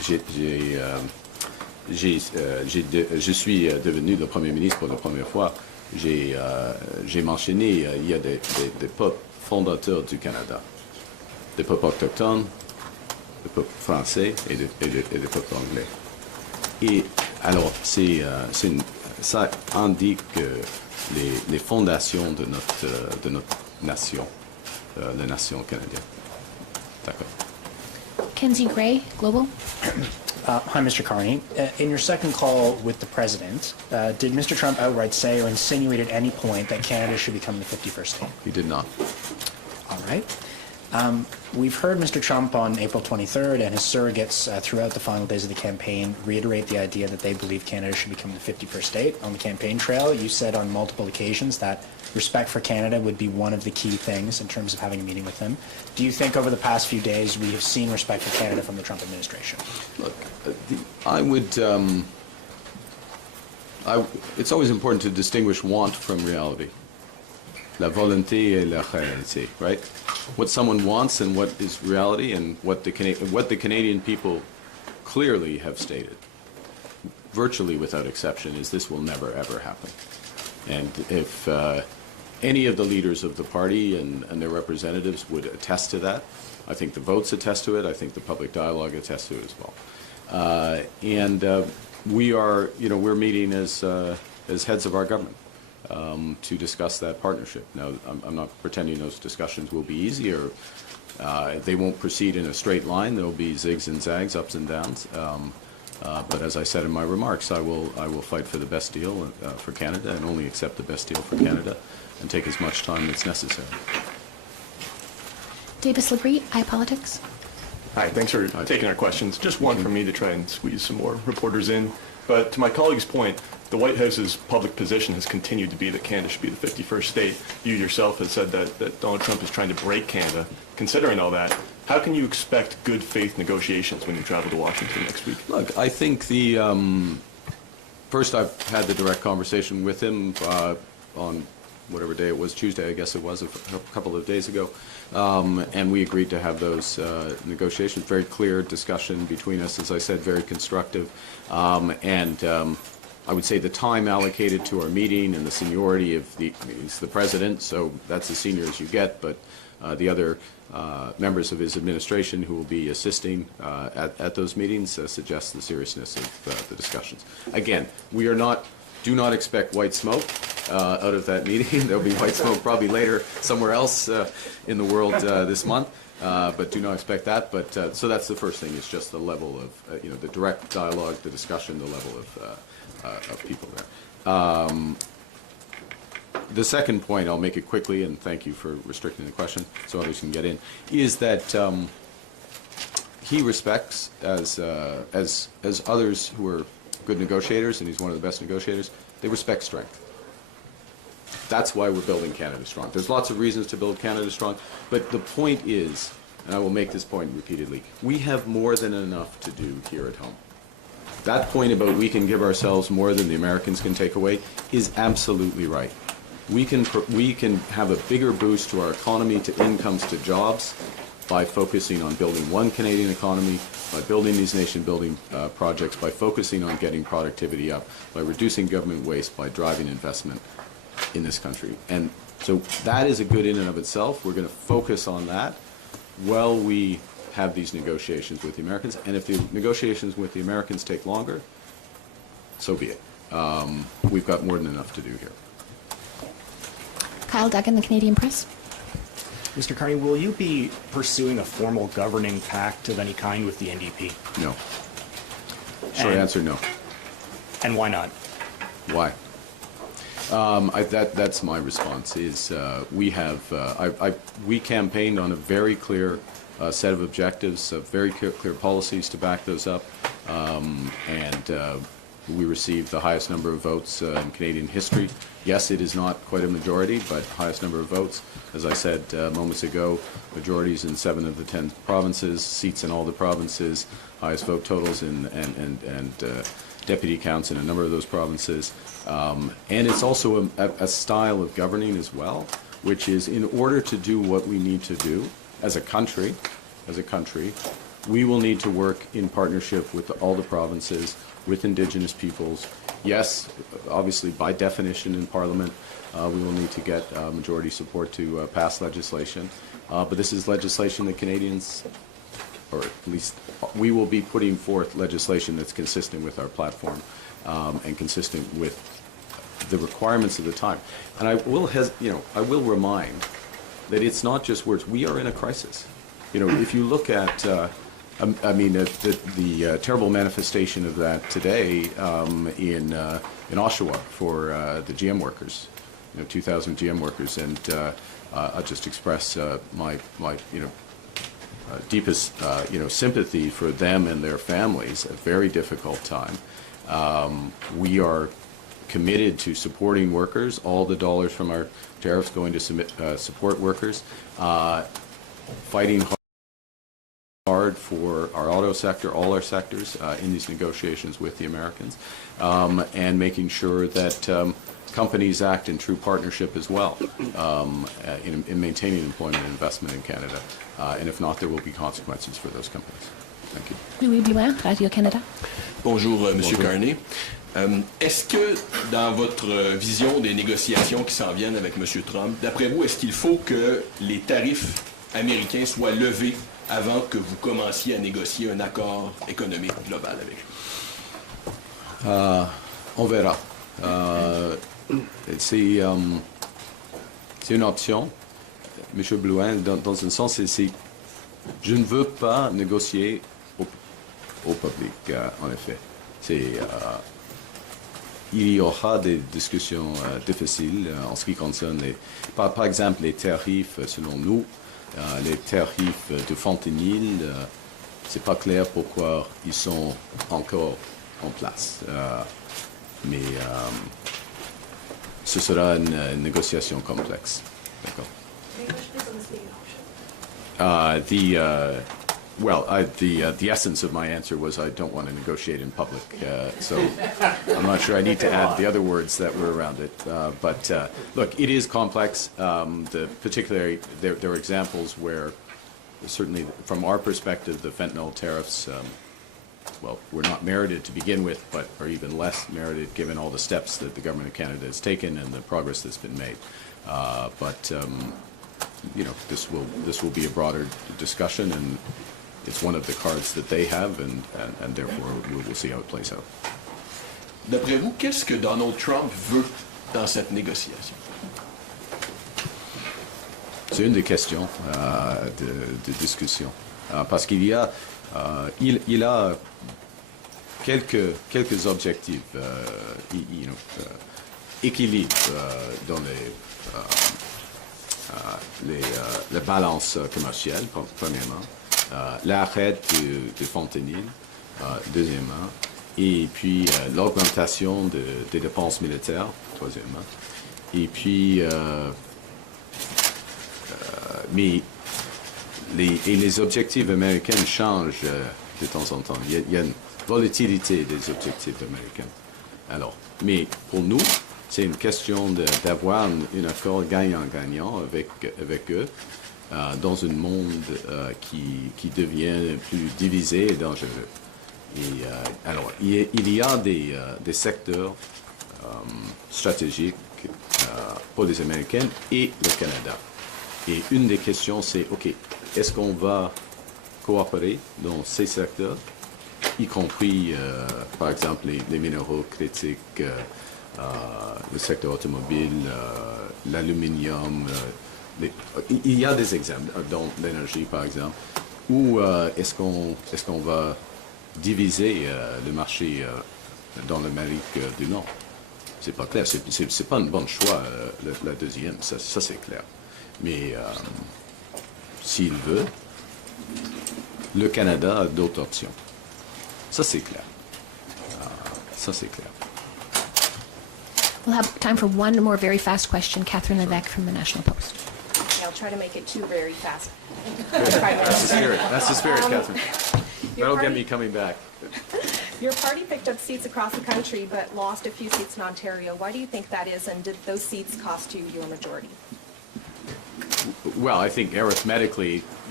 je suis devenu le Premier ministre pour la première fois. J'ai mentionné il y a des peuples fondateurs du Canada, des peuples autochtones, des peuples français et des peuples anglais. Et alors, ça indique les fondations de notre nation, la nation canadienne. D'accord. Kenzie Gray, Global. Hi, Mr. Carney. In your second call with the president, did Mr. Trump outright say or insinuate at any point that Canada should become the 51st state? He did not. All right. We've heard Mr. Trump on April 23rd and his surrogates throughout the final days of the campaign reiterate the idea that they believe Canada should become the 51st state. On the campaign trail, you said on multiple occasions that respect for Canada would be one of the key things in terms of having a meeting with him. Do you think over the past few days we have seen respect for Canada from the Trump administration? Look, I would. It's always important to distinguish want from reality. La volonté et la réalité, right? What someone wants and what is reality, and what the Canadian people clearly have stated, virtually without exception, is this will never ever happen. And if any of the leaders of the party and their representatives would attest to that, I think the votes attest to it. I think the public dialogue attests to it as well. We are, we're meeting as heads of our government. To discuss that partnership. Now, I'm not pretending those discussions will be easy, or they won't proceed in a straight line. There will be zigs and zags, ups and downs. But as I said in my remarks, I will fight for the best deal for Canada, and only accept the best deal for Canada, and take as much time as necessary. Davis Labrie, iPolitics. Hi, thanks for taking our questions. Just one from me to try and squeeze some more reporters in. But to my colleague's point, the White House's public position has continued to be that Canada should be the 51st state. You yourself have said that Donald Trump is trying to break Canada. Considering all that, how can you expect good faith negotiations when you travel to Washington next week? Look, I think first I've had the direct conversation with him on whatever day it was, Tuesday I guess it was, a couple of days ago. And we agreed to have those negotiations. Very clear discussion between us, as I said, very constructive. I would say the time allocated to our meeting and the seniority of he's the president, so that's as senior as you get, but the other members of his administration who will be assisting at those meetings suggest the seriousness of the discussions. Again, do not expect white smoke out of that meeting. There'll be white smoke probably later somewhere else in the world this month, but do not expect that. But so that's the first thing, is just the level of the direct dialogue, the discussion, the level of people there. The second point, I'll make it quickly, and thank you for restricting the question so others can get in, is that he respects, as others who are good negotiators, and he's one of the best negotiators, they respect strength. That's why we're building Canada strong. There's lots of reasons to build Canada strong, but the point is, and I will make this point repeatedly, we have more than enough to do here at home. That point about we can give ourselves more than the Americans can take away is absolutely right. We can have a bigger boost to our economy, to incomes, to jobs, by focusing on building one Canadian economy, by building these nation-building projects, by focusing on getting productivity up, by reducing government waste, by driving investment in this country. And so that is a good in and of itself. We're going to focus on that while we have these negotiations with the Americans. And if the negotiations with the Americans take longer, so be it. We've got more than enough to do here. Kyle Duggan, the Canadian Press. Mr. Carney, will you be pursuing a formal governing pact of any kind with the NDP? No. Short answer, no. And why not? Why? That's my response. Is we campaigned on a very clear set of objectives, very clear policies to back those up, and we received the highest number of votes in Canadian history. Yes, it is not quite a majority, but highest number of votes. As I said moments ago, majorities in 7 of the 10 provinces, seats in all the provinces, highest vote totals and deputy counts in a number of those provinces. And it's also a style of governing as well, which is, in order to do what we need to do as a country, We will need to work in partnership with all the provinces, with Indigenous peoples. Yes, obviously, by definition in Parliament, we will need to get majority support to pass legislation. But this is legislation that Canadians, or at least we will be putting forth legislation that's consistent with our platform and consistent with the requirements of the time. And I will, I will remind that it's not just words. We are in a crisis. If you look at, the terrible manifestation of that today in Oshawa for the GM workers, 2,000 GM workers, and I'll just express my deepest sympathy for them and their families. A very difficult time. We are committed to supporting workers. All the dollars from our tariffs going to support workers. Fighting hard for our auto sector, all our sectors in these negotiations with the Americans, and making sure that companies act in true partnership as well in maintaining employment and investment in Canada. And if not, there will be consequences for those companies. Thank you. Louis Blouin, Radio-Canada. Bonjour, Monsieur Carney. Est-ce que, dans votre vision des négociations qui s'en viennent avec M. Trump, d'après vous, est-ce qu'il faut que les tarifs américains soient levés avant que vous commenciez à négocier un accord économique global avec eux? On verra. C'est une option. M. Blouin, dans un sens, je ne veux pas négocier au public, en effet. Il y aura des discussions difficiles en ce qui concerne, par exemple, les tarifs, selon nous, les tarifs de fentanyl. C'est pas clair pourquoi ils sont encore en place. Mais ce sera une négociation complexe. D'accord. The essence of my answer was I don't want to negotiate in public, so I'm not sure I need to add the other words that were around it. But look, it is complex. Particularly, there are examples where, certainly from our perspective, the fentanyl tariffs, were not merited to begin with, but are even less merited given all the steps that the government of Canada has taken and the progress that's been made. This will be a broader discussion, and it's one of the cards that they have, and therefore we will see how it plays out. D'après vous, qu'est-ce que Donald Trump veut dans cette négociation? C'est une des questions de discussion, parce qu'il y a, il a quelques objectifs, équilibre dans la balance commerciale, premièrement, l'arrêt de fentanyl, deuxièmement, et puis l'augmentation des dépenses militaires, troisièmement, et puis mais les objectifs américains changent de temps en temps. Il y a une volatilité des objectifs américains. Alors, mais pour nous, c'est une question d'avoir un accord gagnant-gagnant avec eux dans un monde qui devient plus divisé et dangereux. Et, alors, il y a des secteurs stratégiques pour les Américains et le Canada. Et une des questions, c'est, OK, est-ce qu'on va coopérer dans ces secteurs, y compris, par exemple, les minéraux critiques, le secteur automobile, l'aluminium. Il y a des exemples, dans l'énergie, par exemple, où est-ce qu'on va diviser le marché dans l'Amérique du Nord? C'est pas clair. C'est pas un bon choix, la deuxième. Ça c'est clair. Mais s'il veut, le Canada a d'autres options. Ça, c'est clair. Ça, c'est clair. We'll have time for one more very fast question. Catherine Levesque from the National Post. I'll try to make it two very fast. That's the spirit, Catherine. That'll get me coming back. Your party picked up seats across the country but lost a few seats in Ontario. Why do you think that is, and did those seats cost you your majority? Well, I think arithmetically,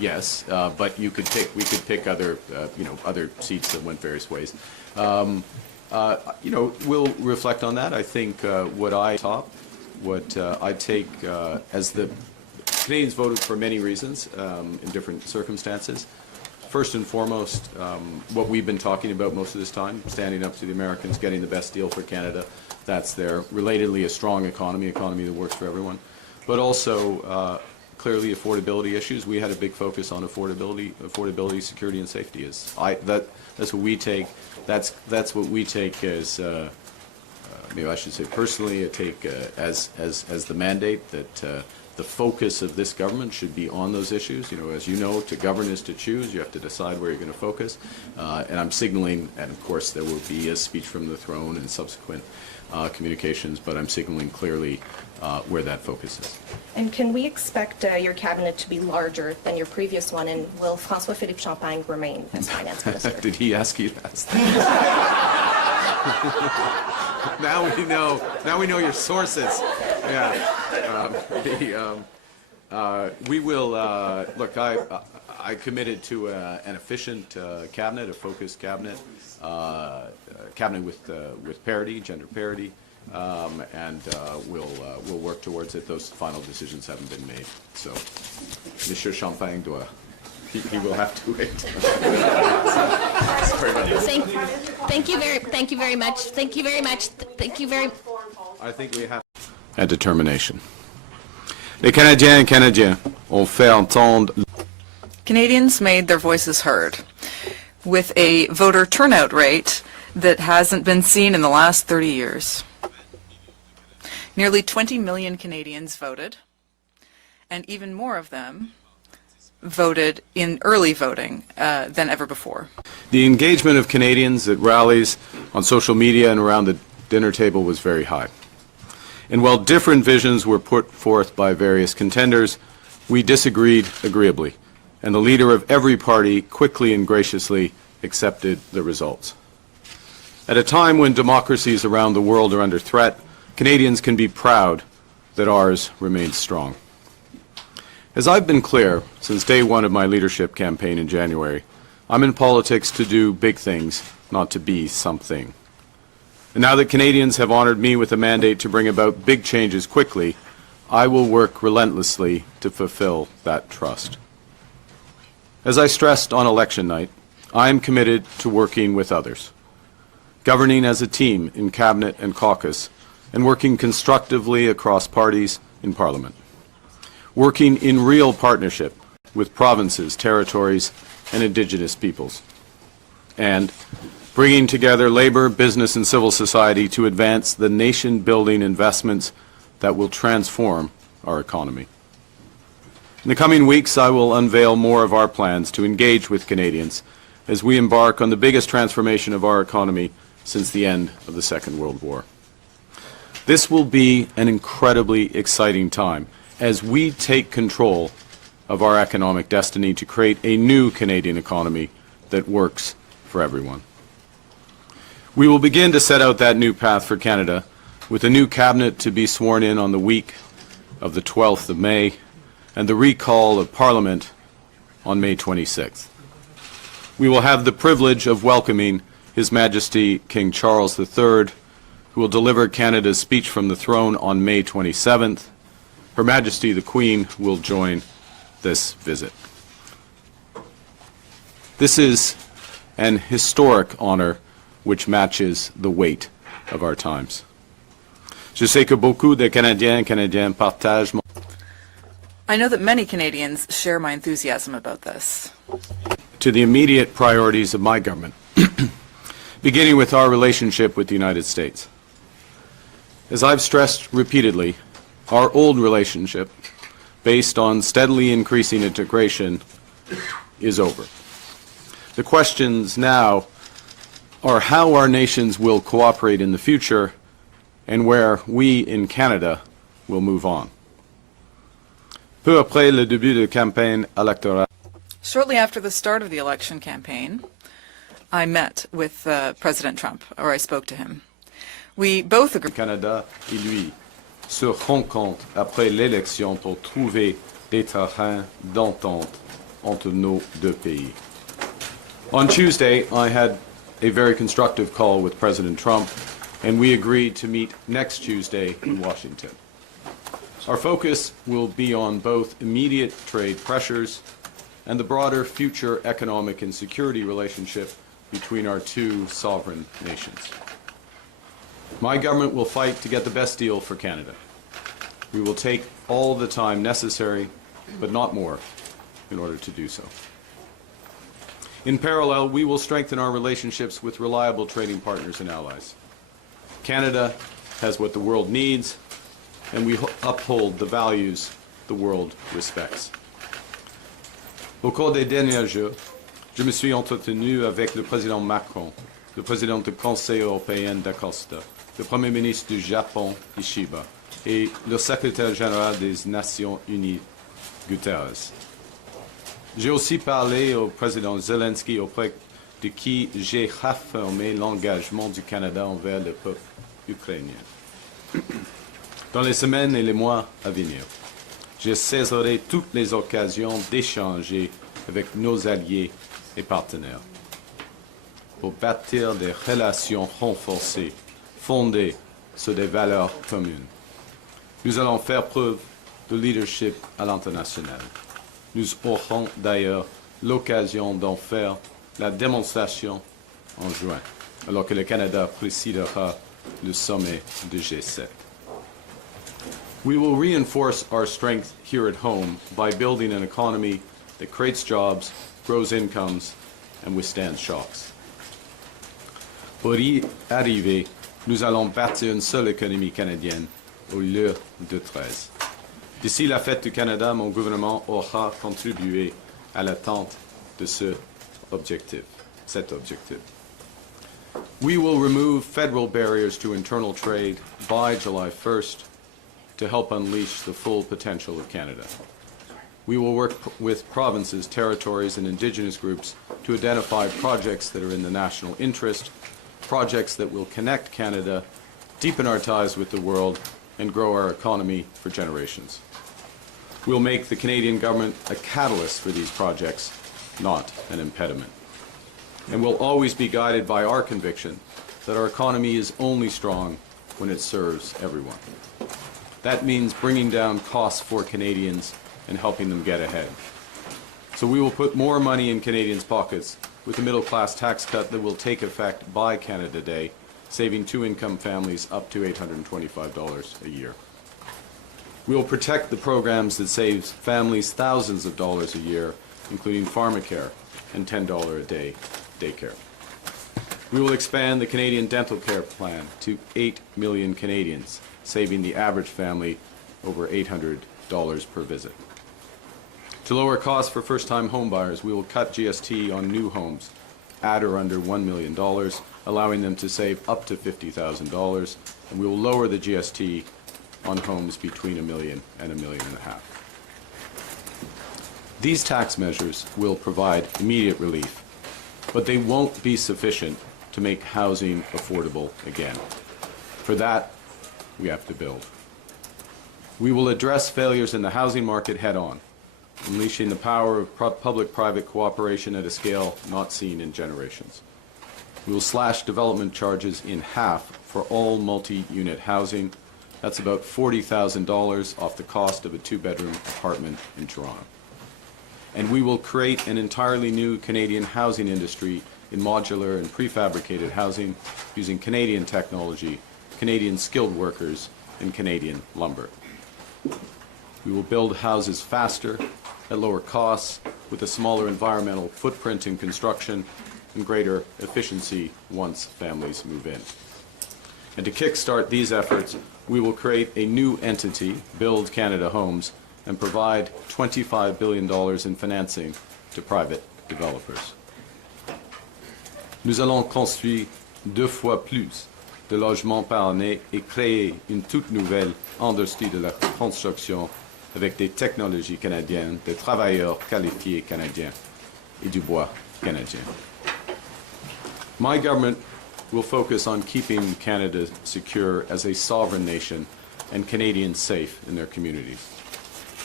yes, but we could pick other, other seats that went various ways. We'll reflect on that. I think what I take as the Canadians voted for many reasons in different circumstances. First and foremost, what we've been talking about most of this time, standing up to the Americans, getting the best deal for Canada. That's there. Relatedly, a strong economy that works for everyone. But also, clearly, affordability issues. We had a big focus on affordability, security, and safety. That's what we take. That's what we take as, maybe I should say personally, I take as the mandate that the focus of this government should be on those issues. As you know, to govern is to choose. You have to decide where you're going to focus. And I'm signaling, and of course there will be a speech from the throne and subsequent communications, but I'm signaling clearly where that focus is. And can we expect your cabinet to be larger than your previous one, and will François-Philippe Champagne remain as finance minister? Did he ask you that? Now we know your sources. Yeah. We will look. I committed to an efficient cabinet, a focused cabinet, cabinet with parity, gender parity, and we'll work towards it. Those final decisions haven't been made, so Monsieur Champagne doit. He will have to wait. Sorry about that. Thank you very much. Thank you very much. I think we have. And determination. Les Canadiens et Canadiens ont fait entendre. Canadians made their voices heard with a voter turnout rate that hasn't been seen in the last 30 years. Nearly 20 million Canadians voted, and even more of them voted in early voting than ever before. The engagement of Canadians at rallies, on social media, and around the dinner table was very high. And while different visions were put forth by various contenders, we disagreed agreeably, and the leader of every party quickly and graciously accepted the results. At a time when democracies around the world are under threat, Canadians can be proud that ours remains strong. As I've been clear since day one of my leadership campaign in January, I'm in politics to do big things, not to be something. And now that Canadians have honored me with a mandate to bring about big changes quickly, I will work relentlessly to fulfill that trust. As I stressed on election night, I am committed to working with others, governing as a team in Cabinet and caucus, and working constructively across parties in Parliament. Working in real partnership with provinces, territories, and Indigenous peoples, and bringing together labor, business, and civil society to advance the nation-building investments that will transform our economy. In the coming weeks, I will unveil more of our plans to engage with Canadians as we embark on the biggest transformation of our economy since the end of the Second World War. This will be an incredibly exciting time as we take control of our economic destiny to create a new Canadian economy that works for everyone. We will begin to set out that new path for Canada with a new cabinet to be sworn in on the week of the 12th of May and the recall of Parliament on May 26th. We will have the privilege of welcoming His Majesty King Charles III, who will deliver Canada's speech from the throne on May 27th. Her Majesty the Queen will join this visit. This is an historic honor which matches the weight of our times. Je sais que beaucoup de Canadiens et Canadiennes partagent mon... I know that many Canadians share my enthusiasm about this. To the immediate priorities of my government, beginning with our relationship with the United States. As I've stressed repeatedly, our old relationship, based on steadily increasing integration, is over. The questions now are how our nations will cooperate in the future and where we in Canada will move on. Peu après le début de campagne électorale. Shortly after the start of the election campaign, I met with President Trump, or I spoke to him. We both agreed. Canada et lui se rencontrent après l'élection pour trouver des terrains d'entente entre nos deux pays. On Tuesday, I had a very constructive call with President Trump, and we agreed to meet next Tuesday in Washington. Our focus will be on both immediate trade pressures and the broader future economic and security relationship between our two sovereign nations. My government will fight to get the best deal for Canada. We will take all the time necessary, but not more, in order to do so. In parallel, we will strengthen our relationships with reliable trading partners and allies. Canada has what the world needs, and we uphold the values the world respects. Au cours des derniers jours, je me suis entretenu avec le président Macron, le président du Conseil européen d'Acosta, le Premier ministre du Japon, Ishiba, et le secrétaire général des Nations Unies, Guterres. J'ai aussi parlé au président Zelensky, auprès de qui j'ai réaffirmé l'engagement du Canada envers le peuple ukrainien. Dans les semaines et les mois à venir, je saisirai toutes les occasions d'échanger avec nos alliés et partenaires pour bâtir des relations renforcées, fondées sur des valeurs communes. Nous allons faire preuve de leadership à l'international. Nous aurons d'ailleurs l'occasion d'en faire la démonstration en juin, alors que le Canada présidera le sommet du G7. We will reinforce our strength here at home by building an economy that creates jobs, grows incomes, and withstands shocks. Pour y arriver, nous allons bâtir une seule économie canadienne au lieu de 13. D'ici la fête du Canada, mon gouvernement aura contribué à l'atteinte de cet objectif. We will remove federal barriers to internal trade by July 1st to help unleash the full potential of Canada. We will work with provinces, territories, and Indigenous groups to identify projects that are in the national interest, projects that will connect Canada, deepen our ties with the world, and grow our economy for generations. We'll make the Canadian government a catalyst for these projects, not an impediment. And we'll always be guided by our conviction that our economy is only strong when it serves everyone. That means bringing down costs for Canadians and helping them get ahead. So we will put more money in Canadians' pockets with the middle-class tax cut that will take effect by Canada Day, saving two-income families up to $825 a year. We will protect the programs that save families thousands of dollars a year, including pharmacare and $10 a day daycare. We will expand the Canadian Dental Care Plan to 8 million Canadians, saving the average family over $800 per visit. To lower costs for first-time homebuyers, we will cut GST on new homes at or under $1 million, allowing them to save up to $50,000, and we will lower the GST on homes between $1 million and $1.5 million. These tax measures will provide immediate relief, but they won't be sufficient to make housing affordable again. For that, we have to build. We will address failures in the housing market head-on, unleashing the power of public-private cooperation at a scale not seen in generations. We will slash development charges in half for all multi-unit housing. That's about $40,000 off the cost of a two-bedroom apartment in Toronto. And we will create an entirely new Canadian housing industry in modular and prefabricated housing using Canadian technology, Canadian skilled workers, and Canadian lumber. We will build houses faster, at lower costs, with a smaller environmental footprint in construction and greater efficiency once families move in. And to kickstart these efforts, we will create a new entity, Build Canada Homes, and provide $25 billion in financing to private developers. Nous allons construire 2 fois plus de logements par année et créer une toute nouvelle industrie de la construction avec des technologies canadiennes, des travailleurs qualifiés canadiens et du bois canadien. My government will focus on keeping Canada secure as a sovereign nation and Canadians safe in their communities.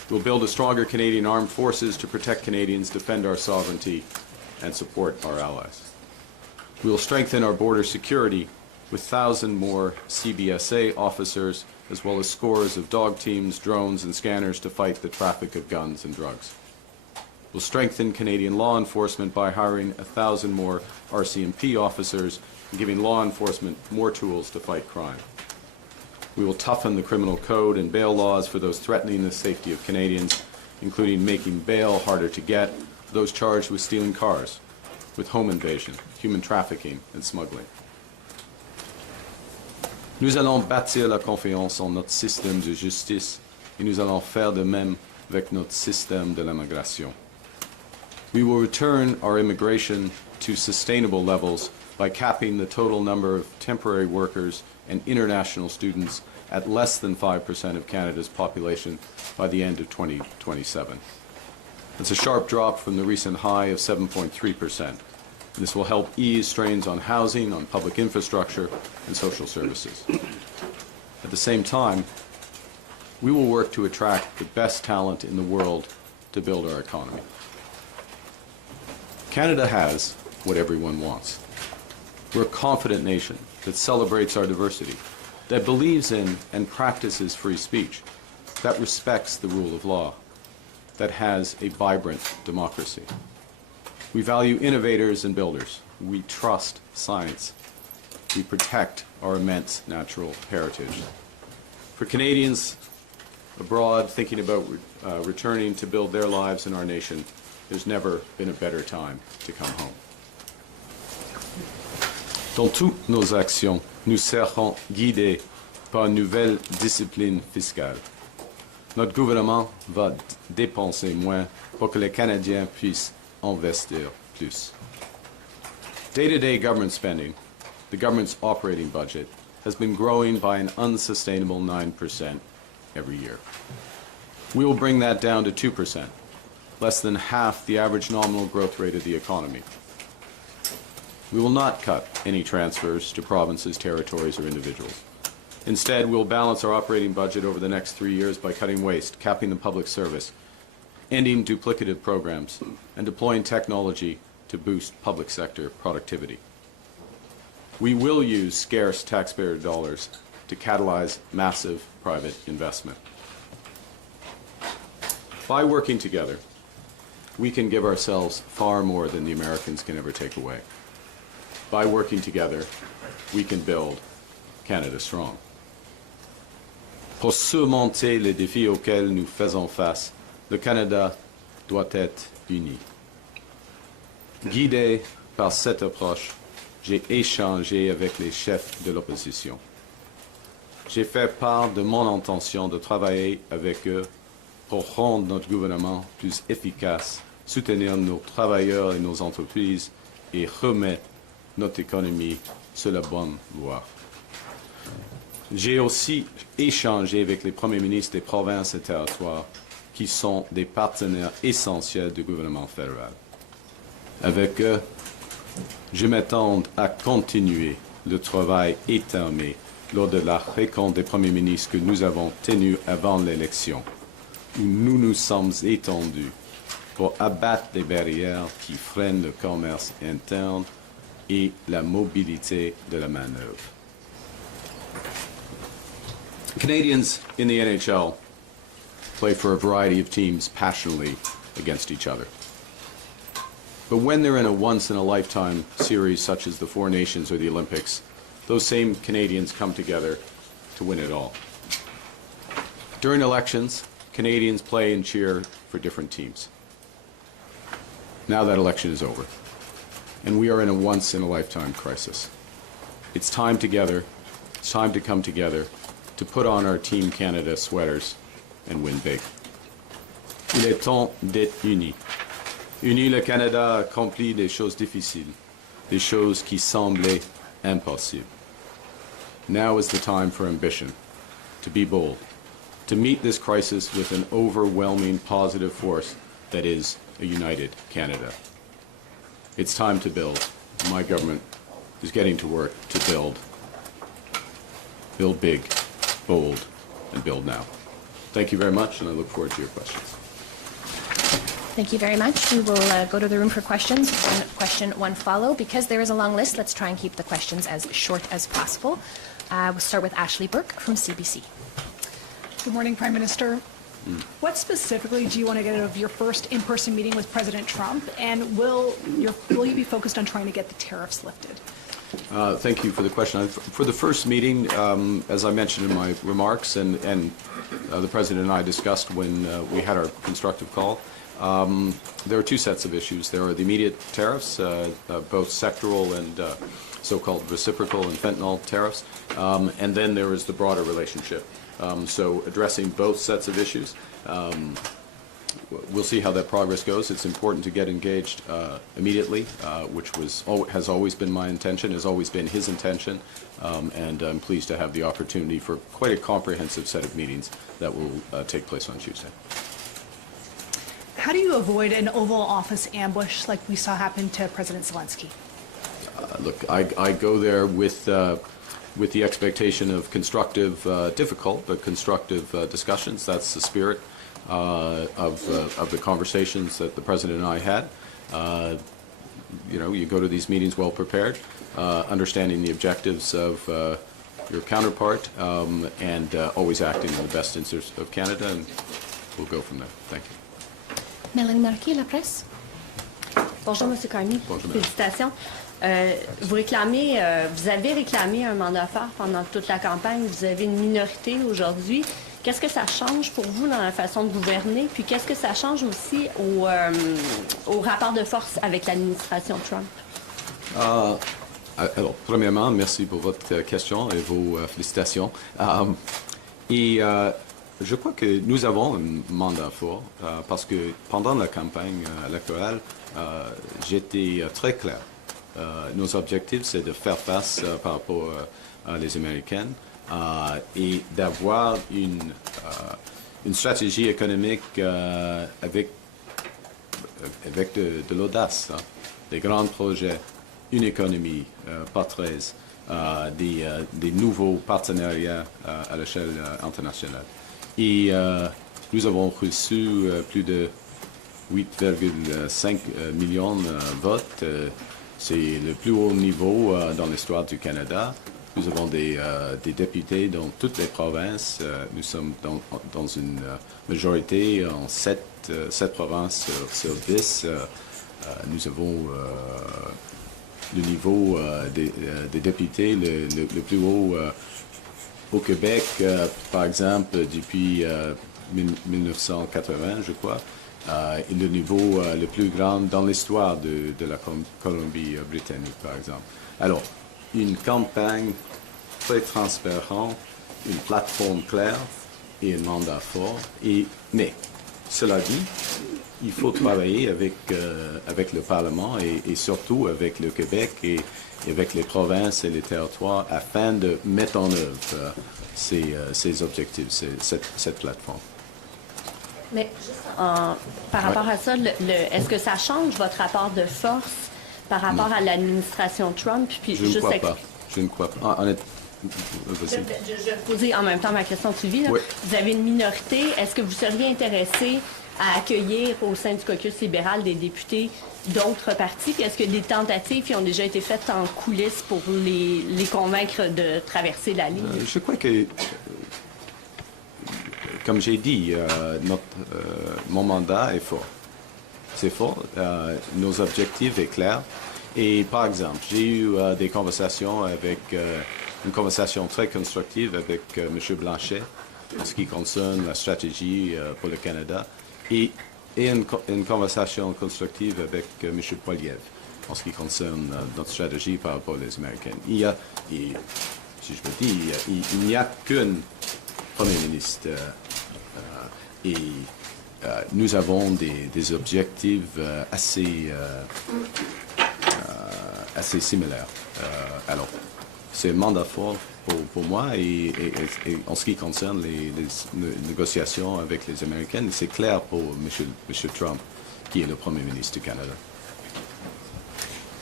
We'll build a stronger Canadian armed forces to protect Canadians, defend our sovereignty, and support our allies. We will strengthen our border security with 1,000 more CBSA officers, as well as scores of dog teams, drones, and scanners to fight the traffic of guns and drugs. We'll strengthen Canadian law enforcement by hiring 1,000 more RCMP officers and giving law enforcement more tools to fight crime. We will toughen the criminal code and bail laws for those threatening the safety of Canadians, including making bail harder to get for those charged with stealing cars, with home invasion, human trafficking, and smuggling. Nous allons bâtir la confiance en notre système de justice et nous allons faire de même avec notre système de l'immigration. We will return our immigration to sustainable levels by capping the total number of temporary workers and international students at less than 5% of Canada's population by the end of 2027. It's a sharp drop from the recent high of 7.3%. This will help ease strains on housing, on public infrastructure, and social services. At the same time, we will work to attract the best talent in the world to build our economy. Canada has what everyone wants. We're a confident nation that celebrates our diversity, that believes in and practices free speech, that respects the rule of law, that has a vibrant democracy. We value innovators and builders. We trust science. We protect our immense natural heritage. For Canadians abroad thinking about returning to build their lives in our nation, there's never been a better time to come home. Dans toutes nos actions, nous serons guidés par une nouvelle discipline fiscale. Notre gouvernement va dépenser moins pour que les Canadiens puissent investir plus. Day-to-day government spending, the government's operating budget, has been growing by an unsustainable 9% every year. We will bring that down to 2%, less than half the average nominal growth rate of the economy. We will not cut any transfers to provinces, territories, or individuals. Instead, we'll balance our operating budget over the next 3 years by cutting waste, capping the public service, ending duplicative programs, and deploying technology to boost public sector productivity. We will use scarce taxpayer dollars to catalyze massive private investment. By working together, we can give ourselves far more than the Americans can ever take away. By working together, we can build Canada strong. Pour surmonter les défis auxquels nous faisons face, le Canada doit être uni. Guidé par cette approche, j'ai échangé avec les chefs de l'opposition. J'ai fait part de mon intention de travailler avec eux pour rendre notre gouvernement plus efficace, soutenir nos travailleurs et nos entreprises et remettre notre économie sur la bonne voie. J'ai aussi échangé avec les premiers ministres des provinces et territoires qui sont des partenaires essentiels du gouvernement fédéral. Avec eux, je m'attends à continuer le travail étamé lors de la rencontre des premiers ministres que nous avons tenue avant l'élection, où nous nous sommes étendus pour abattre les barrières qui freinent le commerce interne et la mobilité de la main-d'œuvre. Canadians in the NHL play for a variety of teams passionately against each other. But when they're in a once-in-a-lifetime series such as the Four Nations or the Olympics, those same Canadians come together to win it all. During elections, Canadians play and cheer for different teams. Now that election is over, and we are in a once-in-a-lifetime crisis. It's time together, it's time to come together to put on our Team Canada sweaters and win big. Il est temps d'être unis. Unis, le Canada a accompli des choses difficiles, des choses qui semblaient impossibles. Now is the time for ambition, to be bold, to meet this crisis with an overwhelming positive force that is a united Canada. It's time to build. My government is getting to work to build. Build big, bold, and build now. Thank you very much, and I look forward to your questions. Thank you very much. We will go to the room for questions. One question, one follow. Because there is a long list, let's try and keep the questions as short as possible. We'll start with Ashley Burke from CBC. Good morning, Prime Minister. What specifically do you want to get out of your first in-person meeting with President Trump, and will you be focused on trying to get the tariffs lifted? Thank you for the question. For the first meeting, as I mentioned in my remarks, and the President and I discussed when we had our constructive call, there are two sets of issues. There are the immediate tariffs, both sectoral and so-called reciprocal and fentanyl tariffs, and then there is the broader relationship. So addressing both sets of issues. We'll see how that progress goes. It's important to get engaged immediately, which has always been my intention, has always been his intention, and I'm pleased to have the opportunity for quite a comprehensive set of meetings that will take place on Tuesday. How do you avoid an Oval Office ambush like we saw happen to President Zelensky? Look, I go there with the expectation of constructive, difficult, but constructive discussions. That's the spirit of the conversations that the President and I had. You go to these meetings well prepared, understanding the objectives of your counterpart, and always acting in the best interest of Canada, and we'll go from there. Thank you. Mélanie Marquis, La Presse. Bonjour, M. Carney. Bonjour, Félicitations. Vous avez réclamé un mandat fort pendant toute la campagne. Vous avez une minorité aujourd'hui. Qu'est-ce que ça change pour vous dans la façon de gouverner? Puis qu'est-ce que ça change aussi au rapport de force avec l'administration Trump? Alors, premièrement, merci pour votre question et vos félicitations. Je crois que nous avons un mandat fort parce que pendant la campagne électorale, j'étais très clair. Nos objectifs, c'est de faire face par rapport à les Américaines et d'avoir une stratégie économique avec de l'audace, des grands projets, une économie pas 13, des nouveaux partenariats à l'échelle internationale. Et nous avons reçu plus de 8,5 millions de votes. C'est le plus haut niveau dans l'histoire du Canada. Nous avons des députés dans toutes les provinces. Nous sommes dans une majorité en 7 provinces sur 10. Nous avons le niveau des députés le plus haut au Québec, par exemple, depuis 1980, je crois. Et le niveau le plus grand dans l'histoire de la Colombie-Britannique, par exemple. Alors, une campagne très transparente, une plateforme claire et un mandat fort. Mais, cela dit, il faut travailler avec le Parlement et surtout avec le Québec et avec les provinces et les territoires afin de mettre en œuvre ces objectifs, cette plateforme. Mais par rapport à ça, est-ce que ça change votre rapport de force par rapport à l'administration Trump? Puis Je ne crois pas. Je ne crois pas. Je vais poser en même temps ma question suivie. Oui. Vous avez une minorité. Est-ce que vous seriez intéressé à accueillir au sein du caucus libéral des députés d'autres partis? Puis est-ce que des tentatives qui ont déjà été faites en coulisses pour les convaincre de traverser la ligne? Je crois que, comme j'ai dit, mon mandat est fort. C'est fort. Nos objectifs sont clairs. Et par exemple, j'ai eu des conversations une conversation très constructive avec M. Blanchet en ce qui concerne la stratégie pour le Canada et une conversation constructive avec M. Poilievre en ce qui concerne notre stratégie par rapport aux Américaines. Si je me dis, il n'y a qu'un Premier ministre et nous avons des objectifs assez similaires. Alors, c'est un mandat fort pour moi et en ce qui concerne les négociations avec les Américaines, c'est clair pour M. Trump, qui est le Premier ministre du Canada.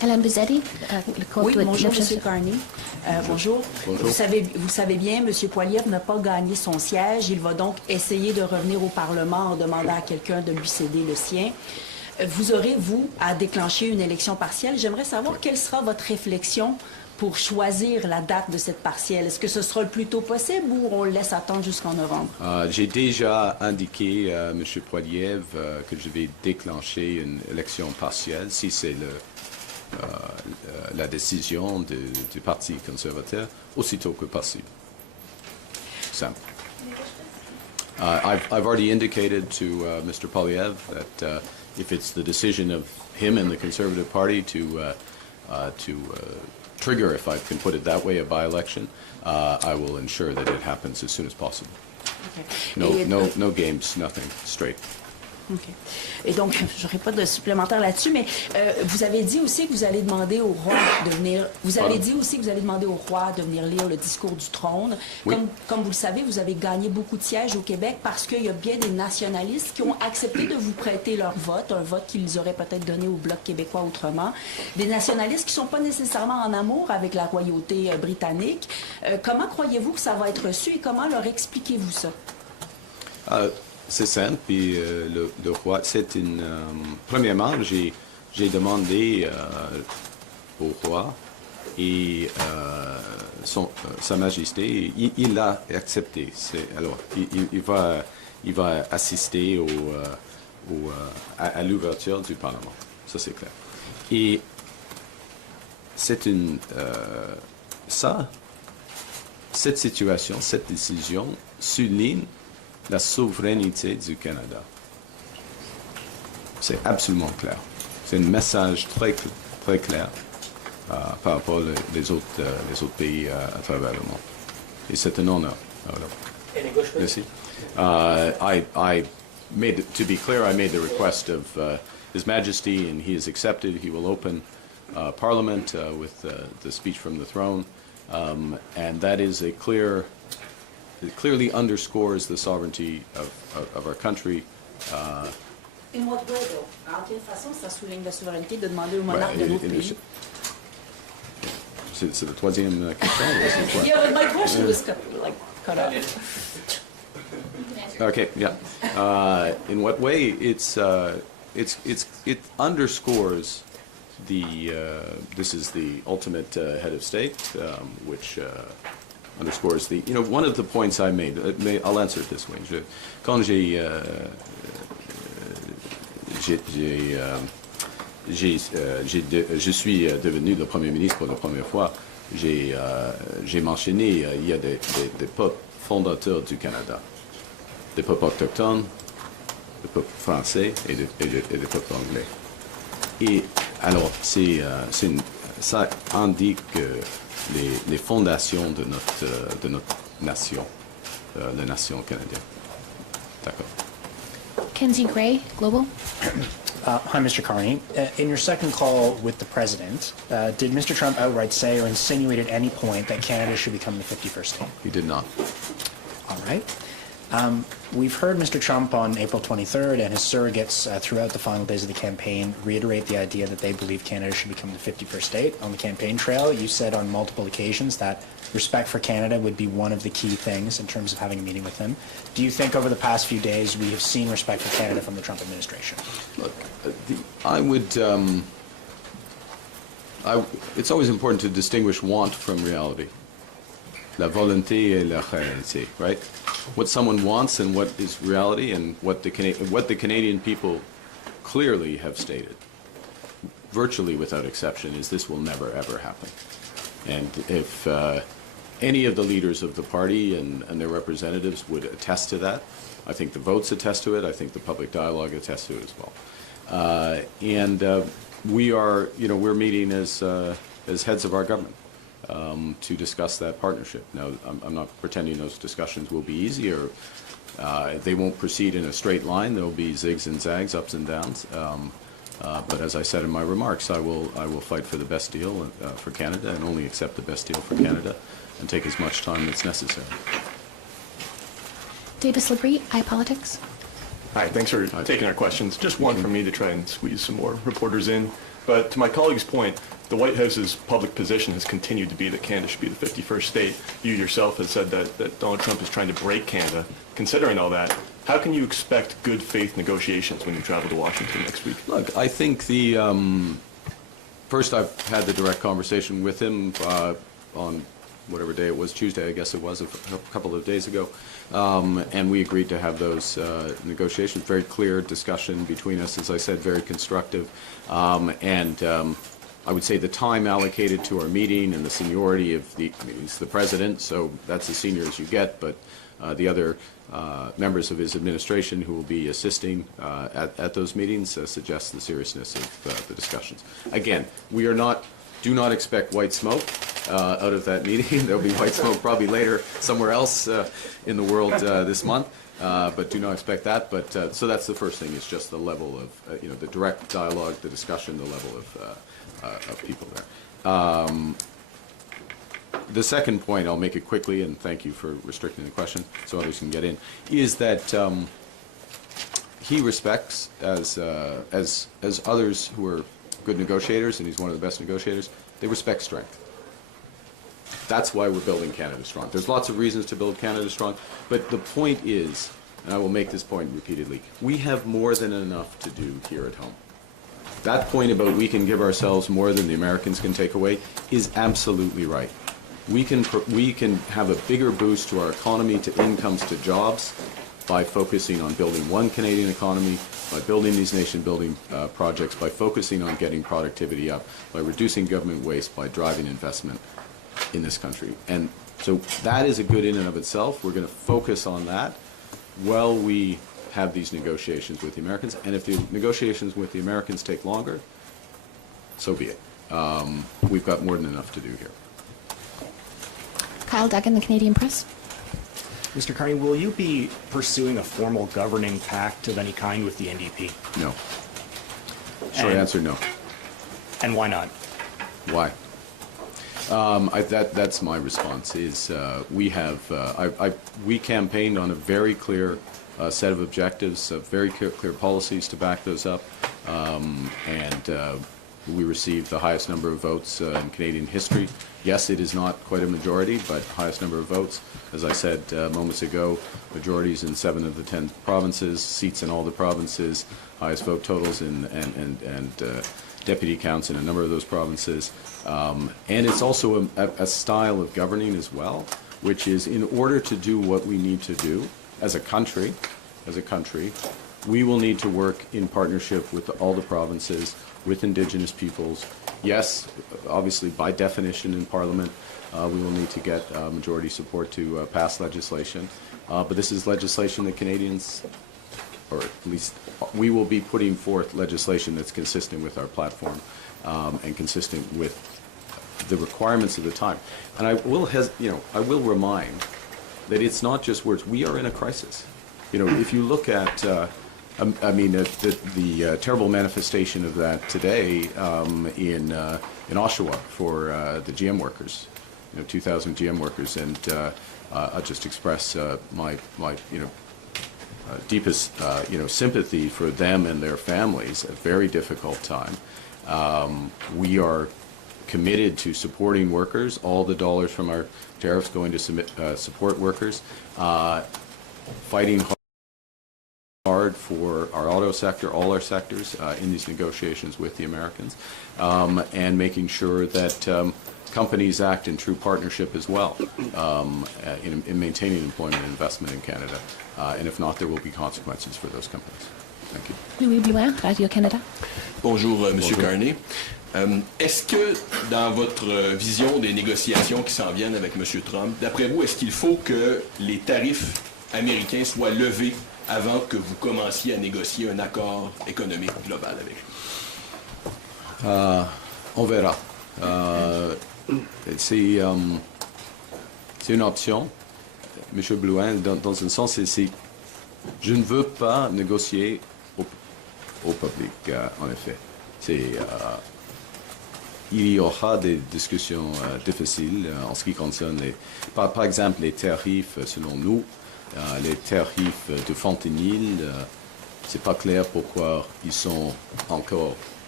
Hélène Bizzetti, le compte Oui, de bonjour, Nation- M. Carney. Bonjour. Bonjour. Vous savez bien, M. Poilievre n'a pas gagné son siège. Il va donc essayer de revenir au Parlement en demandant à quelqu'un de lui céder le sien. Vous aurez, vous, à déclencher une élection partielle. J'aimerais savoir quelle sera votre réflexion pour choisir la date de cette partielle. Est-ce que ce sera le plus tôt possible ou on le laisse attendre jusqu'en novembre? J'ai déjà indiqué à M. Poilievre que je vais déclencher une élection partielle si c'est la décision du Parti conservateur aussitôt que possible. Simple. I've already indicated to Mr. Poilievre that if it's the decision of him and the Conservative Party to trigger, if I can put it that way, a by-election, I will ensure that it happens as soon as possible. Et- No games, nothing, straight. OK. Et donc, je n'aurai pas de supplémentaire là-dessus, mais vous avez dit aussi que vous allez demander au roi de venir. Vous avez dit aussi que vous allez demander au roi de venir lire le discours du trône. Oui. Comme vous le savez, vous avez gagné beaucoup de sièges au Québec parce qu'il y a bien des nationalistes qui ont accepté de vous prêter leur vote, un vote qu'ils auraient peut-être donné au Bloc québécois autrement. Des nationalistes qui ne sont pas nécessairement en amour avec la royauté britannique. Comment croyez-vous que ça va être reçu et comment leur expliquez-vous ça? C'est simple, puis le roi, c'est une... premièrement, j'ai demandé au roi et Sa Majesté, il l'a accepté. Alors, il va assister à l'ouverture du Parlement. Ça, c'est clair. Et c'est une... cette situation, cette décision souligne la souveraineté du Canada. C'est absolument clair. C'est un message très clair par rapport aux autres pays à travers le monde. Et c'est un honneur. Merci. To be clear, I made the request of His Majesty, and he has accepted. He will open Parliament with the speech from the throne, and that is a clear. It clearly underscores the sovereignty of our country. In what way, though? En quelle façon ça souligne la souveraineté de demander au monarque de l'autre pays? C'est la troisième question. Yeah, my question was cut off. Okay, yeah. In what way? It underscores this is the ultimate head of state, which underscores one of the points I made. I'll answer it this way. Quand je suis devenu le Premier ministre pour la première fois, j'ai mentionné il y a des peuples fondateurs du Canada, des peuples autochtones, des peuples français et des peuples anglais. Et alors, ça indique les fondations de notre nation, la nation canadienne. D'accord. Kenzie Gray, Global. Hi, Mr. Carney. In your second call with the President, did Mr. Trump outright say or insinuate at any point that Canada should become the 51st state? He did not. All right. We've heard Mr. Trump on April 23rd and his surrogates throughout the final days of the campaign reiterate the idea that they believe Canada should become the 51st state. On the campaign trail, you said on multiple occasions that respect for Canada would be one of the key things in terms of having a meeting with him. Do you think over the past few days we have seen respect for Canada from the Trump administration? Look, it's always important to distinguish want from reality. La volonté et la réalité, right? What someone wants and what is reality, and what the Canadian people clearly have stated, virtually without exception, is this will never ever happen. And if any of the leaders of the party and their representatives would attest to that, I think the votes attest to it. I think the public dialogue attests to it as well. We're meeting as heads of our government. To discuss that partnership. Now, I'm not pretending those discussions will be easy, or they won't proceed in a straight line. There will be zigs and zags, ups and downs. But as I said in my remarks, I will fight for the best deal for Canada, and only accept the best deal for Canada, and take as much time as necessary. Davis Labrie, iPolitics. Hi, thanks for taking our questions. Just one from me to try and squeeze some more reporters in. But to my colleague's point, the White House's public position has continued to be that Canada should be the 51st state. You yourself have said that Donald Trump is trying to break Canada. Considering all that, how can you expect good faith negotiations when you travel to Washington next week? Look, I think the first I've had the direct conversation with him on whatever day it was, Tuesday I guess it was, a couple of days ago, and we agreed to have those negotiations. Very clear discussion between us, as I said, very constructive, and I would say the time allocated to our meeting and the seniority of he's the president, so that's as senior as you get, but the other members of his administration who will be assisting at those meetings suggests the seriousness of the discussions. Again, do not expect white smoke out of that meeting. There'll be white smoke probably later somewhere else in the world this month, but do not expect that. But so that's the first thing, is just the level of the direct dialogue, the discussion, the level of people there. The second point, I'll make it quickly, and thank you for restricting the question so others can get in, is that he respects, as others who are good negotiators, and he's one of the best negotiators, they respect strength. That's why we're building Canada strong. There's lots of reasons to build Canada strong, but the point is, and I will make this point repeatedly, we have more than enough to do here at home. That point about we can give ourselves more than the Americans can take away is absolutely right. We can have a bigger boost to our economy, to incomes, to jobs, by focusing on building one Canadian economy, by building these nation-building projects, by focusing on getting productivity up, by reducing government waste, by driving investment in this country. And so that is a good in and of itself. We're going to focus on that while we have these negotiations with the Americans. And if the negotiations with the Americans take longer, so be it. We've got more than enough to do here. Kyle Duggan, the Canadian Press. Mr. Carney, will you be pursuing a formal governing pact of any kind with the NDP? No. Short answer, no. And why not? Why? That's my response. Is we campaigned on a very clear set of objectives, very clear policies to back those up, and we received the highest number of votes in Canadian history. Yes, it is not quite a majority, but highest number of votes. As I said moments ago, majorities in 7 of the 10 provinces, seats in all the provinces, highest vote totals and deputy counts in a number of those provinces. And it's also a style of governing as well, which is, in order to do what we need to do as a country, we will need to work in partnership with all the provinces, with Indigenous peoples. Yes, obviously, by definition in Parliament, we will need to get majority support to pass legislation. But this is legislation that Canadians, or at least we will be putting forth legislation that's consistent with our platform and consistent with the requirements of the time. And I will remind that it's not just words. We are in a crisis. If you look at the terrible manifestation of that today in Oshawa for the GM workers, 2,000 GM workers, and I'll just express my deepest sympathy for them and their families. A very difficult time. We are committed to supporting workers. All the dollars from our tariffs going to support workers. Fighting hard for our auto sector, all our sectors, in these negotiations with the Americans, and making sure that companies act in true partnership as well in maintaining employment and investment in Canada. And if not, there will be consequences for those companies. Thank you. Louis Blouin, Radio-Canada. Bonjour, Monsieur Carney. Est-ce que, dans votre vision des négociations qui s'en viennent avec Monsieur Trump, d'après vous, est-ce qu'il faut que les tarifs américains soient levés avant que vous commenciez à négocier un accord économique global avec lui? On verra. C'est une option, M. Blouin, dans un sens, je ne veux pas négocier au public, en effet. Il y aura des discussions difficiles en ce qui concerne, par exemple, les tarifs, selon nous. Les tarifs de fentanyl, c'est pas clair pourquoi ils sont encore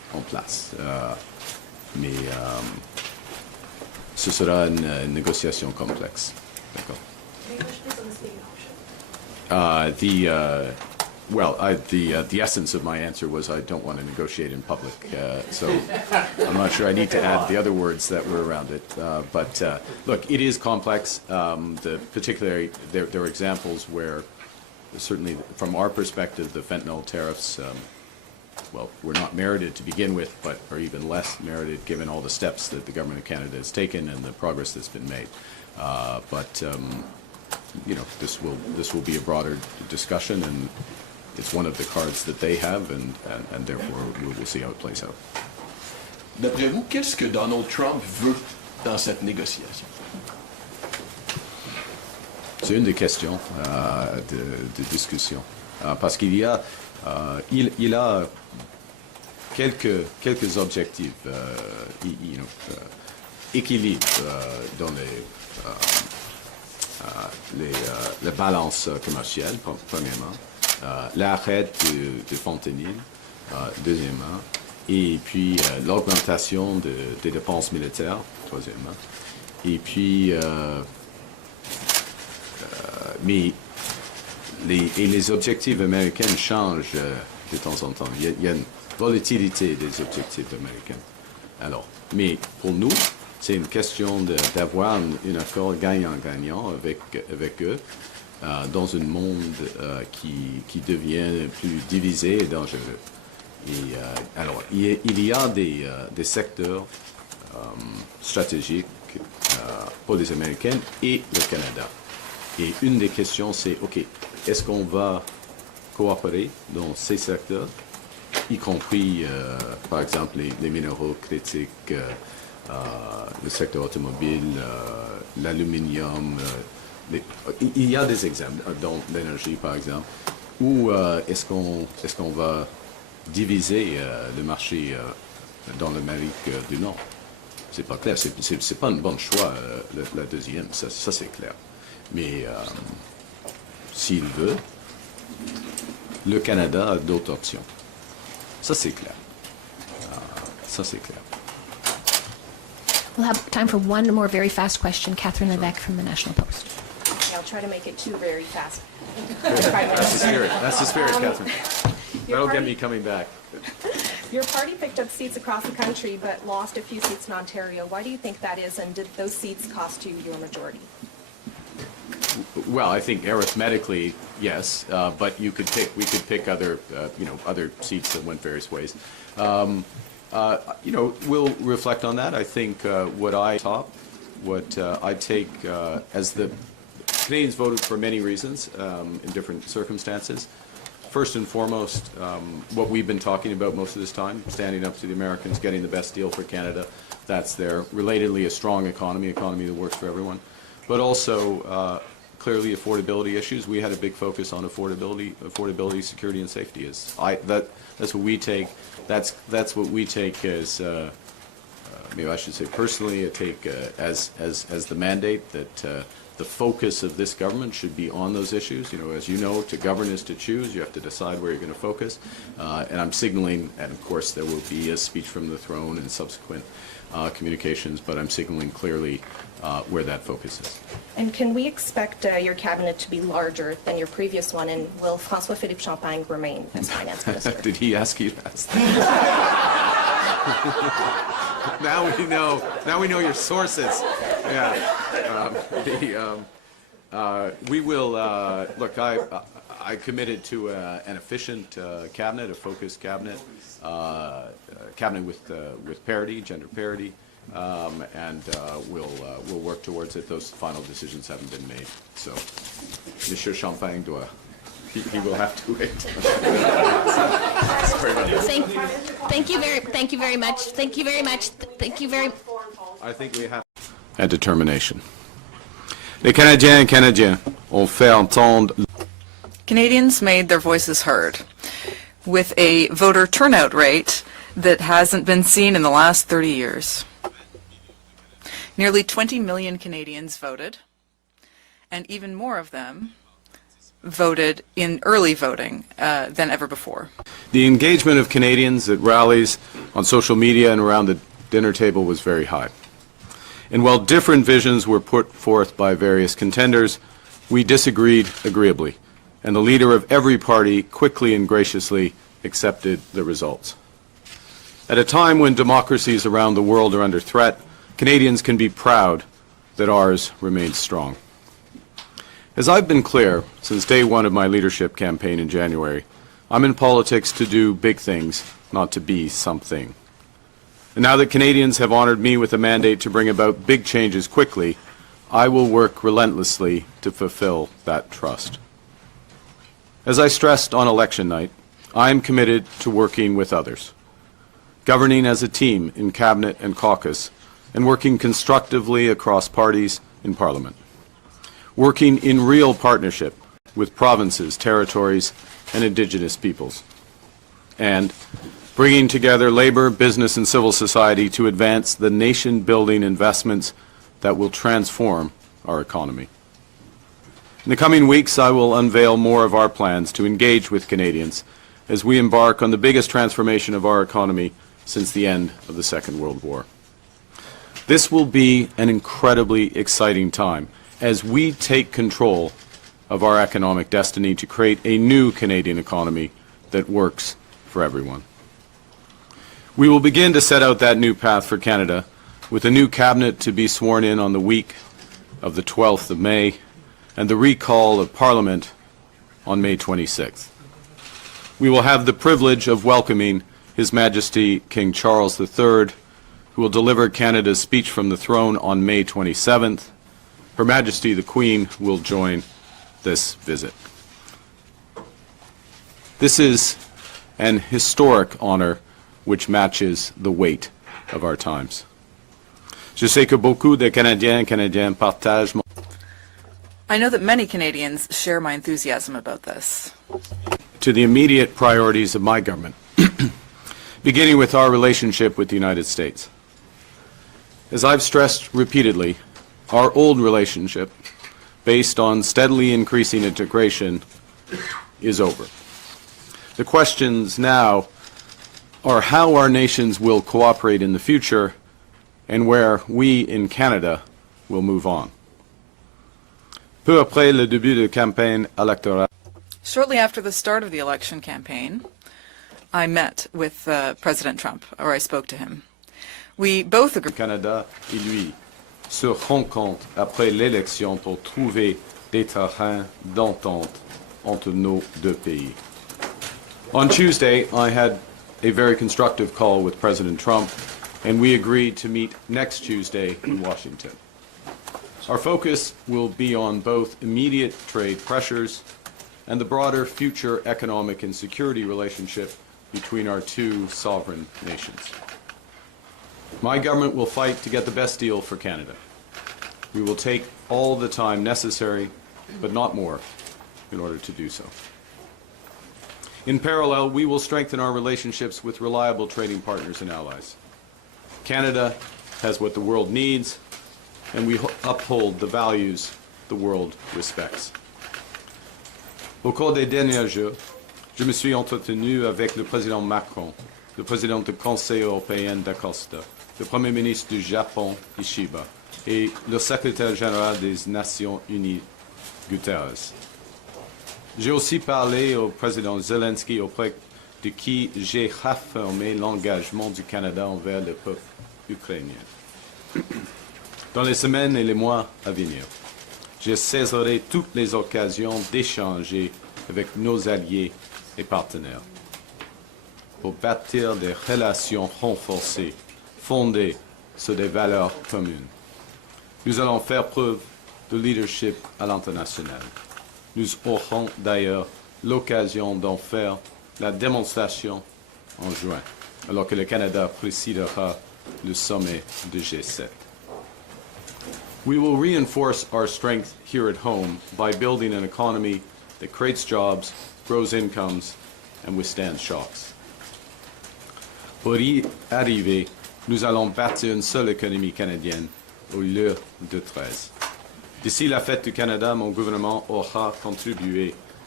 en place. Mais ce sera une négociation complexe. D'accord. The essence of my answer was I don't want to negotiate in public, so I'm not sure I need to add the other words that were around it. But look, it is complex. Particularly, there are examples where, certainly from our perspective, the fentanyl tariffs, were not merited to begin with, but are even less merited given all the steps that the government of Canada has taken and the progress that's been made. This will be a broader discussion, and it's one of the cards that they have, and therefore we will see how it plays out. D'après vous, qu'est-ce que Donald Trump veut dans cette négociation? C'est une des questions de discussion, parce qu'il y a, il a quelques objectifs, équilibre dans les balances commerciales, premièrement, l'arrêt de fentanyl, deuxièmement, et puis l'augmentation des dépenses militaires, troisièmement, et puis mais les objectifs américains changent de temps en temps. Il y a une volatilité des objectifs américains. Alors, mais pour nous, c'est une question d'avoir un accord gagnant-gagnant avec eux dans un monde qui devient plus divisé et dangereux. Et, alors, il y a des secteurs stratégiques pour les Américains et le Canada. Et une des questions, c'est, OK, est-ce qu'on va coopérer dans ces secteurs, y compris, par exemple, les minéraux critiques, le secteur automobile, l'aluminium. Il y a des exemples, dans l'énergie, par exemple, où est-ce qu'on va diviser le marché dans l'Amérique du Nord? C'est pas clair, c'est pas un bon choix, la deuxième, ça c'est clair. Mais s'il veut, le Canada a d'autres options. Ça c'est clair. Ça c'est clair. We'll have time for one more very fast question. Catherine Levesque from the National Post. I'll try to make it two very fast. That's the spirit. That's the spirit, Catherine. That'll get me coming back. Your party picked up seats across the country but lost a few seats in Ontario. Why do you think that is, and did those seats cost you your majority? Well, I think arithmetically, yes, but we could pick other, other seats that went various ways. We'll reflect on that. I think what I take as the Canadians voted for many reasons in different circumstances. First and foremost, what we've been talking about most of this time, standing up to the Americans, getting the best deal for Canada, that's there. Relatedly, a strong economy that works for everyone. But also, clearly, affordability issues. We had a big focus on affordability, security, and safety. That's what we take. That's what we take as, maybe I should say personally, I take as the mandate that the focus of this government should be on those issues. As you know, to govern is to choose. You have to decide where you're going to focus. And I'm signaling, and of course there will be a speech from the throne and subsequent communications, but I'm signaling clearly where that focus is. And can we expect your cabinet to be larger than your previous one, and will François-Philippe Champagne remain as finance minister? Did he ask you to ask that? Now we know your sources. Yeah. We will look. I committed to an efficient cabinet, a focused cabinet, cabinet with parity, gender parity, and we'll work towards it. Those final decisions haven't been made, so Monsieur Champagne doit. He will have to wait. Thank you very much. Thank you very much. I think we have a determination. Les Canadiens et Canadiens ont fait entendre. Canadians made their voices heard with a voter turnout rate that hasn't been seen in the last 30 years. Nearly 20 million Canadians voted, and even more of them voted in early voting than ever before. The engagement of Canadians at rallies, on social media, and around the dinner table was very high. And while different visions were put forth by various contenders, we disagreed agreeably, and the leader of every party quickly and graciously accepted the results. At a time when democracies around the world are under threat, Canadians can be proud that ours remains strong. As I've been clear since day one of my leadership campaign in January, I'm in politics to do big things, not to be something. And now that Canadians have honored me with a mandate to bring about big changes quickly, I will work relentlessly to fulfill that trust. As I stressed on election night, I am committed to working with others, governing as a team in Cabinet and caucus, and working constructively across parties in Parliament, working in real partnership with provinces, territories, and Indigenous peoples, and bringing together labor, business, and civil society to advance the nation-building investments that will transform our economy. In the coming weeks, I will unveil more of our plans to engage with Canadians as we embark on the biggest transformation of our economy since the end of the Second World War. This will be an incredibly exciting time as we take control of our economic destiny to create a new Canadian economy that works for everyone. We will begin to set out that new path for Canada with a new cabinet to be sworn in on the week of the 12th of May and the recall of Parliament on May 26th. We will have the privilege of welcoming His Majesty King Charles III, who will deliver Canada's speech from the throne on May 27th. Her Majesty the Queen will join this visit. This is an historic honor which matches the weight of our times. Je sais que beaucoup de Canadiens et Canadiennes partagent mon... I know that many Canadians share my enthusiasm about this. To the immediate priorities of my government, beginning with our relationship with the United States. As I've stressed repeatedly, our old relationship, based on steadily increasing integration, is over. The questions now are how our nations will cooperate in the future and where we in Canada will move on. Peu après le début de campagne électorale, Shortly after the start of the election campaign, I met with President Trump, or I spoke to him. We both agreed. Canada et lui se rencontrent après l'élection pour trouver des terrains d'entente entre nos deux pays. On Tuesday, I had a very constructive call with President Trump, and we agreed to meet next Tuesday in Washington. Our focus will be on both immediate trade pressures and the broader future economic and security relationship between our two sovereign nations. My government will fight to get the best deal for Canada. We will take all the time necessary, but not more, in order to do so. In parallel, we will strengthen our relationships with reliable trading partners and allies. Canada has what the world needs, and we uphold the values the world respects. Au cours des derniers jours, je me suis entretenu avec le président Macron, le président du Conseil européen d'Acosta, le Premier ministre du Japon, Ishiba, et le secrétaire général des Nations Unies, Guterres. J'ai aussi parlé au président Zelensky, auprès de qui j'ai réaffirmé l'engagement du Canada envers le peuple ukrainien. Dans les semaines et les mois à venir, je saisirai toutes les occasions d'échanger avec nos alliés et partenaires pour bâtir des relations renforcées fondées sur des valeurs communes. Nous allons faire preuve de leadership à l'international. Nous aurons d'ailleurs l'occasion d'en faire la démonstration en juin, alors que le Canada présidera le sommet du G7. We will reinforce our strength here at home by building an economy that creates jobs, grows incomes, and withstands shocks. Pour y arriver, nous allons bâtir une seule économie canadienne au lieu de 13. D'ici la fête du Canada, mon gouvernement aura contribué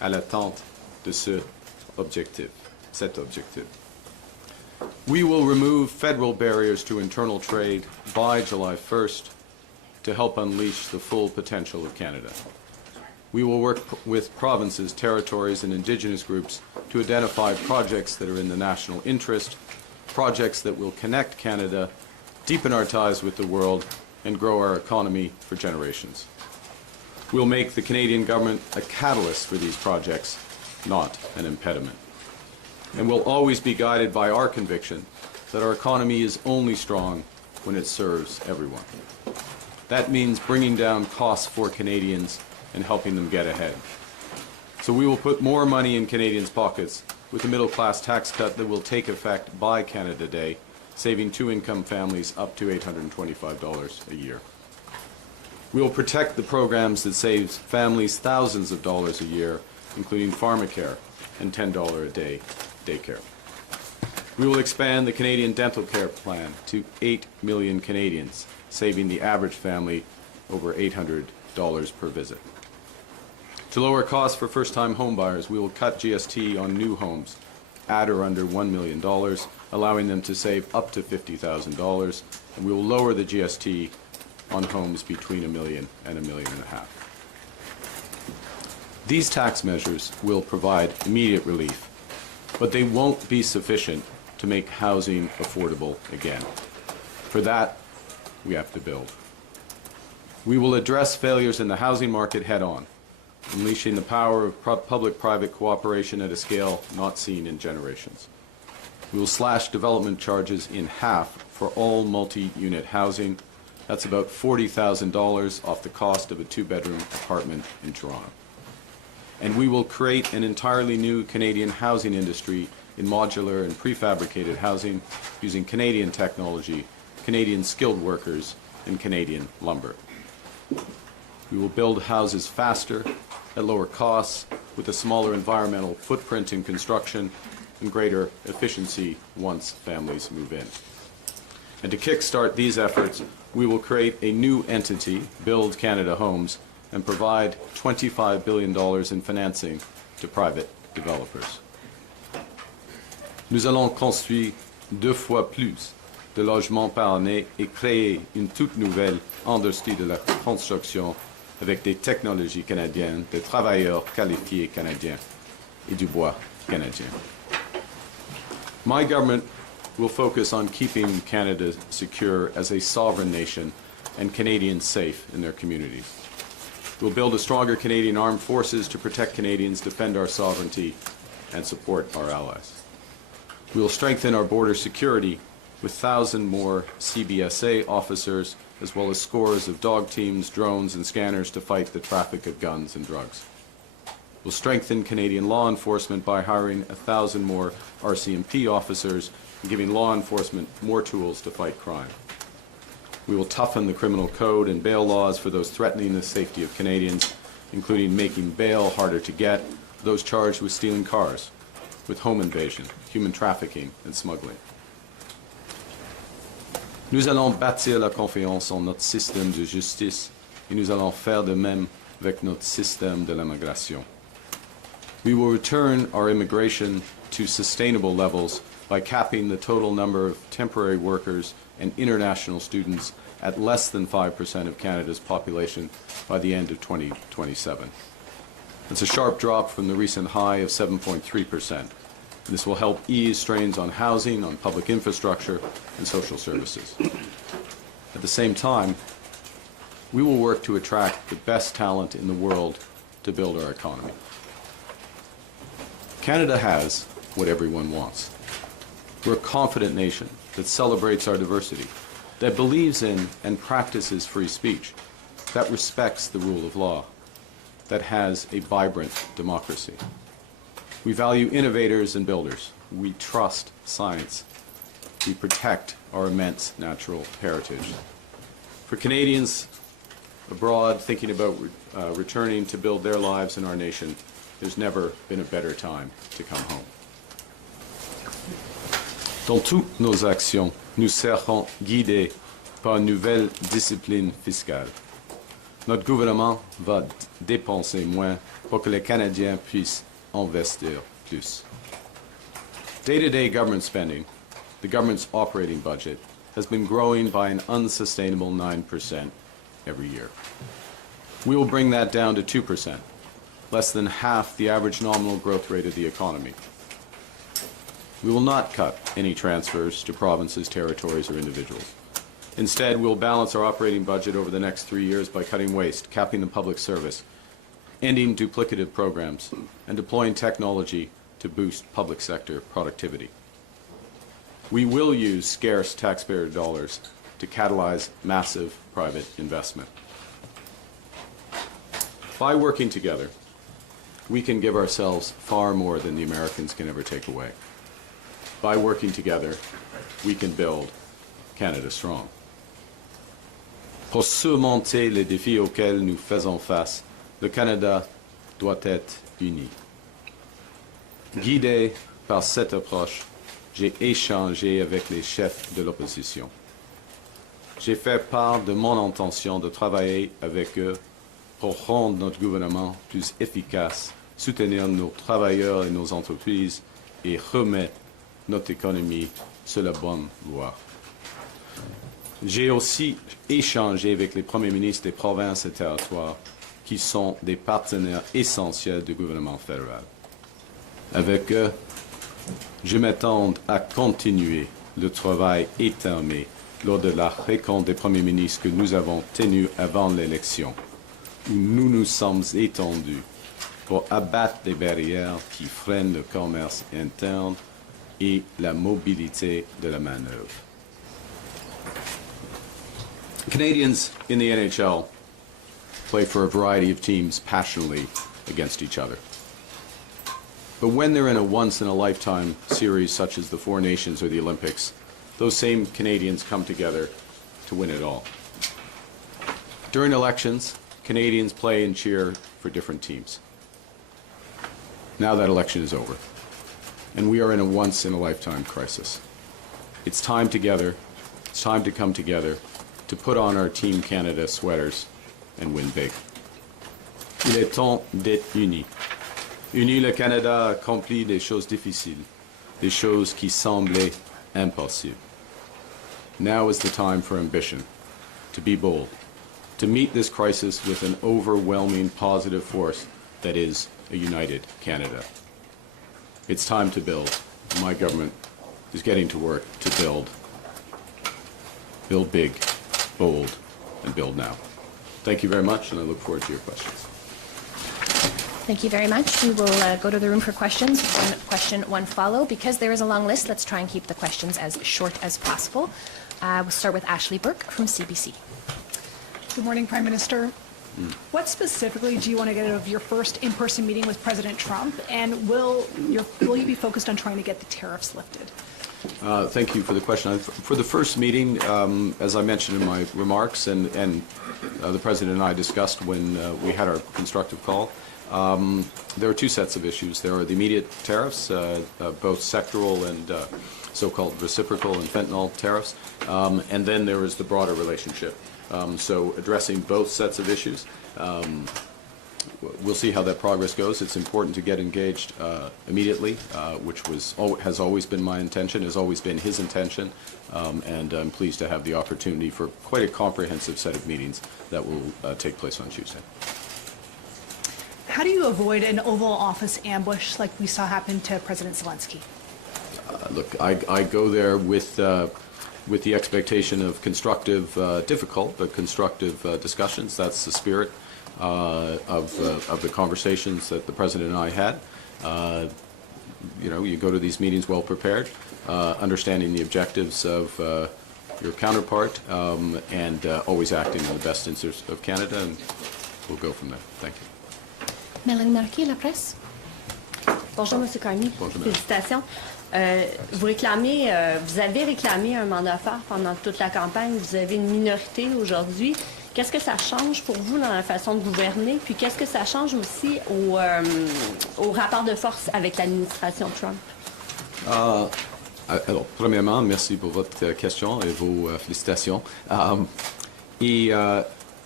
à l'atteinte de cet objectif. We will remove federal barriers to internal trade by July 1st to help unleash the full potential of Canada. We will work with provinces, territories, and Indigenous groups to identify projects that are in the national interest, projects that will connect Canada, deepen our ties with the world, and grow our economy for generations. We'll make the Canadian government a catalyst for these projects, not an impediment. And we'll always be guided by our conviction that our economy is only strong when it serves everyone. That means bringing down costs for Canadians and helping them get ahead. So we will put more money in Canadians' pockets with a middle-class tax cut that will take effect by Canada Day, saving two-income families up to $825 a year. We will protect the programs that save families thousands of dollars a year, including pharmacare and $10 a day daycare. We will expand the Canadian Dental Care Plan to 8 million Canadians, saving the average family over $800 per visit. To lower costs for first-time homebuyers, we will cut GST on new homes at or under $1 million, allowing them to save up to $50,000, and we will lower the GST on homes between $1 million and $1.5 million. These tax measures will provide immediate relief, but they won't be sufficient to make housing affordable again. For that, we have to build. We will address failures in the housing market head-on, unleashing the power of public-private cooperation at a scale not seen in generations. We will slash development charges in half for all multi-unit housing. That's about $40,000 off the cost of a two-bedroom apartment in Toronto. And we will create an entirely new Canadian housing industry in modular and prefabricated housing using Canadian technology, Canadian skilled workers, and Canadian lumber. We will build houses faster, at lower costs, with a smaller environmental footprint in construction and greater efficiency once families move in. And to kickstart these efforts, we will create a new entity, Build Canada Homes, and provide $25 billion in financing to private developers. Nous allons construire 2 fois plus de logements par année et créer une toute nouvelle industrie de la construction avec des technologies canadiennes, des travailleurs qualifiés canadiens et du bois canadien. My government will focus on keeping Canada secure as a sovereign nation and Canadians safe in their communities. We'll build a stronger Canadian armed forces to protect Canadians, defend our sovereignty, and support our allies. We will strengthen our border security with 1,000 more CBSA officers, as well as scores of dog teams, drones, and scanners to fight the traffic of guns and drugs. We'll strengthen Canadian law enforcement by hiring 1,000 more RCMP officers and giving law enforcement more tools to fight crime. We will toughen the criminal code and bail laws for those threatening the safety of Canadians, including making bail harder to get for those charged with stealing cars, with home invasion, human trafficking, and smuggling. Nous allons bâtir la confiance en notre système de justice et nous allons faire de même avec notre système de l'immigration. We will return our immigration to sustainable levels by capping the total number of temporary workers and international students at less than 5% of Canada's population by the end of 2027. It's a sharp drop from the recent high of 7.3%. This will help ease strains on housing, on public infrastructure, and social services. At the same time, we will work to attract the best talent in the world to build our economy. Canada has what everyone wants. We're a confident nation that celebrates our diversity, that believes in and practices free speech, that respects the rule of law, that has a vibrant democracy. We value innovators and builders. We trust science. We protect our immense natural heritage. For Canadians abroad thinking about returning to build their lives in our nation, there's never been a better time to come home. Dans toutes nos actions, nous serons guidés par une nouvelle discipline fiscale. Notre gouvernement va dépenser moins pour que les Canadiens puissent investir plus. Day-to-day government spending, the government's operating budget, has been growing by an unsustainable 9% every year. We will bring that down to 2%, less than half the average nominal growth rate of the economy. We will not cut any transfers to provinces, territories, or individuals. Instead, we'll balance our operating budget over the next 3 years by cutting waste, capping the public service, ending duplicative programs, and deploying technology to boost public sector productivity. We will use scarce taxpayer dollars to catalyze massive private investment. By working together, we can give ourselves far more than the Americans can ever take away. By working together, we can build Canada strong. Pour surmonter les défis auxquels nous faisons face, le Canada doit être uni. Guidé par cette approche, j'ai échangé avec les chefs de l'opposition. J'ai fait part de mon intention de travailler avec eux pour rendre notre gouvernement plus efficace, soutenir nos travailleurs et nos entreprises et remettre notre économie sur la bonne voie. J'ai aussi échangé avec les premiers ministres des provinces et territoires qui sont des partenaires essentiels du gouvernement fédéral. Avec eux, je m'attends à continuer le travail éternel lors de la rencontre des premiers ministres que nous avons tenue avant l'élection, où nous nous sommes étendus pour abattre les barrières qui freinent le commerce interne et la mobilité de la main-d'œuvre. Canadians in the NHL play for a variety of teams passionately against each other. But when they're in a once-in-a-lifetime series such as the Four Nations or the Olympics, those same Canadians come together to win it all. During elections, Canadians play and cheer for different teams. Now that election is over, and we are in a once-in-a-lifetime crisis. It's time together, it's time to come together to put on our Team Canada sweaters and win big. Il est temps d'être unis. Uni, le Canada a accompli des choses difficiles, des choses qui semblaient impossibles. Now is the time for ambition, to be bold, to meet this crisis with an overwhelming positive force that is a united Canada. It's time to build. My government is getting to work to build. Build big, bold, and build now. Thank you very much, and I look forward to your questions. Thank you very much. We will go to the room for questions. One question, one follow. Because there is a long list, let's try and keep the questions as short as possible. We'll start with Ashley Burke from CBC. Good morning, Prime Minister. What specifically do you want to get out of your first in-person meeting with President Trump, and will you be focused on trying to get the tariffs lifted? Thank you for the question. For the first meeting, as I mentioned in my remarks, and the President and I discussed when we had our constructive call, there are two sets of issues. There are the immediate tariffs, both sectoral and so-called reciprocal and fentanyl tariffs, and then there is the broader relationship. So addressing both sets of issues. We'll see how that progress goes. It's important to get engaged immediately, which has always been my intention, has always been his intention, and I'm pleased to have the opportunity for quite a comprehensive set of meetings that will take place on Tuesday. How do you avoid an Oval Office ambush like we saw happen to President Zelensky? Look, I go there with the expectation of constructive, difficult, but constructive discussions. That's the spirit of the conversations that the President and I had. You go to these meetings well prepared, understanding the objectives of your counterpart, and always acting in the best interest of Canada, and we'll go from there. Thank you. Mélanie Marquis, La Presse. Bonjour, M. Carney. Bonjour, Félicitations. Vous avez réclamé un mandat phare pendant toute la campagne. Vous avez une minorité aujourd'hui. Qu'est-ce que ça change pour vous dans la façon de gouverner? Puis qu'est-ce que ça change aussi au rapport de force avec l'administration Trump? Alors, premièrement, merci pour votre question et vos félicitations.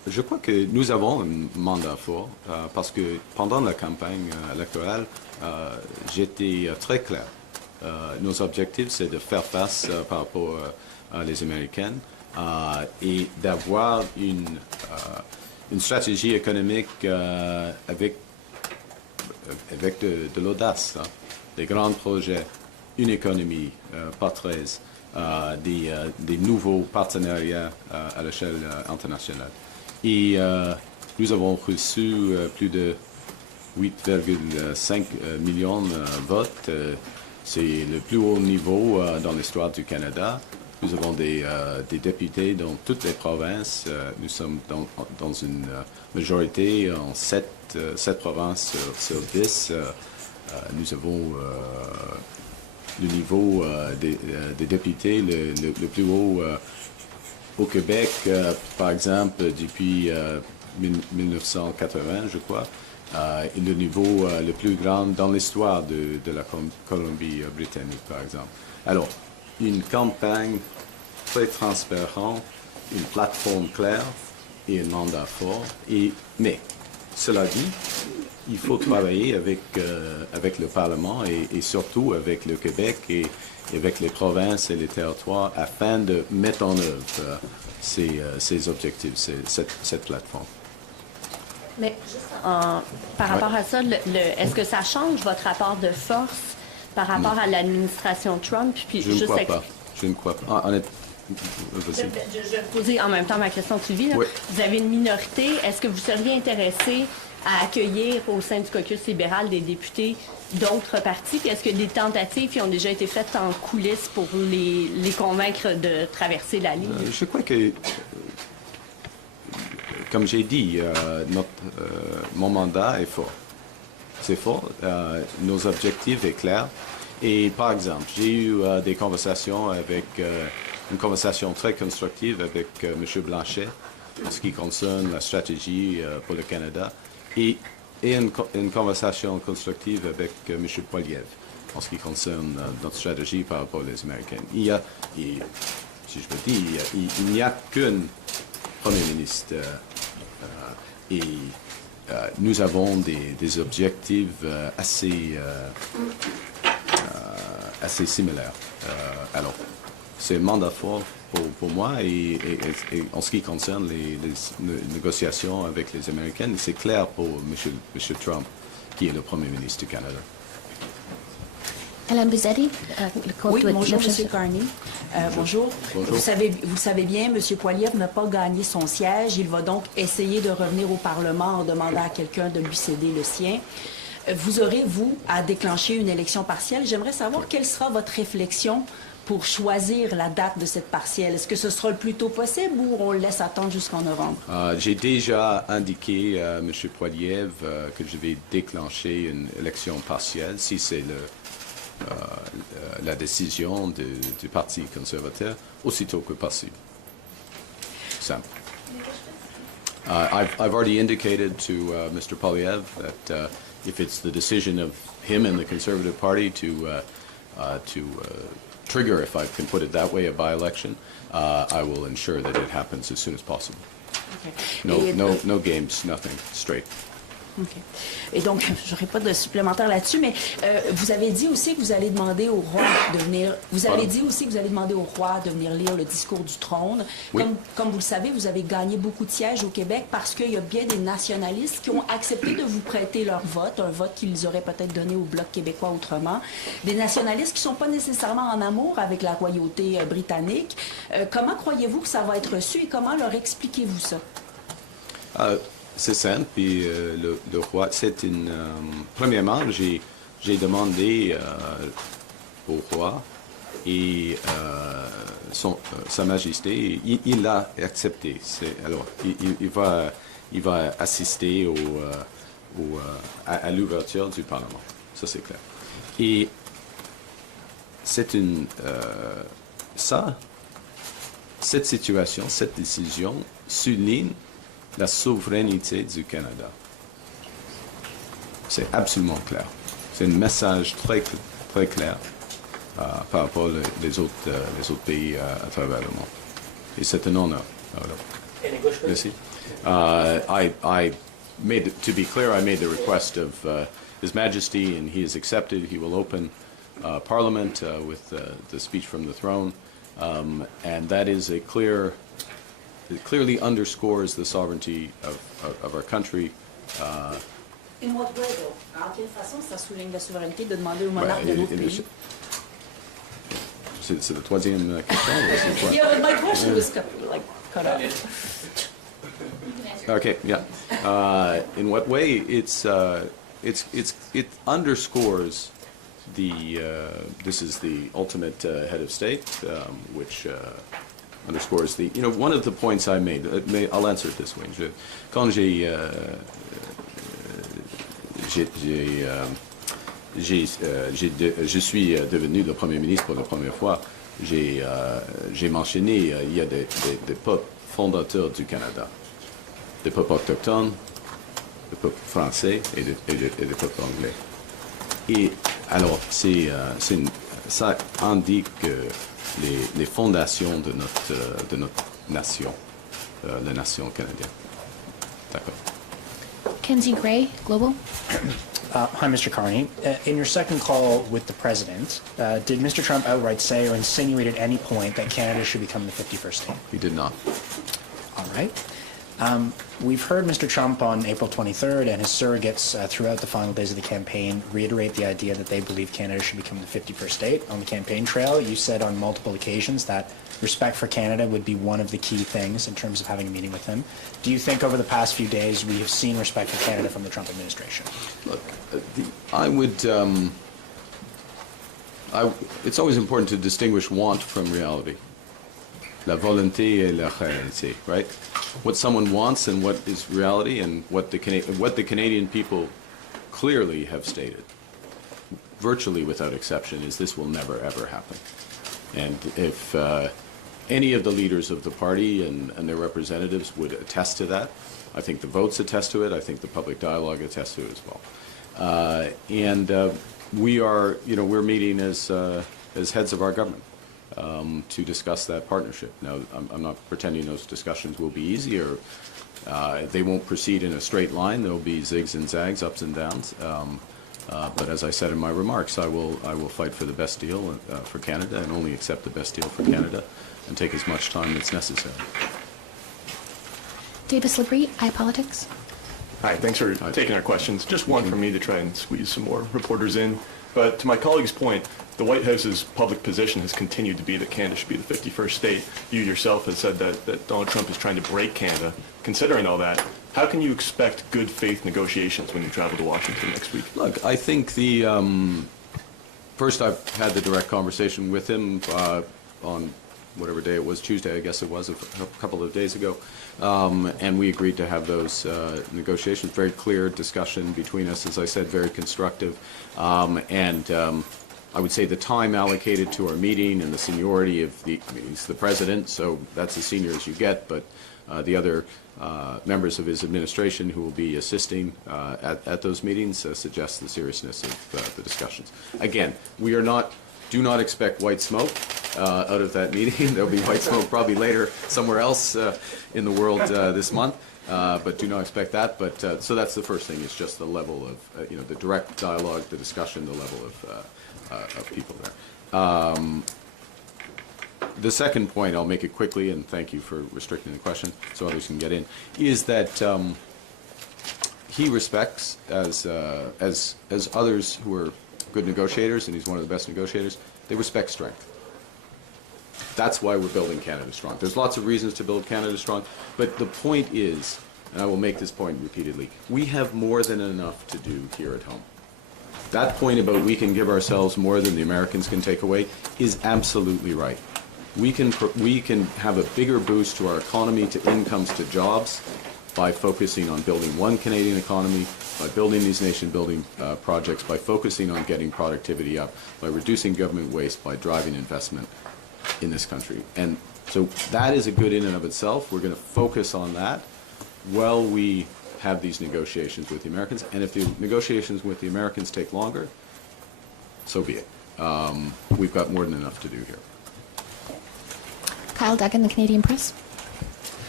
Je crois que nous avons un mandat fort parce que pendant la campagne électorale, j'étais très clair. Nos objectifs, c'est de faire face par rapport à les Américaines et d'avoir une stratégie économique avec de l'audace, hein, des grands projets, une économie par 13, des nouveaux partenariats à l'échelle internationale. Et nous avons reçu plus de 8,5 millions de votes. C'est le plus haut niveau dans l'histoire du Canada. Nous avons des députés dans toutes les provinces. Nous sommes dans une majorité en 7 provinces sur 10. Nous avons le niveau des députés le plus haut au Québec, par exemple, depuis 1980, je crois. Et le niveau le plus grand dans l'histoire de la Colombie-Britannique, par exemple. Alors, une campagne très transparente, une plateforme claire et un mandat fort. Mais, cela dit, il faut travailler avec le Parlement et surtout avec le Québec et avec les provinces et les territoires afin de mettre en œuvre ces objectifs, cette plateforme. Mais juste par rapport à ça, est-ce que ça change votre rapport de force par rapport à l'administration Trump? Puis Je ne crois pas. Je ne crois pas. Je vais poser en même temps ma question de suivi. Oui. Vous avez une minorité. Est-ce que vous seriez intéressé à accueillir au sein du caucus libéral des députés d'autres partis? Puis est-ce que des tentatives qui ont déjà été faites en coulisses pour les convaincre de traverser la ligne? Je crois que, comme j'ai dit, mon mandat est fort. C'est fort. Nos objectifs sont clairs. Et par exemple, j'ai eu des conversations une conversation très constructive avec M. Blanchet en ce qui concerne la stratégie pour le Canada et une conversation constructive avec M. Poilievre en ce qui concerne notre stratégie par rapport aux Américains. Si je peux dire, il n'y a qu'un Premier ministre et nous avons des objectifs assez similaires. Alors, c'est un mandat fort pour moi et en ce qui concerne les négociations avec les Américains, c'est clair pour M. Trump, qui est le Premier ministre du Canada. Madame Buzzetti, Oui, bonjour, M. Carney. Bonjour. Bonjour. Vous le savez bien, M. Poilievre n'a pas gagné son siège. Il va donc essayer de revenir au Parlement en demandant à quelqu'un de lui céder le sien. Vous aurez, vous, à déclencher une élection partielle. J'aimerais savoir quelle sera votre réflexion pour choisir la date de cette partielle. Est-ce que ce sera le plus tôt possible ou on le laisse attendre jusqu'en novembre? J'ai déjà indiqué à M. Poilievre que je vais déclencher une élection partielle si c'est la décision du Parti conservateur aussitôt que possible. Simple. I've already indicated to Mr. Poilievre that if it's the decision of him and the Conservative Party to trigger, if I can put it that way, a by-election, I will ensure that it happens as soon as possible. Okay. No games, nothing, straight. OK. Et donc, je n'aurai pas de supplémentaire là-dessus, mais vous avez dit aussi que vous allez demander au roi de venir. Vous avez dit aussi que vous allez demander au roi de venir lire le discours du trône. Oui. Comme vous le savez, vous avez gagné beaucoup de sièges au Québec parce qu'il y a bien des nationalistes qui ont accepté de vous prêter leur vote, un vote qu'ils auraient peut-être donné au Bloc québécois autrement. Des nationalistes qui ne sont pas nécessairement en amour avec la royauté britannique. Comment croyez-vous que ça va être reçu et comment leur expliquez-vous ça? C'est simple, puis le roi, premièrement, j'ai demandé au roi et Sa Majesté, il l'a accepté. Alors, il va assister à l'ouverture du Parlement. Ça, c'est clair. Et c'est cette situation, cette décision souligne la souveraineté du Canada. C'est absolument clair. C'est un message très, très clair par rapport aux autres pays à travers le monde. Et c'est un honneur. Voilà. Merci. I made, to be clear, I made the request of His Majesty, and he has accepted. He will open Parliament with the speech from the throne, and that is a clear. It clearly underscores the sovereignty of our country. In what way, though? En quelle façon ça souligne la souveraineté de demander au monarque de notre pays? C'est la troisième question. Yeah, my question was cut off. Okay, yeah. In what way? It underscores the. This is the ultimate head of state, which underscores the. You know, one of the points I made. I'll answer it this way. Quand je suis devenu le Premier ministre pour la première fois, j'ai mentionné il y a des peuples fondateurs du Canada, des peuples autochtones, des peuples français et des peuples anglais. Et alors, ça indique les fondations de notre nation, la nation canadienne. D'accord. Kenzie Gray, Global. Hi, Mr. Carney. In your second call with the President, did Mr. Trump outright say or insinuate at any point that Canada should become the 51st state? He did not. All right. We've heard Mr. Trump on April 23rd and his surrogates throughout the final days of the campaign reiterate the idea that they believe Canada should become the 51st state. On the campaign trail, you said on multiple occasions that respect for Canada would be one of the key things in terms of having a meeting with him. Do you think over the past few days we have seen respect for Canada from the Trump administration? Look, I would. It's always important to distinguish want from reality. La volonté et la réalité, right? What someone wants and what is reality, and what the Canadian people clearly have stated, virtually without exception, is this will never ever happen. And if any of the leaders of the party and their representatives would attest to that, I think the votes attest to it. I think the public dialogue attests to it as well. We are, we're meeting as heads of our government. To discuss that partnership. Now, I'm not pretending those discussions will be easy, or they won't proceed in a straight line. There will be zigs and zags, ups and downs. But as I said in my remarks, I will fight for the best deal for Canada, and only accept the best deal for Canada, and take as much time as necessary. Davis Labrie, iPolitics. Hi, thanks for taking our questions. Just one from me to try and squeeze some more reporters in. But to my colleague's point, the White House's public position has continued to be that Canada should be the 51st state. You yourself have said that Donald Trump is trying to break Canada. Considering all that, how can you expect good faith negotiations when you travel to Washington next week? Look, I think first I've had the direct conversation with him on whatever day it was, Tuesday, I guess it was, a couple of days ago. And we agreed to have those negotiations. Very clear discussion between us, as I said, very constructive. I would say the time allocated to our meeting and the seniority of he's the president, so that's as senior as you get, but the other members of his administration who will be assisting at those meetings suggests the seriousness of the discussions. Again, do not expect white smoke out of that meeting. There'll be white smoke probably later somewhere else in the world this month, but do not expect that. But so that's the first thing, is just the level of the direct dialogue, the discussion, the level of people there. The second point, I'll make it quickly, and thank you for restricting the question so others can get in, is that he respects, as others who are good negotiators, and he's one of the best negotiators, they respect strength. That's why we're building Canada strong. There's lots of reasons to build Canada strong, but the point is, and I will make this point repeatedly, we have more than enough to do here at home. That point about we can give ourselves more than the Americans can take away is absolutely right. We can have a bigger boost to our economy, to incomes, to jobs, by focusing on building one Canadian economy, by building these nation-building projects, by focusing on getting productivity up, by reducing government waste, by driving investment in this country. And so that is a good in and of itself. We're going to focus on that while we have these negotiations with the Americans. And if the negotiations with the Americans take longer, so be it. We've got more than enough to do here. Kyle Duggan, the Canadian Press.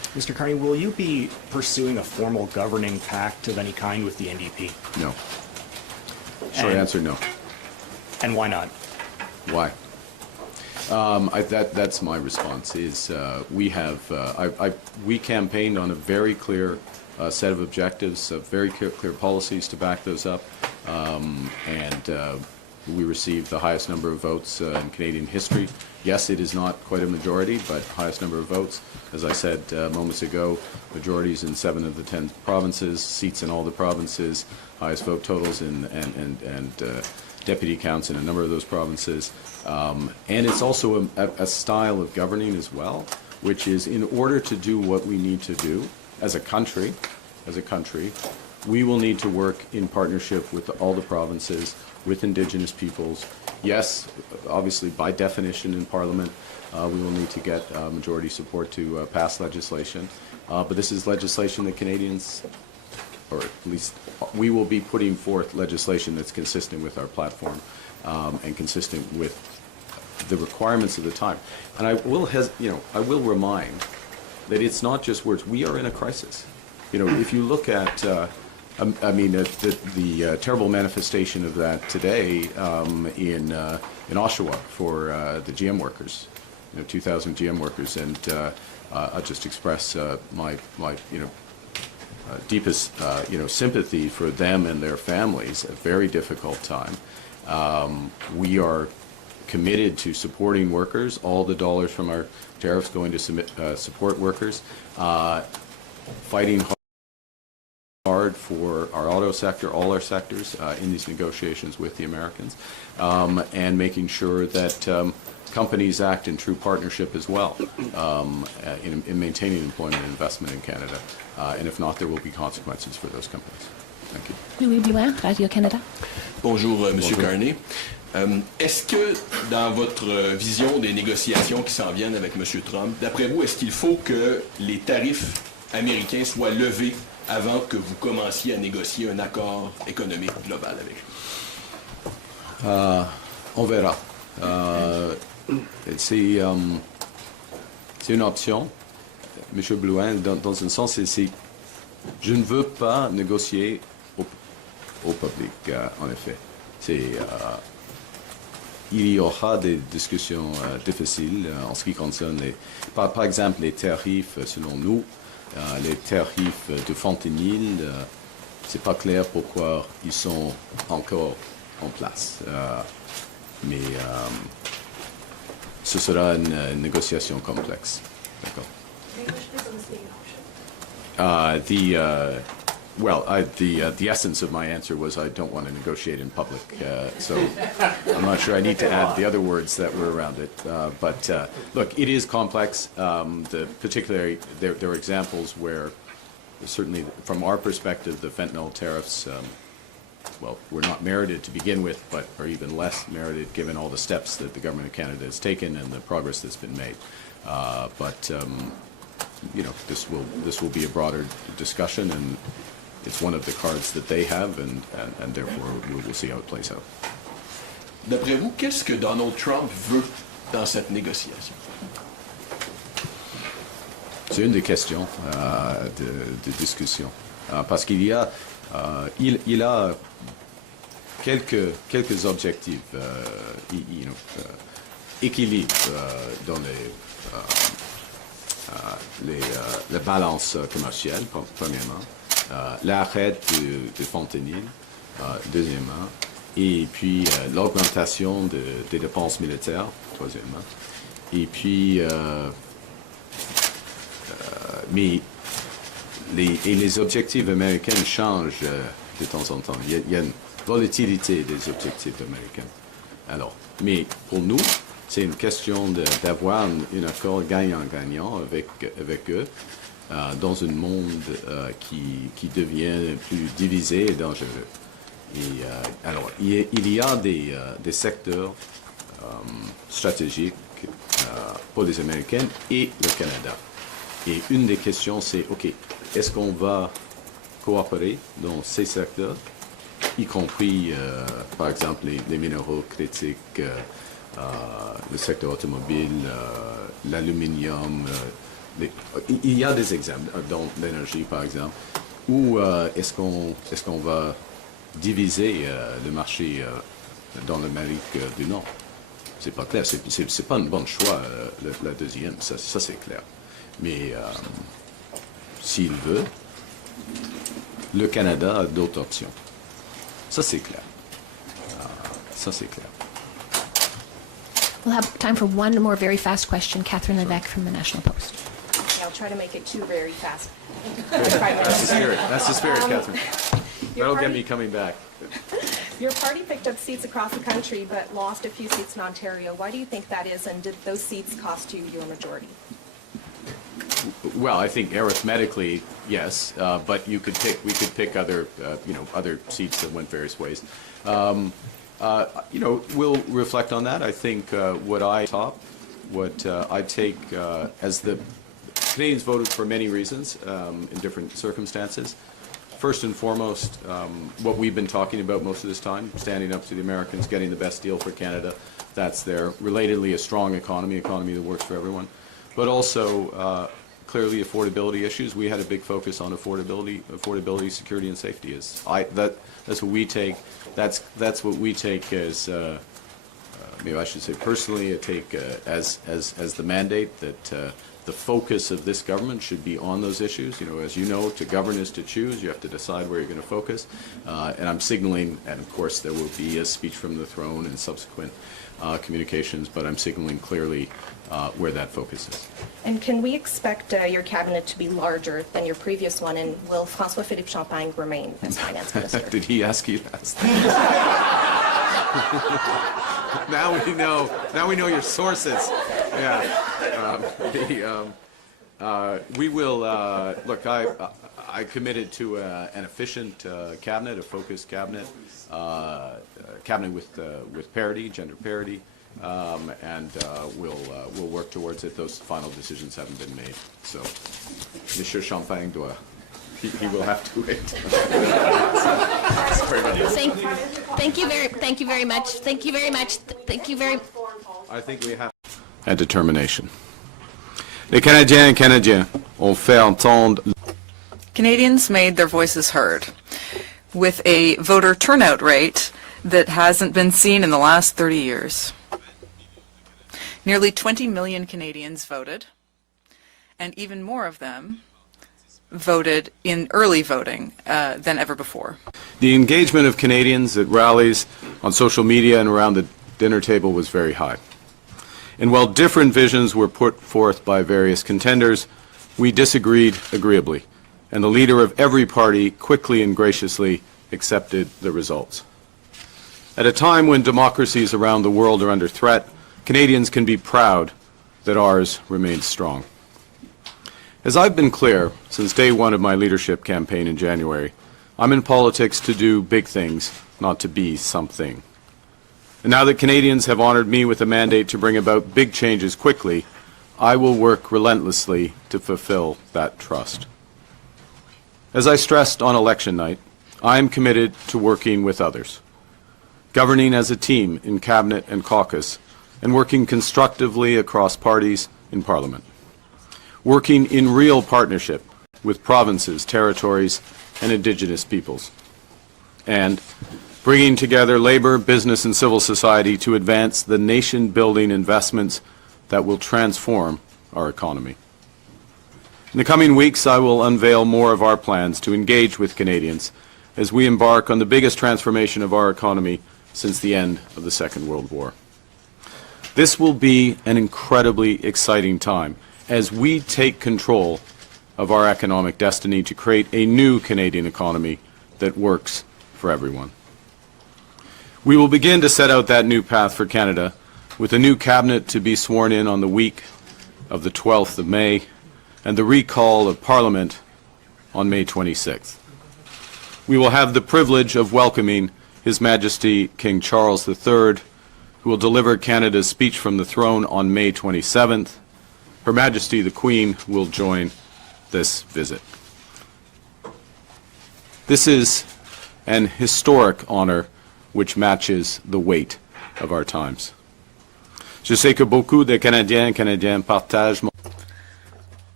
Mr. Carney, will you be pursuing a formal governing pact of any kind with the NDP? No. Short answer, no. And why not? Why? That's my response. Is we campaigned on a very clear set of objectives, very clear policies to back those up, and we received the highest number of votes in Canadian history. Yes, it is not quite a majority, but highest number of votes. As I said moments ago, majorities in 7 of the 10 provinces, seats in all the provinces, highest vote totals and deputy counts in a number of those provinces. And it's also a style of governing as well, which is in order to do what we need to do as a country, we will need to work in partnership with all the provinces, with Indigenous peoples. Yes, obviously, by definition in Parliament, we will need to get majority support to pass legislation. But this is legislation that Canadians, or at least we will be putting forth legislation that's consistent with our platform and consistent with the requirements of the time. And I will remind that it's not just words. We are in a crisis. If you look at, the terrible manifestation of that today in Oshawa for the GM workers, 2,000 GM workers, and I'll just express my deepest sympathy for them and their families. A very difficult time. We are committed to supporting workers. All the dollars from our tariffs going to support workers. Fighting hard for our auto sector, all our sectors in these negotiations with the Americans, and making sure that companies act in true partnership as well in maintaining employment and investment in Canada. And if not, there will be consequences for those companies. Thank you. Louis Blouin, Radio-Canada. Bonjour, Monsieur Carney. Est-ce que dans votre vision des négociations qui s'en viennent avec M. Trump, d'après vous, est-ce qu'il faut que les tarifs américains soient levés avant que vous commenciez à négocier un accord économique global avec lui? On verra. C'est une option, M. Blouin, dans un sens, je ne veux pas négocier au public, en effet. Il y aura des discussions difficiles en ce qui concerne, par exemple, les tarifs, selon nous, les tarifs de fentanyl, c'est pas clair pourquoi ils sont encore en place. Mais ce sera une négociation complexe. D'accord. The essence of my answer was I don't want to negotiate in public, so I'm not sure I need to add the other words that were around it. But look, it is complex. Particularly, there are examples where, certainly from our perspective, the fentanyl tariffs, were not merited to begin with, but are even less merited given all the steps that the government of Canada has taken and the progress that's been made. This will be a broader discussion, and it's one of the cards that they have, and therefore we'll see how it plays out. D'après vous, qu'est-ce que Donald Trump veut dans cette négociation? C'est une des questions de discussion, parce qu'il y a il a quelques objectifs, équilibre dans la balance commerciale, premièrement, l'arrêt de fentanyl, deuxièmement, et puis l'augmentation des dépenses militaires, troisièmement, et puis mais les objectifs américains changent de temps en temps. Il y a une volatilité des objectifs américains. Alors, mais pour nous, c'est une question d'avoir un accord gagnant-gagnant avec eux dans un monde qui devient plus divisé et dangereux. Et, alors, il y a des secteurs stratégiques pour les Américains et le Canada. Et une des questions, c'est, OK, est-ce qu'on va coopérer dans ces secteurs, y compris, par exemple, les minéraux critiques, le secteur automobile, l'aluminium, il y a des exemples, dont l'énergie par exemple, où est-ce qu'on va diviser le marché dans l'Amérique du Nord? C'est pas clair, c'est pas un bon choix, la deuxième, ça c'est clair. Mais s'il veut, le Canada a d'autres options. Ça c'est clair. Ça c'est clair. We'll have time for one more very fast question. Catherine Levesque from the National Post. Okay, I'll try to make it two very fast. That's the spirit, Catherine. That'll get me coming back. Your party picked up seats across the country but lost a few seats in Ontario. Why do you think that is, and did those seats cost you your majority? Well, I think arithmetically, yes, but we could pick other, other seats that went various ways. We'll reflect on that. I think what I take as the Canadians voted for many reasons in different circumstances. First and foremost, what we've been talking about most of this time, standing up to the Americans, getting the best deal for Canada, that's there. Relatedly, a strong economy that works for everyone. But also, clearly, affordability issues. We had a big focus on affordability, security, and safety. That's what we take. That's what we take as, maybe I should say personally, I take as the mandate that the focus of this government should be on those issues. As you know, to govern is to choose. You have to decide where you're going to focus. And I'm signaling, and of course there will be a speech from the throne and subsequent communications, but I'm signaling clearly where that focus is. And can we expect your cabinet to be larger than your previous one, and will François-Philippe Champagne remain as finance minister? Did he ask you that? Now we know your sources. Yeah. We will look. I committed to an efficient cabinet, a focused cabinet, cabinet with parity, gender parity, and we'll work towards it. Those final decisions haven't been made, so Monsieur Champagne doit. He will have to wait. Thank you very much. Thank you very much. Thank you very. I think we have. And determination. Les Canadiens et Canadiens ont fait entendre. Canadians made their voices heard with a voter turnout rate that hasn't been seen in the last 30 years. Nearly 20 million Canadians voted, and even more of them voted in early voting than ever before. The engagement of Canadians at rallies, on social media, and around the dinner table was very high. And while different visions were put forth by various contenders, we disagreed agreeably, and the leader of every party quickly and graciously accepted the results. At a time when democracies around the world are under threat, Canadians can be proud that ours remains strong. As I've been clear since day one of my leadership campaign in January, I'm in politics to do big things, not to be something. And now that Canadians have honored me with a mandate to bring about big changes quickly, I will work relentlessly to fulfill that trust. As I stressed on election night, I am committed to working with others, governing as a team in Cabinet and caucus, and working constructively across parties in Parliament, working in real partnership with provinces, territories, and Indigenous peoples, and bringing together labor, business, and civil society to advance the nation-building investments that will transform our economy. In the coming weeks, I will unveil more of our plans to engage with Canadians as we embark on the biggest transformation of our economy since the end of the Second World War. This will be an incredibly exciting time as we take control of our economic destiny to create a new Canadian economy that works for everyone. We will begin to set out that new path for Canada with a new cabinet to be sworn in on the week of the 12th of May and the recall of Parliament on May 26th. We will have the privilege of welcoming His Majesty King Charles III, who will deliver Canada's speech from the throne on May 27th. Her Majesty the Queen will join this visit. This is an historic honor which matches the weight of our times. Je sais que beaucoup de Canadiens et Canadiennes partagent mon...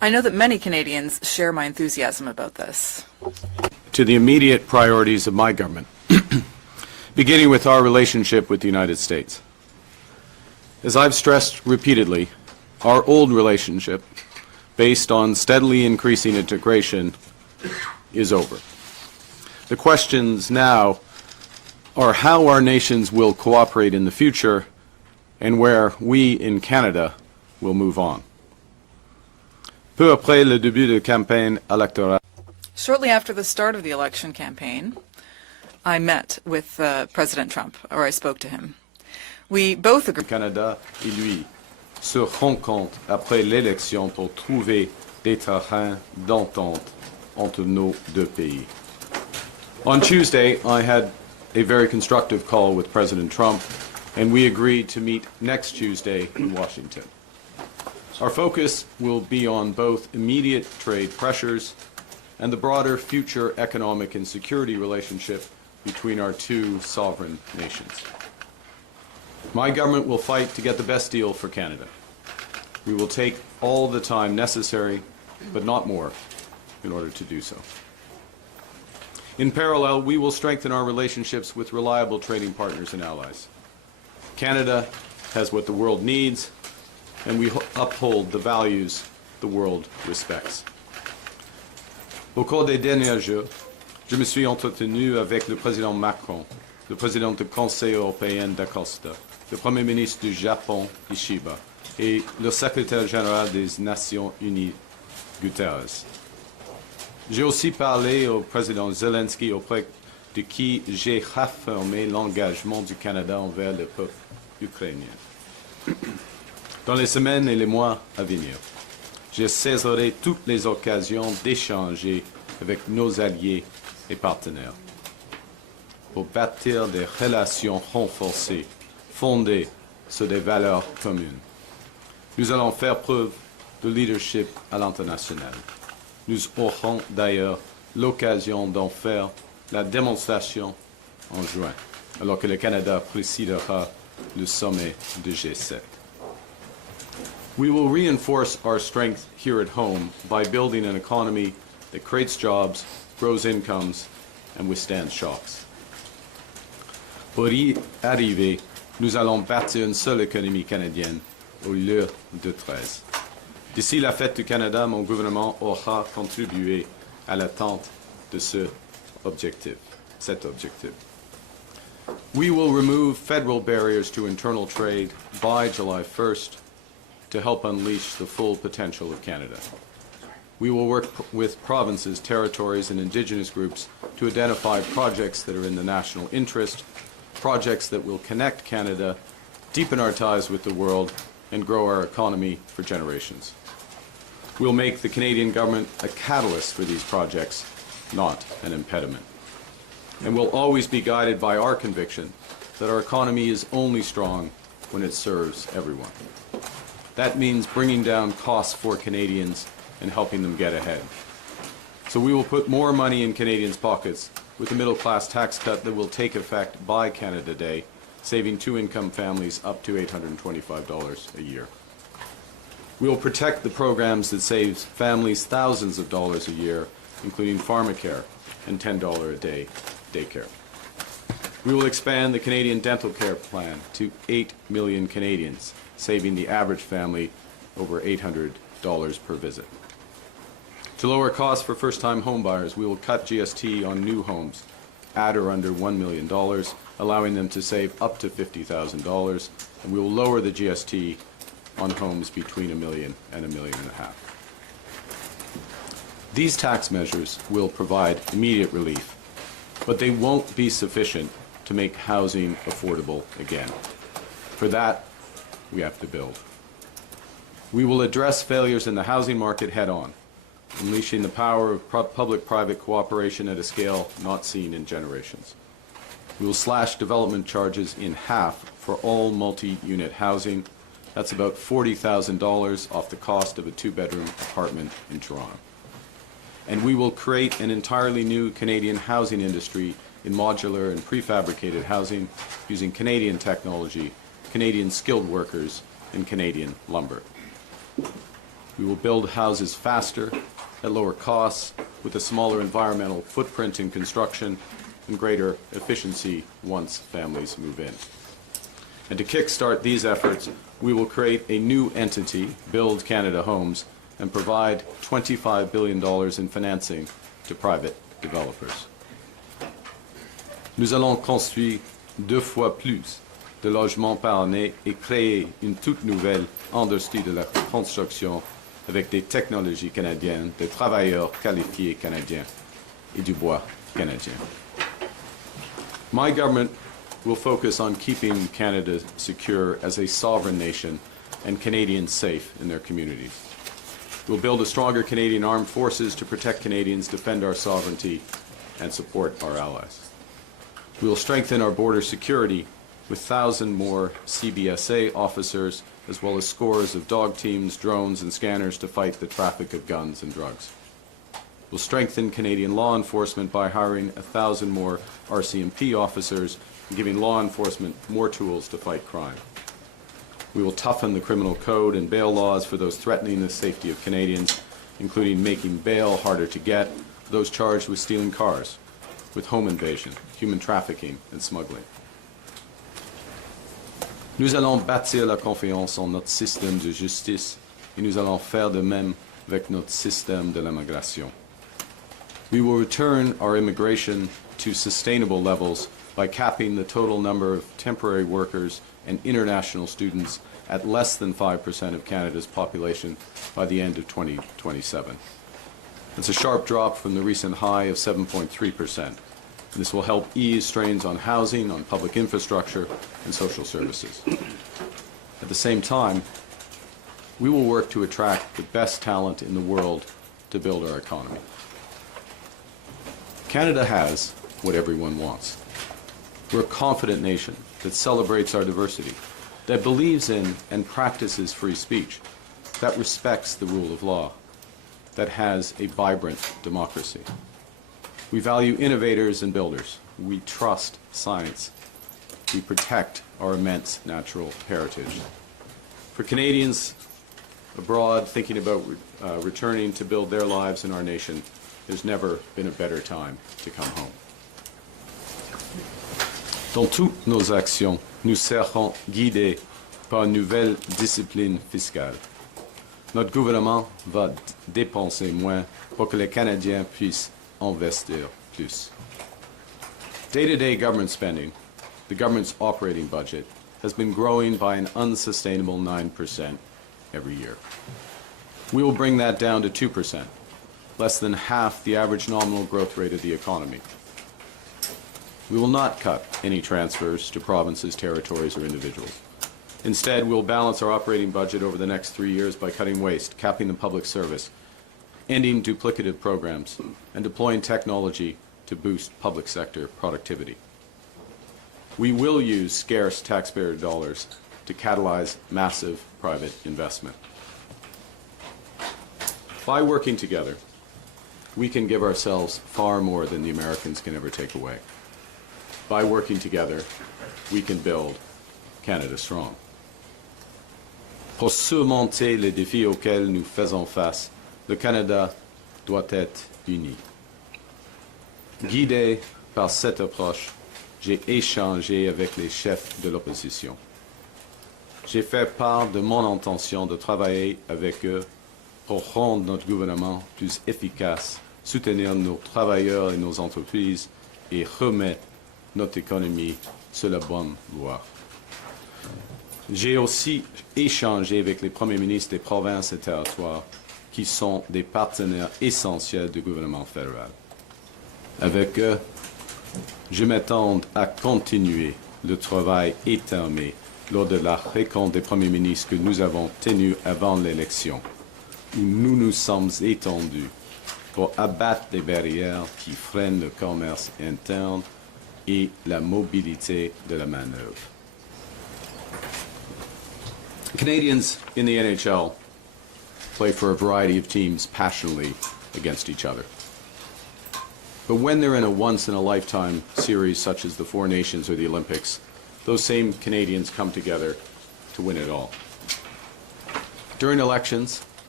I know that many Canadians share my enthusiasm about this. To the immediate priorities of my government, beginning with our relationship with the United States. As I've stressed repeatedly, our old relationship, based on steadily increasing integration, is over. The questions now are how our nations will cooperate in the future and where we in Canada will move on. Peu après le début de campagne électorale, Shortly after the start of the election campaign, I met with President Trump, or I spoke to him. We both agreed. Canada et lui se rencontrent après l'élection pour trouver des terrains d'entente entre nos deux pays. On Tuesday, I had a very constructive call with President Trump, and we agreed to meet next Tuesday in Washington. Our focus will be on both immediate trade pressures and the broader future economic and security relationship between our two sovereign nations. My government will fight to get the best deal for Canada. We will take all the time necessary, but not more, in order to do so. In parallel, we will strengthen our relationships with reliable trading partners and allies. Canada has what the world needs, and we uphold the values the world respects. Au cours des derniers jours, je me suis entretenu avec le président Macron, le président du Conseil européen d'Acosta, le Premier ministre du Japon, Ishiba, et le secrétaire général des Nations Unies, Guterres. J'ai aussi parlé au président Zelensky, auprès de qui j'ai réaffirmé l'engagement du Canada envers le peuple ukrainien. Dans les semaines et les mois à venir, je saisirai toutes les occasions d'échanger avec nos alliés et partenaires pour bâtir des relations renforcées fondées sur des valeurs communes. Nous allons faire preuve de leadership à l'international. Nous aurons d'ailleurs l'occasion d'en faire la démonstration en juin, alors que le Canada présidera le sommet de G7. We will reinforce our strength here at home by building an economy that creates jobs, grows incomes, and withstands shocks. Pour y arriver, nous allons bâtir une seule économie canadienne au lieu de 13. D'ici la fête du Canada, mon gouvernement aura contribué à l'atteinte de cet objectif. We will remove federal barriers to internal trade by July 1st to help unleash the full potential of Canada. We will work with provinces, territories, and Indigenous groups to identify projects that are in the national interest, projects that will connect Canada, deepen our ties with the world, and grow our economy for generations. We'll make the Canadian government a catalyst for these projects, not an impediment. And we'll always be guided by our conviction that our economy is only strong when it serves everyone. That means bringing down costs for Canadians and helping them get ahead. So we will put more money in Canadians' pockets with the middle-class tax cut that will take effect by Canada Day, saving two-income families up to $825 a year. We will protect the programs that save families thousands of dollars a year, including pharmacare and $10 a day daycare. We will expand the Canadian Dental Care Plan to 8 million Canadians, saving the average family over $800 per visit. To lower costs for first-time homebuyers, we will cut GST on new homes at or under $1 million, allowing them to save up to $50,000, and we will lower the GST on homes between $1 million and $1.5 million. These tax measures will provide immediate relief, but they won't be sufficient to make housing affordable again. For that, we have to build. We will address failures in the housing market head-on, unleashing the power of public-private cooperation at a scale not seen in generations. We will slash development charges in half for all multi-unit housing. That's about $40,000 off the cost of a two-bedroom apartment in Toronto. And we will create an entirely new Canadian housing industry in modular and prefabricated housing using Canadian technology, Canadian skilled workers, and Canadian lumber. We will build houses faster, at lower costs, with a smaller environmental footprint in construction and greater efficiency once families move in. And to kickstart these efforts, we will create a new entity, Build Canada Homes, and provide $25 billion in financing to private developers. Nous allons construire 2 fois plus de logements par année et créer une toute nouvelle industrie de la construction avec des technologies canadiennes, des travailleurs qualifiés canadiens et du bois canadien. My government will focus on keeping Canada secure as a sovereign nation and Canadians safe in their communities. We'll build a stronger Canadian armed forces to protect Canadians, defend our sovereignty, and support our allies. We will strengthen our border security with 1,000 more CBSA officers, as well as scores of dog teams, drones, and scanners to fight the traffic of guns and drugs. We'll strengthen Canadian law enforcement by hiring 1,000 more RCMP officers and giving law enforcement more tools to fight crime. We will toughen the criminal code and bail laws for those threatening the safety of Canadians, including making bail harder to get for those charged with stealing cars, with home invasion, human trafficking, and smuggling. Nous allons bâtir la confiance en notre système de justice et nous allons faire de même avec notre système de l'immigration. We will return our immigration to sustainable levels by capping the total number of temporary workers and international students at less than 5% of Canada's population by the end of 2027. It's a sharp drop from the recent high of 7.3%. This will help ease strains on housing, on public infrastructure, and social services. At the same time, we will work to attract the best talent in the world to build our economy. Canada has what everyone wants. We're a confident nation that celebrates our diversity, that believes in and practices free speech, that respects the rule of law, that has a vibrant democracy. We value innovators and builders. We trust science. We protect our immense natural heritage. For Canadians abroad thinking about returning to build their lives in our nation, there's never been a better time to come home. Dans toutes nos actions, nous serons guidés par une nouvelle discipline fiscale. Notre gouvernement va dépenser moins pour que les Canadiens puissent investir plus. Day-to-day government spending, the government's operating budget, has been growing by an unsustainable 9% every year. We will bring that down to 2%, less than half the average nominal growth rate of the economy. We will not cut any transfers to provinces, territories, or individuals. Instead, we'll balance our operating budget over the next 3 years by cutting waste, capping the public service, ending duplicative programs, and deploying technology to boost public sector productivity. We will use scarce taxpayer dollars to catalyze massive private investment. By working together, we can give ourselves far more than the Americans can ever take away. By working together, we can build Canada strong. Pour surmonter les défis auxquels nous faisons face, le Canada doit être uni. Guidé par cette approche, j'ai échangé avec les chefs de l'opposition. J'ai fait part de mon intention de travailler avec eux pour rendre notre gouvernement plus efficace, soutenir nos travailleurs et nos entreprises et remettre notre économie sur la bonne voie. J'ai aussi échangé avec les premiers ministres des provinces et territoires qui sont des partenaires essentiels du gouvernement fédéral. Avec eux, je m'attends à continuer le travail étamé lors de la rencontre des premiers ministres que nous avons tenue avant l'élection, où nous nous sommes étendus pour abattre les barrières qui freinent le commerce interne et la mobilité de la main-d'œuvre. Canadians in the NHL play for a variety of teams passionately against each other. But when they're in a once-in-a-lifetime series such as the Four Nations or the Olympics, those same Canadians come together to win it all. During elections,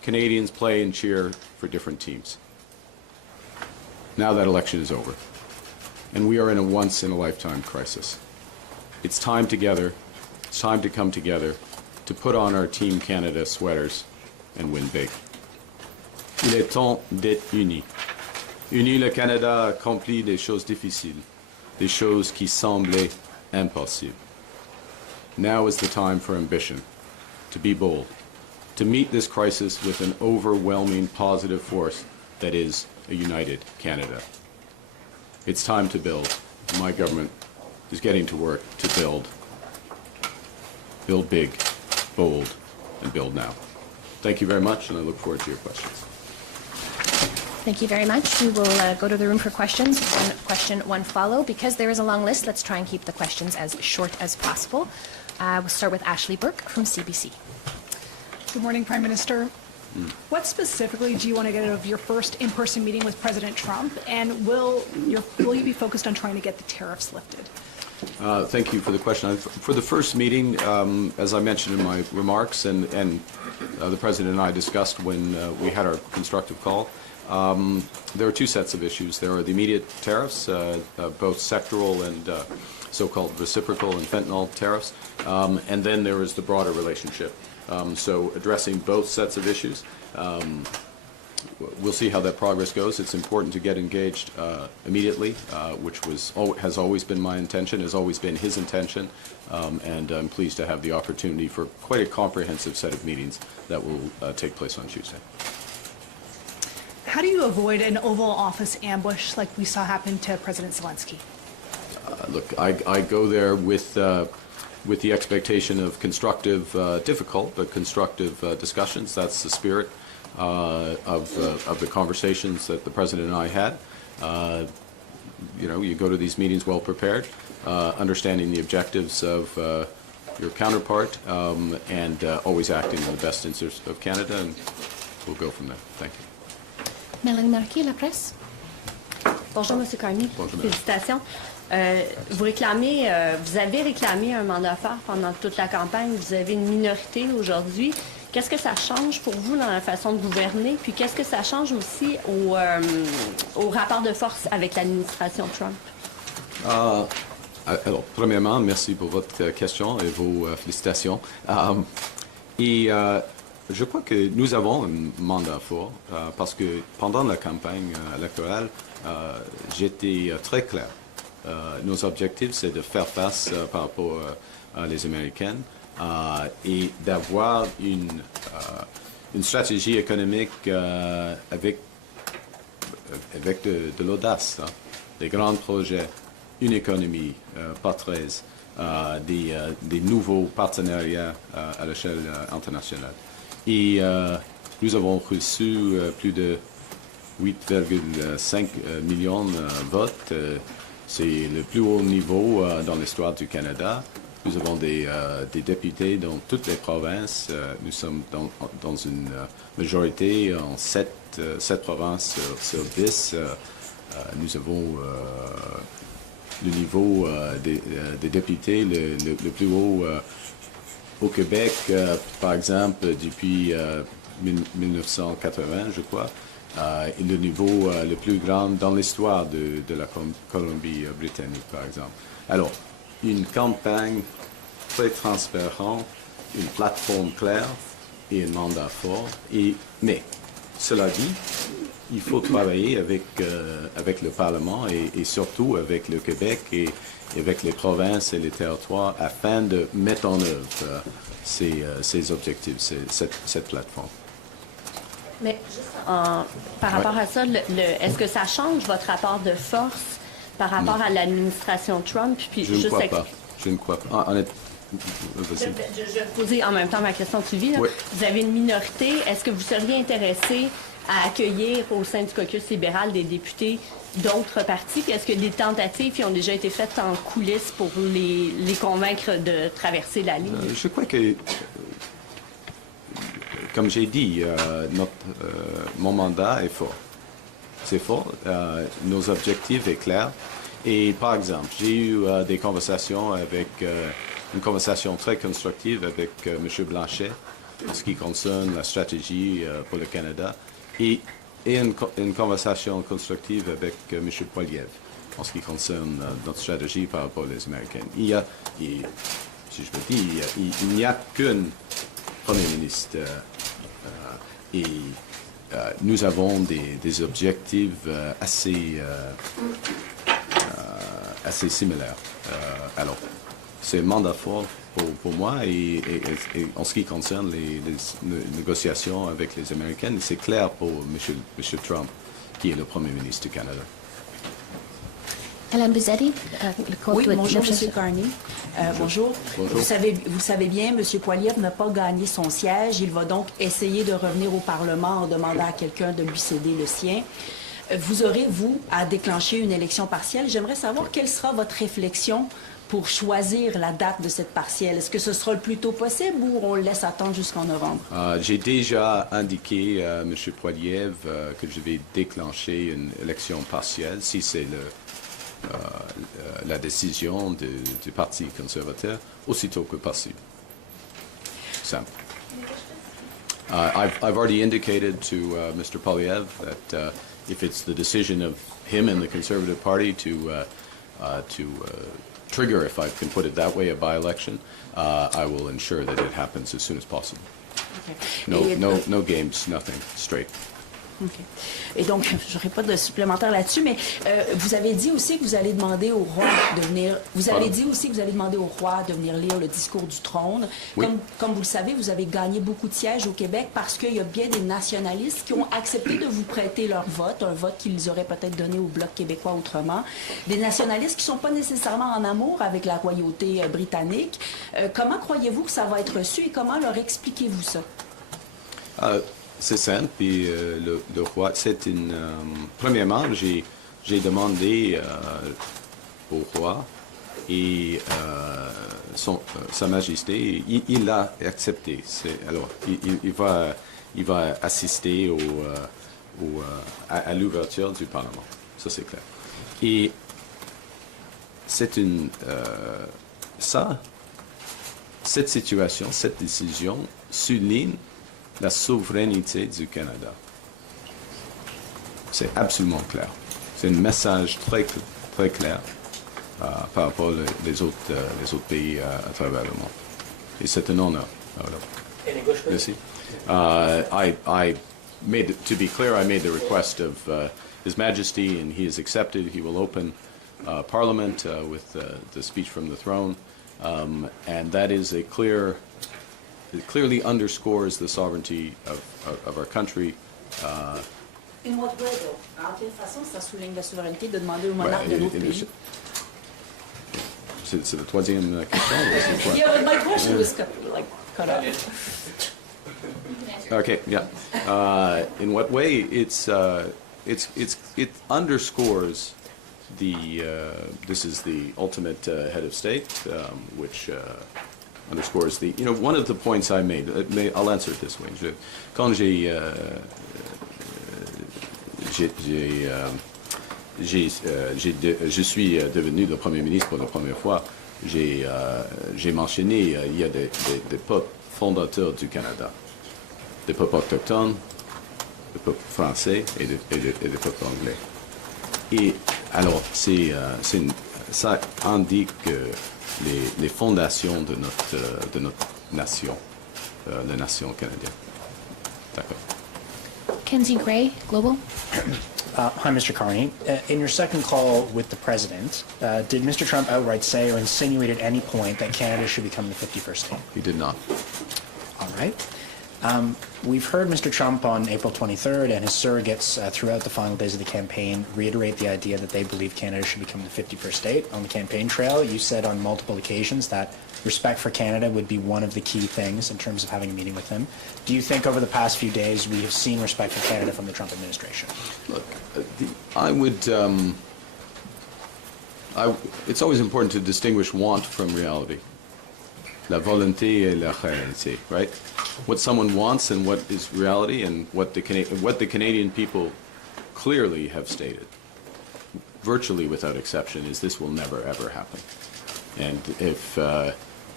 Canadians play and cheer for different teams. Now that election is over, and we are in a once-in-a-lifetime crisis. It's time together, it's time to come together to put on our Team Canada sweaters and win big. Il est temps d'être unis. Unis, le Canada a accompli des choses difficiles, des choses qui semblaient impossibles. Now is the time for ambition, to be bold, to meet this crisis with an overwhelming positive force that is a united Canada. It's time to build. My government is getting to work to build. Build big, bold, and build now. Thank you very much, and I look forward to your questions. Thank you very much. We will go to the room for questions. One question, one follow. Because there is a long list, let's try and keep the questions as short as possible. We'll start with Ashley Burke from CBC. Good morning, Prime Minister. What specifically do you want to get out of your first in-person meeting with President Trump, and will you be focused on trying to get the tariffs lifted? Thank you for the question. For the first meeting, as I mentioned in my remarks, and the President and I discussed when we had our constructive call, there are two sets of issues. There are the immediate tariffs, both sectoral and so-called reciprocal and fentanyl tariffs, and then there is the broader relationship. So addressing both sets of issues. We'll see how that progress goes. It's important to get engaged immediately, which has always been my intention, has always been his intention, and I'm pleased to have the opportunity for quite a comprehensive set of meetings that will take place on Tuesday. How do you avoid an Oval Office ambush like we saw happen to President Zelensky? Look, I go there with the expectation of constructive, difficult, but constructive discussions. That's the spirit of the conversations that the President and I had. You go to these meetings well prepared, understanding the objectives of your counterpart, and always acting in the best interest of Canada, and we'll go from there. Thank you. Mélanie Marquis, La Presse. Bonjour, M. Carney. Bonjour, Félicitations. Vous avez réclamé un mandat fort pendant toute la campagne. Vous avez une minorité aujourd'hui. Qu'est-ce que ça change pour vous dans la façon de gouverner? Puis qu'est-ce que ça change aussi au rapport de force avec l'administration Trump? Alors, premièrement, merci pour votre question et vos félicitations. Je crois que nous avons un mandat fort parce que pendant la campagne électorale, j'étais très clair. Nos objectifs, c'est de faire face par rapport à les Américaines et d'avoir une stratégie économique avec de l'audace, des grands projets, une économie par 13, des nouveaux partenariats à l'échelle internationale. Et nous avons reçu plus de 8,5 millions de votes. C'est le plus haut niveau dans l'histoire du Canada. Nous avons des députés dans toutes les provinces. Nous sommes dans une majorité en 7 provinces sur 10. Nous avons le niveau des députés le plus haut au Québec, par exemple, depuis 1980, je crois. Et le niveau le plus grand dans l'histoire de la Colombie-Britannique, par exemple. Alors, une campagne très transparente, une plateforme claire et un mandat fort. Mais, cela dit, il faut travailler avec le Parlement et surtout avec le Québec et avec les provinces et les territoires afin de mettre en œuvre ces objectifs, cette plateforme. Mais par rapport à ça, est-ce que ça change votre rapport de force par rapport à l'administration Trump? Puis Je ne crois pas. Je ne crois pas. Je vais poser en même temps ma question de suivi. Oui. Vous avez une minorité. Est-ce que vous seriez intéressé à accueillir au sein du caucus libéral des députés d'autres partis? Puis est-ce que des tentatives qui ont déjà été faites en coulisses pour les convaincre de traverser la ligne? Je crois que, comme j'ai dit, mon mandat est fort. C'est fort. Nos objectifs sont clairs. Et par exemple, j'ai eu une conversation très constructive avec M. Blanchet en ce qui concerne la stratégie pour le Canada et une conversation constructive avec M. Poilievre en ce qui concerne notre stratégie par rapport aux Américains. Si je peux dire, il n'y a qu'un Premier ministre et nous avons des objectifs assez similaires. Alors, c'est un mandat fort pour moi et en ce qui concerne les négociations avec les Américains, c'est clair pour M. Trump, qui est le Premier ministre du Canada. Alain Buzzetti, Oui, bonjour, M. Carney. Bonjour. Bonjour. Vous savez bien, M. Poilievre n'a pas gagné son siège. Il va donc essayer de revenir au Parlement en demandant à quelqu'un de lui céder le sien. Vous aurez, vous, à déclencher une élection partielle. J'aimerais savoir quelle sera votre réflexion pour choisir la date de cette partielle. Est-ce que ce sera le plus tôt possible ou on le laisse attendre jusqu'en novembre? J'ai déjà indiqué à M. Poilievre que je vais déclencher une élection partielle si c'est la décision du Parti conservateur aussitôt que possible. Simple. I've already indicated to Mr. Poilievre that if it's the decision of him and the Conservative Party to trigger, if I can put it that way, a by-election, I will ensure that it happens as soon as possible. Okay. No games, nothing, straight. OK. Et donc, je n'aurai pas de supplémentaire là-dessus, mais vous avez dit aussi que vous allez demander au roi de venir. Vous avez dit aussi que vous allez demander au roi de venir lire le discours du trône. Oui. Comme vous le savez, vous avez gagné beaucoup de sièges au Québec parce qu'il y a bien des nationalistes qui ont accepté de vous prêter leur vote, un vote qu'ils auraient peut-être donné au Bloc québécois autrement. Des nationalistes qui ne sont pas nécessairement en amour avec la royauté britannique. Comment croyez-vous que ça va être reçu et comment leur expliquez-vous ça? C'est simple, puis le roi, c'est une... premièrement, j'ai demandé au roi et Sa Majesté, il l'a accepté. Alors, il va assister à l'ouverture du Parlement. Ça, c'est clair. Et c'est une... cette situation, cette décision souligne la souveraineté du Canada. C'est absolument clair. C'est un message très, très clair par rapport aux autres pays à travers le monde. Et c'est un honneur. Voilà. Merci. To be clear, I made the request of His Majesty, and he has accepted. He will open Parliament with the speech from the throne, and that is a clear. It clearly underscores the sovereignty of our country. In what way, though? En quelle façon ça souligne la souveraineté de demander au monarque de notre pays? C'est la troisième question. Yeah, but my question was cut off. Okay, yeah. In what way? It underscores this is the ultimate head of state, which underscores one of the points I made. I'll answer it this way. Quand je suis devenu le Premier ministre pour la première fois, j'ai mentionné il y a des peuples fondateurs du Canada, des peuples autochtones, des peuples français et des peuples anglais. Et alors, ça indique les fondations de notre nation, la nation canadienne. D'accord. Kenzie Gray, Global. Hi, Mr. Carney. In your second call with the President, did Mr. Trump outright say or insinuate at any point that Canada should become the 51st state? He did not. All right. We've heard Mr. Trump on April 23rd and his surrogates throughout the final days of the campaign reiterate the idea that they believe Canada should become the 51st state. On the campaign trail, you said on multiple occasions that respect for Canada would be one of the key things in terms of having a meeting with him. Do you think over the past few days we have seen respect for Canada from the Trump administration? Look, it's always important to distinguish want from reality. La volonté et la réalité, right? What someone wants and what is reality, and what the Canadian people clearly have stated, virtually without exception, is this will never ever happen. And if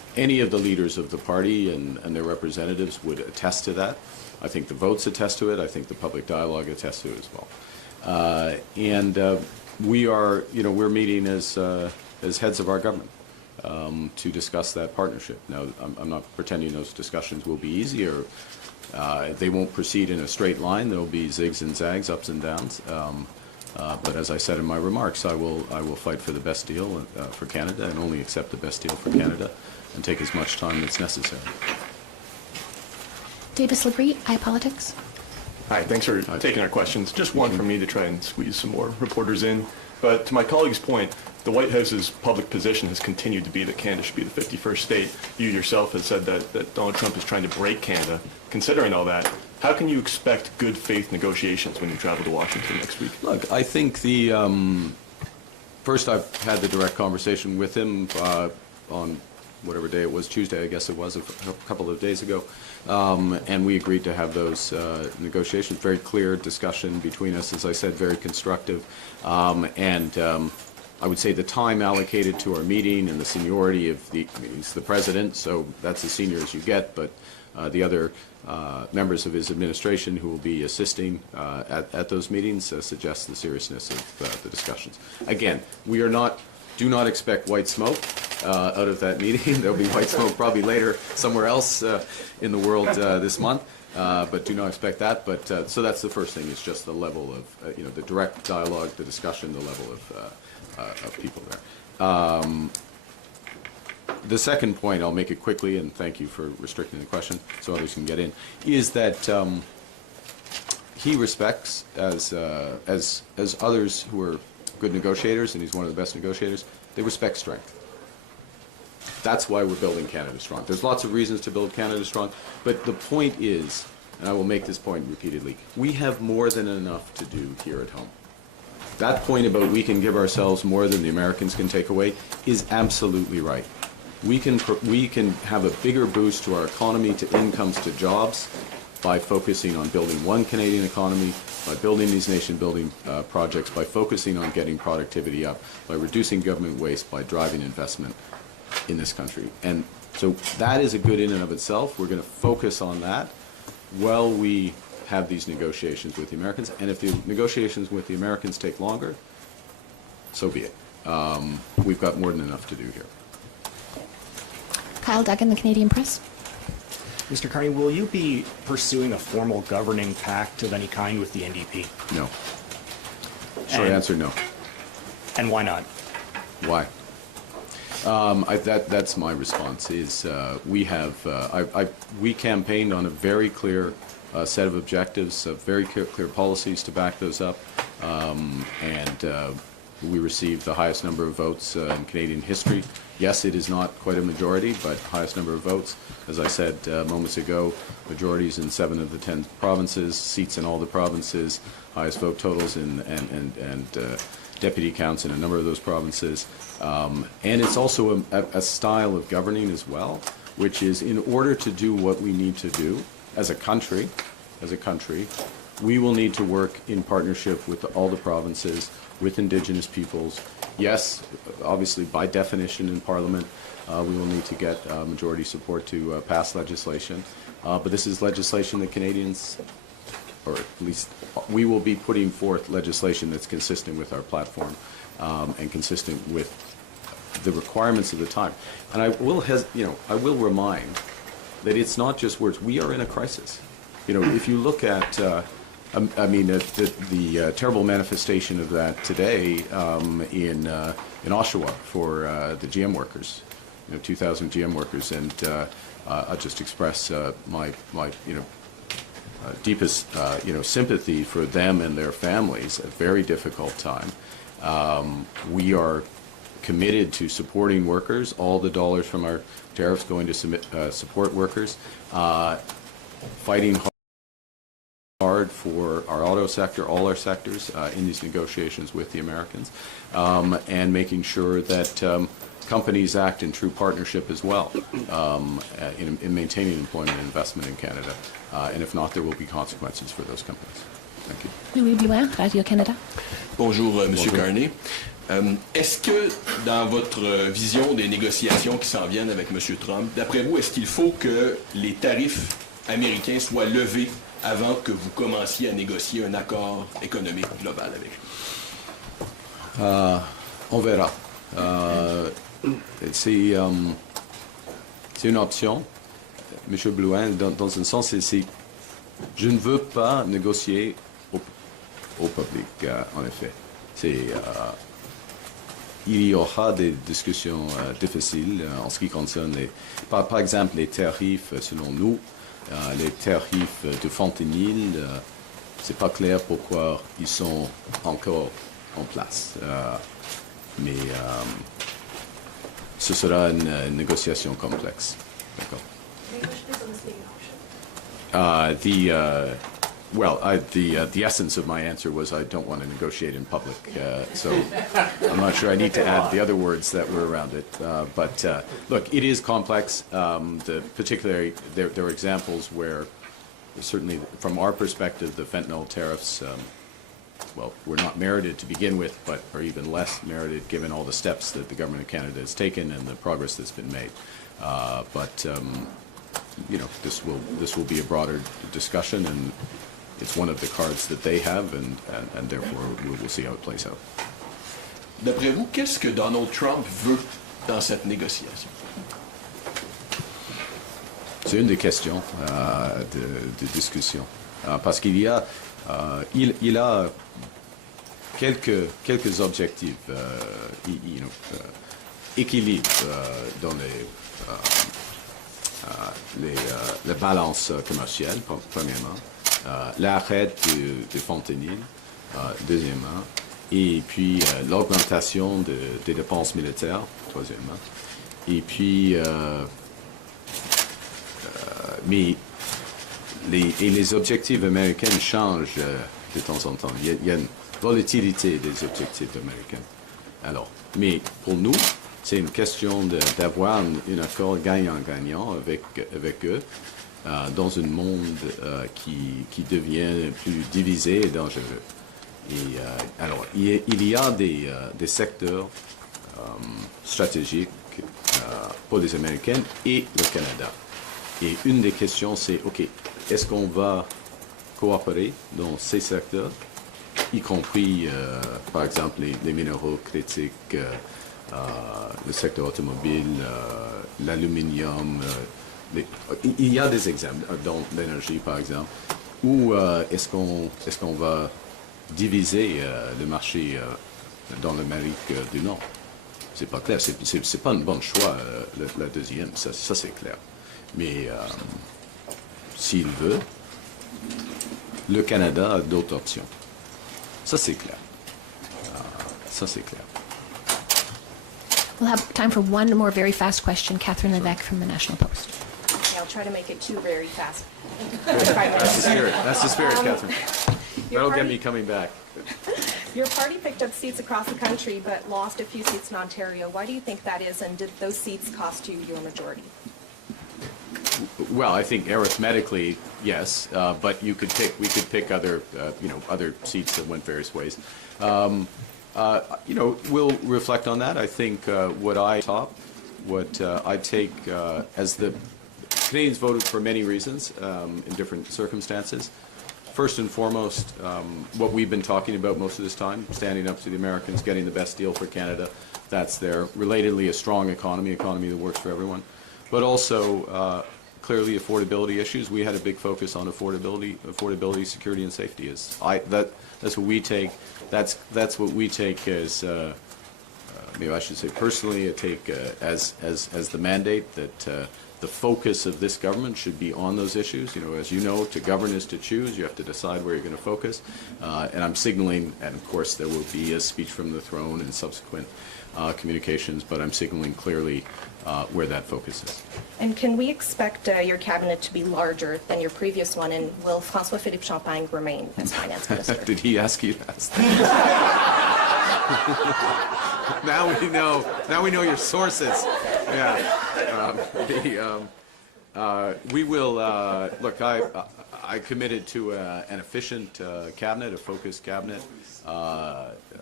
any of the leaders of the party and their representatives would attest to that. I think the votes attest to it. I think the public dialogue attests to it as well. We are, we're meeting as heads of our government to discuss that partnership. Now, I'm not pretending those discussions will be easy or they won't proceed in a straight line. There will be zigs and zags, ups and downs. But as I said in my remarks, I will fight for the best deal for Canada and only accept the best deal for Canada and take as much time as necessary. Davis Labrie, iPolitics. Hi, thanks for taking our questions. Just one from me to try and squeeze some more reporters in. But to my colleague's point, the White House's public position has continued to be that Canada should be the 51st state. You yourself have said that Donald Trump is trying to break Canada. Considering all that, how can you expect good faith negotiations when you travel to Washington next week? Look, I think first I've had the direct conversation with him on whatever day it was, Tuesday I guess it was, a couple of days ago. And we agreed to have those negotiations. Very clear discussion between us, as I said, very constructive. I would say the time allocated to our meeting and the seniority of he's the president, so that's as senior as you get, but the other members of his administration who will be assisting at those meetings suggests the seriousness of the discussions. Again, do not expect white smoke out of that meeting. There'll be white smoke probably later somewhere else in the world this month, but do not expect that. But so that's the first thing, is just the level of the direct dialogue, the discussion, the level of people there. The second point, I'll make it quickly, and thank you for restricting the question so others can get in, is that he respects, as others who are good negotiators, and he's one of the best negotiators, they respect strength. That's why we're building Canada strong. There's lots of reasons to build Canada strong, but the point is, and I will make this point repeatedly, we have more than enough to do here at home. That point about we can give ourselves more than the Americans can take away is absolutely right. We can have a bigger boost to our economy, to incomes, to jobs, by focusing on building one Canadian economy, by building these nation-building projects, by focusing on getting productivity up, by reducing government waste, by driving investment in this country. And so that is a good in and of itself. We're going to focus on that while we have these negotiations with the Americans. And if the negotiations with the Americans take longer, so be it. We've got more than enough to do here. Kyle Duggan, the Canadian Press. Mr. Carney, will you be pursuing a formal governing pact of any kind with the NDP? No. Short answer, no. And why not? Why? That's my response. Is we campaigned on a very clear set of objectives, very clear policies to back those up, and we received the highest number of votes in Canadian history. Yes, it is not quite a majority, but highest number of votes. As I said moments ago, majorities in 7 of the 10 provinces, seats in all the provinces, highest vote totals and deputy counts in a number of those provinces. And it's also a style of governing as well, which is, in order to do what we need to do as a country, we will need to work in partnership with all the provinces, with Indigenous peoples. Yes, obviously, by definition in Parliament, we will need to get majority support to pass legislation. But this is legislation that Canadians, or at least we will be putting forth legislation that's consistent with our platform and consistent with the requirements of the time. And I will remind that it's not just words. We are in a crisis. If you look at the terrible manifestation of that today in Oshawa for the GM workers, 2,000 GM workers, and I'll just express my deepest sympathy for them and their families. A very difficult time. We are committed to supporting workers. All the dollars from our tariffs going to support workers. Fighting hard for our auto sector, all our sectors, in these negotiations with the Americans, and making sure that companies act in true partnership as well in maintaining employment and investment in Canada. And if not, there will be consequences for those companies. Thank you. Louis Blouin, Radio-Canada. Bonjour, Monsieur Carney. Est-ce que, dans votre vision des négociations qui s'en viennent avec M. Trump, d'après vous, est-ce qu'il faut que les tarifs américains soient levés avant que vous commenciez à négocier un accord économique global avec lui? On verra. C'est une option, M. Blouin, dans un sens, je ne veux pas négocier au public, en effet. Il y aura des discussions difficiles en ce qui concerne, par exemple, les tarifs, selon nous, les tarifs de fentanyl, c'est pas clair pourquoi ils sont encore en place. Mais ce sera une négociation complexe. D'accord. The essence of my answer was I don't want to negotiate in public, so I'm not sure I need to add the other words that were around it. But look, it is complex. Particularly, there are examples where, certainly from our perspective, the fentanyl tariffs, were not merited to begin with, but are even less merited given all the steps that the government of Canada has taken and the progress that's been made. This will be a broader discussion, and it's one of the cards that they have, and therefore we will see how it plays out. D'après vous, qu'est-ce que Donald Trump veut dans cette négociation? C'est une des questions de discussion, parce qu'il y a il a quelques objectifs, équilibre dans les balances commerciales, premièrement, l'arrêt du fentanyl, deuxièmement, et puis l'augmentation des dépenses militaires, troisièmement, et puis mais les objectifs américains changent de temps en temps. Il y a une volatilité des objectifs américains. Alors, mais pour nous, c'est une question d'avoir un accord gagnant-gagnant avec eux dans un monde qui devient plus divisé et dangereux. Et alors, il y a des secteurs stratégiques pour les Américains et le Canada. Et une des questions, c'est, OK, est-ce qu'on va coopérer dans ces secteurs, y compris, par exemple, les minéraux critiques, le secteur automobile, l'aluminium. Il y a des exemples dans l'énergie, par exemple, où est-ce qu'on va diviser le marché dans l'Amérique du Nord? C'est pas clair. C'est pas un bon choix, la deuxième. Ça c'est clair. Mais s'il veut, le Canada a d'autres options. Ça, c'est clair. Ça, c'est clair. We'll have time for one more very fast question. Catherine Levesque from the National Post. Okay, I'll try to make it two very fast. That's the spirit, Catherine. That'll get me coming back. Your party picked up seats across the country but lost a few seats in Ontario. Why do you think that is, and did those seats cost you your majority? Well, I think arithmetically, yes, but we could pick other, other seats that went various ways. We'll reflect on that. I think what I take as the Canadians voted for many reasons in different circumstances. First and foremost, what we've been talking about most of this time, standing up to the Americans, getting the best deal for Canada, that's there. Relatedly, a strong economy that works for everyone. But also, clearly, affordability issues. We had a big focus on affordability, security, and safety. That's what we take. That's what we take as, maybe I should say personally, I take as the mandate that the focus of this government should be on those issues. As you know, to govern is to choose. You have to decide where you're going to focus. And I'm signaling, and of course there will be a speech from the throne and subsequent communications, but I'm signaling clearly where that focus is. And can we expect your cabinet to be larger than your previous one, and will François-Philippe Champagne remain as finance minister? Did he ask you to ask that? Now we know your sources. Yeah. We will look. I committed to an efficient cabinet, a focused cabinet.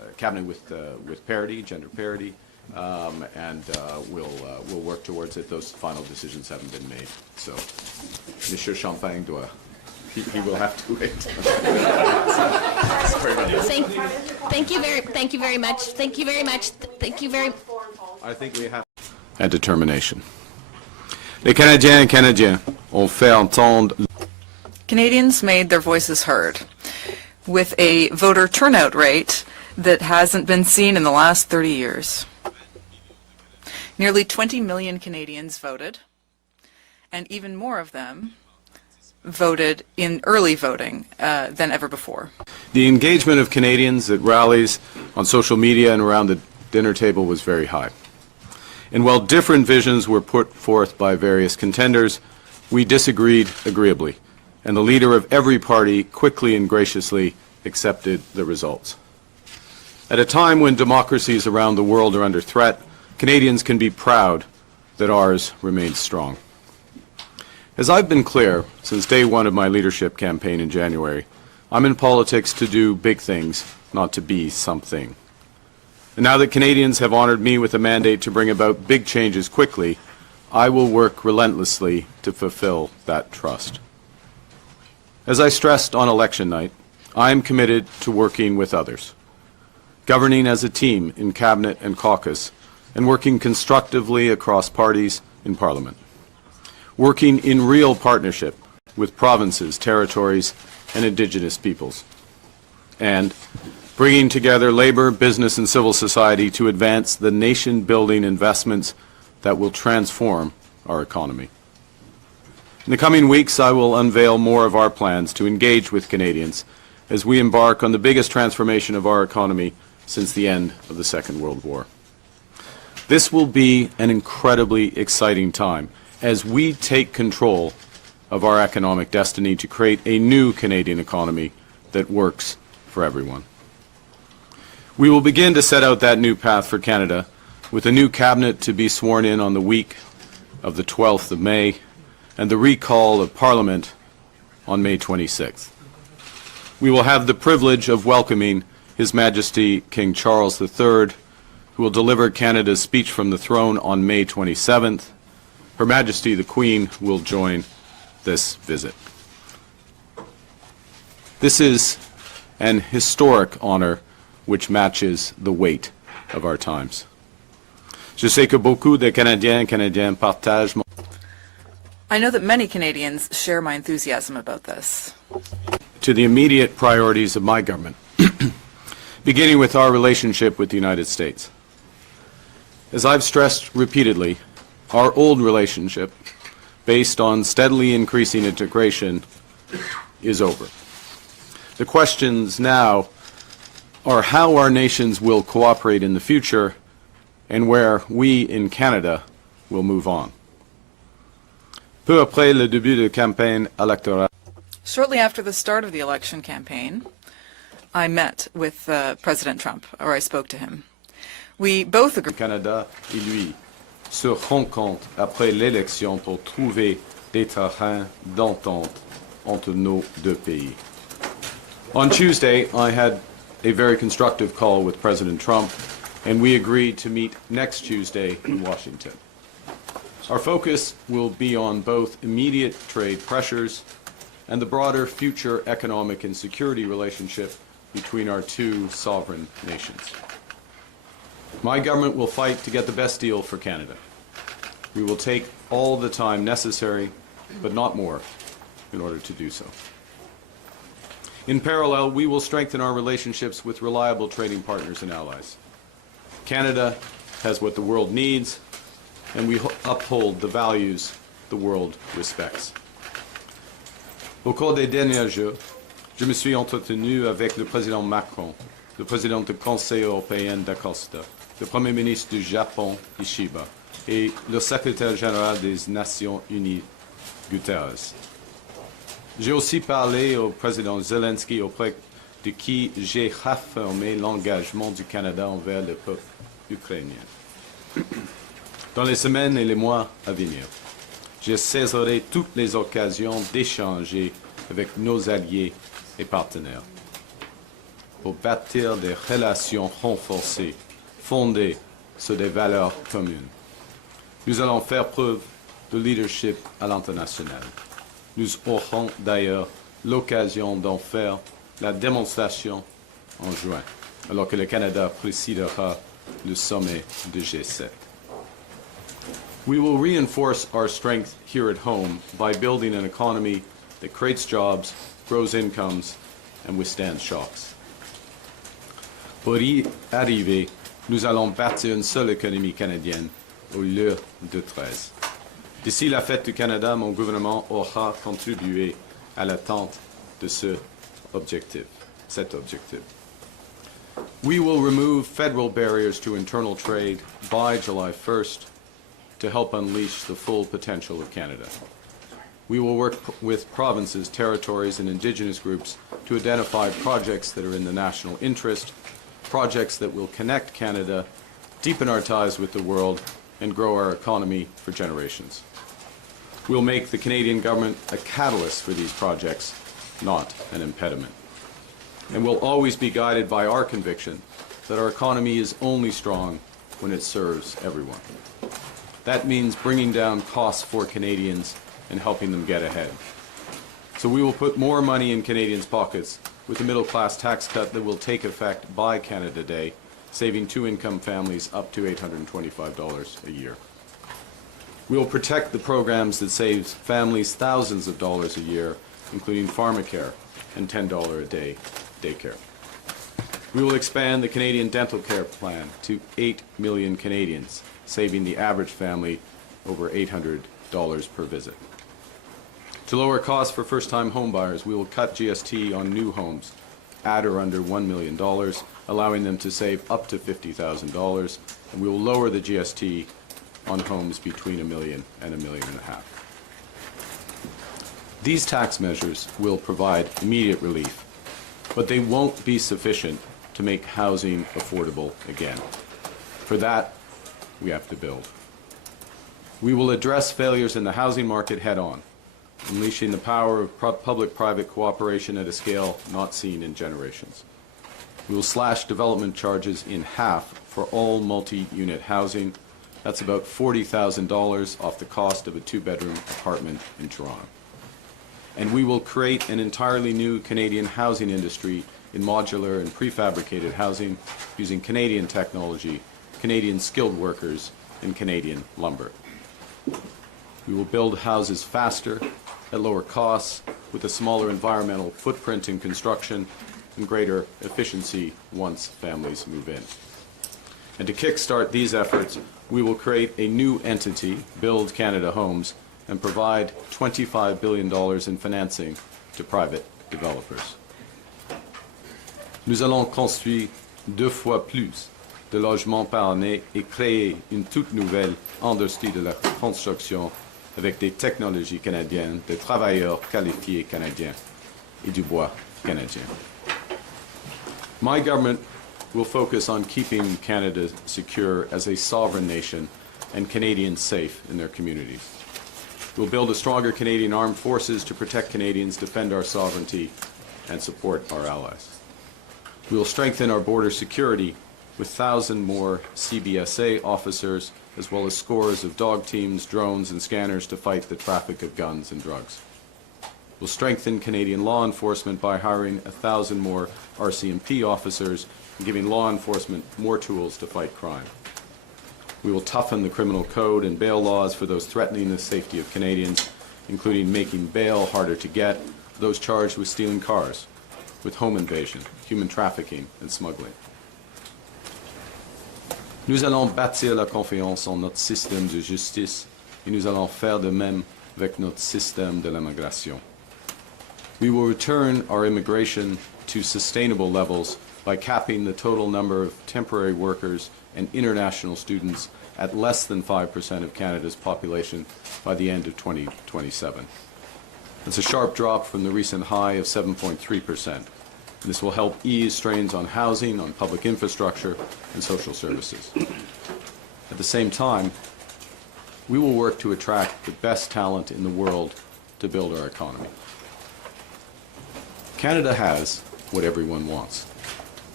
cabinet with parity, gender parity, and we'll work towards it. Those final decisions haven't been made. So, Monsieur Champagne doit. He will have to wait. Thank you very much. Thank you very much. Thank you very. I think we have. And determination. Les Canadiens et Canadiens ont fait entendre. Canadians made their voices heard with a voter turnout rate that hasn't been seen in the last 30 years. Nearly 20 million Canadians voted, and even more of them voted in early voting than ever before. The engagement of Canadians at rallies, on social media, and around the dinner table was very high. And while different visions were put forth by various contenders, we disagreed agreeably, and the leader of every party quickly and graciously accepted the results. At a time when democracies around the world are under threat, Canadians can be proud that ours remains strong. As I've been clear since day one of my leadership campaign in January, I'm in politics to do big things, not to be something. And now that Canadians have honored me with a mandate to bring about big changes quickly, I will work relentlessly to fulfill that trust. As I stressed on election night, I am committed to working with others, governing as a team in cabinet and caucus, and working constructively across parties in Parliament, working in real partnership with provinces, territories, and Indigenous peoples, and bringing together labor, business, and civil society to advance the nation-building investments that will transform our economy. In the coming weeks, I will unveil more of our plans to engage with Canadians as we embark on the biggest transformation of our economy since the end of the Second World War. This will be an incredibly exciting time as we take control of our economic destiny to create a new Canadian economy that works for everyone. We will begin to set out that new path for Canada with a new cabinet to be sworn in on the week of the 12th of May and the recall of Parliament on May 26th. We will have the privilege of welcoming His Majesty King Charles III, who will deliver Canada's speech from the throne on May 27th. Her Majesty the Queen will join this visit. This is an historic honor which matches the weight of our times. Je sais que beaucoup de Canadiens et Canadiennes partagent mon... I know that many Canadians share my enthusiasm about this. To the immediate priorities of my government, beginning with our relationship with the United States. As I've stressed repeatedly, our old relationship, based on steadily increasing integration, is over. The questions now are how our nations will cooperate in the future and where we in Canada will move on. Peu après le début de campagne électorale. Shortly after the start of the election campaign, I met with President Trump, or I spoke to him. We both agreed. Canada et lui se rencontrent après l'élection pour trouver des terrains d'entente entre nos deux pays. On Tuesday, I had a very constructive call with President Trump, and we agreed to meet next Tuesday in Washington. Our focus will be on both immediate trade pressures and the broader future economic and security relationship between our two sovereign nations. My government will fight to get the best deal for Canada. We will take all the time necessary, but not more, in order to do so. In parallel, we will strengthen our relationships with reliable trading partners and allies. Canada has what the world needs, and we uphold the values the world respects. Au cours des derniers jours, je me suis entretenu avec le président Macron, le président du Conseil européen d'Acosta, le Premier ministre du Japon, Ishiba, et le secrétaire général des Nations Unies, Guterres. J'ai aussi parlé au président Zelensky, auprès de qui j'ai réaffirmé l'engagement du Canada envers le peuple ukrainien. Dans les semaines et les mois à venir, je saisirai toutes les occasions d'échanger avec nos alliés et partenaires. pour bâtir des relations renforcées, fondées sur des valeurs communes. Nous allons faire preuve de leadership à l'international. Nous aurons d'ailleurs l'occasion d'en faire la démonstration en juin, alors que le Canada présidera le sommet du G7. We will reinforce our strength here at home by building an economy that creates jobs, grows incomes, and withstands shocks. Pour y arriver, nous allons bâtir une seule économie canadienne au lieu de 13. D'ici la fête du Canada, mon gouvernement aura contribué à l'atteinte de cet objectif. We will remove federal barriers to internal trade by July 1st to help unleash the full potential of Canada. We will work with provinces, territories, and Indigenous groups to identify projects that are in the national interest, projects that will connect Canada, deepen our ties with the world, and grow our economy for generations. We'll make the Canadian government a catalyst for these projects, not an impediment. And we'll always be guided by our conviction that our economy is only strong when it serves everyone. That means bringing down costs for Canadians and helping them get ahead. So we will put more money in Canadians' pockets with the middle-class tax cut that will take effect by Canada Day, saving two-income families up to $825 a year. We will protect the programs that save families thousands of dollars a year, including pharmacare and $10 a day daycare. We will expand the Canadian Dental Care Plan to 8 million Canadians, saving the average family over $800 per visit. To lower costs for first-time homebuyers, we will cut GST on new homes at or under $1 million, allowing them to save up to $50,000, and we will lower the GST on homes between $1 million and $1.5 million. These tax measures will provide immediate relief, but they won't be sufficient to make housing affordable again. For that, we have to build. We will address failures in the housing market head-on, unleashing the power of public-private cooperation at a scale not seen in generations. We will slash development charges in half for all multi-unit housing. That's about $40,000 off the cost of a two-bedroom apartment in Toronto. And we will create an entirely new Canadian housing industry in modular and prefabricated housing using Canadian technology, Canadian skilled workers, and Canadian lumber. We will build houses faster, at lower costs, with a smaller environmental footprint in construction and greater efficiency once families move in. And to kickstart these efforts, we will create a new entity, Build Canada Homes, and provide $25 billion in financing to private developers. Nous allons construire 2 fois plus de logements par année et créer une toute nouvelle industrie de la construction avec des technologies canadiennes, des travailleurs qualifiés canadiens et du bois canadien. My government will focus on keeping Canada secure as a sovereign nation and Canadians safe in their communities. We'll build a stronger Canadian armed forces to protect Canadians, defend our sovereignty, and support our allies. We will strengthen our border security with 1,000 more CBSA officers, as well as scores of dog teams, drones, and scanners to fight the traffic of guns and drugs. We'll strengthen Canadian law enforcement by hiring 1,000 more RCMP officers and giving law enforcement more tools to fight crime. We will toughen the criminal code and bail laws for those threatening the safety of Canadians, including making bail harder to get for those charged with stealing cars, with home invasion, human trafficking, and smuggling. Nous allons bâtir la confiance en notre système de justice et nous allons faire de même avec notre système de l'immigration. We will return our immigration to sustainable levels by capping the total number of temporary workers and international students at less than 5% of Canada's population by the end of 2027. It's a sharp drop from the recent high of 7.3%. This will help ease strains on housing, on public infrastructure, and social services. At the same time, we will work to attract the best talent in the world to build our economy. Canada has what everyone wants.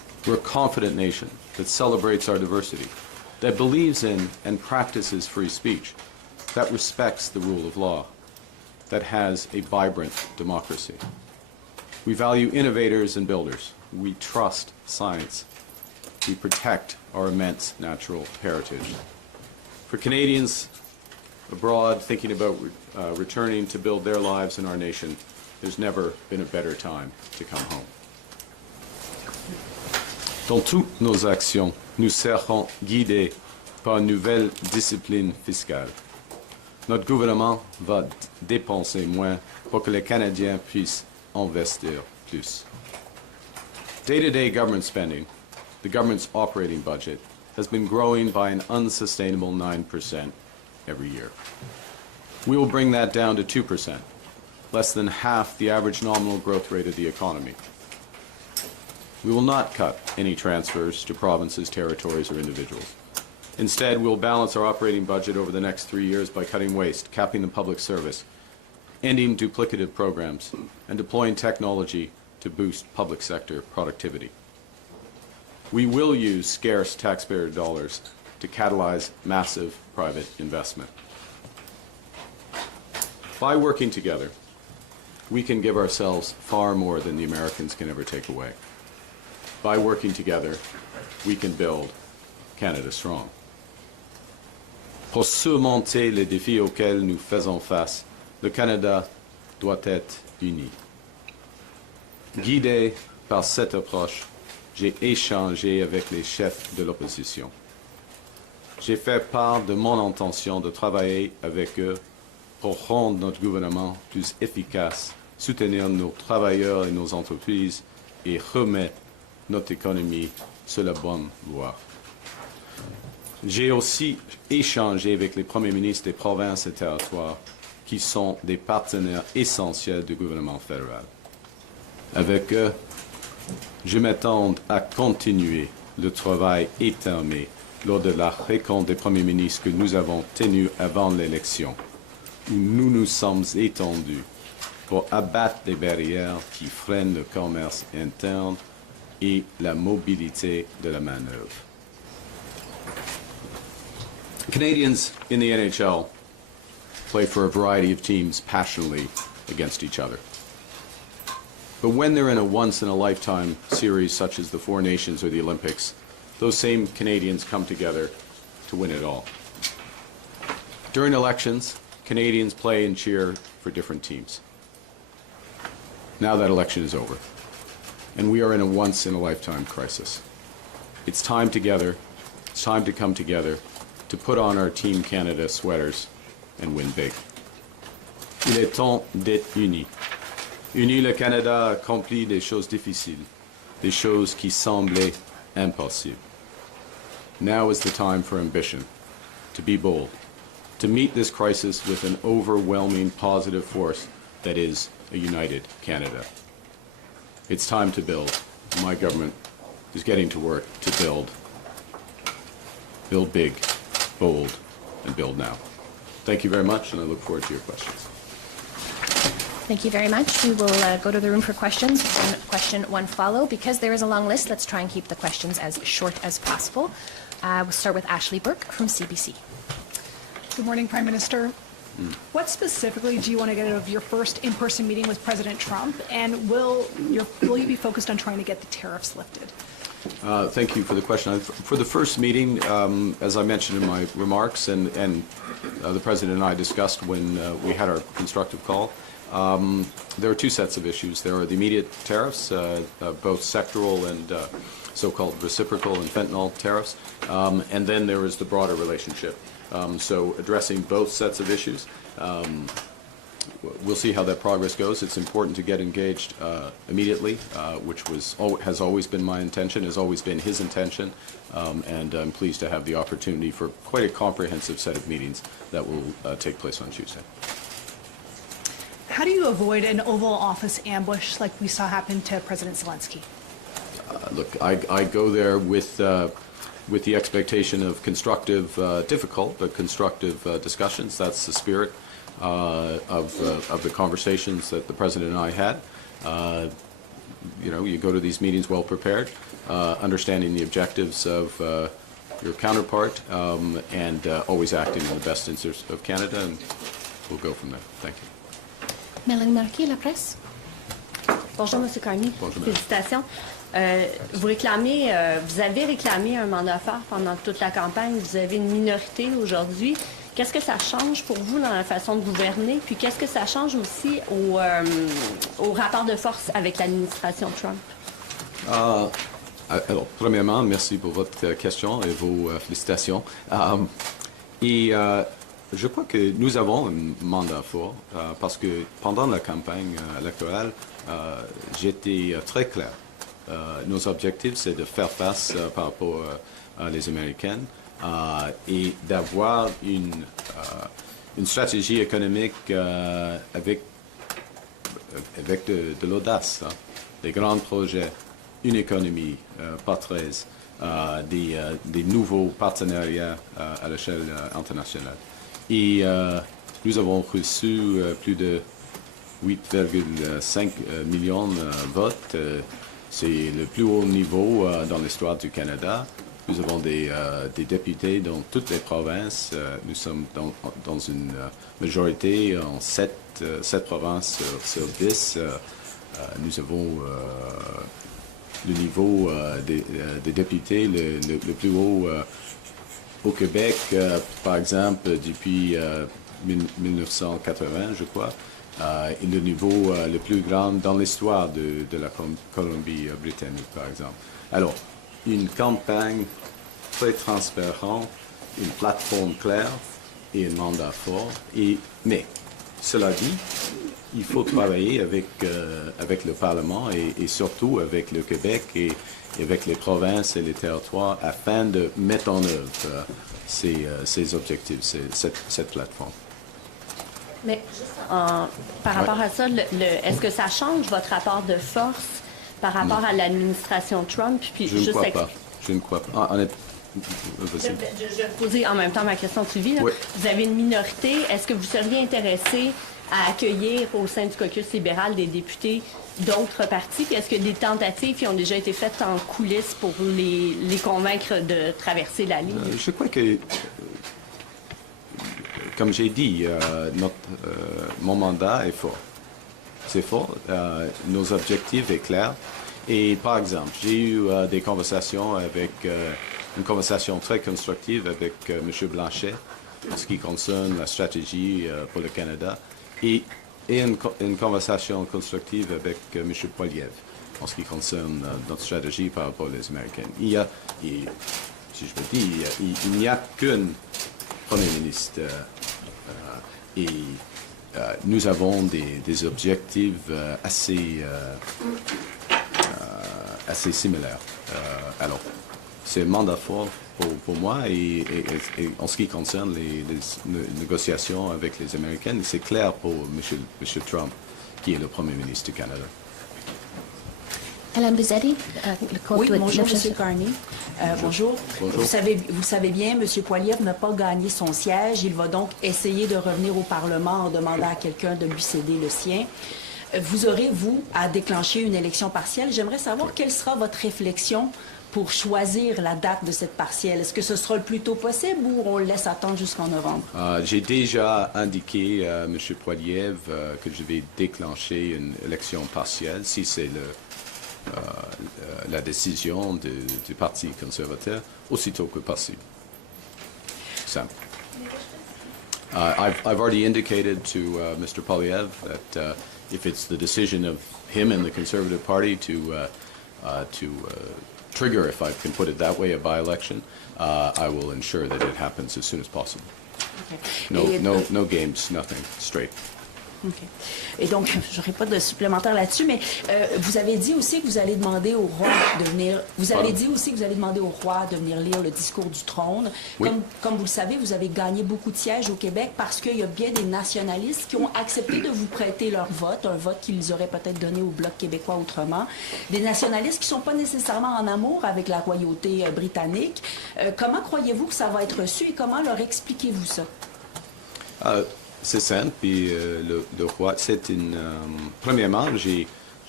We're a confident nation that celebrates our diversity, that believes in and practices free speech, that respects the rule of law, that has a vibrant democracy. We value innovators and builders. We trust science. We protect our immense natural heritage. For Canadians abroad thinking about returning to build their lives in our nation, there's never been a better time to come home. Dans toutes nos actions, nous serons guidés par une nouvelle discipline fiscale. Notre gouvernement va dépenser moins pour que les Canadiens puissent investir plus. Day-to-day government spending, the government's operating budget, has been growing by an unsustainable 9% every year. We will bring that down to 2%, less than half the average nominal growth rate of the economy. We will not cut any transfers to provinces, territories, or individuals. Instead, we'll balance our operating budget over the next 3 years by cutting waste, capping the public service, ending duplicative programs, and deploying technology to boost public sector productivity. We will use scarce taxpayer dollars to catalyze massive private investment. By working together, we can give ourselves far more than the Americans can ever take away. By working together, we can build Canada strong. Pour surmonter les défis auxquels nous faisons face, le Canada doit être uni. Guidé par cette approche, j'ai échangé avec les chefs de l'opposition. J'ai fait part de mon intention de travailler avec eux pour rendre notre gouvernement plus efficace, soutenir nos travailleurs et nos entreprises et remettre notre économie sur la bonne voie. J'ai aussi échangé avec les premiers ministres des provinces et territoires qui sont des partenaires essentiels du gouvernement fédéral. Avec eux, je m'attends à continuer le travail étamé lors de la rencontre des premiers ministres que nous avons tenue avant l'élection, où nous nous sommes étendus pour abattre les barrières qui freinent le commerce interne et la mobilité de la main-d'œuvre. Canadians in the NHL play for a variety of teams passionately against each other. But when they're in a once-in-a-lifetime series such as the Four Nations or the Olympics, those same Canadians come together to win it all. During elections, Canadians play and cheer for different teams. Now that election is over, and we are in a once-in-a-lifetime crisis. It's time together, it's time to come together to put on our Team Canada sweaters and win big. Il est temps d'être unis. Unis, le Canada a accompli des choses difficiles, des choses qui semblaient impossibles. Now is the time for ambition, to be bold, to meet this crisis with an overwhelming positive force that is a united Canada. It's time to build. My government is getting to work to build. Build big, bold, and build now. Thank you very much, and I look forward to your questions. Thank you very much. We will go to the room for questions. One question, one follow. Because there is a long list, let's try and keep the questions as short as possible. We'll start with Ashley Burke from CBC. Good morning, Prime Minister. What specifically do you want to get out of your first in-person meeting with President Trump, and will you be focused on trying to get the tariffs lifted? Thank you for the question. For the first meeting, as I mentioned in my remarks, and the President and I discussed when we had our constructive call, there are two sets of issues. There are the immediate tariffs, both sectoral and so-called reciprocal and fentanyl tariffs, and then there is the broader relationship. So addressing both sets of issues. We'll see how that progress goes. It's important to get engaged immediately, which has always been my intention, has always been his intention, and I'm pleased to have the opportunity for quite a comprehensive set of meetings that will take place on Tuesday. How do you avoid an Oval Office ambush like we saw happen to President Zelensky? Look, I go there with the expectation of constructive, difficult, but constructive discussions. That's the spirit of the conversations that the President and I had. you go to these meetings well prepared, understanding the objectives of your counterpart, and always acting in the best interest of Canada, and we'll go from there. Thank you. Mélanie Marquis, La Presse. Bonjour, M. Carney. Bonjour, Félicitations. Vous avez réclamé un mandat fort pendant toute la campagne. Vous avez une minorité aujourd'hui. Qu'est-ce que ça change pour vous dans la façon de gouverner? Puis qu'est-ce que ça change aussi au rapport de force avec l'administration Trump? Alors, premièrement, merci pour votre question et vos félicitations. Je crois que nous avons un mandat fort parce que pendant la campagne électorale, j'étais très clair. Nos objectifs, c'est de faire face par rapport aux Américains et d'avoir une stratégie économique avec de l'audace, des grands projets, une économie par 13, des nouveaux partenariats à l'échelle internationale. Et nous avons reçu plus de 8,5 millions de votes. C'est le plus haut niveau dans l'histoire du Canada. Nous avons des députés dans toutes les provinces. Nous sommes dans une majorité en 7 provinces sur 10. Nous avons le niveau des députés le plus haut au Québec, par exemple, depuis 1980, je crois, et le niveau le plus grand dans l'histoire de la Colombie-Britannique, par exemple. Alors, une campagne très transparente, une plateforme claire et un mandat fort. Mais, cela dit, il faut travailler avec le Parlement et surtout avec le Québec et avec les provinces et les territoires afin de mettre en œuvre ces objectifs, cette plateforme. Mais par rapport à ça, est-ce que ça change votre rapport de force par rapport à l'administration Trump? Puis Je ne crois pas. Je ne crois pas. Je vais poser en même temps ma question suivie. Oui. Vous avez une minorité. Est-ce que vous seriez intéressé à accueillir au sein du caucus libéral des députés d'autres partis? Puis est-ce que des tentatives qui ont déjà été faites en coulisses pour les convaincre de traverser la ligne? Je crois que, comme j'ai dit, mon mandat est fort. C'est fort. Nos objectifs sont clairs. Et par exemple, j'ai eu des conversations une conversation très constructive avec M. Blanchet en ce qui concerne la stratégie pour le Canada et une conversation constructive avec M. Poiliev en ce qui concerne notre stratégie par rapport aux Américains. Si je peux dire, il n'y a qu'un Premier ministre et nous avons des objectifs assez similaires. Alors, c'est un mandat fort pour moi et en ce qui concerne les négociations avec les Américains, c'est clair pour M. Trump, qui est le Premier ministre du Canada. Alain Bizzetti, Oui, bonjour, M. Carney. Bonjour. Bonjour. Vous savez bien, M. Poiliev n'a pas gagné son siège. Il va donc essayer de revenir au Parlement en demandant à quelqu'un de lui céder le sien. Vous aurez, vous, à déclencher une élection partielle. J'aimerais savoir quelle sera votre réflexion pour choisir la date de cette partielle. Est-ce que ce sera le plus tôt possible ou on le laisse attendre jusqu'en novembre? J'ai déjà indiqué à M. Poiliev que je vais déclencher une élection partielle si c'est la décision du Parti conservateur aussitôt que possible. Simple. I've already indicated to Mr. Poiliev that if it's the decision of him and the Conservative Party to trigger, if I can put it that way, a by-election, I will ensure that it happens as soon as possible. Okay. No games, nothing, straight. OK. Et donc, je n'aurai pas de supplémentaire là-dessus, mais vous avez dit aussi que vous allez demander au roi de venir. Vous avez dit aussi que vous allez demander au roi de venir lire le discours du trône. Oui. Comme vous le savez, vous avez gagné beaucoup de sièges au Québec parce qu'il y a bien des nationalistes qui ont accepté de vous prêter leur vote, un vote qu'ils auraient peut-être donné au Bloc québécois autrement. Des nationalistes qui ne sont pas nécessairement en amour avec la royauté britannique. Comment croyez-vous que ça va être reçu et comment leur expliquez-vous ça? C'est simple, puis le roi, c'est une... premièrement, j'ai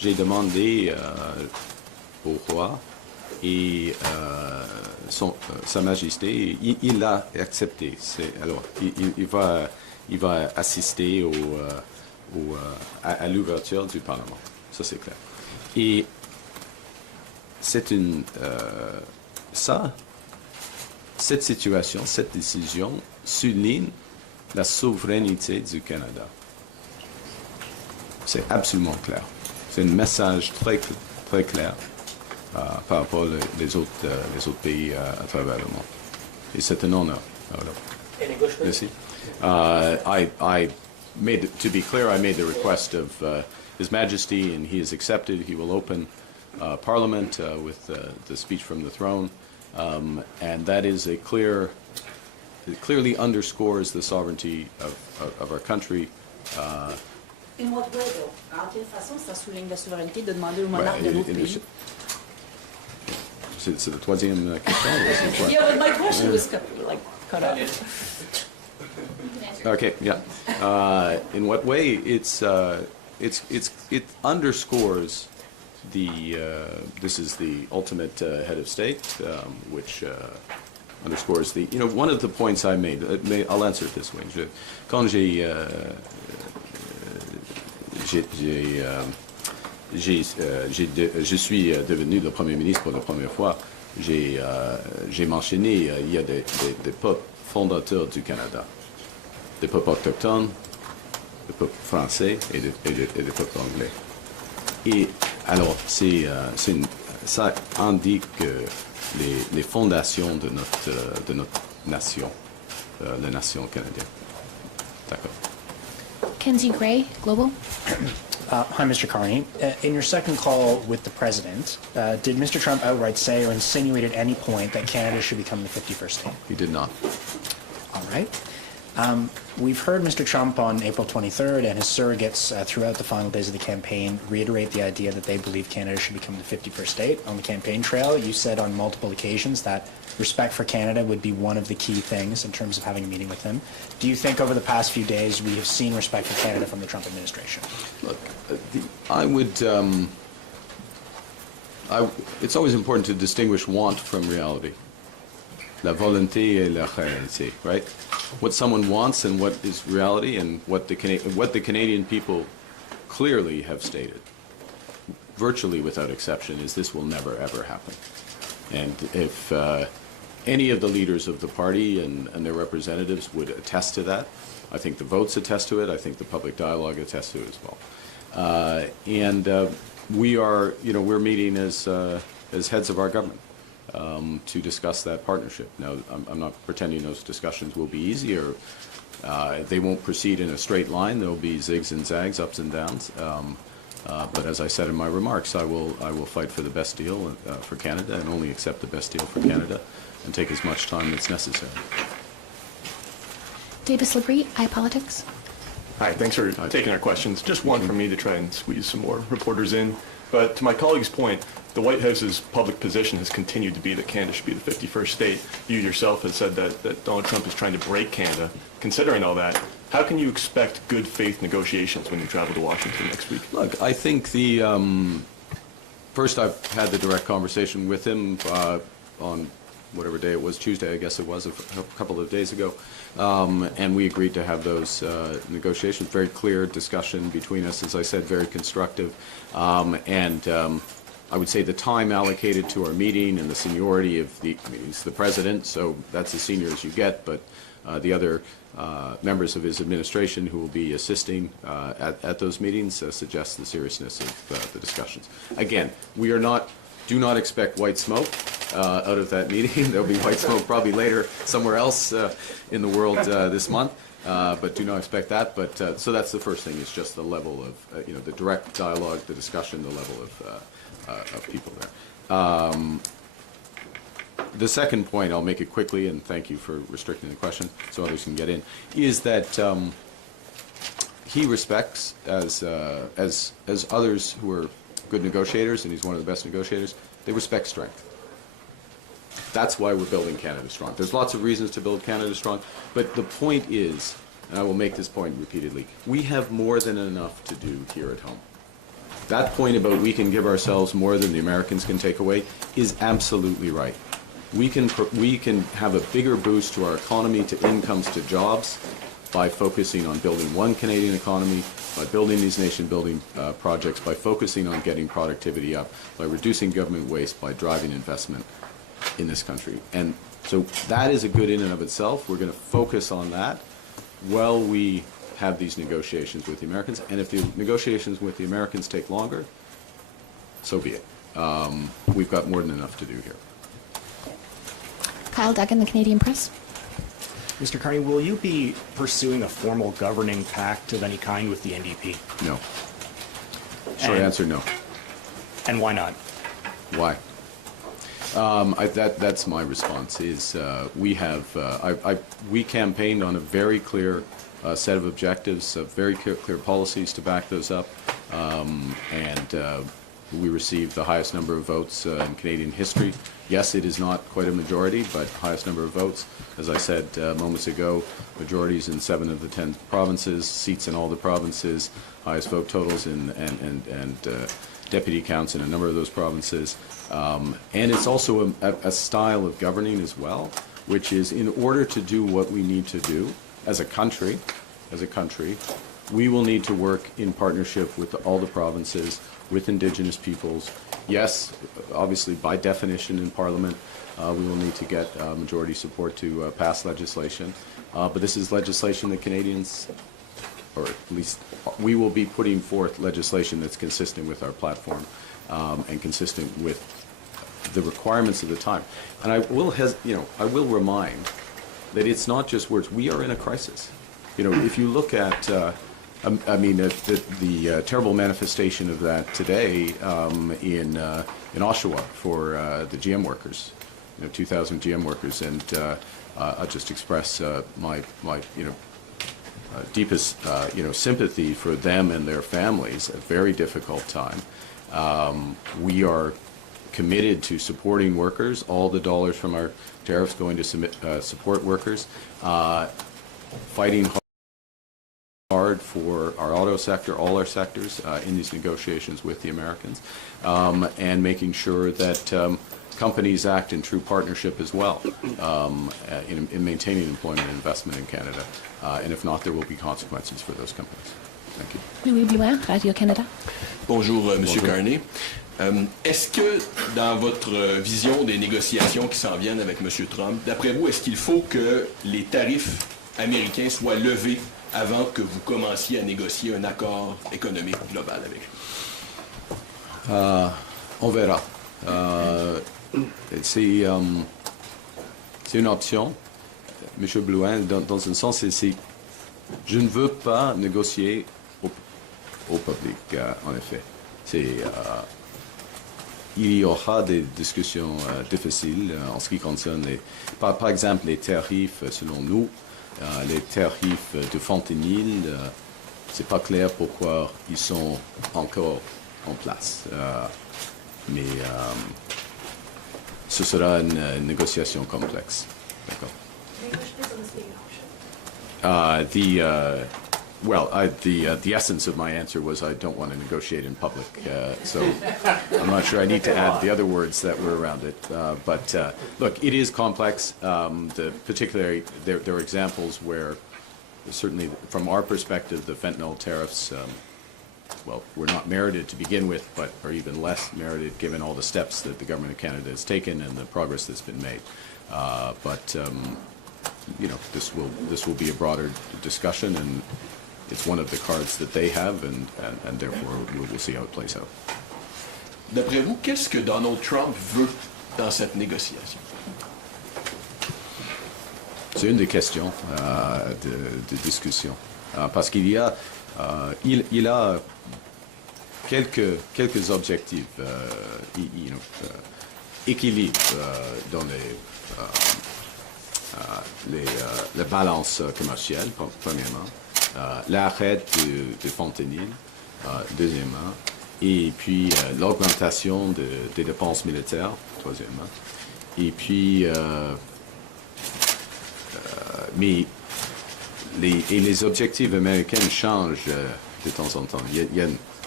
j'ai demandé au roi et Sa Majesté, il a accepté. Alors, il va assister à l'ouverture du Parlement. Ça, c'est clair. Et c'est cette situation, cette décision souligne la souveraineté du Canada. C'est absolument clair. C'est un message très clair par rapport aux autres pays à travers le monde. Et c'est un honneur. Merci. To be clear, I made the request of His Majesty, and he has accepted. He will open Parliament with the speech from the throne, and that is it clearly underscores the sovereignty of our country. In what way, though? En quelle façon ça souligne la souveraineté de demander au monarque de notre pays? C'est la troisième question. Yeah, but my question was cut off. Okay, yeah. In what way? It underscores this is the ultimate head of state, which underscores one of the points I made. I'll answer it this way. Quand je suis devenu le Premier ministre pour la première fois, j'ai mentionné il y a des peuples fondateurs du Canada, des peuples autochtones, des peuples français et des peuples anglais. Et alors, ça indique les fondations de notre nation, la nation canadienne. D'accord. Kenzie Gray, Global. Hi, Mr. Carney. In your second call with the president, did Mr. Trump outright say or insinuate at any point that Canada should become the 51st state? He did not. All right. We've heard Mr. Trump on April 23rd and his surrogates throughout the final days of the campaign reiterate the idea that they believe Canada should become the 51st state. On the campaign trail, you said on multiple occasions that respect for Canada would be one of the key things in terms of having a meeting with him. Do you think over the past few days we have seen respect for Canada from the Trump administration? Look, it's always important to distinguish want from reality. La volonté et la réalité, right? What someone wants and what is reality, and what the Canadian people clearly have stated, virtually without exception, is this will never ever happen. And if any of the leaders of the party and their representatives would attest to that, I think the votes attest to it. I think the public dialogue attests to it as well. We're meeting as heads of our government. To discuss that partnership. Now, I'm not pretending those discussions will be easy, or they won't proceed in a straight line. There will be zigs and zags, ups and downs. But as I said in my remarks, I will fight for the best deal for Canada, and only accept the best deal for Canada, and take as much time as necessary. Davis Labrie, iPolitics. Hi, thanks for taking our questions. Just one from me to try and squeeze some more reporters in. But to my colleague's point, the White House's public position has continued to be that Canada should be the 51st state. You yourself have said that Donald Trump is trying to break Canada. Considering all that, how can you expect good faith negotiations when you travel to Washington next week? Look, I think first I've had the direct conversation with him on whatever day it was, Tuesday I guess it was, a couple of days ago. And we agreed to have those negotiations. Very clear discussion between us, as I said, very constructive. I would say the time allocated to our meeting and the seniority of he's the president, so that's as senior as you get, but the other members of his administration who will be assisting at those meetings suggests the seriousness of the discussions. Again, do not expect white smoke out of that meeting. There'll be white smoke probably later somewhere else in the world this month, but do not expect that. But so that's the first thing, is just the level of the direct dialogue, the discussion, the level of people there. The second point, I'll make it quickly, and thank you for restricting the question so others can get in, is that he respects, as others who are good negotiators, and he's one of the best negotiators, they respect strength. That's why we're building Canada strong. There's lots of reasons to build Canada strong, but the point is, and I will make this point repeatedly, we have more than enough to do here at home. that point about we can give ourselves more than the Americans can take away is absolutely right. We can have a bigger boost to our economy, to incomes, to jobs, by focusing on building one Canadian economy, by building these nation-building projects, by focusing on getting productivity up, by reducing government waste, by driving investment in this country. And so that is a good in and of itself. We're going to focus on that while we have these negotiations with the Americans. And if the negotiations with the Americans take longer, so be it. We've got more than enough to do here. Kyle Duggan, the Canadian Press. Mr. Carney, will you be pursuing a formal governing pact of any kind with the NDP? No. Short answer, no. And why not? Why? That's my response. Is we campaigned on a very clear set of objectives, very clear policies to back those up, and we received the highest number of votes in Canadian history. Yes, it is not quite a majority, but highest number of votes. As I said moments ago, majorities in 7 of the 10 provinces, seats in all the provinces, highest vote totals and deputy counts in a number of those provinces. And it's also a style of governing as well, which is in order to do what we need to do as a country, we will need to work in partnership with all the provinces, with Indigenous peoples. Yes, obviously, by definition in Parliament, we will need to get majority support to pass legislation. But this is legislation that Canadians, or at least we will be putting forth legislation that's consistent with our platform and consistent with the requirements of the time. And I will remind that it's not just words. We are in a crisis. If you look at the terrible manifestation of that today in Oshawa for the GM workers, 2,000 GM workers, and I'll just express my deepest sympathy for them and their families. A very difficult time. We are committed to supporting workers. All the dollars from our tariffs going to support workers, fighting hard for our auto sector, all our sectors in these negotiations with the Americans, and making sure that companies act in true partnership as well in maintaining employment and investment in Canada. And if not, there will be consequences for those companies. Thank you. Louis Blouin, Radio-Canada. Bonjour, Monsieur Carney. Est-ce que, dans votre vision des négociations qui s'en viennent avec M. Trump, d'après vous, est-ce qu'il faut que les tarifs américains soient levés avant que vous commenciez à négocier un accord économique global avec lui? On verra. C'est une option, M. Blouin, dans un sens, je ne veux pas négocier au public, en effet. Il y aura des discussions difficiles en ce qui concerne, par exemple, les tarifs, selon nous, les tarifs de fentanyl, c'est pas clair pourquoi ils sont encore en place. Mais ce sera une négociation complexe. D'accord. The essence of my answer was I don't want to negotiate in public, so I'm not sure I need to add the other words that were around it. But look, it is complex. Particularly, there are examples where, certainly from our perspective, the fentanyl tariffs, were not merited to begin with, but are even less merited given all the steps that the government of Canada has taken and the progress that's been made. This will be a broader discussion, and it's one of the cards that they have, and therefore we'll see how it plays out. D'après vous, qu'est-ce que Donald Trump veut dans cette négociation? C'est une des questions de discussion, parce qu'il y a, il a quelques objectifs, équilibre dans la balance commerciale, premièrement, l'arrêt de fentanyl, deuxièmement, et puis l'augmentation des dépenses militaires, troisièmement, et puis mais les objectifs américains changent de temps en temps. Il y a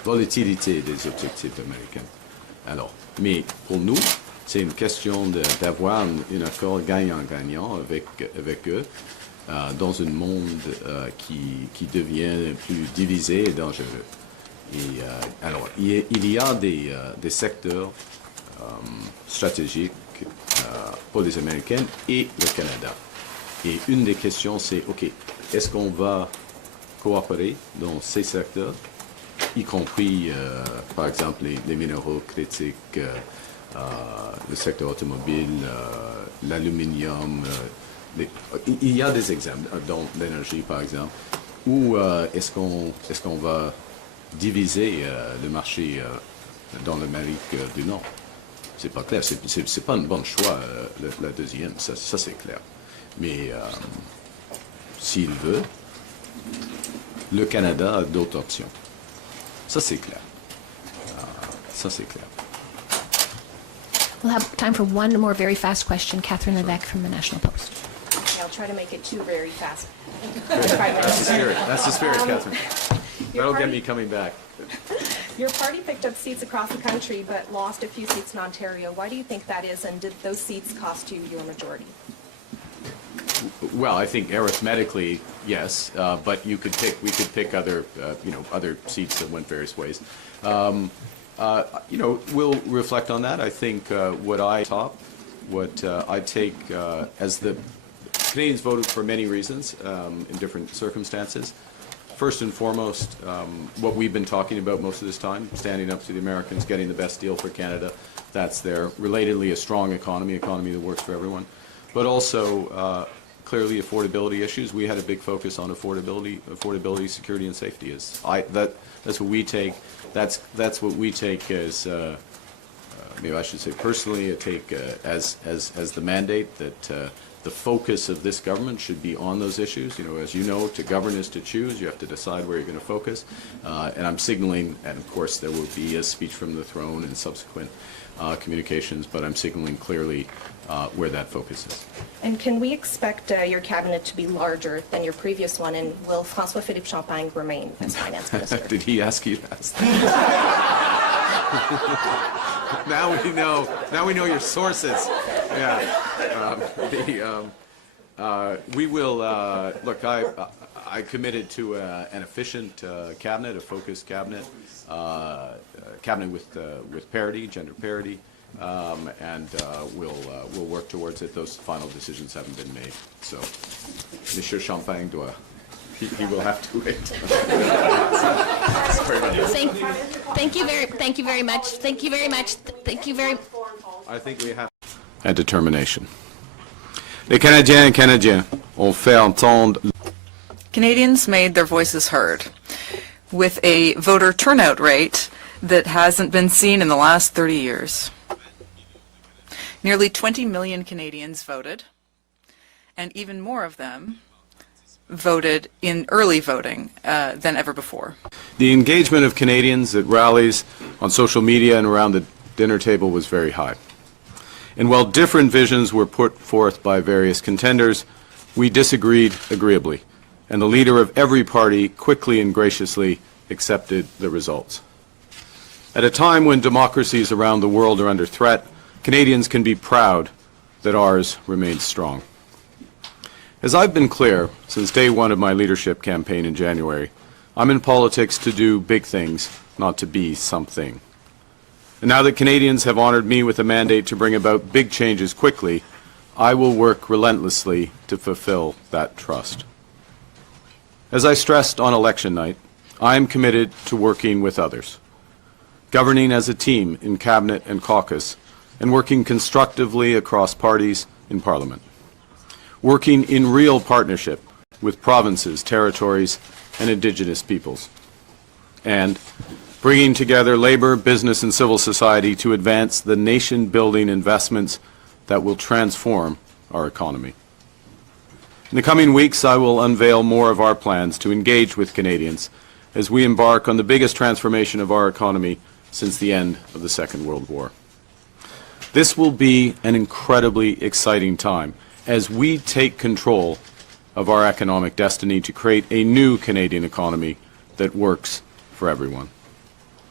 volatilité des objectifs américains. Alors, mais pour nous, c'est une question d'avoir un accord gagnant-gagnant avec eux dans un monde qui devient plus divisé et dangereux. Et alors, il y a des secteurs stratégiques pour les Américains et le Canada. Et une des questions, c'est, OK, est-ce qu'on va coopérer dans ces secteurs, y compris, par exemple, les minéraux critiques, le secteur automobile, l'aluminium. Il y a des exemples, dans l'énergie, par exemple, ou est-ce qu'on va diviser le marché dans l'Amérique du Nord? C'est pas clair, c'est pas un bon choix, la deuxième, ça c'est clair. Mais s'il veut, le Canada a d'autres options. Ça c'est clair. Ça c'est clair. We'll have time for one more very fast question. Catherine Levesque from the National Post. Okay, I'll try to make it two very fast. That's the spirit, Catherine. That'll get me coming back. Your party picked up seats across the country but lost a few seats in Ontario. Why do you think that is, and did those seats cost you your majority? Well, I think arithmetically, yes, but we could pick other, other seats that went various ways. We'll reflect on that. I think what I take as the Canadians voted for many reasons in different circumstances. First and foremost, what we've been talking about most of this time, standing up to the Americans, getting the best deal for Canada, that's there. Relatedly, a strong economy that works for everyone. But also, clearly, affordability issues. We had a big focus on affordability, security, and safety. That's what we take. That's what we take as, maybe I should say personally, I take as the mandate that the focus of this government should be on those issues. As you know, to govern is to choose. You have to decide where you're going to focus. And I'm signaling, and of course there will be a speech from the throne and subsequent communications, but I'm signaling clearly where that focus is. And can we expect your cabinet to be larger than your previous one, and will François-Philippe Champagne remain as finance minister? Did he ask you that? Now we know your sources. Yeah. We will look. I committed to an efficient cabinet, a focused cabinet, cabinet with parity, gender parity, and we'll work towards it. Those final decisions haven't been made, so Monsieur Champagne he will have to wait. Thank you very much. I think we have and determination. Les Canadiens et Canadiens ont fait entendre. Canadians made their voices heard with a voter turnout rate that hasn't been seen in the last 30 years. Nearly 20 million Canadians voted, and even more of them voted in early voting than ever before. The engagement of Canadians at rallies, on social media, and around the dinner table was very high. And while different visions were put forth by various contenders, we disagreed agreeably, and the leader of every party quickly and graciously accepted the results. At a time when democracies around the world are under threat, Canadians can be proud that ours remains strong. As I've been clear since day one of my leadership campaign in January, I'm in politics to do big things, not to be something. And now that Canadians have honored me with a mandate to bring about big changes quickly, I will work relentlessly to fulfill that trust. As I stressed on election night, I am committed to working with others, governing as a team in Cabinet and caucus, and working constructively across parties in Parliament, working in real partnership with provinces, territories, and Indigenous peoples, and bringing together labor, business, and civil society to advance the nation-building investments that will transform our economy. In the coming weeks, I will unveil more of our plans to engage with Canadians as we embark on the biggest transformation of our economy since the end of the Second World War. This will be an incredibly exciting time as we take control of our economic destiny to create a new Canadian economy that works for everyone.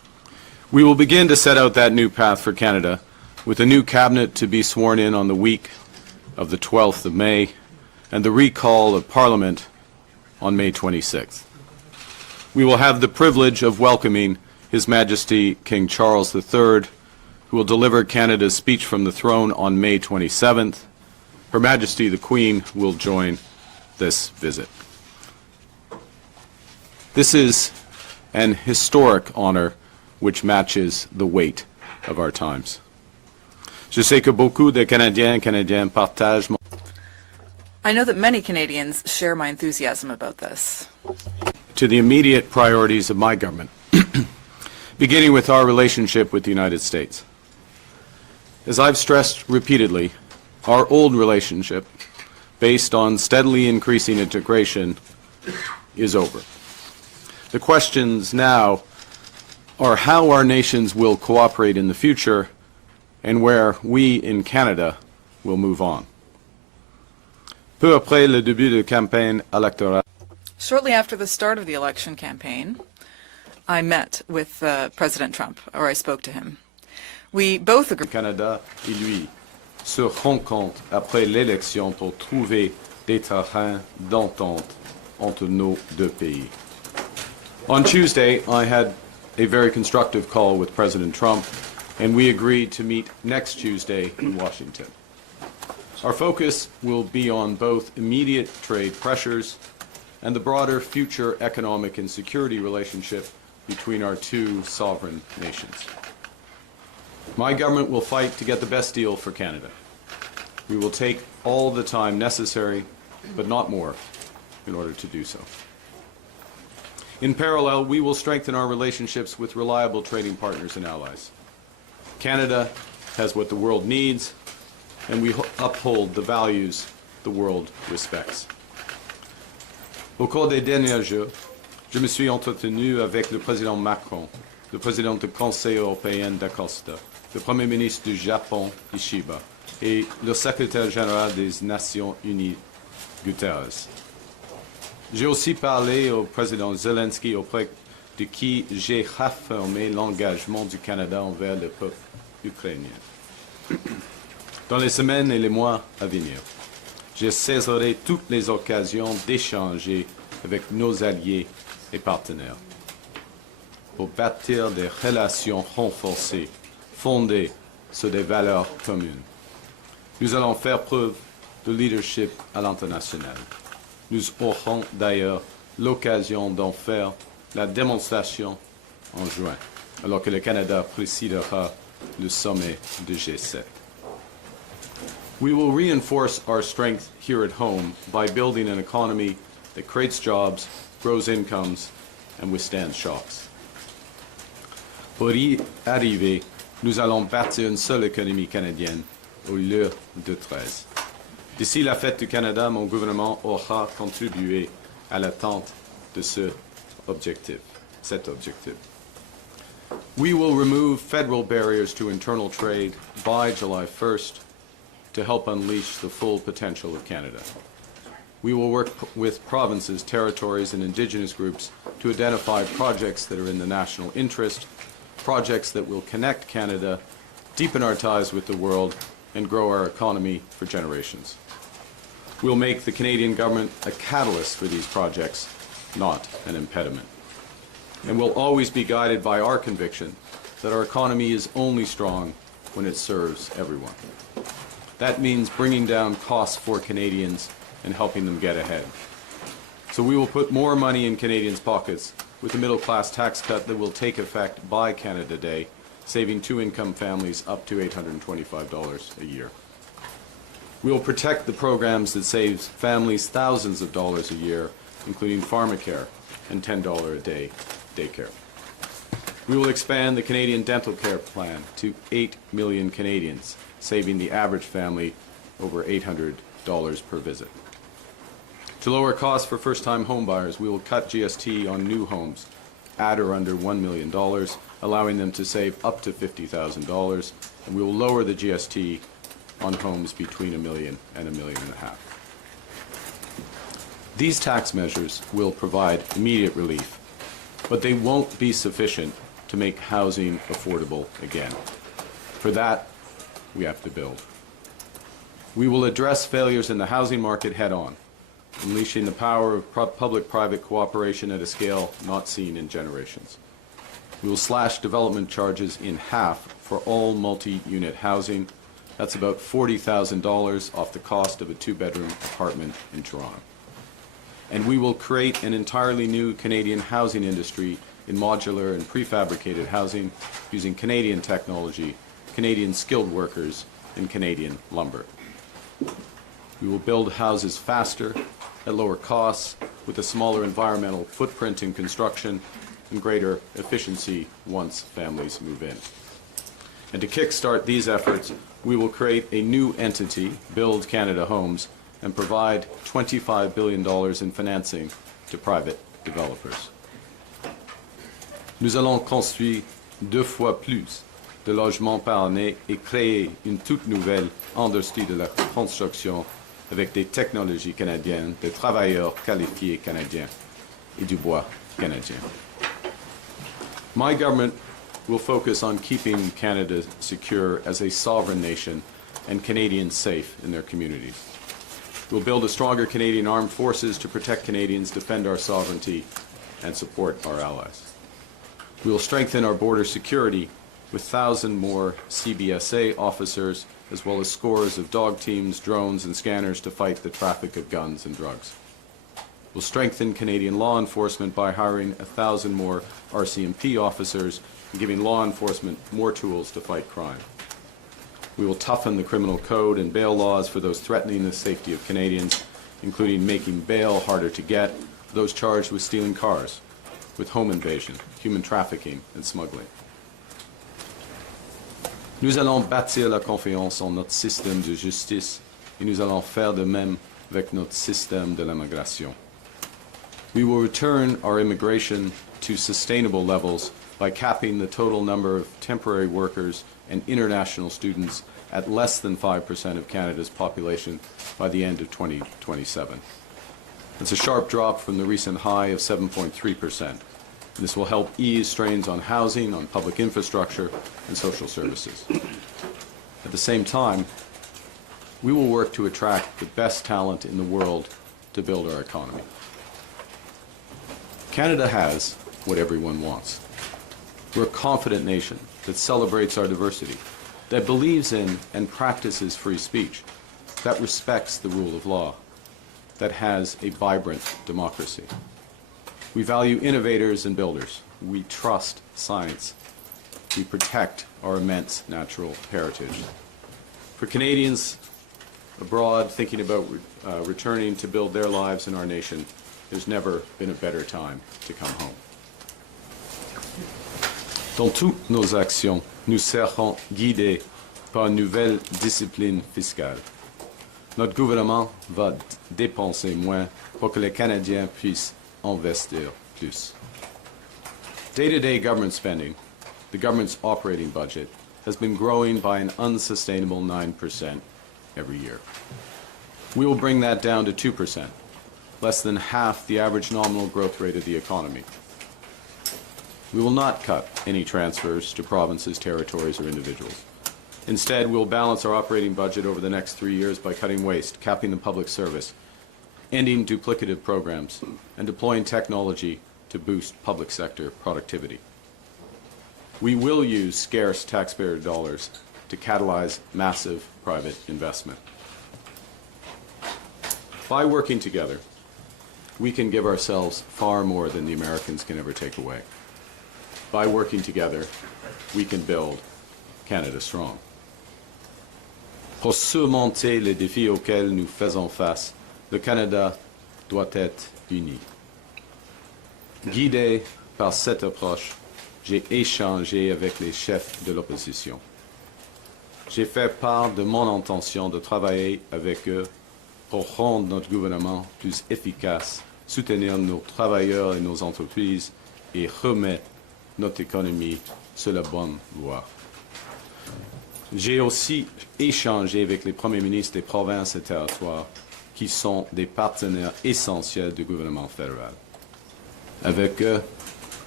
We will begin to set out that new path for Canada with a new cabinet to be sworn in on the week of the 12th of May and the recall of Parliament on May 26th. We will have the privilege of welcoming His Majesty King Charles III, who will deliver Canada's speech from the throne on May 27th. Her Majesty the Queen will join this visit. This is an historic honor which matches the weight of our times. Je sais que beaucoup de Canadiens partagent mon... I know that many Canadians share my enthusiasm about this. To the immediate priorities of my government, beginning with our relationship with the United States. As I've stressed repeatedly, our old relationship, based on steadily increasing integration, is over. The questions now are how our nations will cooperate in the future and where we in Canada will move on. Peu après le début de campagne électorale, Shortly after the start of the election campaign, I met with President Trump, or I spoke to him. We both agreed. Canada et lui se rencontrent après l'élection pour trouver des terrains d'entente entre nos deux pays. On Tuesday, I had a very constructive call with President Trump, and we agreed to meet next Tuesday in Washington. Our focus will be on both immediate trade pressures and the broader future economic and security relationship between our two sovereign nations. My government will fight to get the best deal for Canada. We will take all the time necessary, but not more, in order to do so. In parallel, we will strengthen our relationships with reliable trading partners and allies. Canada has what the world needs, and we uphold the values the world respects. Au cours des derniers jours, je me suis entretenu avec le président Macron, le président du Conseil européen d'Acosta, le Premier ministre du Japon, Ishiba, et le secrétaire général des Nations Unies, Guterres. J'ai aussi parlé au président Zelensky, auprès de qui j'ai réaffirmé l'engagement du Canada envers le peuple ukrainien. Dans les semaines et les mois à venir, je saisirai toutes les occasions d'échanger avec nos alliés et partenaires pour bâtir des relations renforcées fondées sur des valeurs communes. Nous allons faire preuve de leadership à l'international. Nous aurons d'ailleurs l'occasion d'en faire la démonstration en juin, alors que le Canada présidera le sommet du G7. We will reinforce our strength here at home by building an economy that creates jobs, grows incomes, and withstands shocks. Pour y arriver, nous allons bâtir une seule économie canadienne au lieu de 13. D'ici la fête du Canada, mon gouvernement aura contribué à l'atteinte de cet objectif. We will remove federal barriers to internal trade by July 1st to help unleash the full potential of Canada. We will work with provinces, territories, and Indigenous groups to identify projects that are in the national interest, projects that will connect Canada, deepen our ties with the world, and grow our economy for generations. We'll make the Canadian government a catalyst for these projects, not an impediment. And we'll always be guided by our conviction that our economy is only strong when it serves everyone. That means bringing down costs for Canadians and helping them get ahead. So we will put more money in Canadians' pockets with a middle-class tax cut that will take effect by Canada Day, saving two-income families up to $825 a year. We will protect the programs that save families thousands of dollars a year, including pharmacare and $10 a day daycare. We will expand the Canadian dental care plan to 8 million Canadians, saving the average family over $800 per visit. To lower costs for first-time homebuyers, we will cut GST on new homes at or under $1 million, allowing them to save up to $50,000, and we will lower the GST on homes between $1 million and $1.5 million. These tax measures will provide immediate relief, but they won't be sufficient to make housing affordable again. For that, we have to build. We will address failures in the housing market head-on, unleashing the power of public-private cooperation at a scale not seen in generations. We will slash development charges in half for all multi-unit housing. That's about $40,000 off the cost of a two-bedroom apartment in Toronto. And we will create an entirely new Canadian housing industry in modular and prefabricated housing using Canadian technology, Canadian skilled workers, and Canadian lumber. We will build houses faster, at lower costs, with a smaller environmental footprint in construction and greater efficiency once families move in. And to kickstart these efforts, we will create a new entity, Build Canada Homes, and provide $25 billion in financing to private developers. Nous allons construire 2 fois plus de logements par année et créer une toute nouvelle industrie de la construction avec des technologies canadiennes, des travailleurs qualifiés canadiens et du bois canadien. My government will focus on keeping Canada secure as a sovereign nation and Canadians safe in their communities. We'll build a stronger Canadian armed forces to protect Canadians, defend our sovereignty, and support our allies. We will strengthen our border security with 1,000 more CBSA officers, as well as scores of dog teams, drones, and scanners to fight the traffic of guns and drugs. We'll strengthen Canadian law enforcement by hiring 1,000 more RCMP officers and giving law enforcement more tools to fight crime. We will toughen the criminal code and bail laws for those threatening the safety of Canadians, including making bail harder to get for those charged with stealing cars, with home invasion, human trafficking, and smuggling. Nous allons bâtir la confiance en notre système de justice et nous allons faire de même avec notre système de l'immigration. We will return our immigration to sustainable levels by capping the total number of temporary workers and international students at less than 5% of Canada's population by the end of 2027. It's a sharp drop from the recent high of 7.3%. This will help ease strains on housing, on public infrastructure, and social services. At the same time, we will work to attract the best talent in the world to build our economy. Canada has what everyone wants. We're a confident nation that celebrates our diversity, that believes in and practices free speech, that respects the rule of law, that has a vibrant democracy. We value innovators and builders. We trust science. We protect our immense natural heritage. For Canadians abroad thinking about returning to build their lives in our nation, there's never been a better time to come home. Dans toutes nos actions, nous serons guidés par une nouvelle discipline fiscale. Notre gouvernement va dépenser moins pour que les Canadiens puissent investir plus. Day-to-day government spending, the government's operating budget, has been growing by an unsustainable 9% every year. We will bring that down to 2%, less than half the average nominal growth rate of the economy. We will not cut any transfers to provinces, territories, or individuals. Instead, we'll balance our operating budget over the next 3 years by cutting waste, capping the public service, ending duplicative programs, and deploying technology to boost public sector productivity. We will use scarce taxpayer dollars to catalyze massive private investment. By working together, we can give ourselves far more than the Americans can ever take away. By working together, we can build Canada strong. Pour surmonter les défis auxquels nous faisons face, le Canada doit être uni. Guidé par cette approche, j'ai échangé avec les chefs de l'opposition. J'ai fait part de mon intention de travailler avec eux pour rendre notre gouvernement plus efficace, soutenir nos travailleurs et nos entreprises et remettre notre économie sur la bonne voie. J'ai aussi échangé avec les premiers ministres des provinces et territoires qui sont des partenaires essentiels du gouvernement fédéral. Avec eux,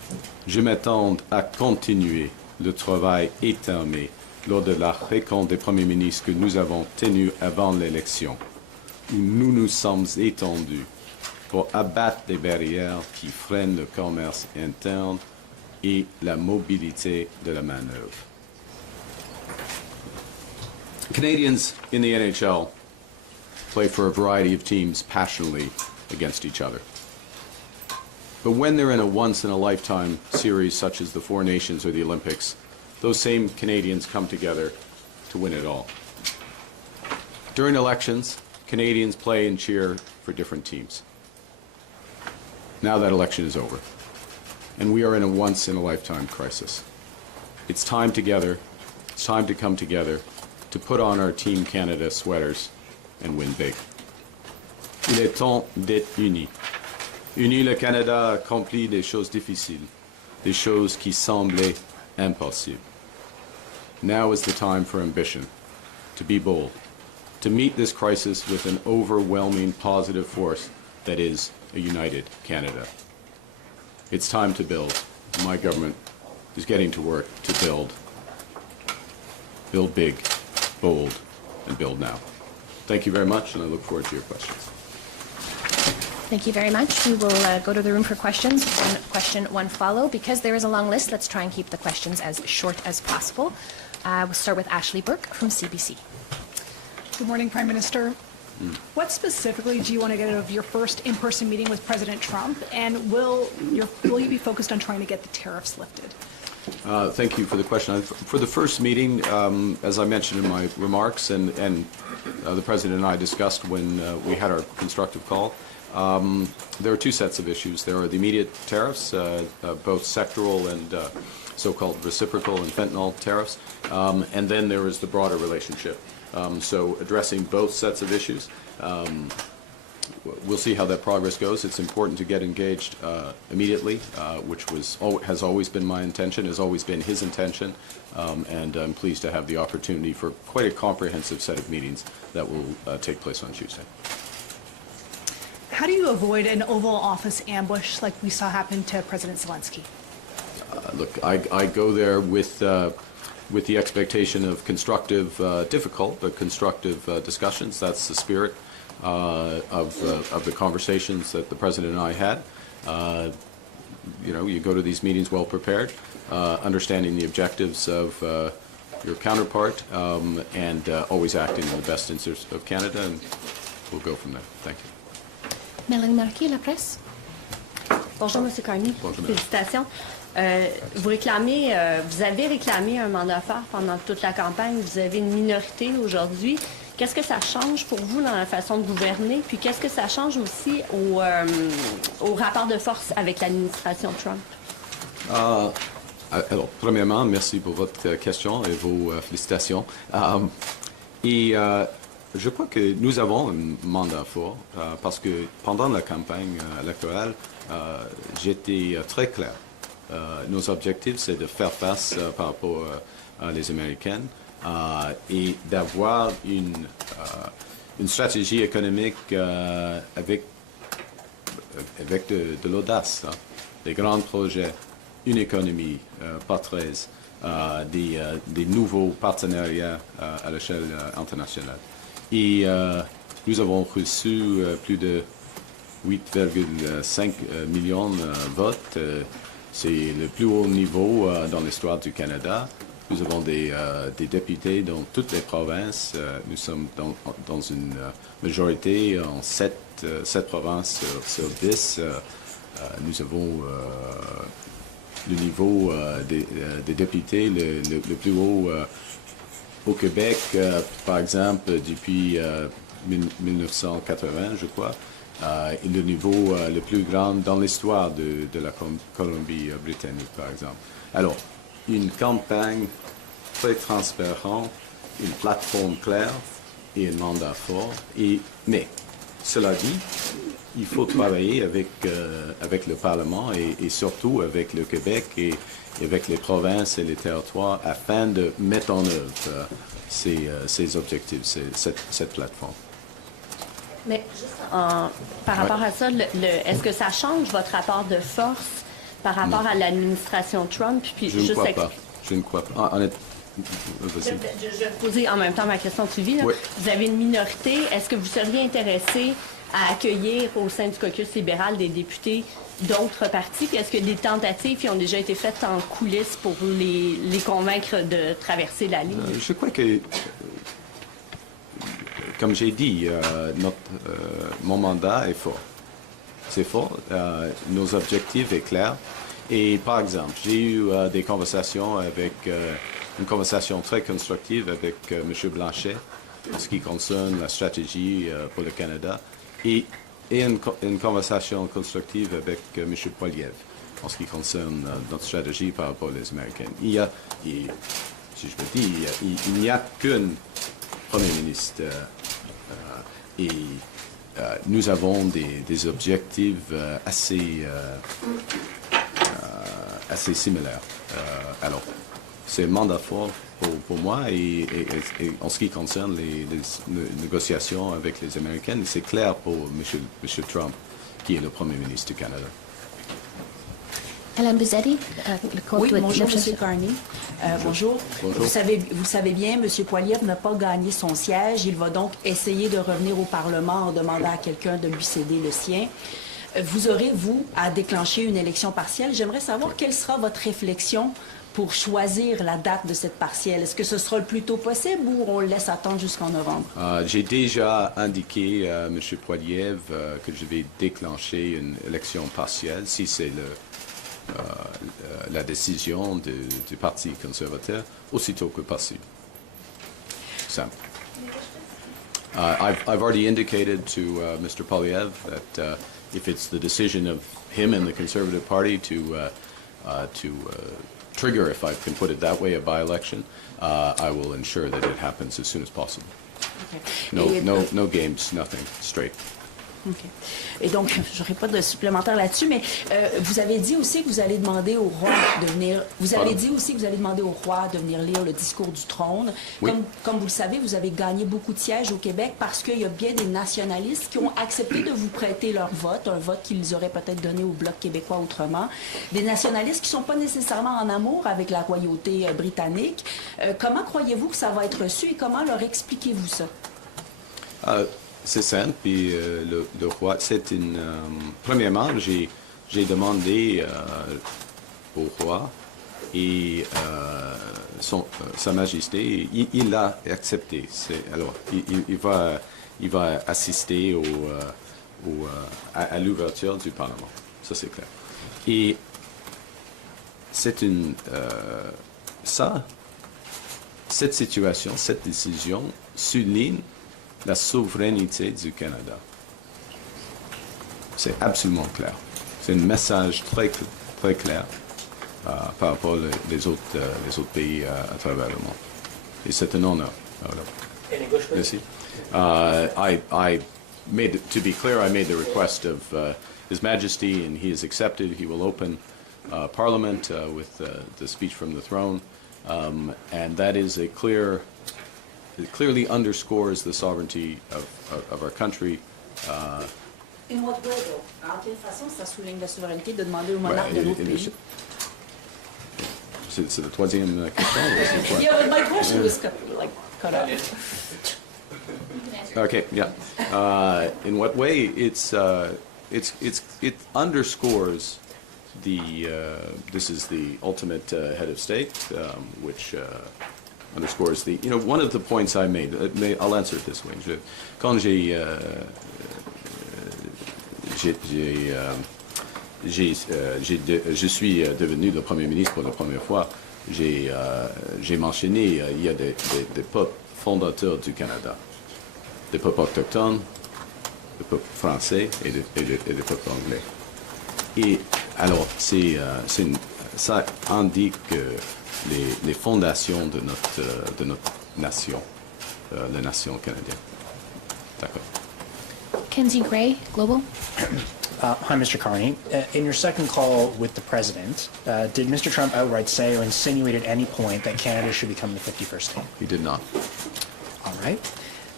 Je m'attends à continuer le travail étamé lors de la rencontre des premiers ministres que nous avons tenue avant l'élection, où nous nous sommes étendus pour abattre les barrières qui freinent le commerce interne et la mobilité de la main-d'œuvre. Canadians in the NHL play for a variety of teams passionately against each other. But when they're in a once-in-a-lifetime series such as the Four Nations or the Olympics, those same Canadians come together to win it all. During elections, Canadians play and cheer for different teams. Now that election is over, and we are in a once-in-a-lifetime crisis. It's time to come together to put on our Team Canada sweaters and win big. Il est temps d'être unis. Unis, le Canada a accompli des choses difficiles, des choses qui semblaient impossibles. Now is the time for ambition, to be bold, to meet this crisis with an overwhelming positive force that is a united Canada. It's time to build. My government is getting to work to build. Build big, bold, and build now. Thank you very much, and I look forward to your questions. Thank you very much. We will go to the room for questions. One question, one follow. Because there is a long list, let's try and keep the questions as short as possible. We'll start with Ashley Burke from CBC. Good morning, Prime Minister. What specifically do you want to get out of your first in-person meeting with President Trump, and will you be focused on trying to get the tariffs lifted? Thank you for the question. For the first meeting, as I mentioned in my remarks, and the President and I discussed when we had our constructive call, there are two sets of issues. There are the immediate tariffs, both sectoral and so-called reciprocal and fentanyl tariffs, and then there is the broader relationship. So addressing both sets of issues. We'll see how that progress goes. It's important to get engaged immediately, which has always been my intention, has always been his intention, and I'm pleased to have the opportunity for quite a comprehensive set of meetings that will take place on Tuesday. How do you avoid an Oval Office ambush like we saw happen to President Zelensky? Look, I go there with the expectation of constructive, difficult, but constructive discussions. That's the spirit of the conversations that the President and I had. You go to these meetings well prepared, understanding the objectives of your counterpart, and always acting in the best interest of Canada, and we'll go from there. Thank you. Mélanie Marquis, La Presse. Bonjour, M. Carney. Bonjour, Félicitations. Vous avez réclamé un mandat fort pendant toute la campagne. Vous avez une minorité aujourd'hui. Qu'est-ce que ça change pour vous dans la façon de gouverner? Puis qu'est-ce que ça change aussi au rapport de force avec l'administration Trump? Alors, premièrement, merci pour votre question et vos félicitations. Je crois que nous avons un mandat fort parce que pendant la campagne électorale, j'étais très clair. Nos objectifs, c'est de faire face par rapport à les Américaines et d'avoir une stratégie économique avec de l'audace, des grands projets, une économie porteuse, des nouveaux partenariats à l'échelle internationale. Et nous avons reçu plus de 8,5 millions de votes. C'est le plus haut niveau dans l'histoire du Canada. Nous avons des députés dans toutes les provinces. Nous sommes dans une majorité en 7 provinces sur 10. Nous avons le niveau des députés le plus haut au Québec, par exemple, depuis 1980, je crois. Et le niveau le plus grand dans l'histoire de la Colombie-Britannique, par exemple. Alors, une campagne très transparente, une plateforme claire et un mandat fort. Mais, cela dit, il faut travailler avec le Parlement et surtout avec le Québec et avec les provinces et les territoires afin de mettre en œuvre ces objectifs, cette plateforme. Mais juste par rapport à ça, est-ce que ça change votre rapport de force par rapport à l'administration Trump. Puis Je ne crois pas. Je ne crois pas. Je vais poser en même temps ma question de suivi. Oui. Vous avez une minorité. Est-ce que vous seriez intéressé à accueillir au sein du caucus libéral des députés d'autres partis? Puis est-ce que des tentatives qui ont déjà été faites en coulisses pour les convaincre de traverser la ligne? Je crois que, comme j'ai dit, mon mandat est fort. C'est fort. Nos objectifs sont clairs. Et par exemple, j'ai eu des conversations une conversation très constructive avec M. Blanchet en ce qui concerne la stratégie pour le Canada et une conversation constructive avec M. Poilievre en ce qui concerne notre stratégie par rapport aux Américains. Si je peux dire, il n'y a qu'un Premier ministre et nous avons des objectifs assez similaires. Alors, c'est un mandat fort pour moi et en ce qui concerne les négociations avec les Américains, c'est clair pour M. Trump, qui est le Premier ministre du Canada. Hélène Buzzetti, Oui, bonjour, M. Carney. Bonjour. Bonjour. Vous savez bien, M. Poilievre n'a pas gagné son siège. Il va donc essayer de revenir au Parlement en demandant à quelqu'un de lui céder le sien. Vous aurez, vous, à déclencher une élection partielle. J'aimerais savoir quelle sera votre réflexion pour choisir la date de cette partielle. Est-ce que ce sera le plus tôt possible ou on le laisse attendre jusqu'en novembre? J'ai déjà indiqué à M. Poilievre que je vais déclencher une élection partielle si c'est la décision du Parti conservateur aussitôt que possible. Simple. I've already indicated to Mr. Poilievre that if it's the decision of him and the Conservative Party to trigger, if I can put it that way, a by-election, I will ensure that it happens as soon as possible. Okay. No games, nothing, straight. OK. Et donc, je n'aurai pas de supplémentaire là-dessus, mais vous avez dit aussi que vous allez demander au roi de venir... Vous avez dit aussi que vous allez demander au roi de venir lire le discours du trône. Oui. Comme vous le savez, vous avez gagné beaucoup de sièges au Québec parce qu'il y a bien des nationalistes qui ont accepté de vous prêter leur vote, un vote qu'ils auraient peut-être donné au Bloc québécois autrement. Des nationalistes qui ne sont pas nécessairement en amour avec la royauté britannique. Comment croyez-vous que ça va être reçu et comment leur expliquez-vous ça? C'est simple, puis le roi, c'est une... premièrement, j'ai demandé au roi et Sa Majesté, il l'a accepté. Alors, il va assister à l'ouverture du Parlement. Ça, c'est clair. Et c'est cette situation, cette décision souligne la souveraineté du Canada. C'est absolument clair. C'est un message très, très clair par rapport aux autres pays à travers le monde. Et c'est un honneur. Voilà. Merci. To be clear, I made the request of His Majesty, and he has accepted. He will open Parliament with the speech from the throne, and that is a clear. It clearly underscores the sovereignty of our country. In what way, though? En quelle façon ça souligne la souveraineté de demander au monarque de l'autre pays? C'est la troisième question. Yeah, my question was cut off. Okay, yeah. In what way? It underscores this is the ultimate head of state, which underscores one of the points I made. I'll answer it this way. Quand je suis devenu le Premier ministre pour la première fois, j'ai mentionné il y a des peuples fondateurs du Canada, des peuples autochtones, des peuples français et des peuples anglais. Et alors, ça indique les fondations de notre nation, la nation canadienne. D'accord. Kenzie Gray, Global. Hi, Mr. Carney. In your second call with the President, did Mr. Trump outright say or insinuate at any point that Canada should become the 51st state? He did not. All right.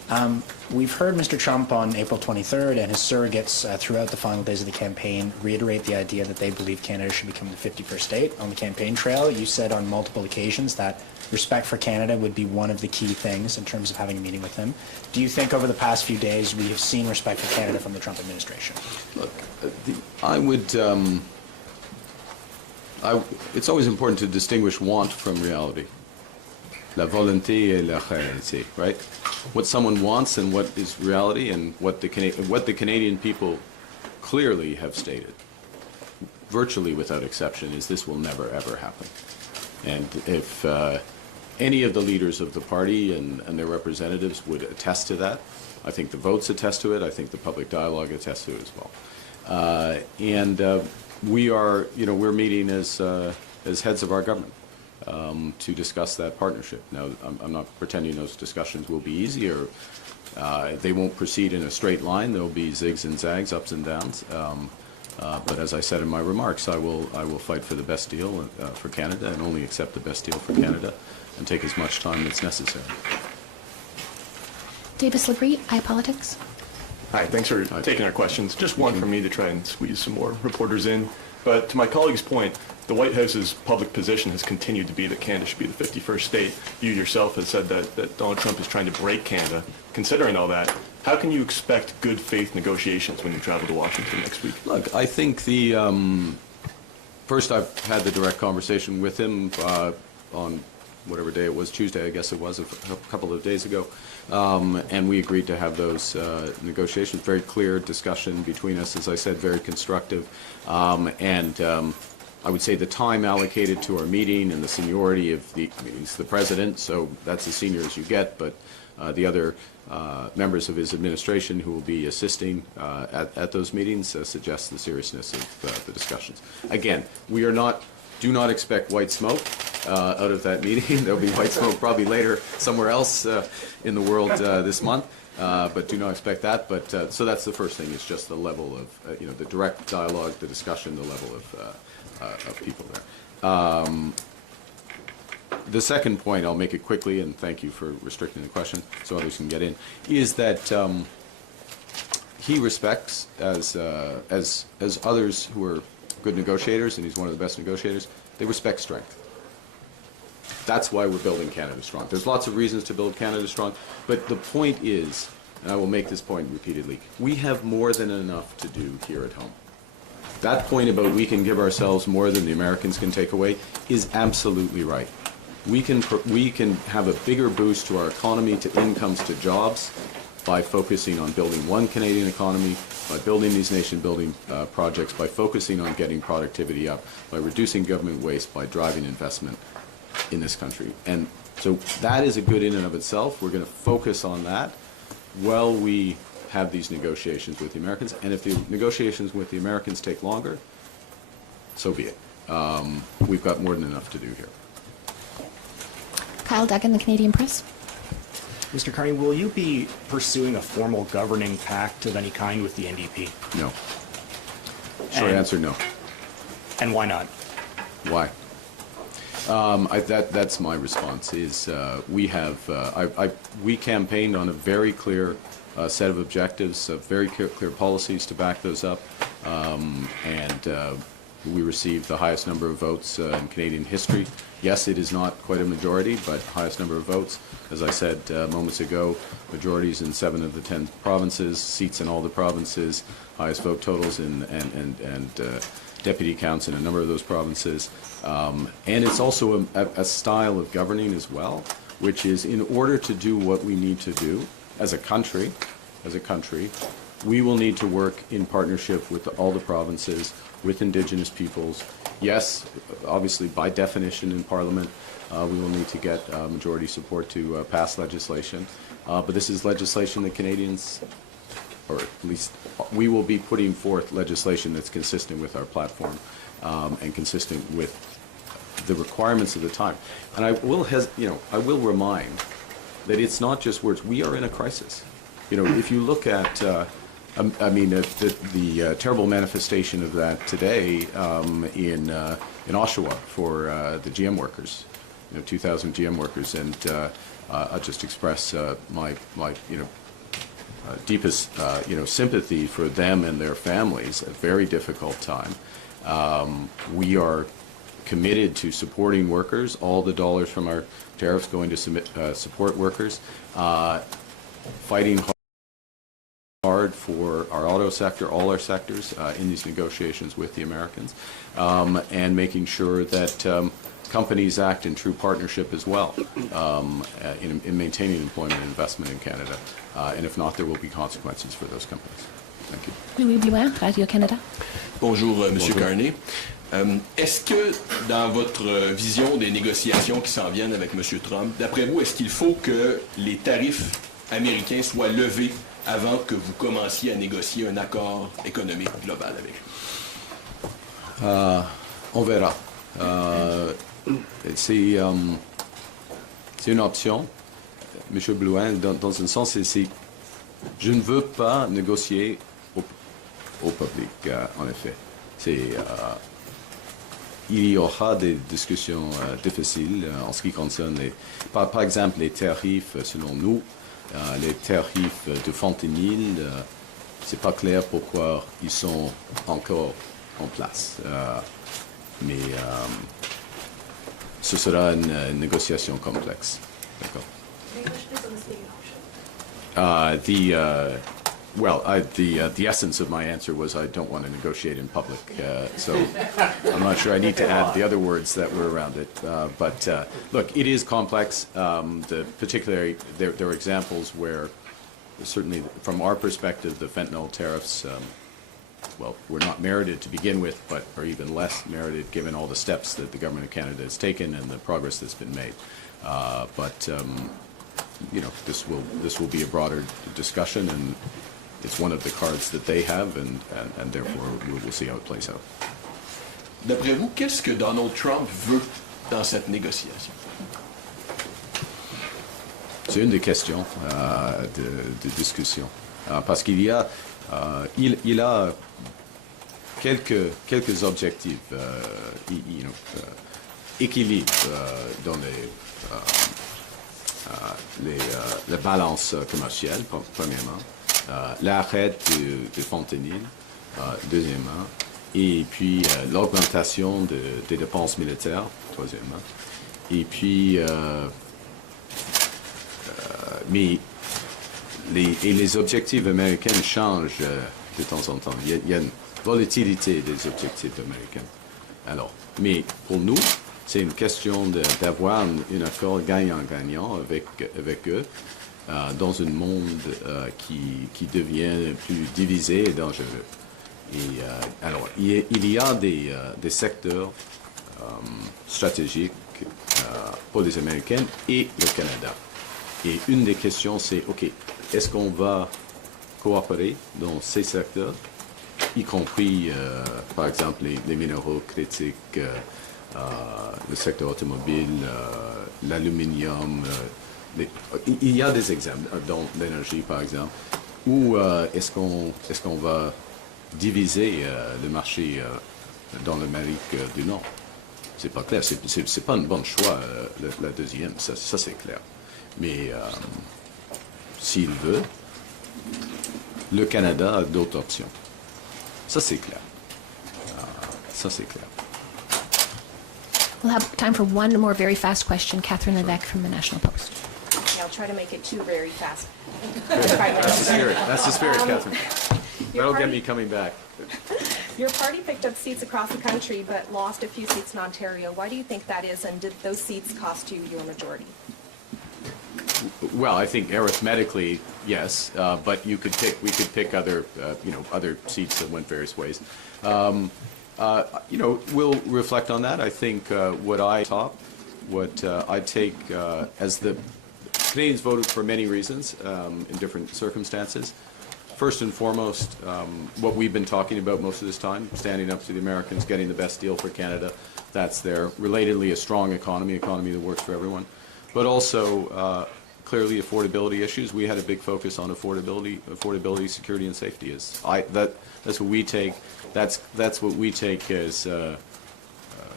We've heard Mr. Trump on April 23rd and his surrogates throughout the final days of the campaign reiterate the idea that they believe Canada should become the 51st state. On the campaign trail, you said on multiple occasions that respect for Canada would be one of the key things in terms of having a meeting with him. Do you think over the past few days we have seen respect for Canada from the Trump administration? Look, I would. It's always important to distinguish want from reality. La volonté et la réalité, right? What someone wants and what is reality, and what the Canadian people clearly have stated, virtually without exception, is this will never ever happen. And if any of the leaders of the party and their representatives would attest to that, I think the votes attest to it. I think the public dialogue attests to it as well. We are, we're meeting as heads of our government to discuss that partnership. Now, I'm not pretending those discussions will be easy, or they won't proceed in a straight line. There will be zigs and zags, ups and downs. But as I said in my remarks, I will fight for the best deal for Canada, and only accept the best deal for Canada, and take as much time as necessary. Davis Labrie, iPolitics. Hi, thanks for taking our questions. Just one from me to try and squeeze some more reporters in. But to my colleague's point, the White House's public position has continued to be that Canada should be the 51st state. You yourself have said that Donald Trump is trying to break Canada. Considering all that, how can you expect good faith negotiations when you travel to Washington next week? Look, I think first I've had the direct conversation with him on whatever day it was, Tuesday I guess it was, a couple of days ago. And we agreed to have those negotiations, very clear discussion between us, as I said, very constructive. I would say the time allocated to our meeting and the seniority of he's the president, so that's as senior as you get, but the other members of his administration who will be assisting at those meetings suggests the seriousness of the discussions. Again, do not expect white smoke out of that meeting. There'll be white smoke probably later somewhere else in the world this month, but do not expect that. But so that's the first thing, is just the level of the direct dialogue, the discussion, the level of people there. The second point, I'll make it quickly, and thank you for restricting the question so others can get in, is that he respects, as others who are good negotiators, and he's one of the best negotiators, they respect strength. That's why we're building Canada strong. There's lots of reasons to build Canada strong, but the point is, and I will make this point repeatedly, we have more than enough to do here at home. That point about we can give ourselves more than the Americans can take away is absolutely right. We can have a bigger boost to our economy, to incomes, to jobs, by focusing on building one Canadian economy, by building these nation-building projects, by focusing on getting productivity up, by reducing government waste, by driving investment in this country. And so that is a good in and of itself. We're going to focus on that while we have these negotiations with the Americans. And if the negotiations with the Americans take longer, so be it. We've got more than enough to do here. Kyle Duggan, the Canadian Press. Mr. Carney, will you be pursuing a formal governing pact of any kind with the NDP? No. Short answer, no. And why not? Why? That's my response. Is we campaigned on a very clear set of objectives, very clear policies to back those up, and we received the highest number of votes in Canadian history. Yes, it is not quite a majority, but highest number of votes. As I said moments ago, majorities in 7 of the 10 provinces, seats in all the provinces, highest vote totals and deputy counts in a number of those provinces. And it's also a style of governing as well, which is, in order to do what we need to do as a country, we will need to work in partnership with all the provinces, with Indigenous peoples. Yes, obviously, by definition in Parliament, we will need to get majority support to pass legislation. But this is legislation that Canadians, or at least we will be putting forth legislation that's consistent with our platform and consistent with the requirements of the time. And I will remind that it's not just words. We are in a crisis. If you look at, the terrible manifestation of that today in Oshawa for the GM workers, 2,000 GM workers, and I just express my deepest sympathy for them and their families. A very difficult time. We are committed to supporting workers. All the dollars from our tariffs going to support workers. Fighting hard for our auto sector, all our sectors in these negotiations with the Americans, and making sure that companies act in true partnership as well in maintaining employment and investment in Canada. And if not, there will be consequences for those companies. Thank you. Louis Blouin, Radio-Canada. Bonjour, Monsieur Carney. Est-ce que, dans votre vision des négociations qui s'en viennent avec M. Trump, d'après vous, est-ce qu'il faut que les tarifs américains soient levés avant que vous commenciez à négocier un accord économique global avec lui? On verra. C'est une option, M. Blouin, dans un sens, je ne veux pas négocier au public, en effet. Il y aura des discussions difficiles en ce qui concerne, par exemple, les tarifs, selon nous, les tarifs de fentanyl, c'est pas clair pourquoi ils sont encore en place. Mais ce sera une négociation complexe. D'accord. The essence of my answer was I don't want to negotiate in public, so I'm not sure I need to add the other words that were around it. But look, it is complex. Particularly, there are examples where, certainly from our perspective, the fentanyl tariffs, were not merited to begin with, but are even less merited given all the steps that the government of Canada has taken and the progress that's been made. This will be a broader discussion, and it's one of the cards that they have, and therefore we will see how it plays out. D'après vous, qu'est-ce que Donald Trump veut dans cette négociation? C'est une des questions de discussion, parce qu'il y a il a quelques objectifs, équilibre dans la balance commerciale, premièrement, l'arrêt du fentanyl, deuxièmement, et puis l'augmentation des dépenses militaires, troisièmement, et puis mais les objectifs américains changent de temps en temps. Il y a une volatilité des objectifs américains. Alors, mais pour nous, c'est une question d'avoir un accord gagnant-gagnant avec eux dans un monde qui devient plus divisé et dangereux. Et alors, il y a des secteurs stratégiques pour les Américains et le Canada. Et une des questions, c'est, OK, est-ce qu'on va coopérer dans ces secteurs, y compris, par exemple, les minéraux critiques, le secteur automobile, l'aluminium. Il y a des exemples dans l'énergie, par exemple, où est-ce qu'on va diviser le marché dans l'Amérique du Nord? C'est pas clair. C'est pas un bon choix, la deuxième. Ça c'est clair. Mais s'il veut, le Canada a d'autres options. Ça, c'est clair. Ça, c'est clair. We'll have time for one more very fast question. Catherine Levesque from the National Post. Okay, I'll try to make it two very fast. That's the spirit, Catherine. That'll get me coming back. Your party picked up seats across the country but lost a few seats in Ontario. Why do you think that is, and did those seats cost you your majority? Well, I think arithmetically, yes, but we could pick other, other seats that went various ways. We'll reflect on that. I think what I take as the Canadians voted for many reasons in different circumstances. First and foremost, what we've been talking about most of this time, standing up to the Americans, getting the best deal for Canada. That's there. Relatedly, a strong economy that works for everyone. But also, clearly, affordability issues. We had a big focus on affordability, security, and safety. That's what we take. That's what we take as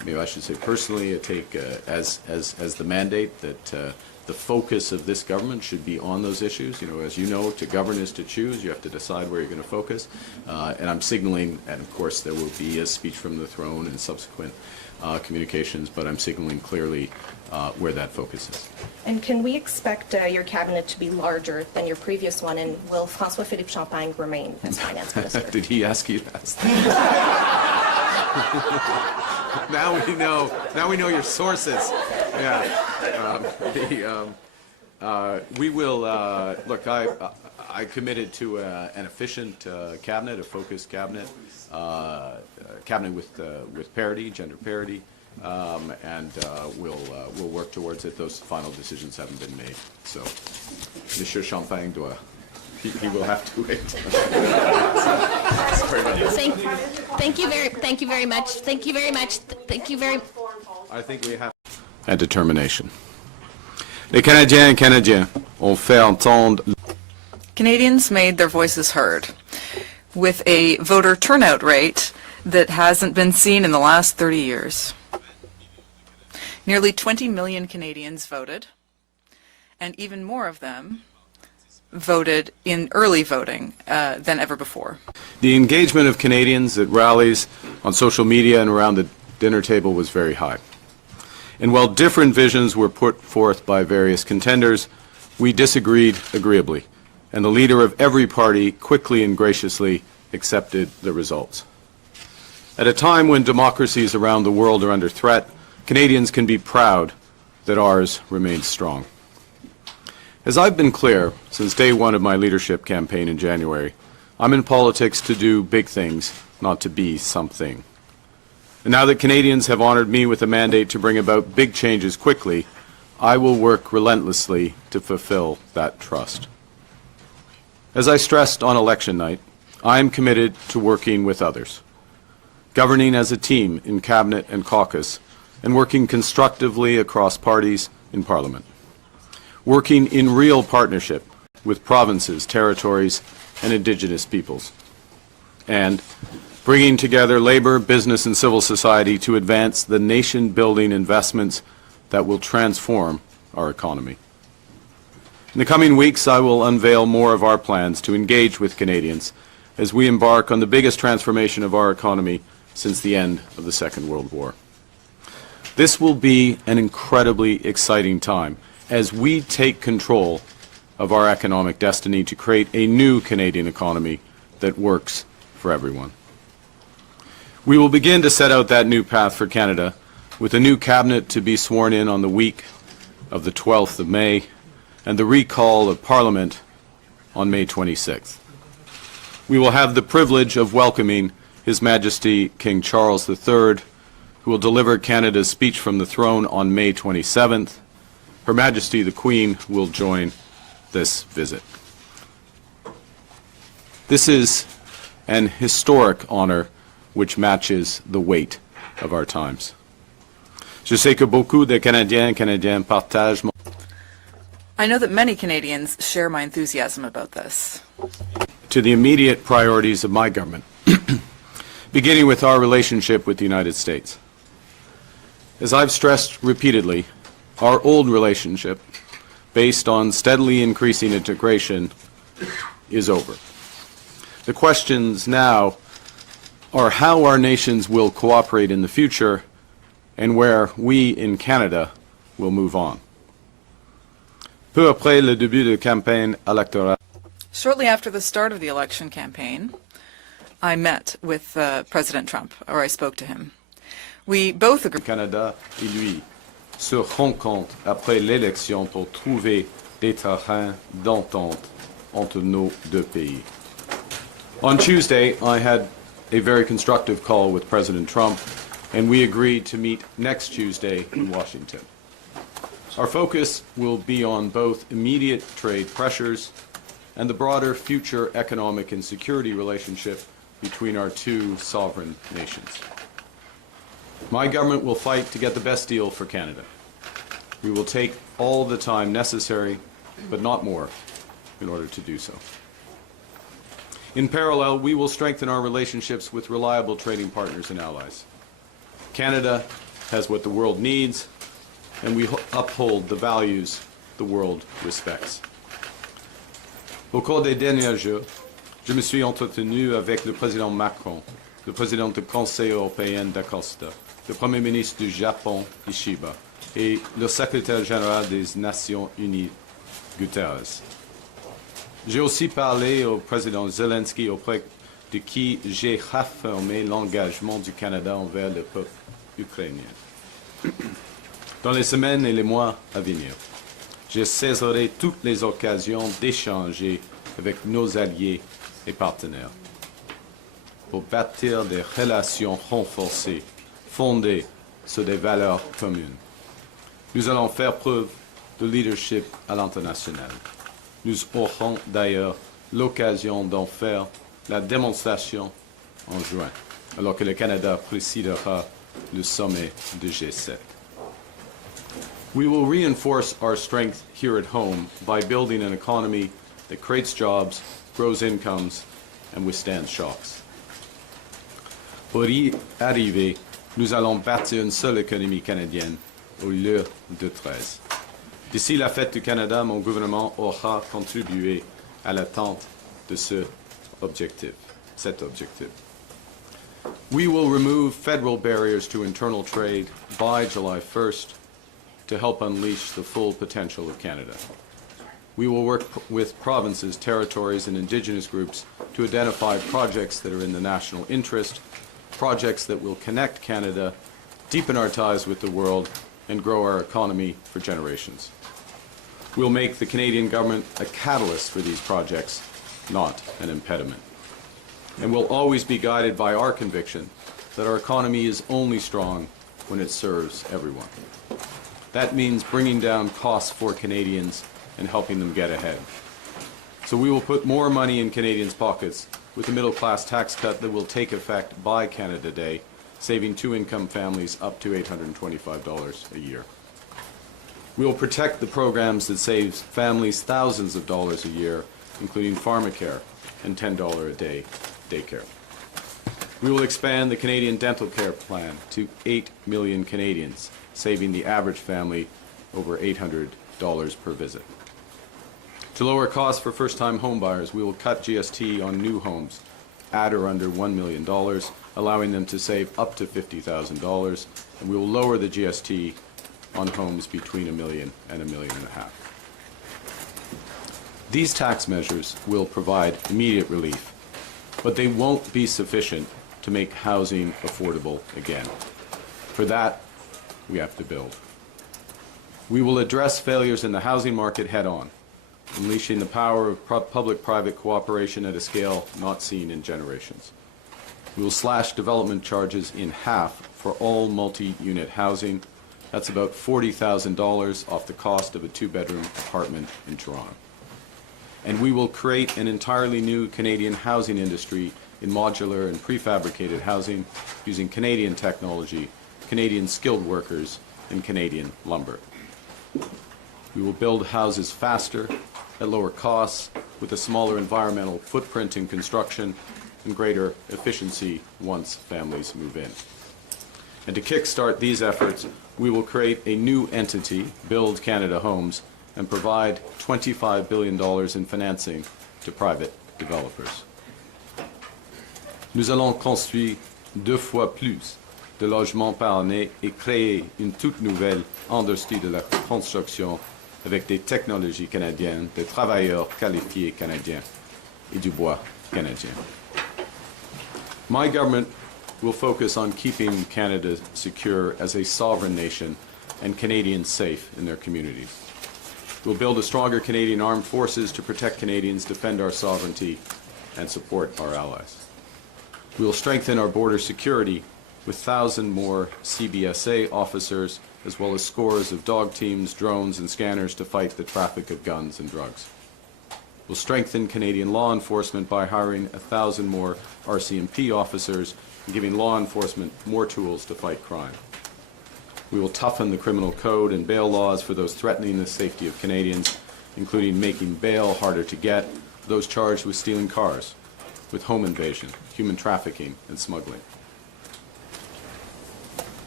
maybe I should say personally, I take as the mandate that the focus of this government should be on those issues. You know, as you know, to govern is to choose. You have to decide where you're going to focus. And I'm signaling, and of course there will be a speech from the throne and subsequent communications, but I'm signaling clearly where that focus is. And can we expect your cabinet to be larger than your previous one, and will François-Philippe Champagne remain as finance minister? Did he ask you that? Now we know your sources. Yeah. We will look. I committed to an efficient cabinet, a focused cabinet, cabinet with parity, gender parity, and we'll work towards it. Those final decisions haven't been made, so Monsieur Champagne doit. He will have to wait. Sorry about that. Thank you very much. Thank you very much. Thank you very. I think we have. And determination. Les Canadiens et Canadiens ont fait entendre. Canadians made their voices heard with a voter turnout rate that hasn't been seen in the last 30 years. Nearly 20 million Canadians voted, and even more of them voted in early voting than ever before. The engagement of Canadians at rallies, on social media, and around the dinner table was very high. And while different visions were put forth by various contenders, we disagreed agreeably, and the leader of every party quickly and graciously accepted the results. At a time when democracies around the world are under threat, Canadians can be proud that ours remains strong. As I've been clear since day one of my leadership campaign in January, I'm in politics to do big things, not to be something. And now that Canadians have honored me with a mandate to bring about big changes quickly, I will work relentlessly to fulfill that trust. As I stressed on election night, I am committed to working with others, governing as a team in Cabinet and caucus, and working constructively across parties in Parliament. Working in real partnership with provinces, territories, and Indigenous peoples, and bringing together labor, business, and civil society to advance the nation-building investments that will transform our economy. In the coming weeks, I will unveil more of our plans to engage with Canadians as we embark on the biggest transformation of our economy since the end of the Second World War. This will be an incredibly exciting time as we take control of our economic destiny to create a new Canadian economy that works for everyone. We will begin to set out that new path for Canada with a new cabinet to be sworn in on the week of the 12th of May and the recall of Parliament on May 26th. We will have the privilege of welcoming His Majesty King Charles III, who will deliver Canada's speech from the throne on May 27th. Her Majesty the Queen will join this visit. This is an historic honor which matches the weight of our times. Je sais que beaucoup de Canadiens et Canadiennes partagent mon... I know that many Canadians share my enthusiasm about this. To the immediate priorities of my government, beginning with our relationship with the United States. As I've stressed repeatedly, our old relationship, based on steadily increasing integration, is over. The questions now are how our nations will cooperate in the future and where we in Canada will move on. Peu après le début de campagne électorale. Shortly after the start of the election campaign, I met with President Trump, or I spoke to him. We both agreed. Canada et lui se rencontrent après l'élection pour trouver des terrains d'entente entre nos deux pays. On Tuesday, I had a very constructive call with President Trump, and we agreed to meet next Tuesday in Washington. Our focus will be on both immediate trade pressures and the broader future economic and security relationship between our two sovereign nations. My government will fight to get the best deal for Canada. We will take all the time necessary, but not more, in order to do so. In parallel, we will strengthen our relationships with reliable trading partners and allies. Canada has what the world needs, and we uphold the values the world respects. Au cours des derniers jours, je me suis entretenu avec le président Macron, le président du Conseil européen d'Acosta, le Premier ministre du Japon, Ishiba, et le secrétaire général des Nations Unies, Guterres. J'ai aussi parlé au président Zelensky, auprès de qui j'ai réaffirmé l'engagement du Canada envers le peuple ukrainien. Dans les semaines et les mois à venir, je saisirai toutes les occasions d'échanger avec nos alliés et partenaires pour bâtir des relations renforcées, fondées sur des valeurs communes. Nous allons faire preuve de leadership à l'international. Nous aurons d'ailleurs l'occasion d'en faire la démonstration en juin, alors que le Canada présidera le sommet de G7. We will reinforce our strength here at home by building an economy that creates jobs, grows incomes, and withstands shocks. Pour y arriver, nous allons bâtir une seule économie canadienne au lieu de 13. D'ici la fête du Canada, mon gouvernement aura contribué à l'atteinte de cet objectif. We will remove federal barriers to internal trade by July 1st to help unleash the full potential of Canada. We will work with provinces, territories, and Indigenous groups to identify projects that are in the national interest, projects that will connect Canada, deepen our ties with the world, and grow our economy for generations. We'll make the Canadian government a catalyst for these projects, not an impediment. And we'll always be guided by our conviction that our economy is only strong when it serves everyone. That means bringing down costs for Canadians and helping them get ahead. So we will put more money in Canadians' pockets with the middle-class tax cut that will take effect by Canada Day, saving two-income families up to $825 a year. We will protect the programs that save families thousands of dollars a year, including pharmacare and $10 a day daycare. We will expand the Canadian Dental Care Plan to 8 million Canadians, saving the average family over $800 per visit. To lower costs for first-time homebuyers, we will cut GST on new homes at or under $1 million, allowing them to save up to $50,000, and we will lower the GST on homes between $1 million and $1.5 million. These tax measures will provide immediate relief, but they won't be sufficient to make housing affordable again. For that, we have to build. We will address failures in the housing market head-on, unleashing the power of public-private cooperation at a scale not seen in generations. We will slash development charges in half for all multi-unit housing. That's about $40,000 off the cost of a two-bedroom apartment in Toronto. And we will create an entirely new Canadian housing industry in modular and prefabricated housing using Canadian technology, Canadian skilled workers, and Canadian lumber. We will build houses faster, at lower costs, with a smaller environmental footprint in construction and greater efficiency once families move in. And to kickstart these efforts, we will create a new entity, Build Canada Homes, and provide $25 billion in financing to private developers. Nous allons construire 2 fois plus de logements par année et créer une toute nouvelle industrie de la construction avec des technologies canadiennes, des travailleurs qualifiés canadiens et du bois canadien. My government will focus on keeping Canada secure as a sovereign nation and Canadians safe in their communities. We'll build a stronger Canadian armed forces to protect Canadians, defend our sovereignty, and support our allies. We will strengthen our border security with 1,000 more CBSA officers, as well as scores of dog teams, drones, and scanners to fight the traffic of guns and drugs. We'll strengthen Canadian law enforcement by hiring 1,000 more RCMP officers and giving law enforcement more tools to fight crime. We will toughen the criminal code and bail laws for those threatening the safety of Canadians, including making bail harder to get for those charged with stealing cars, with home invasion, human trafficking, and smuggling.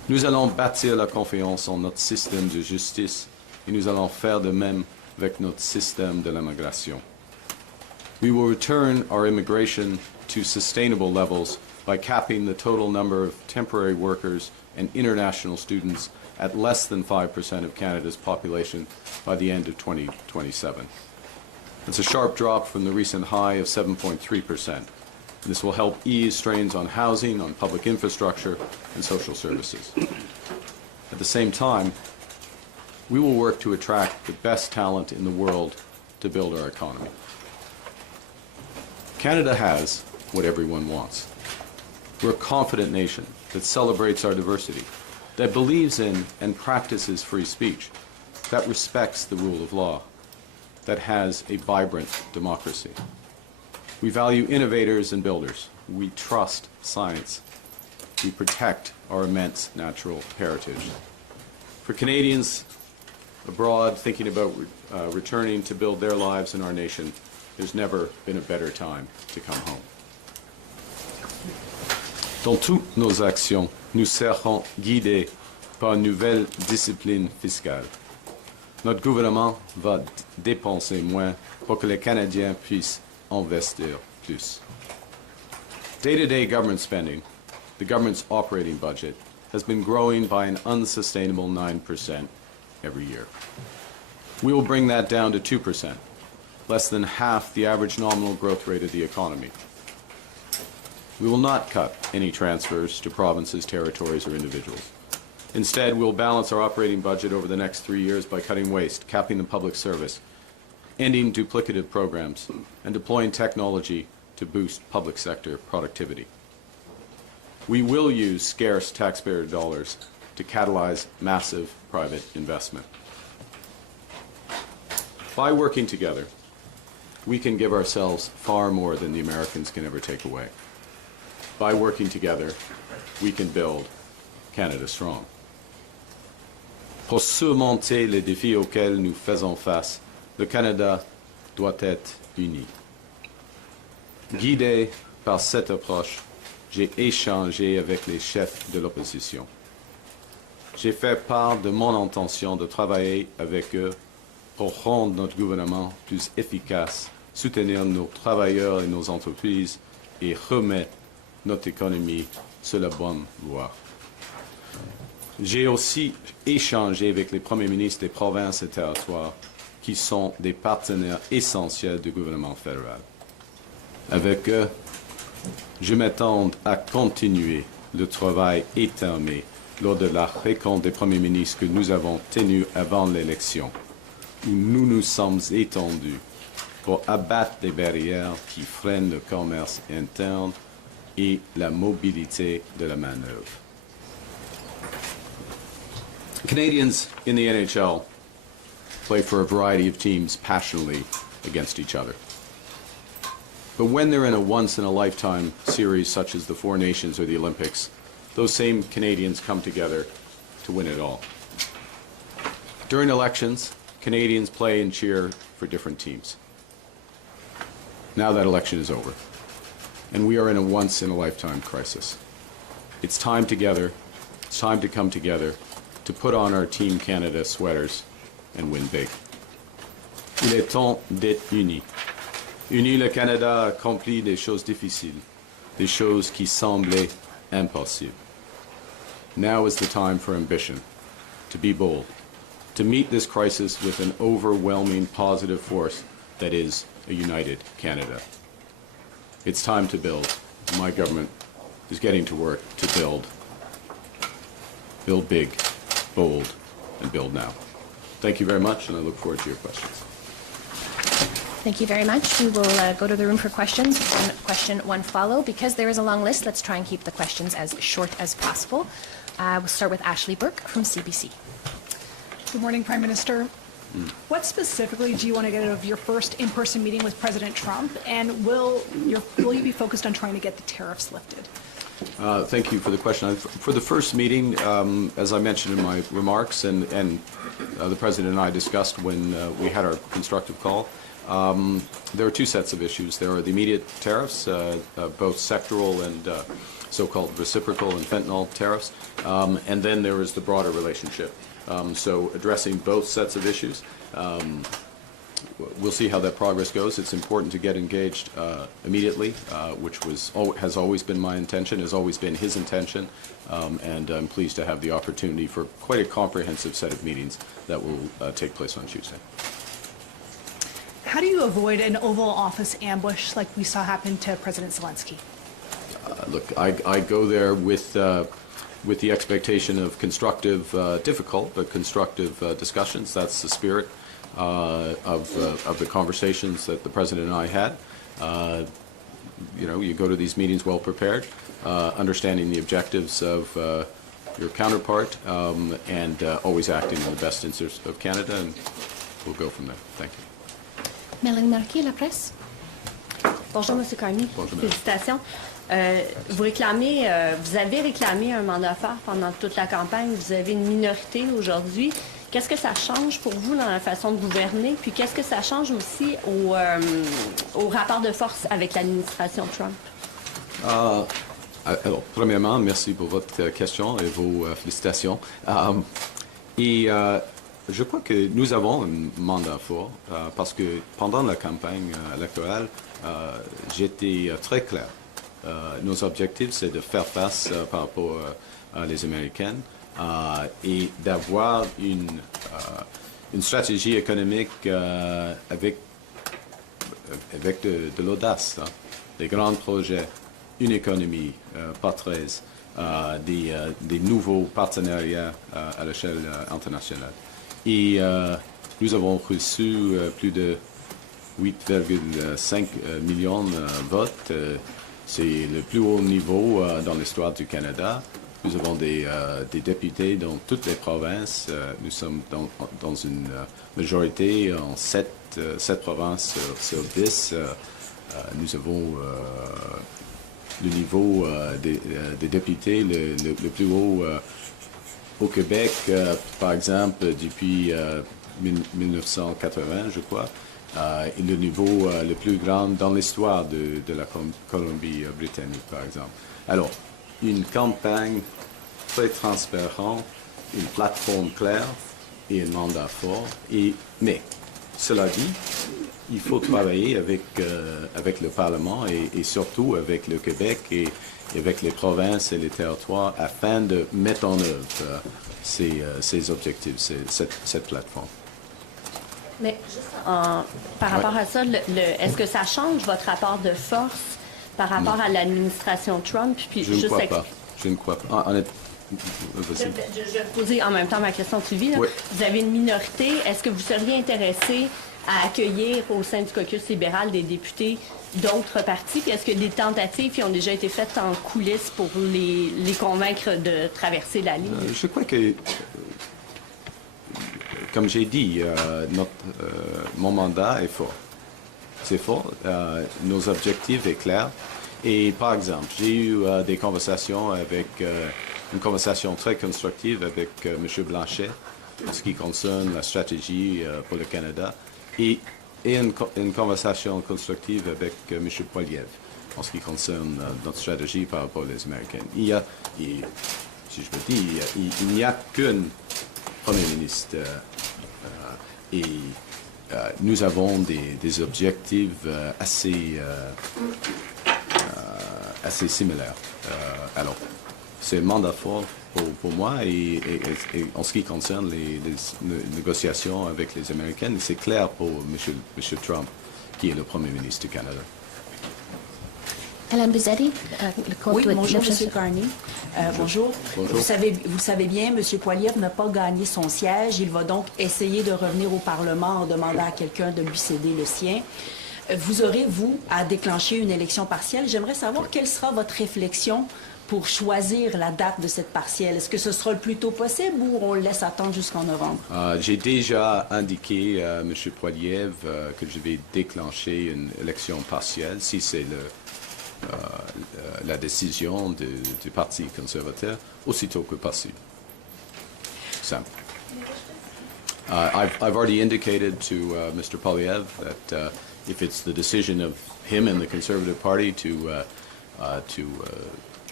Nous allons bâtir la confiance en notre système de justice et nous allons faire de même avec notre système de l'immigration. We will return our immigration to sustainable levels by capping the total number of temporary workers and international students at less than 5% of Canada's population by the end of 2027. It's a sharp drop from the recent high of 7.3%. This will help ease strains on housing, on public infrastructure, and social services. At the same time, we will work to attract the best talent in the world to build our economy. Canada has what everyone wants. We're a confident nation that celebrates our diversity, that believes in and practices free speech, that respects the rule of law, that has a vibrant democracy. We value innovators and builders. We trust science. We protect our immense natural heritage. For Canadians abroad thinking about returning to build their lives in our nation, there's never been a better time to come home. Dans toutes nos actions, nous serons guidés par une nouvelle discipline fiscale. Notre gouvernement va dépenser moins pour que les Canadiens puissent investir plus. Day-to-day government spending, the government's operating budget, has been growing by an unsustainable 9% every year. We will bring that down to 2%, less than half the average nominal growth rate of the economy. We will not cut any transfers to provinces, territories, or individuals. Instead, we'll balance our operating budget over the next 3 years by cutting waste, capping the public service, ending duplicative programs, and deploying technology to boost public sector productivity. We will use scarce taxpayer dollars to catalyze massive private investment. By working together, we can give ourselves far more than the Americans can ever take away. By working together, we can build Canada strong. Pour surmonter les défis auxquels nous faisons face, le Canada doit être uni. Guidé par cette approche, j'ai échangé avec les chefs de l'opposition. J'ai fait part de mon intention de travailler avec eux pour rendre notre gouvernement plus efficace, soutenir nos travailleurs et nos entreprises et remettre notre économie sur la bonne voie. J'ai aussi échangé avec les premiers ministres des provinces et territoires qui sont des partenaires essentiels du gouvernement fédéral. Avec eux, je m'attends à continuer le travail étamé lors de la rencontre des premiers ministres que nous avons tenue avant l'élection, où nous nous sommes étendus pour abattre les barrières qui freinent le commerce interne et la mobilité de la main-d'œuvre. Canadians in the NHL play for a variety of teams passionately against each other. But when they're in a once-in-a-lifetime series such as the Four Nations or the Olympics, those same Canadians come together to win it all. During elections, Canadians play and cheer for different teams. Now that election is over, and we are in a once-in-a-lifetime crisis. It's time together, it's time to come together to put on our Team Canada sweaters and win big. Il est temps d'être unis. Unis, le Canada a accompli des choses difficiles, des choses qui semblaient impossibles. Now is the time for ambition, to be bold, to meet this crisis with an overwhelming positive force that is a united Canada. It's time to build. My government is getting to work to build. Build big, bold, and build now. Thank you very much, and I look forward to your questions. Thank you very much. We will go to the room for questions. One question, one follow. Because there is a long list, let's try and keep the questions as short as possible. We'll start with Ashley Burke from CBC. Good morning, Prime Minister. What specifically do you want to get out of your first in-person meeting with President Trump, and will you be focused on trying to get the tariffs lifted? Thank you for the question. For the first meeting, as I mentioned in my remarks, and the President and I discussed when we had our constructive call, there are two sets of issues. There are the immediate tariffs, both sectoral and so-called reciprocal and fentanyl tariffs. And then there is the broader relationship. So addressing both sets of issues. We'll see how that progress goes. It's important to get engaged immediately, which has always been my intention, has always been his intention, and I'm pleased to have the opportunity for quite a comprehensive set of meetings that will take place on Tuesday. How do you avoid an Oval Office ambush like we saw happen to President Zelensky? Look, I go there with the expectation of constructive, difficult, but constructive discussions. That's the spirit of the conversations that the President and I had. You go to these meetings well prepared, understanding the objectives of your counterpart, and always acting in the best interest of Canada, and we'll go from there. Thank you. Mélanie Marquis, La Presse. Bonjour, M. Carney. Bonjour, Félicitations. Vous avez réclamé un mandat fort pendant toute la campagne. Vous avez une minorité aujourd'hui. Qu'est-ce que ça change pour vous dans la façon de gouverner? Puis qu'est-ce que ça change aussi au rapport de force avec l'administration Trump? Alors, premièrement, merci pour votre question et vos félicitations. Je crois que nous avons un mandat fort parce que pendant la campagne électorale, j'étais très clair. Nos objectifs, c'est de faire face par rapport à les Américaines et d'avoir une stratégie économique avec de l'audace, des grands projets, une économie pas 13, des nouveaux partenariats à l'échelle internationale. Et nous avons reçu plus de 8,5 millions de votes. C'est le plus haut niveau dans l'histoire du Canada. Nous avons des députés dans toutes les provinces. Nous sommes dans une majorité en 7 provinces sur 10. Nous avons le niveau des députés le plus haut au Québec, par exemple, depuis 1980, je crois. Et le niveau le plus grand dans l'histoire de la Colombie-Britannique, par exemple. Alors, une campagne très transparente, une plateforme claire et un mandat fort. Mais, cela dit, il faut travailler avec le Parlement et surtout avec le Québec et avec les provinces et les territoires afin de mettre en œuvre ces objectifs, cette plateforme. Mais juste par rapport à ça, est-ce que ça change votre rapport de force par rapport à l'administration Trump? Puis Je ne crois pas. Je ne crois pas. Je vais poser en même temps ma question suivie. Oui. Vous avez une minorité. Est-ce que vous seriez intéressé à accueillir au sein du caucus libéral des députés d'autres partis? Puis est-ce que des tentatives qui ont déjà été faites en coulisses pour les convaincre de traverser la ligne? Je crois que, comme j'ai dit, mon mandat est fort. C'est fort. Nos objectifs sont clairs. Et par exemple, j'ai eu des conversations une conversation très constructive avec M. Blanchet en ce qui concerne la stratégie pour le Canada et une conversation constructive avec M. Poilievre en ce qui concerne notre stratégie par rapport aux Américains. Si je me dis, il n'y a qu'un Premier ministre et nous avons des objectifs assez similaires. Alors, c'est un mandat fort pour moi et en ce qui concerne les négociations avec les Américains, c'est clair pour M. Trump, qui est le Premier ministre du Canada. Hélène Bizzetti, oui, bonjour, M. Carney. Bonjour. Bonjour. Vous le savez bien, M. Poilievre n'a pas gagné son siège. Il va donc essayer de revenir au Parlement en demandant à quelqu'un de lui céder le sien. Vous aurez, vous, à déclencher une élection partielle. J'aimerais savoir quelle sera votre réflexion pour choisir la date de cette partielle. Est-ce que ce sera le plus tôt possible ou on le laisse attendre jusqu'en novembre? J'ai déjà indiqué à M. Poilievre que je vais déclencher une élection partielle si c'est la décision du Parti conservateur aussitôt que possible. Simple. I've already indicated to Mr. Poilievre that if it's the decision of him and the Conservative Party to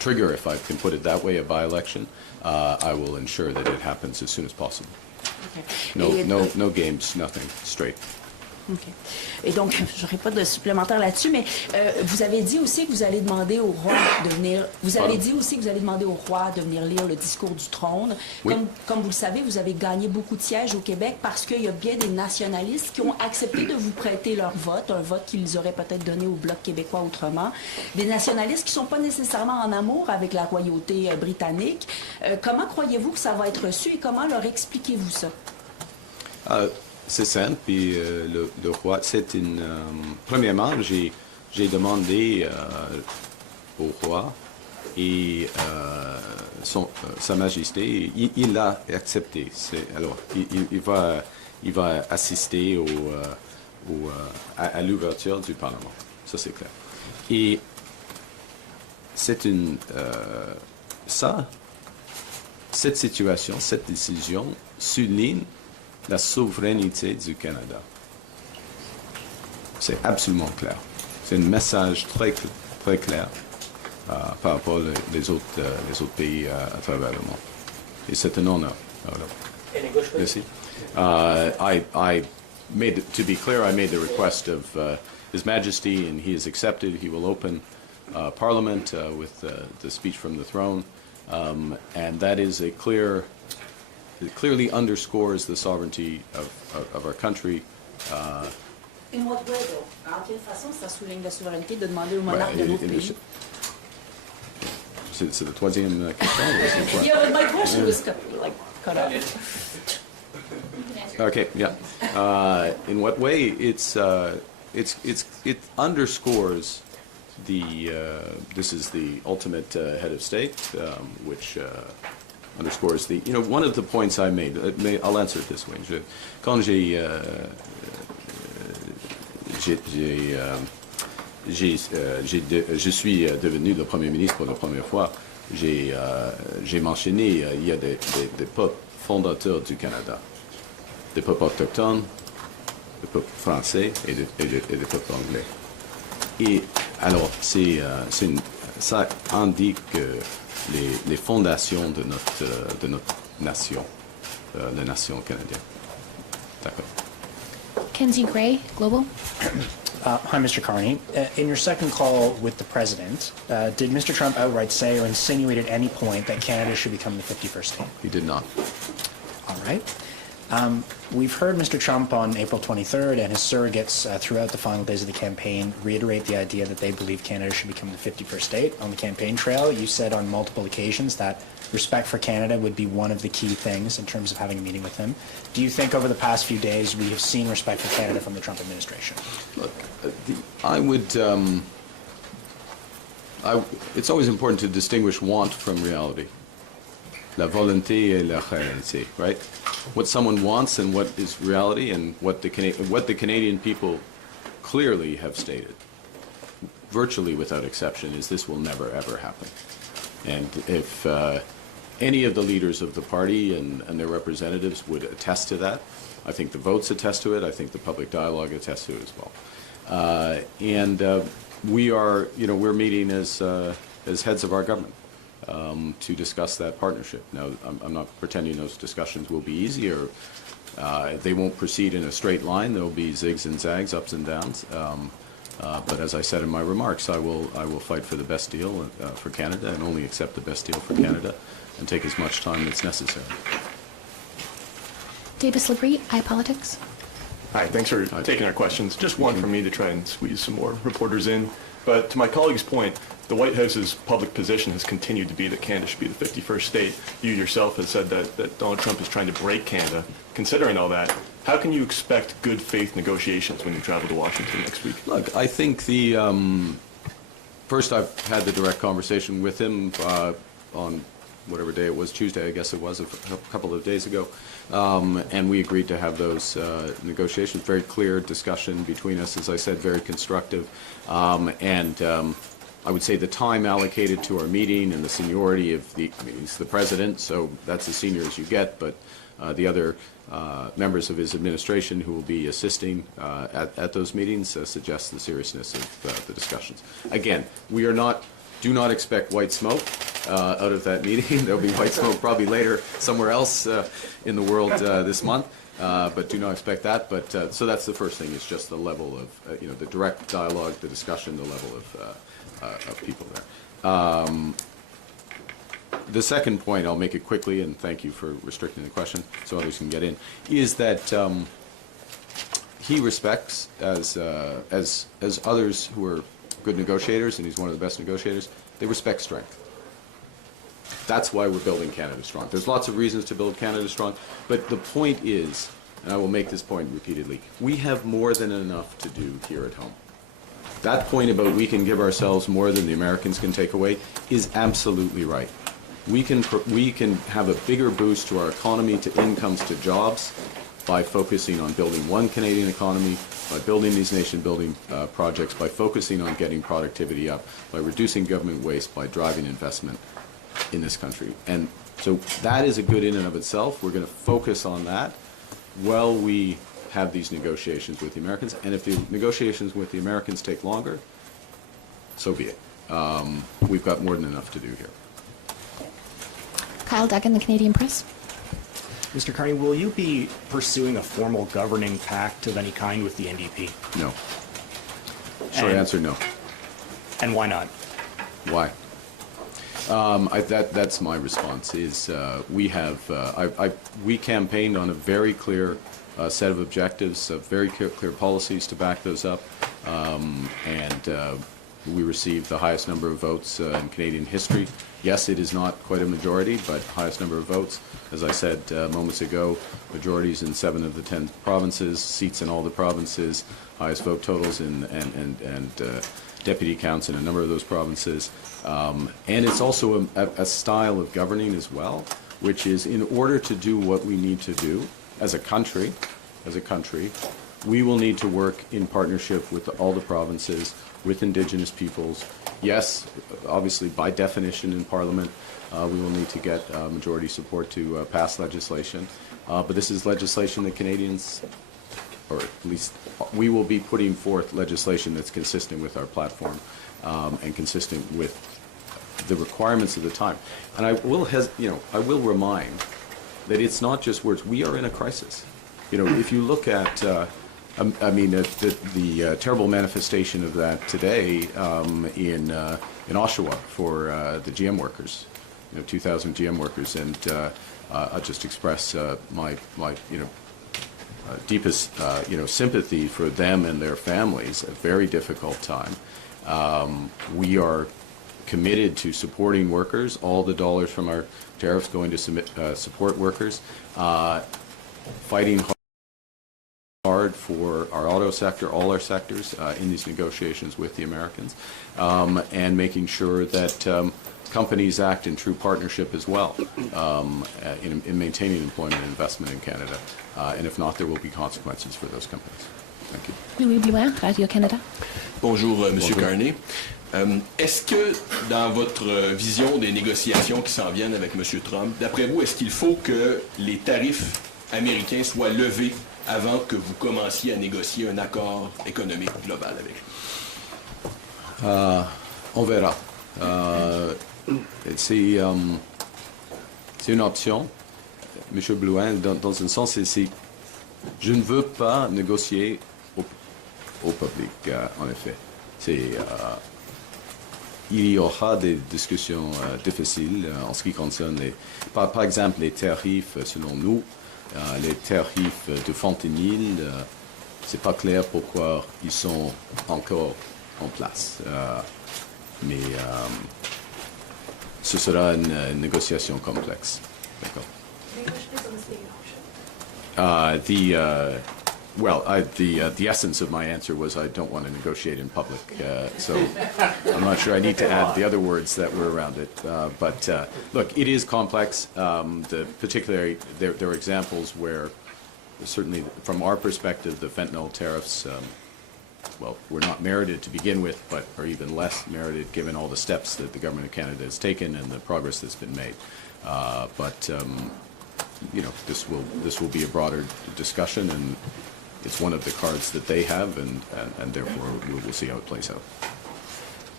trigger, if I can put it that way, a by-election, I will ensure that it happens as soon as possible. Et- No games, nothing, straight. OK. Et donc, je n'aurai pas de supplémentaire là-dessus, mais vous avez dit aussi que vous allez demander au roi de venir. Vous avez dit aussi que vous allez demander au roi de venir lire le discours du trône. Oui. Comme vous le savez, vous avez gagné beaucoup de sièges au Québec parce qu'il y a bien des nationalistes qui ont accepté de vous prêter leur vote, un vote qu'ils auraient peut-être donné au Bloc québécois autrement. Des nationalistes qui ne sont pas nécessairement en amour avec la royauté britannique. Comment croyez-vous que ça va être reçu et comment leur expliquez-vous ça? C'est simple, puis le roi, c'est une... premièrement, j'ai demandé au roi et Sa Majesté, il a accepté. Alors, il va assister à l'ouverture du Parlement. Ça, c'est clair. Et c'est une... cette situation, cette décision souligne la souveraineté du Canada. C'est absolument clair. C'est un message très clair par rapport aux autres pays à travers le monde. Et c'est un honneur. Merci. To be clear, I made the request of His Majesty, and he has accepted. He will open Parliament with the speech from the throne, and that is a clear. It clearly underscores the sovereignty of our country. In what way, though? En quelle façon ça souligne la souveraineté de demander au monarque de l'autre pays? C'est la troisième question. Yeah, my question was cut off. Okay, yeah. In what way? It underscores this is the ultimate head of state, which underscores one of the points I made. I'll answer it this way. Quand je suis devenu le Premier ministre pour la première fois, j'ai mentionné il y a des peuples fondateurs du Canada, des peuples autochtones, des peuples français et des peuples anglais. Et alors, ça indique les fondations de notre nation, la nation canadienne. D'accord. Kenzie Gray, Global. Hi, Mr. Carney. In your second call with the President, did Mr. Trump outright say or insinuate at any point that Canada should become the 51st state? He did not. All right. We've heard Mr. Trump on April 23rd and his surrogates throughout the final days of the campaign reiterate the idea that they believe Canada should become the 51st state. On the campaign trail, you said on multiple occasions that respect for Canada would be one of the key things in terms of having a meeting with him. Do you think over the past few days we have seen respect for Canada from the Trump administration? Look, I would... it's always important to distinguish want from reality. La volonté et la réalité, right? What someone wants and what is reality, and what the Canadian people clearly have stated, virtually without exception, is this will never ever happen. And if any of the leaders of the party and their representatives would attest to that, I think the votes attest to it. I think the public dialogue attests to it as well. We're meeting as heads of our government. To discuss that partnership. Now, I'm not pretending those discussions will be easy, or they won't proceed in a straight line. There will be zigs and zags, ups and downs. But as I said in my remarks, I will fight for the best deal for Canada, and only accept the best deal for Canada, and take as much time as necessary. Davis Labrie, iPolitics. Hi, thanks for taking our questions. Just one from me to try and squeeze some more reporters in. But to my colleague's point, the White House's public position has continued to be that Canada should be the 51st state. You yourself have said that Donald Trump is trying to break Canada. Considering all that, how can you expect good faith negotiations when you travel to Washington next week? Look, I think first I've had the direct conversation with him on whatever day it was, Tuesday I guess it was, a couple of days ago. And we agreed to have those negotiations. Very clear discussion between us, as I said, very constructive. I would say the time allocated to our meeting and the seniority of he's the president, so that's as senior as you get, but the other members of his administration who will be assisting at those meetings suggests the seriousness of the discussions. Again, we are not do not expect white smoke out of that meeting. There'll be white smoke probably later somewhere else in the world this month, but do not expect that. But so that's the first thing, is just the level of, the direct dialogue, the discussion, the level of people there. The second point, I'll make it quickly, and thank you for restricting the question so others can get in, is that he respects, as others who are good negotiators, and he's one of the best negotiators, they respect strength. That's why we're building Canada Strong. There's lots of reasons to build Canada Strong, but the point is, and I will make this point repeatedly, we have more than enough to do here at home. That point about we can give ourselves more than the Americans can take away is absolutely right. We can have a bigger boost to our economy, to incomes, to jobs, by focusing on building one Canadian economy, by building these nation-building projects, by focusing on getting productivity up, by reducing government waste, by driving investment in this country. And so that is a good in and of itself. We're going to focus on that while we have these negotiations with the Americans. And if the negotiations with the Americans take longer, so be it. We've got more than enough to do here. Kyle Duggan, the Canadian Press. Mr. Carney, will you be pursuing a formal governing pact of any kind with the NDP? No. Short answer, no. And why not? Why? That's my response. Is we campaigned on a very clear set of objectives, very clear policies to back those up, and we received the highest number of votes in Canadian history. Yes, it is not quite a majority, but highest number of votes. As I said moments ago, majorities in 7 of the 10 provinces, seats in all the provinces, highest vote totals and deputy counts in a number of those provinces. And it's also a style of governing as well, which is, in order to do what we need to do as a country, we will need to work in partnership with all the provinces, with Indigenous peoples. Yes, obviously, by definition in Parliament, we will need to get majority support to pass legislation. But this is legislation that Canadians, or at least we will be putting forth legislation that's consistent with our platform and consistent with the requirements of the time. And I will remind that it's not just words. We are in a crisis. If you look at the terrible manifestation of that today in Oshawa for the GM workers, 2,000 GM workers, and I'll just express my deepest sympathy for them and their families. A very difficult time. We are committed to supporting workers. All the dollars from our tariffs going to support workers. Fighting hard for our auto sector, all our sectors, in these negotiations with the Americans, and making sure that companies act in true partnership as well in maintaining employment and investment in Canada. And if not, there will be consequences for those companies. Thank you. Louis Blouin, Radio-Canada. Bonjour, Monsieur Carney. Est-ce que, dans votre vision des négociations qui s'en viennent avec Monsieur Trump, d'après vous, est-ce qu'il faut que les tarifs américains soient levés avant que vous commenciez à négocier un accord économique global avec lui? On verra. C'est une option, M. Blouin, dans un sens, je ne veux pas négocier au public, en effet. Il y aura des discussions difficiles en ce qui concerne, par exemple, les tarifs, selon nous. Les tarifs de fentanyl, c'est pas clair pourquoi ils sont encore en place. Mais ce sera une négociation complexe. D'accord. The essence of my answer was I don't want to negotiate in public, so I'm not sure I need to add the other words that were around it. But look, it is complex. Particularly, there are examples where, certainly from our perspective, the fentanyl tariffs, were not merited to begin with, but are even less merited given all the steps that the government of Canada has taken and the progress that's been made. This will be a broader discussion, and it's one of the cards that they have, and therefore we'll see how it plays out.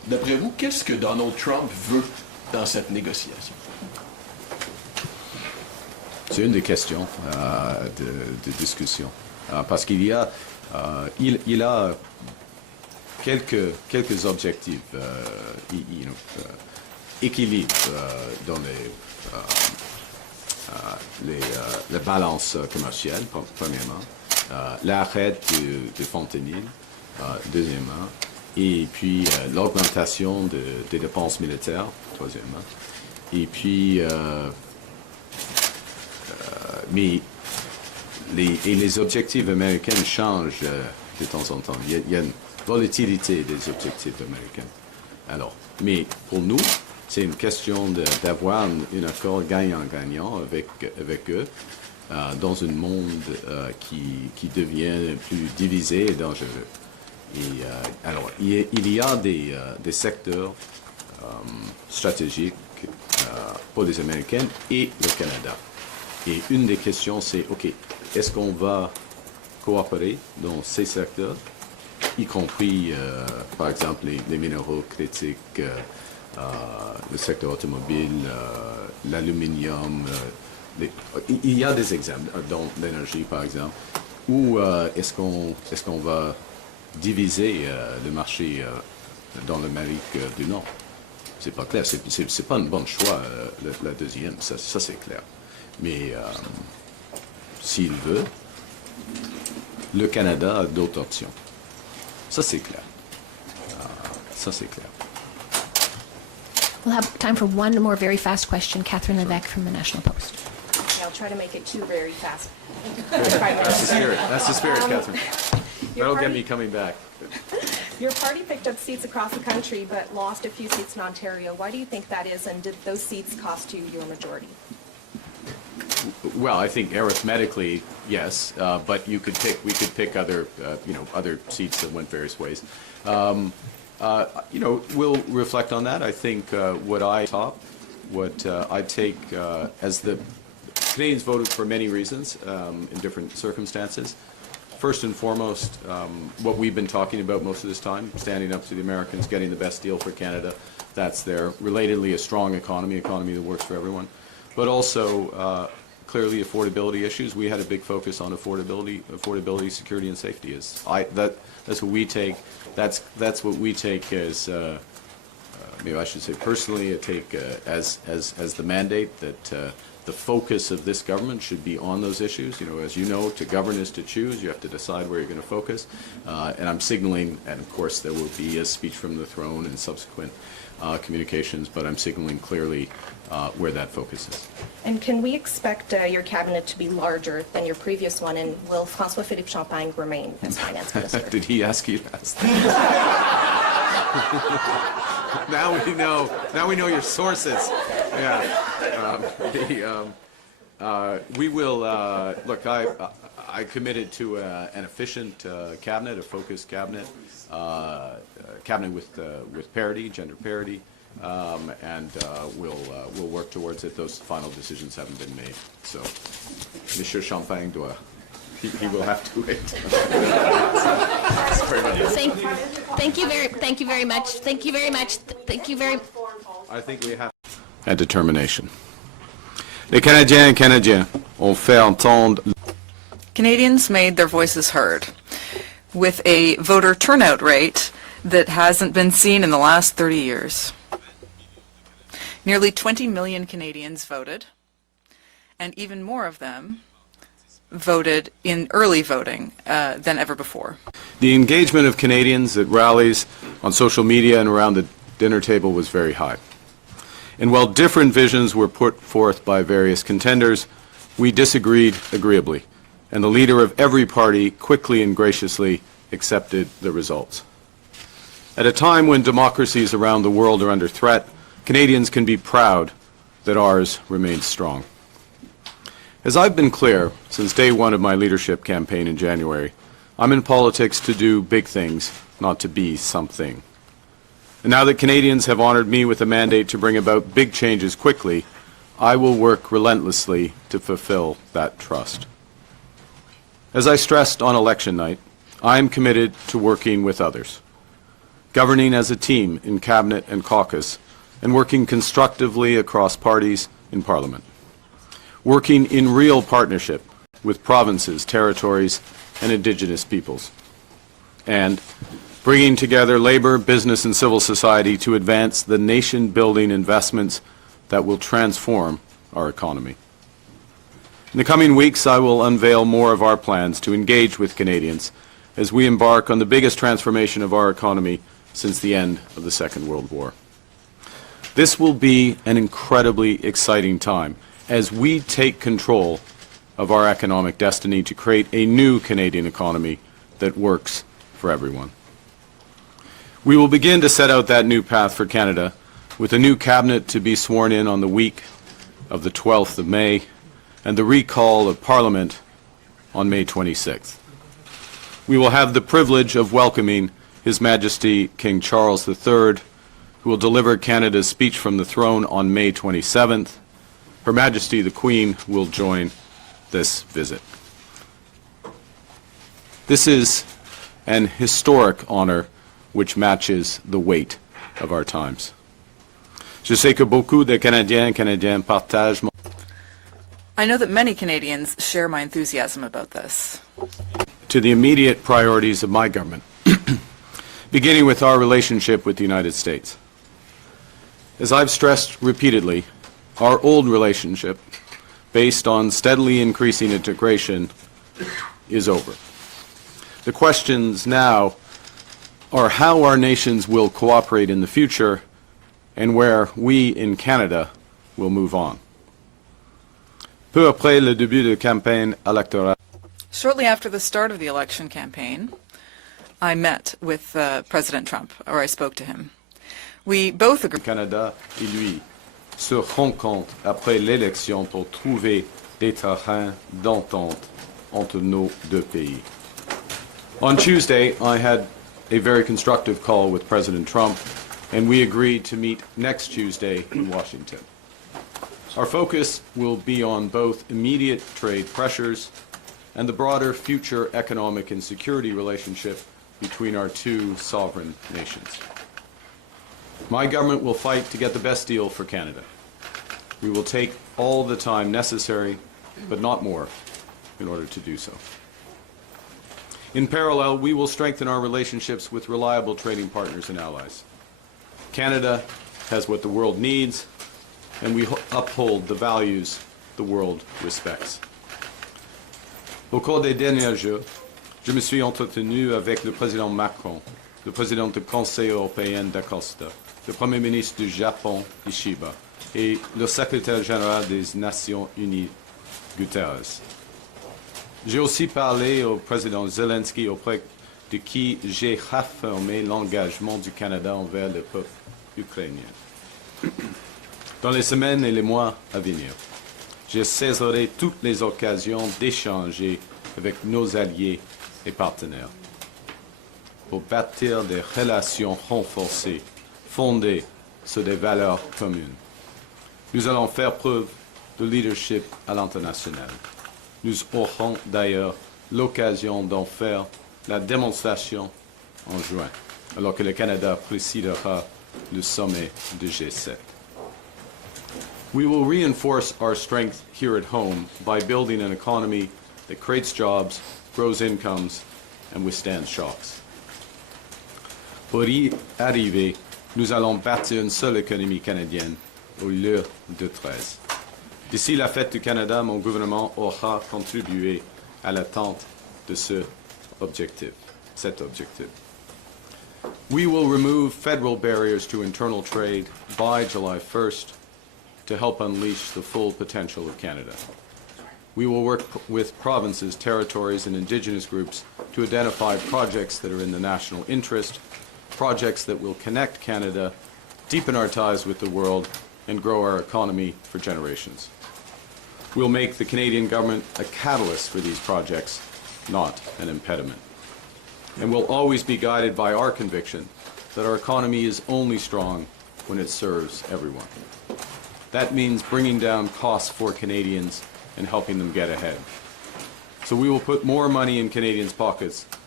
D'après vous, qu'est-ce que Donald Trump veut dans cette négociation? C'est une des questions de discussion. Parce qu'il y a, il a quelques objectifs, équilibre dans les balances commerciales, premièrement, l'arrêt de fentanyl, deuxièmement, et puis l'augmentation des dépenses militaires, troisièmement, et puis mais les objectifs américains changent de temps en temps. Il y a une volatilité des objectifs américains. Alors, mais pour nous, c'est une question d'avoir un accord gagnant-gagnant avec eux dans un monde qui devient plus divisé et dangereux. Et alors, il y a des secteurs stratégiques pour les Américains et le Canada. Et une des questions, c'est, OK, est-ce qu'on va coopérer dans ces secteurs, y compris, par exemple, les minéraux critiques, le secteur automobile, l'aluminium. Il y a des exemples, dans l'énergie, par exemple, où est-ce qu'on va diviser le marché dans l'Amérique du Nord? C'est pas clair, c'est pas un bon choix, la deuxième, ça c'est clair. Mais s'il veut, le Canada a d'autres options. Ça, c'est clair. Ça, c'est clair. We'll have time for one more very fast question. Catherine Levesque from the National Post. I'll try to make it two very fast. That's the spirit. That's the spirit, Catherine. Your That'll get party- me coming back. Your party picked up seats across the country, but lost a few seats in Ontario. Why do you think that is, and did those seats cost you your majority? Well, I think arithmetically, yes, but we could pick other, other seats that went various ways. We'll reflect on that. I think what I take as the Canadians voted for many reasons in different circumstances. First and foremost, what we've been talking about most of this time, standing up to the Americans, getting the best deal for Canada, that's there. Relatedly, a strong economy that works for everyone. But also, clearly, affordability issues. We had a big focus on affordability, security, and safety. That's what we take. That's what we take as, maybe I should say personally, I take as the mandate that the focus of this government should be on those issues. As you know, to govern is to choose. You have to decide where you're going to focus. And I'm signaling, and of course there will be a speech from the throne and subsequent communications, but I'm signaling clearly where that focus is. And can we expect your cabinet to be larger than your previous one, and will François-Philippe Champagne remain as finance minister? Did he ask you to ask that? Now we know your sources. Yeah. We will look. I committed to an efficient cabinet, a focused cabinet, cabinet with parity, gender parity, and we'll work towards it. Those final decisions haven't been made, so Monsieur Champagne doit. He will have to wait. Thank you very much. Thank you very much. Thank you very. I think we have. And determination. Les Canadiens et Canadiens ont fait entendre. Canadians made their voices heard with a voter turnout rate that hasn't been seen in the last 30 years. Nearly 20 million Canadians voted, and even more of them voted in early voting than ever before. The engagement of Canadians at rallies, on social media, and around the dinner table was very high. And while different visions were put forth by various contenders, we disagreed agreeably, and the leader of every party quickly and graciously accepted the results. At a time when democracies around the world are under threat, Canadians can be proud that ours remains strong. As I've been clear since day one of my leadership campaign in January, I'm in politics to do big things, not to be something. And now that Canadians have honored me with a mandate to bring about big changes quickly, I will work relentlessly to fulfill that trust. As I stressed on election night, I am committed to working with others. governing as a team in Cabinet and caucus, and working constructively across parties in Parliament. Working in real partnership with provinces, territories, and Indigenous peoples. And bringing together labor, business, and civil society to advance the nation-building investments that will transform our economy. In the coming weeks, I will unveil more of our plans to engage with Canadians as we embark on the biggest transformation of our economy since the end of the Second World War. This will be an incredibly exciting time as we take control of our economic destiny to create a new Canadian economy that works for everyone. We will begin to set out that new path for Canada with a new cabinet to be sworn in on the week of the 12th of May and the recall of Parliament on May 26th. We will have the privilege of welcoming His Majesty King Charles III, who will deliver Canada's speech from the throne on May 27th. Her Majesty the Queen will join this visit. This is an historic honor which matches the weight of our times. Je sais que beaucoup de Canadiens et Canadiennes partagent mon... I know that many Canadians share my enthusiasm about this. To the immediate priorities of my government, beginning with our relationship with the United States. As I've stressed repeatedly, our old relationship, based on steadily increasing integration, is over. The questions now are how our nations will cooperate in the future and where we in Canada will move on. Peu après le début de campagne électorale, Shortly after the start of the election campaign, I met with President Trump, or I spoke to him. We both agreed. Canada et lui se rencontrent après l'élection pour trouver des terrains d'entente entre nos deux pays. On Tuesday, I had a very constructive call with President Trump, and we agreed to meet next Tuesday in Washington. Our focus will be on both immediate trade pressures and the broader future economic and security relationship between our two sovereign nations. My government will fight to get the best deal for Canada. We will take all the time necessary, but not more, in order to do so. In parallel, we will strengthen our relationships with reliable trading partners and allies. Canada has what the world needs, and we uphold the values the world respects. Au cours des derniers jours, je me suis entretenu avec le président Macron, le président du Conseil européen d'Acosta, le Premier ministre du Japon, Ishiba, et le secrétaire général des Nations Unies, Guterres. J'ai aussi parlé au président Zelensky, auprès de qui j'ai réaffirmé l'engagement du Canada envers le peuple ukrainien. Dans les semaines et les mois à venir, je saisirai toutes les occasions d'échanger avec nos alliés et partenaires pour bâtir des relations renforcées fondées sur des valeurs communes. Nous allons faire preuve de leadership à l'international. Nous aurons d'ailleurs l'occasion d'en faire la démonstration en juin, alors que le Canada présidera le sommet du G7. We will reinforce our strength here at home by building an economy that creates jobs, grows incomes, and withstands shocks. Pour y arriver, nous allons bâtir une seule économie canadienne au lieu de 13. D'ici la fête du Canada, mon gouvernement aura contribué à l'atteinte de cet objectif. We will remove federal barriers to internal trade by July 1st to help unleash the full potential of Canada. We will work with provinces, territories, and Indigenous groups to identify projects that are in the national interest, projects that will connect Canada, deepen our ties with the world, and grow our economy for generations. We'll make the Canadian government a catalyst for these projects, not an impediment. And we'll always be guided by our conviction that our economy is only strong when it serves everyone. That means bringing down costs for Canadians and helping them get ahead. So we will put more money in Canadians' pockets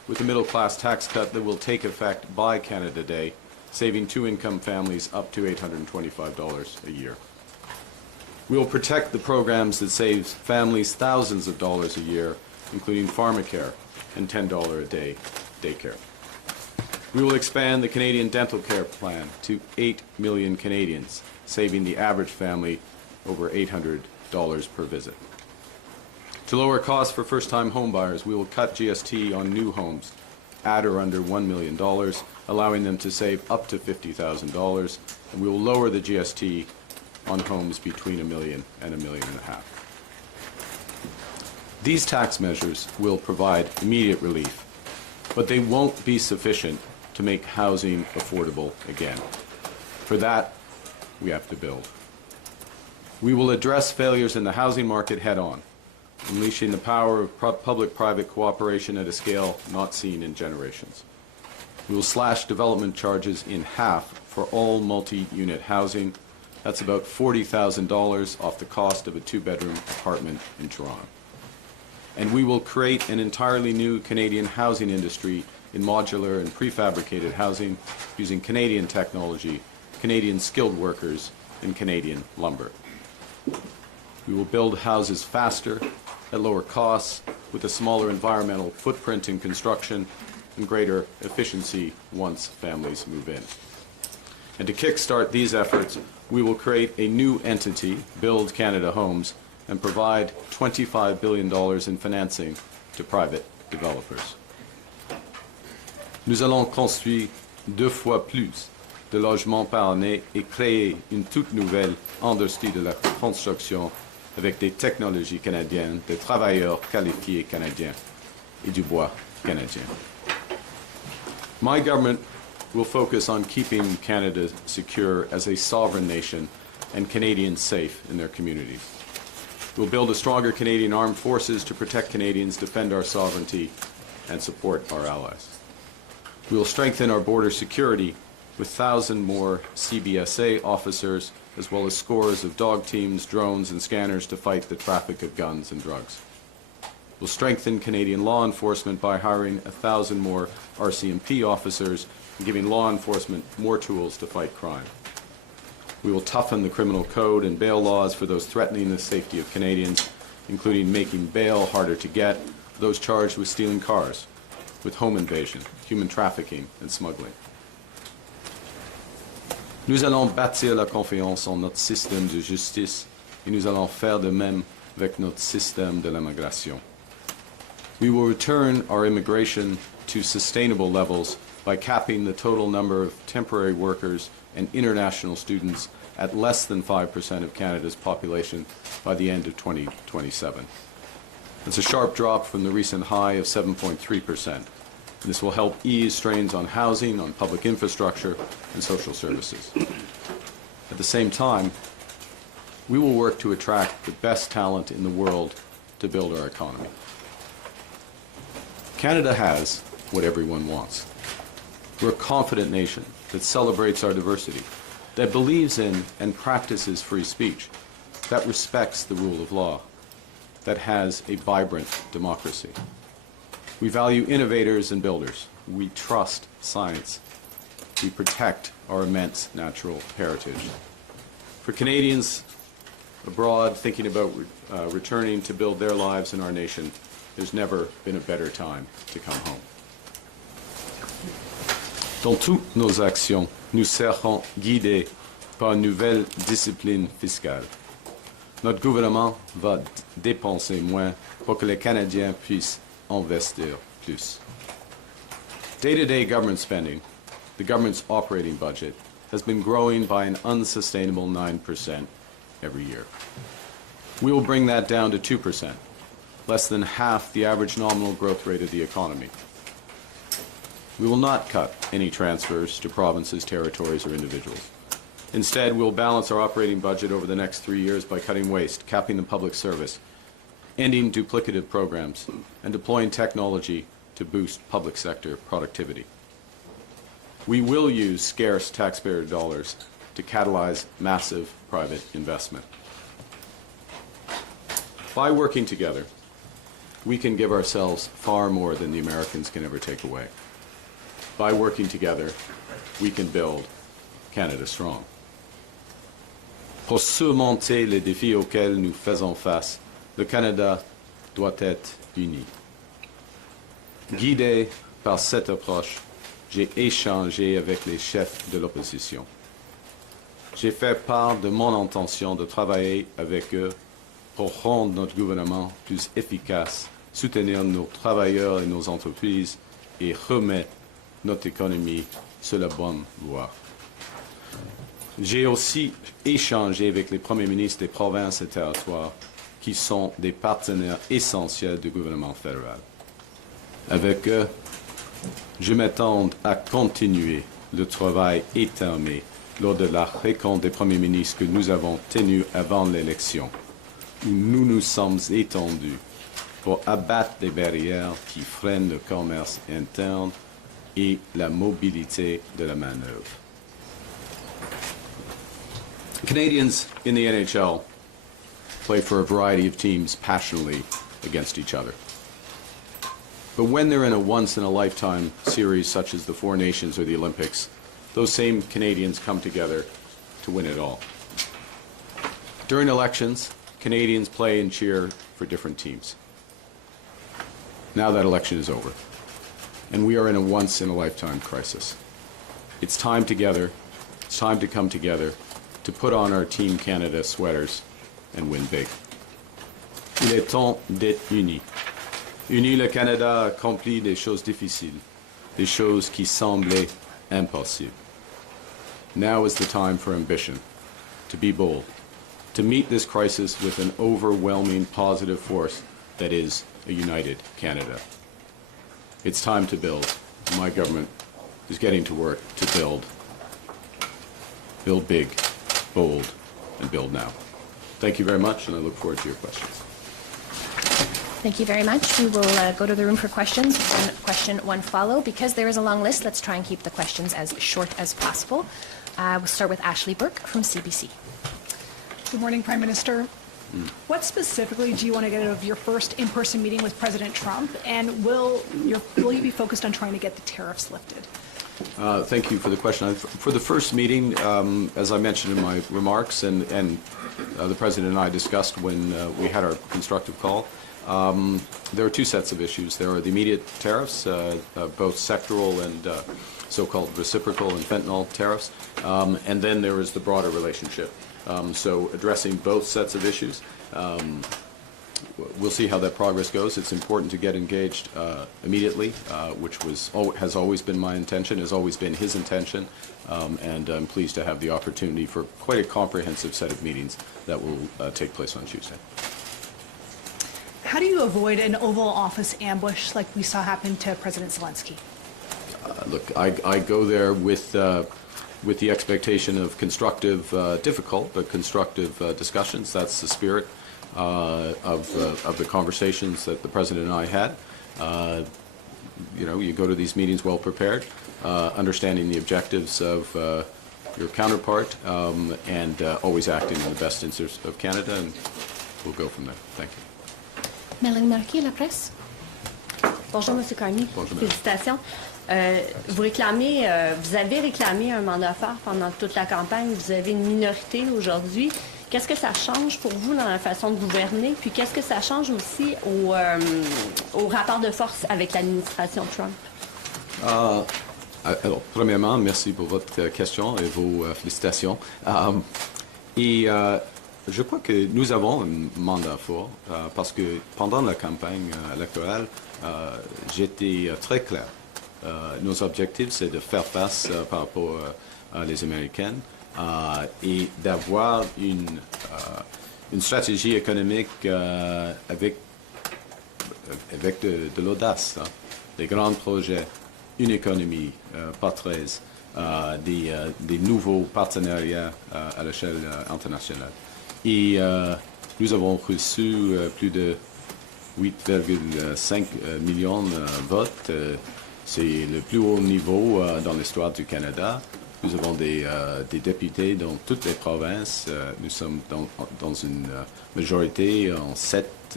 with a middle-class tax cut that will take effect by Canada Day, saving two-income families up to $825 a year. We will protect the programs that save families thousands of dollars a year, including pharmacare and $10 a day daycare. We will expand the Canadian Dental Care Plan to 8 million Canadians, saving the average family over $800 per visit. To lower costs for first-time homebuyers, we will cut GST on new homes at or under $1 million, allowing them to save up to $50,000, and we will lower the GST on homes between $1 million and $1.5 million. These tax measures will provide immediate relief, but they won't be sufficient to make housing affordable again. For that, we have to build. We will address failures in the housing market head-on, unleashing the power of public-private cooperation at a scale not seen in generations. We will slash development charges in half for all multi-unit housing. That's about $40,000 off the cost of a two-bedroom apartment in Toronto. And we will create an entirely new Canadian housing industry in modular and prefabricated housing using Canadian technology, Canadian skilled workers, and Canadian lumber. We will build houses faster, at lower costs, with a smaller environmental footprint in construction and greater efficiency once families move in. And to kickstart these efforts, we will create a new entity, Build Canada Homes, and provide $25 billion in financing to private developers. Nous allons construire 2 fois plus de logements par année et créer une toute nouvelle industrie de la construction avec des technologies canadiennes, des travailleurs qualifiés canadiens et du bois canadien. My government will focus on keeping Canada secure as a sovereign nation and Canadians safe in their communities. We'll build a stronger Canadian armed forces to protect Canadians, defend our sovereignty, and support our allies. We will strengthen our border security with 1,000 more CBSA officers, as well as scores of dog teams, drones, and scanners to fight the traffic of guns and drugs. We'll strengthen Canadian law enforcement by hiring 1,000 more RCMP officers and giving law enforcement more tools to fight crime. We will toughen the criminal code and bail laws for those threatening the safety of Canadians, including making bail harder to get for those charged with stealing cars, with home invasion, human trafficking, and smuggling. Nous allons bâtir la confiance en notre système de justice et nous allons faire de même avec notre système de l'immigration. We will return our immigration to sustainable levels by capping the total number of temporary workers and international students at less than 5% of Canada's population by the end of 2027. It's a sharp drop from the recent high of 7.3%. This will help ease strains on housing, on public infrastructure, and social services. At the same time, we will work to attract the best talent in the world to build our economy. Canada has what everyone wants. We're a confident nation that celebrates our diversity, that believes in and practices free speech, that respects the rule of law, that has a vibrant democracy. We value innovators and builders. We trust science. We protect our immense natural heritage. For Canadians abroad thinking about returning to build their lives in our nation, there's never been a better time to come home. Dans toutes nos actions, nous serons guidés par une nouvelle discipline fiscale. Notre gouvernement va dépenser moins pour que les Canadiens puissent investir plus. Day-to-day government spending, the government's operating budget, has been growing by an unsustainable 9% every year. We will bring that down to 2%, less than half the average nominal growth rate of the economy. We will not cut any transfers to provinces, territories, or individuals. Instead, we'll balance our operating budget over the next 3 years by cutting waste, capping the public service, ending duplicative programs, and deploying technology to boost public sector productivity. We will use scarce taxpayer dollars to catalyze massive private investment. By working together, we can give ourselves far more than the Americans can ever take away. By working together, we can build Canada strong. Pour surmonter les défis auxquels nous faisons face, le Canada doit être uni. Guidé par cette approche, j'ai échangé avec les chefs de l'opposition. J'ai fait part de mon intention de travailler avec eux pour rendre notre gouvernement plus efficace, soutenir nos travailleurs et nos entreprises et remettre notre économie sur la bonne voie. J'ai aussi échangé avec les premiers ministres des provinces et territoires qui sont des partenaires essentiels du gouvernement fédéral. Avec eux, je m'attends à continuer le travail éternel lors de la rencontre des premiers ministres que nous avons tenue avant l'élection, où nous nous sommes étendus pour abattre les barrières qui freinent le commerce interne et la mobilité de la main-d'œuvre. Canadians in the NHL play for a variety of teams passionately against each other. But when they're in a once-in-a-lifetime series such as the Four Nations or the Olympics, those same Canadians come together to win it all. During elections, Canadians play and cheer for different teams. Now that election is over, and we are in a once-in-a-lifetime crisis. It's time together, it's time to come together to put on our Team Canada sweaters and win big. Il est temps d'être unis. Uni, le Canada a accompli des choses difficiles, des choses qui semblaient impossibles. Now is the time for ambition, to be bold, to meet this crisis with an overwhelming positive force that is a united Canada. It's time to build. My government is getting to work to build. Build big, bold, and build now. Thank you very much, and I look forward to your questions. Thank you very much. We will go to the room for questions. One question, one follow. Because there is a long list, let's try and keep the questions as short as possible. We'll start with Ashley Burke from CBC. Good morning, Prime Minister. What specifically do you want to get out of your first in-person meeting with President Trump, and will you be focused on trying to get the tariffs lifted? Thank you for the question. For the first meeting, as I mentioned in my remarks, and the President and I discussed when we had our constructive call, there are two sets of issues. There are the immediate tariffs, both sectoral and so-called reciprocal and fentanyl tariffs, and then there is the broader relationship. So addressing both sets of issues. We'll see how that progress goes. It's important to get engaged immediately, which has always been my intention, has always been his intention, and I'm pleased to have the opportunity for quite a comprehensive set of meetings that will take place on Tuesday. How do you avoid an Oval Office ambush like we saw happen to President Zelensky? Look, I go there with the expectation of constructive, difficult, but constructive discussions. That's the spirit of the conversations that the President and I had. You go to these meetings well prepared, understanding the objectives of your counterpart, and always acting in the best interest of Canada, and we'll go from there. Thank you. Mélanie Marquis, La Presse. Bonjour, M. Carney. Bonjour, madame. Félicitations. Vous avez réclamé un mandat fort pendant toute la campagne. Vous avez une minorité aujourd'hui. Qu'est-ce que ça change pour vous dans la façon de gouverner? Puis qu'est-ce que ça change aussi au rapport de force avec l'administration Trump? Alors, premièrement, merci pour votre question et vos félicitations. Je crois que nous avons un mandat fort parce que pendant la campagne électorale, j'étais très clair. Nos objectifs, c'est de faire face par rapport à les Américaines et d'avoir une stratégie économique avec de l'audace, des grands projets, une économie porteuse, des nouveaux partenariats à l'échelle internationale. Et nous avons reçu plus de 8,5 millions de votes. C'est le plus haut niveau dans l'histoire du Canada. Nous avons des députés dans toutes les provinces. Nous sommes dans une majorité en 7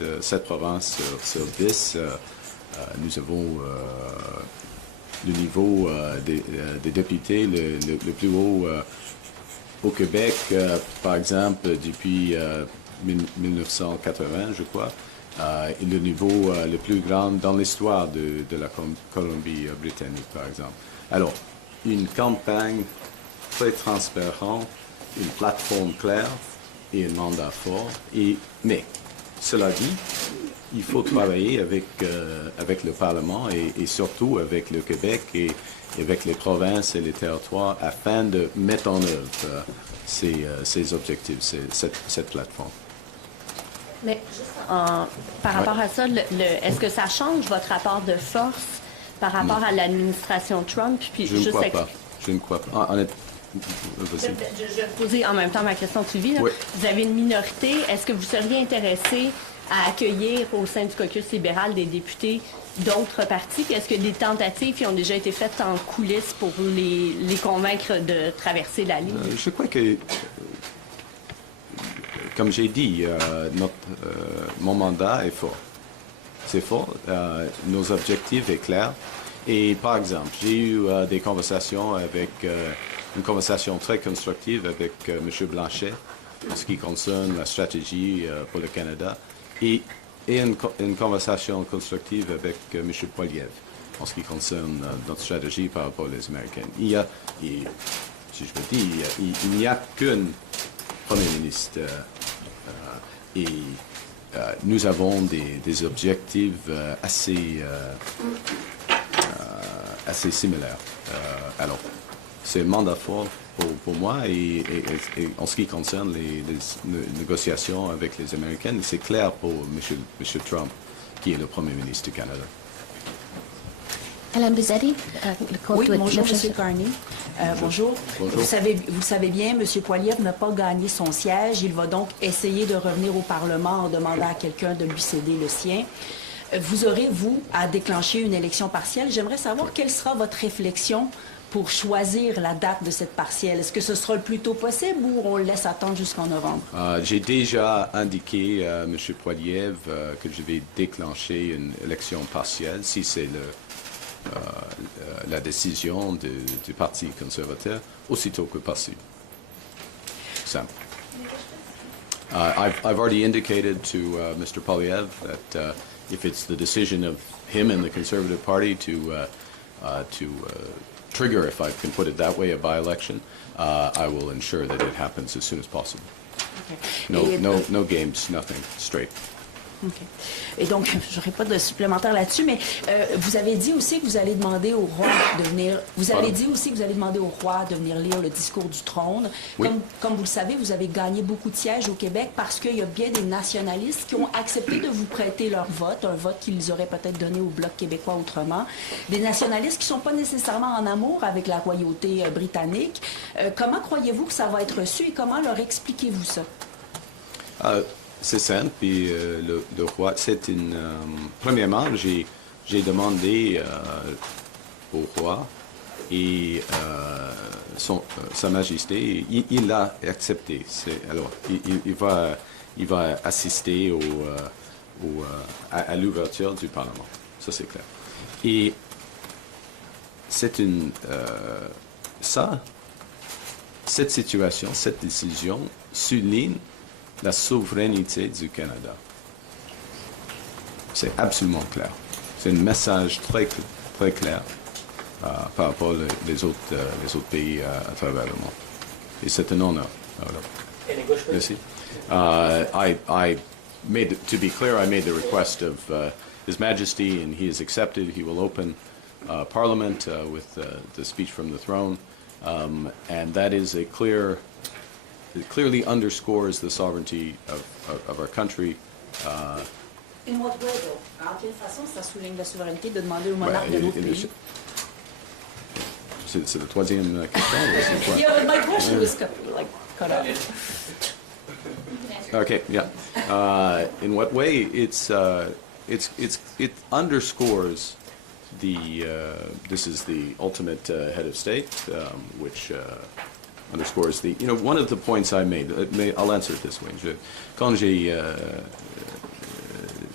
7 provinces sur 10. Nous avons le niveau des députés le plus haut au Québec, par exemple, depuis 1980, je crois, et le niveau le plus grand dans l'histoire de la Colombie-Britannique, par exemple. Alors, une campagne très transparente, une plateforme claire et un mandat fort. Mais, cela dit, il faut travailler avec le Parlement et surtout avec le Québec et avec les provinces et les territoires afin de mettre en œuvre ces objectifs, cette plateforme. Mais juste par rapport à ça, est-ce que ça change votre rapport de force par rapport à l'administration Trump? Puis Je ne crois pas. Je ne crois pas. Je vais poser en même temps ma question de suivi. Oui. Vous avez une minorité. Est-ce que vous seriez intéressé à accueillir au sein du caucus libéral des députés d'autres partis? Puis est-ce que des tentatives qui ont déjà été faites en coulisses pour les convaincre de traverser la ligne? Je crois que, comme j'ai dit, mon mandat est fort. C'est fort. Nos objectifs sont clairs. Et par exemple, j'ai eu des conversations une conversation très constructive avec M. Blanchet en ce qui concerne la stratégie pour le Canada et une conversation constructive avec M. Poiliev en ce qui concerne notre stratégie par rapport aux Américains. Si je peux dire, il n'y a qu'un Premier ministre et nous avons des objectifs assez similaires. Alors, c'est un mandat fort pour moi et en ce qui concerne les négociations avec les Américains, c'est clair pour M. Trump, qui est le Premier ministre du Canada. Alain Bizzetti, Oui, bonjour, M. Carney. Bonjour. Bonjour. Vous le savez bien, M. Poiliev n'a pas gagné son siège. Il va donc essayer de revenir au Parlement en demandant à quelqu'un de lui céder le sien. Vous aurez, vous, à déclencher une élection partielle. J'aimerais savoir quelle sera votre réflexion pour choisir la date de cette partielle. Est-ce que ce sera le plus tôt possible ou on le laisse attendre jusqu'en novembre? J'ai déjà indiqué à M. Poiliev que je vais déclencher une élection partielle si c'est la décision du Parti conservateur aussitôt que possible. Simple. I've already indicated to Mr. Poiliev that if it's the decision of him and the Conservative Party to trigger, if I can put it that way, a by-election, I will ensure that it happens as soon as possible. Okay. No games, nothing, straight. OK. Et donc, je n'aurai pas de supplémentaire là-dessus, mais vous avez dit aussi que vous allez demander au roi de venir. Vous avez dit aussi que vous allez demander au roi de venir lire le discours du trône. Oui. Comme vous le savez, vous avez gagné beaucoup de sièges au Québec parce qu'il y a bien des nationalistes qui ont accepté de vous prêter leur vote, un vote qu'ils auraient peut-être donné au Bloc québécois autrement. Des nationalistes qui ne sont pas nécessairement en amour avec la royauté britannique. Comment croyez-vous que ça va être reçu et comment leur expliquez-vous ça? C'est simple, puis le roi, c'est une... premièrement, j'ai demandé au roi et Sa Majesté, il l'a accepté. Alors, il va assister à l'ouverture du Parlement. Ça, c'est clair. Et c'est cette situation, cette décision souligne la souveraineté du Canada. C'est absolument clair. C'est un message très, très clair par rapport aux autres pays à travers le monde. Et c'est un honneur. Merci. To be clear, I made the request of His Majesty, and he has accepted. He will open Parliament with the speech from the throne, and that is a clear. It clearly underscores the sovereignty of our country. In what way, though? En quelle façon ça souligne la souveraineté de demander au monarque de notre pays? C'est la troisième question. Yeah, my question was cut off. Okay, yeah. In what way? It underscores this is the ultimate head of state, which underscores one of the points I made. I'll answer it this way. Quand j'ai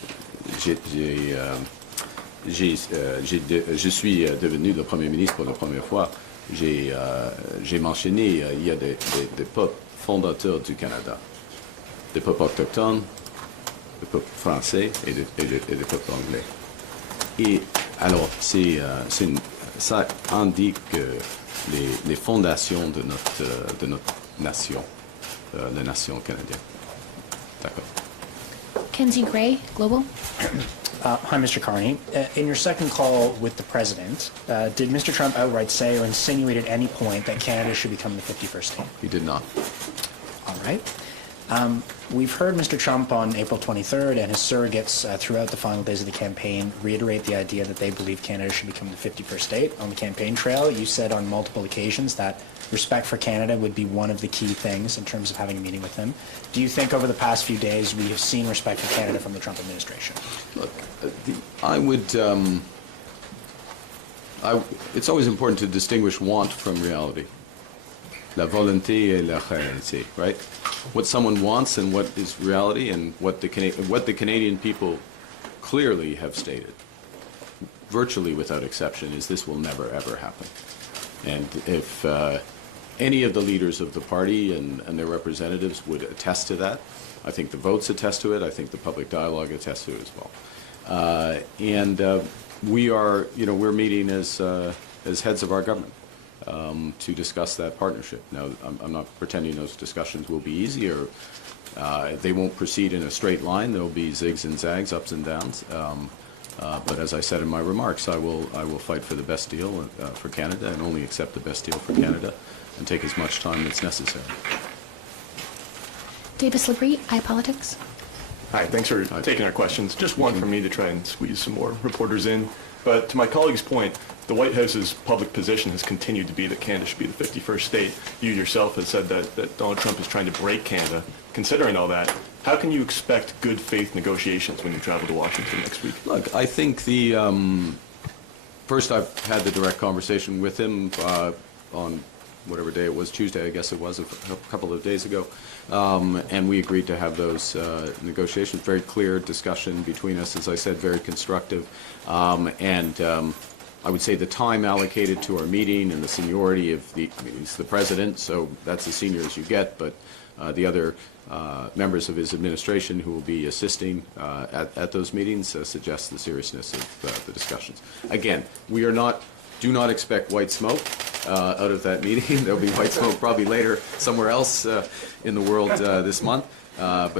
je suis devenu le Premier ministre pour la première fois. J'ai mentionné, il y a des peuples fondateurs du Canada, des peuples autochtones, des peuples français et des peuples anglais. Et alors, ça indique les fondations de notre nation, la nation canadienne. D'accord. Kenzie Gray, Global. Hi, Mr. Carney. In your second call with the president, did Mr. Trump outright say or insinuate at any point that Canada should become the 51st state? He did not. All right. We've heard Mr. Trump on April 23rd and his surrogates throughout the final days of the campaign reiterate the idea that they believe Canada should become the 51st state. On the campaign trail, you said on multiple occasions that respect for Canada would be one of the key things in terms of having a meeting with him. Do you think over the past few days we have seen respect for Canada from the Trump administration? Look, it's always important to distinguish want from reality. La volonté et la réalité, right? What someone wants and what is reality, and what the Canadian people clearly have stated, virtually without exception, is this will never ever happen. And if any of the leaders of the party and their representatives would attest to that, I think the votes attest to it. I think the public dialogue attests to it as well. We are, we're meeting as heads of our government. To discuss that partnership. Now, I'm not pretending those discussions will be easy, or they won't proceed in a straight line. There will be zigs and zags, ups and downs. But as I said in my remarks, I will fight for the best deal for Canada, and only accept the best deal for Canada, and take as much time as necessary. Davis Labrie, iPolitics. Hi, thanks for taking our questions. Just one from me to try and squeeze some more reporters in. But to my colleague's point, the White House's public position has continued to be that Canada should be the 51st state. You yourself have said that Donald Trump is trying to break Canada. Considering all that, how can you expect good faith negotiations when you travel to Washington next week? Look, I think first I've had the direct conversation with him on whatever day it was, Tuesday, I guess it was, a couple of days ago. And we agreed to have those negotiations. Very clear discussion between us, as I said, very constructive. I would say the time allocated to our meeting and the seniority of he's the president, so that's as senior as you get, but the other members of his administration who will be assisting at those meetings suggests the seriousness of the discussions. Again, do not expect white smoke out of that meeting. There'll be white smoke probably later somewhere else in the world this month. But